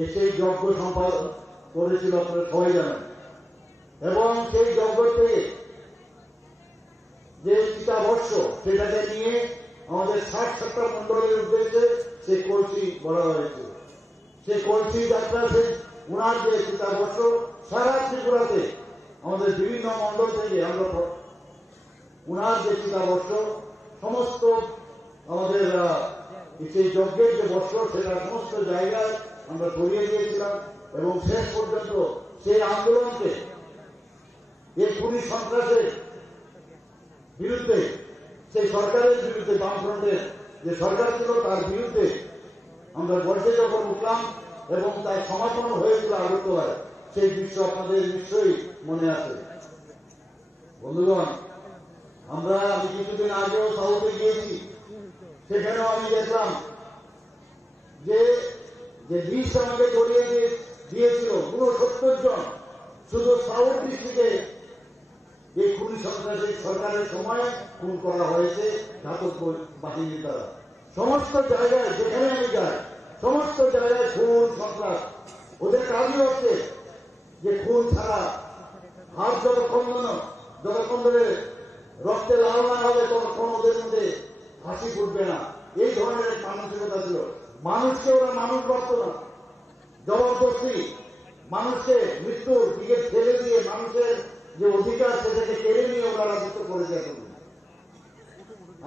এসে যজ্ঞ সম্পাদন করেছিল, আপনারা সবাই জানেন। এবং সেই যজ্ঞ থেকে যে চিতাবর্ষ সেটাকে নিয়ে আমাদের 60-70টা মন্ডলের উদ্দেশ্যে সেই কলসি বলা হয়েছে। সেই কলসি যাত্রা সেই উনার যে চিতাবর্ষ সারা ত্রিপুরাতে আমাদের বিভিন্ন মন্ডল থেকে আমরা উনার যে চিতাবর্ষ সমস্ত আমাদের সেই যজ্ঞের যে বর্ষ সেটা সমস্ত জায়গায় আমরা ছড়িয়ে দিয়েছিলাম এবং শেষ পর্যন্ত সেই আন্দোলনকে এই পুলিশ সন্ত্রাসের বিরুদ্ধে, সেই সরকারের বিরুদ্ধে, বামফ্রন্টের যে সরকার ছিল তার বিরুদ্ধে আমরা গর্জে যখন উঠলাম এবং তার সমাপন হয়েছিল আগরতলায়, সেই দৃশ্য আপনাদের নিশ্চয়ই মনে আছে। বন্ধুগণ, আমি কিছুদিন আগেও সাউথে গিয়েছি, সেখানেও আমি দেখলাম যে লিস্ট আমাকে জড়িয়ে দিয়েছিল 69 জন শুধু সাউথ ডিস্ট্রিক্টে এই খুনি সন্ত্রাসী সরকারের সময় খুন করা হয়েছে ঘাতক বাহিনীর দ্বারা। সমস্ত জায়গায় যেখানে আমি যাই সমস্ত জায়গায় খুন সন্ত্রাস। ওদের কাজই হচ্ছে যে খুন ছাড়া হাত যতক্ষণ ধরে রক্তে লাল না হবে ততক্ষণ ওদের মধ্যে হাসি ফুটবে না, এই ধরনের মানসিকতা ছিল। মানুষকে ওরা মানুষ ভাবত না, জবরদস্তি মানুষকে মৃত্যুর দিকে ঠেলে দিয়ে মানুষের যে অধিকার সেটাকে কেড়ে নিয়ে ওরা রাজত্ব করেছে।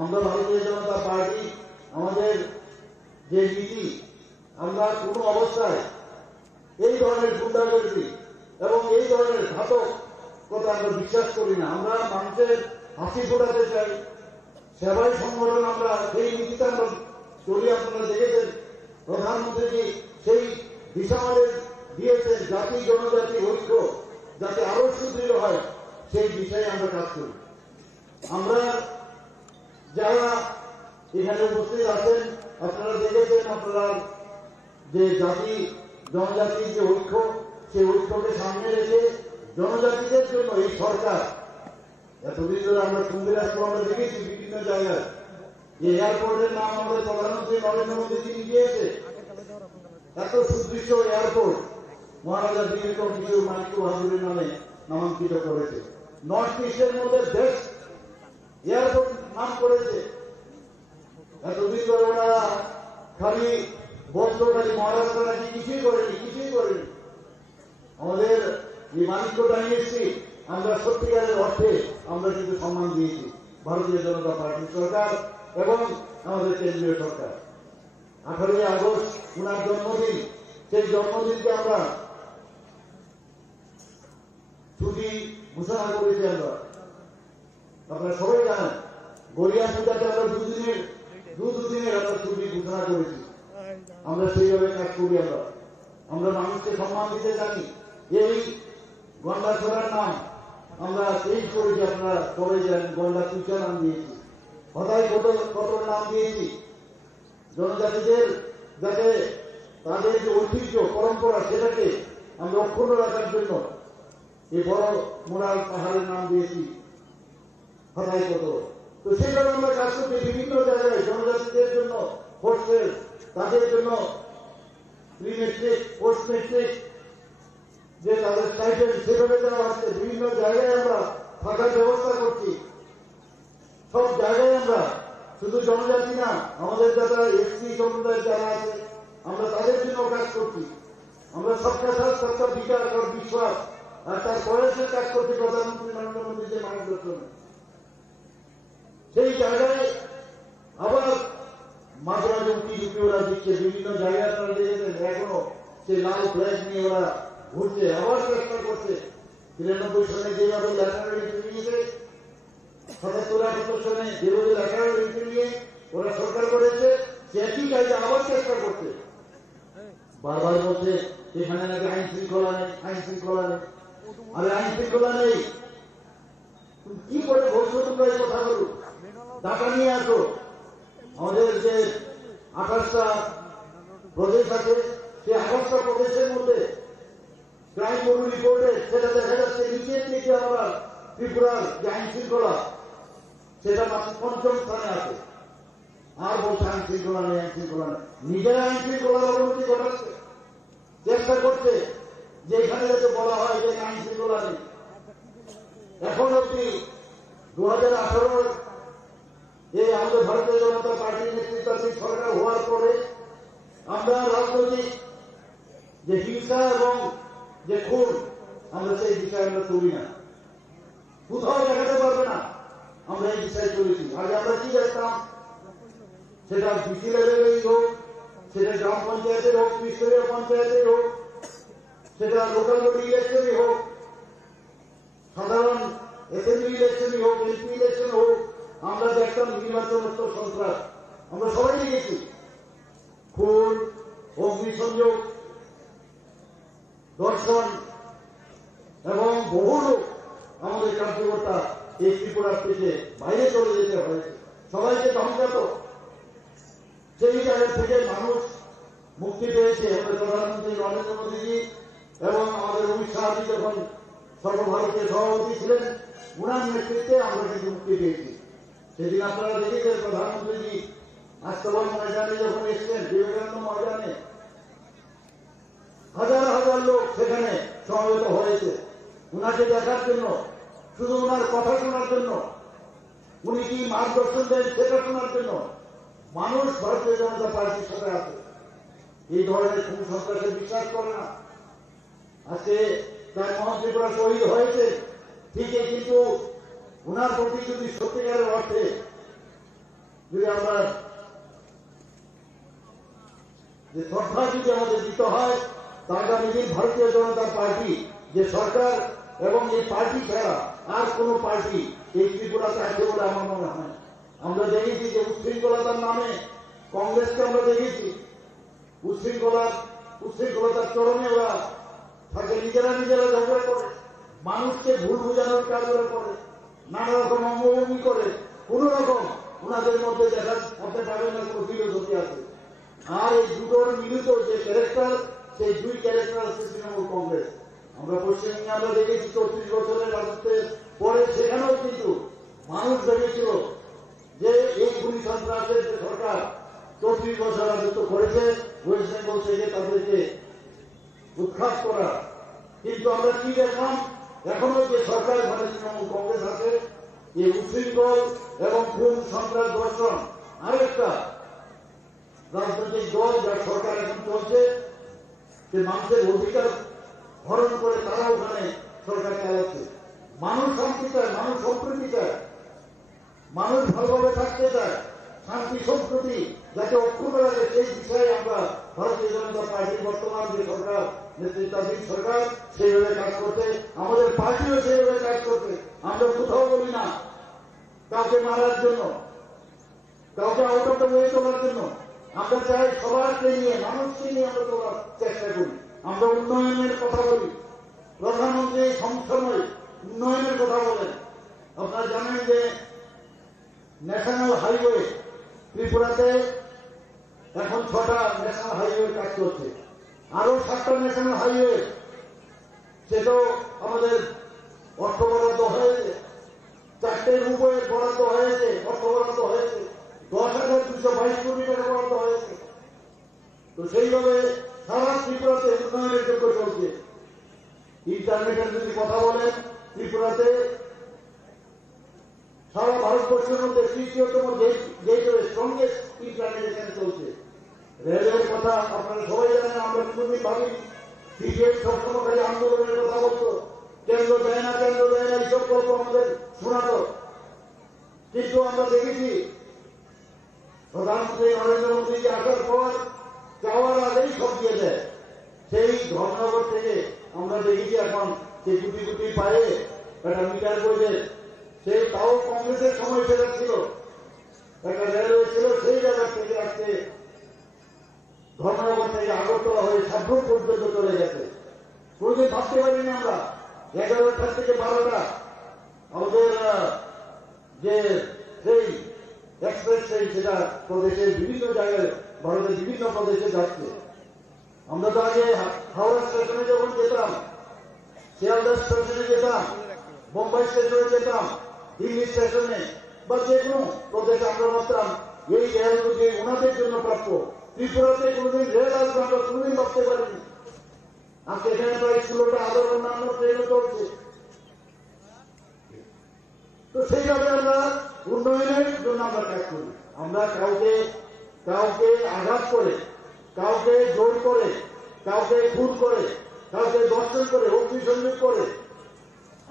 আমরা ভারতীয় জনতা পার্টি আমাদের যে নীতি, আমরা কোনো অবস্থায় এই ধরনের গুন্ডাগর্দি এবং এই ধরনের ঘাতক কথা আমরা বিশ্বাস করি না। আমরা মানুষের হাসি ফোটাতে চাই, সেবাই সংগঠন, আমরা সেই নীতিতে আমরা চলি। আপনারা দেখেছেন প্রধানমন্ত্রী সেই দিশা আমাদের দিয়েছেন, জাতি জনজাতি ঐক্য যাতে আরো সুদৃঢ় হয় সেই বিষয়ে আমরা কাজ করি। আমরা যারা এখানে উপস্থিত আছেন আপনারা দেখেছেন, আপনারা যে জাতি জনজাতির যে ঐক্য, সেই ঐক্যকে সামনে রেখে জনজাতিদের জন্য এই সরকার এতদিন ধরে আমরা কুম্ভীরাজপুর আমরা দেখেছি বিভিন্ন জায়গায় যে এয়ারপোর্টের নাম আমাদের প্রধানমন্ত্রী নরেন্দ্র মোদী তিনি দিয়েছে। এত সুদৃশ্য এয়ারপোর্ট মহারাজা দিলীপ কিছু মাইক্রো হাজুরির নামে নামাঙ্কিত করেছে। নর্থ ইস্টের মধ্যে বেস্ট এয়ারপোর্ট নাম করেছে। এতদিন ধরে ওনারা খালি বলতো খালি মহারাষ্ট্র নাকি কিছুই করেনি। আমাদের এই মানিক্য ডাইনেস্টি আমরা সত্যিকারের অর্থে আমরা কিন্তু সম্মান দিয়েছি ভারতীয় জনতা পার্টির সরকার এবং আমাদের কেন্দ্রীয় সরকার। 18ই আগস্ট ওনার জন্মদিন, সেই জন্মদিনকে আমরা ছুটি ঘোষণা করেছি। আপনারা সবাই জানেন গড়িয়া পূজাতে আমরা দুদিনের আমরা ছুটি ঘোষণা করেছি। আমরা সেইভাবে কাজ করি। আমরা মানুষকে সম্মান দিতে জানি। এই গন্ডা ছড়ার নাম আমরা চেঞ্জ করেছি, আপনারা সবাই জানেন, গন্ডা তুষা নাম দিয়েছি, হঠাৎ কত নাম দিয়েছি। জনজাতিদের যাতে তাদের যে ঐতিহ্য পরম্পরা সেটাকে আমরা অক্ষুণ্ণ রাখার জন্য এই বড় মোরাল পাহাড়ের নাম দিয়েছি হঠাৎ কত। তো সেভাবে আমরা কাজ করছি বিভিন্ন জায়গায় জনজাতিদের জন্য ফোর্সেস, তাদের জন্য প্রিমেট্রিক পোস্ট মেট্রিক যে তাদের স্টাইপেন্ড সেভাবে দেওয়া হচ্ছে। বিভিন্ন জায়গায় আমরা থাকার ব্যবস্থা করছি। সব জায়গায় আমরা শুধু জনজাতি না, আমাদের যারা এসসি সম্প্রদায়ের যারা আছে আমরা তাদের জন্য কাজ করছি। আমরা সবকা সাথ সবকা বিকাশ আর বিশ্বাস আর তার প্রয়াসের কাজ করছি প্রধানমন্ত্রী নরেন্দ্র মোদীর যে মার্গদর্শনে। সেই জায়গায় আবার মাঝে মাঝে উঁকি ঝুঁকি ওরা দিচ্ছে, বিভিন্ন জায়গায় আপনারা দেখেছেন এখনো সেই লাল ফ্ল্যাগ নিয়ে ওরা ঘুরছে, আবার চেষ্টা করছে। 93 সনে যেভাবে ল্যাটারাল এন্ট্রি নিয়েছে, 77-78 সনে যেভাবে ল্যাটারাল এন্ট্রি নিয়ে ওরা সরকার করেছে, সে একই কাজে আবার চেষ্টা করছে। বারবার বলছে এখানে নাকি আইন শৃঙ্খলা নেই, আইন শৃঙ্খলা নেই। আরে আইন শৃঙ্খলা নেই, কি করে বলছো তোমরা এই কথা বলো? টাকা নিয়ে আসো। আমাদের যে 28টা প্রদেশ আছে, সেই 28টা প্রদেশের মধ্যে ক্রাইম ব্যুরো রিপোর্টে সেটা দেখা যাচ্ছে নিচের দিকে আমরা ত্রিপুরার যে আইন শৃঙ্খলা সেটা মাত্র 5ম স্থানে আছে। আর বলছে আইন শৃঙ্খলা নেই, আইন শৃঙ্খলা নেই। নিজেরা আইন শৃঙ্খলার অবনতি ঘটাচ্ছে, চেষ্টা করছে যে এখানে যাতে বলা হয় যে আইন শৃঙ্খলা নেই। এখন অব্দি 2018 এই আমাদের ভারতীয় জনতা পার্টির নেতৃত্বাধীন সরকার হওয়ার পরে আমরা রাজনৈতিক যে হিংসা এবং যে খুন, আমরা সেই বিষয়ে আমরা চলি না, কোথাও দেখাতে পারবে না আমরা এই বিষয়ে চলেছি। আগে আমরা কি দেখতাম, সেটা ডিসি লেভেলেই হোক, সেটা গ্রাম পঞ্চায়েতের হোক, ত্রিস্তরীয় পঞ্চায়েতের হোক, সেটা লোকাল বডি ইলেকশনই হোক, সাধারণ অ্যাসেম্বলি ইলেকশনই হোক, এমপি ইলেকশন হোক, আমরা দেখতাম নির্বাচনস্থ সন্ত্রাস। আমরা সবাই দেখেছি খুন, অগ্নিসংযোগ, ধর্ষণ এবং বহু লোক আমাদের কার্যকর্তা এই ত্রিপুরার থেকে বাইরে চলে যেতে হয়েছে, সবাইকে ধমকাত। সেই জায়গা থেকে মানুষ মুক্তি পেয়েছে। আমাদের প্রধানমন্ত্রী নরেন্দ্র মোদীজি এবং আমাদের অমিত শাহজি যখন সর্বভারতীয় সভাপতি ছিলেন, উনার নেতৃত্বে আমরা কিন্তু মুক্তি পেয়েছি। সেদিন আপনারা দেখেছেন প্রধানমন্ত্রীজি আস্তবল ময়দানে যখন এসছেন, বিবেকানন্দ ময়দানে হাজার হাজার লোক সেখানে সমবেত হয়েছে উনাকে দেখার জন্য, শুধু উনার কথা শোনার জন্য, উনি কি মার্গদর্শন দেন সেটা শোনার জন্য। মানুষ ভারতীয় জনতা পার্টির সাথে আছে, এই ধরনের কোন সন্ত্রাসে বিশ্বাস করে না। আজকে তার মহাত্রিপুরা শহীদ হয়েছে ঠিকই, কিন্তু উনার প্রতি যদি সত্যিকারের অর্থে যদি আমরা যে শ্রদ্ধা যদি আমাদের দিতে হয়, আগামী দিন ভারতীয় জনতা পার্টি যে সরকার এবং এই পার্টি ছাড়া আর কোন পার্টি এই ত্রিপুরাতে আছে বলে আমার মনে হয়। আমরা দেখেছি যে উচ্ছৃঙ্খলতার নামে কংগ্রেসকে আমরা দেখেছি উচ্ছৃঙ্খলতার চরমে ওরা থাকে, নিজেরা ঝগড়া করে, মানুষকে ভুল বোঝানোর কাজ ওরা করে, নানা রকম অঙ্গভঙ্গি করে, কোন রকম ওনাদের মধ্যে দেখা হতে পারে না কোনো ফিলোসফি আছে। আর এই দুটোর মিলিত যে ক্যারেক্টার, সেই দুই ক্যারেক্টার হচ্ছে তৃণমূল কংগ্রেস। আমরা পশ্চিমবঙ্গে আমরা দেখেছি 34 বছরের রাজত্বের পরে সেখানেও কিন্তু মানুষ ভেবেছিল যে এই খুনি সন্ত্রাসের যে সরকার 34 বছর রাজত্ব করেছে, ওয়েস্ট বেঙ্গল থেকে তাদেরকে উৎখাত করা। কিন্তু আমরা কি দেখলাম, এখনো যে সরকার ঘরে তৃণমূল কংগ্রেস আছে, এই উচ্ছৃঙ্খল এবং খুন, সন্ত্রাস, ধর্ষণ আরেকটা রাজনৈতিক দল যার সরকার এখন চলছে, যে মানুষের অধিকার হরণ করে তারা ওখানে সরকার চালাচ্ছে। মানুষ শান্তি চায়, মানুষ সম্প্রীতি চায়, মানুষ ভালোভাবে থাকতে চায়, শান্তি সম্প্রীতি যাতে অক্ষুণ্ণ রাখে, সেই বিষয়ে আমরা ভারতীয় জনতা পার্টির বর্তমান যে সরকার, নেতৃত্বাধীন সরকার, সেইভাবে কাজ করতে, আমাদের পার্টিও সেইভাবে কাজ করতে। আমরা কোথাও বলি না কাউকে মারার জন্য, কাউকে আউট অফ দ্য ওয়ে তোলার জন্য। আমরা চাই সবাইকে নিয়ে, মানুষকে নিয়ে আমরা তোলার চেষ্টা করি। আমরা উন্নয়নের কথা বলি, প্রধানমন্ত্রী সমসময় উন্নয়নের কথা বলেন। আপনারা জানেন যে ন্যাশনাল হাইওয়ে ত্রিপুরাতে এখন 6টা ন্যাশনাল হাইওয়ে কাজ করছে, আরো 7টা ন্যাশনাল হাইওয়ে সেটাও আমাদের অর্থ বরাদ্দ হয়েছে, 4টে রূপে বরাদ্দ হয়েছে, অর্থ বরাদ্দ হয়েছে, 10,222 কোটি টাকা বরাদ্দ হয়েছে। তো সেইভাবে সারা ত্রিপুরাতে উন্নয়নের যোগ্য চলছে। ইন্টারনেটের যদি কথা বলেন, ত্রিপুরাতে সারা ভারতবর্ষের মধ্যে 3য়তম গেটওয়ে স্ট্রংগেস্ট ইন্টারনেট এখানে চলছে। রেলওয়ের কথা আপনারা সবাই জানেন, আমরা কোনদিন ভাবিনি। বিজেপি সবসময় খালি আন্দোলনের কথা বলতো, কেন্দ্র দেয় না, কেন্দ্র দেয় না, এইসব গল্প আমাদের শোনাতো। কিন্তু আমরা দেখেছি প্রধানমন্ত্রী নরেন্দ্র মোদীজি আসার পর যাওয়ার আগেই সব দিয়ে দেয়। সেই ধর্মনগর থেকে আমরা দেখেছি এখন সেই গুটি গুটি পায়ে একটা মিটার বইলে সেই তাও কংগ্রেসের সময় সেটা ছিল, একটা রেলওয়ে ছিল, সেই জায়গা থেকে আজকে ধর্মনগর থেকে আগরতলা হয়ে সাবরুম পর্যন্ত চলে গেছে। কোনদিন ভাবতে পারিনি আমরা 11টা থেকে 12টা আমাদের যে সেই এক্সপ্রেস ট্রেন সেটা প্রদেশের বিভিন্ন জায়গায় ভারতের বিভিন্ন প্রদেশে যাচ্ছে। আমরা তো আগে হাওড়া স্টেশনে যখন যেতাম, শিয়ালদা স্টেশনে যেতাম, বোম্বাই স্টেশনে যেতাম, দিল্লি স্টেশনে বা যে কোনো প্রদেশে আমরা ভাবতাম এই রেলগুলি ওনাদের জন্য প্রাপ্য। ত্রিপুরাতে কোনোদিন রেল আসবে আমরা কোনোদিন ভাবতে পারিনি। আজকে এখানে প্রায় 16টা আদর অন্যান্য ট্রেনও চলছে। তো সেইভাবে আমরা উন্নয়নের জন্য আমরা কাজ করি। আমরা কাউকে আঘাত করে, কাউকে জোর করে, কাউকে খুন করে, কাউকে দর্শন করে, অগ্নিসংযোগ করে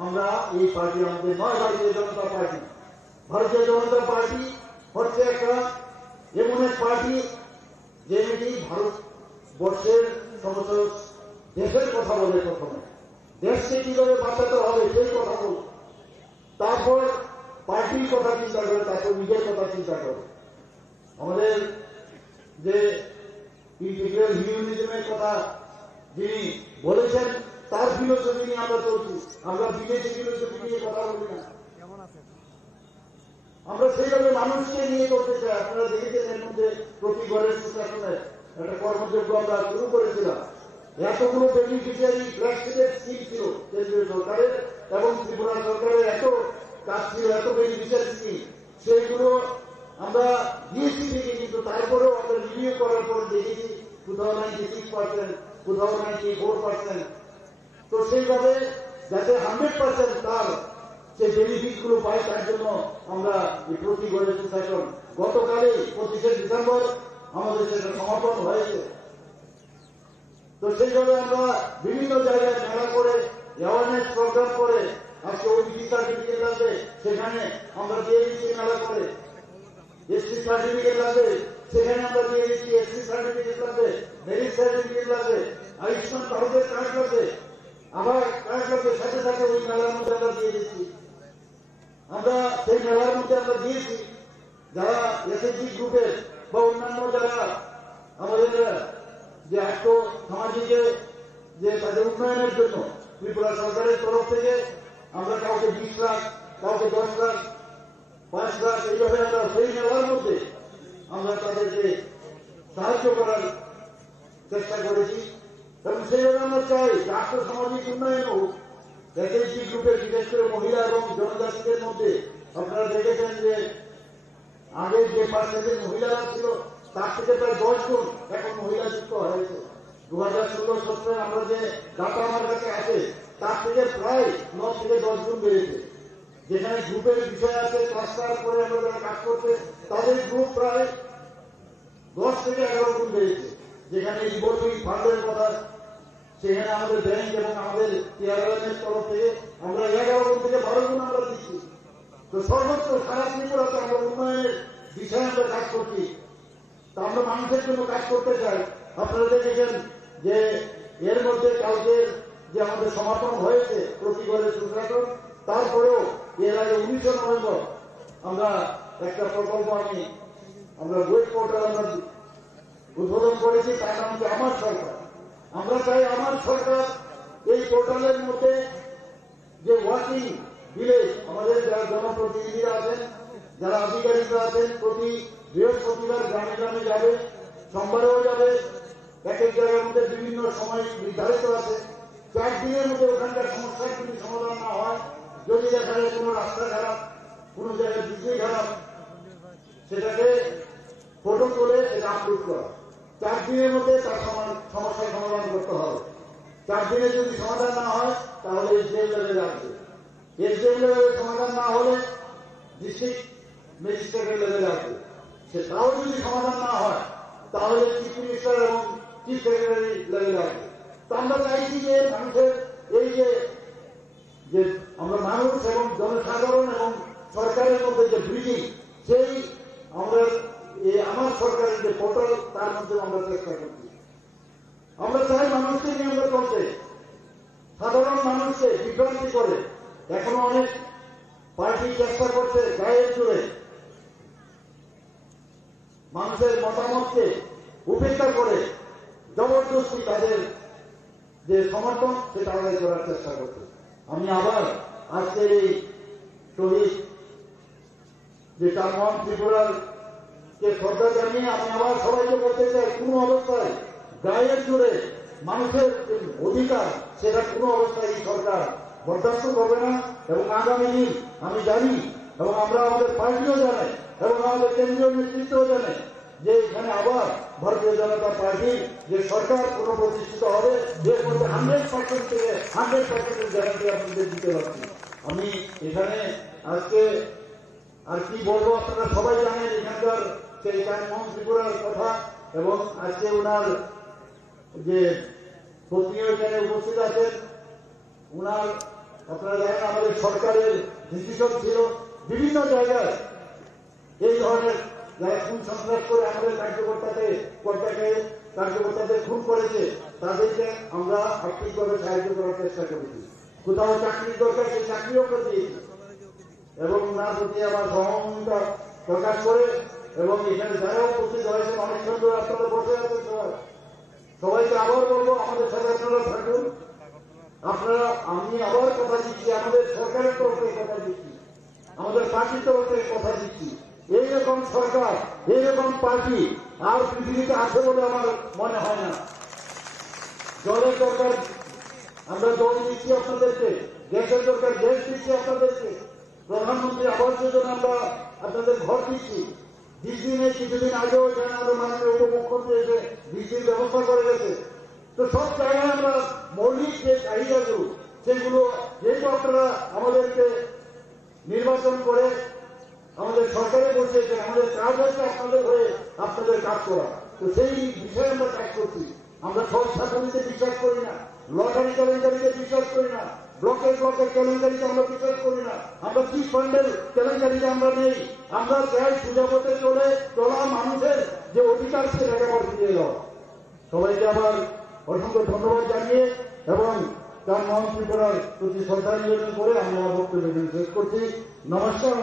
আমরা এই পার্টি আমাদের নয়। ভারতীয় জনতা পার্টি, ভারতীয় জনতা পার্টি হচ্ছে একটা এমন এক পার্টি যে নাকি ভারতবর্ষের সমস্ত দেশের কথা বলে, প্রথমে দেশকে কিভাবে বাঁচাতে হবে সেই কথা বলে, তারপর পার্টির কথা চিন্তা করে, তারপর নিজের কথা চিন্তা করে। আমাদের যে ইন্টিগ্রাল হিউম্যানিজমের কথা যিনি বলেছেন তার ফিলোসফি নিয়ে আমরা চলছি। আমরা বিদেশি ফিলোসফি নিয়ে কথা বলি না, আমরা সেইভাবে মানুষকে নিয়ে করতে চাই। আপনারা দেখেছেন এর মধ্যে প্রতি ঘরের সুশাসনের একটা কর্মযোগ্য আমরা শুরু করেছিলাম। এতগুলো বেনিফিশিয়ারি ফ্ল্যাগশিপের স্কিম ছিল কেন্দ্রীয় সরকারের এবং ত্রিপুরা সরকারের, এত কাজ ছিল, এত বেনিফিশিয়ারি স্কিম, সেইগুলো আমরা দিয়েছি ঠিকই, কিন্তু তারপরেও আমরা রিভিউ করার পর দেখেছি কোথাও 96%, কোথাও 94%। তো সেইভাবে যাতে 100% তার সেই বেনিফিট গুলো পাই, তার জন্য আমরা এই প্রতি ঘরের সুশাসন গতকালে 25শে ডিসেম্বর আমাদের সেটা সমাপন হয়েছে। তো সেইভাবে আমরা বিভিন্ন জায়গায় মেলা করে, অ্যাওয়ারনেস প্রোগ্রাম করে, আজকে ওবিসি সার্টিফিকেট লাগবে সেখানে আমরা দিয়ে দিচ্ছি মেলা করে, এসসি সার্টিফিকেট লাগবে সেখানে আমরা দিয়ে দিচ্ছি, এসসি সার্টিফিকেট লাগবে, মেরিট সার্টিফিকেট লাগবে, আয়ুষ্মান ভারতের কার্ড লাগবে, আবার কার্ড লাগবে, সাথে সাথে ওই মেলার মধ্যে আমরা দিয়ে দিচ্ছি। আমরা সেই মেলার মধ্যে আমরা দিয়েছি যারা এসএসজি গ্রুপের বা অন্যান্য যারা আমাদের যে আর্থ সামাজিক যে তাদের উন্নয়নের জন্য ত্রিপুরা সরকারের তরফ থেকে আমরা কাউকে 20 লাখ, কাউকে 10 লাখ, 5 লাখ, এইভাবে আমরা সেই মেলার মধ্যে আমরা তাদেরকে সাহায্য করার চেষ্টা করেছি। এবং সেইভাবে আমরা চাই যে আর্থ সামাজিক উন্নয়ন হোক। এসএসজি গ্রুপের বিশেষ করে মহিলা এবং জনজাতিদের মধ্যে আপনারা দেখেছেন যে আগে যে পার্সেন্টেজ মহিলারা ছিল তার থেকে প্রায় 10 গুণ এখন মহিলা যুক্ত হয়েছে। 2016-17 আমরা যে ডাটা আমার কাছে আছে তার থেকে প্রায় 9 থেকে 10 গুণ বেড়েছে। যেখানে গ্রুপের বিষয় আছে, ক্লাস্টার করে আমরা যারা কাজ করছে তাদের গ্রুপ প্রায় 10 থেকে 11 গুণ বেড়েছে। যেখানে রিভলভিং ফান্ডের কথা, সেখানে আমাদের ব্যাংক এবং আমাদের টিআরআইএর তরফ থেকে আমরা 11 গুণ থেকে 12 গুণ আমরা দিচ্ছি। তো সর্বত্র সারা ত্রিপুরাতে আমরা উন্নয়নের বিষয়ে আমরা কাজ করছি। তা আমরা মানুষের জন্য কাজ করতে চাই। আপনারা দেখেছেন যে এর মধ্যে কালকে যে আমাদের সমাপন হয়েছে প্রতি ঘরের সুশাসন, তারপরেও এর আগে 19 নভেম্বর আমরা একটা প্রকল্প আমরা ওয়েব পোর্টাল আমরা উদ্বোধন করেছি, তার নাম হচ্ছে আমার সরকার। আমরা চাই আমার সরকার এই পোর্টালের মধ্যে যে ওয়ার্কিং ভিলেজ আমাদের যারা জনপ্রতিনিধিরা আছেন, যারা আধিকারিকরা আছেন, প্রতি বৃহস্পতিবার গ্রামে গ্রামে যাবে, সোমবারেও যাবে। এক এক জায়গার মধ্যে বিভিন্ন সময় নির্ধারিত আছে। 4 দিনের মধ্যে ওখানকার সমস্যার যদি সমাধান না হয়, যদি দেখা যায় কোনো রাস্তা খারাপ, কোনো জায়গায় বিদ্যুৎ খারাপ, সেটাকে ফটো তুলে এটা আপলোড করা। 4 দিনের মধ্যে তার সমস্যার সমাধান করতে হবে। 4 দিনে যদি সমাধান না হয় তাহলে এসডিএম লেভেলে আসবে। এসডিএম লেভেলে সমাধান না হলে ডিস্ট্রিক্ট ম্যাজিস্ট্রেটের লেভেলে আসবে। সেটাও যদি সমাধান না হয় তাহলে চিফ মিনিস্টার এবং চিফ সেক্রেটারি লেভেলে আসবে। তো আমরা চাইছি যে মানুষের এই যে আমরা মানুষ এবং জনসাধারণ এবং সরকারের মধ্যে যে ব্রিজিং, সেই আমরা আমার সরকারের যে পোর্টাল তার মধ্যে আমরা চেষ্টা করছি। আমরা চাই মানুষকে নিয়ে আমরা করতে, সাধারণ মানুষকে বিভ্রান্তি করে এখনো অনেক পার্টি চেষ্টা করছে গায়ের জোরে মানুষের মতামতকে উপেক্ষা করে জবরদস্তি তাদের যে সমর্থন সেটা আদায় করার চেষ্টা করছে। আমি আবার আজকের এই শহীদ যে কামন ত্রিপুরার কে শ্রদ্ধা জানিয়ে আমি আবার সবাইকে বলতে চাই, কোন অবস্থায় গায়ের জোরে মানুষের অধিকার সেটা কোন অবস্থায় এই সরকার বরদাস্ত করবে না। এবং আগামী দিন আমি জানি এবং আমরা আমাদের পার্টিও জানাই এবং আমাদের কেন্দ্রীয় নেতৃত্বও জানে যে এখানে আবার ভারতীয় জনতা পার্টি যে সরকার পুনঃপ্রতিষ্ঠিত হবে, এর মধ্যে 100% থেকে 100% গ্যারান্টি আপনাদের দিতে পারছি। আমি এখানে আজকে আর কি বলবো, আপনারা সবাই জানেন এখানকার সেই কামন ত্রিপুরার কথা এবং আজকে ওনার যে পত্নীও এখানে উপস্থিত আছেন। ওনার আপনারা জানেন আমাদের সরকারের ডিসিশন ছিল বিভিন্ন জায়গায় এই ধরনের যারা খুন সন্ত্রাস করে আমাদের কার্যকর্তাদের খুন করেছে তাদেরকে আমরা আর্থিকভাবে সাহায্য করার চেষ্টা করেছি। কোথাও চাকরির দরকার সেই চাকরিও করে দিয়েছি এবং ওনার প্রতি আমার সহমর্মিতা প্রকাশ করে এবং এখানে যারা উপস্থিত হয়েছেন অনেক সুন্দর আপনারা বসে আছেন সবাইকে আবার বলবো আমাদের সাথে আপনারা থাকুন। আপনারা আমি আবার কথা দিচ্ছি, আমাদের সরকারের তরফ থেকে কথা দিচ্ছি, আমাদের পার্টির তরফ থেকে কথা দিচ্ছি, এইরকম সরকার এইরকম পার্টি আর পৃথিবীতে আছে বলে আমার মনে হয় না। জলের দরকার আমরা জল দিচ্ছি আপনাদেরকে, গ্যাসের দরকার গ্যাস দিচ্ছি আপনাদেরকে, প্রধানমন্ত্রী আবাস যোজনা আমরা আপনাদের ঘর দিচ্ছি। 20 দিনে কিছুদিন আগেও এখানে আমাদের মাননীয় উপমুখ্যমন্ত্রী এসে 20 দিন ব্যবস্থা করে গেছে। তো সব জায়গায় আমরা মৌলিক যে চাহিদাগুলো সেগুলো যেহেতু আপনারা আমাদেরকে নির্বাচন করে আমাদের সরকারে বসিয়েছেন, আমাদের কাজ হচ্ছে আপনাদের হয়ে আপনাদের কাজ করা। তো সেই বিষয়ে আমরা কাজ করছি। আমরা সব শাসনীতে বিশ্বাস করি না, লটারি কেলেঙ্কারিতে বিশ্বাস করি না, ব্লকের কেলেঙ্কারিতে আমরা বিশ্বাস করি না, আমরা চিট ফান্ডের কেলেঙ্কারিতে আমরা নেই। আমরা চাই সুজাপথে চলা মানুষের যে অধিকার সেটাকে আবার ফিরিয়ে দেওয়া। সবাইকে আবার অসংখ্য ধন্যবাদ জানিয়ে এবং তার মন্ত্রী করার প্রতি শ্রদ্ধা নিবেদন করে আমি আমার বক্তব্য শেষ করছি। নমস্কার,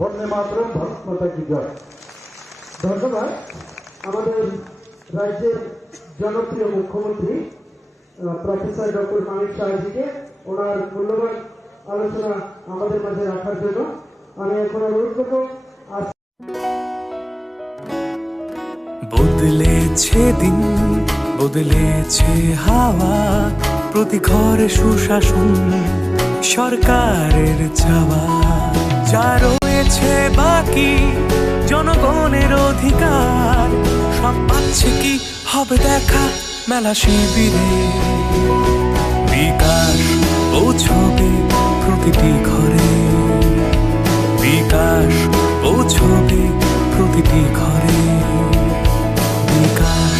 বন্দে মাতরম, ভারত মাতা কি জয়। ধন্যবাদ আমাদের রাজ্যের জনপ্রিয় মুখ্যমন্ত্রী প্রফেসর ডক্টর মানিক সাহাজিকে ওনার মূল্যবান আলোচনা আমাদের মাঝে রাখার জন্য আমি এখন অনুরোধ করব। বদলেছে দিন, বদলেছে হাওয়া, প্রতি ঘরে সুশাসন সরকারের চাওয়া। যা রয়েছে বাকি জনগণের অধিকার, সব পাচ্ছে কি হবে দেখা মেলা শিবিরে। বিকাশ পৌঁছবে প্রতিটি ঘরে, বিকাশ পৌঁছবে প্রতিটি ঘরে, বিকাশ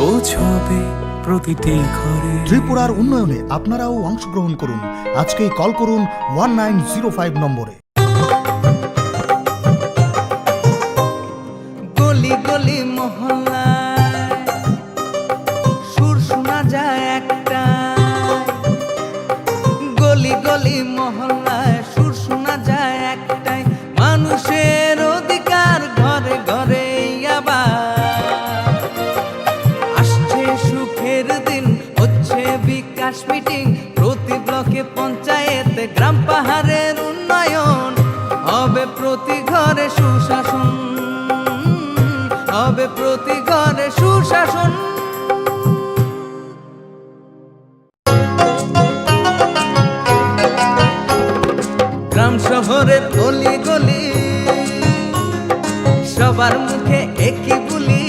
পৌঁছবে প্রতিটি ঘরে। ত্রিপুরার উন্নয়নে আপনারাও অংশগ্রহণ করুন। আজকেই কল করুন 1905 নম্বরে। গলি গলি মহল্লায় সুর শোনা যায় একটা, গলি গলি মহল্লায় সুর শোনা যায় একটাই, মানুষের অধিকার ঘরে ঘরে আবার আসছে সুখের দিন, হচ্ছে বিকাশ মিটিং, প্রতি ব্লকে পঞ্চায়েতে গ্রাম পাহাড়ের উন্নয়ন হবে, প্রতি ঘরে সুশাসন হবে, প্রতি ঘরে সুশাসন। গ্রাম শহরের অলি গলি সবার মুখে একই বলি,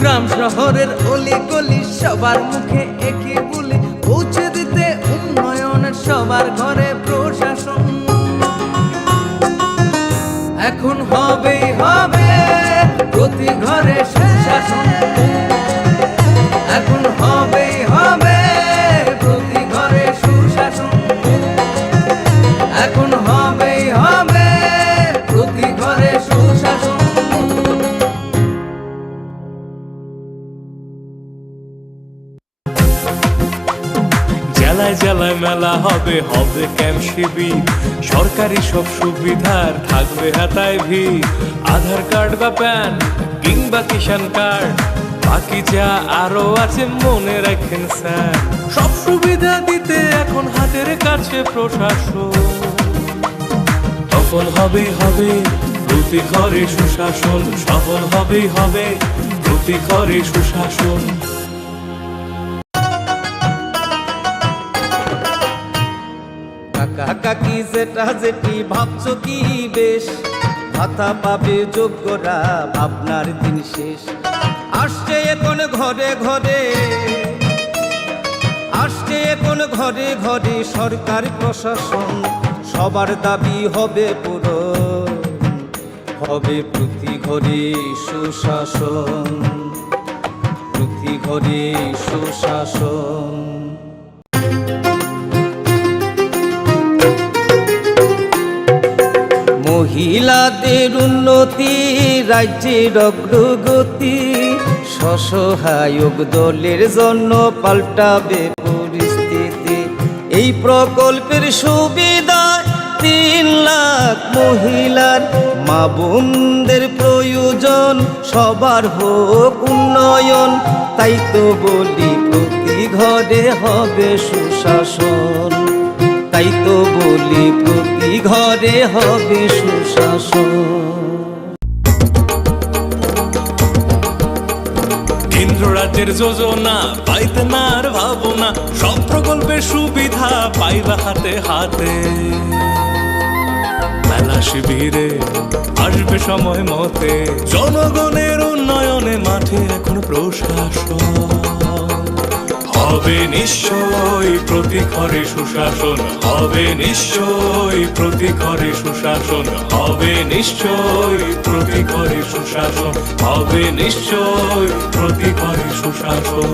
গ্রাম শহরের অলি গলি সবার মুখে একই বলি, পৌঁছে দিতে উন্নয়নের সবার ঘরে প্রশাসন। এখন হবেই হবে প্রতি ঘরে সুশাসন, এখন হবেই হবে প্রতি ঘরে সুশাসন, এখন হবেই হবে প্রতি ঘরে সুশাসন। হবে হবে ক্যাম্প শিবির, সরকারি সব সুবিধার থাকবে হাতায় ভিড়। আধার কার্ড বা প্যান কিংবা কিষাণ কার্ড, বাকি যা আরো আছে মনে রাখেন স্যার। সব সুবিধা দিতে এখন হাতের কাছে প্রশাসন, সফল হবে হবে প্রতি ঘরে সুশাসন, সফল হবে হবে প্রতি ঘরে সুশাসন। কাকা কাকি যেটা যেটি ভাবছো কি বেশ, ভাতা পাবে যোগ্যরা ভাবনার দিন শেষ। আসছে এখন ঘরে ঘরে, আসছে এখন ঘরে ঘরে সরকার প্রশাসন, সবার দাবি হবে পূরণ, হবে প্রতি ঘরে সুশাসন, প্রতি ঘরে সুশাসন। মহিলাদের উন্নতি রাজ্যের অগ্রগতি, স্বসহায়ক দলের জন্য পাল্টাবে পরিস্থিতি। এই প্রকল্পের সুবিধা 3 লাখ মহিলার, মা বোনদের প্রয়োজন সবার হোক উন্নয়ন। তাই তো বলি প্রতি ঘরে হবে সুশাসন, তাই তো বলি প্রতি ঘরে হবে সুশাসন। কেন্দ্র রাজ্যের যোজনা পাইতে না আর ভাবনা, সব প্রকল্পের সুবিধা পাইবা হাতে হাতে। মেলা শিবিরে আসবে সময় মতে, জনগণের উন্নয়নে মাঠে এখন প্রশাসন। হবে নিশ্চয় প্রতি ঘরে সুশাসন, হবে নিশ্চয় প্রতি ঘরে সুশাসন, হবে নিশ্চয় প্রতি ঘরে সুশাসন, হবে নিশ্চয় প্রতি ঘরে সুশাসন।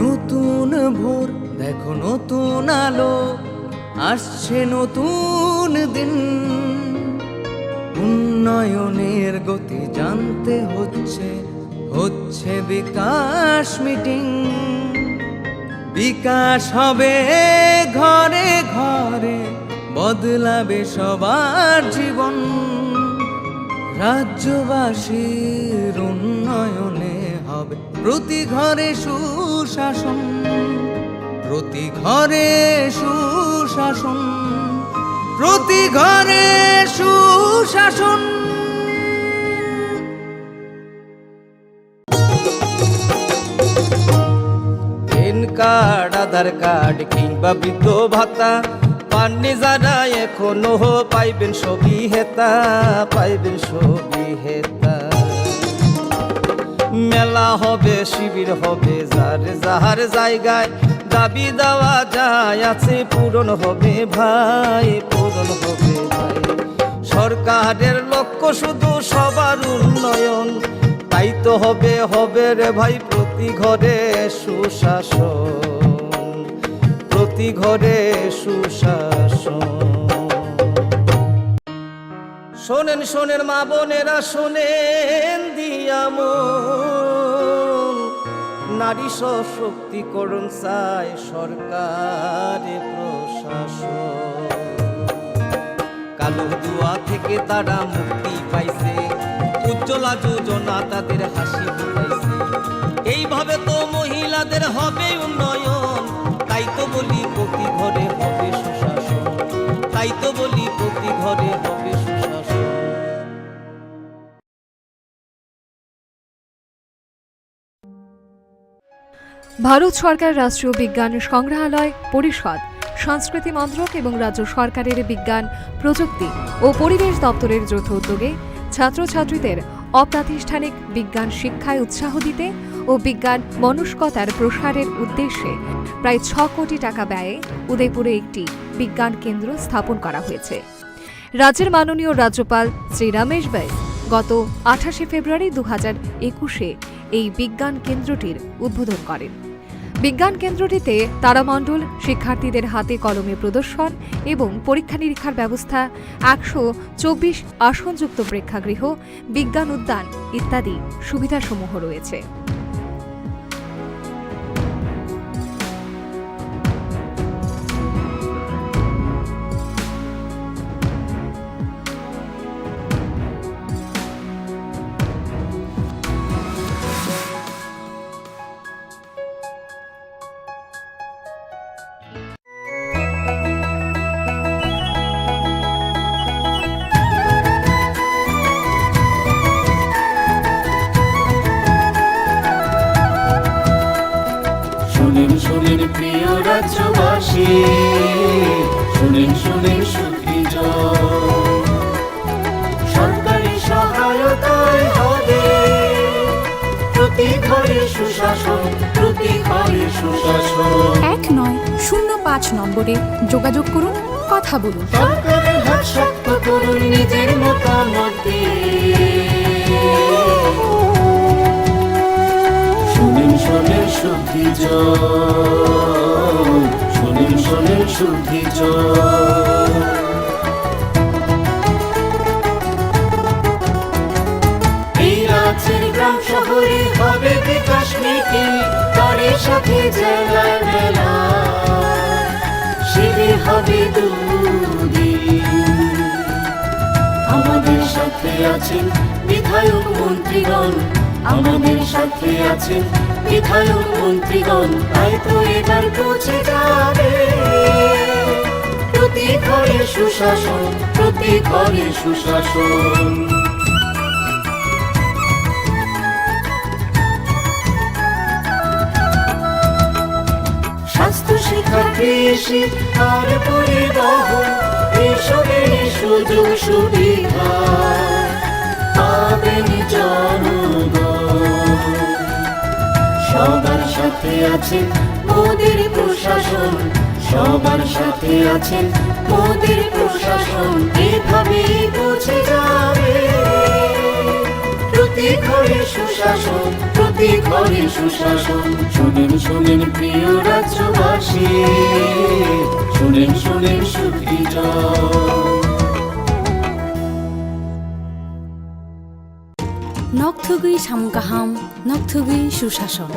নতুন ভোর দেখো নতুন আলো, আসছে নতুন দিন। উন্নয়নের গতি জানতে হচ্ছে, হচ্ছে বিকাশ মিটিং। বিকাশ হবে ঘরে ঘরে, বদলাবে সবার জীবন। রাজ্যবাসীর উন্নয়নে হবে প্রতি ঘরে সুশাসন, প্রতি ঘরে সুশাসন, প্রতি ঘরে সুশাসন। প্যান কার্ড আধার কার্ড কিংবা বৃদ্ধ ভাতা পাননি যারা এখনো পাইবেন সবই হেতা, পাইবেন সবই হেতা। মেলা হবে শিবির হবে যার যাহার জায়গায়, দাবি দেওয়া যায় আছে পূরণ হবে ভাই, পূরণ হবে ভাই। সরকারের লক্ষ্য শুধু সবার উন্নয়ন, তাই তো হবে হবে রে ভাই প্রতি ঘরে সুশাসন, প্রতি ঘরে সুশাসন। শোনেন শোনেন মা বোনেরা শোনেন দিয়া মন, নারী সশক্তিকরণ চায় সরকারে প্রশাসন। কালো দুয়া থেকে তারা মুক্তি পাইছে, উজ্জ্বলা যোজনা তাদের হাসি ফুটাইছে। এইভাবে তো মহিলাদের হবে উন্নয়ন, তাই তো বলি প্রতি ঘরে হবে সুশাসন, তাই তো বলি প্রতি ঘরে হবে সুশাসন। ভারত সরকার রাষ্ট্রীয় বিজ্ঞান সংগ্রহালয় পরিষদ, সংস্কৃতি মন্ত্রক এবং রাজ্য সরকারের বিজ্ঞান প্রযুক্তি ও পরিবেশ দপ্তরের যৌথ উদ্যোগে ছাত্রছাত্রীদের অপ্রাতিষ্ঠানিক বিজ্ঞান শিক্ষায় উৎসাহ দিতে ও বিজ্ঞান মনস্কতার প্রসারের উদ্দেশ্যে প্রায় 6 কোটি টাকা ব্যয়ে উদয়পুরে একটি বিজ্ঞান কেন্দ্র স্থাপন করা হয়েছে। রাজ্যের মাননীয় রাজ্যপাল শ্রী রমেশ বাইস গত 28 ফেব্রুয়ারি 2021 এই বিজ্ঞান কেন্দ্রটির উদ্বোধন করেন। বিজ্ঞান কেন্দ্রটিতে তারামণ্ডল, শিক্ষার্থীদের হাতে কলমে প্রদর্শন এবং পরীক্ষা নিরীক্ষার ব্যবস্থা, 124 আসনযুক্ত প্রেক্ষাগৃহ, বিজ্ঞান উদ্যান ইত্যাদি সুবিধাসমূহ রয়েছে। শুনেন শুনেন প্রিয় রাজ্যবাসী, শুনেন শুনেন সুখীজন, সরকারি সহায়তায় হবে প্রতি ঘরে সুশাসন, প্রতি ঘরে সুশাসন। 1905 নম্বরে যোগাযোগ করুন, কথা বলুন। সরকারের হাত শক্ত করুন নিজের মতামত দিয়ে। শুনেন শুনেন সুখীজন, শুনেন শুনেন সুখীজন। এই রাজ্যের গ্রাম শহরে হবে বিকাশ মিটিং, তারই সাথে জেলায় মেলা, শিবির হবে দুদিন। আমাদের সাথে আছেন বিধায়ক মন্ত্রীগণ, আমাদের সাথে আছেন বিধায়ক মন্ত্রীগণ, তাই তো এবার পৌঁছে যাবে প্রতি ঘরে সুশাসন, প্রতি ঘরে সুশাসন। স্বাস্থ্য, শিক্ষা, কৃষি আর পরিবহন, এসবের সুযোগ সুবিধা পাবেন জনগণ। সবার সাথে আছেন মোদের প্রশাসন, সবার সাথে আছেন মোদের প্রশাসন, এভাবেই পৌঁছে যাবে প্রতি ঘরে সুশাসন, প্রতি ঘরে সুশাসন। শুনেন শুনেন প্রিয় রাজ্যবাসী, শুনেন শুনেন সুখীজন। নকথুগুই সামগাহাম, নকথুগুই সুশাসন।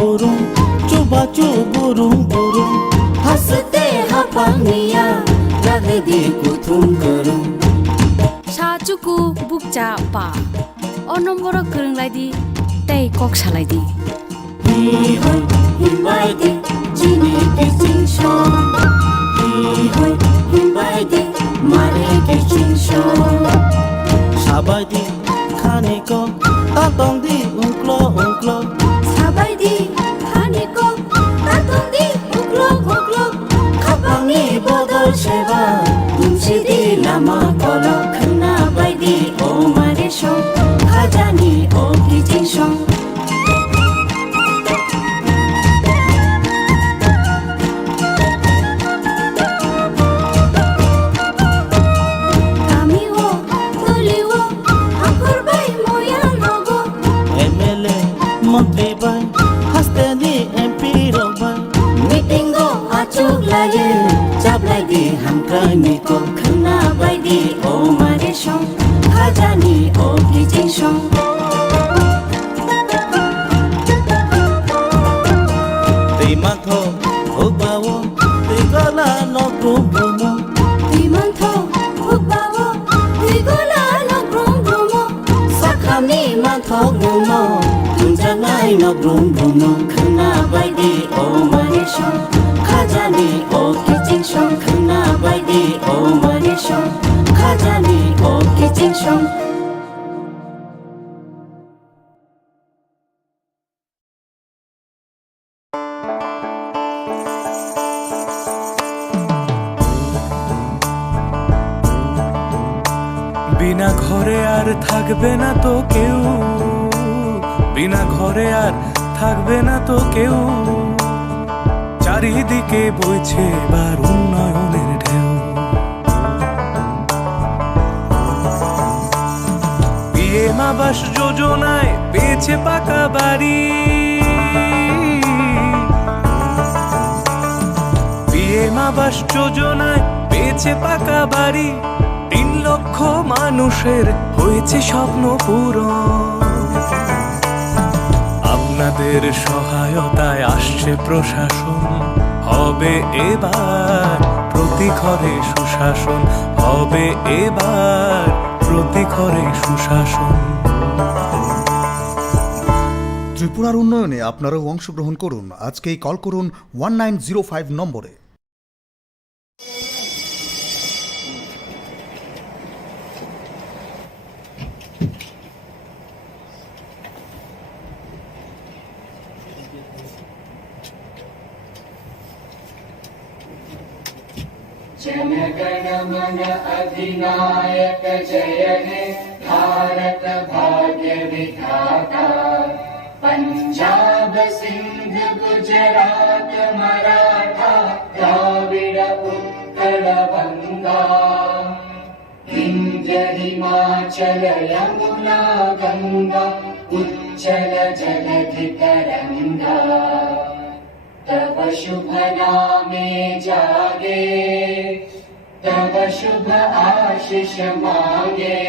Burung, coba burung burung, hasute hapangnya, lagi di kutung kerung. Sacuku bukca pa, onomboro kereng lagi, tei kok saladi. Hihoi, himbai di, jini kicing shong. Hihoi, himbai di, mare kicing shong. Sabai di, kaniko, tatong di ungklo ungklo. Sabai di, kaniko, tatong di ungklo ungklo. Kapangi bodol seba, kunci di lama kolok. Kena bai di, o mare shong, khajani o kicing shong. Niko kena bai di o mare shong, khajani o kicing shong. Timantho hugbawo, tigola no brum brumo. Timantho hugbawo, tigola no brum brumo. Sakhami mantho gumo, tunjanai no brum brumo. Kena bai di o mare shong, khajani o kicing shong. Kena bai di o mare shong, khajani o kicing shong. বিনা ঘরে আর থাকবে না তো কেউ, বিনা ঘরে আর থাকবে না তো কেউ, চারিদিকে বইছে এবার উন্নয়নের ঢেউ। পিএম আবাস যোজনায় পেয়েছে পাকা বাড়ি, পিএম আবাস যোজনায় পেয়েছে পাকা বাড়ি, 3 লক্ষ মানুষের হয়েছে স্বপ্ন পূরণ। আপনাদের সহায়তায় আসছে প্রশাসন, হবে এবার প্রতি ঘরে সুশাসন, হবে এবার প্রতি ঘরে সুশাসন। ত্রিপুরার উন্নয়নে আপনারাও অংশগ্রহণ করুন। আজকেই কল করুন 1905 নম্বরে। जनगण मन अधिनायक जय हे भारत भाग्य विधाता, पंजाब सिंध गुजरात मराठा द्राविड़ उत्कल बंगा, विंध्य हिमाचल यमुना गंगा उच्चल जलधि तरंगा, तब शुभ नामे जागे, तब शुभ आशीष मांगे,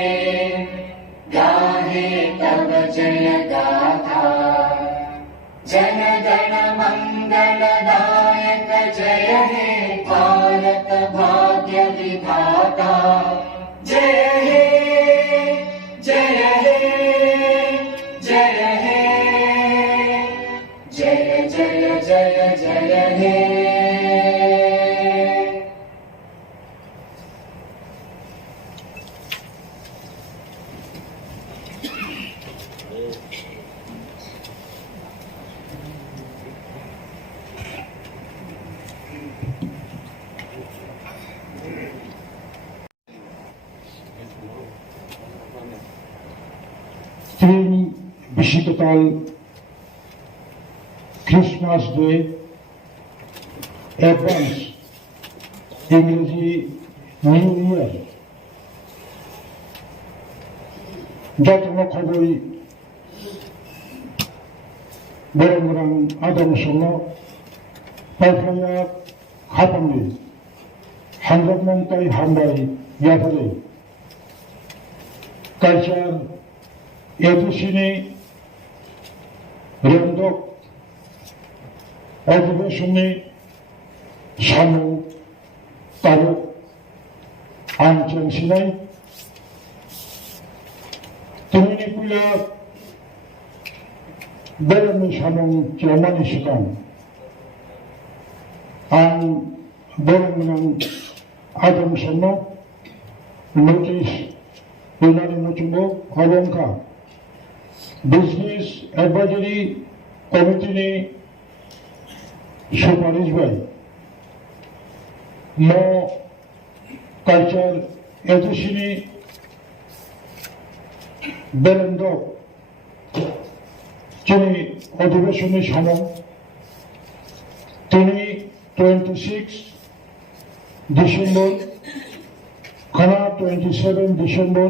गाहे तब जय गाथा, जन गण मंगलदायक जय हे भारत भाग्य विधाता, जय हे जय हे जय हे जय जय जय जय हे। বিশ্বকাল ক্রিসমাস ডে অ্যাডভান্স ইংরেজি নিউ ইয়ার যত্ন খবরই বরং আদম সঙ্গ পাইফাইয়া খাপান্ডি হান্দ্রমন্তাই হামবাই ইয়াফারে কালচার এদুসিনি রেন্দক অধিবেশনে সামু তালুক আনচেন সিনাই তুমি পুলা বেরোনি সামু চেয়ারম্যান সিকাম আন বেরোন আদম সন্ন নোটিশ ইনারি নচুম্ব অলঙ্কা বিজনেস অ্যাডভাইজারি কমিটিনি সুপারিশ বাই ন কালচার এদুসিনি বেরেন্দ্র যিনি অধিবেশনে সামন তিনি 26 ডিসেম্বর খানা 27 ডিসেম্বর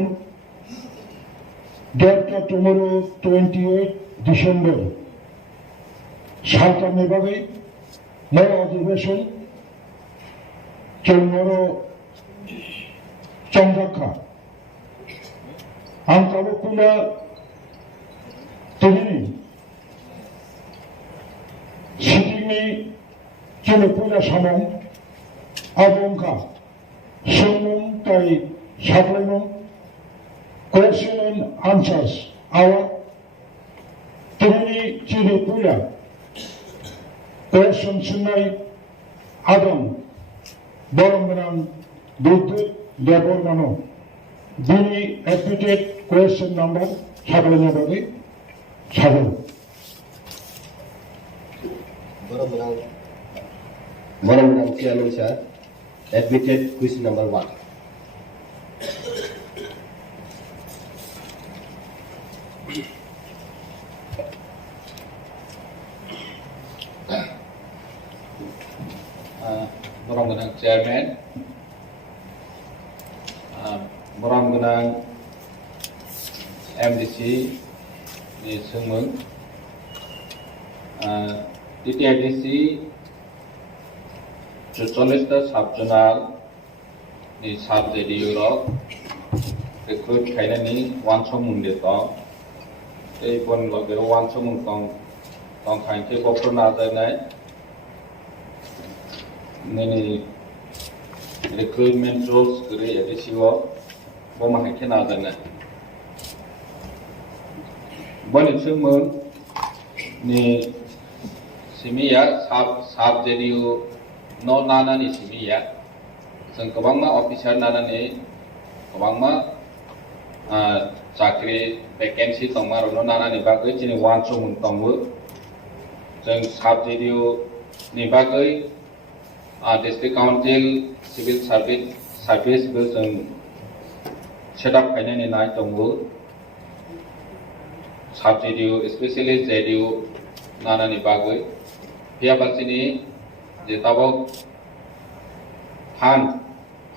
ডেটটা টুমোরো 28 ডিসেম্বর সালটা নেভাবে নয় অধিবেশন চৌমরো চন্দ্রাক্ষা আঙ্কাবকুলা তিনি সিটিংনি চুলপুলা সামন আবঙ্কা সৌমন তাই Saqlain question and answers our তিনি চিরপুরা question শুনাই আদম বরমরাম বিদ্যুৎ দেবর্মান যিনি অ্যাডমিটেড কোয়েশ্চেন নাম্বার সাকলাইনভাবে সাগর বরমরাম chairman sir admitted question number 1 Borang Chairman, Borang MDC ni Khumulwng, T.T.A.A.D.C Judicial Tribunal ni Judicial recruit kainani wansomung de tong ei bon loge wansomung tong kain ke kopro na nai nini recruitment rules kri edisiwo boma haike na nai boni Khumulwng ni simiya sub JDU no nana ni simiya जों गोबांमा अफिसार नानानै गोबांमा चाकरि vacancy दंमारो नानानै बागै दिनै वानसमung दंबो जों साब JDU नि बागै डिस्ट्रिक्ट काउन्सिल सिभिल सार्भिसबो जों सेटआप खालामनानै नाय दंबो साब JDU स्पेशली JDU नानानै बागै बियाबासिनि जे Tabo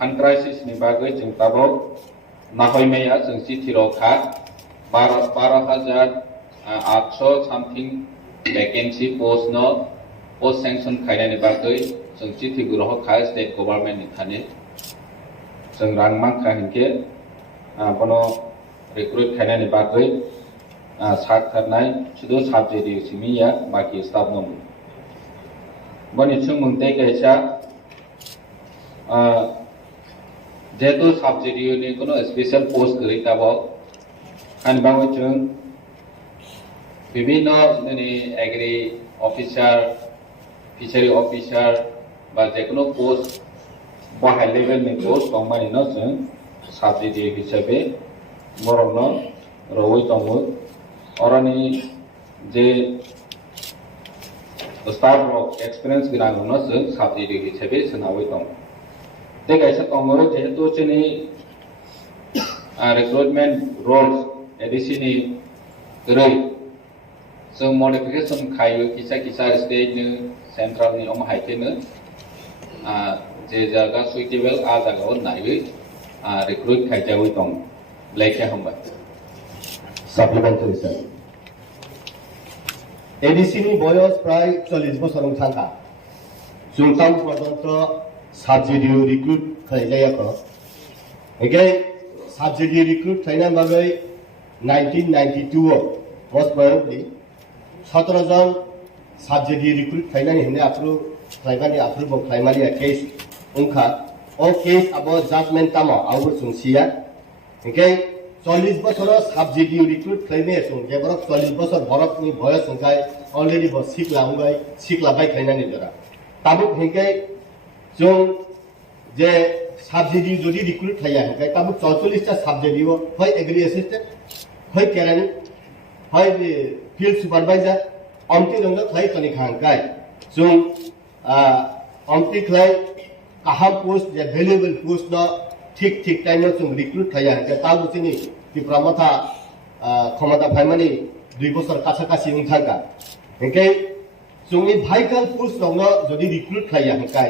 fund crisis ni bagai जों ताबो नाहयनाया जों चिठिरखा 12,800 something vacancy post sanction खायनायनि बागै जों चिठि गुरहखा स्टेट गभर्नमेन्ट नि थाने जों रांमांखा हिनके बनो रिक्रुट खायनायनि बागै साथारनाय सुदु साब JDU सिमिया बाकी स्टाफ दं बनि Khumulwng ते कैसा जेहेतु साब JDU नि कोनो स्पेशल पोस्ट गैताबो आनबाङै जों विभिन्न नि एग्री अफिसार फिसारी अफिसार बा जेकुनो पोस्ट हाई लेवल नि पोस्ट दंमानि न जों साब JDU हिसाबै बरनो रवै दंमो अरनि जे स्टाफ एक्सपीरियंस गोनां न जों साब JDU हिसाबै सोनावै दं ते कैसा तंगरो जेहेतु चनी रिक्रूटमेंट रोल्स एडिसी नि गरै जों मडिफिकेशन खायो किसा स्टेट नि सेंट्रल नि अम हाइके न जे जागा सुइटेबल आ जागाव नायै रिक्रूट खायजावै दं लेखे हमबा साप्लिमेंटारि सर एडिसी नि बयस प्राय 40 बोसोर थांखा जुंताम पर्यन्त साब JDU रिक्रुट खालामजायाखो एगे साब JDU रिक्रुट खालामनाय बागै 1992 most probably 17 जन साब JDU रिक्रुट खालामनानै होने आप्रुव खालामनानै केस उनखा ओ केस अब जजमेंट तामा आउर सुनसिया एगे 40 बोसोर साब JDU रिक्रुट खालामनाय सुन जेबरक 40 बोसोर बरकनि बयस उनखाय अलरेडी ब सिखलाबाय खालामनानै जरा ताबुक हेके जों जे साब JDU जदि रिक्रुट खाया है ताबुक 44 टा साब JDU है एग्री असिस्टेंट है केरानी है फील्ड सुपरवाइजर अमति रंग खाय तनि खांकाय जों अमति खाय काहाम पोस्ट जे वैल्यूएबल पोस्ट न ठीक टाइम में जों रिक्रुट खाया है ताबुकनि त्रिपुरा माथा क्षमता फाइमानि 2 बोसोर काछा-काछी उनखांका हेके जोंनि भाइटल पोस्ट दङ जदि रिक्रुट खाया है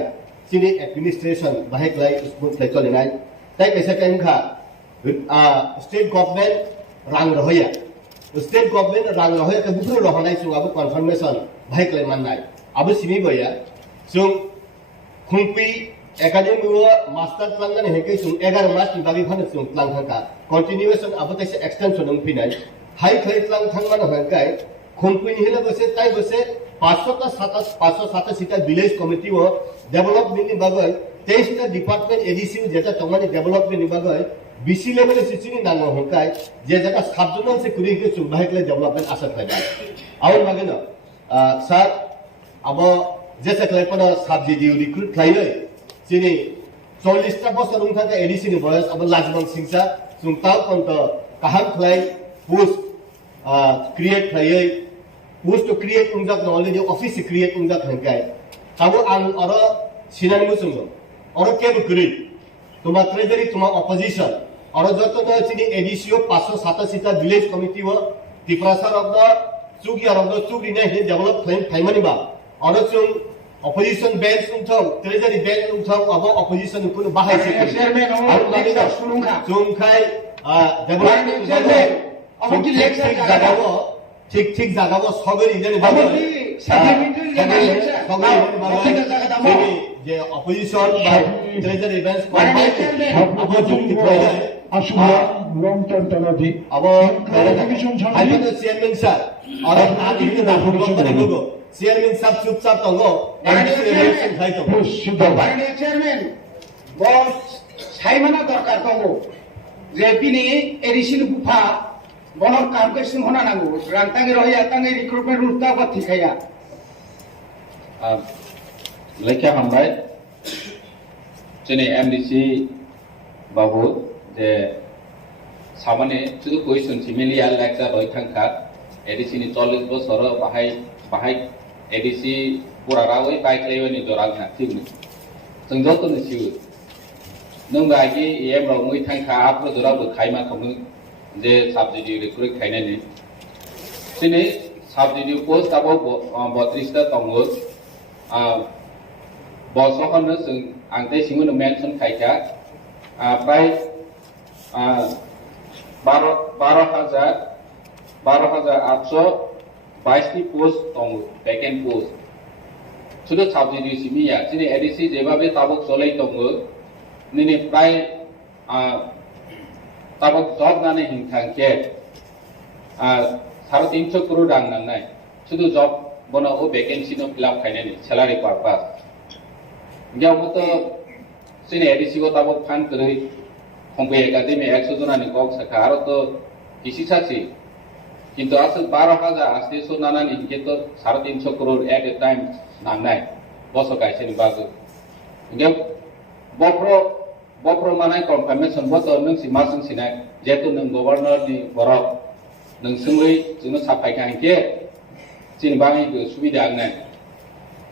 सिनि एडमिनिस्ट्रेशन बाहेकलाय स्कूल फ्लेक्चलिनाय ताइ कैसा टाइम खा स्टेट गवर्नमेंट रां रहया स्टेट गवर्नमेंट रां रहया के बुफुर रहनाय सुंगाबो कन्फर्मेशन बाहेकलाय माननाय आबो सिमि बया जों खुंपि एकाडेमी मास्टर प्लान हेके जों 11 मास नि बागै फानो जों प्लान थांका कंटिन्यूएशन आबो कैसे एक्सटेंशन नों फैनाय हाई खै प्लान थांमान हंकाय खुंपि नि हेला बसे ताइ बसे 587 विलेज कमिटी वो डेवलपमेंट नि बागै 23 टा डिपार्टमेंट एडीसी जेटा तमानि डेवलपमेंट नि बागै बीसी लेवल सिसिनि नांगो हंकाय जे जगह सबजोनल से कुरि के सुबाहेकले डेवलपमेंट आशा थायबा आउन मागे न सर अब जेसे क्लेपन साब JDU रिक्रुट खायो सिनि 40 टा बसर उनका एडीसी नि बयस अब लाजमन सिंसा सुंताव पंत काहाम खलाय पोस्ट क्रिएट खायो post to create unjak na already office create unjak hangkai tabu ang oro sinani musung oro ke bukri tuma treasury tuma opposition oro joto na chini edisio 587 ta village committee wo Tripura of the Sugi or of the Sugi ne develop claim Taimani ba oro chung opposition bench unthong treasury bench unthong abo opposition kun bahai se chairman jumkhai developmental ঠিক জাগাবো সগরি জানি যে opposition বা treasury bench long term টানাদি আবার chairman sir আর আদি না football chairman সাহেব চুপচাপ তঙ্গ chairman বড় সাইমানা দরকার তঙ্গ যে পিনি এডিসিন গুফা বনর কামকে সিংহনা নাঙ্গু রাংতাঙ্গি রহিয়া তাঙ্গি রিক্রুটমেন্ট রুটটা বা ঠিকাইয়া লেখা হামবাই जोंनि एमडिसि बाबु जे सामाने शुधु कुइसन सिमिलिया लेक्चार रय थांखा एडिसि नि 40 बोसोर बाहाय एडिसि पुरा रावै बाइक्लायनि जरांखा थिगनि जों जतन सिउ नों बागि एम राव मै थांखा आपरो जराबो खायमा खमु जे साबजेक्ट रिक्रुट खायनानि दिनै साबजेक्ट पोस्ट आबो 32 ता दङो बसखौनो जों आंते सिङावनो मेनसन खायखा प्राय 12,822 नि पोस्ट दङ वेकेन्ट पोस्ट শুধু সাবজেক্ট সিমিয়া দিनै एडिसि जेबाबे ताबक चलै दङ निने प्राय ताबक जब नानै हिंखांके 350 करोड़ रां नांनाय शुधु जब बना ओ वेकेन्सि नो फिलअप खायनानि सैलारि पारपास ग्यावबो जोंनि एडिसि को ताबक फान करै खम्पे एकाडेमी 100 जनानि गक साखा आरो तो किसी सासि किंतु आस 12,800 नानानि हिंके तो 350 करोड़ एट ए टाइम नांनाय बसो गायसेनि बागो ग्याव बप्रो मानाय कनफार्मेशन बतो नोंसि मा सोंसिनाय जेतु नों गवर्नर नि बरक नों सोंयै जोंनो साफायखा हिंके जिन बाङै सुबिदा आंनाय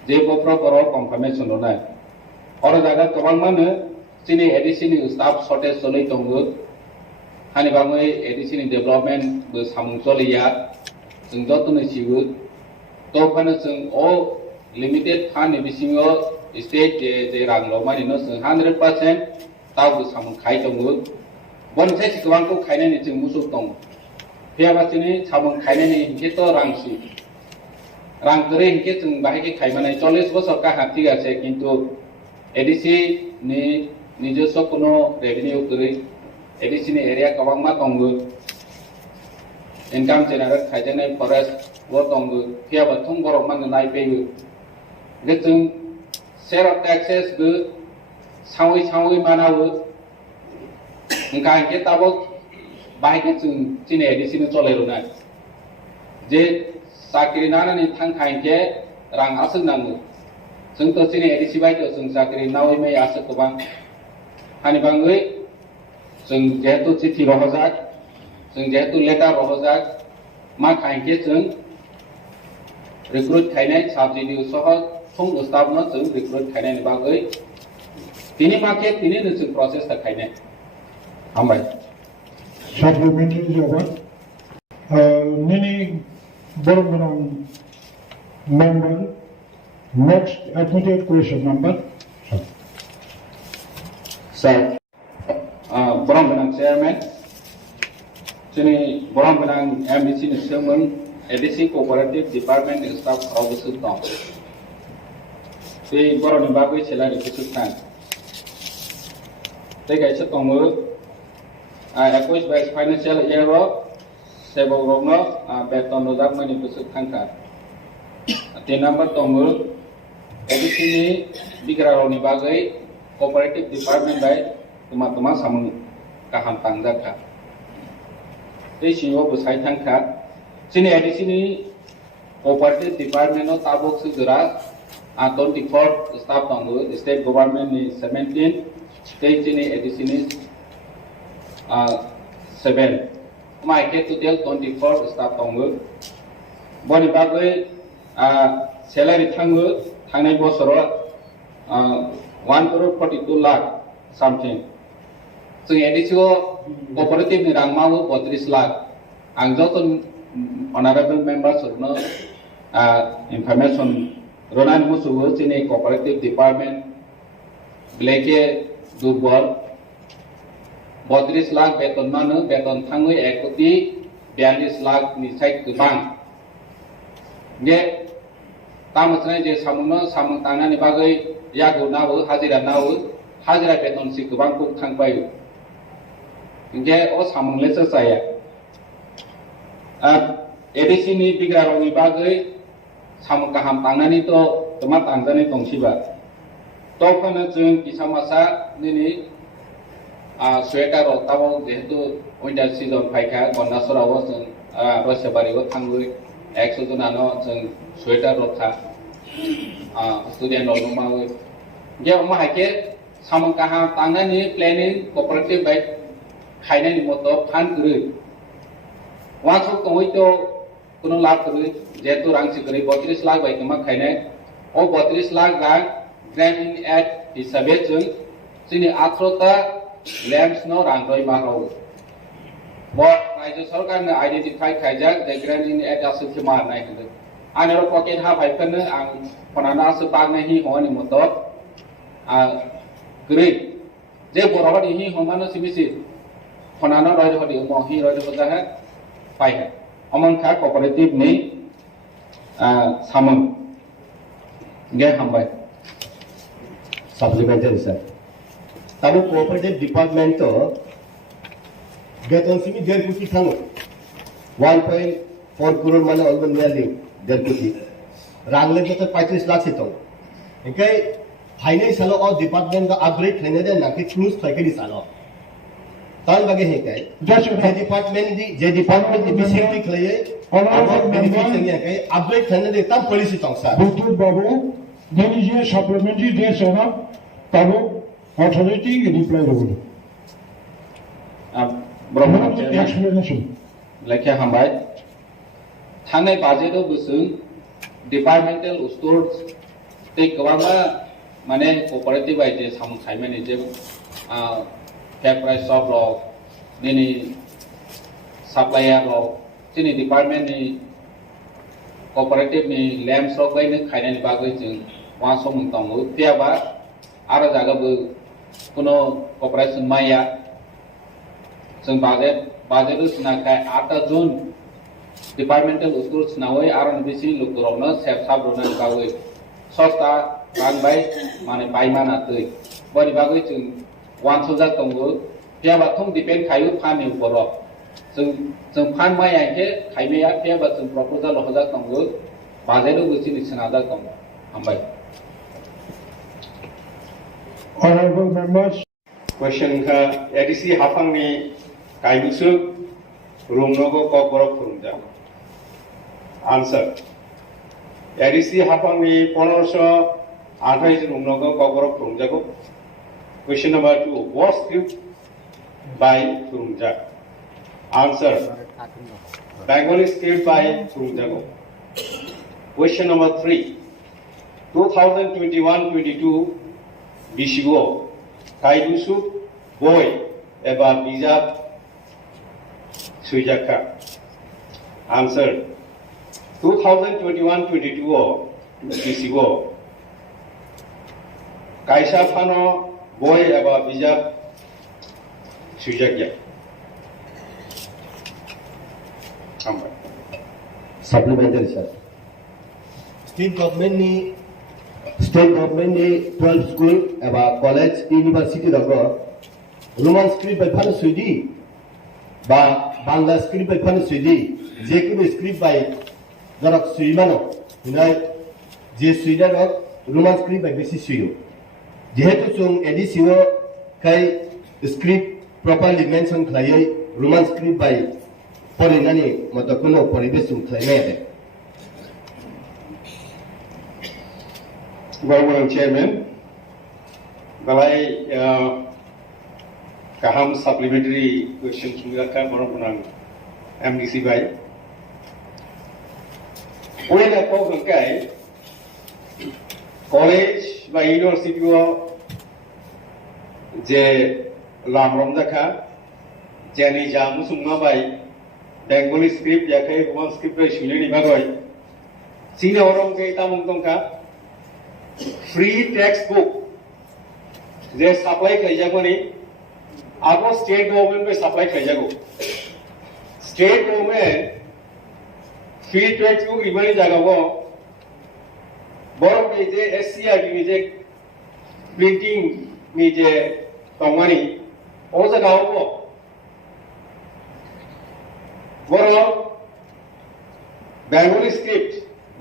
जे बप्रो बरक कनफार्मेशन होनाय और जागा गोबां मानो जोंनि एडिसि नि स्टाफ शर्टेज चलै दङ हानि बाङै एडिसि नि डेभलपमेन्ट बो सामुं चलैया जों जतनो सिउ तो फानो जों अ लिमिटेड फान्ड नि बिसिङाव स्टेट जे रां लमानिनो जों 100% तावबो सामुं खाय दङ बनसाय गोबांखौ खायनायनि जों मुसुक दङ बेयाबासिनि सामुं खायनायनि हिंके तो रांसि रां करे हिंके जों बाहायके खायमानाय 40 बोसोर का हाथि गासे किंतु एडिसि नि নিজস্ব কোনো রেভিনিউ করে एडिसि नि एरिया गोबां मा दङ इनकाम जेनारेट खायजानाय फरेस्ट वो दङ कियाबा थुं बरक मानो नायफैयो बे जों शेयर अफ टैक्सेस बो सावै मानावो ओंखा हिंके ताबक बाहायके जों दिनै एडिसि नि चलायरोनाय जे साख्रि नानानै थांखा हिंके रां आसो नाङो जों तो दिनै एडिसि बायदो जों साख्रि नावै मै आसो गोबां हानि बाङै जों जेहेतु चिठी रहजाक जों जेहेतु लेटार रहजाक मा खायके जों रिक्रुट खायनाय साबजेक्ट सह थुं स्टाफनो जों रिक्रुट खायनायनि बागै तिनि माके तिनि जों प्रसेस ता खायनाय हामबाय साप्लिमेन्टारि जबाद निनि बरगोनां member next admitted question number sir बरगोनां चेयारमैन जोंनि बरगोनां एमडिसि नि सोमोन एडिसि कोअपारेटिव डिपार्टमेंट स्टाफ रावबो सुख दं बे बरनि बागै सेलारि सुख थां बे गायसो दङ 21 फाइनान्शियल इयर सेबक रंनो बेतन रोजाक मानि सुख थांखा 3 नम्बर दङ एडिसि नि बिग्रारनि बागै कोअपारेटिव डिपार्टमेंट बाय तमा सामुं गाहाम थांजाखा बे सिङाव बोसाय थांखा जोंनि एडिसि नि कोअपारेटिव डिपार्टमेन्टआव ताबक सुगोरा 24 स्टाफ दङ स्टेट गभर्नमेन्ट नि 17 स्टेट जोंनि एडिसि नि 7 माइके टोटल 24 स्टाफ दङ बनि बागै सेलारि थाङो थांनाय बोसोराव 1.42 लाख something जों एडिसि कोअपारेटिव नि रां मावो 32 लाख आं जतन अनारेबल मेम्बार्स हरनो information Ronan Musugo Chini Cooperative Department Blake Durbor 32 lakh बेतन मानो बेतन थांगै 1 कोटी 42 लाख निसाय गोबां गे तामसनाय जे सामं तांनानि बागै यागौ नावो हाजिरा बेतन सि गोबां को थांबाय गे ओ सामंलेसो जाया एडिसि नि बिग्रारनि बागै सामं गाहाम तांनानि तो तमा तांजानि दंसिबा तखनो जों किसामासा निनि स्वेटार ताव जेहेतु विंटार सीजन फायखा गन्नासराव जों रसबारियाव थांगै 100 जनानो जों स्वेटार रथा स्टुडेन्ट रनो मावै गे माहाके सामं गाहाम तांनानि प्लेनिं कोऑपरेटिव बाय खायनानि मतो फान गरै वासो तंगै तो कुनो लाभ गरै जेहेतु रांसि गरै 32 लाख बाय तमा खायनाय ओ 32 लाख रां ग्रान्ट इन एड हिसाबै जों जोंनि 18टा लैंड्स नो रांगोय मारो राज्य सरकार ने आइडेंटिफाई खायजाक द ग्रान्ट इन एड आसु खिमा नाय हदो आनेरो पकेट हा फाइफनो आं फनाना आसु बागनाय हि होनि मतो ग्रे जे बरहदि हि हमानो सिबिसि फनाना रय हदि मोहि रय होदा है पाइ है अमनखा कोऑपरेटिव नि सामन गे हमबाय supplementary sir Tabo cooperative department तो बेतन सिमी 1.5 कोटी थांगो 1.4 करोड़ माने ऑलमोस्ट नियरली 1.5 कोटी रांगले तो 35 लाख से तो इनके फाइनेंस सालो और डिपार्टमेंट का अपग्रेड खाने दे नाकि चूज थाकेली सालो तान बगे है काय जे डिपार्टमेंट एफिशिएंटली खलये और बेनिफिट संगे है अपग्रेड खाने दे तब पॉलिसी तंगसा बुद्धू बाबू देनिजे सप्लीमेंटरी दे सेना ताबो authority reply role ब्रह्म explanation लेखे हमबाय थांनाय बाजेटआव बोसों डिपार्टमेंटल स्टोर्स ते गोबांबा माने कोऑपरेटिव आइडे सामु खायमानि जे कैप प्राइस शॉप रो नेनि सप्लायर रो जोंनि डिपार्टमेंट नि कोऑपरेटिव नि लैम्स रो बायनो खायनानि बागै जों वा सम दंगो त्याबा आरो जागाबो कुनो कॉर्पोरेशन माया जों बाजेट सुनाखाय 8 जून डिपार्टमेंटल स्टोर सुनावै आरो बेसि लोकरनो सेफ साब रोनानि बागै सस्ता रांबाय माने बायमाना तै बनि बागै जों 1000 दंगो त्याबा थं डिपेंड खायो फानि बर जों फान माया के खायमेया त्याबा जों प्रपोजल होजा दंगो बाजेटआव गोसि निसनादा दं हमबाय Honorable members. Question ka ADC hafang ni kaibusu rumnogo KOKBOROK furumja. Answer. ADC hafang ni 1528 rumnogo KOKBOROK furumjago. Question number 2. What script by furumja? Answer. Bengali script by furumjago. Question number 3. 2021-22 बिशिगो काइदुसु बय एबा बिजाब सुइजाखा answer 2021-22 बिशिगो काइसा फानो बय एबा बिजाब सुइजाखिया supplementary sir state government नि 12 school एबा college university दगो रोमान स्क्रिप्ट बाय फानो सुइदि बा बांला स्क्रिप्ट बाय फानो सुइदि जेकुनो स्क्रिप्ट बाय जरक सुइमानो हिनाय जे सुइदा रक रोमान स्क्रिप्ट बाय बेसि सुइयो जेहेतु जों एडिसिओ काई स्क्रिप्ट प्रॉपर्ली मेंशन खायै रोमान स्क्रिप्ट बाय फरायनानै मतकुनो परिबेश खालायनाय आरो Government Chairman, balai kaham supplementary question sungilakan orang punang MDC by. Oleh apa bangkai college by university wo je lamrom dakha jani jamu sungma by Bengali script yakai Roman script by shuleni bagoi. Sini orang ke tamung tongka free textbook যে supply খাইজাগনি আবো state government পে supply খাইজাগো state government free textbook রিমানি জাগাবো বড় এই যে এসসিআরটি নি যে প্রিন্টিং নি যে তংমানি ও জাগাবো বড় বেঙ্গলি স্ক্রিপ্ট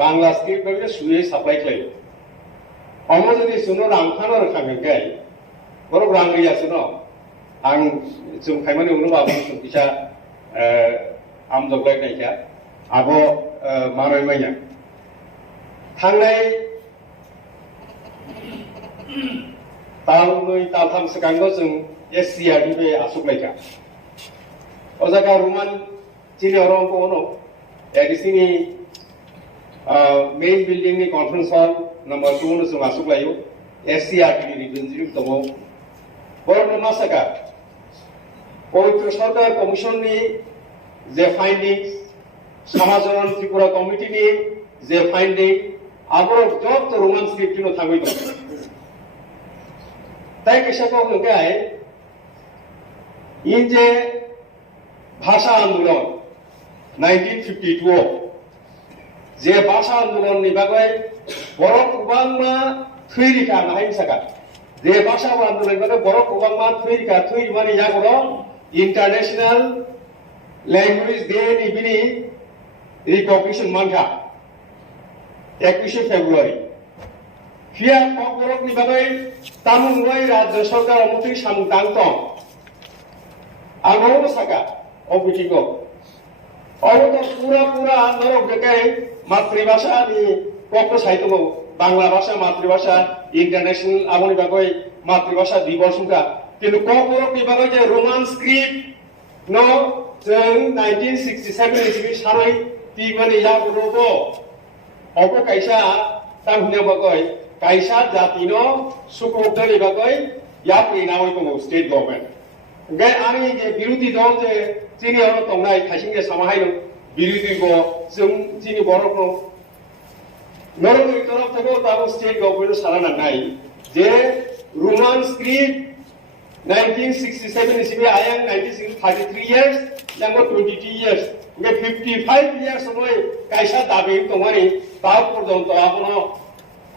বাংলা স্ক্রিপ্ট বলে সুয়ে সাপ্লাই খাই অমো যদি শুনো রাংখানো রখামিকাই বড় রাংরি আছে ন आं जों खायमानि उनाव आबो जों फिसा आम जगलाय नायखा आबो माराय माइया थांनाय तालनै तालथाम सिगांनो जों एससिआरनि बे आसुगलायखा अजागा रुमान चिनि अरंको उनाव एडिसिनि मेइन बिल्डिं नि कॉन्फ्रेंस हॉल नंबर 2 नो जों आसुगलायो एससिआरनि रिप्रेजेन्टेटिभ दङ बरनो मासाका पवित्र सरकार कमिशन नि जे फाइंडिंग्स समाजन त्रिपुरा कमिटी नि जे फाइंडिंग आबो जब रोमान स्क्रिप्ट नो थांबाय दं ताई केसाको होगाय इन जे भाषा आंदोलन 1952 जे भाषा आंदोलन नि बागै बर' गोबांमा थैरिखा नाहायसाका जे भाषा आंदोलन बागै बर' गोबांमा थैरिखा थैरि माने यागरो इंटरनेशनल लैंग्वेज डे नि बिनि रिकॉग्निशन मानखा 21 फेब्रुआरी फिया ककबरक नि बागै तामुंगै राज्य सरकार मंत्री सामदांतं आगो साका अबिटिगो अबो पूरा नरक देखाय मातृभाषा नि कक साहित्य बांग्ला भाषा मातृभाषा इंटरनेशनल आगोनि बागै मातृभाषा दिवस का किन्तु ककबरक नि बागै जे रोमान स्क्रिप्ट नो जों 1967 इसिनि सानै तिमानि यागरोबो अबो कायसा तांहुना बागै कायसा जातिनो सुकुक्तनि बागै याप्रि नावै दङ स्टेट गभर्नमेंट गे आंनि जे बिरोधी दल जे जोंनि आरो दंनाय खायसेनि सामाहाय बिरोधी गो जों जोंनि बर'खौ नरनि तरफ থেকে তাও स्टेट गभर्नमेंट सारा नांनाय जे रोमान स्क्रिप्ट 1967 इसिबे आयां 1933 years jango 22 years गे 55 years समय कायसा दाबि दंमानि ता पर्यन्त आपनो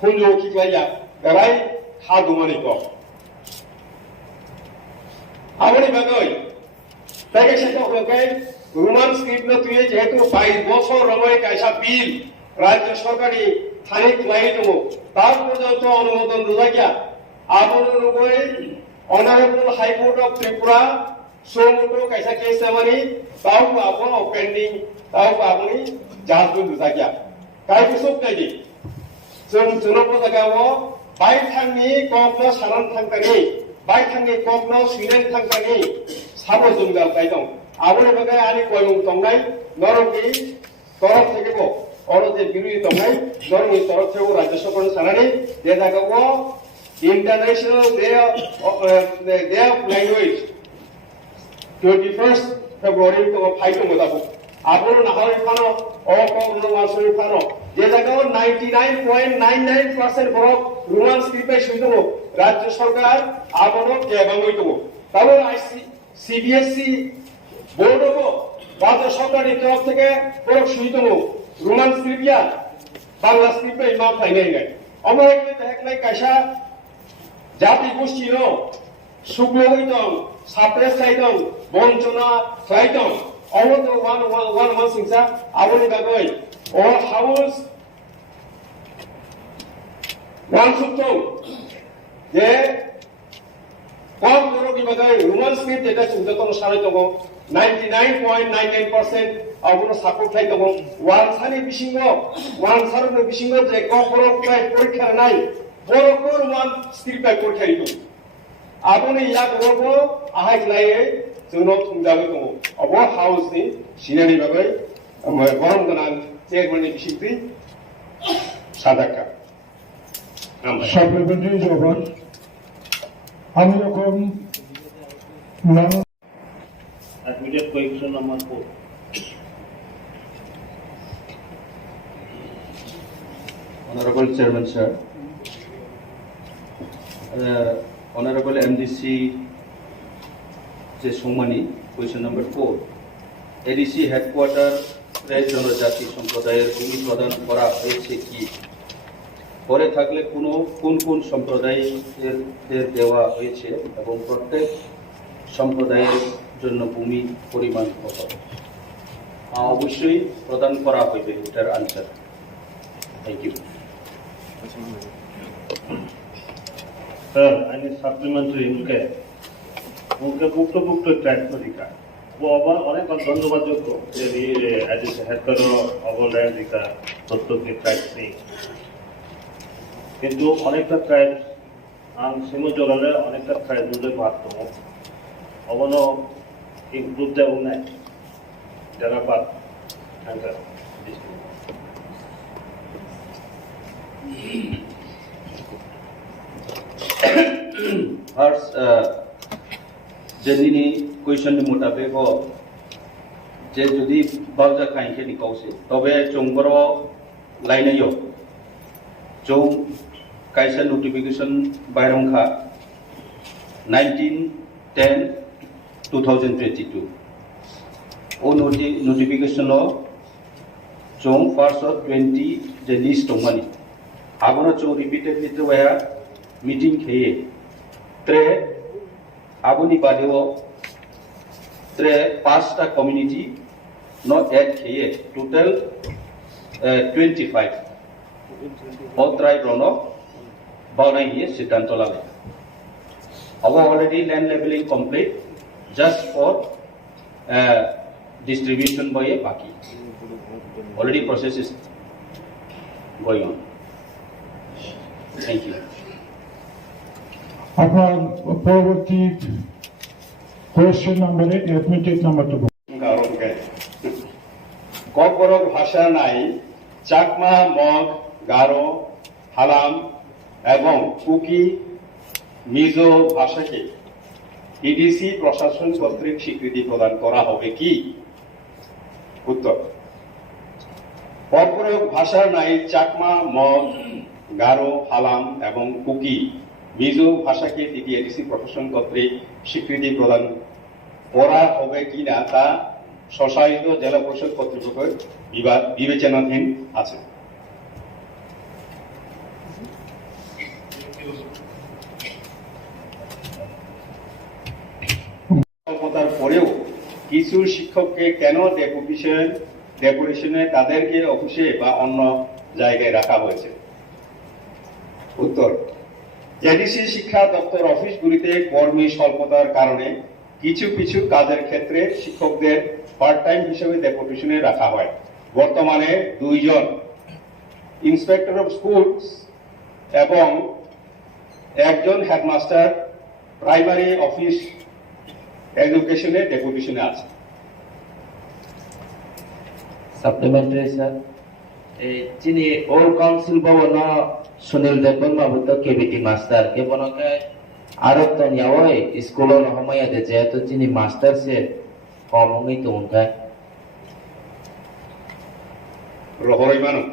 खुंजो खिलाया गराय हादुमानि को आवनि बागै ताके सेतो होगाय रोमान स्क्रिप्ट न तुये जेहेतु 22 বছর रमय कायसा बिल राज्य सरकारि थानिक लाई दङ ता पर्यन्त अनुमोदन रुजाया आबनो रुगै Honorable High Court of Tripura, Somoto kaisa case namani, tau apno pending, tau apni judgment dusakya. Kai kusuk tadi, Somoto jagawo, baik thangni kokno saran thangtani, baik thangni kokno siren thangtani, sabo jumgal kaidong. Abone bagai ani koyung tongnai, noroki torok thekebo, oro je birui tongnai, noroki torok thekebo rajya sarkar sanani, je jagawo. International Day of Language 21st February to fight to motabo abon nahari phano okogno masuri phano je jagao 99.99% borok roman script e suido rajya sarkar abono kebangoi to tabo CBSE board obo rajya sarkar ni taraf theke borok suido roman script ya bangla script e ma phainai nai amar ekle dekhলাই kaisa জাতি গোষ্ঠীও সুগ্রহইতং সাপ্রেসাইতং বঞ্চনা খাইতং অবত one মাসিংসা আবনি বাগৈ ও house one সুতং যে কম বড়কি বাগৈ Roman script যেটা সুন্দরতম সারাই দङ 99.99% আবনো support খাই দङ one Sunny বিসিঙ্গ one সারনি বিসিঙ্গ যে ককবরক পরীক্ষা নাই বড়কর মান স্ক্রিপ্ট পরীক্ষাই দङ आबोनि यागरोबो आहायलायै जोंनाव थुंजागो दङ अब हाउसनि सिनारि बागै गरम गोनां चेयारमेननि बिसिंथि सादाका साप्लिमेन्टारि जबान আমি রকম Immediate question number 4. Honorable Chairman, sir, Honorable MDC যে সম্মানী কোয়েশ্চেন নাম্বার 4 ADC হেডকোয়ার্টার জনজাতি সম্প্রদায়ের ভূমি প্রদান করা হয়েছে কি পরে থাকলে কোন কোন সম্প্রদায়ের দেওয়া হয়েছে এবং প্রত্যেক সম্প্রদায়ের জন্য ভূমি পরিমাণ কত অবশ্যই প্রদান করা হইবে এটার answer thank you Sir, I need supplementary उनके पुख्त ट्रैक्स अधिकार वो আবার অনেক ধন্যবাদযোগ্য যে এডিসি হেড করো অবলয়ন দিকা তত্ত্বকে ট্র্যাক্স নেই কিন্তু অনেকটা ট্রাইব আন সিমো জোরালে অনেকটা ট্রাইব উল্লেখ মাত্র অবন ইনক্লুড দেব নাই যারা পাত আঙ্কার First, जेनिनी क्वेश्चन नि मुताबिक जे जुदि बावजा खाइके निकाउसे तबे चोंगरो लाइनायो जो काइसा नोटिफिकेशन बायरंखा 19/10/2022 ओ नोटिफिकेशन जो फर्स्ट 20 जे लिस्ट दंमानि आगोनो जो रिपीटेडलि तो वया मीटिंग खेये त्रे आबुनि बादेव त्रे 5टा कम्युनिटी नो एड खेये टोटल 25 ट्राइब रनो बावनाय हिये सिद्धांत लाबाय अब already land levelling complete just for distribution बाय बाकी already process is going on thank you আপনার পরবর্তী কোয়েশ্চেন নাম্বার 8 অ্যাথমেটিক নাম্বার 2 ককবরক ভাষা নাই চাকমা মগ গারো হালাম এবং কুকি মিজো ভাষাকে ইডিসি প্রশাসন কর্তৃক স্বীকৃতি প্রদান করা হবে কি উত্তর ককবরক ভাষা নাই চাকমা মগ গারো হালাম এবং কুকি মিজো ভাষাকে টিটিএডিসি প্রশাসন কর্তৃক স্বীকৃতি প্রদান করা হবে কিনা তা স্বশাসিত জেলা পরিষদ কর্তৃপক্ষের বিবেচনাধীন আছে ক্ষমতার পরেও কিছু শিক্ষককে কেন ডেপুটেশনে তাদেরকে অফিসে বা অন্য জায়গায় রাখা হয়েছে উত্তর এডিসি শিক্ষা দপ্তর অফিসগুলিতে কর্মী স্বল্পতার কারণে কিছু কিছু কাজের ক্ষেত্রে শিক্ষকদের পার্ট টাইম হিসেবে ডেপুটেশনে রাখা হয় বর্তমানে 2 জন ইন্সপেক্টর অফ স্কুলস এবং একজন হেডমাস্টার প্রাইমারি অফিস এডুকেশনে ডেপুটেশনে আছে সাপ্লিমেন্টারি স্যার চিনি ওল্ড কাউন্সিল ভবন সুনীল দেবন বাবুত কেবিটি মাস্টার কে বনকে আরতন ইয়াওই স্কুলের রহমায়া দে যেহেতু চিনি মাস্টার সে কমই তো উনকা রহরই মানো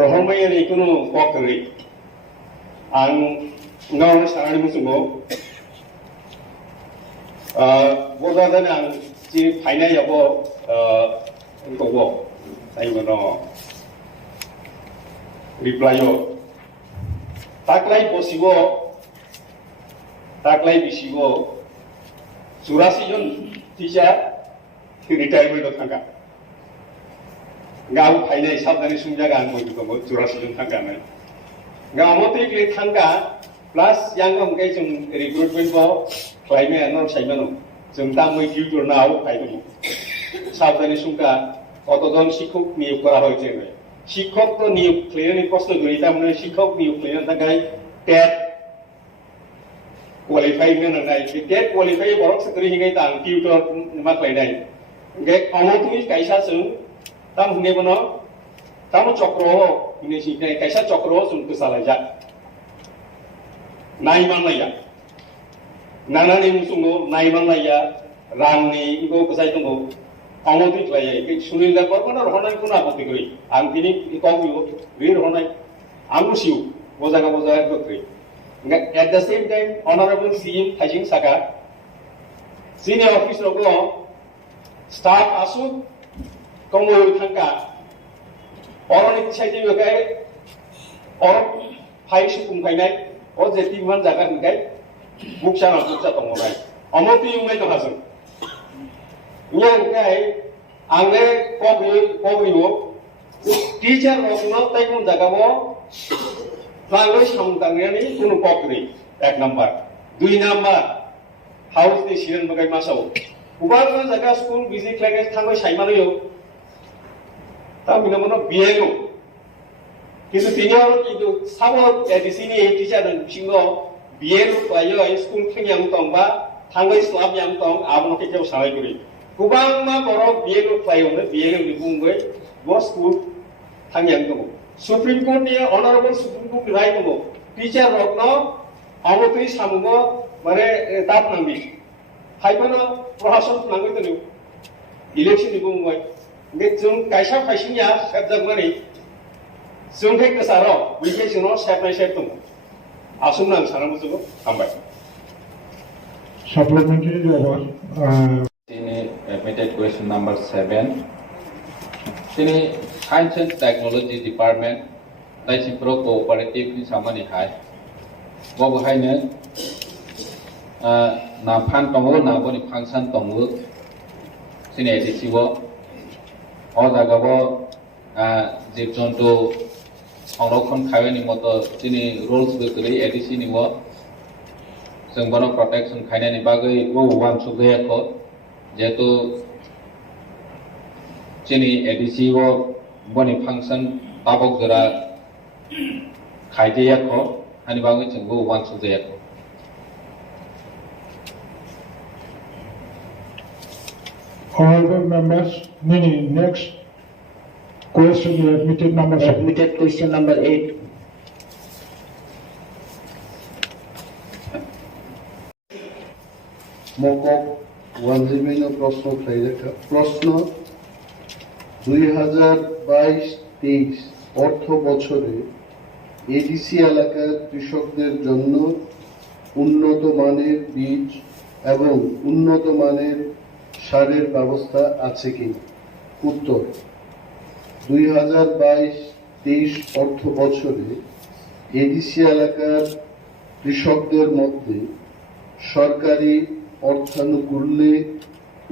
রহমায়া ni কোনো ককরি আং ngaw সারানি মুসুঙ্গো বজাদানে আং জি ফাইনাল यावो গবো সাইবনো রিপ্লাইও তাকলাই বসিব তাকলাই বিসিব 84 জন টিচার রিটায়ারমেন্ট থাকা গাও ফাইনাল সাবধানে সুংজাগা আং মইতো 84 জন থাকা না गाव मते क्ले थांगा प्लस यांग हमके जों रिक्रुटमेंट बो क्लाइमे अनर साइमानो जों तामै टिउटर नाव फाइदो साबधाने सुंका কতজন শিক্ষক নিয়োগ করা হয়েছে শিক্ষক তো নিয়োগ ক্লিয়ারলি প্রশ্ন করি তার মানে শিক্ষক নিয়োগ ক্লিয়ার থাকায় টেট কোয়ালিফাই না নাই টেট কোয়ালিফাই বরক সকরি হিগাই তাং টিউটর मा ক্লাইনাই গে অমতুই কাইসা जों তাম হুনে বনো তাম চক্র ini si kaisa cokro sung kesalaja nai manaya nana ni musungo nai manaya rang ni igo kesai tunggo amoti klaya ke sunil da korban rohonai kuna apoti koi ang tini ikong yu rir honai angu siu bojaga dokri. At the same time, Honorable CM Thajing Saka, Senior Officer of Law, Staff Asuk, Khumulwng Thangka, Orang Initiative Yogai, Orang Pai Sukum Kainai, or the Timan Zaga Hugai, Bukshana Buksa Tomorai. Amoti Yumai to Hazard. Young guy, Angle, Kogriwo, teacher of not taking the Gamo, language from Tangiani, Kunu Kokri, that number. Do you number? How is the Shiran Bagai Maso? Ubarno Zaga school visit like a Tango Shaimano, Tamino Bieno. His senior into Sabo at the senior teacher and Chingo, Bieno, Bayo, school Kenyang Tomba, Tango Slab Yang Tong, Abno Salaguri. Kubang Borok Bieno Flyome, Bieno Libungwe, was school Tangyang. Supreme Court near Honorable Supreme Court right mo. Teacher of law, Amotri Samungo, Mare Tap Nambi. Hypano, Prohason Nangu, election Libungwe. Get some Kaisha Fashinya, have the money. Soon take the Saro, we can not step my share to Asunan Sanamuzo, come back. Supplementary Admitted question number 7. Sini Science and Technology Department, TRIPURA Cooperative ni samani hai. Bo hai ne na phan tongo na bo ni function tongo. Sini ADC wo o jaga bo jib jontu সংরক্ষণ খাইনি মতো তিনি rules বেকরি ADC ni wo जों बनो protection खायनायनि बागै वो वान सुगैयाखौ जेहेतु जोंनि ADC वो बनि फांसन ताबक जरा खायदैयाखौ हानि बागै जों वो वान सुगैयाखौ Honorable members, next question is admitted number 7. Admitted question number 8. মকক ওয়াজিবিন প্রশ্ন প্রশ্ন 2022-23 অর্থ বছরে এডিসি এলাকার কৃষকদের জন্য উন্নত মানের বীজ এবং উন্নত মানের সারের ব্যবস্থা আছে কিনা? উত্তর 2022-23 অর্থ বছরে এডিসি এলাকার কৃষকদের মধ্যে সরকারি অর্থানুকূল্যে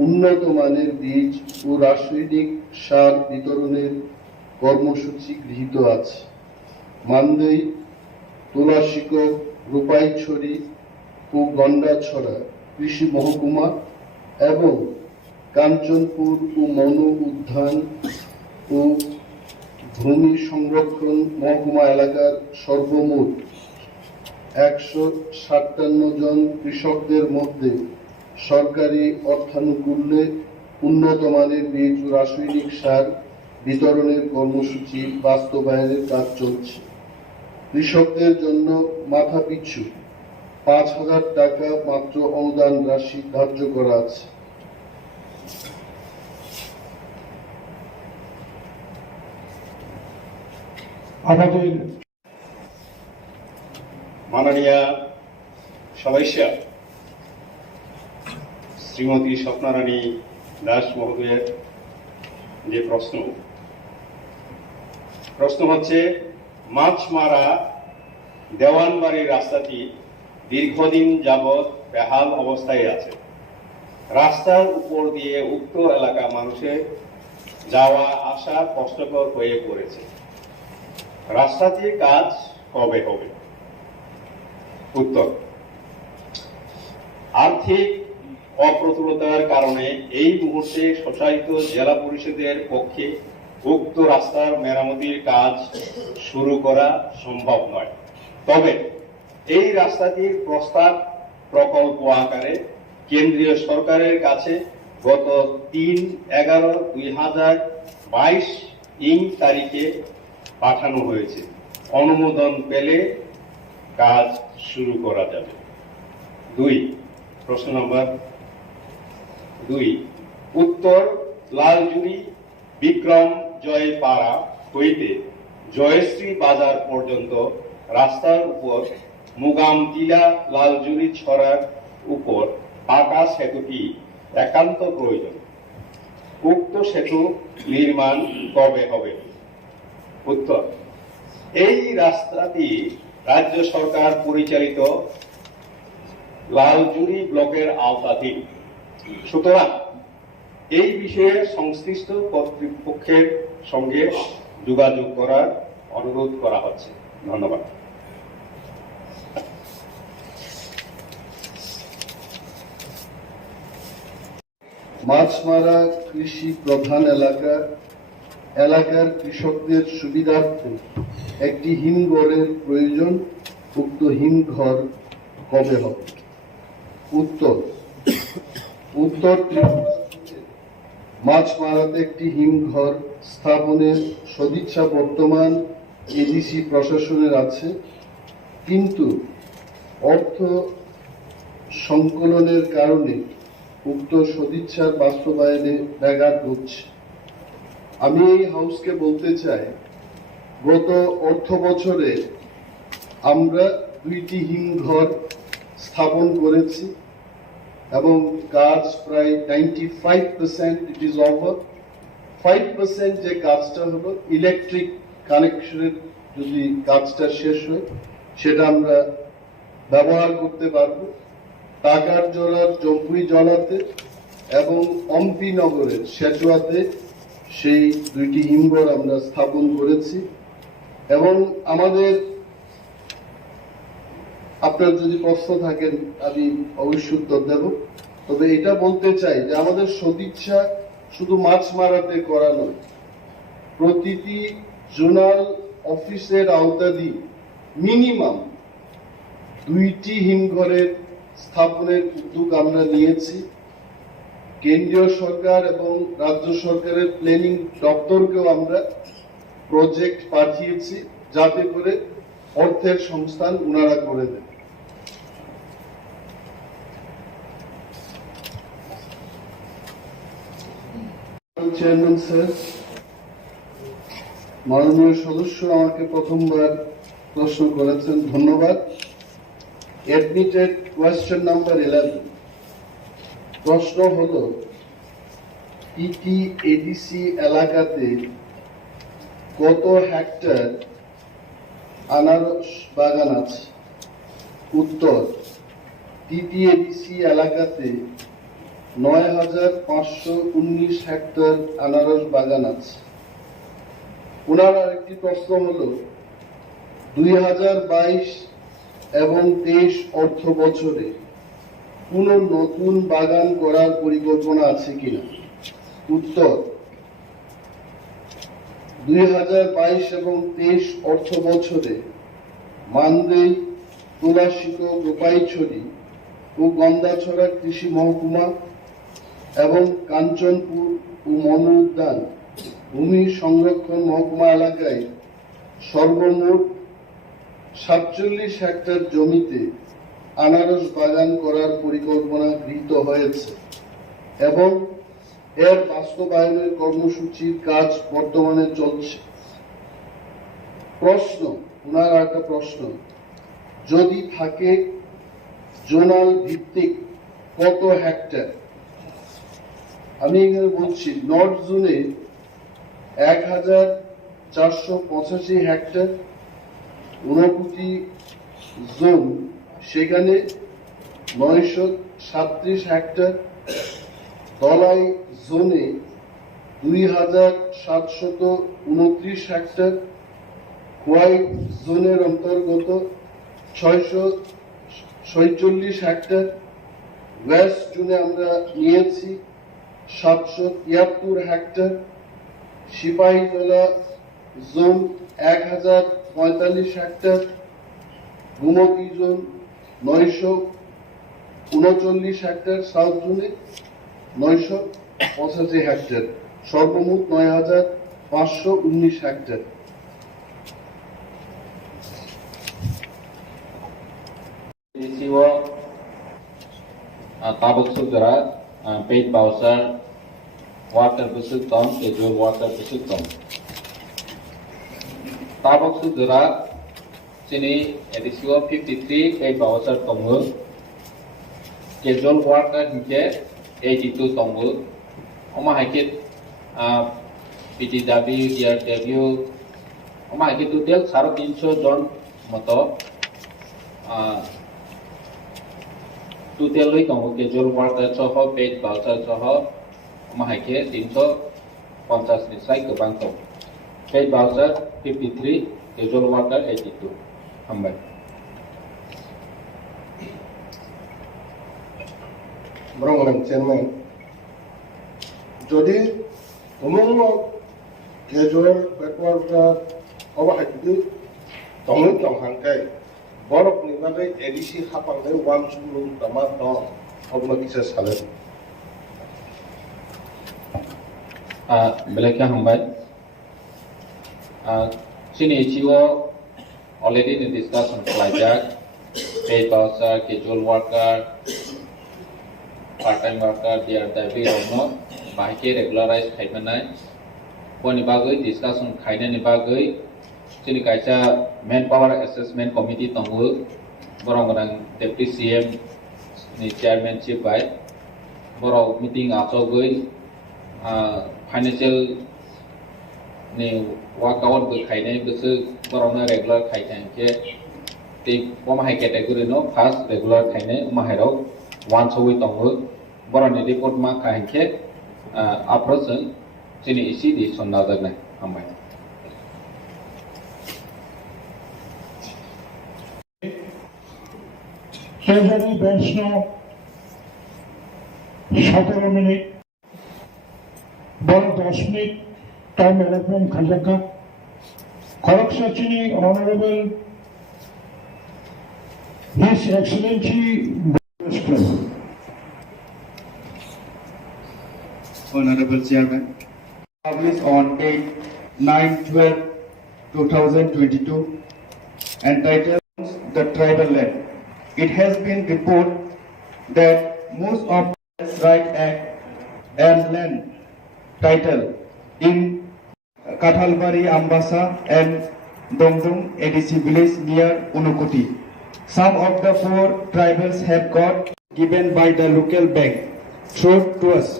উন্নত মানের বীজ ও রাসায়নিক সার বিতরণের কর্মসূচি গৃহীত আছে। মান্দেই, তুলাশিকর, রূপাইছড়ি ও গন্ডাছড়া কৃষি মহকুমা এবং কাঞ্চনপুর ও মনো উদ্যান ও ভূমি সংরক্ষণ মহকুমা এলাকার সর্বমোট 157 জন কৃষকদের মধ্যে সরকারি অর্থানুকূল্যে উন্নত মানের বীজ ও রাসায়নিক সার বিতরণের কর্মসূচি বাস্তবায়নের কাজ চলছে। কৃষকদের জন্য মাথাপিছু 5,000 টাকা মাত্র অনুদান রাশি ধার্য করা আছে। আমাদের মাননীয় সদস্য শ্রীমতী স্বপ্নারানী দাস মহোদয়ের যে প্রশ্ন হচ্ছে মাছমারা দেওয়ানবাড়ির রাস্তাটি দীর্ঘদিন যাবৎ বেহাল অবস্থায় আছে। রাস্তার উপর দিয়ে উক্ত এলাকা মানুষের যাওয়া আসা কষ্টকর হয়ে পড়েছে। রাস্তাটির কাজ কবে হবে? উত্তর, আর্থিক অপ্রতুলতার কারণে এই মুহূর্তে স্বশাসিত জেলা পরিষদের পক্ষে উক্ত রাস্তার মেরামতির কাজ শুরু করা সম্ভব নয়। তবে এই রাস্তাটির প্রস্তাব প্রকল্প আকারে কেন্দ্রীয় সরকারের কাছে গত 3/11/2022 তারিখে পাঠানো হয়েছে। অনুমোদন পেলে কাজ শুরু করা যাবে। প্রশ্ন নম্বর 2, উত্তর লালজুড়ি বিক্রম জয় পাড়া হইতে জয়শ্রী বাজার পর্যন্ত রাস্তার উপর মুগাম টিলা লালজুরি ছড়ার উপর পাকা সেতুটি একান্ত প্রয়োজন। উক্ত সেতু নির্মাণ কবে হবে? উত্তর, এই রাস্তাটি রাজ্য সরকার পরিচালিত লালজুরি ব্লকের আওতাধীন। সুতরাং এই বিষয়ে সংশ্লিষ্ট কর্তৃপক্ষের সঙ্গে যোগাযোগ করার অনুরোধ করা হচ্ছে। ধন্যবাদ। মাছমারা কৃষি প্রধান এলাকার কৃষকদের সুবিধার্থে একটি হিমঘরের প্রয়োজন। উক্ত হিমঘর কবে হবে? উত্তর মাছমারাতে একটি হিমঘর স্থাপনের সদিচ্ছা বর্তমান এডিসি প্রশাসনের আছে, কিন্তু অর্থ সংকলনের কারণে উক্ত সদিচ্ছার বাস্তবায়নে ব্যাঘাত ঘটছে। আমি এই হাউসকে বলতে চাই, গত অর্থ বছরে আমরা 2টি হিমঘর স্থাপন করেছি এবং কাজ প্রায় 95% ইট ইজ ওভার। 5% যে কাজটা হলো ইলেকট্রিক কানেকশনের, যদি কাজটা শেষ হয় সেটা আমরা ব্যবহার করতে পারবো। টাকার জোড়ার জম্পুই জলাতে এবং অম্পি নগরের সেটুয়াতে সেই 2টি হিমঘর আমরা স্থাপন করেছি। এবং আমাদের, আপনার যদি প্রশ্ন থাকেন আমি অবশ্যই উত্তর দেব, তবে এটা বলতে চাই যে আমাদের সদিচ্ছা শুধু মাছ মারাতে করা নয়, প্রতিটি জোনাল অফিসের আওতাধীন মিনিমাম 2টি হিমঘরের স্থাপনের উদ্যোগ আমরা নিয়েছি। কেন্দ্রীয় সরকার এবং রাজ্য সরকারের প্ল্যানিং দপ্তরকেও আমরা প্রজেক্ট পাঠিয়েছি, যাতে করে অর্থের সংস্থান উনারা করে দেন। চেয়ারম্যান স্যার, মাননীয় সদস্য আমাকে প্রথমবার প্রশ্ন করেছেন, ধন্যবাদ। Admitted question number 11। প্রশ্ন হলো, T.T.A.A.D.C এলাকাতে কত হেক্টর আনারস বাগান আছে? উত্তর, T.T.A.A.D.C এলাকাতে 9,519 হেক্টর আনারস বাগান আছে। ওনার আরেকটি প্রশ্ন হলো, 2022 এবং 23 অর্থ বছরে কোন নতুন বাগান করার পরিকল্পনা আছে কিনা? উত্তর, 2022 এবং 23 অর্থ বছরে মানদেই, তুলাশিক, গোপাইছড়ি ও গন্দাছড়া কৃষি মহকুমা এবং কাঞ্চনপুর ও মন উদ্যান ভূমি সংরক্ষণ মহকুমা এলাকায় সর্বমোট 47 হেক্টর জমিতে আনারস বাগান করার পরিকল্পনা গৃহীত হয়েছে এবং এর বাস্তবায়নের কর্মসূচির কাজ বর্তমানে চলছে। প্রশ্ন, ওনার একটা প্রশ্ন, যদি থাকে জোনাল ভিত্তিক কত হেক্টর? আমি এখানে বলছি, নর্থ জোনে 1,485 হেক্টর, ঊনকোটি জোন সেখানে 937 হেক্টর, তলাই জোনে 2,729 হেক্টর, হোয়াইট জোনের অন্তর্গত 646 হেক্টর, ওয়েস্ট জোনে আমরা নিয়েছি 773 hectare, Sepahijala zone 1045 hectare, Gomati zone 939 hectare, south জোনে 985 হেক্টর, সর্বমোট 9,519 hectare. Tabuk Sudra, paid Bowser, water Busutom, schedule water Busutom. Tabuk Sudra, Sini edisio 53 paid voucher tongu. Casual worker hingke 82 tongu. Oma haikit PTAA.D.C year debut. Oma haikit total 350 jon moto. Total lui tongu casual worker soho paid voucher soho. Oma haikit 350 nisai kebang tong. Paid voucher 53, casual worker 82. Hambai. Borong chairman, jadi Khumulwng casual worker awak itu tongun tong hangkai borok ni bagai edisi hapang ni wam sebelum tamat tong awak kisah salah. Belakang hambai. Sini CIO already in discussion pelajar, paid voucher, casual worker, part-time worker, dia tapi orang baik regularize kaitannya. Poni bagai discussion kaitannya bagai. Sini kaca manpower assessment committee tangguh, orang deputy CM ni chairmanship baik, orang meeting atau gai financial ni workout bai kaitannya betul orang regular kaitannya ke. Ti pemahai kategori no first regular kaitannya mahirau once a week tangguh, orang ni report mak kaitannya ke approach sini isi di sonda dagna ambai. Treasury bench no 17 minute, ball 10 minute, time allotment khajaka. Korok Sachini Honorable His Excellency Honorable Chairman, published on 8/9/12/2022, entitled The Tribal Land. It has been reported that most of the right act and land title in Kathalbari, Ambasa and Dongdong ADC village near Unukoti. Some of the 4 tribals have got given by the local bank through to us.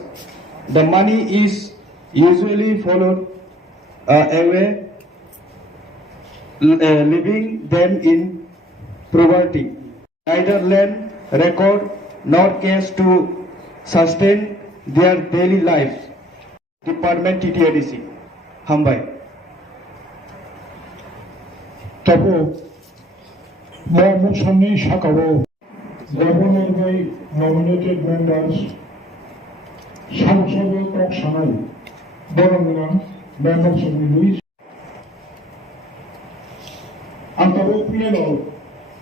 The money is usually followed away, leaving them in poverty. Neither land record nor cash to sustain their daily life. Department T.T.A.A.D.C. Hambai. Tapo, Babu Sani Shakabo, governor by nominated members, Samsova Tok Sanai, Boromina, members of the Luis, Antabo Piano,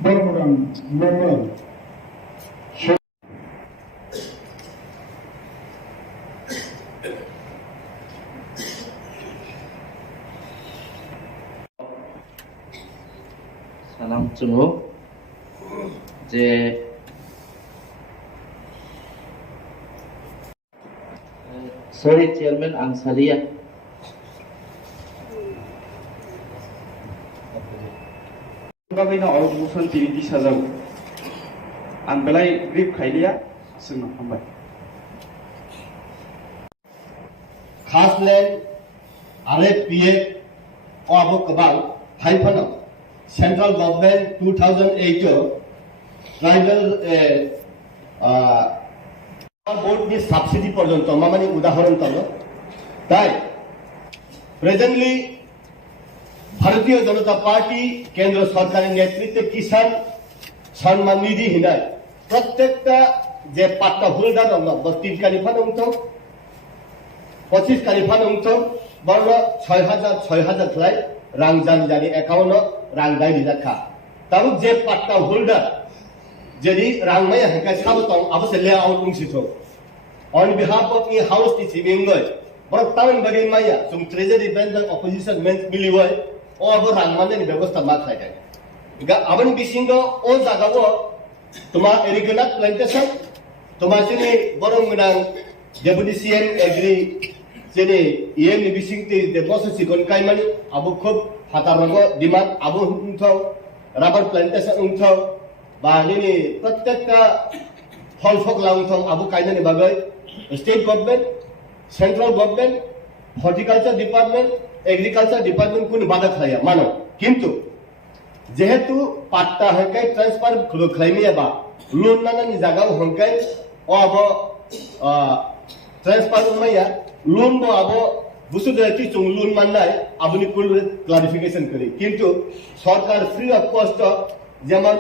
Boromina, member. Salam Chungo je sorry chairman ang salia Bagayna organisation tiriti sajau ang belai grip khailia sungna hambai khas land RFPA abo kabang haifano Central Government 2008 tribal board নি subsidy পর্যন্ত মানে উদাহরণ তলো তাই presently ভারতীয় জনতা party কেন্দ্র সরকারের নেতৃত্বে কিষাণ সম্মান নিধি হিনায় প্রত্যেকটা যে পাট্টা হোল্ডার ৩ কালিফান অংশ 25 কালিফান অংশ বড় ৬,০০০ ফ্লাই রাং জানি অ্যাকাউন্ট রাং দাইলি রাখা তাও যে পাট্টা holder jadi rang maya hangkai sabu tong apa se layout ung sito on behalf of the house ti sibingoi borok taman bagin maya sum treasury bench opposition men miliwai o abo rang mane ni ব্যবস্থা ma khai dai ga aban bisingo o jaga bo tuma irrigated plantation tuma sini borong nang deputy CM agree sini em ni bising ti de process kon kai mani abo khub hatar rago demand abo huntau rubber plantation উঠং বা নিনি প্রত্যেকটা ফল ফকলা উঠং আবু কাইনানি বাগৈ state government central government horticulture department agriculture department কোন বাধা খাইয়া মানো কিন্তু যেহেতু পাট্টা হংকাই ট্রান্সফার খাইমিয়াবা লোন নানানি জায়গাও হংকাই ও আবো ট্রান্সফার মাইয়া লোন বো আবো বুসুদাতি চুং লোন মাননাই আবুনি কুল ক্লারিফিকেশন করি কিন্তু সরকার ফ্রি অফ কস্ট যেমন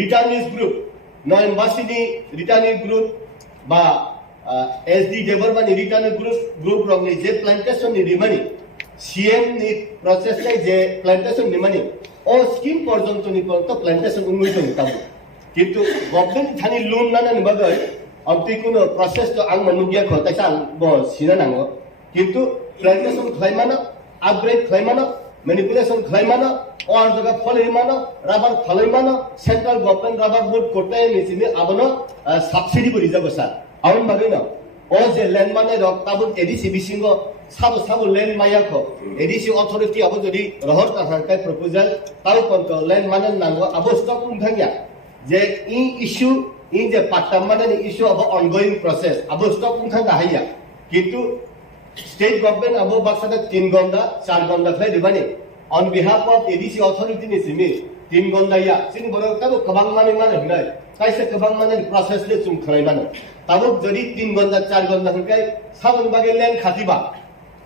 রিটার্নিস গ্রুপ নয়ম্বাসিনি রিটার্নিস গ্রুপ বা এসডি ডেভেলপমেন্ট রিটার্নিস গ্রুপ রংনি যে প্ল্যান্টেশন নি রিমানি সিএম নি প্রসেস যে প্ল্যান্টেশন নিমানি ও স্কিম পর্যন্ত নি পর্যন্ত প্ল্যান্টেশন উন্নয়ন হতাম কিন্তু গভর্নমেন্ট থানি লোন নানানি বাগৈ অন্তি কোনো প্রসেস তো আং মনুগিয়া খতাইসা আং ব সিনা নাঙ্গো কিন্তু প্ল্যান্টেশন খাইমানো আপগ্রেড খাইমানো ম্যানিপুলেশন খাইমানো और जगह फलैमानो राबार फलैमानो सेंट्रल गवर्नमेंट राबार बोर्ड कोटाय निसिनि आबनो सब्सिडी बरि जाबो सार आउन बागैनो ओ जे लैंड माने रक ताबुन एडिसि बिसिंगो साबो लैंड मायाखो एडिसि अथॉरिटी आबो जदि रहर काहांकाय प्रपोजल ताउ पंत लैंड माने नांगो आबो स्टॉक उनथांगिया जे इ इश्यू इ जे पाट्टा माने इश्यू आबो ऑनगोइंग प्रोसेस आबो स्टॉक उनथांगा हाइया किंतु स्टेट गवर्नमेंट आबो बाक्सादा 3 गंदा 4 गंदा fly दिबानि on behalf of ADC authority ni simi 3 ganda ya sini borok tabu kabang mane hinai kaise kabang mane process le chung khlai mane tabu jodi 3 ganda 4 ganda hingkai sabun bage land khatiba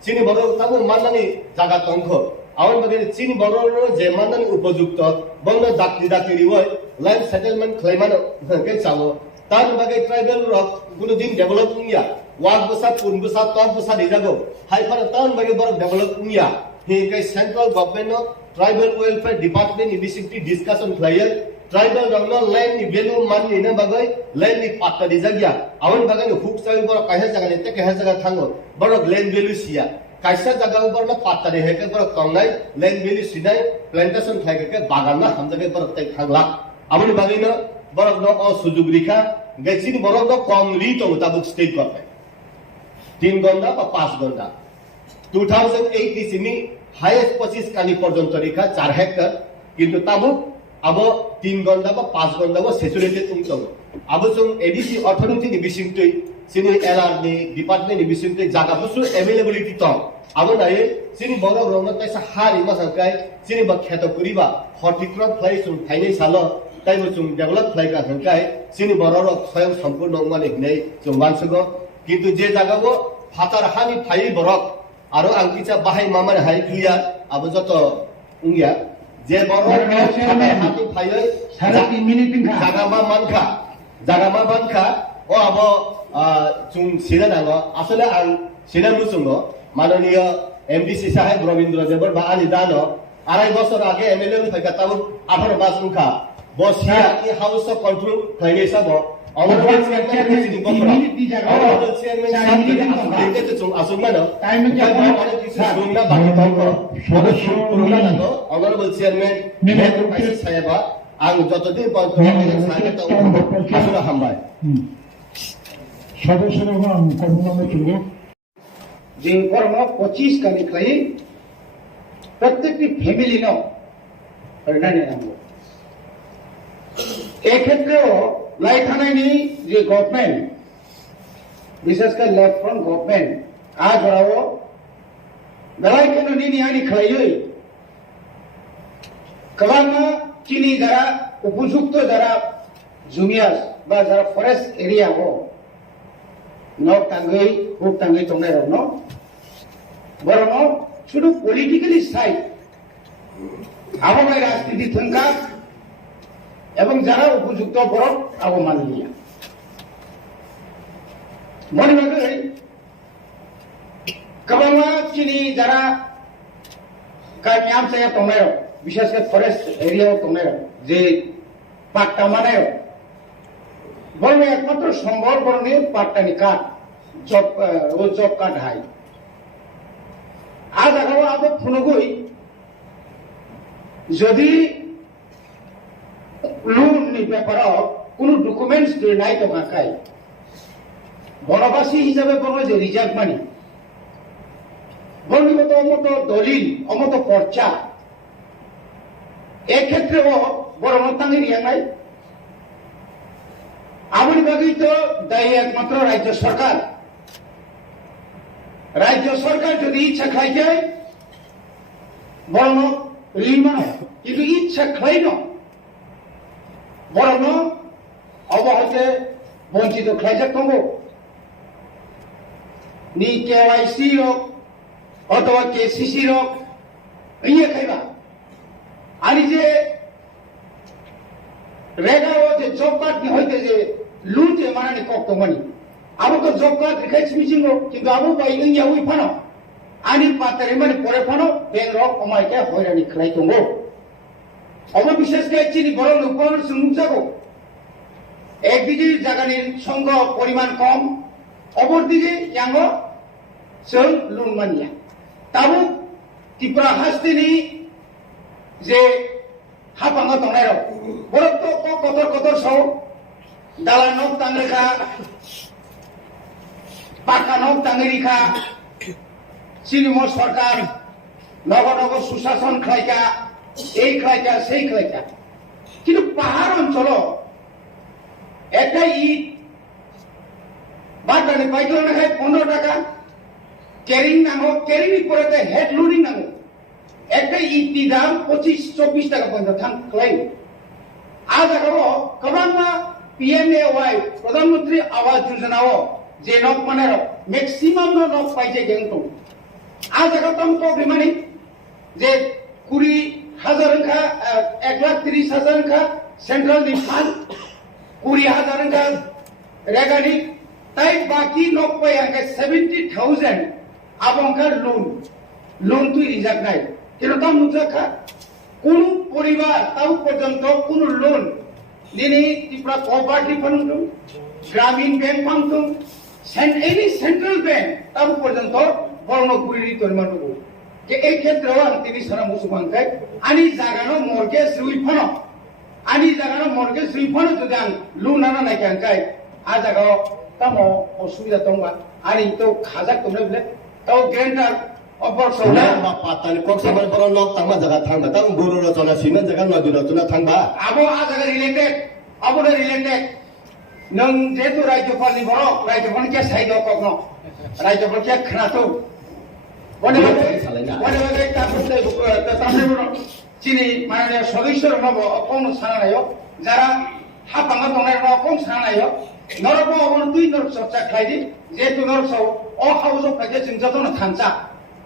sini borok tabu manani jaga tongkho awon bage sini borok je manani upojukto bongna dakti riwai land settlement khlai mane hingkai chawo tar bage tribal rock kuno din developing ya ward bosa pun bosa top bosa dijago haifar tan bage borok developing ya हिंकाय central government tribal welfare department initiative discussion फ्लायर tribal रंगनो land नि value मान नि ना बागै land नि पाट्टा दि जागिया आवन बागै हुक साइ बर काहे जगह ने ते काहे जगह थांगो बरक लैंड वैल्यू सिया काइसा जगह बर ना पाट्टा दे हेके बर कंगाय लैंड वैल्यू सिनाय प्लांटेशन थाइके के बागान ना हम जगह बर तै थांगला आवन बागै न बरक न अ सुजुग रिखा गैसिन बरक न कम रि तो मुताबिक स्टेट गवर्नमेंट 3 गंदा बा 5 गंदा 2008 ni sini highest 25 kali पर्यंत रेखा 4 हेक्टर किंतु ताबु अब 3 गंदा बा 5 गंदा बा सैचुरेटेड उंगतो अब जों एडीसी अथॉरिटी नि बिसिंगतै सिनि एलआर नि डिपार्टमेंट नि बिसिंगतै जागा बुसु अवेलेबिलिटी त अब नाय सिनि बर रंग तैसा हारि मा संकाय सिनि बा खेत पुरिबा हर्टिक्रॉप फ्लाई सुं थाइनै साल ताइबो जों डेभलप फ्लाई का संकाय सिनि बर र स्वयं सम्पूर्ण माने नै जों मानसगो किंतु जे जागाबो फातार हानि फाइ बरक आरो आंकिचा बाहाय मामार हाय क्लियर अब जत उंगिया जे बर हाति फायै सारा 3 मिनिट दिनखा जागा मा मानखा ओ अब जुं सिना नांगो आसले आं सिना मुसुंगो माननीय एमडीसी साहेब रविंद्र देवर बा आनि दानो आराय बছর आगे एमएलए फैका ताबु आफर बासुंखा बसिया इ हाउस अफ कंट्रोल फैनै साबो Honorable Chairman, Honorable Chairman, Honorable Chairman, Sayaba, ang যতদিন পর্যন্ত আসলে হামবাই সদস্যরা কর্মনামে চলবে যে কর্ম 25 কালি খাই প্রত্যেকটি ফ্যামিলি ন পরিণামে নামবো এই ক্ষেত্রেও লাইথানাইনি যে গভর্নমেন্ট বিশেষ করে লেফট ফ্রন্ট গভর্নমেন্ট আজ ওরাও বেলায় কেন নিনি আনি খাইই কবানা চিনি যারা উপযুক্ত যারা জুনিয়র বা যারা ফরেস্ট এরিয়া হো নক টাঙ্গই হুক টাঙ্গই তোমরা ন বরং শুধু পলিটিক্যালি সাইড আবহাওয়ার রাজনীতি থাকা এবং যারা উপযুক্ত বরফ অবমাননীয় মনে রাখবে কবামা চিনি যারা কামিয়াব জায়গা তোমরা বিশেষ করে ফরেস্ট এরিয়া তোমরা যে পাট্টা মানে বলবে একমাত্র সম্ভব বরণে পাট্টানি কাঠ জব কাঠ হাই আজ আগাও আব ফুনগুই যদি লোন নি ব্যাপার কোন ডকুমেন্টস দিয়ে নাই তো কাকাই বনবাসী হিসাবে বলবো যে রিজার্ভ মানি বলবো তো অমত দলিল অমত পর্চা এক্ষেত্রেও বড় মতাঙ্গে রিয়াঙ্গাই আমার বাকি তো দায়ী একমাত্র রাজ্য সরকার। রাজ্য সরকার যদি ইচ্ছা খাই যায় বরং রিমান কিন্তু ইচ্ছা খাই ন বরং অবহতে বঞ্চিত খাইজা দङ নি কেওয়াইসি রক অথবা কেসিসি রক ইয়ে খাইবা আনি যে রেগাও যে জব কার্ড নি হইতে যে লুন যে মানানি কক দङनि আবো তো জব কার্ড রেখাইছি মিছিঙ্গো কিন্তু আবো বাই ইয়া উই ফানো আনি পাতারে মানে পরে ফানো বেং রক কমাইকে হয়রানি খাই দङ অব বিশেষ করে চিনি বড় উপর সুনুজাগো একদিকে জায়গার সংখ্যা পরিমাণ কম অপরদিকে ইয়াঙ্গ সং লুন মানিয়া তাবো ত্রিপুরা হাসতেনি যে হাপাঙ্গা দंनाय रक बरक तो कतर कतर सौ दालानक तांगरेखा पाकानक तांगरिखा सिनिम सरकार नगर नगर सुशासन खाइका এই খাইকা সেই খাইকা কিন্তু পাহাড় অঞ্চল একটা ইট বাটানে পাইকারি না খায় 15 টাকা ক্যারিং নামো ক্যারিং পরেতে হেড লোডিং নামো একটা ইট দাম 25-24 টাকা পর্যন্ত থাম ক্লেম আজ আগাবো কবান্না পিএমএওয়াই প্রধানমন্ত্রী আবাস যোজনাও যে নক মানে ম্যাক্সিমাম নক পাইছে গেংতো আজ আগাতম তো বিমানি যে 20,000 का 1,30,000 का सेंट्रल डिफान 20,000 का रेगानी ताई बाकी लोग पे आगे 70,000 अब उनका लोन तो रिजर्व नहीं কিন্তু তাম নুজাকা কোন পরিবার তাও পর্যন্ত কোন লোন দিনে ত্রিপুরা কোঅপারেটিভ ফান্ড গ্রামীণ bank fund any central bank তাও পর্যন্ত বর্ণগুড়ি তরমানগো যে এই ক্ষেত্রেও তিনি সারা মুসলমানকে আনি জাগানো মর্গেজ রিফান্ড আনি জাগানো মর্গেজ রিফান্ড যদি আন লোন আনা নাই কাঙ্কাই আ জাগাও তামো অসুবিধা দংবা আনি তো খাজাক তোমরা বলে তাও গ্যারান্টার অফার সৌনা বা পাতানি কক সামান বড় লোক তামা জায়গা থাকবা তাম গরু রচনা সিমেন্ট জায়গা নদী রচনা থাকবা আবো আ জায়গা রিলেটেড আবো রিলেটেড নং যেহেতু রাজ্যপাল নি বড় রাজ্যপাল কে সাইড কখনো রাজ্যপাল কে খানাতো বনে বনে তারপরে চিনি মানে সদস্যর নব কোন সানানায় যারা হাপাঙ্গা দंनाय ন কোন সানানায় নরক অবন দুই নরক চর্চা খাইদি যেহেতু নরক সব অহাউজ ফাইতে जों যতন থানচা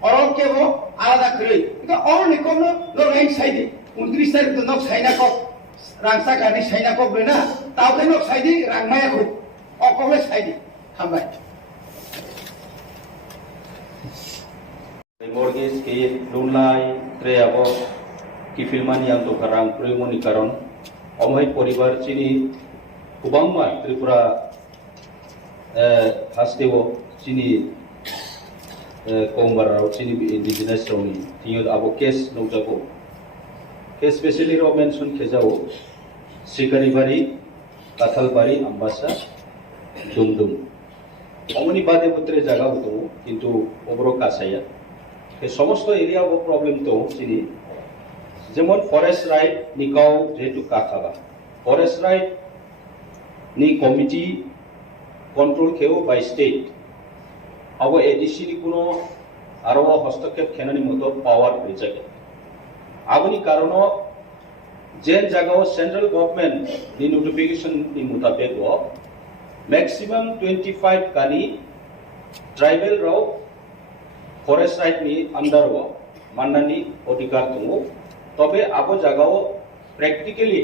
অরক কেবো আলাদা করি কিন্তু অরনি কোন লরাই সাইদি 29 তারিখ তো knock Saina cock রাংসা Ghani Saina cock বেনা তাওকে নক সাইদি রাংমায়া কো অকলে Sayeedi হামবাই mortgage ke loan lai tre abo kifilman yang to karang premoni karon omai poribar chini kubangma tripura hastewo chini kombarao chini indigenous roni tinyo abo case nojago case specially ro mention khejao sikari bari kathal bari ambasa dumdum omoni bade putre jaga hoto kintu obro kasaya এই সমস্ত area ও problem তো চিনি যেমন forest right নিকাও যেহেতু কাখাবা forest right নি committee control খেও by state আবো ADC নি কোনো আরো হস্তক্ষেপ খেনানি মতো পাওয়ার হয়ে যায় আবনি কারণ যেন জায়গাও সেন্ট্রাল গভর্নমেন্ট নি নোটিফিকেশন নি মোতাবেক ম্যাক্সিমাম 25 কানি ট্রাইবাল রাও फरेस्ट राइट नि अंडर वो माननानि अधिकार दङ तबे आबो जागाव प्रेक्टिकली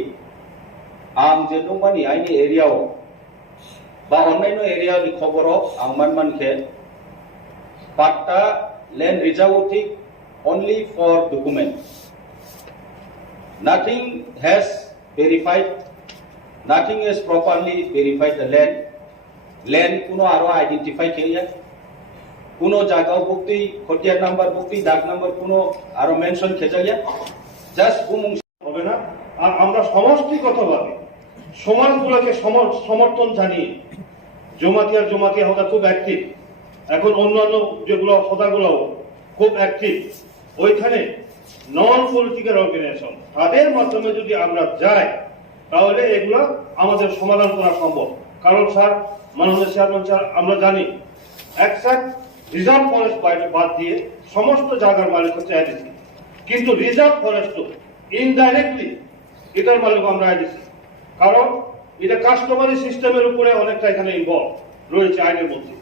आं जे दंबानि आइनि एरियाव बा अन्यान्य एरिया नि खबराव आं मानमानखे पाट्टा land रिजर्वेटिव only for document nothing has verified nothing is properly verified the land kuno aro identify keriya কোনো জায়গাও বুকতি খতিয়ার নাম্বার বুকতি দাগ নাম্বার কোনো আরো মেনশন খেজাইয়া জাস্ট বুমুং হবে না আর আমরা সমষ্টিগতভাবে সমাজগুলোকে সমর্থন জানিয়ে জমাতিয়া হতা খুব অ্যাক্টিভ এখন অন্যান্য যেগুলো হতাগুলো খুব অ্যাক্টিভ ওইখানে নন পলিটিক্যাল অর্গানাইজেশন, তাদের মাধ্যমে যদি আমরা যাই তাহলে এগুলো আমাদের সমাধান করা সম্ভব। কারণ স্যার, মাননীয় চেয়ারম্যান স্যার, আমরা জানি এক্সাক্ট রিজার্ভ ফরেস্ট বাদ দিয়ে সমস্ত জায়গার মালিক হচ্ছে আইডিসি, কিন্তু রিজার্ভ ফরেস্ট ইনডাইরেক্টলি এটার মালিক আমরা আইডিসি, কারণ এটা কাস্টমারি সিস্টেমের উপরে অনেকটা এখানে ইনভলভ রয়েছে আইনের মধ্যে।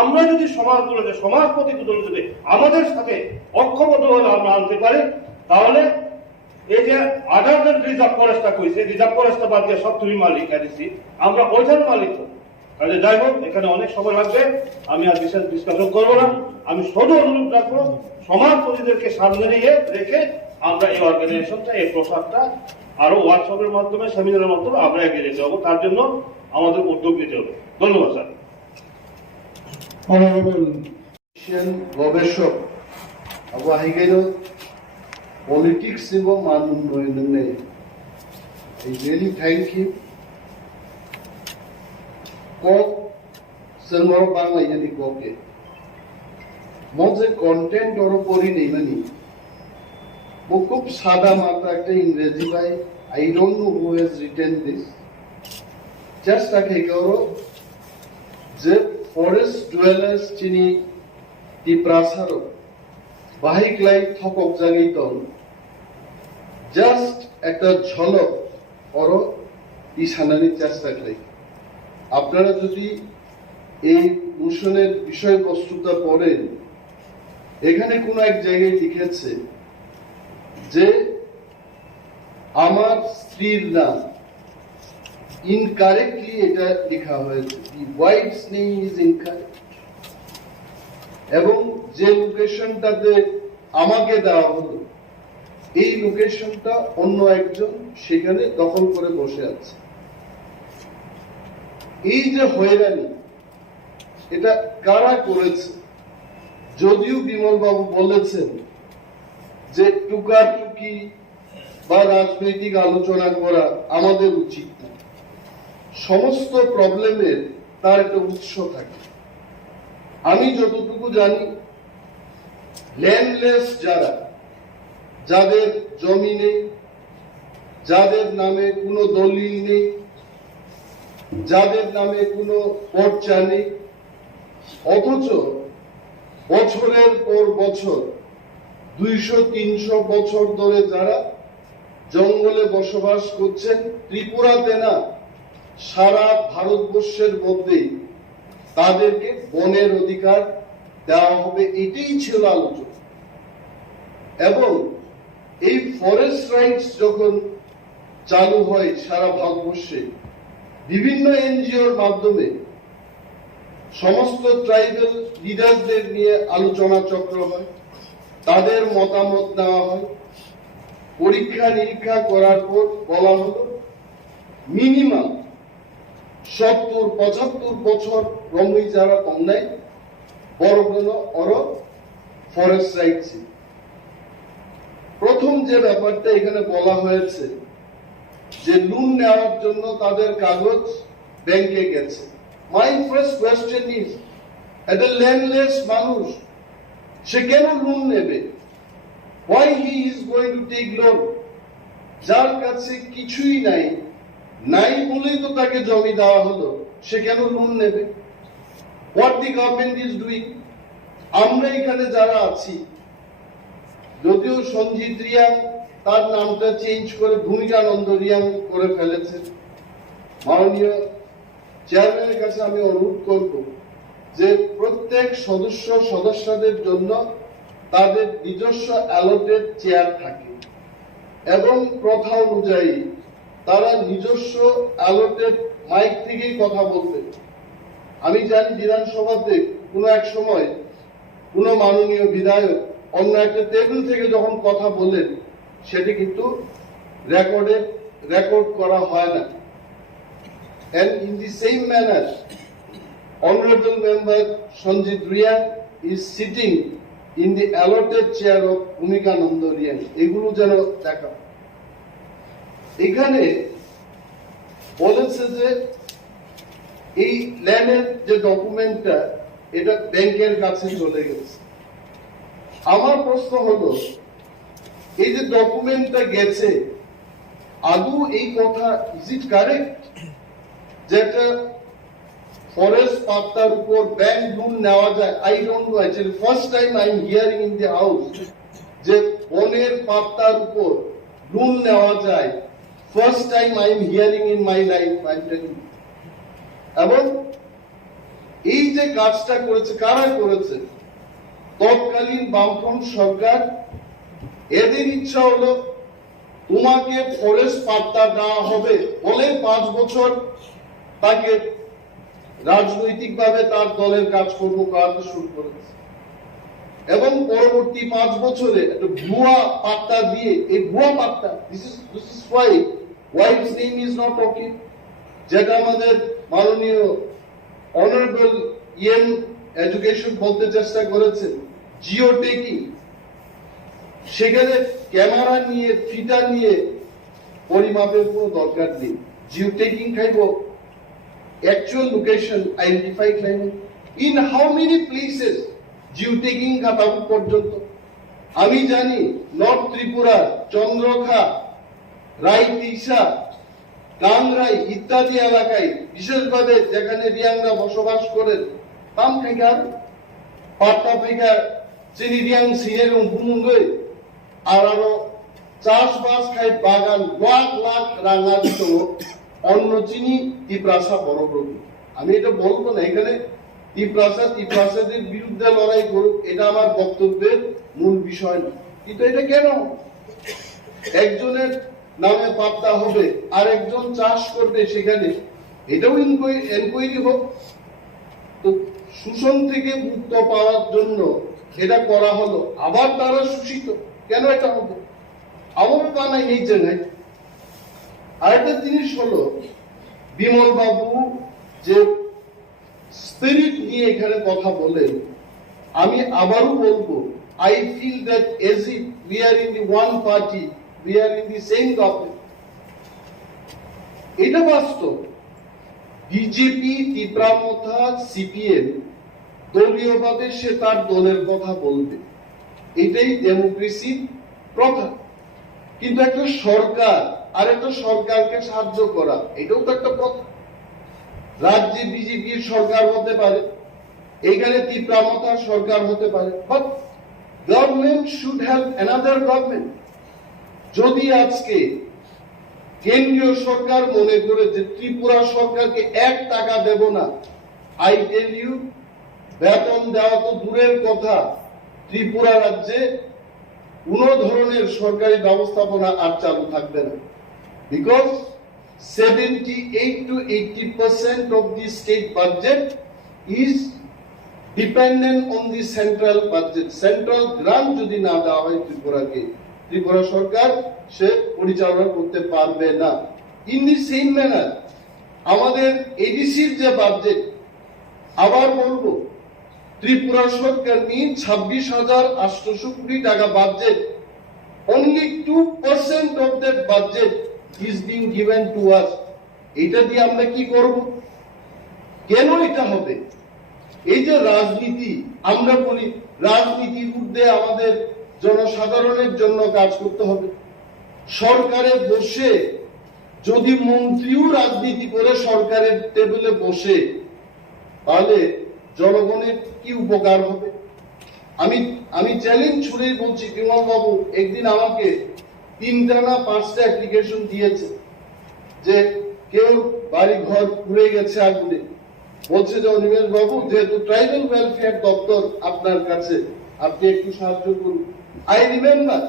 আমরা যদি সমাজগুলোকে, সমাজ প্রতিগুলো যদি আমাদের সাথে ঐক্যবদ্ধ হলে আমরা আনতে পারি, তাহলে এই যে আদার দেন রিজার্ভ ফরেস্টটা কইছে, রিজার্ভ ফরেস্টটা বাদ দিয়ে সব তুমি মালিক আইডিসি, আমরা ওইটার মালিক হব। কাজে যাই হোক, এখানে অনেক সময় লাগবে, আমি আর বিশেষ ডিসকাশন করবো না। আমি শুধু অনুরোধ রাখবো, সমাজপতিদেরকে সামনে রেখে আমরা এই অর্গানাইজেশনটা, এই প্রসাদটা আরো ওয়ার্কশপের মাধ্যমে, সেমিনারের মাধ্যমে আমরা এগিয়ে যেতে হবে। তার জন্য আমাদের উদ্যোগ নিতে হবে। ধন্যবাদ স্যার। গবেষক আবু আহিগের পলিটিক্স এবং মান উন্নয়নে I really thank you. Kok selmor bangla yani koke. Moje content oro pori nei mani. Wo খুব সাদা মাত্রা একটা ইংরেজি ভাই, I don't know who has written this. Just তাকে করো যে ফরেস্ট ডুয়েলার্স চিনি টিপ্রাসারো বাহিকলাই থকক জাগিতন জাস্ট একটা ঝলক অরো ইসানানির চেষ্টা করি। আপনারা যদি এই মোশনের বিষয়বস্তুটা পড়েন, এখানে কোন এক জায়গায় লিখেছে যে আমার স্ত্রীর নাম, ইনকারেক্টলি এটা লেখা হয়েছে, দি ওয়াইফস নেম ইজ ইনকারেক্ট, এবং যে লোকেশনটাতে আমাকে দেওয়া হলো এই লোকেশনটা অন্য একজন সেখানে দখল করে বসে আছে। এই যে হয়রানি, এটা কারা করেছে? যদিও বিমল বাবু বলেছেন যে টুকাটুকি বা রাজনৈতিক আলোচনা করা আমাদের উচিত না, সমস্ত প্রবলেমের তার একটা উৎস থাকে। আমি যতটুকু জানি, ল্যান্ডলেস যারা, যাদের জমি নেই, যাদের নামে কোনো দলিল নেই, যাদের নামে কোনো পর্চা নেই, অথচ বছরের পর বছর 200-300 বছর ধরে যারা জঙ্গলে বসবাস করছেন, ত্রিপুরাতে না সারা ভারতবর্ষের মধ্যে তাদেরকে বনের অধিকার দেওয়া হবে, এটাই ছিল আলোচনা। এবং এই ফরেস্ট রাইটস যখন চালু হয় সারা ভারতবর্ষে, বিভিন্ন এনজিওর মাধ্যমে সমস্ত ট্রাইবাল লিডারদের নিয়ে আলোচনা চক্র হয়, তাদের মতামত নেওয়া হয়, পরীক্ষা নিরীক্ষা করার পর বলা হলো মিনিমাম 70-75 বছর রমই যারা অন্যায় বড় অর ফরেস্ট রাইটস। প্রথম যে ব্যাপারটা এখানে বলা হয়েছে যে লোন নেওয়ার জন্য তাদের কাগজ ব্যাংকে গেছে। মাই ফার্স্ট কোয়েশ্চেন ইজ, একটা ল্যান্ডলেস মানুষ সে কেন লোন নেবে? Why he is going to take loan? যার কাছে কিছুই নাই, নাই বলেই তো তাকে জমি দেওয়া হলো, সে কেন লোন নেবে? What the government is doing? আমরা এখানে যারা আছি, যদিও সঞ্জিত রিয়াং তার নামটা চেঞ্জ করে ভূমিকানন্দ রিয়াং করে ফেলেছে, মাননীয় চেয়ারম্যানের কাছে আমি অনুরোধ করব যে প্রত্যেক সদস্যদের জন্য তাদের নিজস্ব অ্যালটেড চেয়ার থাকে এবং প্রথা অনুযায়ী তারা নিজস্ব অ্যালটেড মাইক থেকেই কথা বলবে। আমি জানি বিধানসভাতে কোনো এক সময় কোনো মাননীয় বিধায়ক অন্য একটা টেবিল থেকে যখন কথা বলেন, সেটি কিন্তু রেকর্ড করা হয় না। And in the same manner, Honorable Member Sanjit Riyan is sitting in the allotted chair of Bhumikananda Riyan. এগুলো যেন দেখা। এখানে বলেছে যে এই ল্যান্ডের যে ডকুমেন্টটা, এটা ব্যাংকের কাছে চলে গেছে। আমার প্রশ্ন হলো, এই যে ডকুমেন্টটা গেছে, আদৌ এই কথা ইজ ইট কারেক্ট যেটা ফরেস্ট পাত্তার উপর ব্যাংক লোন নেওয়া যায়? I don't know, actually first time I am hearing in the house যে বনের পাত্তার উপর লোন নেওয়া যায়। First time I am hearing in my life, I am telling. এবং এই যে কাজটা করেছে, কারা করেছে? তৎকালীন বামফ্রন্ট সরকার। এদের ইচ্ছা হলো তোমাকে ফরেস্ট পাত্তা দেওয়া হবে বলে 5 বছর তাকে রাজনৈতিকভাবে তার দলের কাজকর্ম করাতে শুরু করেছে এবং পরবর্তী 5 বছরে একটা ভুয়া পাত্তা দিয়ে, এই ভুয়া পাত্তা, this is why his name is not okay, যেটা আমাদের মাননীয় অনারেবল এডুকেশন বলতে চেষ্টা করেছেন, জিও টেকিং। সেখানে ক্যামেরা নিয়ে, ফিটার নিয়ে পরিমাপের কোনো দরকার নেই। জিও টেকিং খাইব actual location identify claimant in how many places geo tagging খাতাবুক পর্যন্ত। আমি জানি নর্থ ত্রিপুরা, চন্দ্রখা, রাইতিসা, কাংরাই ইত্যাদি এলাকায়, বিশেষভাবে যেখানে রিয়াংরা বসবাস করেন, তাম খাইকার পাট্টা ফাইকা চিনি রিয়াং সিনের বুমুঙ্গই আর আরো চাষবাস খাই বাগান লাখ লাখ রাঙা দিত অন্য চিনি ত্রিপ্রাসা বড় প্রভু। আমি এটা বলবো না এখানে ত্রিপ্রাসাদের বিরুদ্ধে লড়াই করুক, এটা আমার বক্তব্যের মূল বিষয় না। কিন্তু এটা কেন একজনের নামে পাত্তা হবে আর একজন চাষ করবে সেখানে? এটাও এনকোয়ারি হোক। তো শোষণ থেকে মুক্ত পাওয়ার জন্য এটা করা হলো, আবার তারা শোষিত কেন এটা হবে? আমার বানাই এই জায়গায় আরেকটা জিনিস হলো, বিমল বাবু যে স্পিরিট নিয়ে এখানে কথা বলেন, আমি আবারও বলবো, I feel that as if we are in the one party, we are in the same government. এটা বাস্তব। বিজেপি, তীব্রামথা, সিপিএম দলীয়ভাবে সে তার দলের কথা বলবে, এটাই ডেমোক্রেসির প্রথা। কিন্তু একটা সরকার আর একটা সরকারকে সাহায্য করা, এটাও তো একটা প্রথা। রাজ্যে বিজেপির সরকার হতে পারে, এখানে তীব্রামথার সরকার হতে পারে, but government should have another government. যদি আজকে কেন্দ্রীয় সরকার মনে করে যে ত্রিপুরা সরকারকে 1 টাকা দেব না, আই টেল ইউ, বেতন দেওয়া তো দূরের কথা, ত্রিপুরা রাজ্যে কোন ধরনের সরকারি ব্যবস্থাপনা আর চালু থাকবে না। Because 78 to 80% of the state budget is dependent on the central budget. Central grant যদি না দেওয়া হয় ত্রিপুরাকে, ত্রিপুরা সরকার সে পরিচালনা করতে পারবে না। ইন দি সেম ম্যানার আমাদের এডিসির যে বাজেট, আবার বলবো, ত্রিপুরা সরকার নিয়ে 26,800 কোটি টাকা budget, only 2% of that budget is being given to us. এটা দিয়ে আমরা কি করব? কেন এটা হবে? এই যে রাজনীতি, আমরা বলি রাজনীতির ঊর্ধ্বে আমাদের জনসাধারণের জন্য কাজ করতে হবে। সরকারে বসে যদি মন্ত্রীও রাজনীতি করে সরকারের টেবিলে বসে, তাহলে জনগণের কি উপকার হবে? আমি চ্যালেঞ্জ ছুড়েই বলছি, বিমল বাবু একদিন আমাকে 3টা না 5টা অ্যাপ্লিকেশন দিয়েছে যে কেউ বাড়ি ঘর পুড়ে গেছে আগুনে, বলছে যে অনিমেষ বাবু, যেহেতু ট্রাইবাল ওয়েলফেয়ার দপ্তর আপনার কাছে, আপনি একটু সাহায্য করুন। আই রিমেম্বার,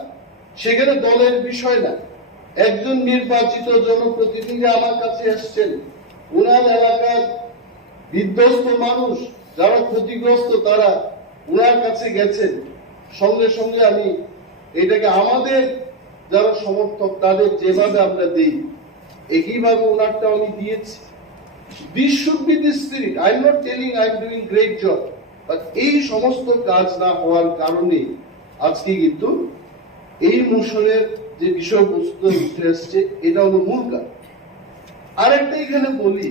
সেখানে দলের বিষয় না, একজন নির্বাচিত জনপ্রতিনিধি আমার কাছে এসছেন, উনার এলাকার বিধ্বস্ত মানুষ যারা ক্ষতিগ্রস্ত তারা উনার কাছে গেছেন। সঙ্গে সঙ্গে আমি এটাকে আমাদের যারা সমর্থক তাদের যেভাবে আমরা দিই, একইভাবে ওনারটা আমি দিয়েছি। This should be the spirit. I am not telling I am doing great job, but এই সমস্ত কাজ না হওয়ার কারণে আজকে কিন্তু এই মোশনের যে বিষয়বস্তু উঠে আসছে, এটা হলো মূল কারণ। আরেকটা এখানে বলি,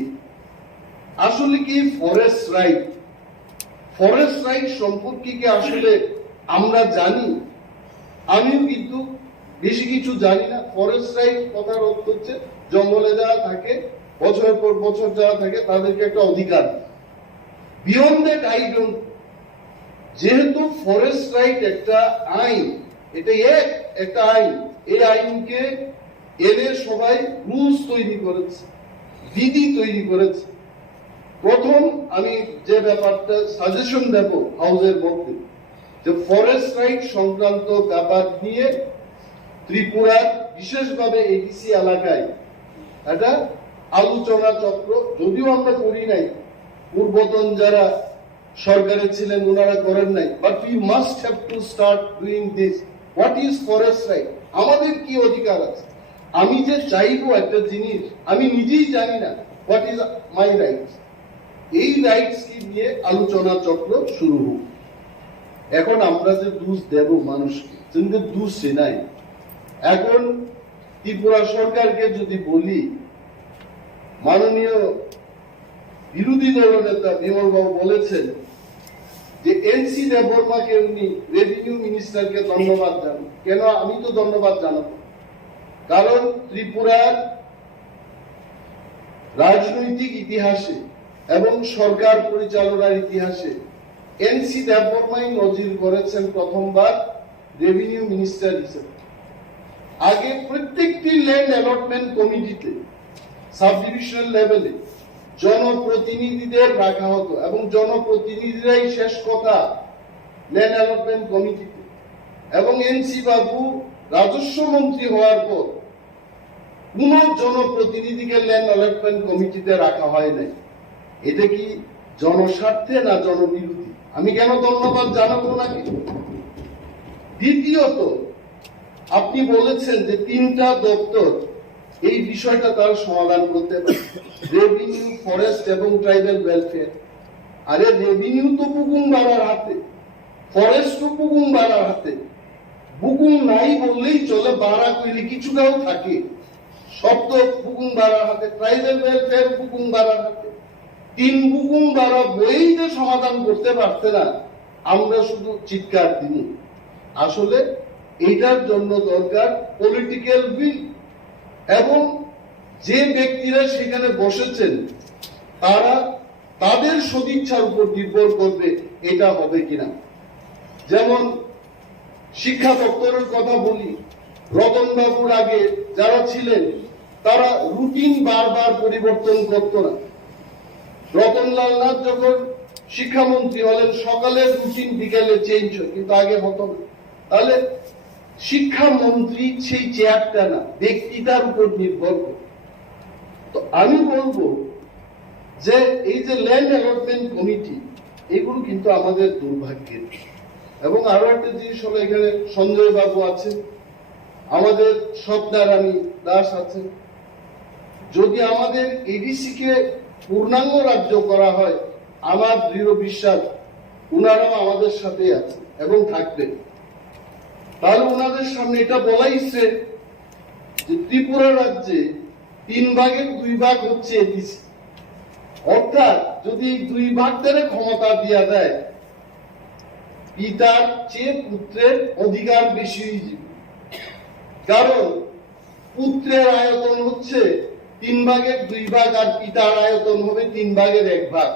আসলে কি ফরেস্ট রাইট সম্পর্কে কি আসলে আমরা জানি? আমিও কিন্তু বেশি কিছু জানি না। ফরেস্ট রাইট কথার অর্থ হচ্ছে জঙ্গলে যারা থাকে, বছরের পর বছর যারা থাকে, তাদেরকে একটা অধিকার। Beyond that I don't. যেহেতু ফরেস্ট রাইট একটা আইন, এটা একটা আইন, এই আইনকে এনে সবাই রুলস তৈরি করেছে, বিধি তৈরি করেছে। প্রথম আমি যে ব্যাপারটা সাজেশন দেব হাউসের মধ্যে, যে ফরেস্ট রাইট সংক্রান্ত ব্যাপার নিয়ে ত্রিপুরার বিশেষভাবে এডিসি এলাকায় একটা আলোচনা চক্র, যদিও আমরা করি নাই, পূর্বতন যারা সরকারে ছিলেন ওনারা করেন নাই, but we must have to start doing this. What is forest right? আমাদের কি অধিকার আছে? আমি যে চাইবো একটা জিনিস, আমি নিজেই জানি না হোয়াট ইজ মাই রাইটস। এই রাইটস কি নিয়ে আলোচনা চক্র শুরু হোক। এখন আমরা যে দোষ দেব মানুষকে, কিন্তু দোষ সে নাই। এখন ত্রিপুরা সরকারকে যদি বলি, মাননীয় বিরোধী দলনেতা বিমল বাবু বলেছেন যে এনসি দেববর্মাকে উনি রেভিনিউ মিনিস্টারকে ধন্যবাদ জানান। কেন আমি তো ধন্যবাদ জানাবো? কারণ ত্রিপুরার রাজনৈতিক ইতিহাসে এবং সরকার পরিচালনার ইতিহাসে এনসি দেববর্মাই নজির করেছেন প্রথমবার রেভিনিউ মিনিস্টার হিসেবে। আগে প্রত্যেকটি ল্যান্ড অ্যালটমেন্ট কমিটিতে সাব ডিভিশনাল লেভেলে জনপ্রতিনিধিদের রাখা হতো এবং জনপ্রতিনিধিরাই শেষ কথা ল্যান্ড অ্যালটমেন্ট কমিটিতে। এবং এনসি বাবু রাজস্ব মন্ত্রী হওয়ার পর কোন জনপ্রতিনিধিকে ল্যান্ড অ্যালটমেন্ট কমিটিতে রাখা হয় নাই। এটা কি জনস্বার্থে না জনবিরোধী? আমি কেন ধন্যবাদ জানাবো নাকি? দ্বিতীয়ত, আপনি বলেছেন যে 3টা দপ্তর এই বিষয়টা তার সমাধান করতে পারে, রেভিনিউ, ফরেস্ট এবং ট্রাইবাল ওয়েলফেয়ার। আরে রেভিনিউ তো বুকুম বাড়ার হাতে, ফরেস্ট তো বুকুম বাড়ার হাতে। বুকুম নাই বললেই চলে, বাড়া কইলে কিছুটাও থাকে। সব তো বুকুম বাড়ার হাতে, ট্রাইবাল ওয়েলফেয়ার বুকুম বাড়ার হাতে। 3 বুকুম বাড়া বই যে সমাধান করতে পারছে না, আমরা শুধু চিৎকার দিই। আসলে এটার জন্য দরকার পলিটিক্যাল উইল, এবং যে ব্যক্তিরা সেখানে বসেছেন তারা তাদের সদিচ্ছার উপর নির্ভর করবে এটা হবে কিনা। যেমন শিক্ষা দপ্তরের কথা বলি, রতন বাবুর আগে যারা ছিলেন তারা রুটিন বারবার পরিবর্তন করত না। রতনলাল নাথ যখন শিক্ষামন্ত্রী হলেন, সকালের রুটিন বিকেলে চেঞ্জ হয়, কিন্তু আগে হতো না। তাহলে শিক্ষামন্ত্রী সেই চেয়ারটা না, ব্যক্তিটার উপর নির্ভর করে। তো আমি বলবো যে এই যে ল্যান্ড অ্যালটমেন্ট কমিটি, এগুলো কিন্তু আমাদের দুর্ভাগ্যের। এবং আরো একটা জিনিস হলো, এখানে সঞ্জয় বাবু আছেন, আমাদের স্বপ্নারানী দাস আছেন। যদি আমাদের এডিসি কে পূর্ণাঙ্গ রাজ্য করা হয়, আমার দৃঢ় বিশ্বাস উনারাও আমাদের সাথে আছে এবং থাকবেন। তাহলে ওনাদের সামনে এটা বলা ইচ্ছে যে ত্রিপুরা রাজ্যে 3 ভাগের 2 ভাগ হচ্ছে এডিসি। অর্থাৎ যদি 2 ভাগ ধরে ক্ষমতা দিয়া দেয়, পিতার চেয়ে পুত্রের অধিকার বেশি হয়ে যাবে। কারণ পুত্রের আয়তন হচ্ছে 3 ভাগের 2 ভাগ, আর পিতার আয়তন হবে 3 ভাগের 1 ভাগ।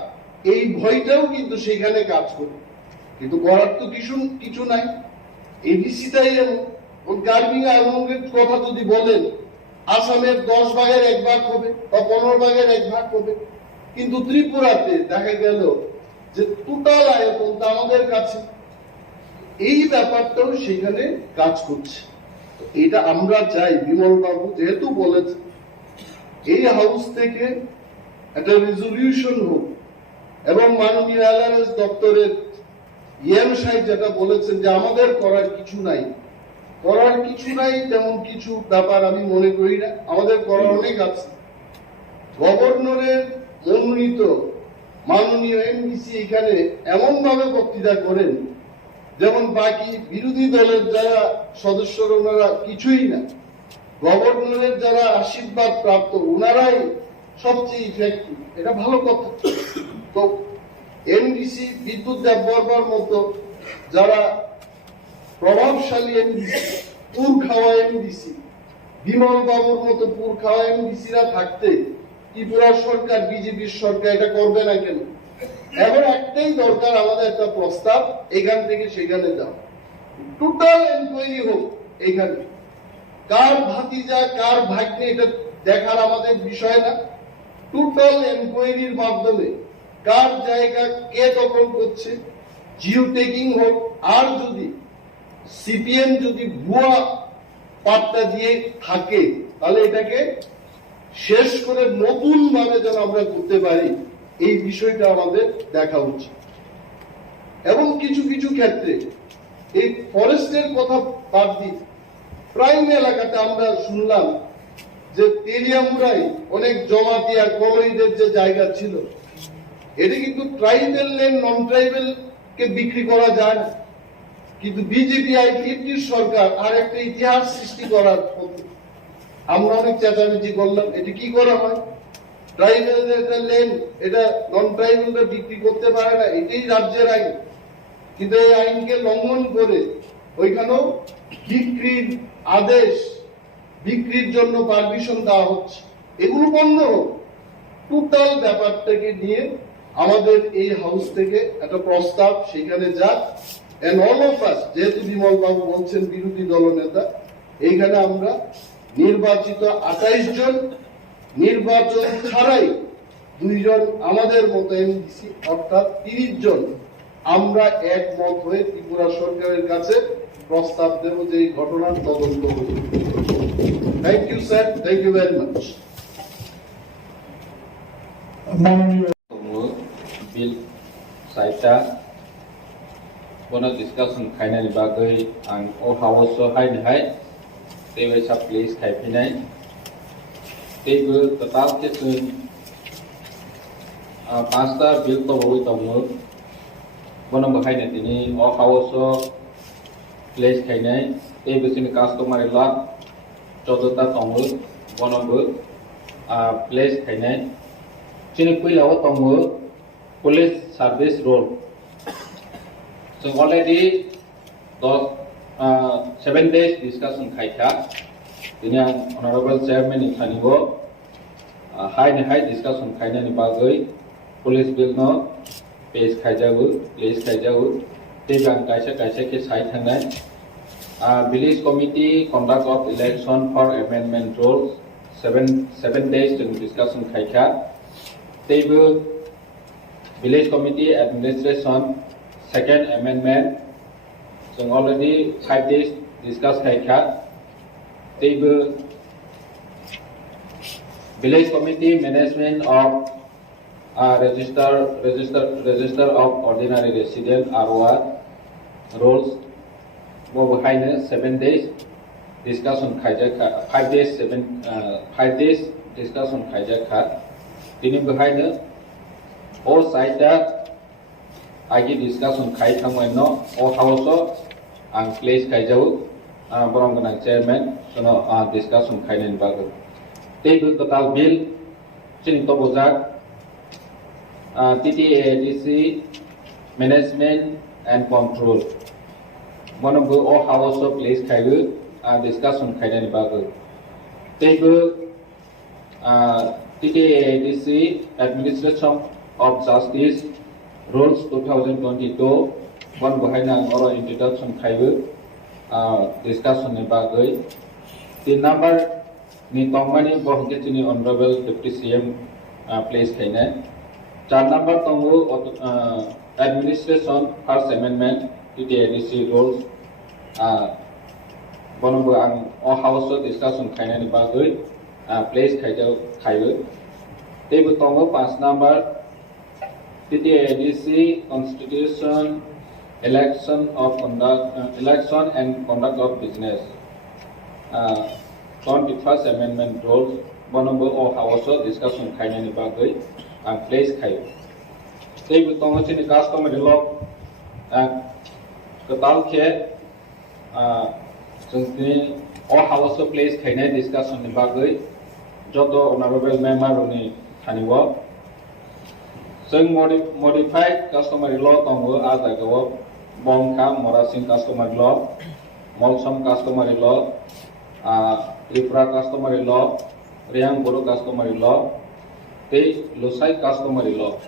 এই ভয়টাও কিন্তু সেখানে কাজ করে, কিন্তু করার তো কিছু নাই। এডিসিটাই এমন। গার্বিং আর্মের কথা যদি বলেন, আসামের 10 ভাগের 1 ভাগ হবে বা 15 ভাগের 1 ভাগ হবে, কিন্তু ত্রিপুরাতে দেখা গেল যে টোটাল আয়তনটা আমাদের কাছে। এই ব্যাপারটাও সেখানে কাজ করছে। এটা আমরা চাই, বিমল বাবু যেহেতু বলেছে, এই হাউস থেকে একটা রেজলিউশন হোক, এবং মাননীয় এলআরএস দপ্তরের ইএম সাহেব যেটা বলেছেন যে আমাদের করার কিছু নাই, তেমন কিছু ব্যাপার আমি মনে করি না। আমাদের করার অনেক আছে। গভর্নরের মনোনীত মাননীয় এমডিসি এখানে এমন ভাবে বক্তৃতা করেন যেমন বাকি বিরোধী দলের যারা সদস্যরা ওনারা কিছুই না। গভর্নরের যারা আশীর্বাদ প্রাপ্ত ওনারাই সবচেয়ে ইফেক্টিভ। এটা ভালো কথা। তো এমডিসি বিদ্যুৎ দেববর্মার মতো যারা প্রভাবশালী এমডিসি, পুর খাওয়া এমডিসি, বিমল বাবুর মতো পুর খাওয়া এমডিসিরা থাকতে ত্রিপুরা সরকার, বিজেপির সরকার এটা করবে না কেন? এখন একটাই দরকার, আমাদের একটা প্রস্তাব, এখান থেকে সেখানে যাও, টোটাল এনকোয়ারি হোক। এখানে কার ভাতিজা কার ভাগ্নে এটা দেখার আমাদের বিষয় না, টোটাল এনকোয়ারির মাধ্যমে কার জায়গা কে দখল করছে, জিও টেকিং হোক। আর যদি সিপিএম যদি ভুয়া পাট্টা দিয়ে থাকে তাহলে এটাকে শেষ করে নতুন ভাবে যেন আমরা করতে পারি, এই বিষয়টা আমাদের দেখা উচিত। এবং কিছু কিছু ক্ষেত্রে এই ফরেস্টের কথা বাদ দিই, প্রাইম এলাকাতে আমরা শুনলাম যে তেলিয়ামুড়ায় অনেক জমাতি আর কলোনিদের যে জায়গা ছিল, এটা কিন্তু ট্রাইবেল ল্যান্ড নন ট্রাইবেল কে বিক্রি করা যায় না। কিন্তু বিজেপি আইপিএফটির সরকার আর একটা ইতিহাস সৃষ্টি করার পথে আমরা অনেক চেঁচামেচি করলাম, এটা কি করা হয়? ট্রাইবেলদের একটা ল্যান্ড এটা নন ট্রাইবেলরা বিক্রি করতে পারে না, এটাই রাজ্যের আইন। কিন্তু এই আইনকে লঙ্ঘন করে ওইখানেও বিক্রির আদেশ, বিক্রির জন্য পারমিশন দেওয়া হচ্ছে। এগুলো বন্ধ হোক। টোটাল ব্যাপারটাকে নিয়ে আমাদের এই হাউস থেকে একটা প্রস্তাব সেখানে যাক। এন্ড অল অফ আস, যেহেতু বিমল বাবু বলছেন বিরোধী দলনেতা, এইখানে আমরা নির্বাচিত 28 জন, নির্বাচন ছাড়াই 2 জন আমাদের মতো এমডিসি, অর্থাৎ 30 জন আমরা একমত হয়ে ত্রিপুরা সরকারের কাছে প্রস্তাব দেব যে এই ঘটনার তদন্ত হবে। Thank you sir, thank you very much. Bill साइटा बनो डिस्कशन खायनायनि बागै आं अ हाउसआव हायनोहाय देवेसा प्लेस खायफैनाय तेबो टोटाल केसों 5टा बिल तबोय दङो बनो बाहायनो दिनै अ हाउसआव प्लेस खायनाय तेबो जोंनि कास्टमारि ला 14टा दङो बनोबो प्लेस खायनाय जोंनि पहिलाव दङो पुलिस सर्विस रोल। जों अलरेडी 7 days डिस्कशन खायखा दिनै आं अनारेबल चेयारमेन इथानिबो हाय डिस्कशन खायनायनि बागै पुलिस बिल न पेज खायजागो प्लेस खायजागो तेगां कायसे के साइ थांनाय village committee conduct of election for amendment rules 7 days जों discussion खायखा तेबो Village Committee Administration Second Amendment जों already 5 days discuss खायखा तेबो Village Committee Management of Register of Ordinary Resident ROR Rules वो बहायनो 7 days discussion खायजाखा 5 days discussion खायजाखा दिनै बहायनो all side आगे discussion खायखांबाय न all हाउसआव आं place खायजाव बरं गोनां chairman जोंनो डिस्कशन खायनायनि बागै तेबो टोटाल बिल जोंनि तबजाक T.T.A.A.D.C मैनेजमेंट एंड कंट्रोल बनोबो all हाउसआव प्लेस खायगो डिस्कशन खायनायनि बागै तेबो T.T.A.A.D.C administration of Justice Rules 2022 one behind our introduction खायबो discussion नि बागै 3 number नि तंमानि बहकेटिनि honorable deputy CM place खायनाय 4 number तंगो administration first amendment T.T.A.A.D.C rules बनोबो आं अ हाउसआव discussion खायनायनि बागै place खायबो तेबो तंगो 5 number T.T.A.A.D.C Constitution, election and conduct of business. 21st Amendment rules. Bonobo or House discussion खायनायनि बागै place खायो. तेबो दङ जोंनि customary law टोटाल के जोंनि a house place खायनाय discussion नि बागै जत honorable member नि थानिबो जों modified customary law दङो आजागाव बंखा मरासिं customary law Molsam customary law, Tripura customary law, Riang Boro customary law, they Losai customary law.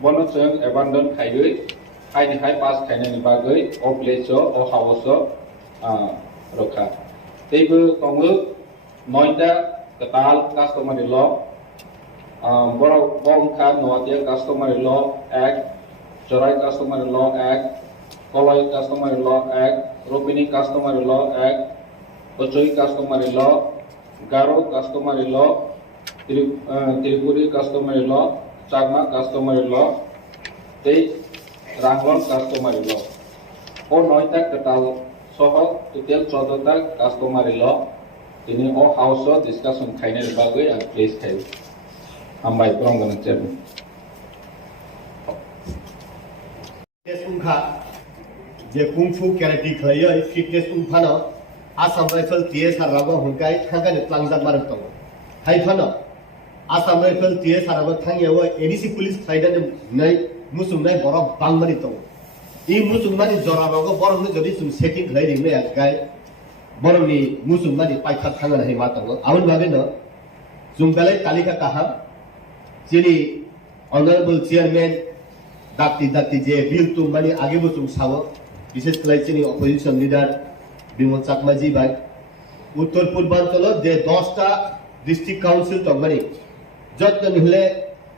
Bono chung abandon highway, high pass kainani bagui, or pleasure or house roka. They will tongu Noida, Katal customary law, Borongka Noatia customary law act, Jorai customary law act, Koloi customary law act, Ropini customary law act, Ochoi customary law, Garo customary law, Tripuri customary law, Chagma customary law, they Ranglon customary law. O Noita Katal Soho to tell Chodota customary law, in all house of discussion Kainer Bagway and place health. And by Brongan and Chairman. जे kung fu karate खलायो fitness उमफानो Assam rifle TSR रागो हुंकाय थांगानि प्लांजाब मारक दङ हायफानो आसाम राइफल टीएसआर रागो थांगियाव एडीसी पुलिस खायदानि नै मुसुमनाय बरफ बांमारि दङ इ मुसुमनानि जरा रागो बरफनि जदि सुम सेटिं खलायदिंनो यागाय बरफनि मुसुमनानि पाइखा थांगानि हाय मा दङ आउन बागैनो जुमगालाय तालिका काहा जेनि ऑनरेबल चेयरमैन दाक्ति जे बिल तुम माने आगे बो तुम सावो विशेष कलेक्शनी ऑपोजिशन लीडर बिमल चाकमाजी भाई उत्तर पूर्वांचल जे 10टा डिस्ट्रिक्ट काउंसिल तंगमानि जत्न निहले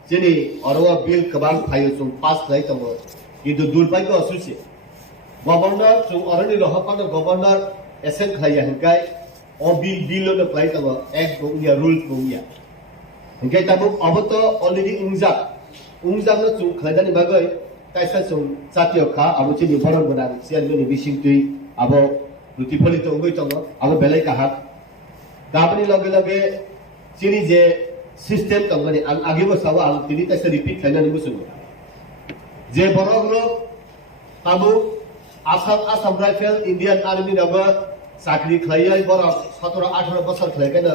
जेनि अरवा बिल कबां फायो तुम पास खाय तंग किन्तु दुर्भाग्य असुसे गवर्नर तुम अरनि रहपान गवर्नर एसेन खाया हंकाय ओ बिल नो खाय तंग एक बुंगिया रूल्स बुंगिया हंकाय ताबो अबतो ऑलरेडी उंजांनो तुम खायदानि बागै कायसा सुं जातीय खा आबो चिनि बरन गोनां चेयरमेन बिसिंतुइ आबो रुटिफलि तंगै तंग आबो बेलाय काहा दाबनि लगे लगे चिनि जे सिस्टेम तंगनि आं आगे बसाव आं तिनि कायसा रिपीट खायनानि बुसुं जे बरगलो ताबो आसाम राइफल इंडियन आर्मी राबो साख्रि खायय बर 17-18 बोसोर खायखायनो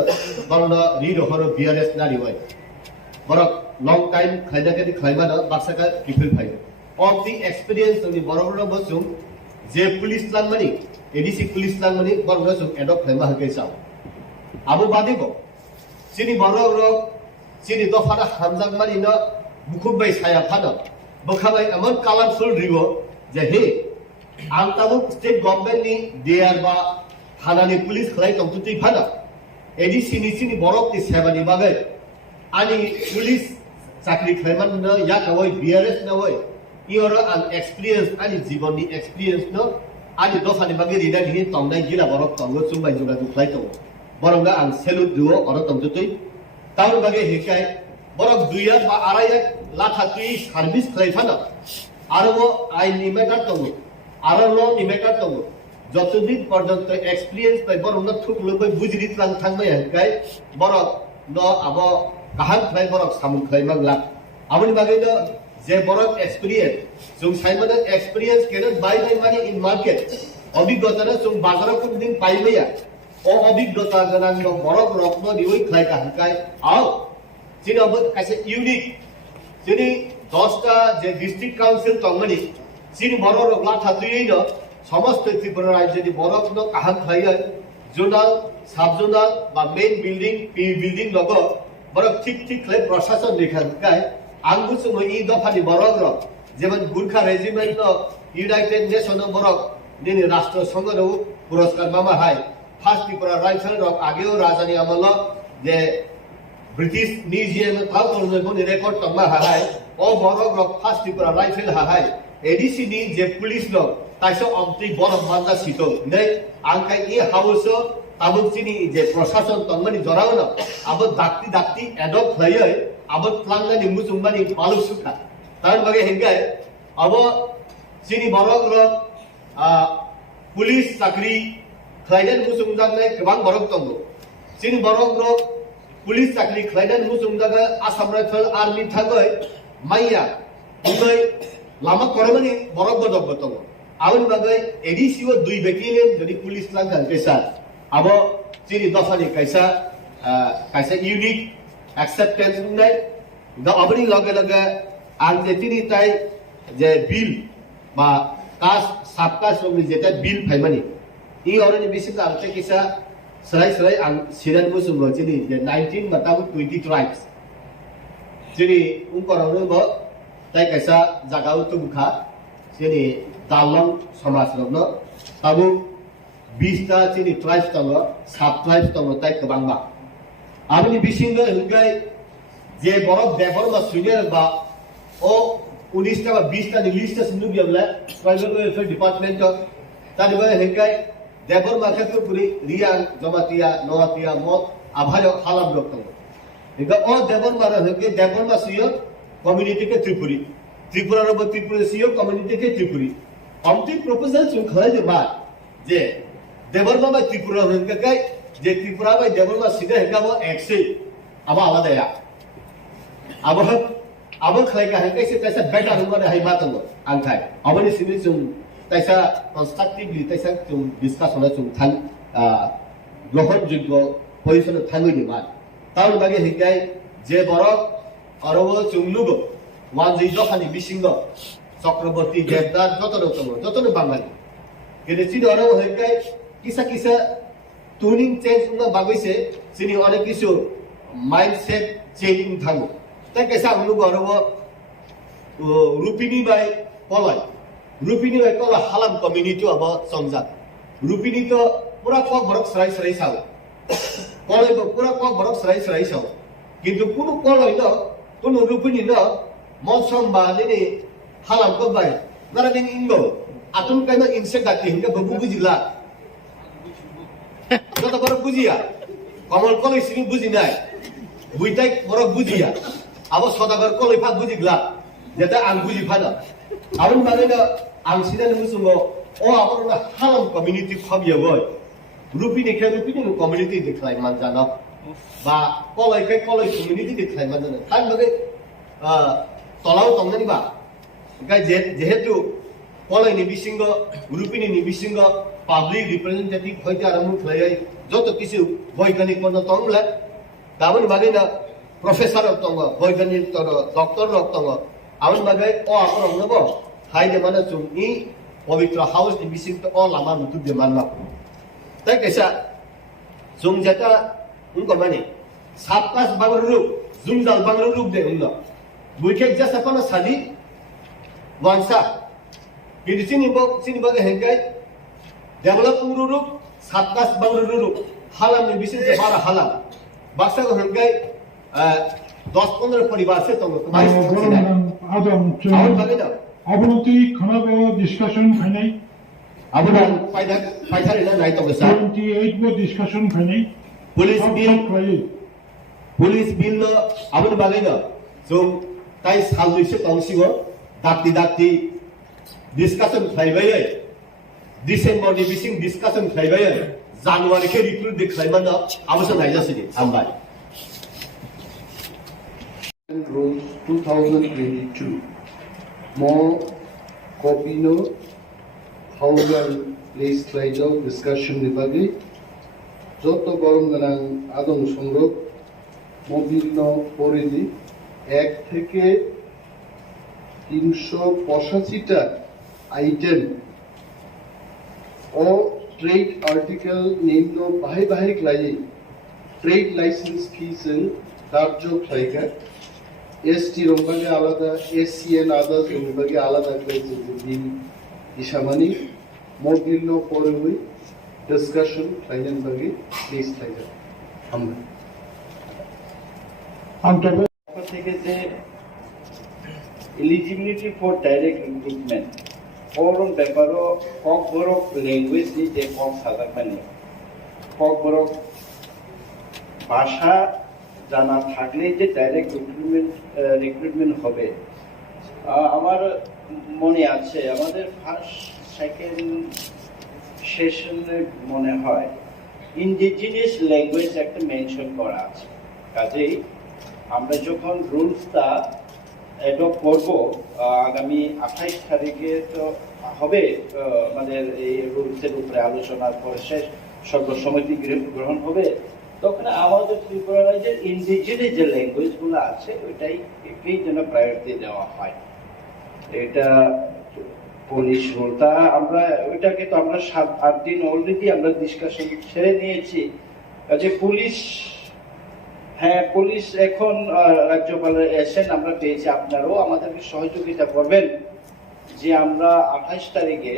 बरन रिरो हरो बीआरएस नारि होय बरक long time खायदानि खायमानो बाक्साका रिफिल फायो of the experience जोंनि बरगलो बसुं जे पुलिस लांमानि एडीसी पुलिस लांमानि बरगलो जों एडप्ट खायमा हकैसाव आबो बादिबो सिनि बरगलो सिनि दफाना हामजांमानि न बुखुबाय साया फानो बखाबाय अमन कालारफुल रिवो जे हे आं ताबो स्टेट गभर्नमेंट नि देयार बा थानानि पुलिस खलाय तंतुति फानो एडीसी नि सिनि बरकनि सेवानि बागै आनि पुलिस चाकरी खायमान न या कवय बीआरएस न वय इयर आन एक्सपीरियंस आनि जीवननि एक्सपीरियंस न आनि दफानि बागै रिदानि तंनाय गिला बरक तंगो चुंबाय जुगा दुखलाय तो बरंगा आं सेलुट दुओ अर तंतुतै ताउन बागै हेकाय बरक दुइया बा आराया लाथा तुइ सार्भिस खायफानो आरो आइनि मेटार तंगो आरो ल नि मेटार तंगो যতদিন পর্যন্ত এক্সপीरियंस বাই বরং ন থুকলबै बुजिरित लां थांबाय हेकाय बरक न आबो काहां खाय बरक सामुन खाय मांगला आबनि बागैनो जे बरक एक्सपीरियंस जों साइमन एक्सपीरियंस केन बाय मानि इन मार्केट अभिज्ञता जों बाजाराव कोनदिन पाइबैया ओ अभिज्ञता गोनां न बरक रत्न दिवै खाय काहांकाय आव जिनाबो कासे इउनिक जिनि 10टा जे डिस्ट्रिक्ट काउंसिल तंगमनि जिनि बरक लाथा दुयैनो समस्त त्रिपुरा राज्यनि बरक न काहां खाय जोनाल साब जोनाल बा मेन बिल्डिंग पी बिल्डिंग लग बरक ठीक खाय प्रशासन लेखाय आं बुसुङो इ दफानि बरक र जेमन गुरखा रेजिमेंट न यूनाइटेड नेशन बरक दिनै राष्ट्र संघनो पुरस्कार मामा हाय फार्स्ट त्रिपुरा राइफल र आगेओ राजानि आमल जे ब्रिटिश म्यूजियम थाव कोनि रेकर्ड तंमा हाय ओ बरक र फार्स्ट त्रिपुरा राइफल हाय एडीसी नि जे पुलिस न ताइसो अमति बरक मानदा सितो नै आंखाय इ हाउस ताबुकसिनि जे प्रशासन तंगनि जराव न अब दाक्ति एडप्ट खायय अब प्लांगानि मुसुंबानि पालु सुखा तार बगे हेंगाय अब सिनि बरक र पुलिस चाकरी खायदान मुसुंजानाय गोबां बरक दंगो सिनि बरक र पुलिस चाकरी खायदान मुसुंजागा आसाम राइफल आर्मी थागय माइया बुगै लामा करमानि बरक बदक दंगो आउन बगै एडीसी ओ दुई बेटिलियन जदि पुलिस लांगान पेसा अब चिनि दफानि कायसा यूनिक एक्सेप्टेंस नै द अबनि लगे लगे आं जे तिनि ताइ जे बिल बा कास्ट सब कास्ट नि जेता बिल फाइमानि ই অরনি বিসিক আলতে কিসা সরাই আং সিরান মুসুম যিনি 19 মাতাম 20 ট্রাইবস যিনি উনকরানো ব তাই কাইসা জাগাও তুমখা যিনি দালং সমাজ রগ্ন তাবু 20টা যিনি ট্রাইবস দङ সাব ট্রাইবস দङ তাই গোबांबा आबनि बिसिंगो हंगाय जे बरफ देबरमा सुनियर बा ओ 19टा बा 20टा नि लिस्ट सिनु बियाबला ट्राइबल वेलफेयर डिपार्टमेंट तानिबा हंगाय देबरमा खेतु पुरी रिया जमातिया नवातिया मत आभायो हालाम दङ एगा ओ देबरमा हंगे देबरमा सियो कम्युनिटी के त्रिपुरा रो त्रिपुरा सियो कम्युनिटी के त्रिपुरी अमति प्रपोजल सुन खलाय जे बा जे देबरमा बा त्रिपुरा हंगे गाय जे त्रिपुरा बाय देबरमा सिदे हेगाबो एक्से आबा आलादाया आबो खलायगा हेंगायसे तैसा बेटा होनबाने हाय मातंग आंथाय आबनि सिनि जों तैसा कन्स्ट्राक्टिवली तैसा जों डिसकासन जों थां ग्रहण योग्य पजिशन थांगोनि मान ताउन बागे हेंगाय जे बरक अरबो जोंनुगो वान जै जखानि बिसिंग चक्रवर्ती देवदार जतनो बांगाली केने सिनि अरबो हेंगाय किसा किसा tuning change unga bagise sini onek kisu mindset changing thango ta kaisa unu gorobo rupini bai kola halam community aba songjat rupini to pura kok borok sarai sao kolai bo pura kok borok sarai sao kintu kunu kolai no kunu rupini no mosom ba ni halam ko bai nara ning ingo atun kaina insect gati hinga babu bujila যত বড় বুঝিয়া কমল college সিনি বুঝি নাই বুইটাই বড় বুঝিয়া আবো সদাগর college ফা বুঝিগলা যেটা আং বুঝি ফানা আবন মানে না আং সিনানি মুসুঙ্গ ও আমার না হালাম কমিউনিটি খাবিয়া বই রুপিনি কমিউনিটি দেখলাই মান জানো বা কলেজ কমিউনিটি দেখলাই মান জানো তার মানে তলাও তংনানি বা গাই যেহেতু কলেজনি বিসিঙ্গ রুপিনি বিসিঙ্গ পাবলিক রিপ্রেজেন্টেটিভ হইতে আরম্ভ হয়ে যত কিছু বৈজ্ঞানিক মনে তংলা তাবন বাগে না প্রফেসর তঙ্গ বৈজ্ঞানিক ডক্টর তঙ্গ আমন বাগে ও আপন নব হাইদে মানে চুম ই পবিত্র হাউস নি বিসিং তো অ লামা মুতু দে মাননা তাই কেসা জুম যেটা উনকো মানে সাবকাস বাংলা রূপ জুমজাল বাংলা রূপ দে উন্ন বুইকে জাসা কোন সাদি ওয়ানসা কিন্তু চিনি বাগে হেঙ্গাই Developmental ruruk, satgas bang ruruk, halam ni bisnis ke bara halam. Baksa ko hengkai 10-15 परिवार से तो Adam abunoti khana go discussion khanai abunan paida ina nai to sa 28 go discussion khanai police bill no abun bagai no so tai salui se tongsigo dakti discussion khaibai December ni bising discussion khaibai January ke recruit dekhaiman na abusa naijasini ambai Rules 2022 more KOKPIN however place trial discussion nibagi joto borom ganang adong songrok mobil no poridi 1 থেকে 385 টা item ও trade article নিম্ন বাহিক লাই trade licence ফিসেন দার্য খাইকা ST রংবাগে আলাদা এসসিএন others রংবাগে আলাদা করেছে দিন ইসামানি Mobil no পরে হই discussion final বাগে প্লিজ খাইকা আমরা থেকে যে eligibility for direct recruitment Orang beparo KOKBOROK language ni je kok sagar mani KOKBOROK ভাষা জানা থাকলে যে ডাইরেক্ট রিক্রুটমেন্ট হবে আমার মনে আছে আমাদের ফার্স্ট সেকেন্ড সেশনে মনে হয় ইন্ডিজিনিয়াস ল্যাঙ্গুয়েজ একটা মেনশন করা আছে কাজেই আমরা যখন রুলসটা অ্যাডপ্ট করব আগামী 28 তারিখে তো হবে আমাদের এই রুলসের উপরে আলোচনার পরে শেষ সর্বসম্মতি গ্রহণ হবে তখন আমাদের ত্রিপুরা রাজ্যের ইন্ডিজিনিয়াস যে ল্যাঙ্গুয়েজগুলো আছে ওইটাই যেন প্রায়োরিটি দেওয়া হয় এটা পুলিশ রুলটা আমরা ওইটাকে তো আমরা 7-8 দিন অলরেডি আমরা ডিসকাশন ছেড়ে নিয়েছি। যে পুলিশ, হ্যাঁ পুলিশ এখন রাজ্যপালের এসেন আমরা পেয়েছি, আপনারাও আমাদেরকে সহযোগিতা করবেন যে আমরা 28 তারিখে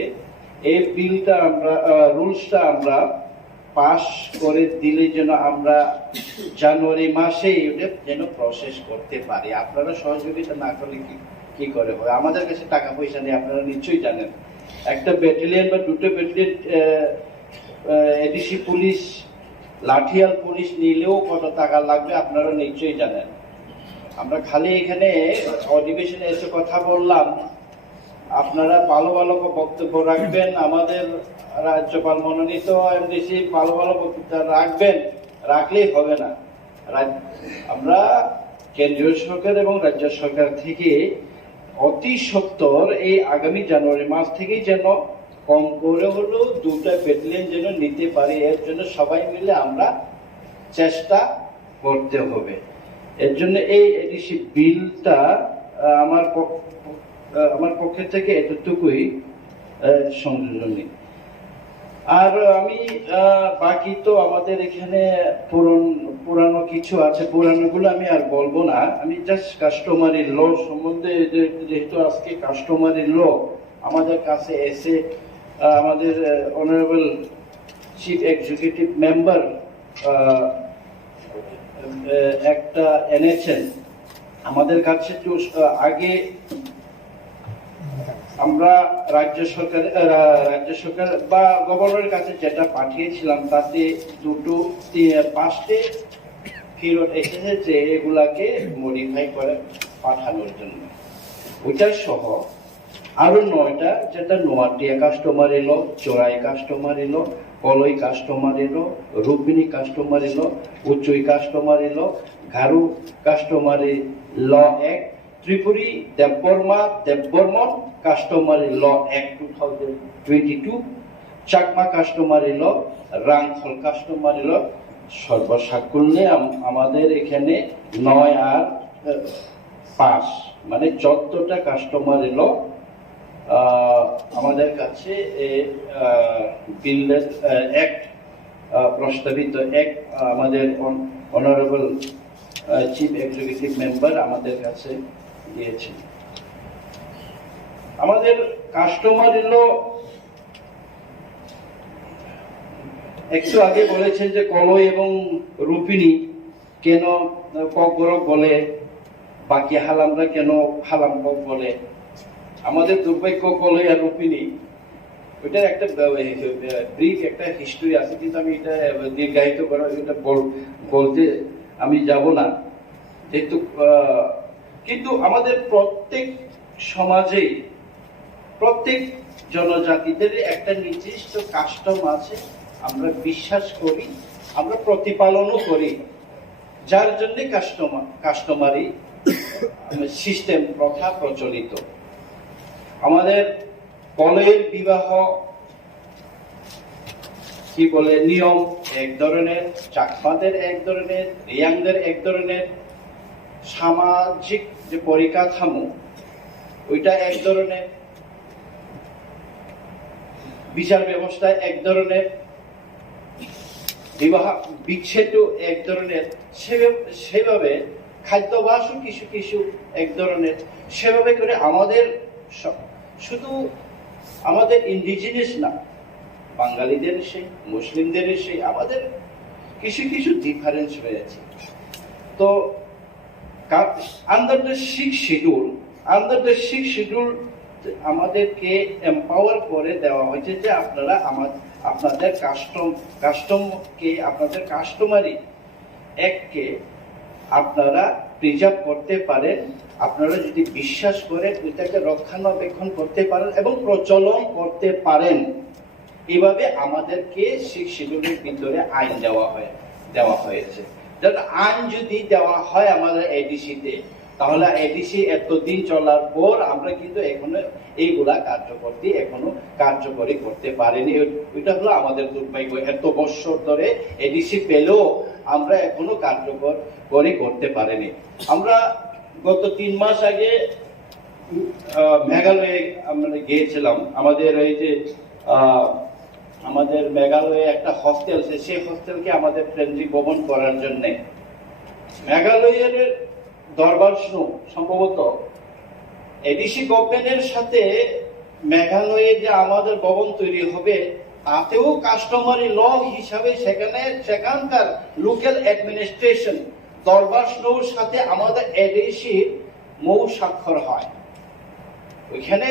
এই বিলটা আমরা রুলসটা আমরা পাস করে দিলে যেন আমরা জানুয়ারি মাসে এটা যেন প্রসেস করতে পারি। আপনারা সহযোগিতা না করলে কি করে হয়? আমাদের কাছে টাকা পয়সা নেই, আপনারা নিশ্চয়ই জানেন। একটা ব্যাটালিয়ন বা দুটো ব্যাটালিয়ন এডিসি পুলিশ, লাঠিয়াল পুলিশ নিলেও কত টাকা লাগবে আপনারা নিশ্চয়ই জানেন। আমরা খালি এখানে অধিবেশনে এসে কথা বললাম, আপনারা ভালো ভালো বক্তব্য রাখবেন, আমাদের রাজ্যপাল মনোনীত এমডিসি ভালো ভালো বক্তব্য রাখবেন, রাখলেই হবে না। আমরা কেন্দ্রীয় সরকার এবং রাজ্য সরকার থেকে অতি সত্বর এই আগামী জানুয়ারি মাস থেকেই যেন কম করে হলেও 2টা ব্যাটালিয়ন যেন নিতে পারি, এর জন্য সবাই মিলে আমরা চেষ্টা করতে হবে। এর জন্য এই এডিসি বিলটা আমার পক্ষে থেকে এতটুকুই সংযোজনী। আর আমি বাকি তো আমাদের এখানে পুরানো কিছু আছে, পুরানোগুলো আমি আর বলবো না। আমি জাস্ট কাস্টমারি ল সম্বন্ধে, যেহেতু আজকে কাস্টমারি ল আমাদের কাছে এসে আমাদের অনারেবল চিফ এক্সিকিউটিভ মেম্বার একটা এনেছেন আমাদের কাছে। তো আগে আমরা রাজ্য সরকার বা গভর্নরের কাছে যেটা পাঠিয়েছিলাম তাতে 5টে ফেরত এসেছে যে এগুলাকে মডিফাই করে পাঠানোর জন্য। ওইটা সহ আরো 9টা, যেটা নোয়াটিয়া কাস্টমার এলো, চোরাই কাস্টমার এলো, কলই কাস্টমার এলো, রূপিনী কাস্টমার এলো, উচ্চই কাস্টমার এলো, ঘারু কাস্টমারি ল অ্যাক্ট, ত্রিপুরী দেববর্মন কাস্টমারি ল অ্যাক্ট 2022, চাকমা কাস্টমারি ল, রাংখল কাস্টমারি ল, সর্বসাকুল্যে আমাদের এখানে 9 আর 5 মানে 14টা কাস্টমারি ল আমাদের কাছে বিলের অ্যাক্ট প্রস্তাবিত অ্যাক্ট আমাদের অনারেবল চিফ এক্সিকিউটিভ মেম্বার আমাদের কাছে দিয়েছেন। আমাদের কাস্টমার এলো, একটু আগে বলেছেন যে কলই এবং রূপিনী কেন ককবরক বলে, বাকি হালামরা কেন হালাম কক বলে। আমাদের দুর্ভাগ্য কলই আর রূপিনী, ওইটার একটা ব্রিফ একটা হিস্ট্রি আছে, কিন্তু আমি এটা দীর্ঘায়িত করা এটা বলতে আমি যাব না। যেহেতু কিন্তু আমাদের প্রত্যেক সমাজে প্রত্যেক জনজাতিদের একটা নির্দিষ্ট কাস্টম আছে, আমরা বিশ্বাস করি, আমরা প্রতিপালনও করি, যার জন্য কাস্টমারি সিস্টেম প্রথা প্রচলিত। আমাদের কলের বিবাহ কি বলে নিয়ম এক ধরনের, চাকমাদের এক ধরনের, রিয়াংদের এক ধরনের, সামাজিক যে পরিকাঠামো ওইটা এক ধরনের, বিচার ব্যবস্থা এক ধরনের, বিবাহ বিচ্ছেদ এক ধরনের, সেভাবে খাদ্যাভ্যাসও কিছু কিছু এক ধরনের। সেভাবে করে আমাদের শুধু আমাদের ইন্ডিজিনিয়াস না, বাঙালিদের সেই, মুসলিমদের সেই, আমাদের কিছু কিছু ডিফারেন্স রয়েছে। তো আন্ডার দ্য 6th শিডিউল আমাদেরকে এম্পাওয়ার করে দেওয়া হয়েছে যে আপনারা আপনাদের কাস্টমকে, আপনাদের কাস্টমারি অ্যাক্টকে আপনারা প্রিজার্ভ করতে পারেন, আপনারা যদি বিশ্বাস করেন, ওইটাকে রক্ষণাবেক্ষণ করতে পারেন এবং প্রচলন করতে পারেন। এভাবে আমাদেরকে 6th শিডিউলের ভিতরে আইন দেওয়া হয়েছে। আইন যদি দেওয়া হয় আমাদের এডিসিতে, তাহলে এডিসি এতদিন চলার পর আমরা কিন্তু এখনো এইগুলা কার্যকরী করতে পারিনি। ওইটা হলো আমাদের দুর্ভাগ্য। এত বছর ধরে এডিসি পেলেও আমরা এখনো কার্যকরী করতে পারিনি। আমরা গত 3 মাস আগে মেঘালয়ে আমরা গিয়েছিলাম। আমাদের এই যে আমাদের মেঘালয়ে একটা হস্টেল আছে, সেই হস্টেলকে আমাদের কেন্দ্রীভবন করার জন্য মেঘালয়ের দরবার সম্ভবত এডিসি গভর্নমেন্টের সাথে মেঘালয়ে যে আমাদের ভবন তৈরি হবে তাতেও কাস্টমারি ল হিসাবে সেখানকার লোকাল অ্যাডমিনিস্ট্রেশন দরবার সাথে আমাদের এডিসির মৌ স্বাক্ষর হয়। ওইখানে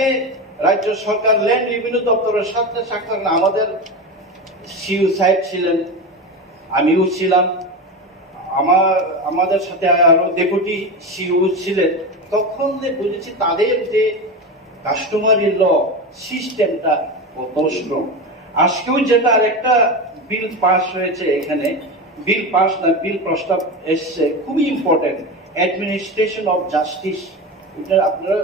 রাজ্য সরকার ল্যান্ড রেভিনিউ দপ্তরের সাথে স্বাক্ষর। আমাদের সিইও সাহেব ছিলেন, আমিও ছিলাম, আমাদের সাথে আরো ডেপুটি সিইও ছিলেন। তখন বুঝেছি তাদের যে কাস্টমারি ল সিস্টেমটা কত স্ট্রং। আজকেও যেটা আরেকটা বিল পাস হয়েছে, এখানে বিল পাস না বিল প্রস্তাব এসছে, খুবই ইম্পর্টেন্ট, অ্যাডমিনিস্ট্রেশন অফ জাস্টিস। এটা আপনারা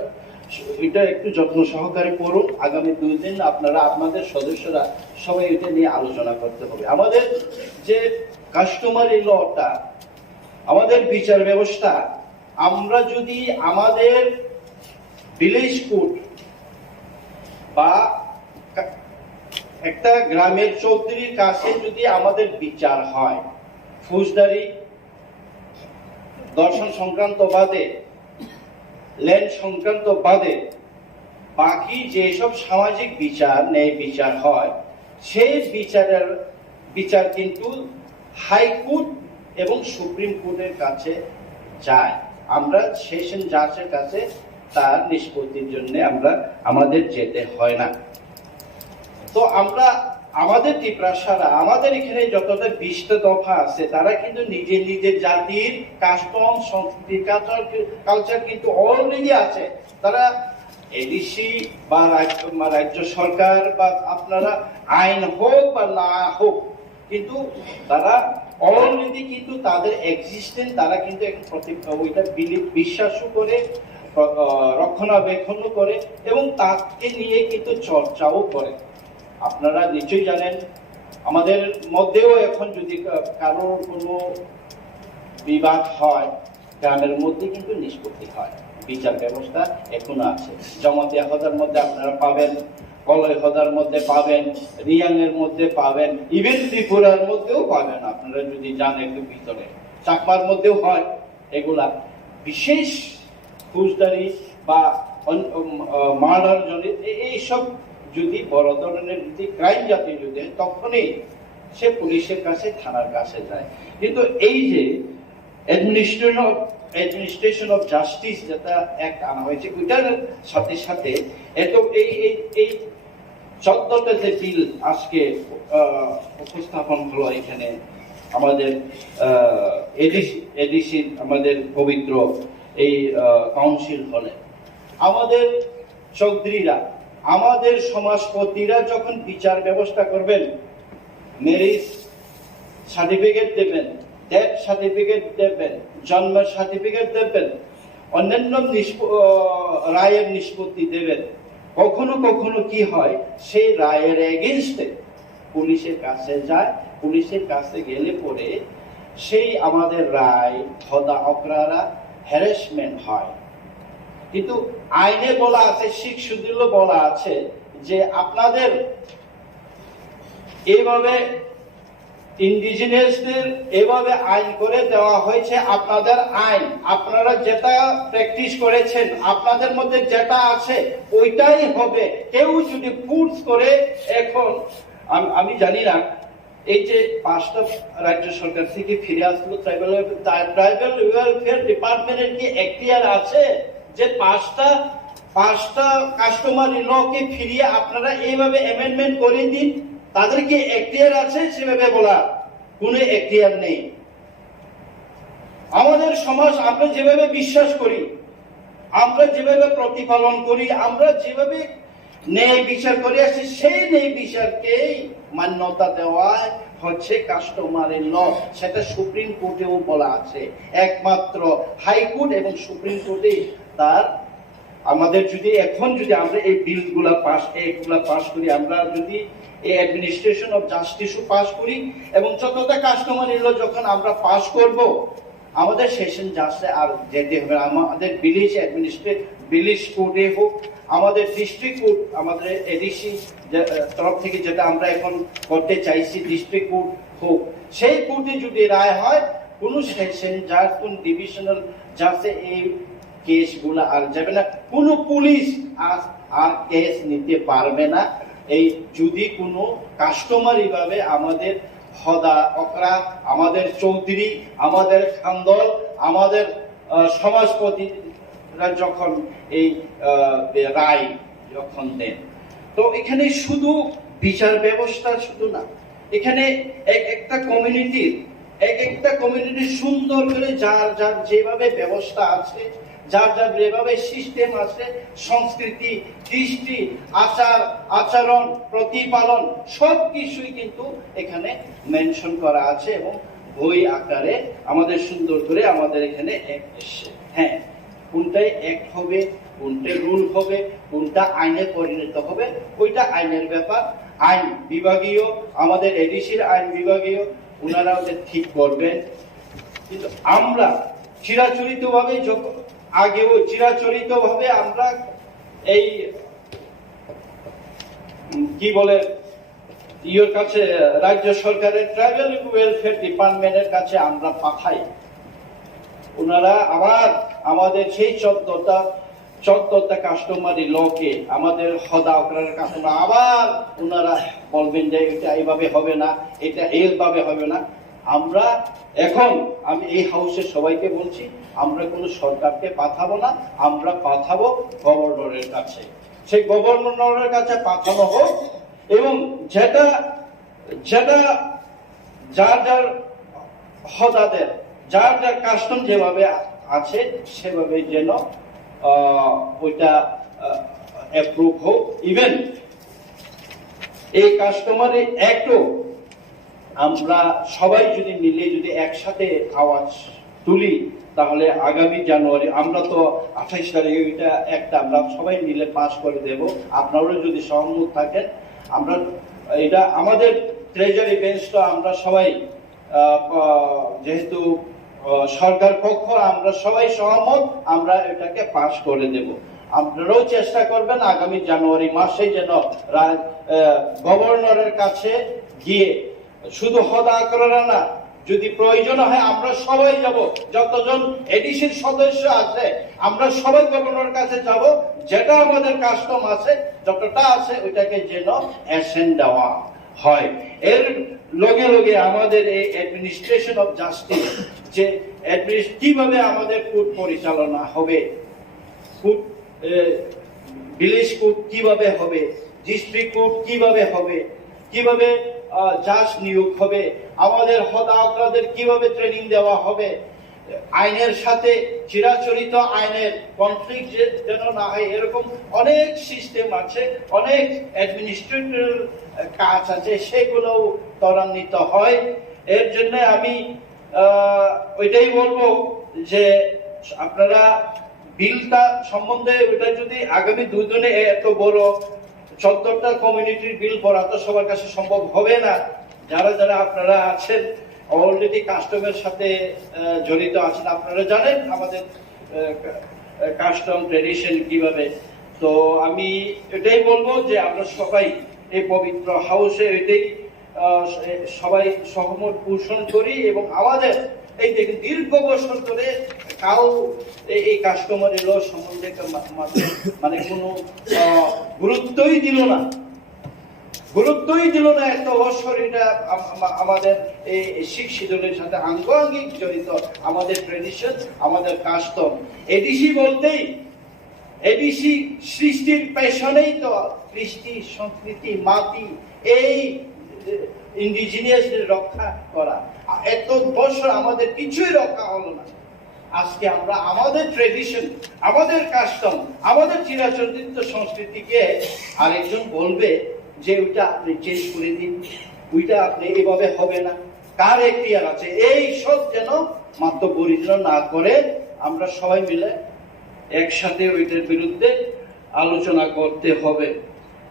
এটা একটু যত্ন সহকারে পড়ুন। আগামী 2 দিন আপনারা আপনাদের সদস্যরা সবাই এটা নিয়ে আলোচনা করতে হবে। আমাদের যে কাস্টমারি লটা, আমাদের বিচার ব্যবস্থা, আমরা যদি আমাদের ভিলেজ কোর্ট বা একটা গ্রামের চৌধুরীর কাছে যদি আমাদের বিচার হয়, ফৌজদারি দর্শন সংক্রান্ত বাদে, ল্যান্ড সংক্রান্ত বাদে বাকি যেসব সামাজিক বিচার ন্যায় বিচার হয়, সেই বিচার কিন্তু হাইকোর্ট এবং সুপ্রিম কোর্টের কাছে যায়। আমরা সেশন জাজের কাছে তার নিষ্পত্তির জন্য আমাদের যেতে হয় না। তো আমরা আমাদের ত্রিপুরা সারা আমাদের এখানে যতটা 20টা দফা আছে, তারা কিন্তু নিজের জাতির কাস্টম সংস্কৃতি কালচার কিন্তু অলরেডি আছে। তারা এডিসি বা রাজ্য সরকার বা আপনারা আইন হোক বা না হোক, কিন্তু তারা অলরেডি কিন্তু তাদের এক্সিস্টেন্স তারা কিন্তু ওইটা বিশ্বাসও করে, রক্ষণাবেক্ষণ করে এবং তাকে নিয়ে কিন্তু চর্চাও করে। আপনারা নিশ্চয়ই জানেন, আমাদের মধ্যেও এখন যদি কারোর কোনো বিবাদ হয়, গ্রামের মধ্যে কিন্তু নিষ্পত্তি হয়। বিচার ব্যবস্থা এখনো আছে। জমাতিয়া হদার মধ্যে আপনারা পাবেন, কলই হদার মধ্যে পাবেন, রিয়াংয়ের মধ্যে পাবেন, ইভেন ত্রিপুরার মধ্যেও পাবেন। আপনারা যদি যান একটু ভিতরে, চাকমার মধ্যেও হয় এগুলা। বিশেষ ফৌজদারি বা মার্ডার এইসব যদি বড় ধরনের যদি ক্রাইম জাতীয় যদি তখনই সে পুলিশের কাছে, থানার কাছে যায়। কিন্তু এই যে অ্যাডমিনিস্ট্রেশন অফ জাস্টিস যেটা অ্যাক্ট আনা হয়েছে, ওইটার সাথে সাথে এত এই 14টা যে বিল আজকে উপস্থাপন হলো এখানে আমাদের এডিসি আমাদের পবিত্র এই কাউন্সিল হলে, আমাদের চৌধুরীরা, আমাদের সমাজপতিরা যখন বিচার ব্যবস্থা করবেন, ম্যারেজ সার্টিফিকেট দেবেন, ডেথ সার্টিফিকেট দেবেন, জন্ম সার্টিফিকেট দেবেন, অন্যান্য রায়ের নিষ্পত্তি দেবেন, কখনো কখনো কি হয়, সেই রায়ের এগেইনস্টে পুলিশের কাছে যায়। পুলিশের কাছে গেলে পরে সেই আমাদের রায় হদা অকরারা হ্যারাসমেন্ট হয়। কিন্তু আইনে বলা আছে, শিখ সুদীর্ঘ বলা আছে যে আপনাদের এইভাবে ইন্ডিজিনিয়াসদের এভাবে আইন করে দেওয়া হয়েছে, আপনাদের আইন, আপনারা যেটা প্র্যাকটিস করেছেন, আপনাদের মধ্যে যেটা আছে ওইটাই হবে। কেউ যদি ফোর্স করে, এখন আমি জানি না, এই যে 5টা রাজ্য সরকার থেকে ফিরে আসলো, ট্রাইবাল ওয়েলফেয়ার ডিপার্টমেন্টের কি এখতিয়ার আছে যে 5টা কাস্টমারি লকে ফিরিয়ে আপনারা এইভাবে অ্যামেন্ডমেন্ট করে দিন? তাদের কি এখতিয়ার আছে সেভাবে বলা? কোনো এখতিয়ার নেই। আমাদের সমাজ আমরা যেভাবে বিশ্বাস করি, আমরা যেভাবে প্রতিপালন করি, আমরা যেভাবে ন্যায় বিচার করে আসছি, সেই ন্যায় বিচারকেই মান্যতা দেওয়া হচ্ছে কাস্টমারি ল। সেটা সুপ্রিম কোর্টেও বলা আছে। একমাত্র হাইকোর্ট এবং সুপ্রিম কোর্টে তার আমাদের যদি এখন যদি আমরা এই বিলগুলা পাস করি, আমরা যদি এই অ্যাডমিনিস্ট্রেশন অফ জাস্টিসও পাস করি এবং যতটা কাস্টমারি ল যখন আমরা পাস করব, আমাদের সেশন জাজে আর যেতে হবে, আমাদের ভিলেজ কোর্টে হোক, আমাদের ডিস্ট্রিক্ট কোর্ট, আমাদের এডিসি তরফ থেকে যেটা আমরা এখন করতে চাইছি ডিস্ট্রিক্ট কোর্ট হোক, সেই কোর্টে যদি রায় হয় কোন সেকশন জাজ, কোন ডিভিশনাল জাজে এই কেসগুলো আর যাবে না, কোনো পুলিশ আর কেস নিতে পারবে না। এই যদি কোনো কাস্টমারি ভাবে আমাদের হদা অকরা, আমাদের চৌধুরী, আমাদের খানদল, আমাদের সমাজপতিরা যখন এই রায় যখন দেন, তো এখানে শুধু বিচার ব্যবস্থা শুধু না, এখানে একটা কমিউনিটি সুন্দর করে যার যার যেভাবে ব্যবস্থা আছে, যার যার যেভাবে সিস্টেম আছে, সংস্কৃতি, দৃষ্টি, আচরণ, প্রতিপালন সব কিছুই কিন্তু এখানে মেনশন করা আছে এবং বই আকারে আমাদের সুন্দর করে আমাদের এখানে এসছে। হ্যাঁ, কোনটাই অ্যাক্ট হবে, কোনটা রুল হবে, কোনটা আইনে পরিণত হবে, ওইটা আইনের ব্যাপার। আইন বিভাগীয়, আমাদের এডিসির আইন বিভাগীয়, ওনারা ওদের ঠিক করবেন। কিন্তু আমরা চিরাচরিতভাবে আমরা এই কি বলে ইয়ের কাছে, রাজ্য সরকারের ট্রাইবাল ওয়েলফেয়ার ডিপার্টমেন্টের কাছে আমরা পাঠাই, ওনারা আবার আমাদের সেই 14টা কাস্টমারি লকে আমাদের হদা অকরার কাস্টমার আবার ওনারা বলবেন যে এটা এইভাবে হবে না, এটা এইভাবে হবে না। আমরা এখন, আমি এই হাউসের সবাইকে বলছি, আমরা কোনো সরকারকে পাঠাবো না, আমরা পাঠাবো গভর্নরের কাছে। সেই গভর্নরের কাছে পাঠানো হোক এবং যেটা যার যার হদাদের, যার যার কাস্টম যেভাবে আছে সেভাবে যেন ওইটা অ্যাপ্রুভ হোক। ইভেন এই কাস্টমারি অ্যাক্টও আমরা সবাই যদি মিলে যদি একসাথে আওয়াজ তুলি, তাহলে আগামী জানুয়ারি, আমরা তো 28 তারিখে এটা একটা আমরা সবাই মিলে পাস করে দেব। আপনারাও যদি সহমত থাকেন, আমরা এটা আমাদের ট্রেজারি বেঞ্চটা আমরা সবাই, যেহেতু সরকার পক্ষ, আমরা সবাই সহমত, আমরা এটাকে পাস করে দেব। আপনারাও চেষ্টা করবেন আগামী জানুয়ারি মাসে যেন গভর্নরের কাছে গিয়ে শুধু হদা করা না, যদি প্রয়োজন হয় আমরা সবাই যাব, যতজন এডিসির সদস্য আছে আমরা সবাই গভর্নরের কাছে যাব, যেটা আমাদের কাস্টম আছে যতটা আছে ওইটাকে যেন অ্যাকশন দেওয়া হয়। এর লগে লগে আমাদের এই অ্যাডমিনিস্ট্রেশন অফ জাস্টিস, যে কিভাবে আমাদের কোর্ট পরিচালনা হবে, ভিলেজ কোর্ট কিভাবে হবে, ডিস্ট্রিক্ট কোর্ট কিভাবে হবে, কিভাবে জাজ নিয়োগ হবে, আমাদের হদা অকরাদের কিভাবে ট্রেনিং দেওয়া হবে, আইনের সাথে চিরাচরিত আইনের কনফ্লিক্ট যেন না হয়, এরকম অনেক সিস্টেম আছে, অনেক অ্যাডমিনিস্ট্রেটিভ কাজ আছে, সেগুলো ত্বরান্বিত হয়। এর জন্য আমি ওইটাই বলবো যে আপনারা বিলটা সম্বন্ধে, ওইটা যদি আগামী 2 দিনে এত বড় 14টা কমিউনিটির বিল পড়া তো সবার কাছে সম্ভব হবে না। যারা যারা আপনারা আছেন অলরেডি কাস্টমের সাথে জড়িত আছেন, আপনারা জানেন আমাদের কাস্টম ট্রেডিশন কিভাবে। তো আমি এটাই বলবো যে আমরা সবাই এই পবিত্র হাউসে এটাই সবাই সহমত পোষণ করি এবং আমাদের এই দেখুন দীর্ঘ বছর ধরে কাউ এই কাস্টমারি ল সম্বন্ধে মানে কোনো গুরুত্বই দিল না, এত বছর এটা আমাদের এই শিক্ষিতদের সাথে আঙ্গিক জড়িত আমাদের ট্রেডিশন, আমাদের কাস্টম। এডিসি বলতেই, এডিসি সৃষ্টির পেছনেই তো কৃষ্টি, সংস্কৃতি, মাটি, এই ইন্ডিজিনিয়াস রক্ষা করা। এত বছর আমাদের কিছুই রক্ষা হলো না। আজকে আমরা আমাদের ট্রেডিশন, আমাদের কাস্টম, আমাদের চিরাচরিত সংস্কৃতিকে আরেকজন বলবে যে ওইটা আপনি চেঞ্জ করে দিন, ওইটা আপনি এভাবে হবে না, কার এখতিয়ার আছে, এই সব যেন মাত্র পরিচালনা না করে আমরা সবাই মিলে একসাথে ওইটার বিরুদ্ধে আলোচনা করতে হবে।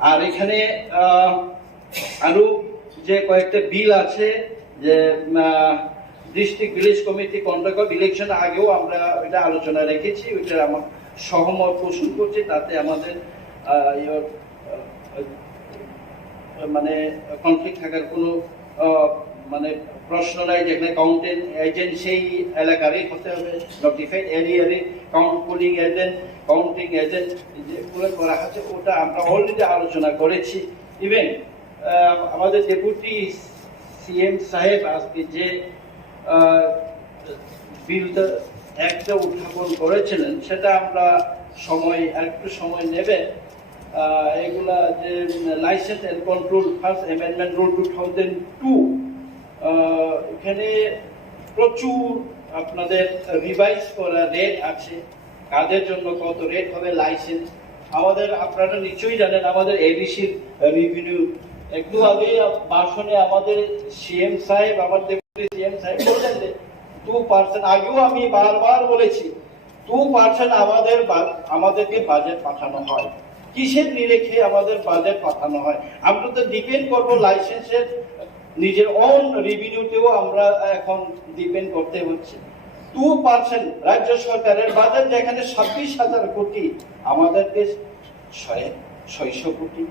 আর এখানে আরো যে কয়েকটা বিল আছে, যে district village committee conduct of election আগেও আমরা এটা আলোচনা রেখেছি, ওইটা আমার সহমত পোষণ করছি। তাতে আমাদের মানে কনফ্লিক্ট থাকার কোনো মানে প্রশ্ন নাই। যেখানে কাউন্টিং এজেন্ট সেই এলাকারই হতে হবে, নোটিফাইড এরিয়ারই count polling agent, counting agent যেগুলো করা আছে ওটা আমরা অলরেডি আলোচনা করেছি। ইভেন আমাদের ডেপুটি সিএম সাহেব আজকে যে বিলটা একটা উত্থাপন করেছিলেন সেটা আমরা একটু সময় নেবে। এগুলা যে licence and control first amendment rule 2002, এখানে প্রচুর আপনাদের রিভাইজ করা রেট আছে, কাদের জন্য কত রেট হবে লাইসেন্স। আমাদের আপনারা নিশ্চয়ই জানেন আমাদের এডিসির রিভিনিউ একটু আগে ভাষণে আমাদের সিএম সাহেব, আমার ডেপুটি সিএম সাহেব বললেন যে 2%, আগেও আমি বারবার বলেছি 2% আমাদেরকে বাজেট পাঠানো হয়। কিসের নিরিখে আমাদের বাজেট পাঠানো হয়? আমরা তো ডিপেন্ড করবো লাইসেন্সের নিজের অন রেভিনিউতেও আমরা এখন ডিপেন্ড করতে হচ্ছে। 2% রাজ্য সরকারের বাজেট যেখানে 26,000 কোটি, আমাদেরকে 600 কোটি,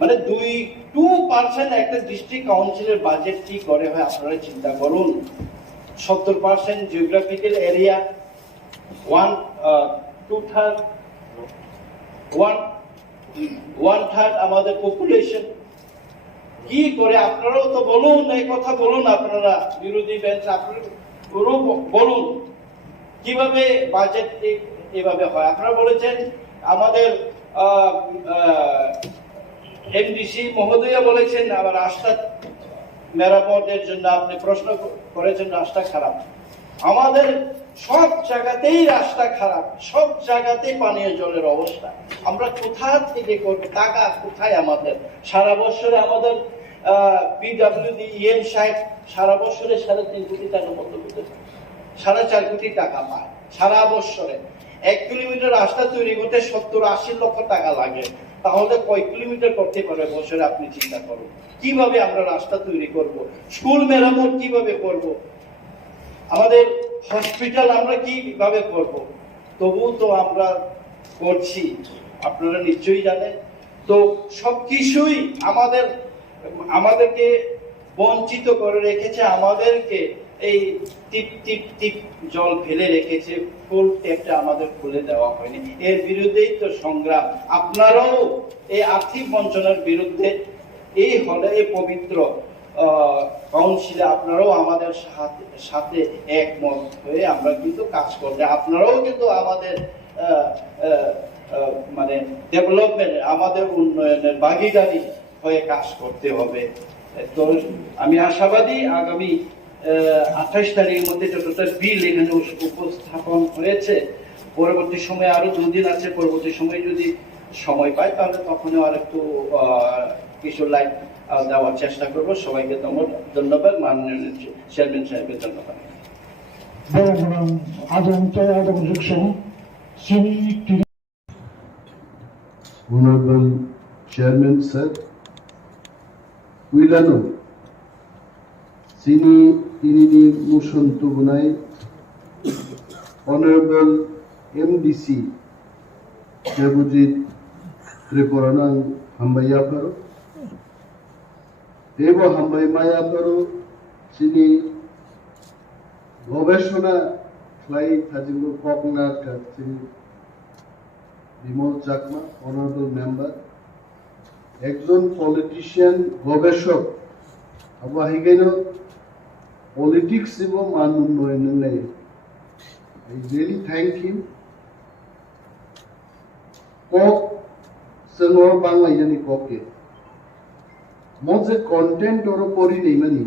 মানে 2% একটা ডিস্ট্রিক্ট কাউন্সিলের বাজেট কি করে হয় আপনারা চিন্তা করুন। 70% জিওগ্রাফিক্যাল এরিয়া, 1/3 আমাদের পপুলেশন। কি করে আপনারাও তো বলুন, এই কথা বলুন, আপনারা বিরোধী বেঞ্চ আপনারা বলুন কিভাবে বাজেট এভাবে হয়। আপনারা বলেছেন আমাদের এমডিসি মহোদয়া বলেছেন আবার রাস্তা মেরামতের জন্য আপনি প্রশ্ন করেছেন রাস্তা খারাপ। আমাদের সব জায়গাতেই রাস্তা খারাপ, সব জায়গাতেই পানীয় জলের অবস্থা। আমরা কোথা থেকে করবো? টাকা কোথায় আমাদের? সারা বছরে আমাদের পিডব্লিউডি ইএম সাহেব সারা বছরে 3.5 কোটি টাকা মতো 4.5 কোটি টাকা পায় সারা বছরে। 1 কিলোমিটার রাস্তা তৈরি করতে 70-80 লক্ষ টাকা লাগে। তাহলে কয় কিলোমিটার করতে পারে বছরে আপনি চিন্তা করুন। কিভাবে আমরা রাস্তা তৈরি করব? স্কুল মেরামত কিভাবে করব? আমাদের হসপিটাল আমরা কিভাবে করব? তবু তো আমরা করছি, আপনারা নিশ্চয়ই জানেন। তো সবকিছুই আমাদেরকে বঞ্চিত করে রেখেছে, আমাদেরকে এই টিপ টিপ টিপ জল ফেলে রেখেছে, ফুল ট্যাপটা আমাদের খুলে দেওয়া হয়নি। এর বিরুদ্ধেই তো সংগ্রাম। আপনারাও এই আর্থিক বঞ্চনার বিরুদ্ধে এই হলে এই পবিত্র কাউন্সিলে আপনারাও আমাদের সাথে একমত হয়ে আমরা কিন্তু কাজ করতে, আপনারাও কিন্তু আমাদের মানে ডেভেলপমেন্ট, আমাদের উন্নয়নের ভাগিদারি হয়ে কাজ করতে হবে। তো আমি আশাবাদী আগামী 28 তারিখের মধ্যে যতটা বিল এখানে উপস্থাপন হয়েছে, পরবর্তী সময়ে আরো 2 দিন আছে, পরবর্তী সময়ে যদি সময় পাই তাহলে তখনও আর একটু কিছু লাইট দেওয়ার চেষ্টা করবো। সবাইকে ধন্যবাদ, মাননীয় চেয়ারম্যান সাহেবকে ধন্যবাদ। Honorable Chairman Sir, Wilano, Sini Inini Mushon Tubunai, Honorable MDC, Jabujit Tripuranang Hambayaparo, Ebo Hambay Mayaparo, Sini Gobeshona, Clay Tajimu Popnar Katsini, Bimal Chakma, honourable member, একজন পলিটিশিয়ান, গবেষক, আবাহিগেন পলিটিক্স এবং মান উন্নয়নের নেই। I really thank him. কক সেলর বাংলা জানি ককে মজে কন্টেন্ট ওর পড়ি নেই মানে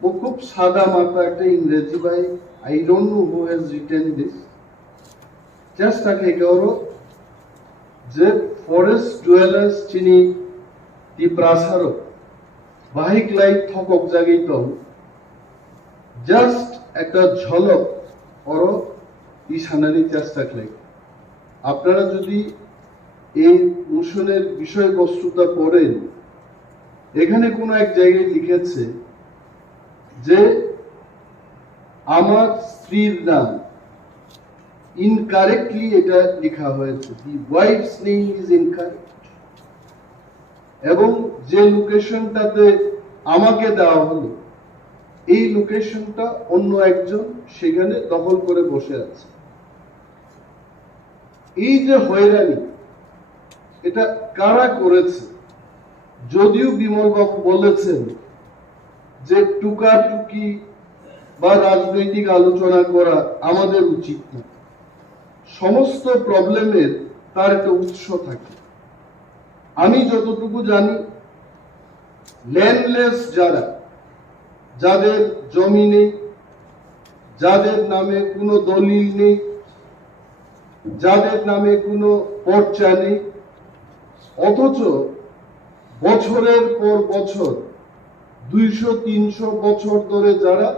ও খুব সাদা মাথা একটা ইংরেজি ভাই। I don't know who has written this. Just a kegoro, the forest dwellers chini di prasaro, bahik light thokok jagitong, just একটা ঝলক or ইশানারি চেষ্টা করে। আপনারা যদি এই মোশনের বিষয়বস্তুটা পড়েন, এখানে কোনো এক জায়গায় লিখেছে যে আমার স্ত্রীর নাম ইনকারেক্টলি এটা লেখা হয়েছে, দি ওয়াইফস নেম ইজ ইনকারেক্ট, এবং যে লোকেশনটাতে আমাকে দেওয়া হলো এই লোকেশনটা অন্য একজন সেখানে দখল করে বসে আছে। এই যে হয়রানি, এটা কারা করেছে? যদিও বিমল বাবু বলেছেন যে টুকাটুকি বা রাজনৈতিক আলোচনা করা আমাদের উচিত না, সমস্ত প্রবলেমের তার একটা উৎস থাকে। আমি যতটুকু জানি, ল্যান্ডলেস যারা, যাদের জমি নেই, যাদের নামে কোনো দলিল নেই, যাদের নামে কোনো পর্চা নেই, অথচ বছরের পর বছর 200-300 বছর ধরে যারা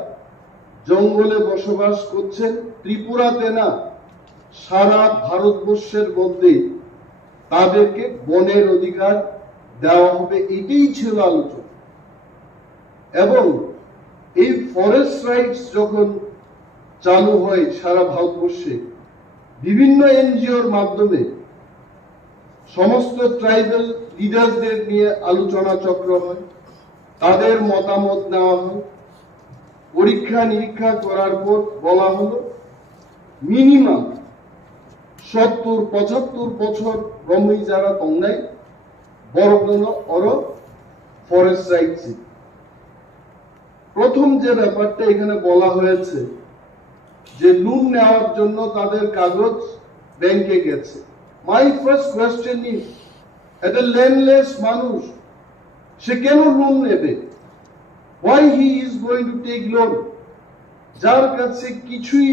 জঙ্গলে বসবাস করছেন, ত্রিপুরাতে না সারা ভারতবর্ষের মধ্যে তাদেরকে বনের অধিকার দেওয়া হবে, এটাই ছিল আলোচনা। এবং এই ফরেস্ট রাইটস যখন চালু হয় সারা ভারতবর্ষে, বিভিন্ন এনজিওর মাধ্যমে সমস্ত ট্রাইবাল লিডারদের নিয়ে আলোচনা চক্র হয়, তাদের মতামত নেওয়া হয়, পরীক্ষা নিরীক্ষা করার পর বলা হলো মিনিমাম 70-75 বছর ব্রহ্মী যারা তংনাই বড় অর ফরেস্ট রাইটস। প্রথম যে ব্যাপারটা এখানে বলা হয়েছে যে লোন নেওয়ার জন্য তাদের কাগজ ব্যাংকে গেছে। মাই ফার্স্ট কোয়েশ্চেন ইজ, একটা ল্যান্ডলেস মানুষ সে কেন লোন নেবে? Why he is going to take loan? যার কাছে কিছুই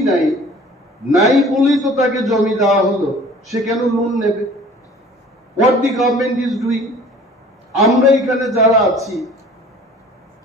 নাই বলেই তো তাকে জমি দেওয়া হলো, সে কেন লোন নেবে? What the government is doing, আমরা এখানে যারা আছি